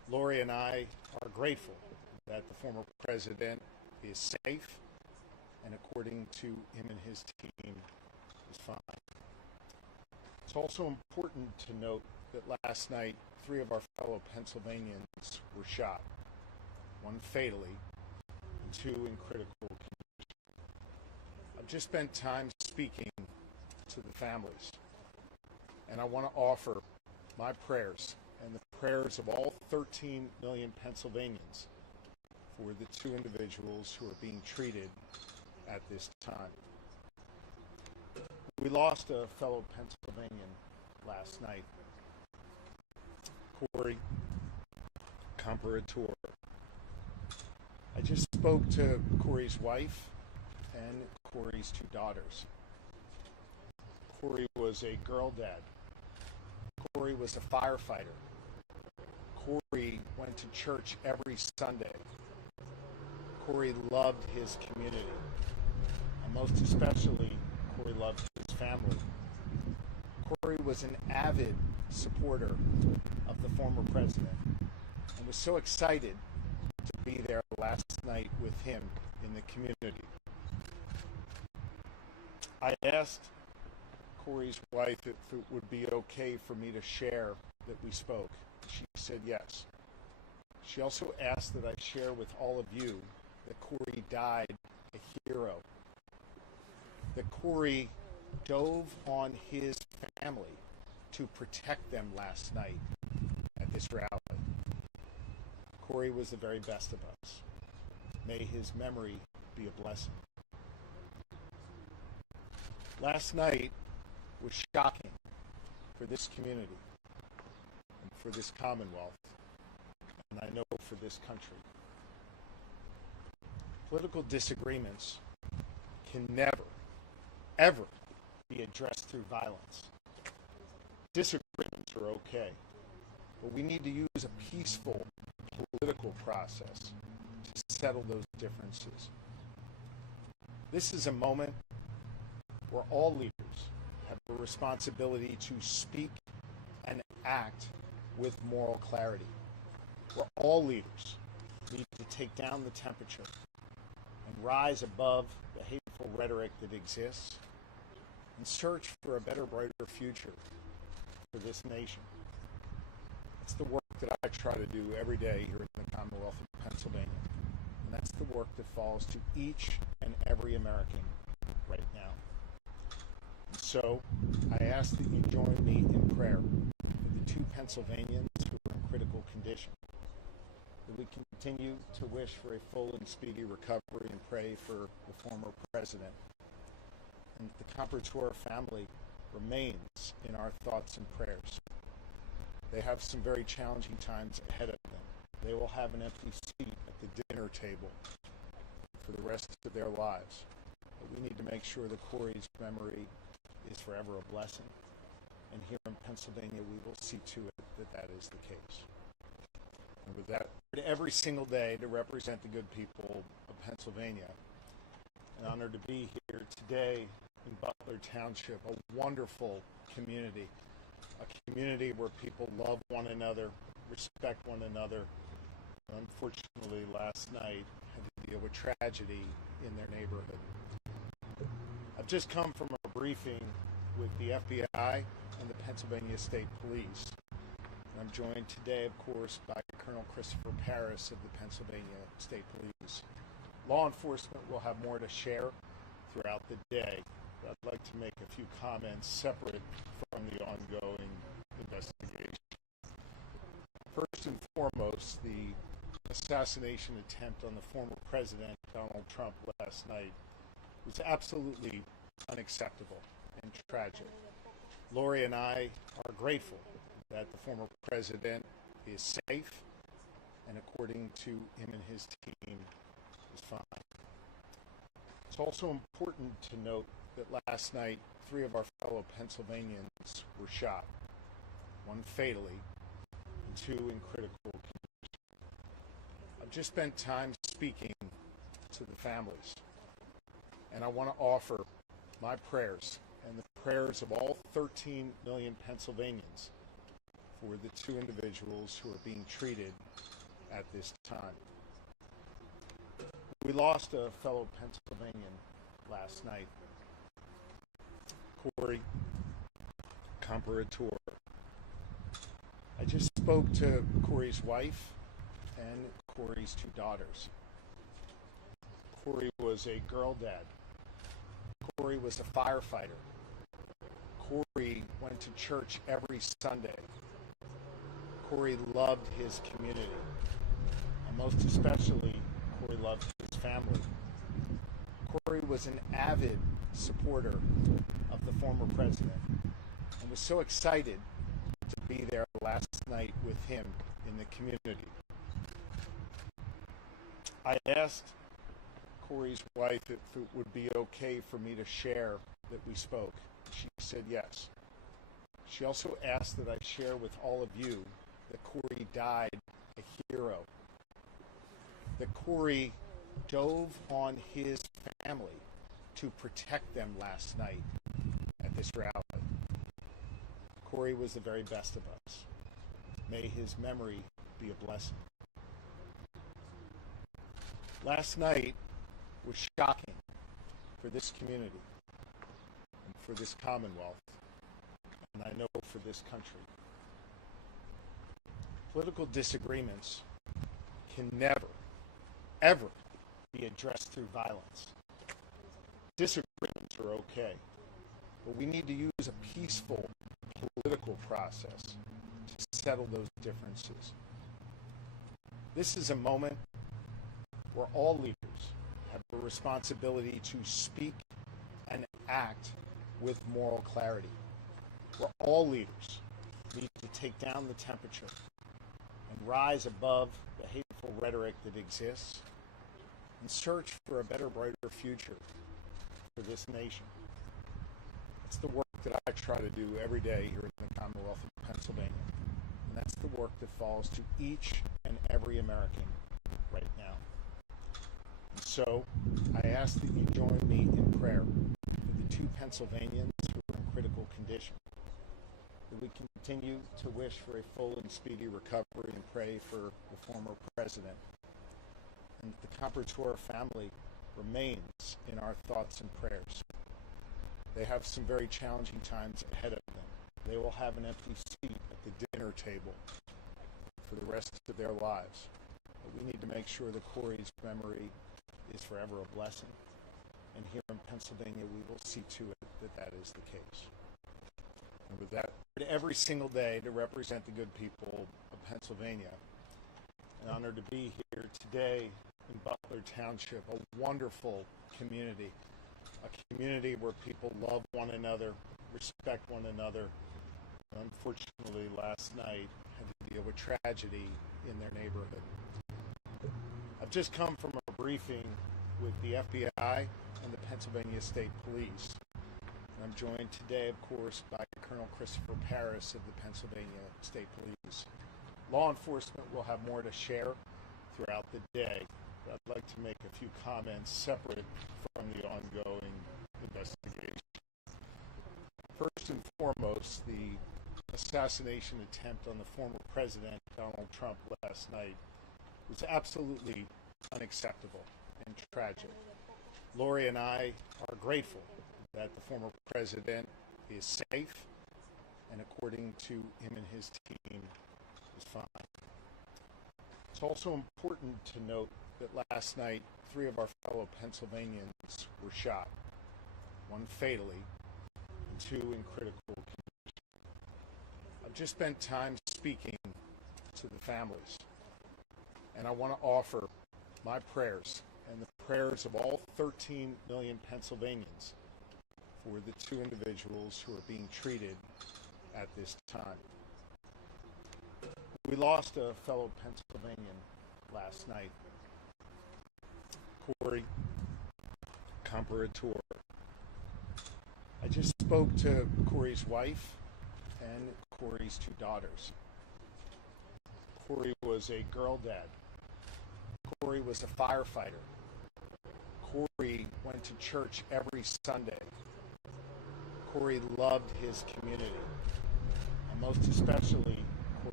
Lori and I are grateful that the former president is safe and, according to him and his team, is fine. It's also important to note that last night, 3 of our fellow Pennsylvanians were shot, 1 fatally and 2 in critical condition. I've just spent time speaking to the families, and I want to offer my prayers and the prayers of all 13 million Pennsylvanians for the 2 individuals who are being treated at this time. We lost a fellow Pennsylvanian last night, Corey Comparator. I just spoke to Corey's wife and Corey's 2 daughters. Corey was a girl dad. Corey was a firefighter. Corey went to church every Sunday. Corey loved his community. And most especially, Corey loved his family. Corey was an avid supporter of the former president and was so excited to be there last night with him in the community. I asked Corey's wife if it would be okay for me to share that we spoke. She said yes. She also asked that I share with all of you that Corey died a hero. That Corey dove on his family to protect them last night at this rally. Corey was the very best of us. May his memory be a blessing. Last night was shocking for this community and for this Commonwealth, and I know for this country. Political disagreements can never, ever be addressed through violence. Disagreements are okay, but we need to use a peaceful political process to settle those differences. This is a moment where all leaders have a responsibility to speak and act with moral clarity, where all leaders need to take down the temperature and rise above the hateful rhetoric that exists and search for a better, brighter future for this nation. It's the work that I try to do every day here in the Commonwealth of Pennsylvania, and that's the work that falls to each and every American right now. And so I ask that you join me in prayer for the 2 Pennsylvanians who are in critical condition, that we continue to wish for a full and speedy recovery and pray for the former president, and that the Comparator family remains in our thoughts and prayers. They have some very challenging times ahead of them. They will have an empty seat at the dinner table for the rest of their lives. But we need to make sure that Corey's memory is forever a blessing. And here in Pennsylvania, we will see to it that that is the case. And with that, every single day to represent the good people of Pennsylvania. An honor to be here today in Butler Township, a wonderful community. A community where people love one another, respect one another. Unfortunately, last night had to deal with tragedy in their neighborhood. I've just come from a briefing with the FBI and the Pennsylvania State Police. And I'm joined today, of course, by Colonel Christopher Paris of the Pennsylvania State Police. Law enforcement will have more to share throughout the day. I'd like to make a few comments separate from the ongoing investigation. First and foremost, the assassination attempt on the former president, Donald Trump, last night was absolutely unacceptable and tragic. Lori and I are grateful that the former president is safe and, according to him and his team, is fine. It's also important to note that last night, 3 of our fellow Pennsylvanians were shot, 1 fatally and 2 in critical condition. I've just spent time speaking to the families, and I want to offer my prayers and the prayers of all 13 million Pennsylvanians for the two individuals who are being treated at this time. We lost a fellow Pennsylvanian last night, Corey Comparator. I just spoke to Corey's wife and Corey's two daughters. Corey was a girl dad. Corey was a firefighter. Corey went to church every Sunday. Corey loved his community. And most especially, Corey loved his family. Corey was an avid supporter of the former president and was so excited to be there last night with him in the community. I asked Corey's wife if it would be okay for me to share that we spoke. She said yes. She also asked that I share with all of you that Corey died a hero. That Corey dove on his family to protect them last night at this rally. Corey was the very best of us. May his memory be a blessing. Last night was shocking for this community and for this Commonwealth, and I know for this country. Political disagreements can never, ever be addressed through violence. Disagreements are okay, but we need to use a peaceful political process to settle those differences. This is a moment where all leaders have a responsibility to speak and act with moral clarity, where all leaders need to take down the temperature and rise above the hateful rhetoric that exists and search for a better, brighter future for this nation. It's the work that I try to do every day here in the Commonwealth of Pennsylvania, and that's the work that falls to each and every American right now. And so I ask that you join me in prayer for the two Pennsylvanians who are in critical condition, that we continue to wish for a full and speedy recovery and pray for the former president, and that the Comparator family remains in our thoughts and prayers. They have some very challenging times ahead of them. They will have an empty seat at the dinner table for the rest of their lives. But we need to make sure that Corey's memory is forever a blessing. And here in Pennsylvania, we will see to it that that is the case. And with that, every single day to represent the good people of Pennsylvania. An honor to be here today in Butler Township, a wonderful community. A community where people love one another, respect one another. Unfortunately, last night had to deal with tragedy in their neighborhood. I've just come from a briefing with the FBI and the Pennsylvania State Police. And I'm joined today, of course, by Colonel Christopher Paris of the Pennsylvania State Police. Law enforcement will have more to share throughout the day. I'd like to make a few comments separate from the ongoing investigation. First and foremost, the assassination attempt on the former president, Donald Trump, last night was absolutely unacceptable and tragic. Lori and I are grateful that the former president is safe and, according to him and his team, is fine. It's also important to note that last night, 3 of our fellow Pennsylvanians were shot, one fatally and 2 in critical condition. I've just spent time speaking to the families, and I want to offer my prayers and the prayers of all 13 million Pennsylvanians for the 2 individuals who are being treated at this time. We lost a fellow Pennsylvanian last night, Corey Comparator. I just spoke to Corey's wife and Corey's 2 daughters. Corey was a girl dad. Corey was a firefighter. Corey went to church every Sunday. Corey loved his community. And most especially,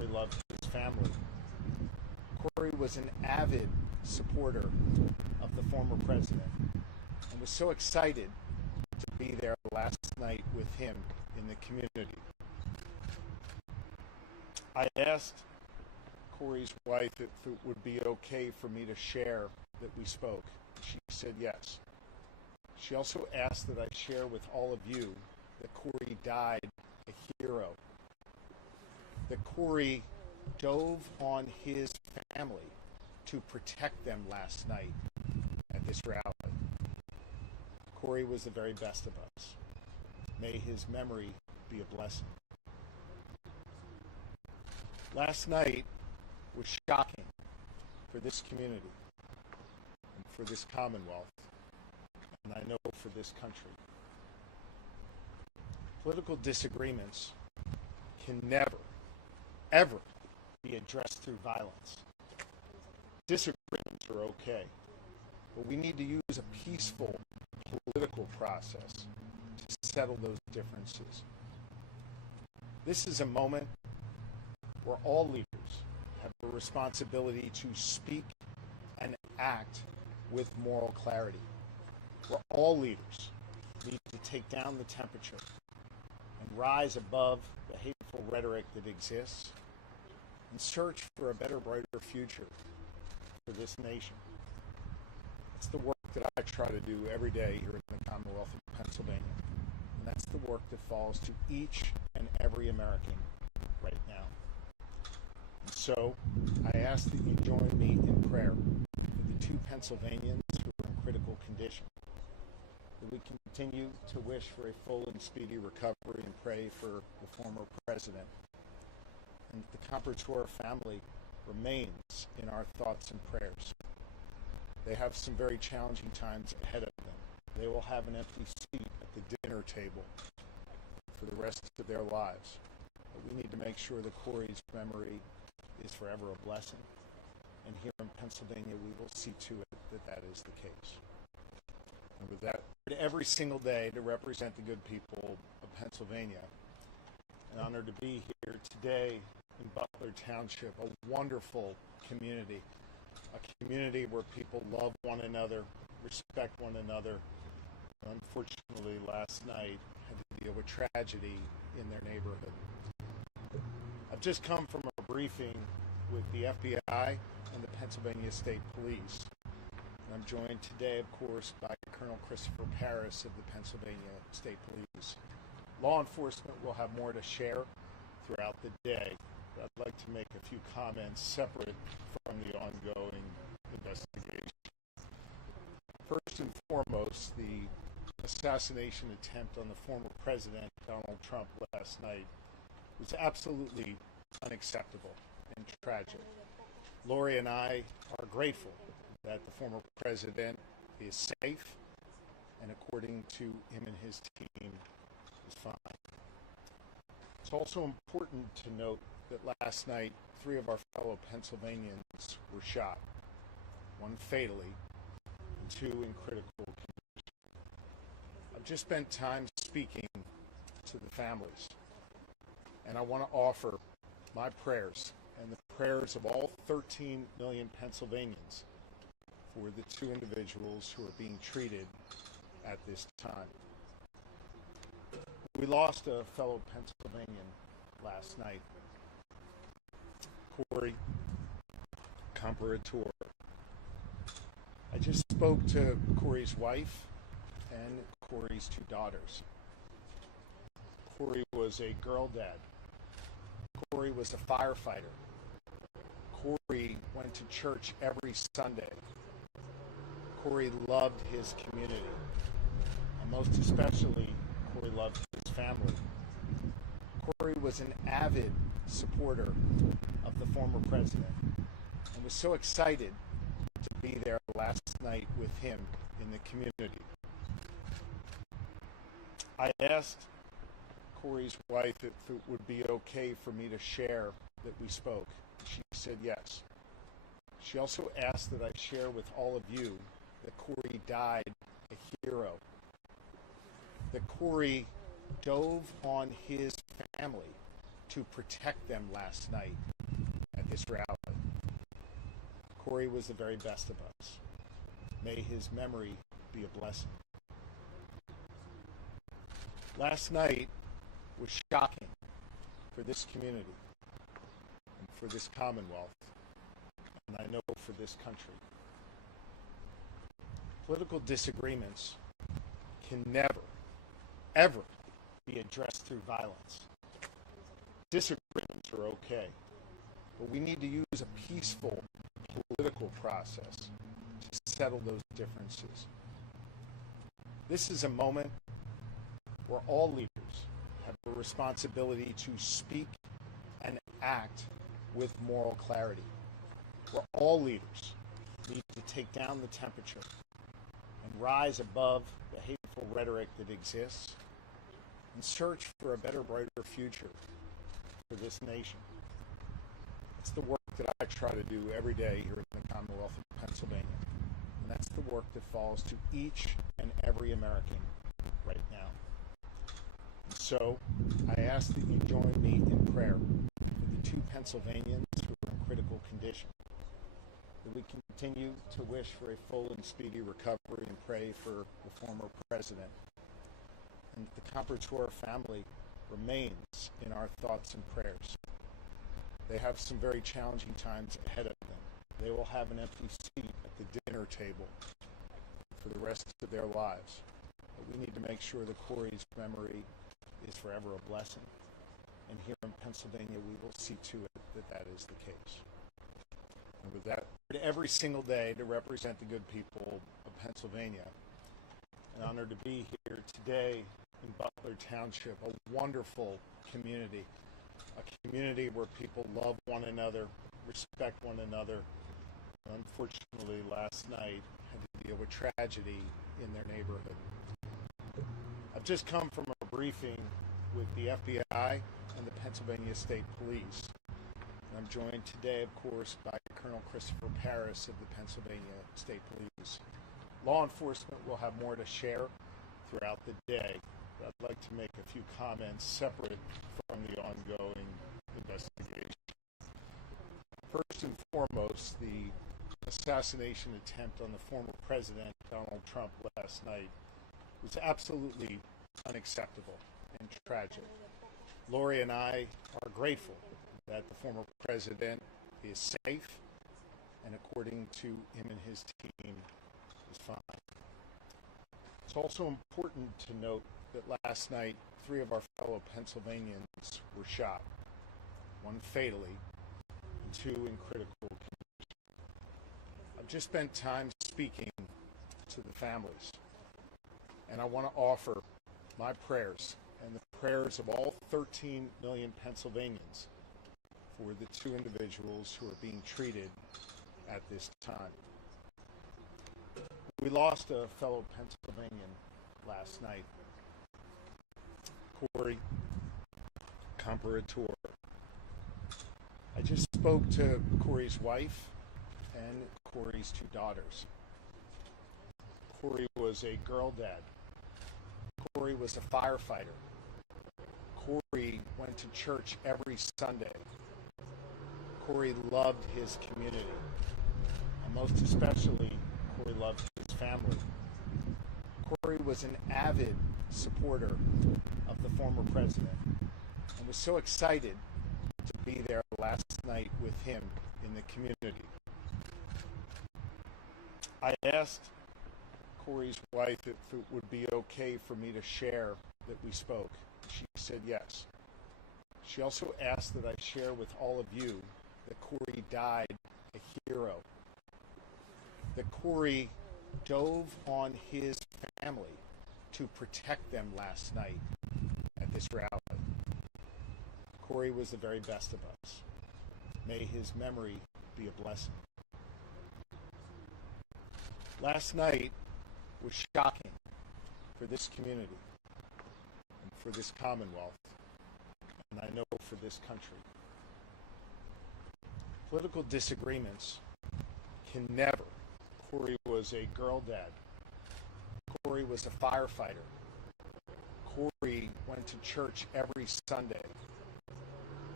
Corey loved his family. Corey was an avid supporter of the former president and was so excited to be there last night with him in the community. I asked Corey's wife if it would be okay for me to share that we spoke. She said yes. She also asked that I share with all of you that Corey died a hero, that Corey dove on his family to protect them last night at this rally. Corey was the very best of us. May his memory be a blessing. Last night was shocking for this community and for this Commonwealth, and I know for this country. Political disagreements can never, ever be addressed through violence. Disagreements are okay, but we need to use a peaceful political process to settle those differences. This is a moment where all leaders have a responsibility to speak and act with moral clarity, where all leaders need to take down the temperature and rise above the hateful rhetoric that exists and search for a better, brighter future for this nation. It's the work that I try to do every day here in the Commonwealth of Pennsylvania. And that's the work that falls to each and every American right now. And so I ask that you join me in prayer for the two Pennsylvanians who are in critical condition, that we continue to wish for a full and speedy recovery and pray for the former president, and that the Comperator family remains in our thoughts and prayers. They have some very challenging times ahead of them. They will have an empty seat at the dinner table for the rest of their lives. But we need to make sure that Corey's memory is forever a blessing. And here in Pennsylvania, we will see to it that that is the case. And with that, every single day to represent the good people of Pennsylvania. An honor to be here today in Butler Township, a wonderful community, a community where people love one another, respect one another. Unfortunately, last night had to deal with tragedy in their neighborhood. I've just come from a briefing with the FBI and the Pennsylvania State Police. And I'm joined today, of course, by Colonel Christopher Paris of the Pennsylvania State Police. Law enforcement will have more to share throughout the day, but I'd like to make a few comments separate from the ongoing investigation. First and foremost, the assassination attempt on the former president, Donald Trump, last night was absolutely unacceptable and tragic. Lori and I are grateful that the former president is safe and, according to him and his team, is fine. It's also important to note that last night, 3 of our fellow Pennsylvanians were shot, 1 fatally and 2 in critical condition. I've just spent time speaking to the families, and I want to offer my prayers and the prayers of all 13 million Pennsylvanians for the 2 individuals who are being treated at this time. We lost a fellow Pennsylvanian last night, Corey Comperator. I just spoke to Corey's wife and Corey's 2 daughters. Corey was a girl dad. Corey was a firefighter. Corey went to church every Sunday. Corey loved his community, and most especially, Corey loved his family. Corey was an avid supporter of the former president and was so excited to be there last night with him in the community. I asked Corey's wife if it would be okay for me to share that we spoke. She said yes. She also asked that I share with all of you that Corey died a hero, that Corey dove on his family to protect them last night at this rally. Corey was the very best of us. May his memory be a blessing. Last night was shocking for this community and for this Commonwealth, and I know for this country. Political disagreements can never, ever be addressed through violence. Disagreements are okay, but we need to use a peaceful political process to settle those differences. This is a moment where all leaders have a responsibility to speak and act with moral clarity, where all leaders need to take down the temperature and rise above the hateful rhetoric that exists and search for a better, brighter future for this nation. It's the work that I try to do every day here in the Commonwealth of Pennsylvania, and that's the work that falls to each and every American right now. And so I ask that you join me in prayer for the two Pennsylvanians who are in critical condition, that we continue to wish for a full and speedy recovery and pray for the former president, and the Comperator family remains in our thoughts and prayers. They have some very challenging times ahead of them. They will have an empty seat at the dinner table for the rest of their lives. But we need to make sure that Corey's memory is forever a blessing. And here in Pennsylvania, we will see to it that that is the case. And with that, every single day to represent the good people of Pennsylvania. An honor to be here today in Butler Township, a wonderful community. A community where people love one another, respect one another. Unfortunately, last night had to deal with tragedy in their neighborhood. I've just come from a briefing with the FBI and the Pennsylvania State Police. And I'm joined today, of course, by Colonel Christopher Paris of the Pennsylvania State Police. Law enforcement will have more to share throughout the day. I'd like to make a few comments separate from the ongoing investigation. First and foremost, the assassination attempt on the former president, Donald Trump, last night was absolutely unacceptable and tragic. Lori and I are grateful that the former president is safe and, according to him and his team, is fine. It's also important to note that last night, 3 of our fellow Pennsylvanians were shot, 1 fatally, and 2 in critical condition. I've just spent time speaking to the families, and I want to offer my prayers and the prayers of all 13 million Pennsylvanians for the 2 individuals who are being treated at this time. We lost a fellow Pennsylvanian last night, Corey Comperator. I just spoke to Corey's wife and Corey's 2 daughters. Corey was a girl dad. Corey was a firefighter. Corey went to church every Sunday. Corey loved his community, and most especially, Corey loved his family. Corey was an avid supporter of the former president and was so excited to be there last night with him in the community. I asked Corey's wife if it would be okay for me to share that we spoke. She said yes. She also asked that I share with all of you that Corey died a hero. That Corey dove on his family to protect them last night at this rally. Corey was the very best of us. May his memory be a blessing. Last night was shocking for this community and for this Commonwealth, and I know for this country. Political disagreements can never. Corey was a girl dad. Corey was a firefighter. Corey went to church every Sunday.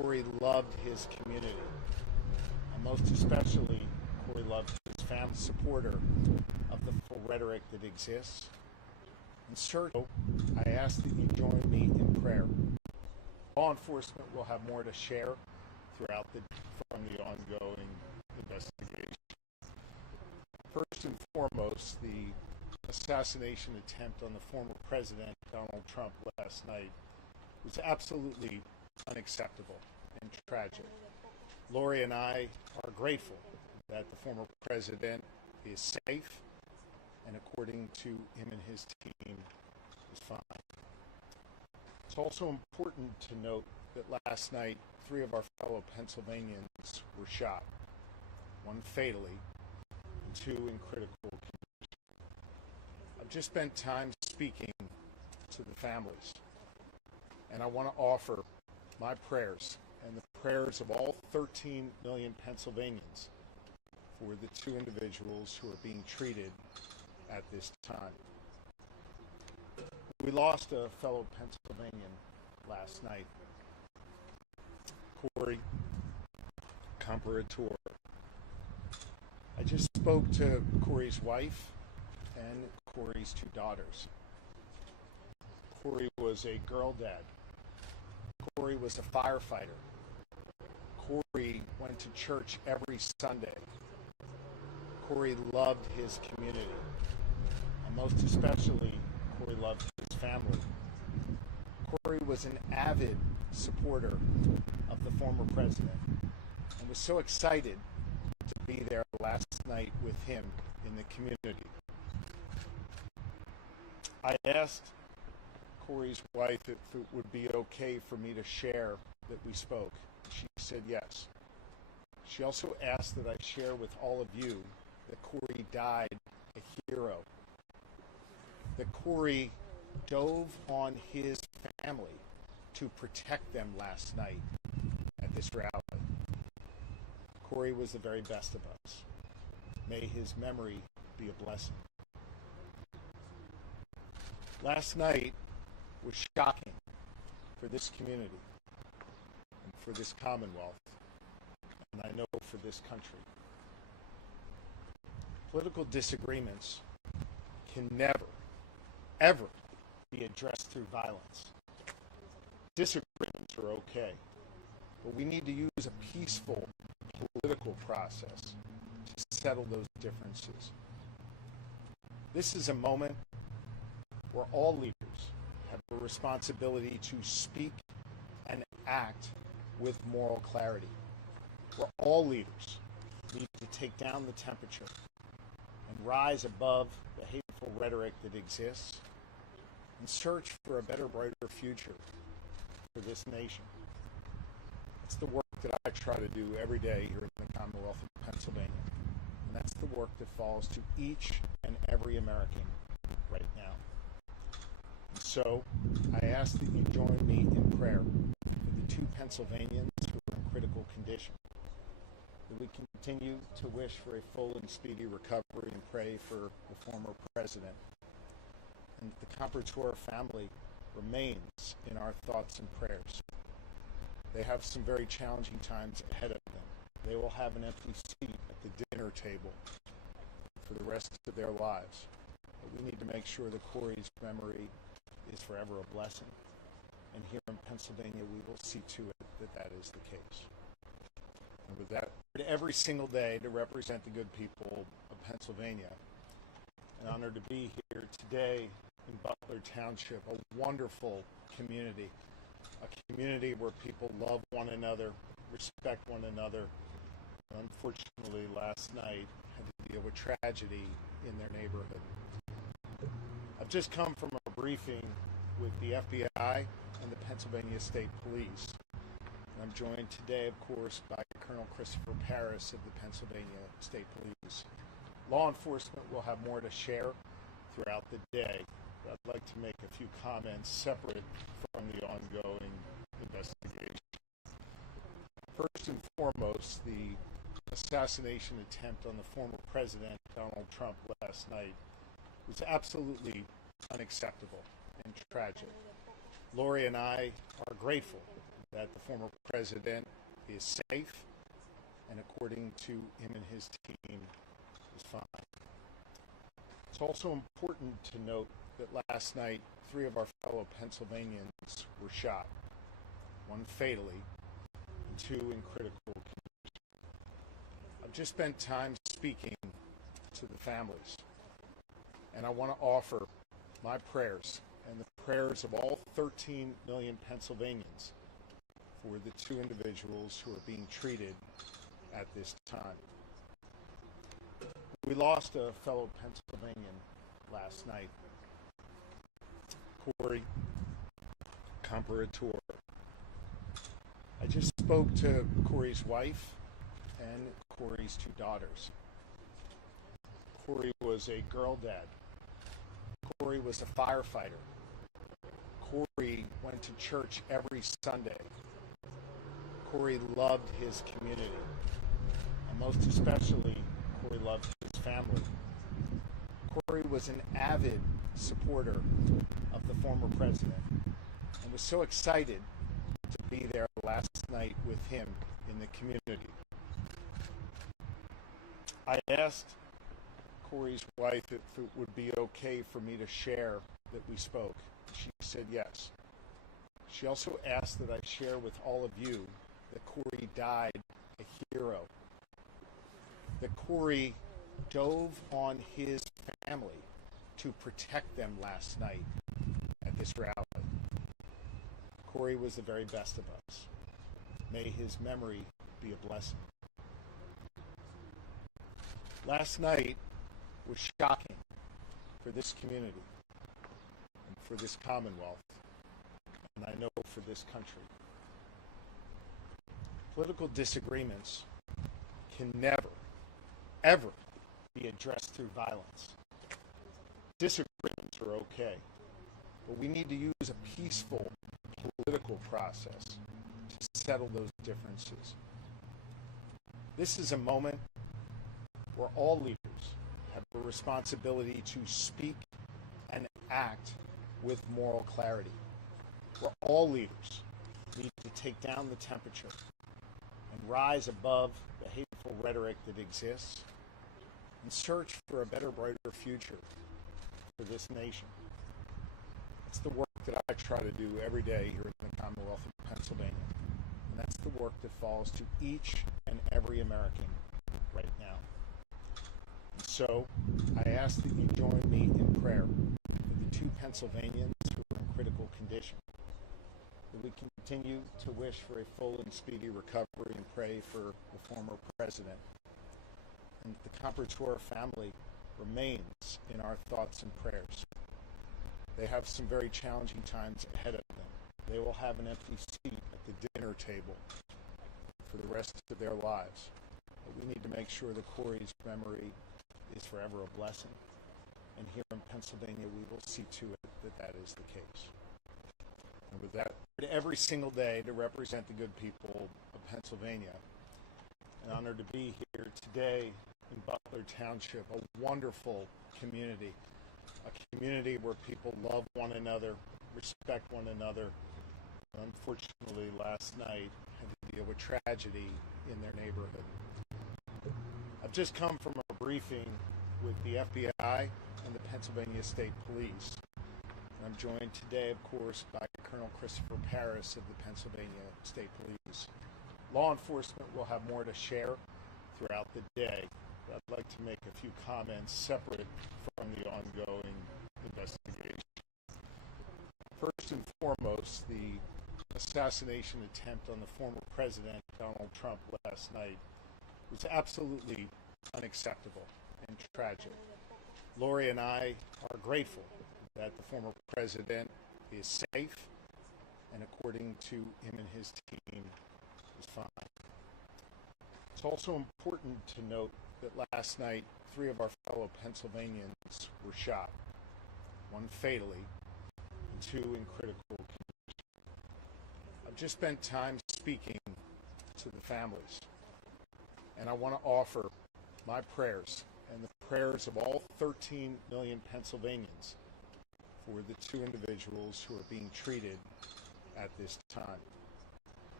Corey loved his community, and most especially, Corey loved his family, supporter of the full rhetoric that exists. In search, I ask that you join me in prayer. Law enforcement will have more to share from the ongoing investigation. First and foremost, the assassination attempt on the former president, Donald Trump, last night was absolutely unacceptable and tragic. Lori and I are grateful that the former president is safe and, according to him and his team, is fine. It's also important to note that last night, 3 of our fellow Pennsylvanians were shot, one fatally and 2 in critical condition. I've just spent time speaking to the families, and I want to offer my prayers and the prayers of all 13 million Pennsylvanians for the 2 individuals who are being treated at this time. We lost a fellow Pennsylvanian last night, Corey Comparator. I just spoke to Corey's wife and Corey's 2 daughters. Corey was a girl dad. Corey was a firefighter. Corey went to church every Sunday. Corey loved his community, and most especially, Corey loved his family. Corey was an avid supporter of the former president and was so excited to be there last night with him in the community. I asked Corey's wife if it would be okay for me to share that we spoke. She said yes. She also asked that I share with all of you that Corey died a hero, that Corey dove on his family to protect them last night at this rally. Corey was the very best of us. May his memory be a blessing. Last night was shocking for this community and for this Commonwealth, and I know for this country. Political disagreements can never, ever be addressed through violence. Disagreements are okay, but we need to use a peaceful political process to settle those differences. This is a moment where all leaders have a responsibility to speak and act with moral clarity, where all leaders need to take down the temperature and rise above the hateful rhetoric that exists and search for a better, brighter future for this nation. It's the work that I try to do every day here in the Commonwealth of Pennsylvania, and that's the work that falls to each and every American right now. And so I ask that you join me in prayer for the 2 Pennsylvanians who are in critical condition, that we continue to wish for a full and speedy recovery and pray for the former president, and the Comparator family remains in our thoughts and prayers. They have some very challenging times ahead of them. They will have an empty seat at the dinner table for the rest of their lives. But we need to make sure that Corey's memory is forever a blessing. And here in Pennsylvania, we will see to it that that is the case. And with that, every single day to represent the good people of Pennsylvania. An honor to be here today in Butler Township, a wonderful community, a community where people love one another, respect one another. Unfortunately, last night had to deal with tragedy in their neighborhood. I've just come from a briefing with the FBI and the Pennsylvania State Police. And I'm joined today, of course, by Colonel Christopher Paris of the Pennsylvania State Police. Law enforcement will have more to share throughout the day. I'd like to make a few comments separate from the ongoing investigation. First and foremost, the assassination attempt on the former president, Donald Trump, last night was absolutely unacceptable and tragic. Lori and I are grateful that the former president is safe, and according to him and his team, is fine. It's also important to note that last night, 3 of our fellow Pennsylvanians were shot, 1 fatally and 2 in critical condition. I've just spent time speaking to the families, and I want to offer my prayers and the prayers of all 13 million Pennsylvanians for the 2 individuals who are being treated at this time. We lost a fellow Pennsylvanian last night, Corey Comparator. I just spoke to Corey's wife and Corey's 2 daughters. Corey was a girl dad. Corey was a firefighter. Corey went to church every Sunday. Corey loved his community, and most especially, Corey loved his family. Corey was an avid supporter of the former president and was so excited to be there last night with him in the community. I asked Corey's wife if it would be okay for me to share that we spoke. She said yes. She also asked that I share with all of you that Corey died a hero, that Corey dove on his family to protect them last night at this rally. Corey was the very best of us. May his memory be a blessing. Last night was shocking for this community and for this Commonwealth, and I know for this country. Political disagreements can never, ever be addressed through violence. Disagreements are okay, but we need to use a peaceful political process to settle those differences. This is a moment where all leaders have a responsibility to speak and act with moral clarity, where all leaders need to take down the temperature and rise above the hateful rhetoric that exists and search for a better, brighter future for this nation. It's the work that I try to do every day here in the Commonwealth of Pennsylvania, and that's the work that falls to each and every American right now. And so I ask that you join me in prayer for the 2 Pennsylvanians who are in critical condition, that we continue to wish for a full and speedy recovery and pray for the former president, and the Comparator family remains in our thoughts and prayers. They have some very challenging times ahead of them. They will have an empty seat at the dinner table for the rest of their lives. But we need to make sure that Corey's memory is forever a blessing. And here in Pennsylvania, we will see to it that that is the case. And with that, every single day to represent the good people of Pennsylvania. An honor to be here today in Butler Township, a wonderful community, a community where people love one another, respect one another. Unfortunately, last night had to deal with tragedy in their neighborhood. I've just come from a briefing with the FBI and the Pennsylvania State Police. And I'm joined today, of course, by Colonel Christopher Paris of the Pennsylvania State Police. Law enforcement will have more to share throughout the day, but I'd like to make a few comments separate from the ongoing investigation. First and foremost, the assassination attempt on the former president, Donald Trump, last night was absolutely unacceptable and tragic. Lori and I are grateful that the former president is safe, and according to him and his team, is fine. It's also important to note that last night, 3 of our fellow Pennsylvanians were shot, 1 fatally and 2 in critical condition. I've just spent time speaking to the families, and I want to offer my prayers and the prayers of all 13 million Pennsylvanians for the 2 individuals who are being treated at this time.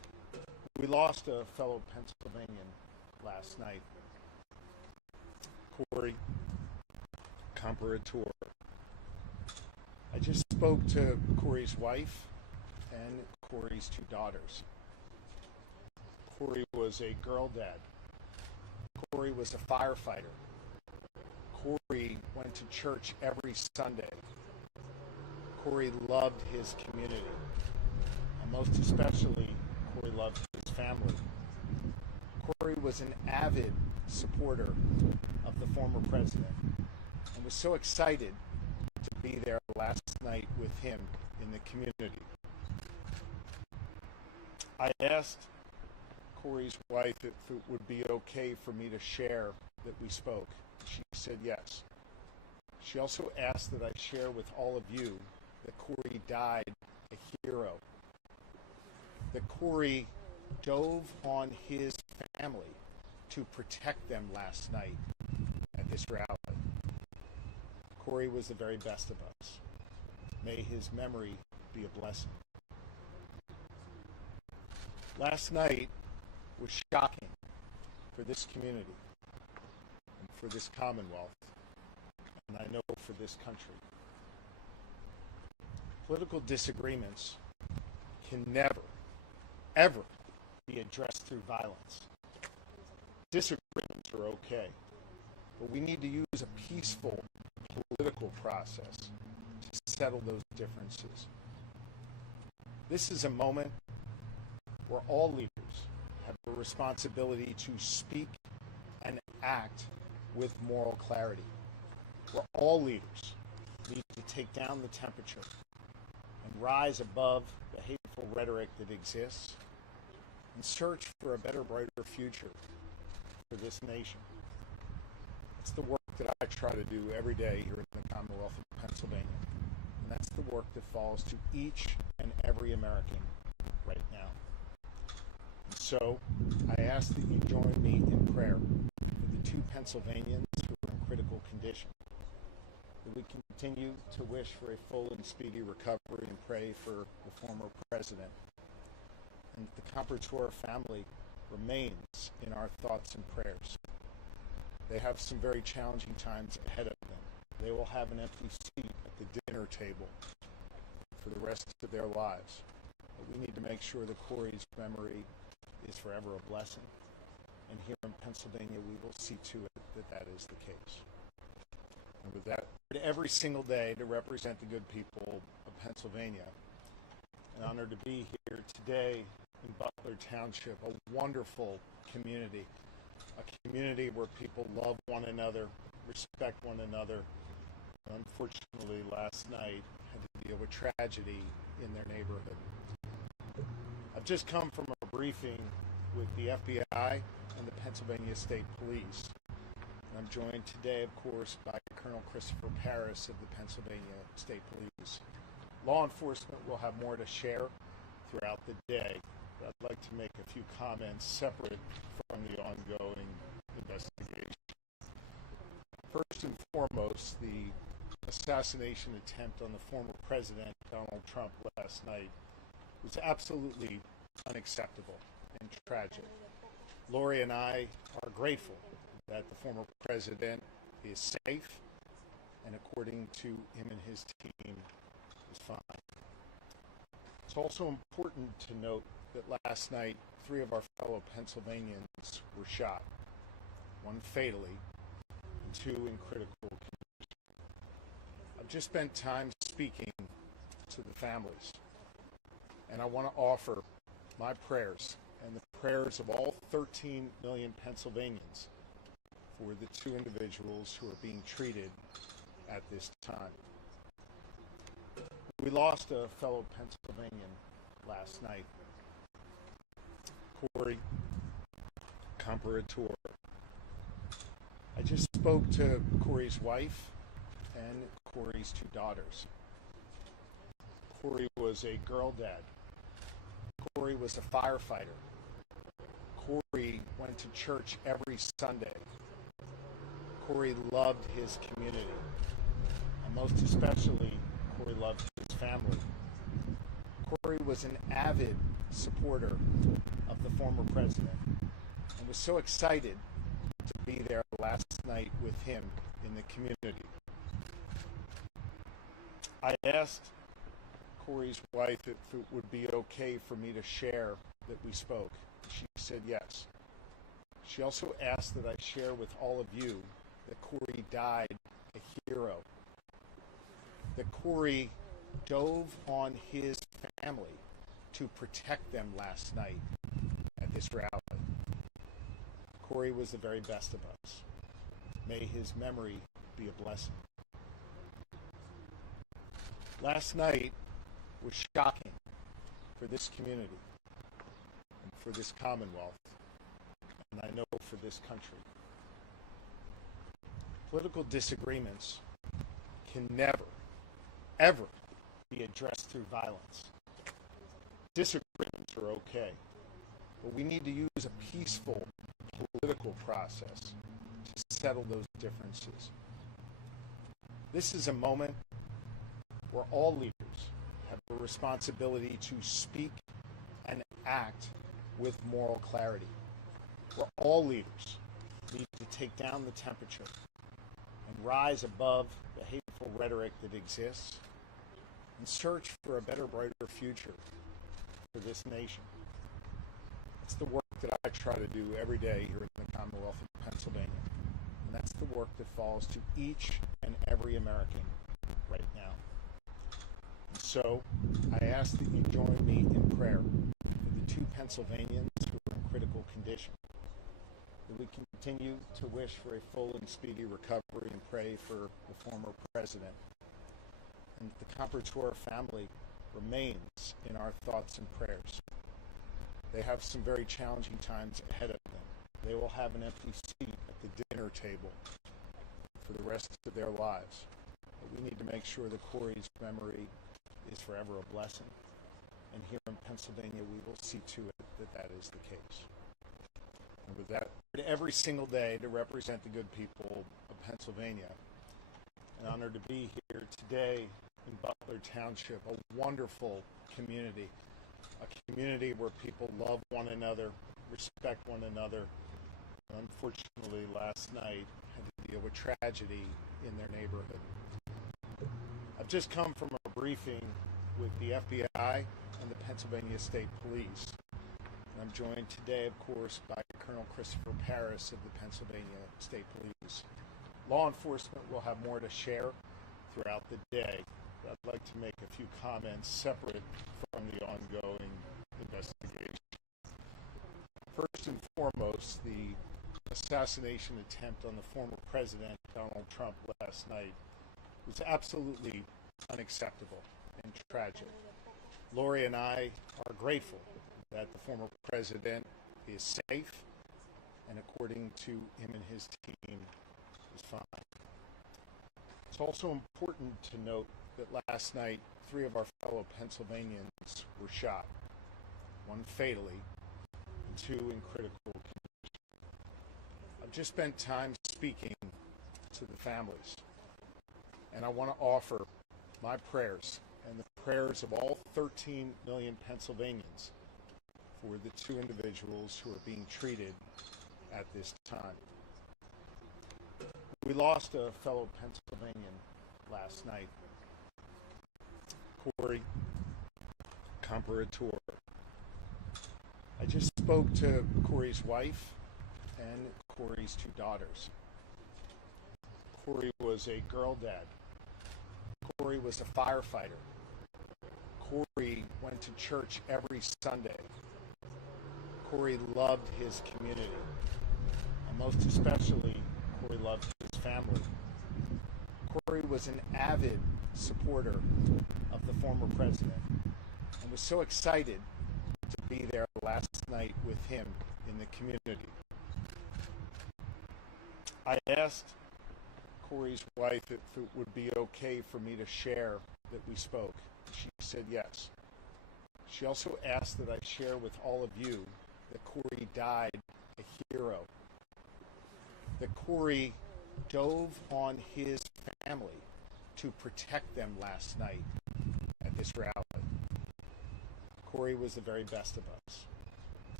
We lost a fellow Pennsylvanian last night, Corey Comparator. I just spoke to Corey's wife and Corey's two daughters. Corey was a girl dad. Corey was a firefighter. Corey went to church every Sunday. Corey loved his community, and most especially, Corey loved his family. Corey was an avid supporter of the former president and was so excited to be there last night with him in the community. I asked Corey's wife if it would be okay for me to share that we spoke. She said yes. She also asked that I share with all of you that Corey died a hero. That Corey dove on his family to protect them last night at this rally. Corey was the very best of us. May his memory be a blessing. Last night was shocking for this community and for this Commonwealth, and I know for this country. Political disagreements can never, ever be addressed through violence. Disagreements are okay, but we need to use a peaceful political process to settle those differences. This is a moment where all leaders have a responsibility to speak and act with moral clarity, where all leaders need to take down the temperature and rise above the hateful rhetoric that exists and search for a better, brighter future for this nation. It's the work that I try to do every day here in the Commonwealth of Pennsylvania, and that's the work that falls to each and every American right now. And so I ask that you join me in prayer for the two Pennsylvanians who are in critical condition, that we continue to wish for a full and speedy recovery and pray for the former president, and the Comparator family remains in our thoughts and prayers. They have some very challenging times ahead of them. They will have an empty seat at the dinner table for the rest of their lives. But we need to make sure that Corey's memory is forever a blessing. And here in Pennsylvania, we will see to it that that is the case. And with that, every single day to represent the good people of Pennsylvania. An honor to be here today in Butler Township, a wonderful community. A community where people love one another, respect one another. Unfortunately, last night had to deal with tragedy in their neighborhood. I've just come from a briefing with the FBI and the Pennsylvania State Police. And I'm joined today, of course, by Colonel Christopher Paris of the Pennsylvania State Police. Law enforcement will have more to share throughout the day. I'd like to make a few comments separate from the ongoing investigation. First and foremost, the assassination attempt on the former president, Donald Trump, last night was absolutely unacceptable and tragic. Lori and I are grateful that the former president is safe and, according to him and his team, is fine. It's also important to note that last night, 3 of our fellow Pennsylvanians were shot, one fatally and 2 in critical condition. I've just spent time speaking to the families, and I want to offer my prayers and the prayers of all 13 million Pennsylvanians for the 2 individuals who are being treated at this time. We lost a fellow Pennsylvanian last night, Corey Comparator. I just spoke to Corey's wife and Corey's 2 daughters. Corey was a girl dad. Corey was a firefighter. Corey went to church every Sunday. Corey loved his community, and most especially, Corey loved his family. Corey was an avid supporter of of the former president and was so excited to be there last night with him in the community. I asked Corey's wife if it would be okay for me to share that we spoke. She said yes. She also asked that I share with all of you that Corey died a hero. That Corey dove on his family to protect them last night at this rally. Corey was the very best of us. May his memory be a blessing. Last night was shocking for this community and for this Commonwealth, and I know for this country. Political disagreements can never, ever be addressed through violence. Disagreements are okay, but we need to use a peaceful political process to settle those differences. This is a moment where all leaders have a responsibility to speak and act with moral clarity, where all leaders need to take down the temperature and rise above the hateful rhetoric that exists and search for a better, brighter future for this nation. It's the work that I try to do every day here in the Commonwealth of Pennsylvania, and that's the work that falls to each and every American right now. And so I ask that you join me in prayer for the two Pennsylvanians who are in critical condition, that we continue to wish for a full and speedy recovery and pray for the former president, and the Comparator family remains in our thoughts and prayers. They have some very challenging times ahead of them. They will have an empty seat at the dinner table for the rest of their lives. But we need to make sure that Corey's memory is forever a blessing. And here in Pennsylvania, we will see to it that that is the case. And with that, every single day to represent the good people of Pennsylvania, an honor to be here today in Butler Township, a wonderful community, a community where people love one another, respect one another. Unfortunately, last night had to deal with tragedy in their neighborhood. I've just come from a briefing with the FBI and the Pennsylvania State Police. And I'm joined today, of course, by Colonel Christopher Paris of the Pennsylvania State Police. Law enforcement will have more to share throughout the day. But I'd like to make a few comments separate from the ongoing investigation. First and foremost, the assassination attempt on the former president, Donald Trump, last night was absolutely unacceptable and tragic. Lori and I are grateful that the former president is safe and, according to him and his team, is fine. It's also important to note that last night, 3 of our fellow Pennsylvanians were shot, 1 fatally and 2 in critical condition. I've just spent time speaking to the families, and I want to offer my prayers and the prayers of all 13 million Pennsylvanians for the 2 individuals who are being treated at this time. We lost a fellow Pennsylvanian last night, Corey Comparator. I just spoke to Corey's wife and Corey's 2 daughters. Corey was a girl dad. Corey was a firefighter. Corey went to church every Sunday. Corey loved his community. And most especially, Corey loved his family. Corey was an avid supporter of the former president and was so excited to be there last night with him in the community. I asked Corey's wife if it would be okay for me to share that we spoke. She said yes. She also asked that I share with all of you that Corey died a hero. That Corey dove on his family to protect them last night at this rally. Corey was the very best of us.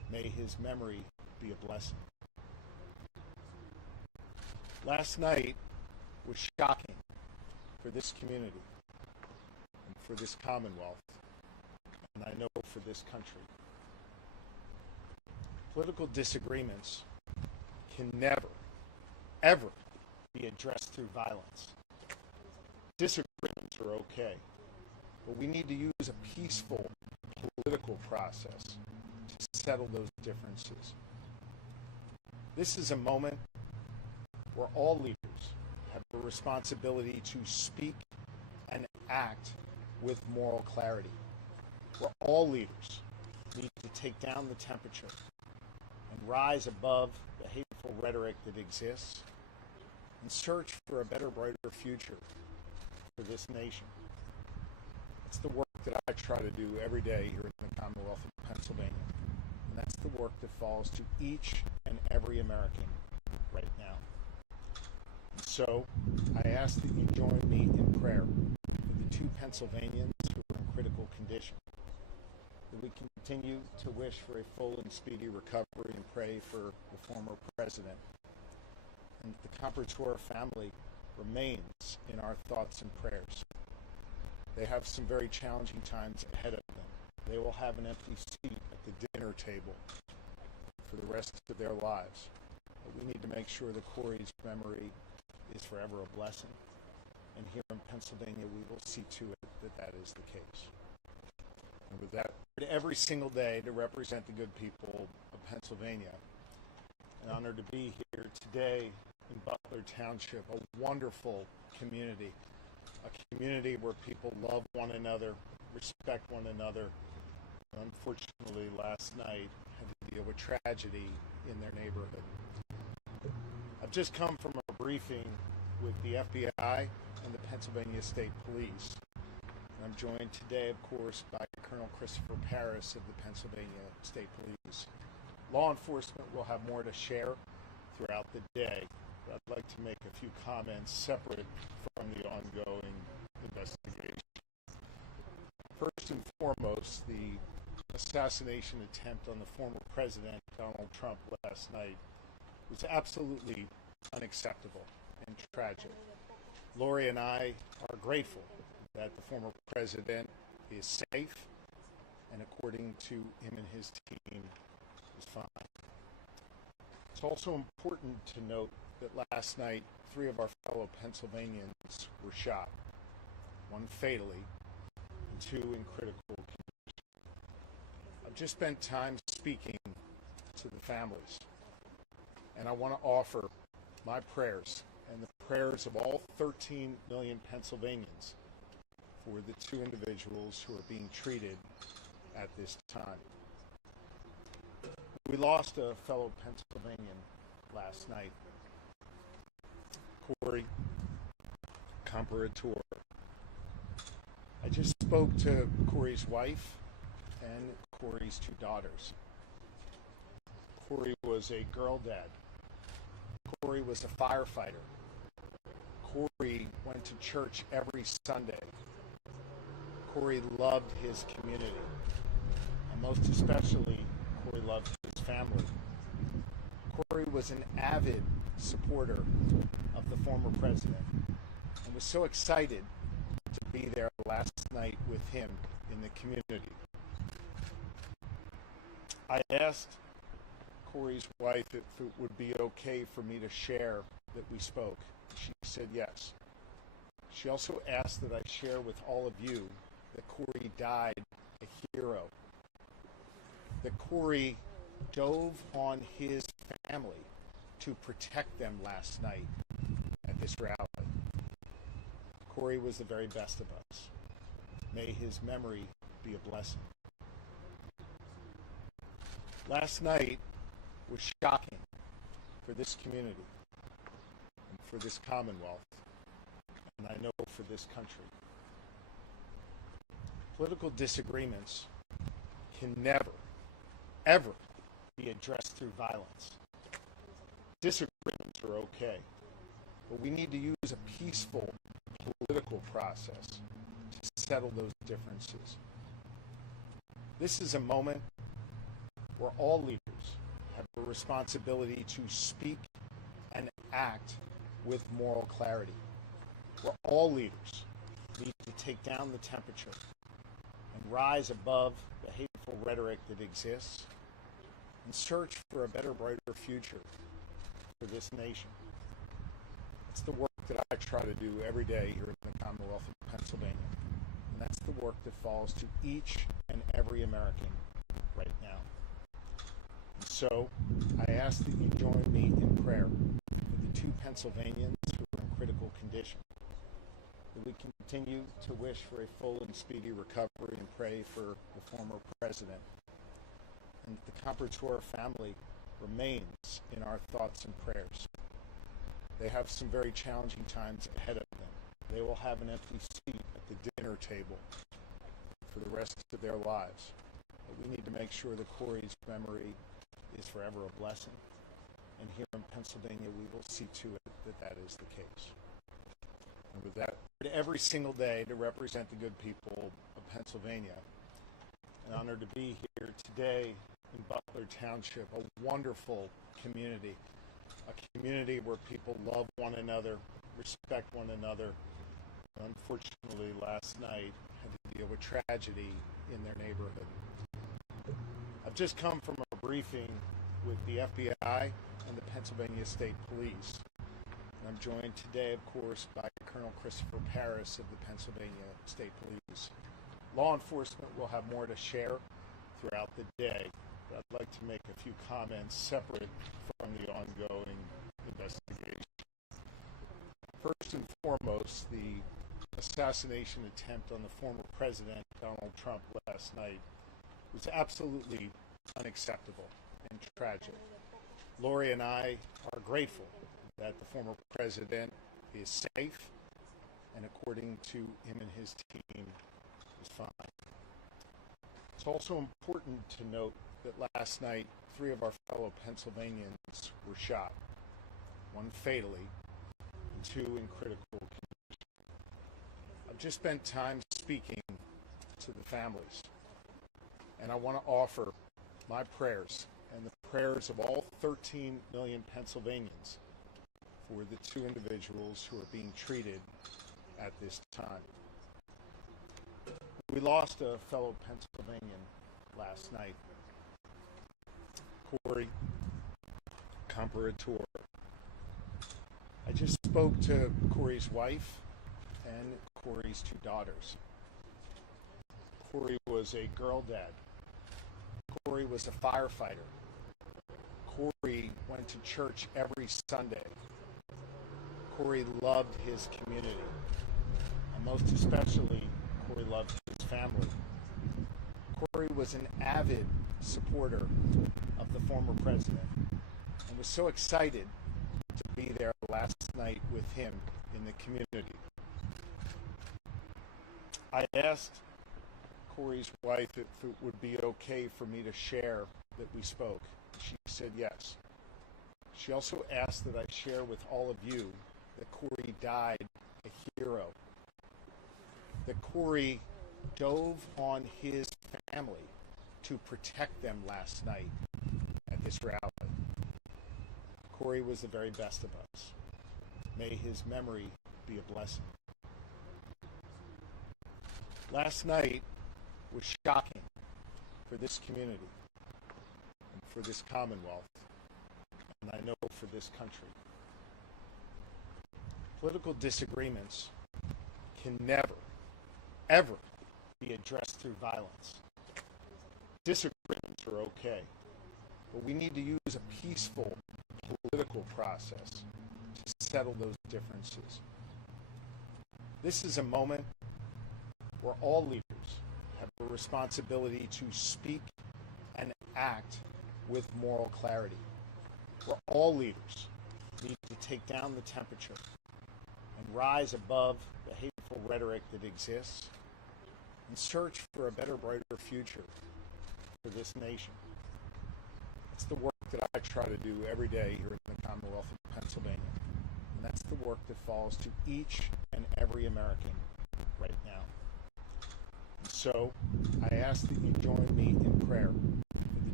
May his memory be a blessing. Last night was shocking for this community and for this Commonwealth, and I know for this country. Political disagreements can never, ever be addressed through violence. Disagreements are okay, but we need to use a peaceful political process to settle those differences. This is a moment where all leaders have a responsibility to speak and act with moral clarity, where all leaders need to take down the temperature and rise above the hateful rhetoric that exists and search for a better, brighter future for this nation. It's the work that I try to do every day here in the Commonwealth of Pennsylvania, and that's the work that falls to each and every American right now. And so I ask that you join me in prayer for the two Pennsylvanians who are in critical condition, that we continue to wish for a full and speedy recovery and pray for the former president, and the Comperator family remains in our thoughts and prayers. They have some very challenging times ahead of them. They will have an empty seat at the dinner table for the rest of their lives. But we need to make sure that Corey's memory is forever a blessing. And here in Pennsylvania, we will see to it that that is the case. And with that, every single day to represent the good people of Pennsylvania. An honor to be here today in Butler Township, a wonderful community, a community where people love one another, respect one another. Unfortunately, last night had to deal with tragedy in their neighborhood. I've just come from a briefing with the FBI and the Pennsylvania State Police. And I'm joined today, of course, by Colonel Christopher Paris of the Pennsylvania State Police. Law enforcement will have more to share throughout the day, but I'd like to make a few comments separate from the ongoing investigation. First and foremost, the assassination attempt on the former president, Donald Trump, last night was absolutely unacceptable and tragic. Lori and I are grateful that the former president is safe and, according to him and his team, is fine. It's also important to note that last night, 3 of our fellow Pennsylvanians were shot, 1 fatally, and 2 in critical condition. I've just spent time speaking to the families, and I want to offer my prayers and the prayers of all 13 million Pennsylvanians for the 2 individuals who are being treated at this time. We lost a fellow Pennsylvanian last night, Corey Comperator. I just spoke to Corey's wife and Corey's 2 daughters. Corey was a girl dad. Corey was a firefighter. Corey went to church every Sunday. Corey loved his community, and most especially, Corey loved his family. Corey was an avid supporter of the former president and was so excited to be there last night with him in the community. I asked Corey's wife if it would be okay for me to share that we spoke. She said yes. She also asked that I share with all of you that Corey died a hero, that Corey dove on his family to protect them last night at this rally. Corey was the very best of us. May his memory be a blessing. Last night was shocking for this community and for this Commonwealth, and I know for this country. Political disagreements can never, ever be addressed through violence. Disagreements are okay, but we need to use a peaceful political process to settle those differences. This is a moment where all leaders have a responsibility to speak and act with moral clarity, where all leaders need to take down the temperature and rise above the hateful rhetoric that exists and search for a better, brighter future for this nation. It's the work that I try to do every day here in the Commonwealth of Pennsylvania. And that's the work that falls to each and every American right now. And so I ask that you join me in prayer for the two Pennsylvanians who are in critical condition, that we continue to wish for a full and speedy recovery and pray for the former president, and that the Comperator family remains in our thoughts and prayers. They have some very challenging times ahead of them. They will have an empty seat at the dinner table for the rest of their lives. But we need to make sure that Corey's memory is forever a blessing. And here in Pennsylvania, we will see to it that that is the case. And with that, every single day to represent the good people of Pennsylvania. An honor to be here today in Butler Township, a wonderful community, a community where people love one another, respect one another. Unfortunately, last night had to deal with tragedy in their neighborhood. I've just come from a briefing with the FBI and the Pennsylvania State Police. And I'm joined today, of course, by Colonel Christopher Paris of the Pennsylvania State Police. Law enforcement will have more to share throughout the day, but I'd like to make a few comments separate from the ongoing investigation. First and foremost, the assassination attempt on the former president, Donald Trump, last night was absolutely unacceptable and tragic. Lori and I are grateful that the former president is safe and, according to him and his team, is fine. It's also important to note that last night, 3 of our fellow Pennsylvanians were shot, one fatally and 2 in critical condition. I've just spent time speaking to the families, and I want to offer my prayers and the prayers of all 13 million Pennsylvanians for the 2 individuals who are being treated at this time. We lost a fellow Pennsylvanian last night, Corey Comperator. I just spoke to Corey's wife and Corey's 2 daughters. Corey was a girl dad. Corey was a firefighter. Corey went to church every Sunday. Corey loved his community, and most especially, Corey loved his family. Corey was an avid supporter of the former president and was so excited to be there last night with him in the community. I asked Corey's wife if it would be okay for me to share that we spoke. She said yes. She also asked that I share with all of you that Corey died a hero, that Corey dove on his family to protect them last night at this rally. Corey was the very best of us. May his memory be a blessing. Last night was shocking for this community and for this Commonwealth, and I know for this country. Political disagreements can never, ever be addressed through violence. Disagreements are okay, but we need to use a peaceful political process to settle those differences. This is a moment where all leaders have a responsibility to speak and act with moral clarity, where all leaders need to take down the temperature and rise above the hateful rhetoric that exists and search for a better, brighter future for this nation. It's the work that I try to do every day here in the Commonwealth of Pennsylvania, and that's the work that falls to each and every American right now. And so I ask that you join me in prayer for the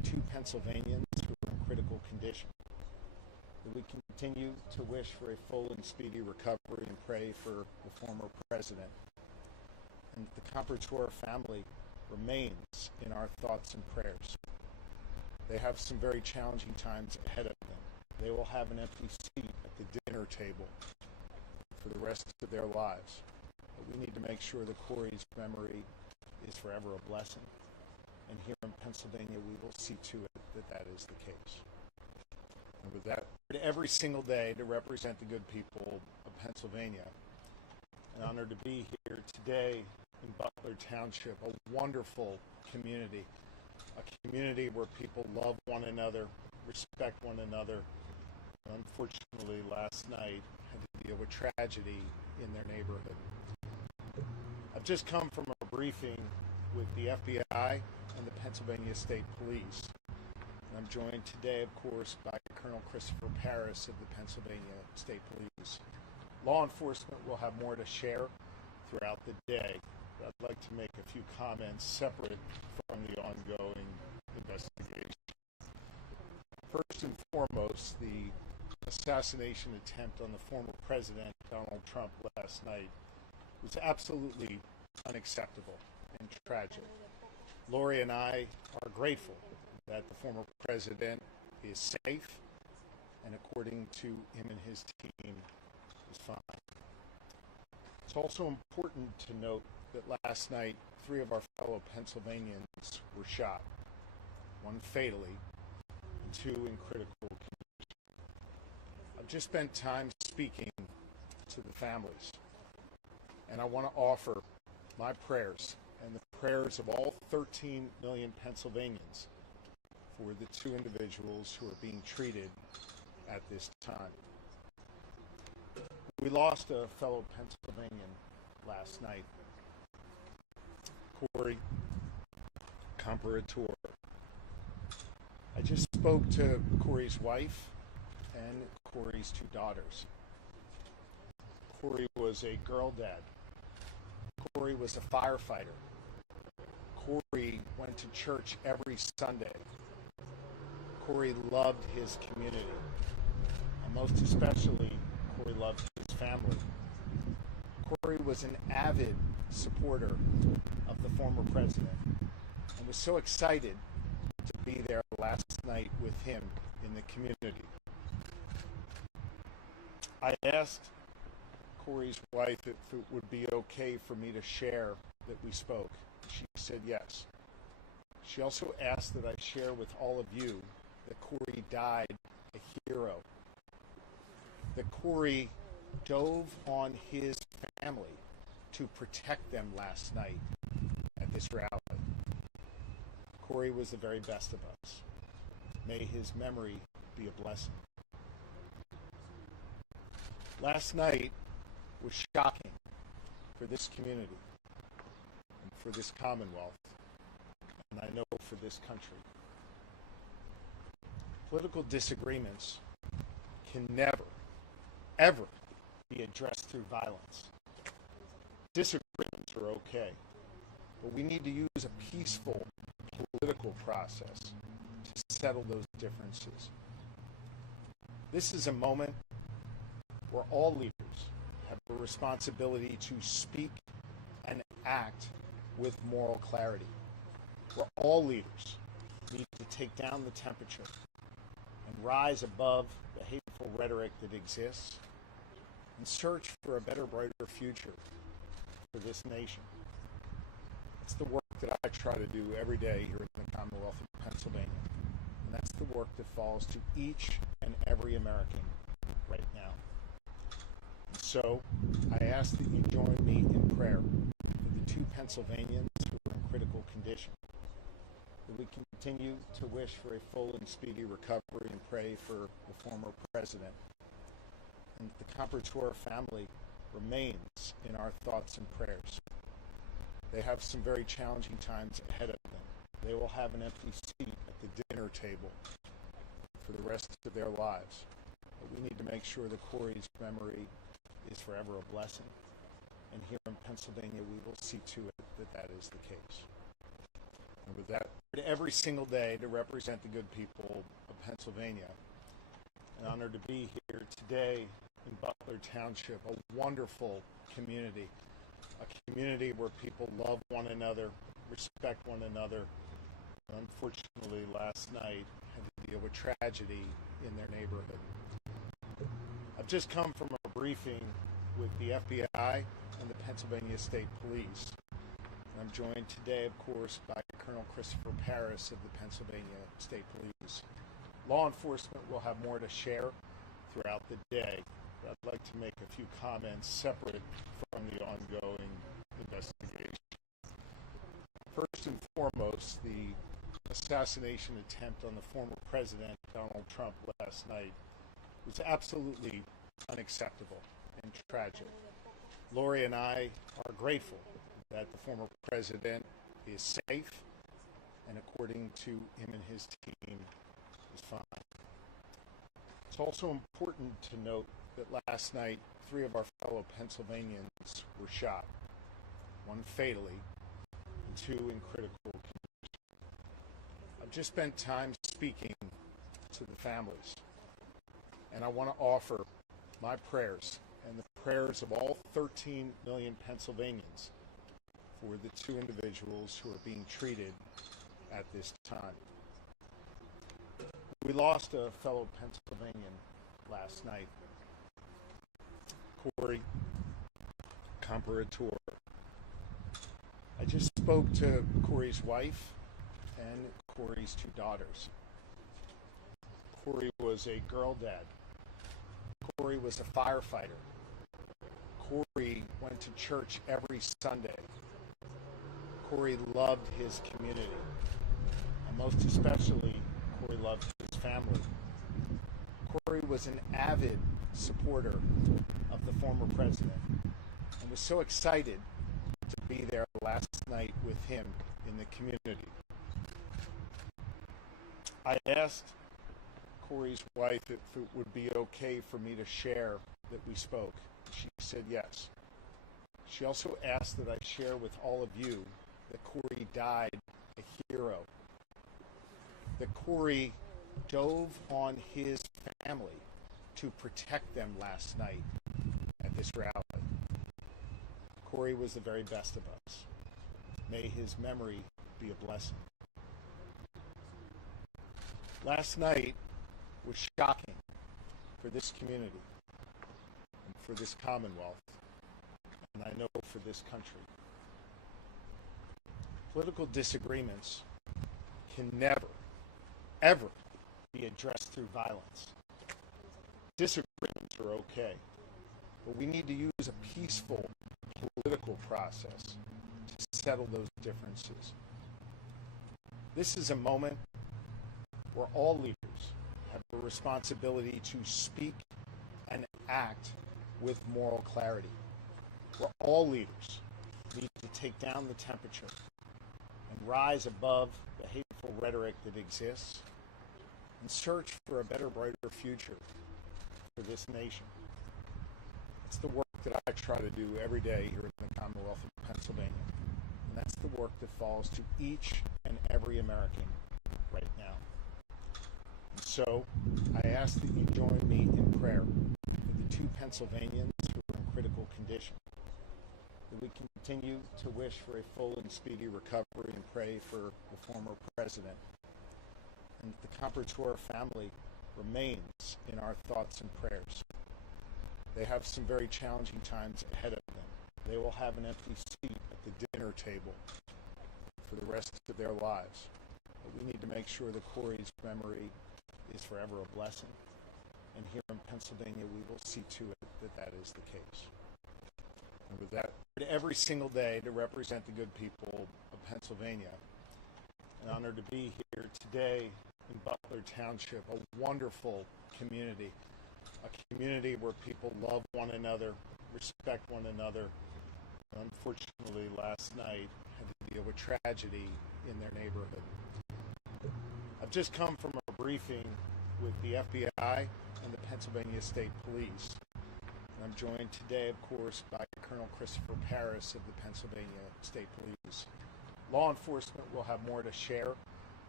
two Pennsylvanians who are in critical condition. That we continue to wish for a full and speedy recovery and pray for the former president. And the Comparator family remains in our thoughts and prayers. They have some very challenging times ahead of them. They will have an empty seat at the dinner table for the rest of their lives. But we need to make sure that Corey's memory is forever a blessing. And here in Pennsylvania, we will see to it that that is the case. And with that, every single day to represent the good people of Pennsylvania. An honor to be here today in Butler Township, a wonderful community, a community where people love one another, respect one another. Unfortunately, last night had to deal with tragedy in their neighborhood. I've just come from a briefing with the FBI and the Pennsylvania State Police. And I'm joined today, of course, by Colonel Christopher Paris of the Pennsylvania State Police. Law enforcement will have more to share throughout the day. I'd like to make a few comments separate from the ongoing investigation. First and foremost, the assassination attempt on the former president, Donald Trump, last night was absolutely unacceptable and tragic. Lori and I are grateful that the former president is safe and, according to him and his team, is fine. It's also important to note that last night, 3 of our fellow Pennsylvanians were shot, 1 fatally and 2 in critical condition. I've just spent time speaking to the families, and I want to offer my prayers and the prayers of all 13 million Pennsylvanians for the 2 individuals who are being treated at this time. We lost a fellow Pennsylvanian last night, Corey Comparator. I just spoke to Corey's wife and Corey's 2 daughters. Corey was a girl dad. Corey was a firefighter. Corey went to church every Sunday. Corey loved his community. And most especially, Corey loved his family. Corey was an avid supporter of the former president and was so excited to be there last night with him in the community. I asked Corey's wife if it would be okay for me to share that we spoke. She said yes. She also asked that I share with all of you that Corey died a hero. That Corey dove on his family to protect them last night at this rally. Corey was the very best of us. May his memory be a blessing. Last night was shocking for this community and for this Commonwealth, and I know for this country. Political disagreements can never, ever be addressed through violence. Disagreements are okay, but we need to use a peaceful political process to settle those differences. This is a moment where all leaders have a responsibility to speak and act with moral clarity, where all leaders need to take down the temperature and rise above the hateful rhetoric that exists and search for a better, brighter future for this nation. It's the work that I try to do every day here in the Commonwealth of Pennsylvania, and that's the work that falls to each and every American right now. So I ask that you join me in prayer for the 2 Pennsylvanians who are in critical condition, that we continue to wish for a full and speedy recovery and pray for the former president. And the Comparator family remains in our thoughts and prayers. They have some very challenging times ahead of them. They will have an empty seat at the dinner table for the rest of their lives. But we need to make sure that Corey's memory is forever a blessing. And here in Pennsylvania, we will see to it that that is the case. And with that, every single day to represent the good people of Pennsylvania. An honor to be here today in Butler Township, a wonderful community, a community where people love one another, respect one another. Unfortunately, last night had to deal with tragedy in their neighborhood. I've just come from a briefing with the FBI and the Pennsylvania State Police. I'm joined today, of course, by Colonel Christopher Paris of the Pennsylvania State Police. Law enforcement will have more to share throughout the day, but I'd like to make a few comments separate from the ongoing investigation. First and foremost, the assassination attempt on the former President Donald Trump last night was absolutely unacceptable and tragic. Lori and I are grateful that the former president is safe and, according to him and his team, is fine. It's also important to note that last night 3 of our fellow Pennsylvanians were shot, 1 fatally and 2 in critical condition. I've just spent time speaking to the families, and I want to offer my prayers and the prayers of all 13 million Pennsylvanians for the 2 individuals who are being treated at this time. We lost a fellow Pennsylvanian last night, Corey Comparator. I just spoke to Corey's wife and Corey's 2 daughters. Corey was a girl dad. Corey was a firefighter. Corey went to church every Sunday. Corey loved his community, and most especially, Corey loved his family. Corey was an avid supporter of the former president and was so excited to be there last night with him in the community. I asked Corey's wife if it would be okay for me to share that we spoke. She said yes. She also asked that I share with all of you that Corey died a hero. That Corey dove on his family to protect them last night at this rally. Corey was the very best of us. May his memory be a blessing. Last night was shocking for this community and for this Commonwealth, and I know for this country. Political disagreements can never, ever be addressed through violence. Disagreements are okay, but we need to use a peaceful political process to settle those differences. This is a moment where all leaders have a responsibility to speak and act with moral clarity, where all leaders need to take down the temperature and rise above the hateful rhetoric that exists and search for a better, brighter future for this nation. It's the work that I try to do every day here in the Commonwealth of Pennsylvania, and that's the work that falls to each and every American right now. And so I ask that you join me in prayer for the 2 Pennsylvanians who are in critical condition, that we continue to wish for a full and speedy recovery and pray for the former president, and that the Comparator family remains in our thoughts and prayers. They have some very challenging times ahead of them. They will have an empty seat at the dinner table for the rest of their lives. But we need to make sure that Corey's memory is forever a blessing. And here in Pennsylvania, we will see to it that that is the case. And with that, every single day to represent the good people of Pennsylvania. An honor to be here today in Butler Township, a wonderful community, a community where people love one another, respect one another. Unfortunately, last night had to deal with tragedy in their neighborhood. I've just come from a briefing with the FBI and the Pennsylvania State Police. And I'm joined today, of course, by Colonel Christopher Paris of the Pennsylvania State Police. Law enforcement will have more to share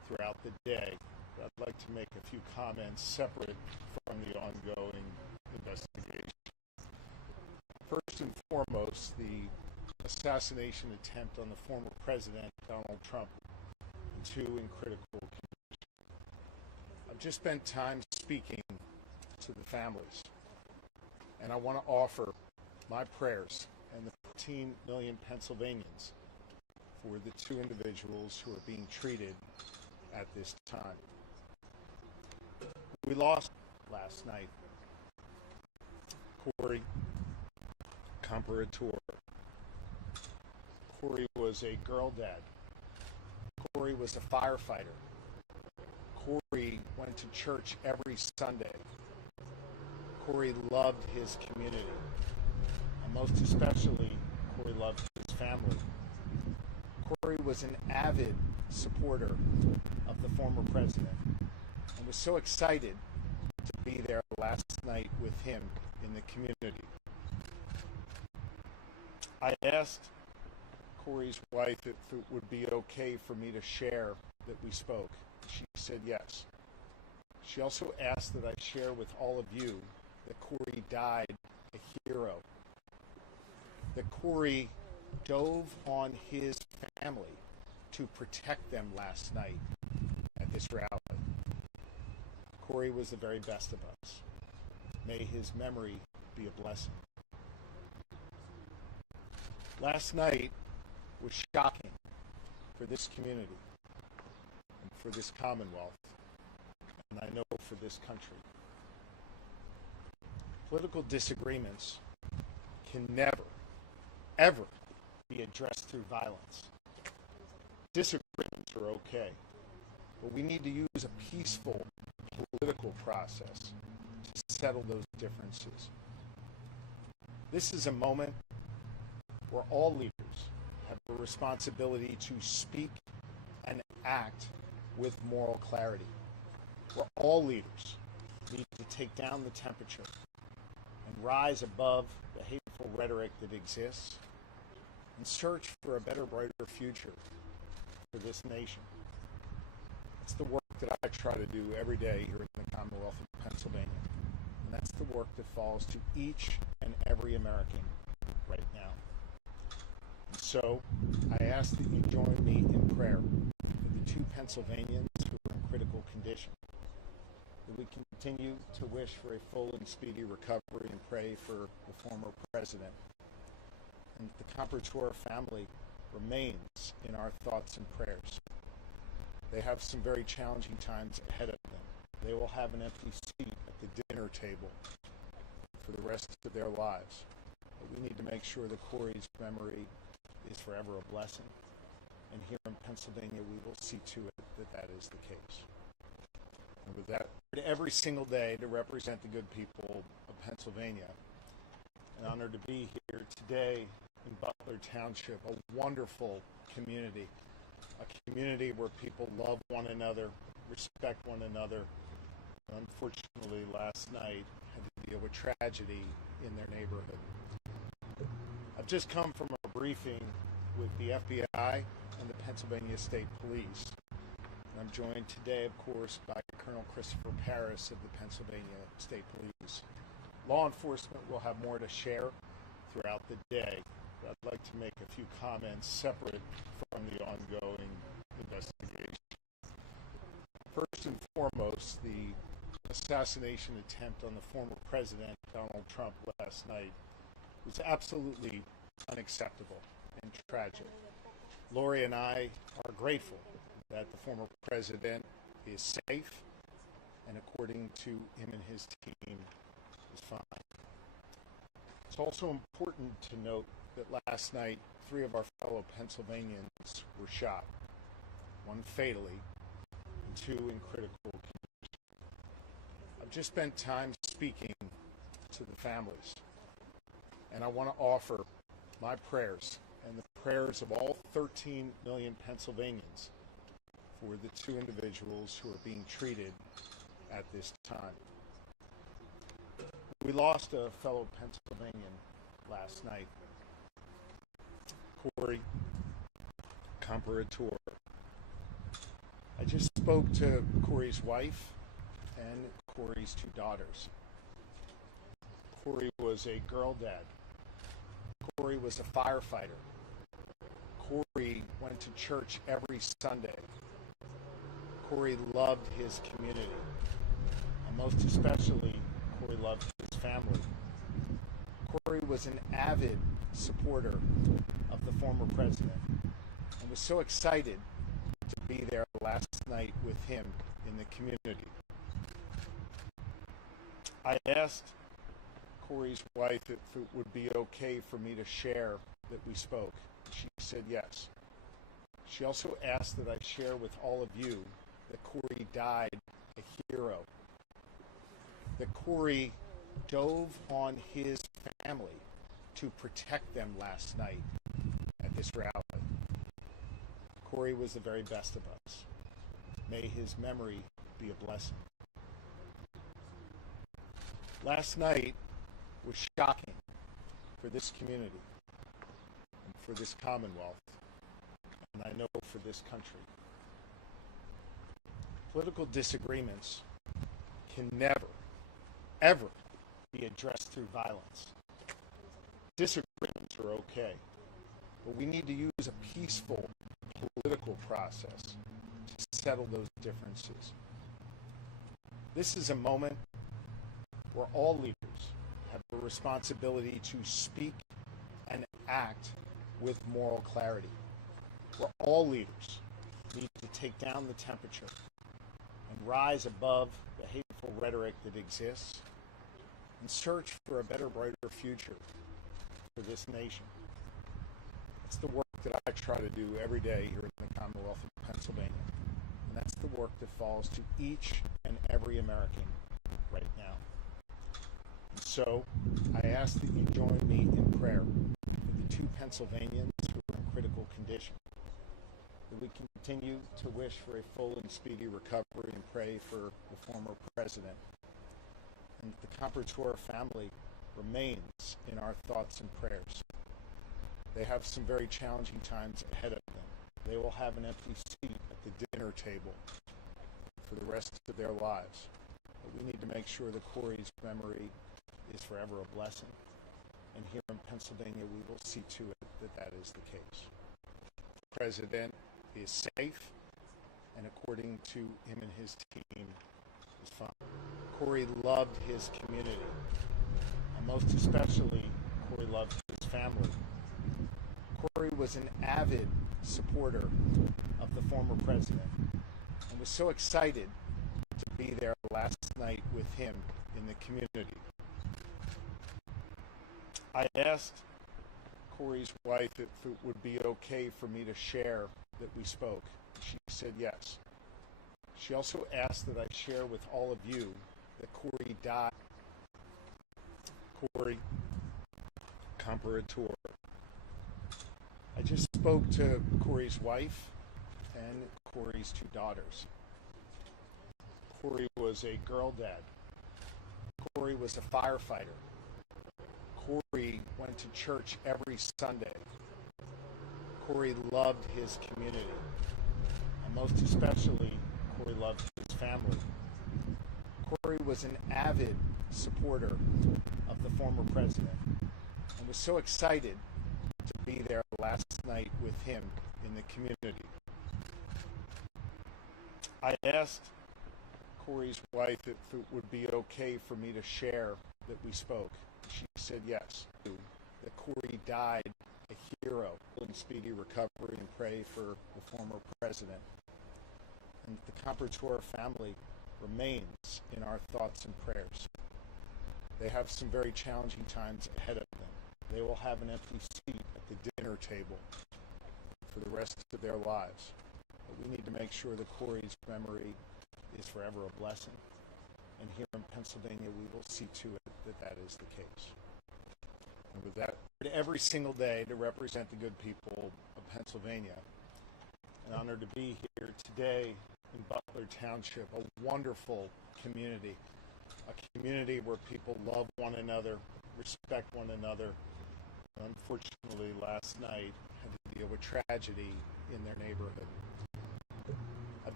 throughout the day. I'd like to make a few comments separate from the ongoing investigation. First and foremost, the assassination attempt on the former president, Donald Trump, and two in critical condition. I've just spent time speaking to the families, and I want to offer my prayers and the 14 million Pennsylvanians for the two individuals who are being treated at this time. We lost last night Corey Comparator. Corey was a girl dad. Corey was a firefighter. Corey went to church every Sunday. Corey loved his community. And most especially, Corey loved his family. Corey was an avid supporter of the former president and was so excited to be there last night with him in the community. I asked Corey's wife if it would be okay for me to share that we spoke. She said yes. She also asked that I share with all of you that Corey died a hero, that Corey dove on his family to protect them last night at this rally. Corey was the very best of us. May his memory be a blessing. Last night was shocking for this community and for this Commonwealth, and I know for this country. Political disagreements can never, ever be addressed through violence. Disagreements are okay, but we need to use a peaceful political process to settle those differences. This is a moment where all leaders have a responsibility to speak and act with moral clarity, where all leaders need to take down the temperature and rise above the hateful rhetoric that exists and search for a better, brighter future for this nation. It's the work that I try to do every day here in the Commonwealth of Pennsylvania, and that's the work that falls to each and every American right now. And so I ask that you join me in prayer for the two Pennsylvanians who are in critical condition, that we continue to wish for a full and speedy recovery and pray for the former president, and the Comparator family remains in our thoughts and prayers. They have some very challenging times ahead of them. They will have an empty seat at the dinner table for the rest of their lives. But we need to make sure that Corey's memory is forever a blessing. And here in Pennsylvania, we will see to it that that is the case. And with that, every single day to represent the good people of Pennsylvania. An honor to be here today in Butler Township, a wonderful community, a community where people love one another, respect one another. Unfortunately, last night had to deal with tragedy in their neighborhood. I've just come from a briefing with the FBI and the Pennsylvania State Police. And I'm joined today, of course, by Colonel Christopher Paris of the Pennsylvania State Police. Law enforcement will have more to share throughout the day. I'd like to make a few comments separate from the ongoing investigation. First and foremost, the assassination attempt on the former president, Donald Trump, last night was absolutely unacceptable and tragic. Lori and I are grateful that the former president is safe and, according to him and his team, is fine. It's also important to note that last night, 3 of our fellow Pennsylvanians were shot, 1 fatally and 2 in critical condition. I've just spent time speaking to the families, and I want to offer my prayers and the prayers of all 13 million Pennsylvanians for the 2 individuals who are being treated at this time. We lost a fellow Pennsylvanian last night, Corey Comparator. I just spoke to Corey's wife and Corey's two daughters. Corey was a girl dad. Corey was a firefighter. Corey went to church every Sunday. Corey loved his community. And most especially, Corey loved his family. Corey was an avid supporter of the former president and was so excited to be there last night with him in the community. I asked Corey's wife if it would be okay for me to share that we spoke. She said yes. She also asked that I share with all of you that Corey died a hero. That Corey dove on his family to protect them last night at this rally. Corey was the very best of us. May his memory be a blessing. Last night was shocking for this community and for this Commonwealth, and I know for this country. Political disagreements can never, ever be addressed through violence. Disagreements are okay, but we need to use a peaceful political process to settle those differences. This is a moment where all leaders have a responsibility to speak and act with moral clarity, where all leaders need to take down the temperature and rise above the hateful rhetoric that exists and search for a better, brighter future for this nation. It's the work that I try to do every day here in the Commonwealth of Pennsylvania, and that's the work that falls to each and every American right now. And so, I ask that you join me in prayer for the two Pennsylvanians who are in critical condition, that we continue to wish for a full and speedy recovery and pray for the former president, and that the Comparator family remains in our thoughts and prayers. They have some very challenging times ahead of them. They will have an empty seat at the dinner table for the rest of their lives. But we need to make sure that Corey's memory is forever a blessing. And here in Pennsylvania, we will see to it that that is the case. The president is safe, and according to him and his team, is fine. Corey loved his community, and most especially, Corey loved his family. Corey was an avid supporter of the former president and was so excited to be there last night with him in the community. I asked Corey's wife if it would be okay for me to share that we spoke. She said yes. She also asked that I share with all of you that Corey died. Corey, Comparator. I just spoke to Corey's wife and Corey's two daughters. Corey was a girl dad. Corey was a firefighter. Corey went to church every Sunday. Corey loved his community, and most especially, Corey loved his family. Corey was an avid supporter of the former president and was so excited to be there last night with him in the community. I asked Corey's wife if it would be okay for me to share that we spoke. She said yes. That Corey died a hero, and speedy recovery, and pray for the former president. And the Comparator family remains in our thoughts and prayers. They have some very challenging times ahead of them. They will have an empty seat at the dinner table for the rest of their lives. But we need to make sure that Corey's memory is forever a blessing. And here in Pennsylvania, we will see to it that that is the case. And with that, every single day to represent the good people of Pennsylvania. An honor to be here today in Butler Township, a wonderful community, a community where people love one another, respect one another. Unfortunately, last night had to deal with tragedy in their neighborhood. I've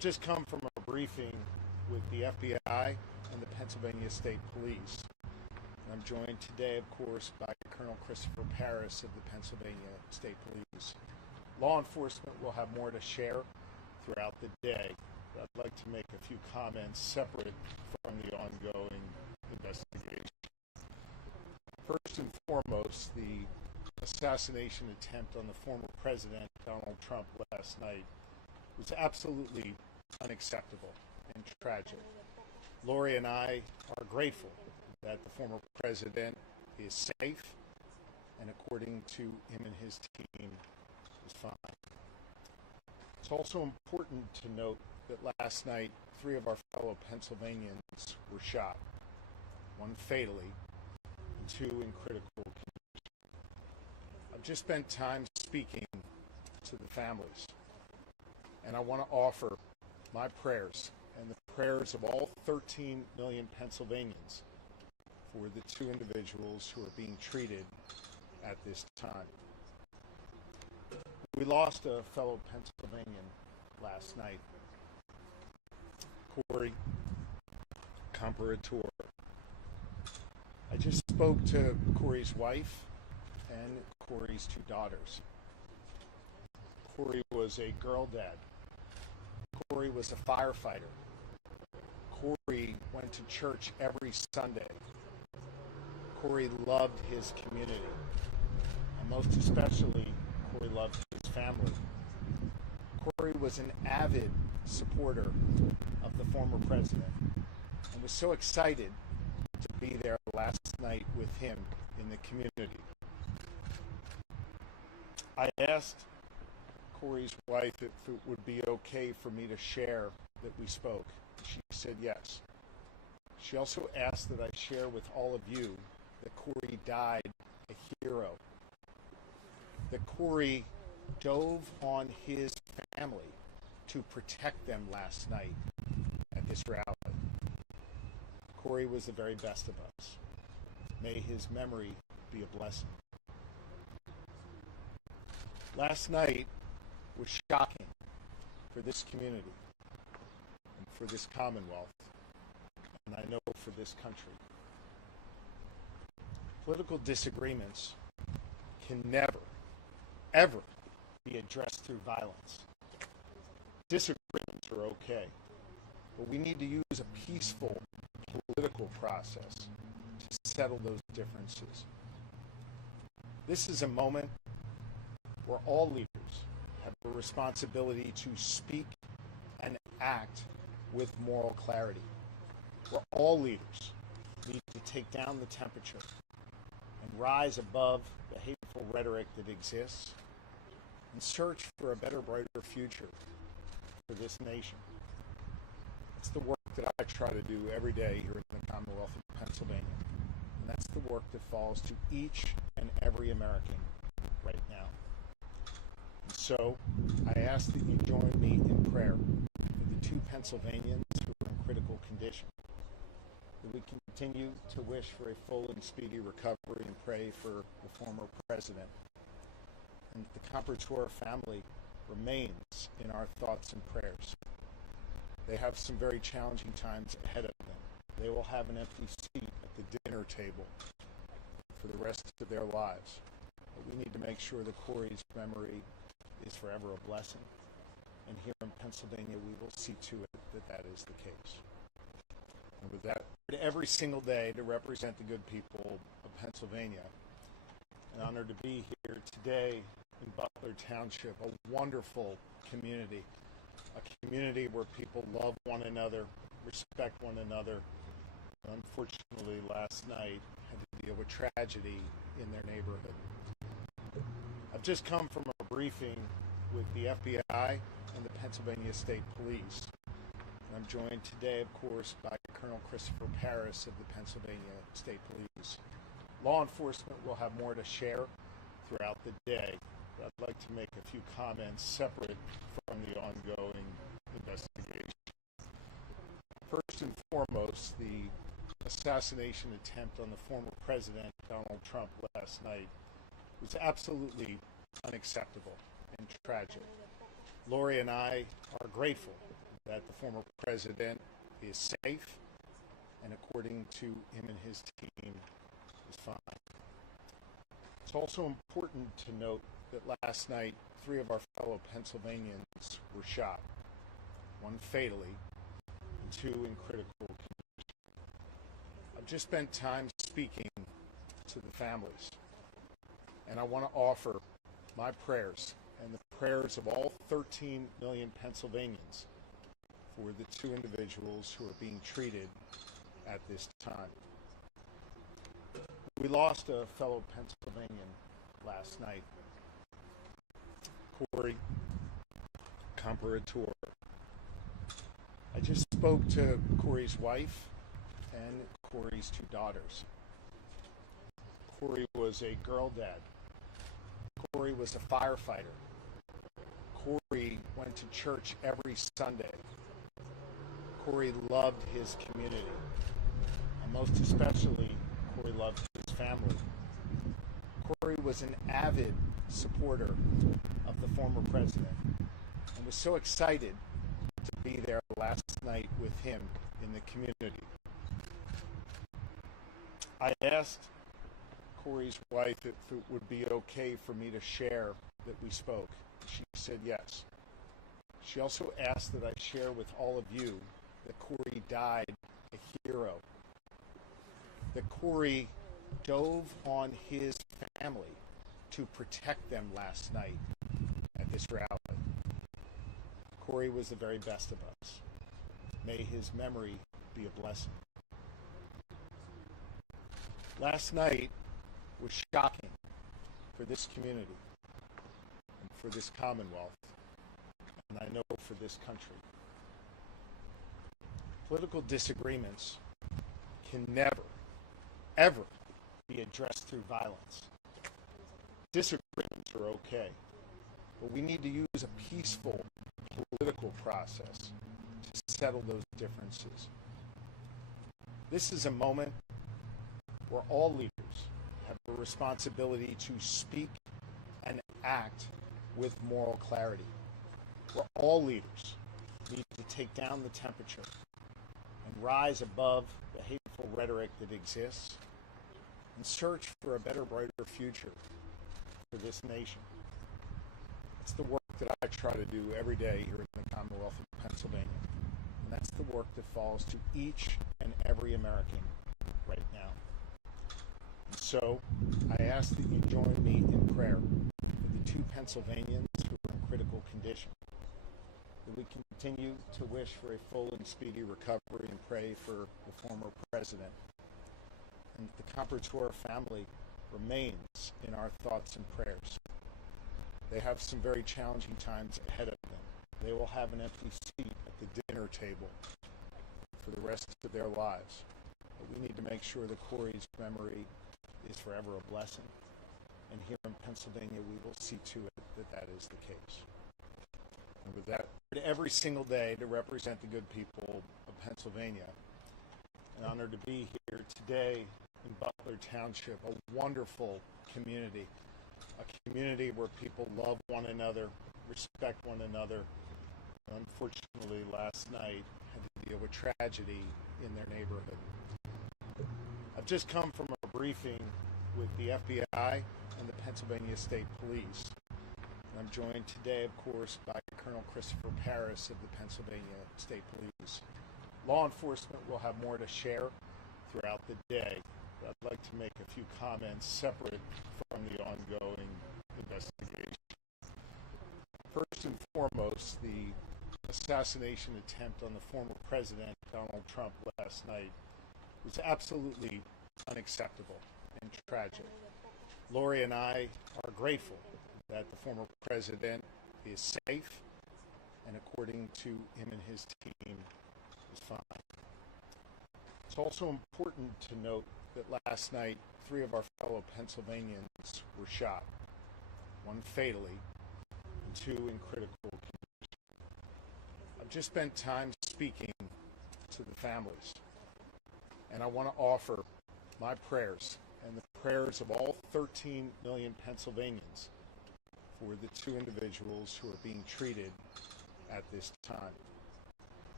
just come from a briefing with the FBI and the Pennsylvania State Police. And I'm joined today, of course, by Colonel Christopher Paris of the Pennsylvania State Police. Law enforcement will have more to share throughout the day. I'd like to make a few comments separate from the ongoing investigation. First and foremost, the assassination attempt on the former president, Donald Trump, last night was absolutely unacceptable and tragic. Lori and I are grateful that the former president is safe and, according to him and his team, is fine. It's also important to note that last night 3 of our fellow Pennsylvanians were shot, 1 fatally and 2 in critical condition. I've just spent time speaking to the families, and I want to offer my prayers and the prayers of all 13 million Pennsylvanians for the 2 individuals who are being treated at this time. We lost a fellow Pennsylvanian last night, Corey Comparator. I just spoke to Corey's wife and Corey's 2 daughters. Corey was a girl dad. Corey was a firefighter. Corey went to church every Sunday. Corey loved his community, and most especially, Corey loved his family. Corey was an avid supporter of the former president and was so excited to be there last night with him in the community. I asked Corey's wife if it would be okay for me to share that we spoke. She said yes. She also asked that I share with all of you that Corey died a hero, that Corey dove on his family to protect them last night at this rally. Corey was the very best of us. May his memory be a blessing. Last night was shocking for this community and for this Commonwealth, and I know for this country. Political disagreements can never, ever be addressed through violence. Disagreements are okay, but we need to use a peaceful political process to settle those differences. This is a moment where all leaders have a responsibility to speak and act with moral clarity, where all leaders need to take down the temperature and rise above the hateful rhetoric that exists and search for a better, brighter future for this nation. It's the work that I try to do every day here in the Commonwealth of Pennsylvania, and that's the work that falls to each and every American right now. And so I ask that you join me in prayer for the 2 Pennsylvanians who are in critical condition, that we continue to wish for a full and speedy recovery and pray for the former president, and the Comparator family remains in our thoughts and prayers. They have some very challenging times ahead of them. They will have an empty seat at the dinner table for the rest of their lives. But we need to make sure that Corey's memory is forever a blessing. And here in Pennsylvania, we will see to it that that is the case. And with that, every single day to represent the good people of Pennsylvania. An honor to be here today in Butler Township, a wonderful community, a community where people love one another, respect one another. Unfortunately, last night had to deal with tragedy in their neighborhood. I've just come from a briefing with the FBI and the Pennsylvania State Police. And I'm joined today, of course, by Colonel Christopher Paris of the Pennsylvania State Police. Law enforcement will have more to share throughout the day. I'd like to make a few comments separate from the ongoing investigation. First and foremost, the assassination attempt on the former president, Donald Trump, last night was absolutely unacceptable and tragic. Lori and I are grateful that the former president is safe, and according to him and his team, is fine. It's also important to note that last night, 3 of our fellow Pennsylvanians were shot, 1 fatally, and 2 in critical condition. I've just spent time speaking to the families, and I want to offer my prayers and the prayers of all 13 million Pennsylvanians for the 2 individuals who are being treated at this time. We lost a fellow Pennsylvanian last night, Corey Comparator. I just spoke to Corey's wife and Corey's 2 daughters. Corey was a girl dad. Corey was a firefighter. Corey went to church every Sunday. Corey loved his community, and most especially, Corey loved his family. Corey was an avid supporter of the former president and was so excited to be there last night with him in the community. I asked Corey's wife if it would be okay for me to share that we spoke. She said yes. She also asked that I share with all of you that Corey died a hero, that Corey dove on his family to protect them last night at this rally. Corey was the very best of us. May his memory be a blessing. Last night was shocking for this community and for this Commonwealth, and I know for this country. Political disagreements can never, ever be addressed through violence. Disagreements are okay, but we need to use a peaceful political process to settle those differences. This is a moment where all leaders have a responsibility to speak and act with moral clarity, where all leaders need to take down the temperature and rise above the hateful rhetoric that exists and search for a better, brighter future for this nation. It's the work that I try to do every day here in the Commonwealth of Pennsylvania, and that's the work that falls to each and every American right now. And so I ask that you join me in prayer for the 2 Pennsylvanians who are in critical condition, that we continue to wish for a full and speedy recovery and pray for the former president. And the Comparator family remains in our thoughts and prayers. They have some very challenging times ahead of them. They will have an empty seat at the dinner table for the rest of their lives. But we need to make sure that Corey's memory is forever a blessing. And here in Pennsylvania, we will see to it that that is the case. And with that, every single day to represent the good people of Pennsylvania. An honor to be here today in Butler Township, a wonderful community, a community where people love one another, respect one another. Unfortunately, last night had to deal with tragedy in their neighborhood. I've just come from a briefing with the FBI and the Pennsylvania State Police. And I'm joined today, of course, by Colonel Christopher Paris of the Pennsylvania State Police. Law enforcement will have more to share throughout the day, but I'd like to make a few comments separate from the ongoing investigation. First and foremost, the assassination attempt on the former president, Donald Trump, last night was absolutely unacceptable and tragic. Lori and I are grateful that the former president is safe, and according to him and his team, is fine. It's also important to note that last night, 3 of our fellow Pennsylvanians were shot, 1 fatally, and 2 in critical condition. I've just spent time speaking to the families, and I want to offer my prayers and the prayers of all 13 million Pennsylvanians for the 2 individuals who are being treated at this time.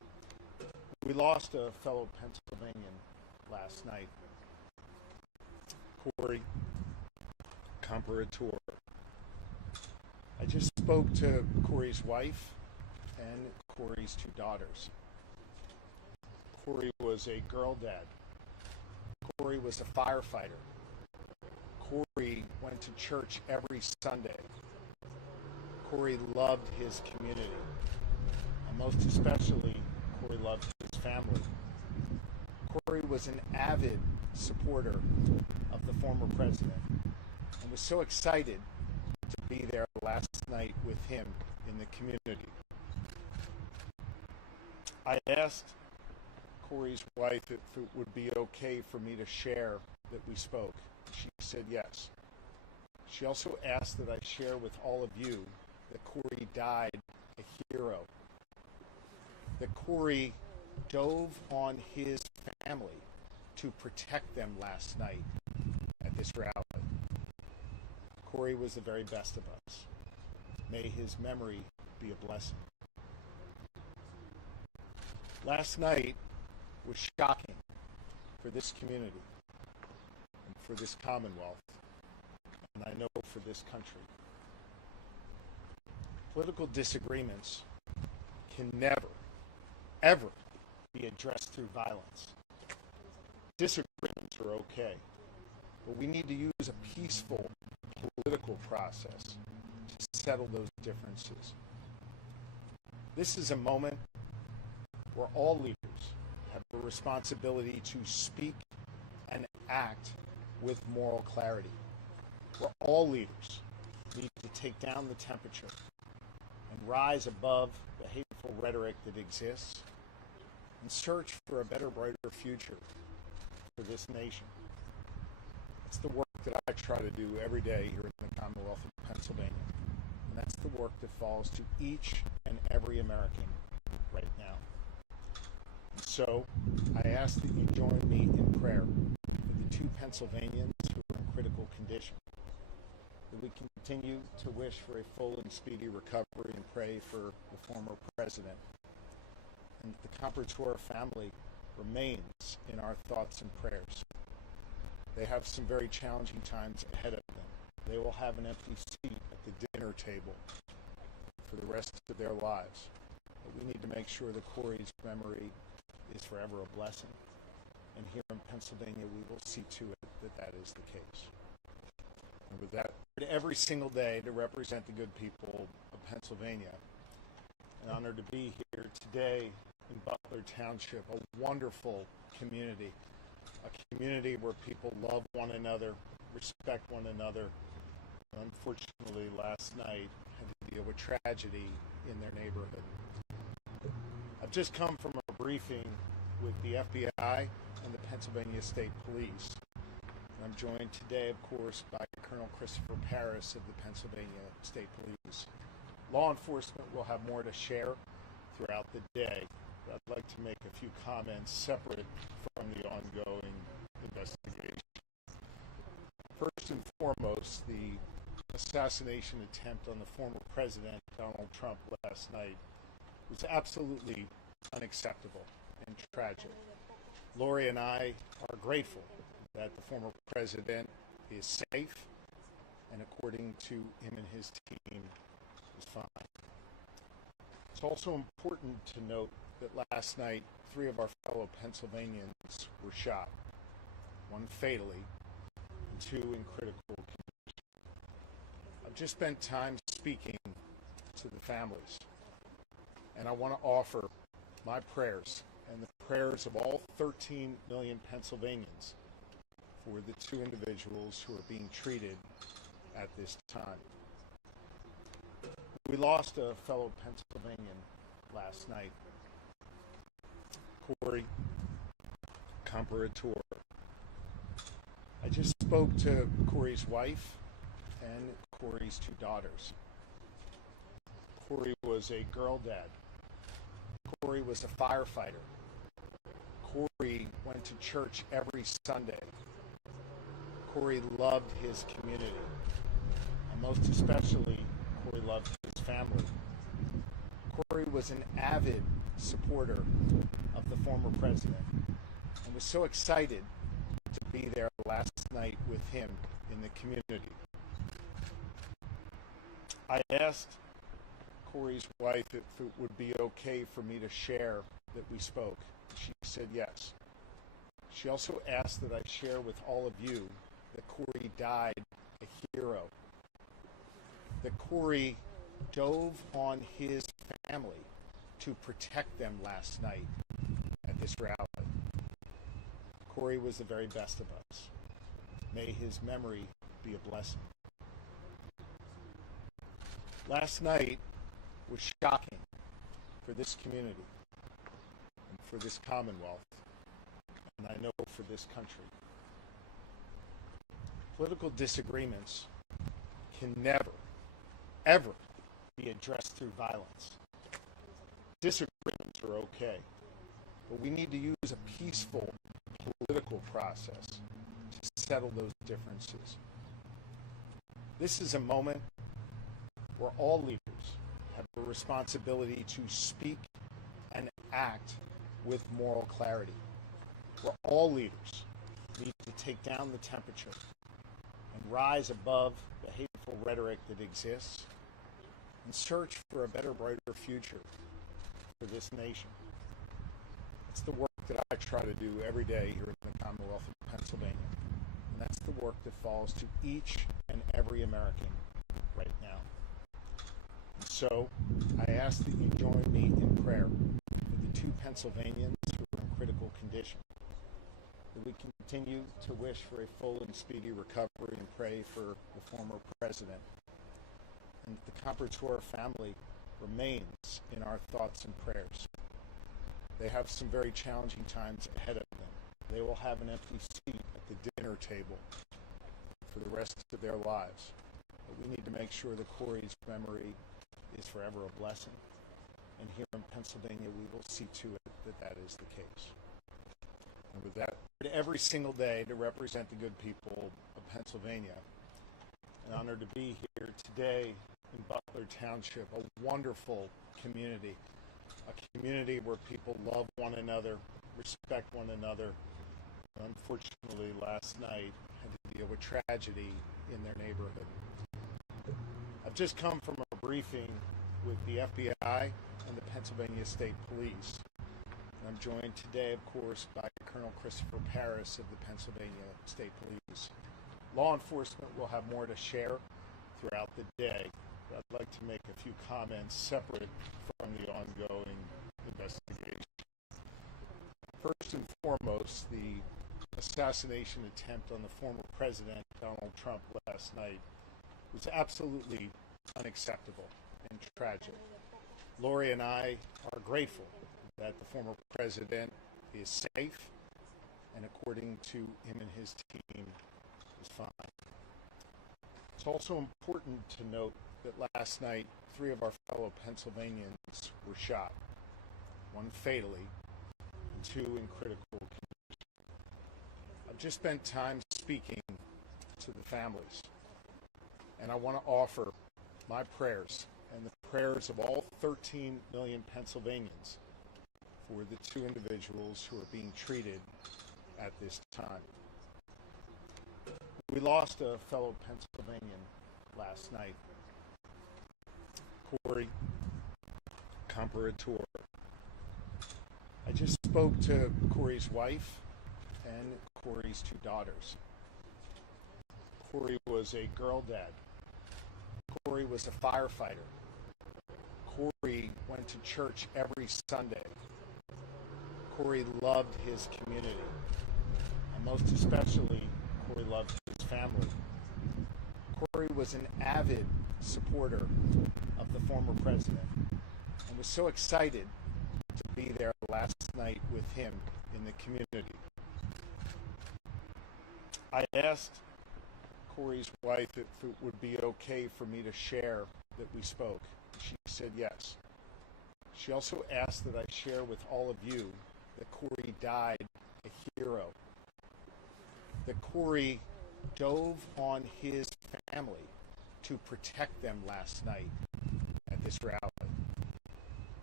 We lost a fellow Pennsylvanian last night, Corey Comparator. I just spoke to Corey's wife and Corey's two daughters. Corey was a girl dad. Corey was a firefighter. Corey went to church every Sunday. Corey loved his community, and most especially, Corey loved his family. Corey was an avid supporter of the former president and was so excited to be there last night with him in the community. I asked Corey's wife if it would be okay for me to share that we spoke. She said yes. She also asked that I share with all of you that Corey died a hero. That Corey dove on his family to protect them last night at this rally. Corey was the very best of us. May his memory be a blessing. Last night was shocking for this community and for this Commonwealth, and I know for this country. Political disagreements can never, ever be addressed through violence. Disagreements are okay, but we need to use a peaceful political process to settle those differences. This is a moment where all leaders have a responsibility to speak and act with moral clarity, where all leaders need to take down the temperature and rise above the hateful rhetoric that exists and search for a better, brighter future for this nation. It's the work that I try to do every day here in the Commonwealth of Pennsylvania, and that's the work that falls to each and every American right now. And so I ask that you join me in prayer for the two Pennsylvanians who are in critical condition, that we continue to wish for a full and speedy recovery and pray for the former president, and the Comparator family remains in our thoughts and prayers. They have some very challenging times ahead of them. They will have an empty seat at the dinner table for the rest of their lives. But we need to make sure that Corey's memory is forever a blessing. And here in Pennsylvania, we will see to it that that is the case. And with that, every single day to represent the good people of Pennsylvania. An honor to be here today in Butler Township, a wonderful community. A community where people love one another, respect one another. Unfortunately, last night had to deal with tragedy in their neighborhood. I've just come from a briefing with the FBI and the Pennsylvania State Police. And I'm joined today, of course, by Colonel Christopher Paris of the Pennsylvania State Police. Law enforcement will have more to share throughout the day. I'd like to make a few comments separate from the ongoing investigation. First and foremost, the assassination attempt on the former president, Donald Trump, last night was absolutely unacceptable and tragic. Lori and I are grateful that the former president is safe and, according to him and his team, is fine. It's also important to note that last night, 3 of our fellow Pennsylvanians were shot, 1 fatally, and 2 in critical condition. I've just spent time speaking to the families, and I want to offer my prayers and the prayers of all 13 million Pennsylvanians for the 2 individuals who are being treated at this time. We lost a fellow Pennsylvanian last night, Corey Comparator. I just spoke to Corey's wife and Corey's 2 daughters. Corey was a girl dad. Corey was a firefighter. Corey went to church every Sunday. Corey loved his community, and most especially, Corey loved his family. Corey was an avid supporter of the former president and was so excited to be there last night with him in the community. I asked Corey's wife if it would be okay for me to share that we spoke. She said yes. She also asked that I share with all of you that Corey died a hero, that Corey dove on his family to protect them last night at this rally. Corey was the very best of us. May his memory be a blessing. Last night was shocking for this community and for this Commonwealth, and I know for this country. Political disagreements can never, ever be addressed through violence. Disagreements are okay, but we need to use a peaceful political process to settle those differences. This is a moment where all leaders have a responsibility to speak and act with moral clarity, where all leaders need to take down the temperature and rise above the hateful rhetoric that exists and search for a better, brighter future for this nation. It's the work that I try to do every day here in the Commonwealth of Pennsylvania, and that's the work that falls to each and every American right now. And so I ask that you join me in prayer for the two Pennsylvanians who are in critical condition, that we continue to wish for a full and speedy recovery and pray for the former president, and the Comparator family remains in our thoughts and prayers. They have some very challenging times ahead of them. They will have an empty seat at the dinner table for the rest of their lives. But we need to make sure that Corey's memory is forever a blessing. And here in Pennsylvania, we will see to it that that is the case. And with that, every single day to represent the good people of Pennsylvania. An honor to be here today in Butler Township, a wonderful community, a community where people love one another, respect one another. Unfortunately, last night had to deal with tragedy in their neighborhood. I've just come from a briefing with the FBI and the Pennsylvania State Police. And I'm joined today, of course, by Colonel Christopher Paris of the Pennsylvania State Police. Law enforcement will have more to share throughout the day. I'd like to make a few comments separate from the ongoing investigation. First and foremost, the assassination attempt on the former president, Donald Trump, last night was absolutely unacceptable and tragic. Lori and I are grateful that the former president is safe and, according to him and his team, is fine. It's also important to note that last night, 3 of our fellow Pennsylvanians were shot, 1 fatally, and 2 in critical condition. I've just spent time speaking to the families, and I want to offer my prayers and the prayers of all 13 million Pennsylvanians for the 2 individuals who are being treated at this time. We lost a fellow Pennsylvanian last night, Corey Comparator. I just spoke to Corey's wife and Corey's 2 daughters. Corey was a girl dad. Corey was a firefighter. Corey went to church every Sunday. Corey loved his community, and most especially, Corey loved his family. Corey was an avid supporter of the former president and was so excited to be there last night with him in the community. I asked Corey's wife if it would be okay for me to share that we spoke. She said yes. She also asked that I share with all of you that Corey died a hero, that Corey dove on his family to protect them last night at this rally.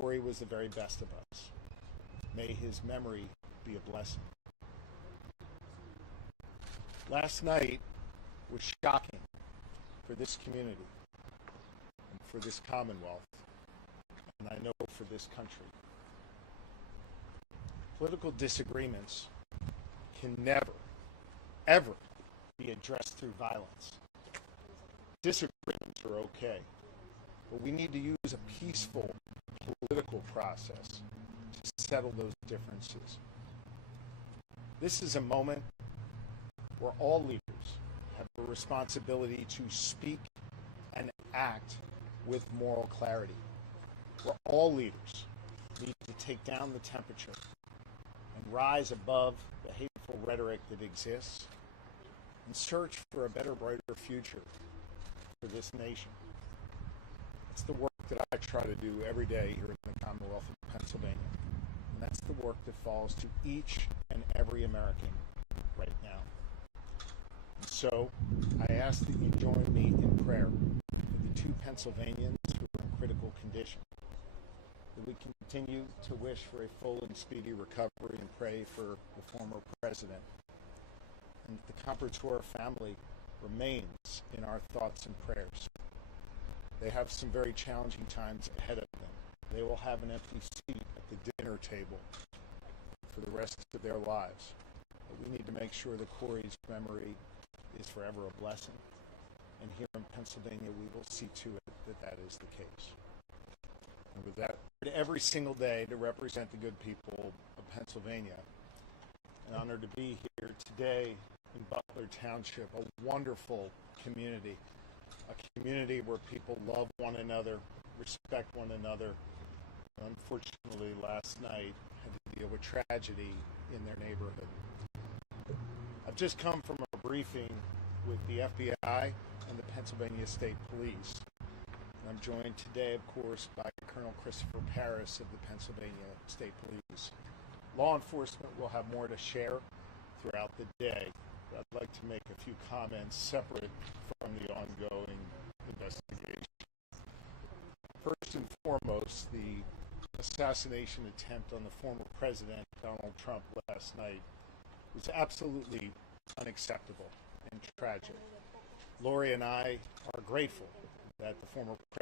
Corey was the very best of us. May his memory be a blessing. Last night was shocking for this community and for this Commonwealth, and I know for this country. Political disagreements can never, ever be addressed through violence. Disagreements are okay, but we need to use a peaceful political process to settle those differences. This is a moment where all leaders have a responsibility to speak and act with moral clarity, where all leaders need to take down the temperature and rise above the hateful rhetoric that exists and search for a better, brighter future for this nation. It's the work that I try to do every day here in the Commonwealth of Pennsylvania. And that's the work that falls to each and every American right now. And so I ask that you join me in prayer for the two Pennsylvanians who are in critical condition, that we continue to wish for a full and speedy recovery and pray for the former president, and that the Comperator family remains in our thoughts and prayers. They have some very challenging times ahead of them. They will have an empty seat at the dinner table for the rest of their lives. But we need to make sure that Corey's memory is forever a blessing. And here in Pennsylvania, we will see to it that that is the case. And with that, every single day to represent the good people of Pennsylvania. An honor to be here today in Butler Township, a wonderful community, a community where people love one another, respect one another. Unfortunately, last night had to deal with tragedy in their neighborhood. I've just come from a briefing with the FBI and the Pennsylvania State Police. And I'm joined today, of course, by Colonel Christopher Paris of the Pennsylvania State Police. Law enforcement will have more to share throughout the day. I'd like to make a few comments separate from the ongoing investigation. First and foremost, the assassination attempt on the former president, Donald Trump, last night was absolutely unacceptable and tragic. Lori and I are grateful that the former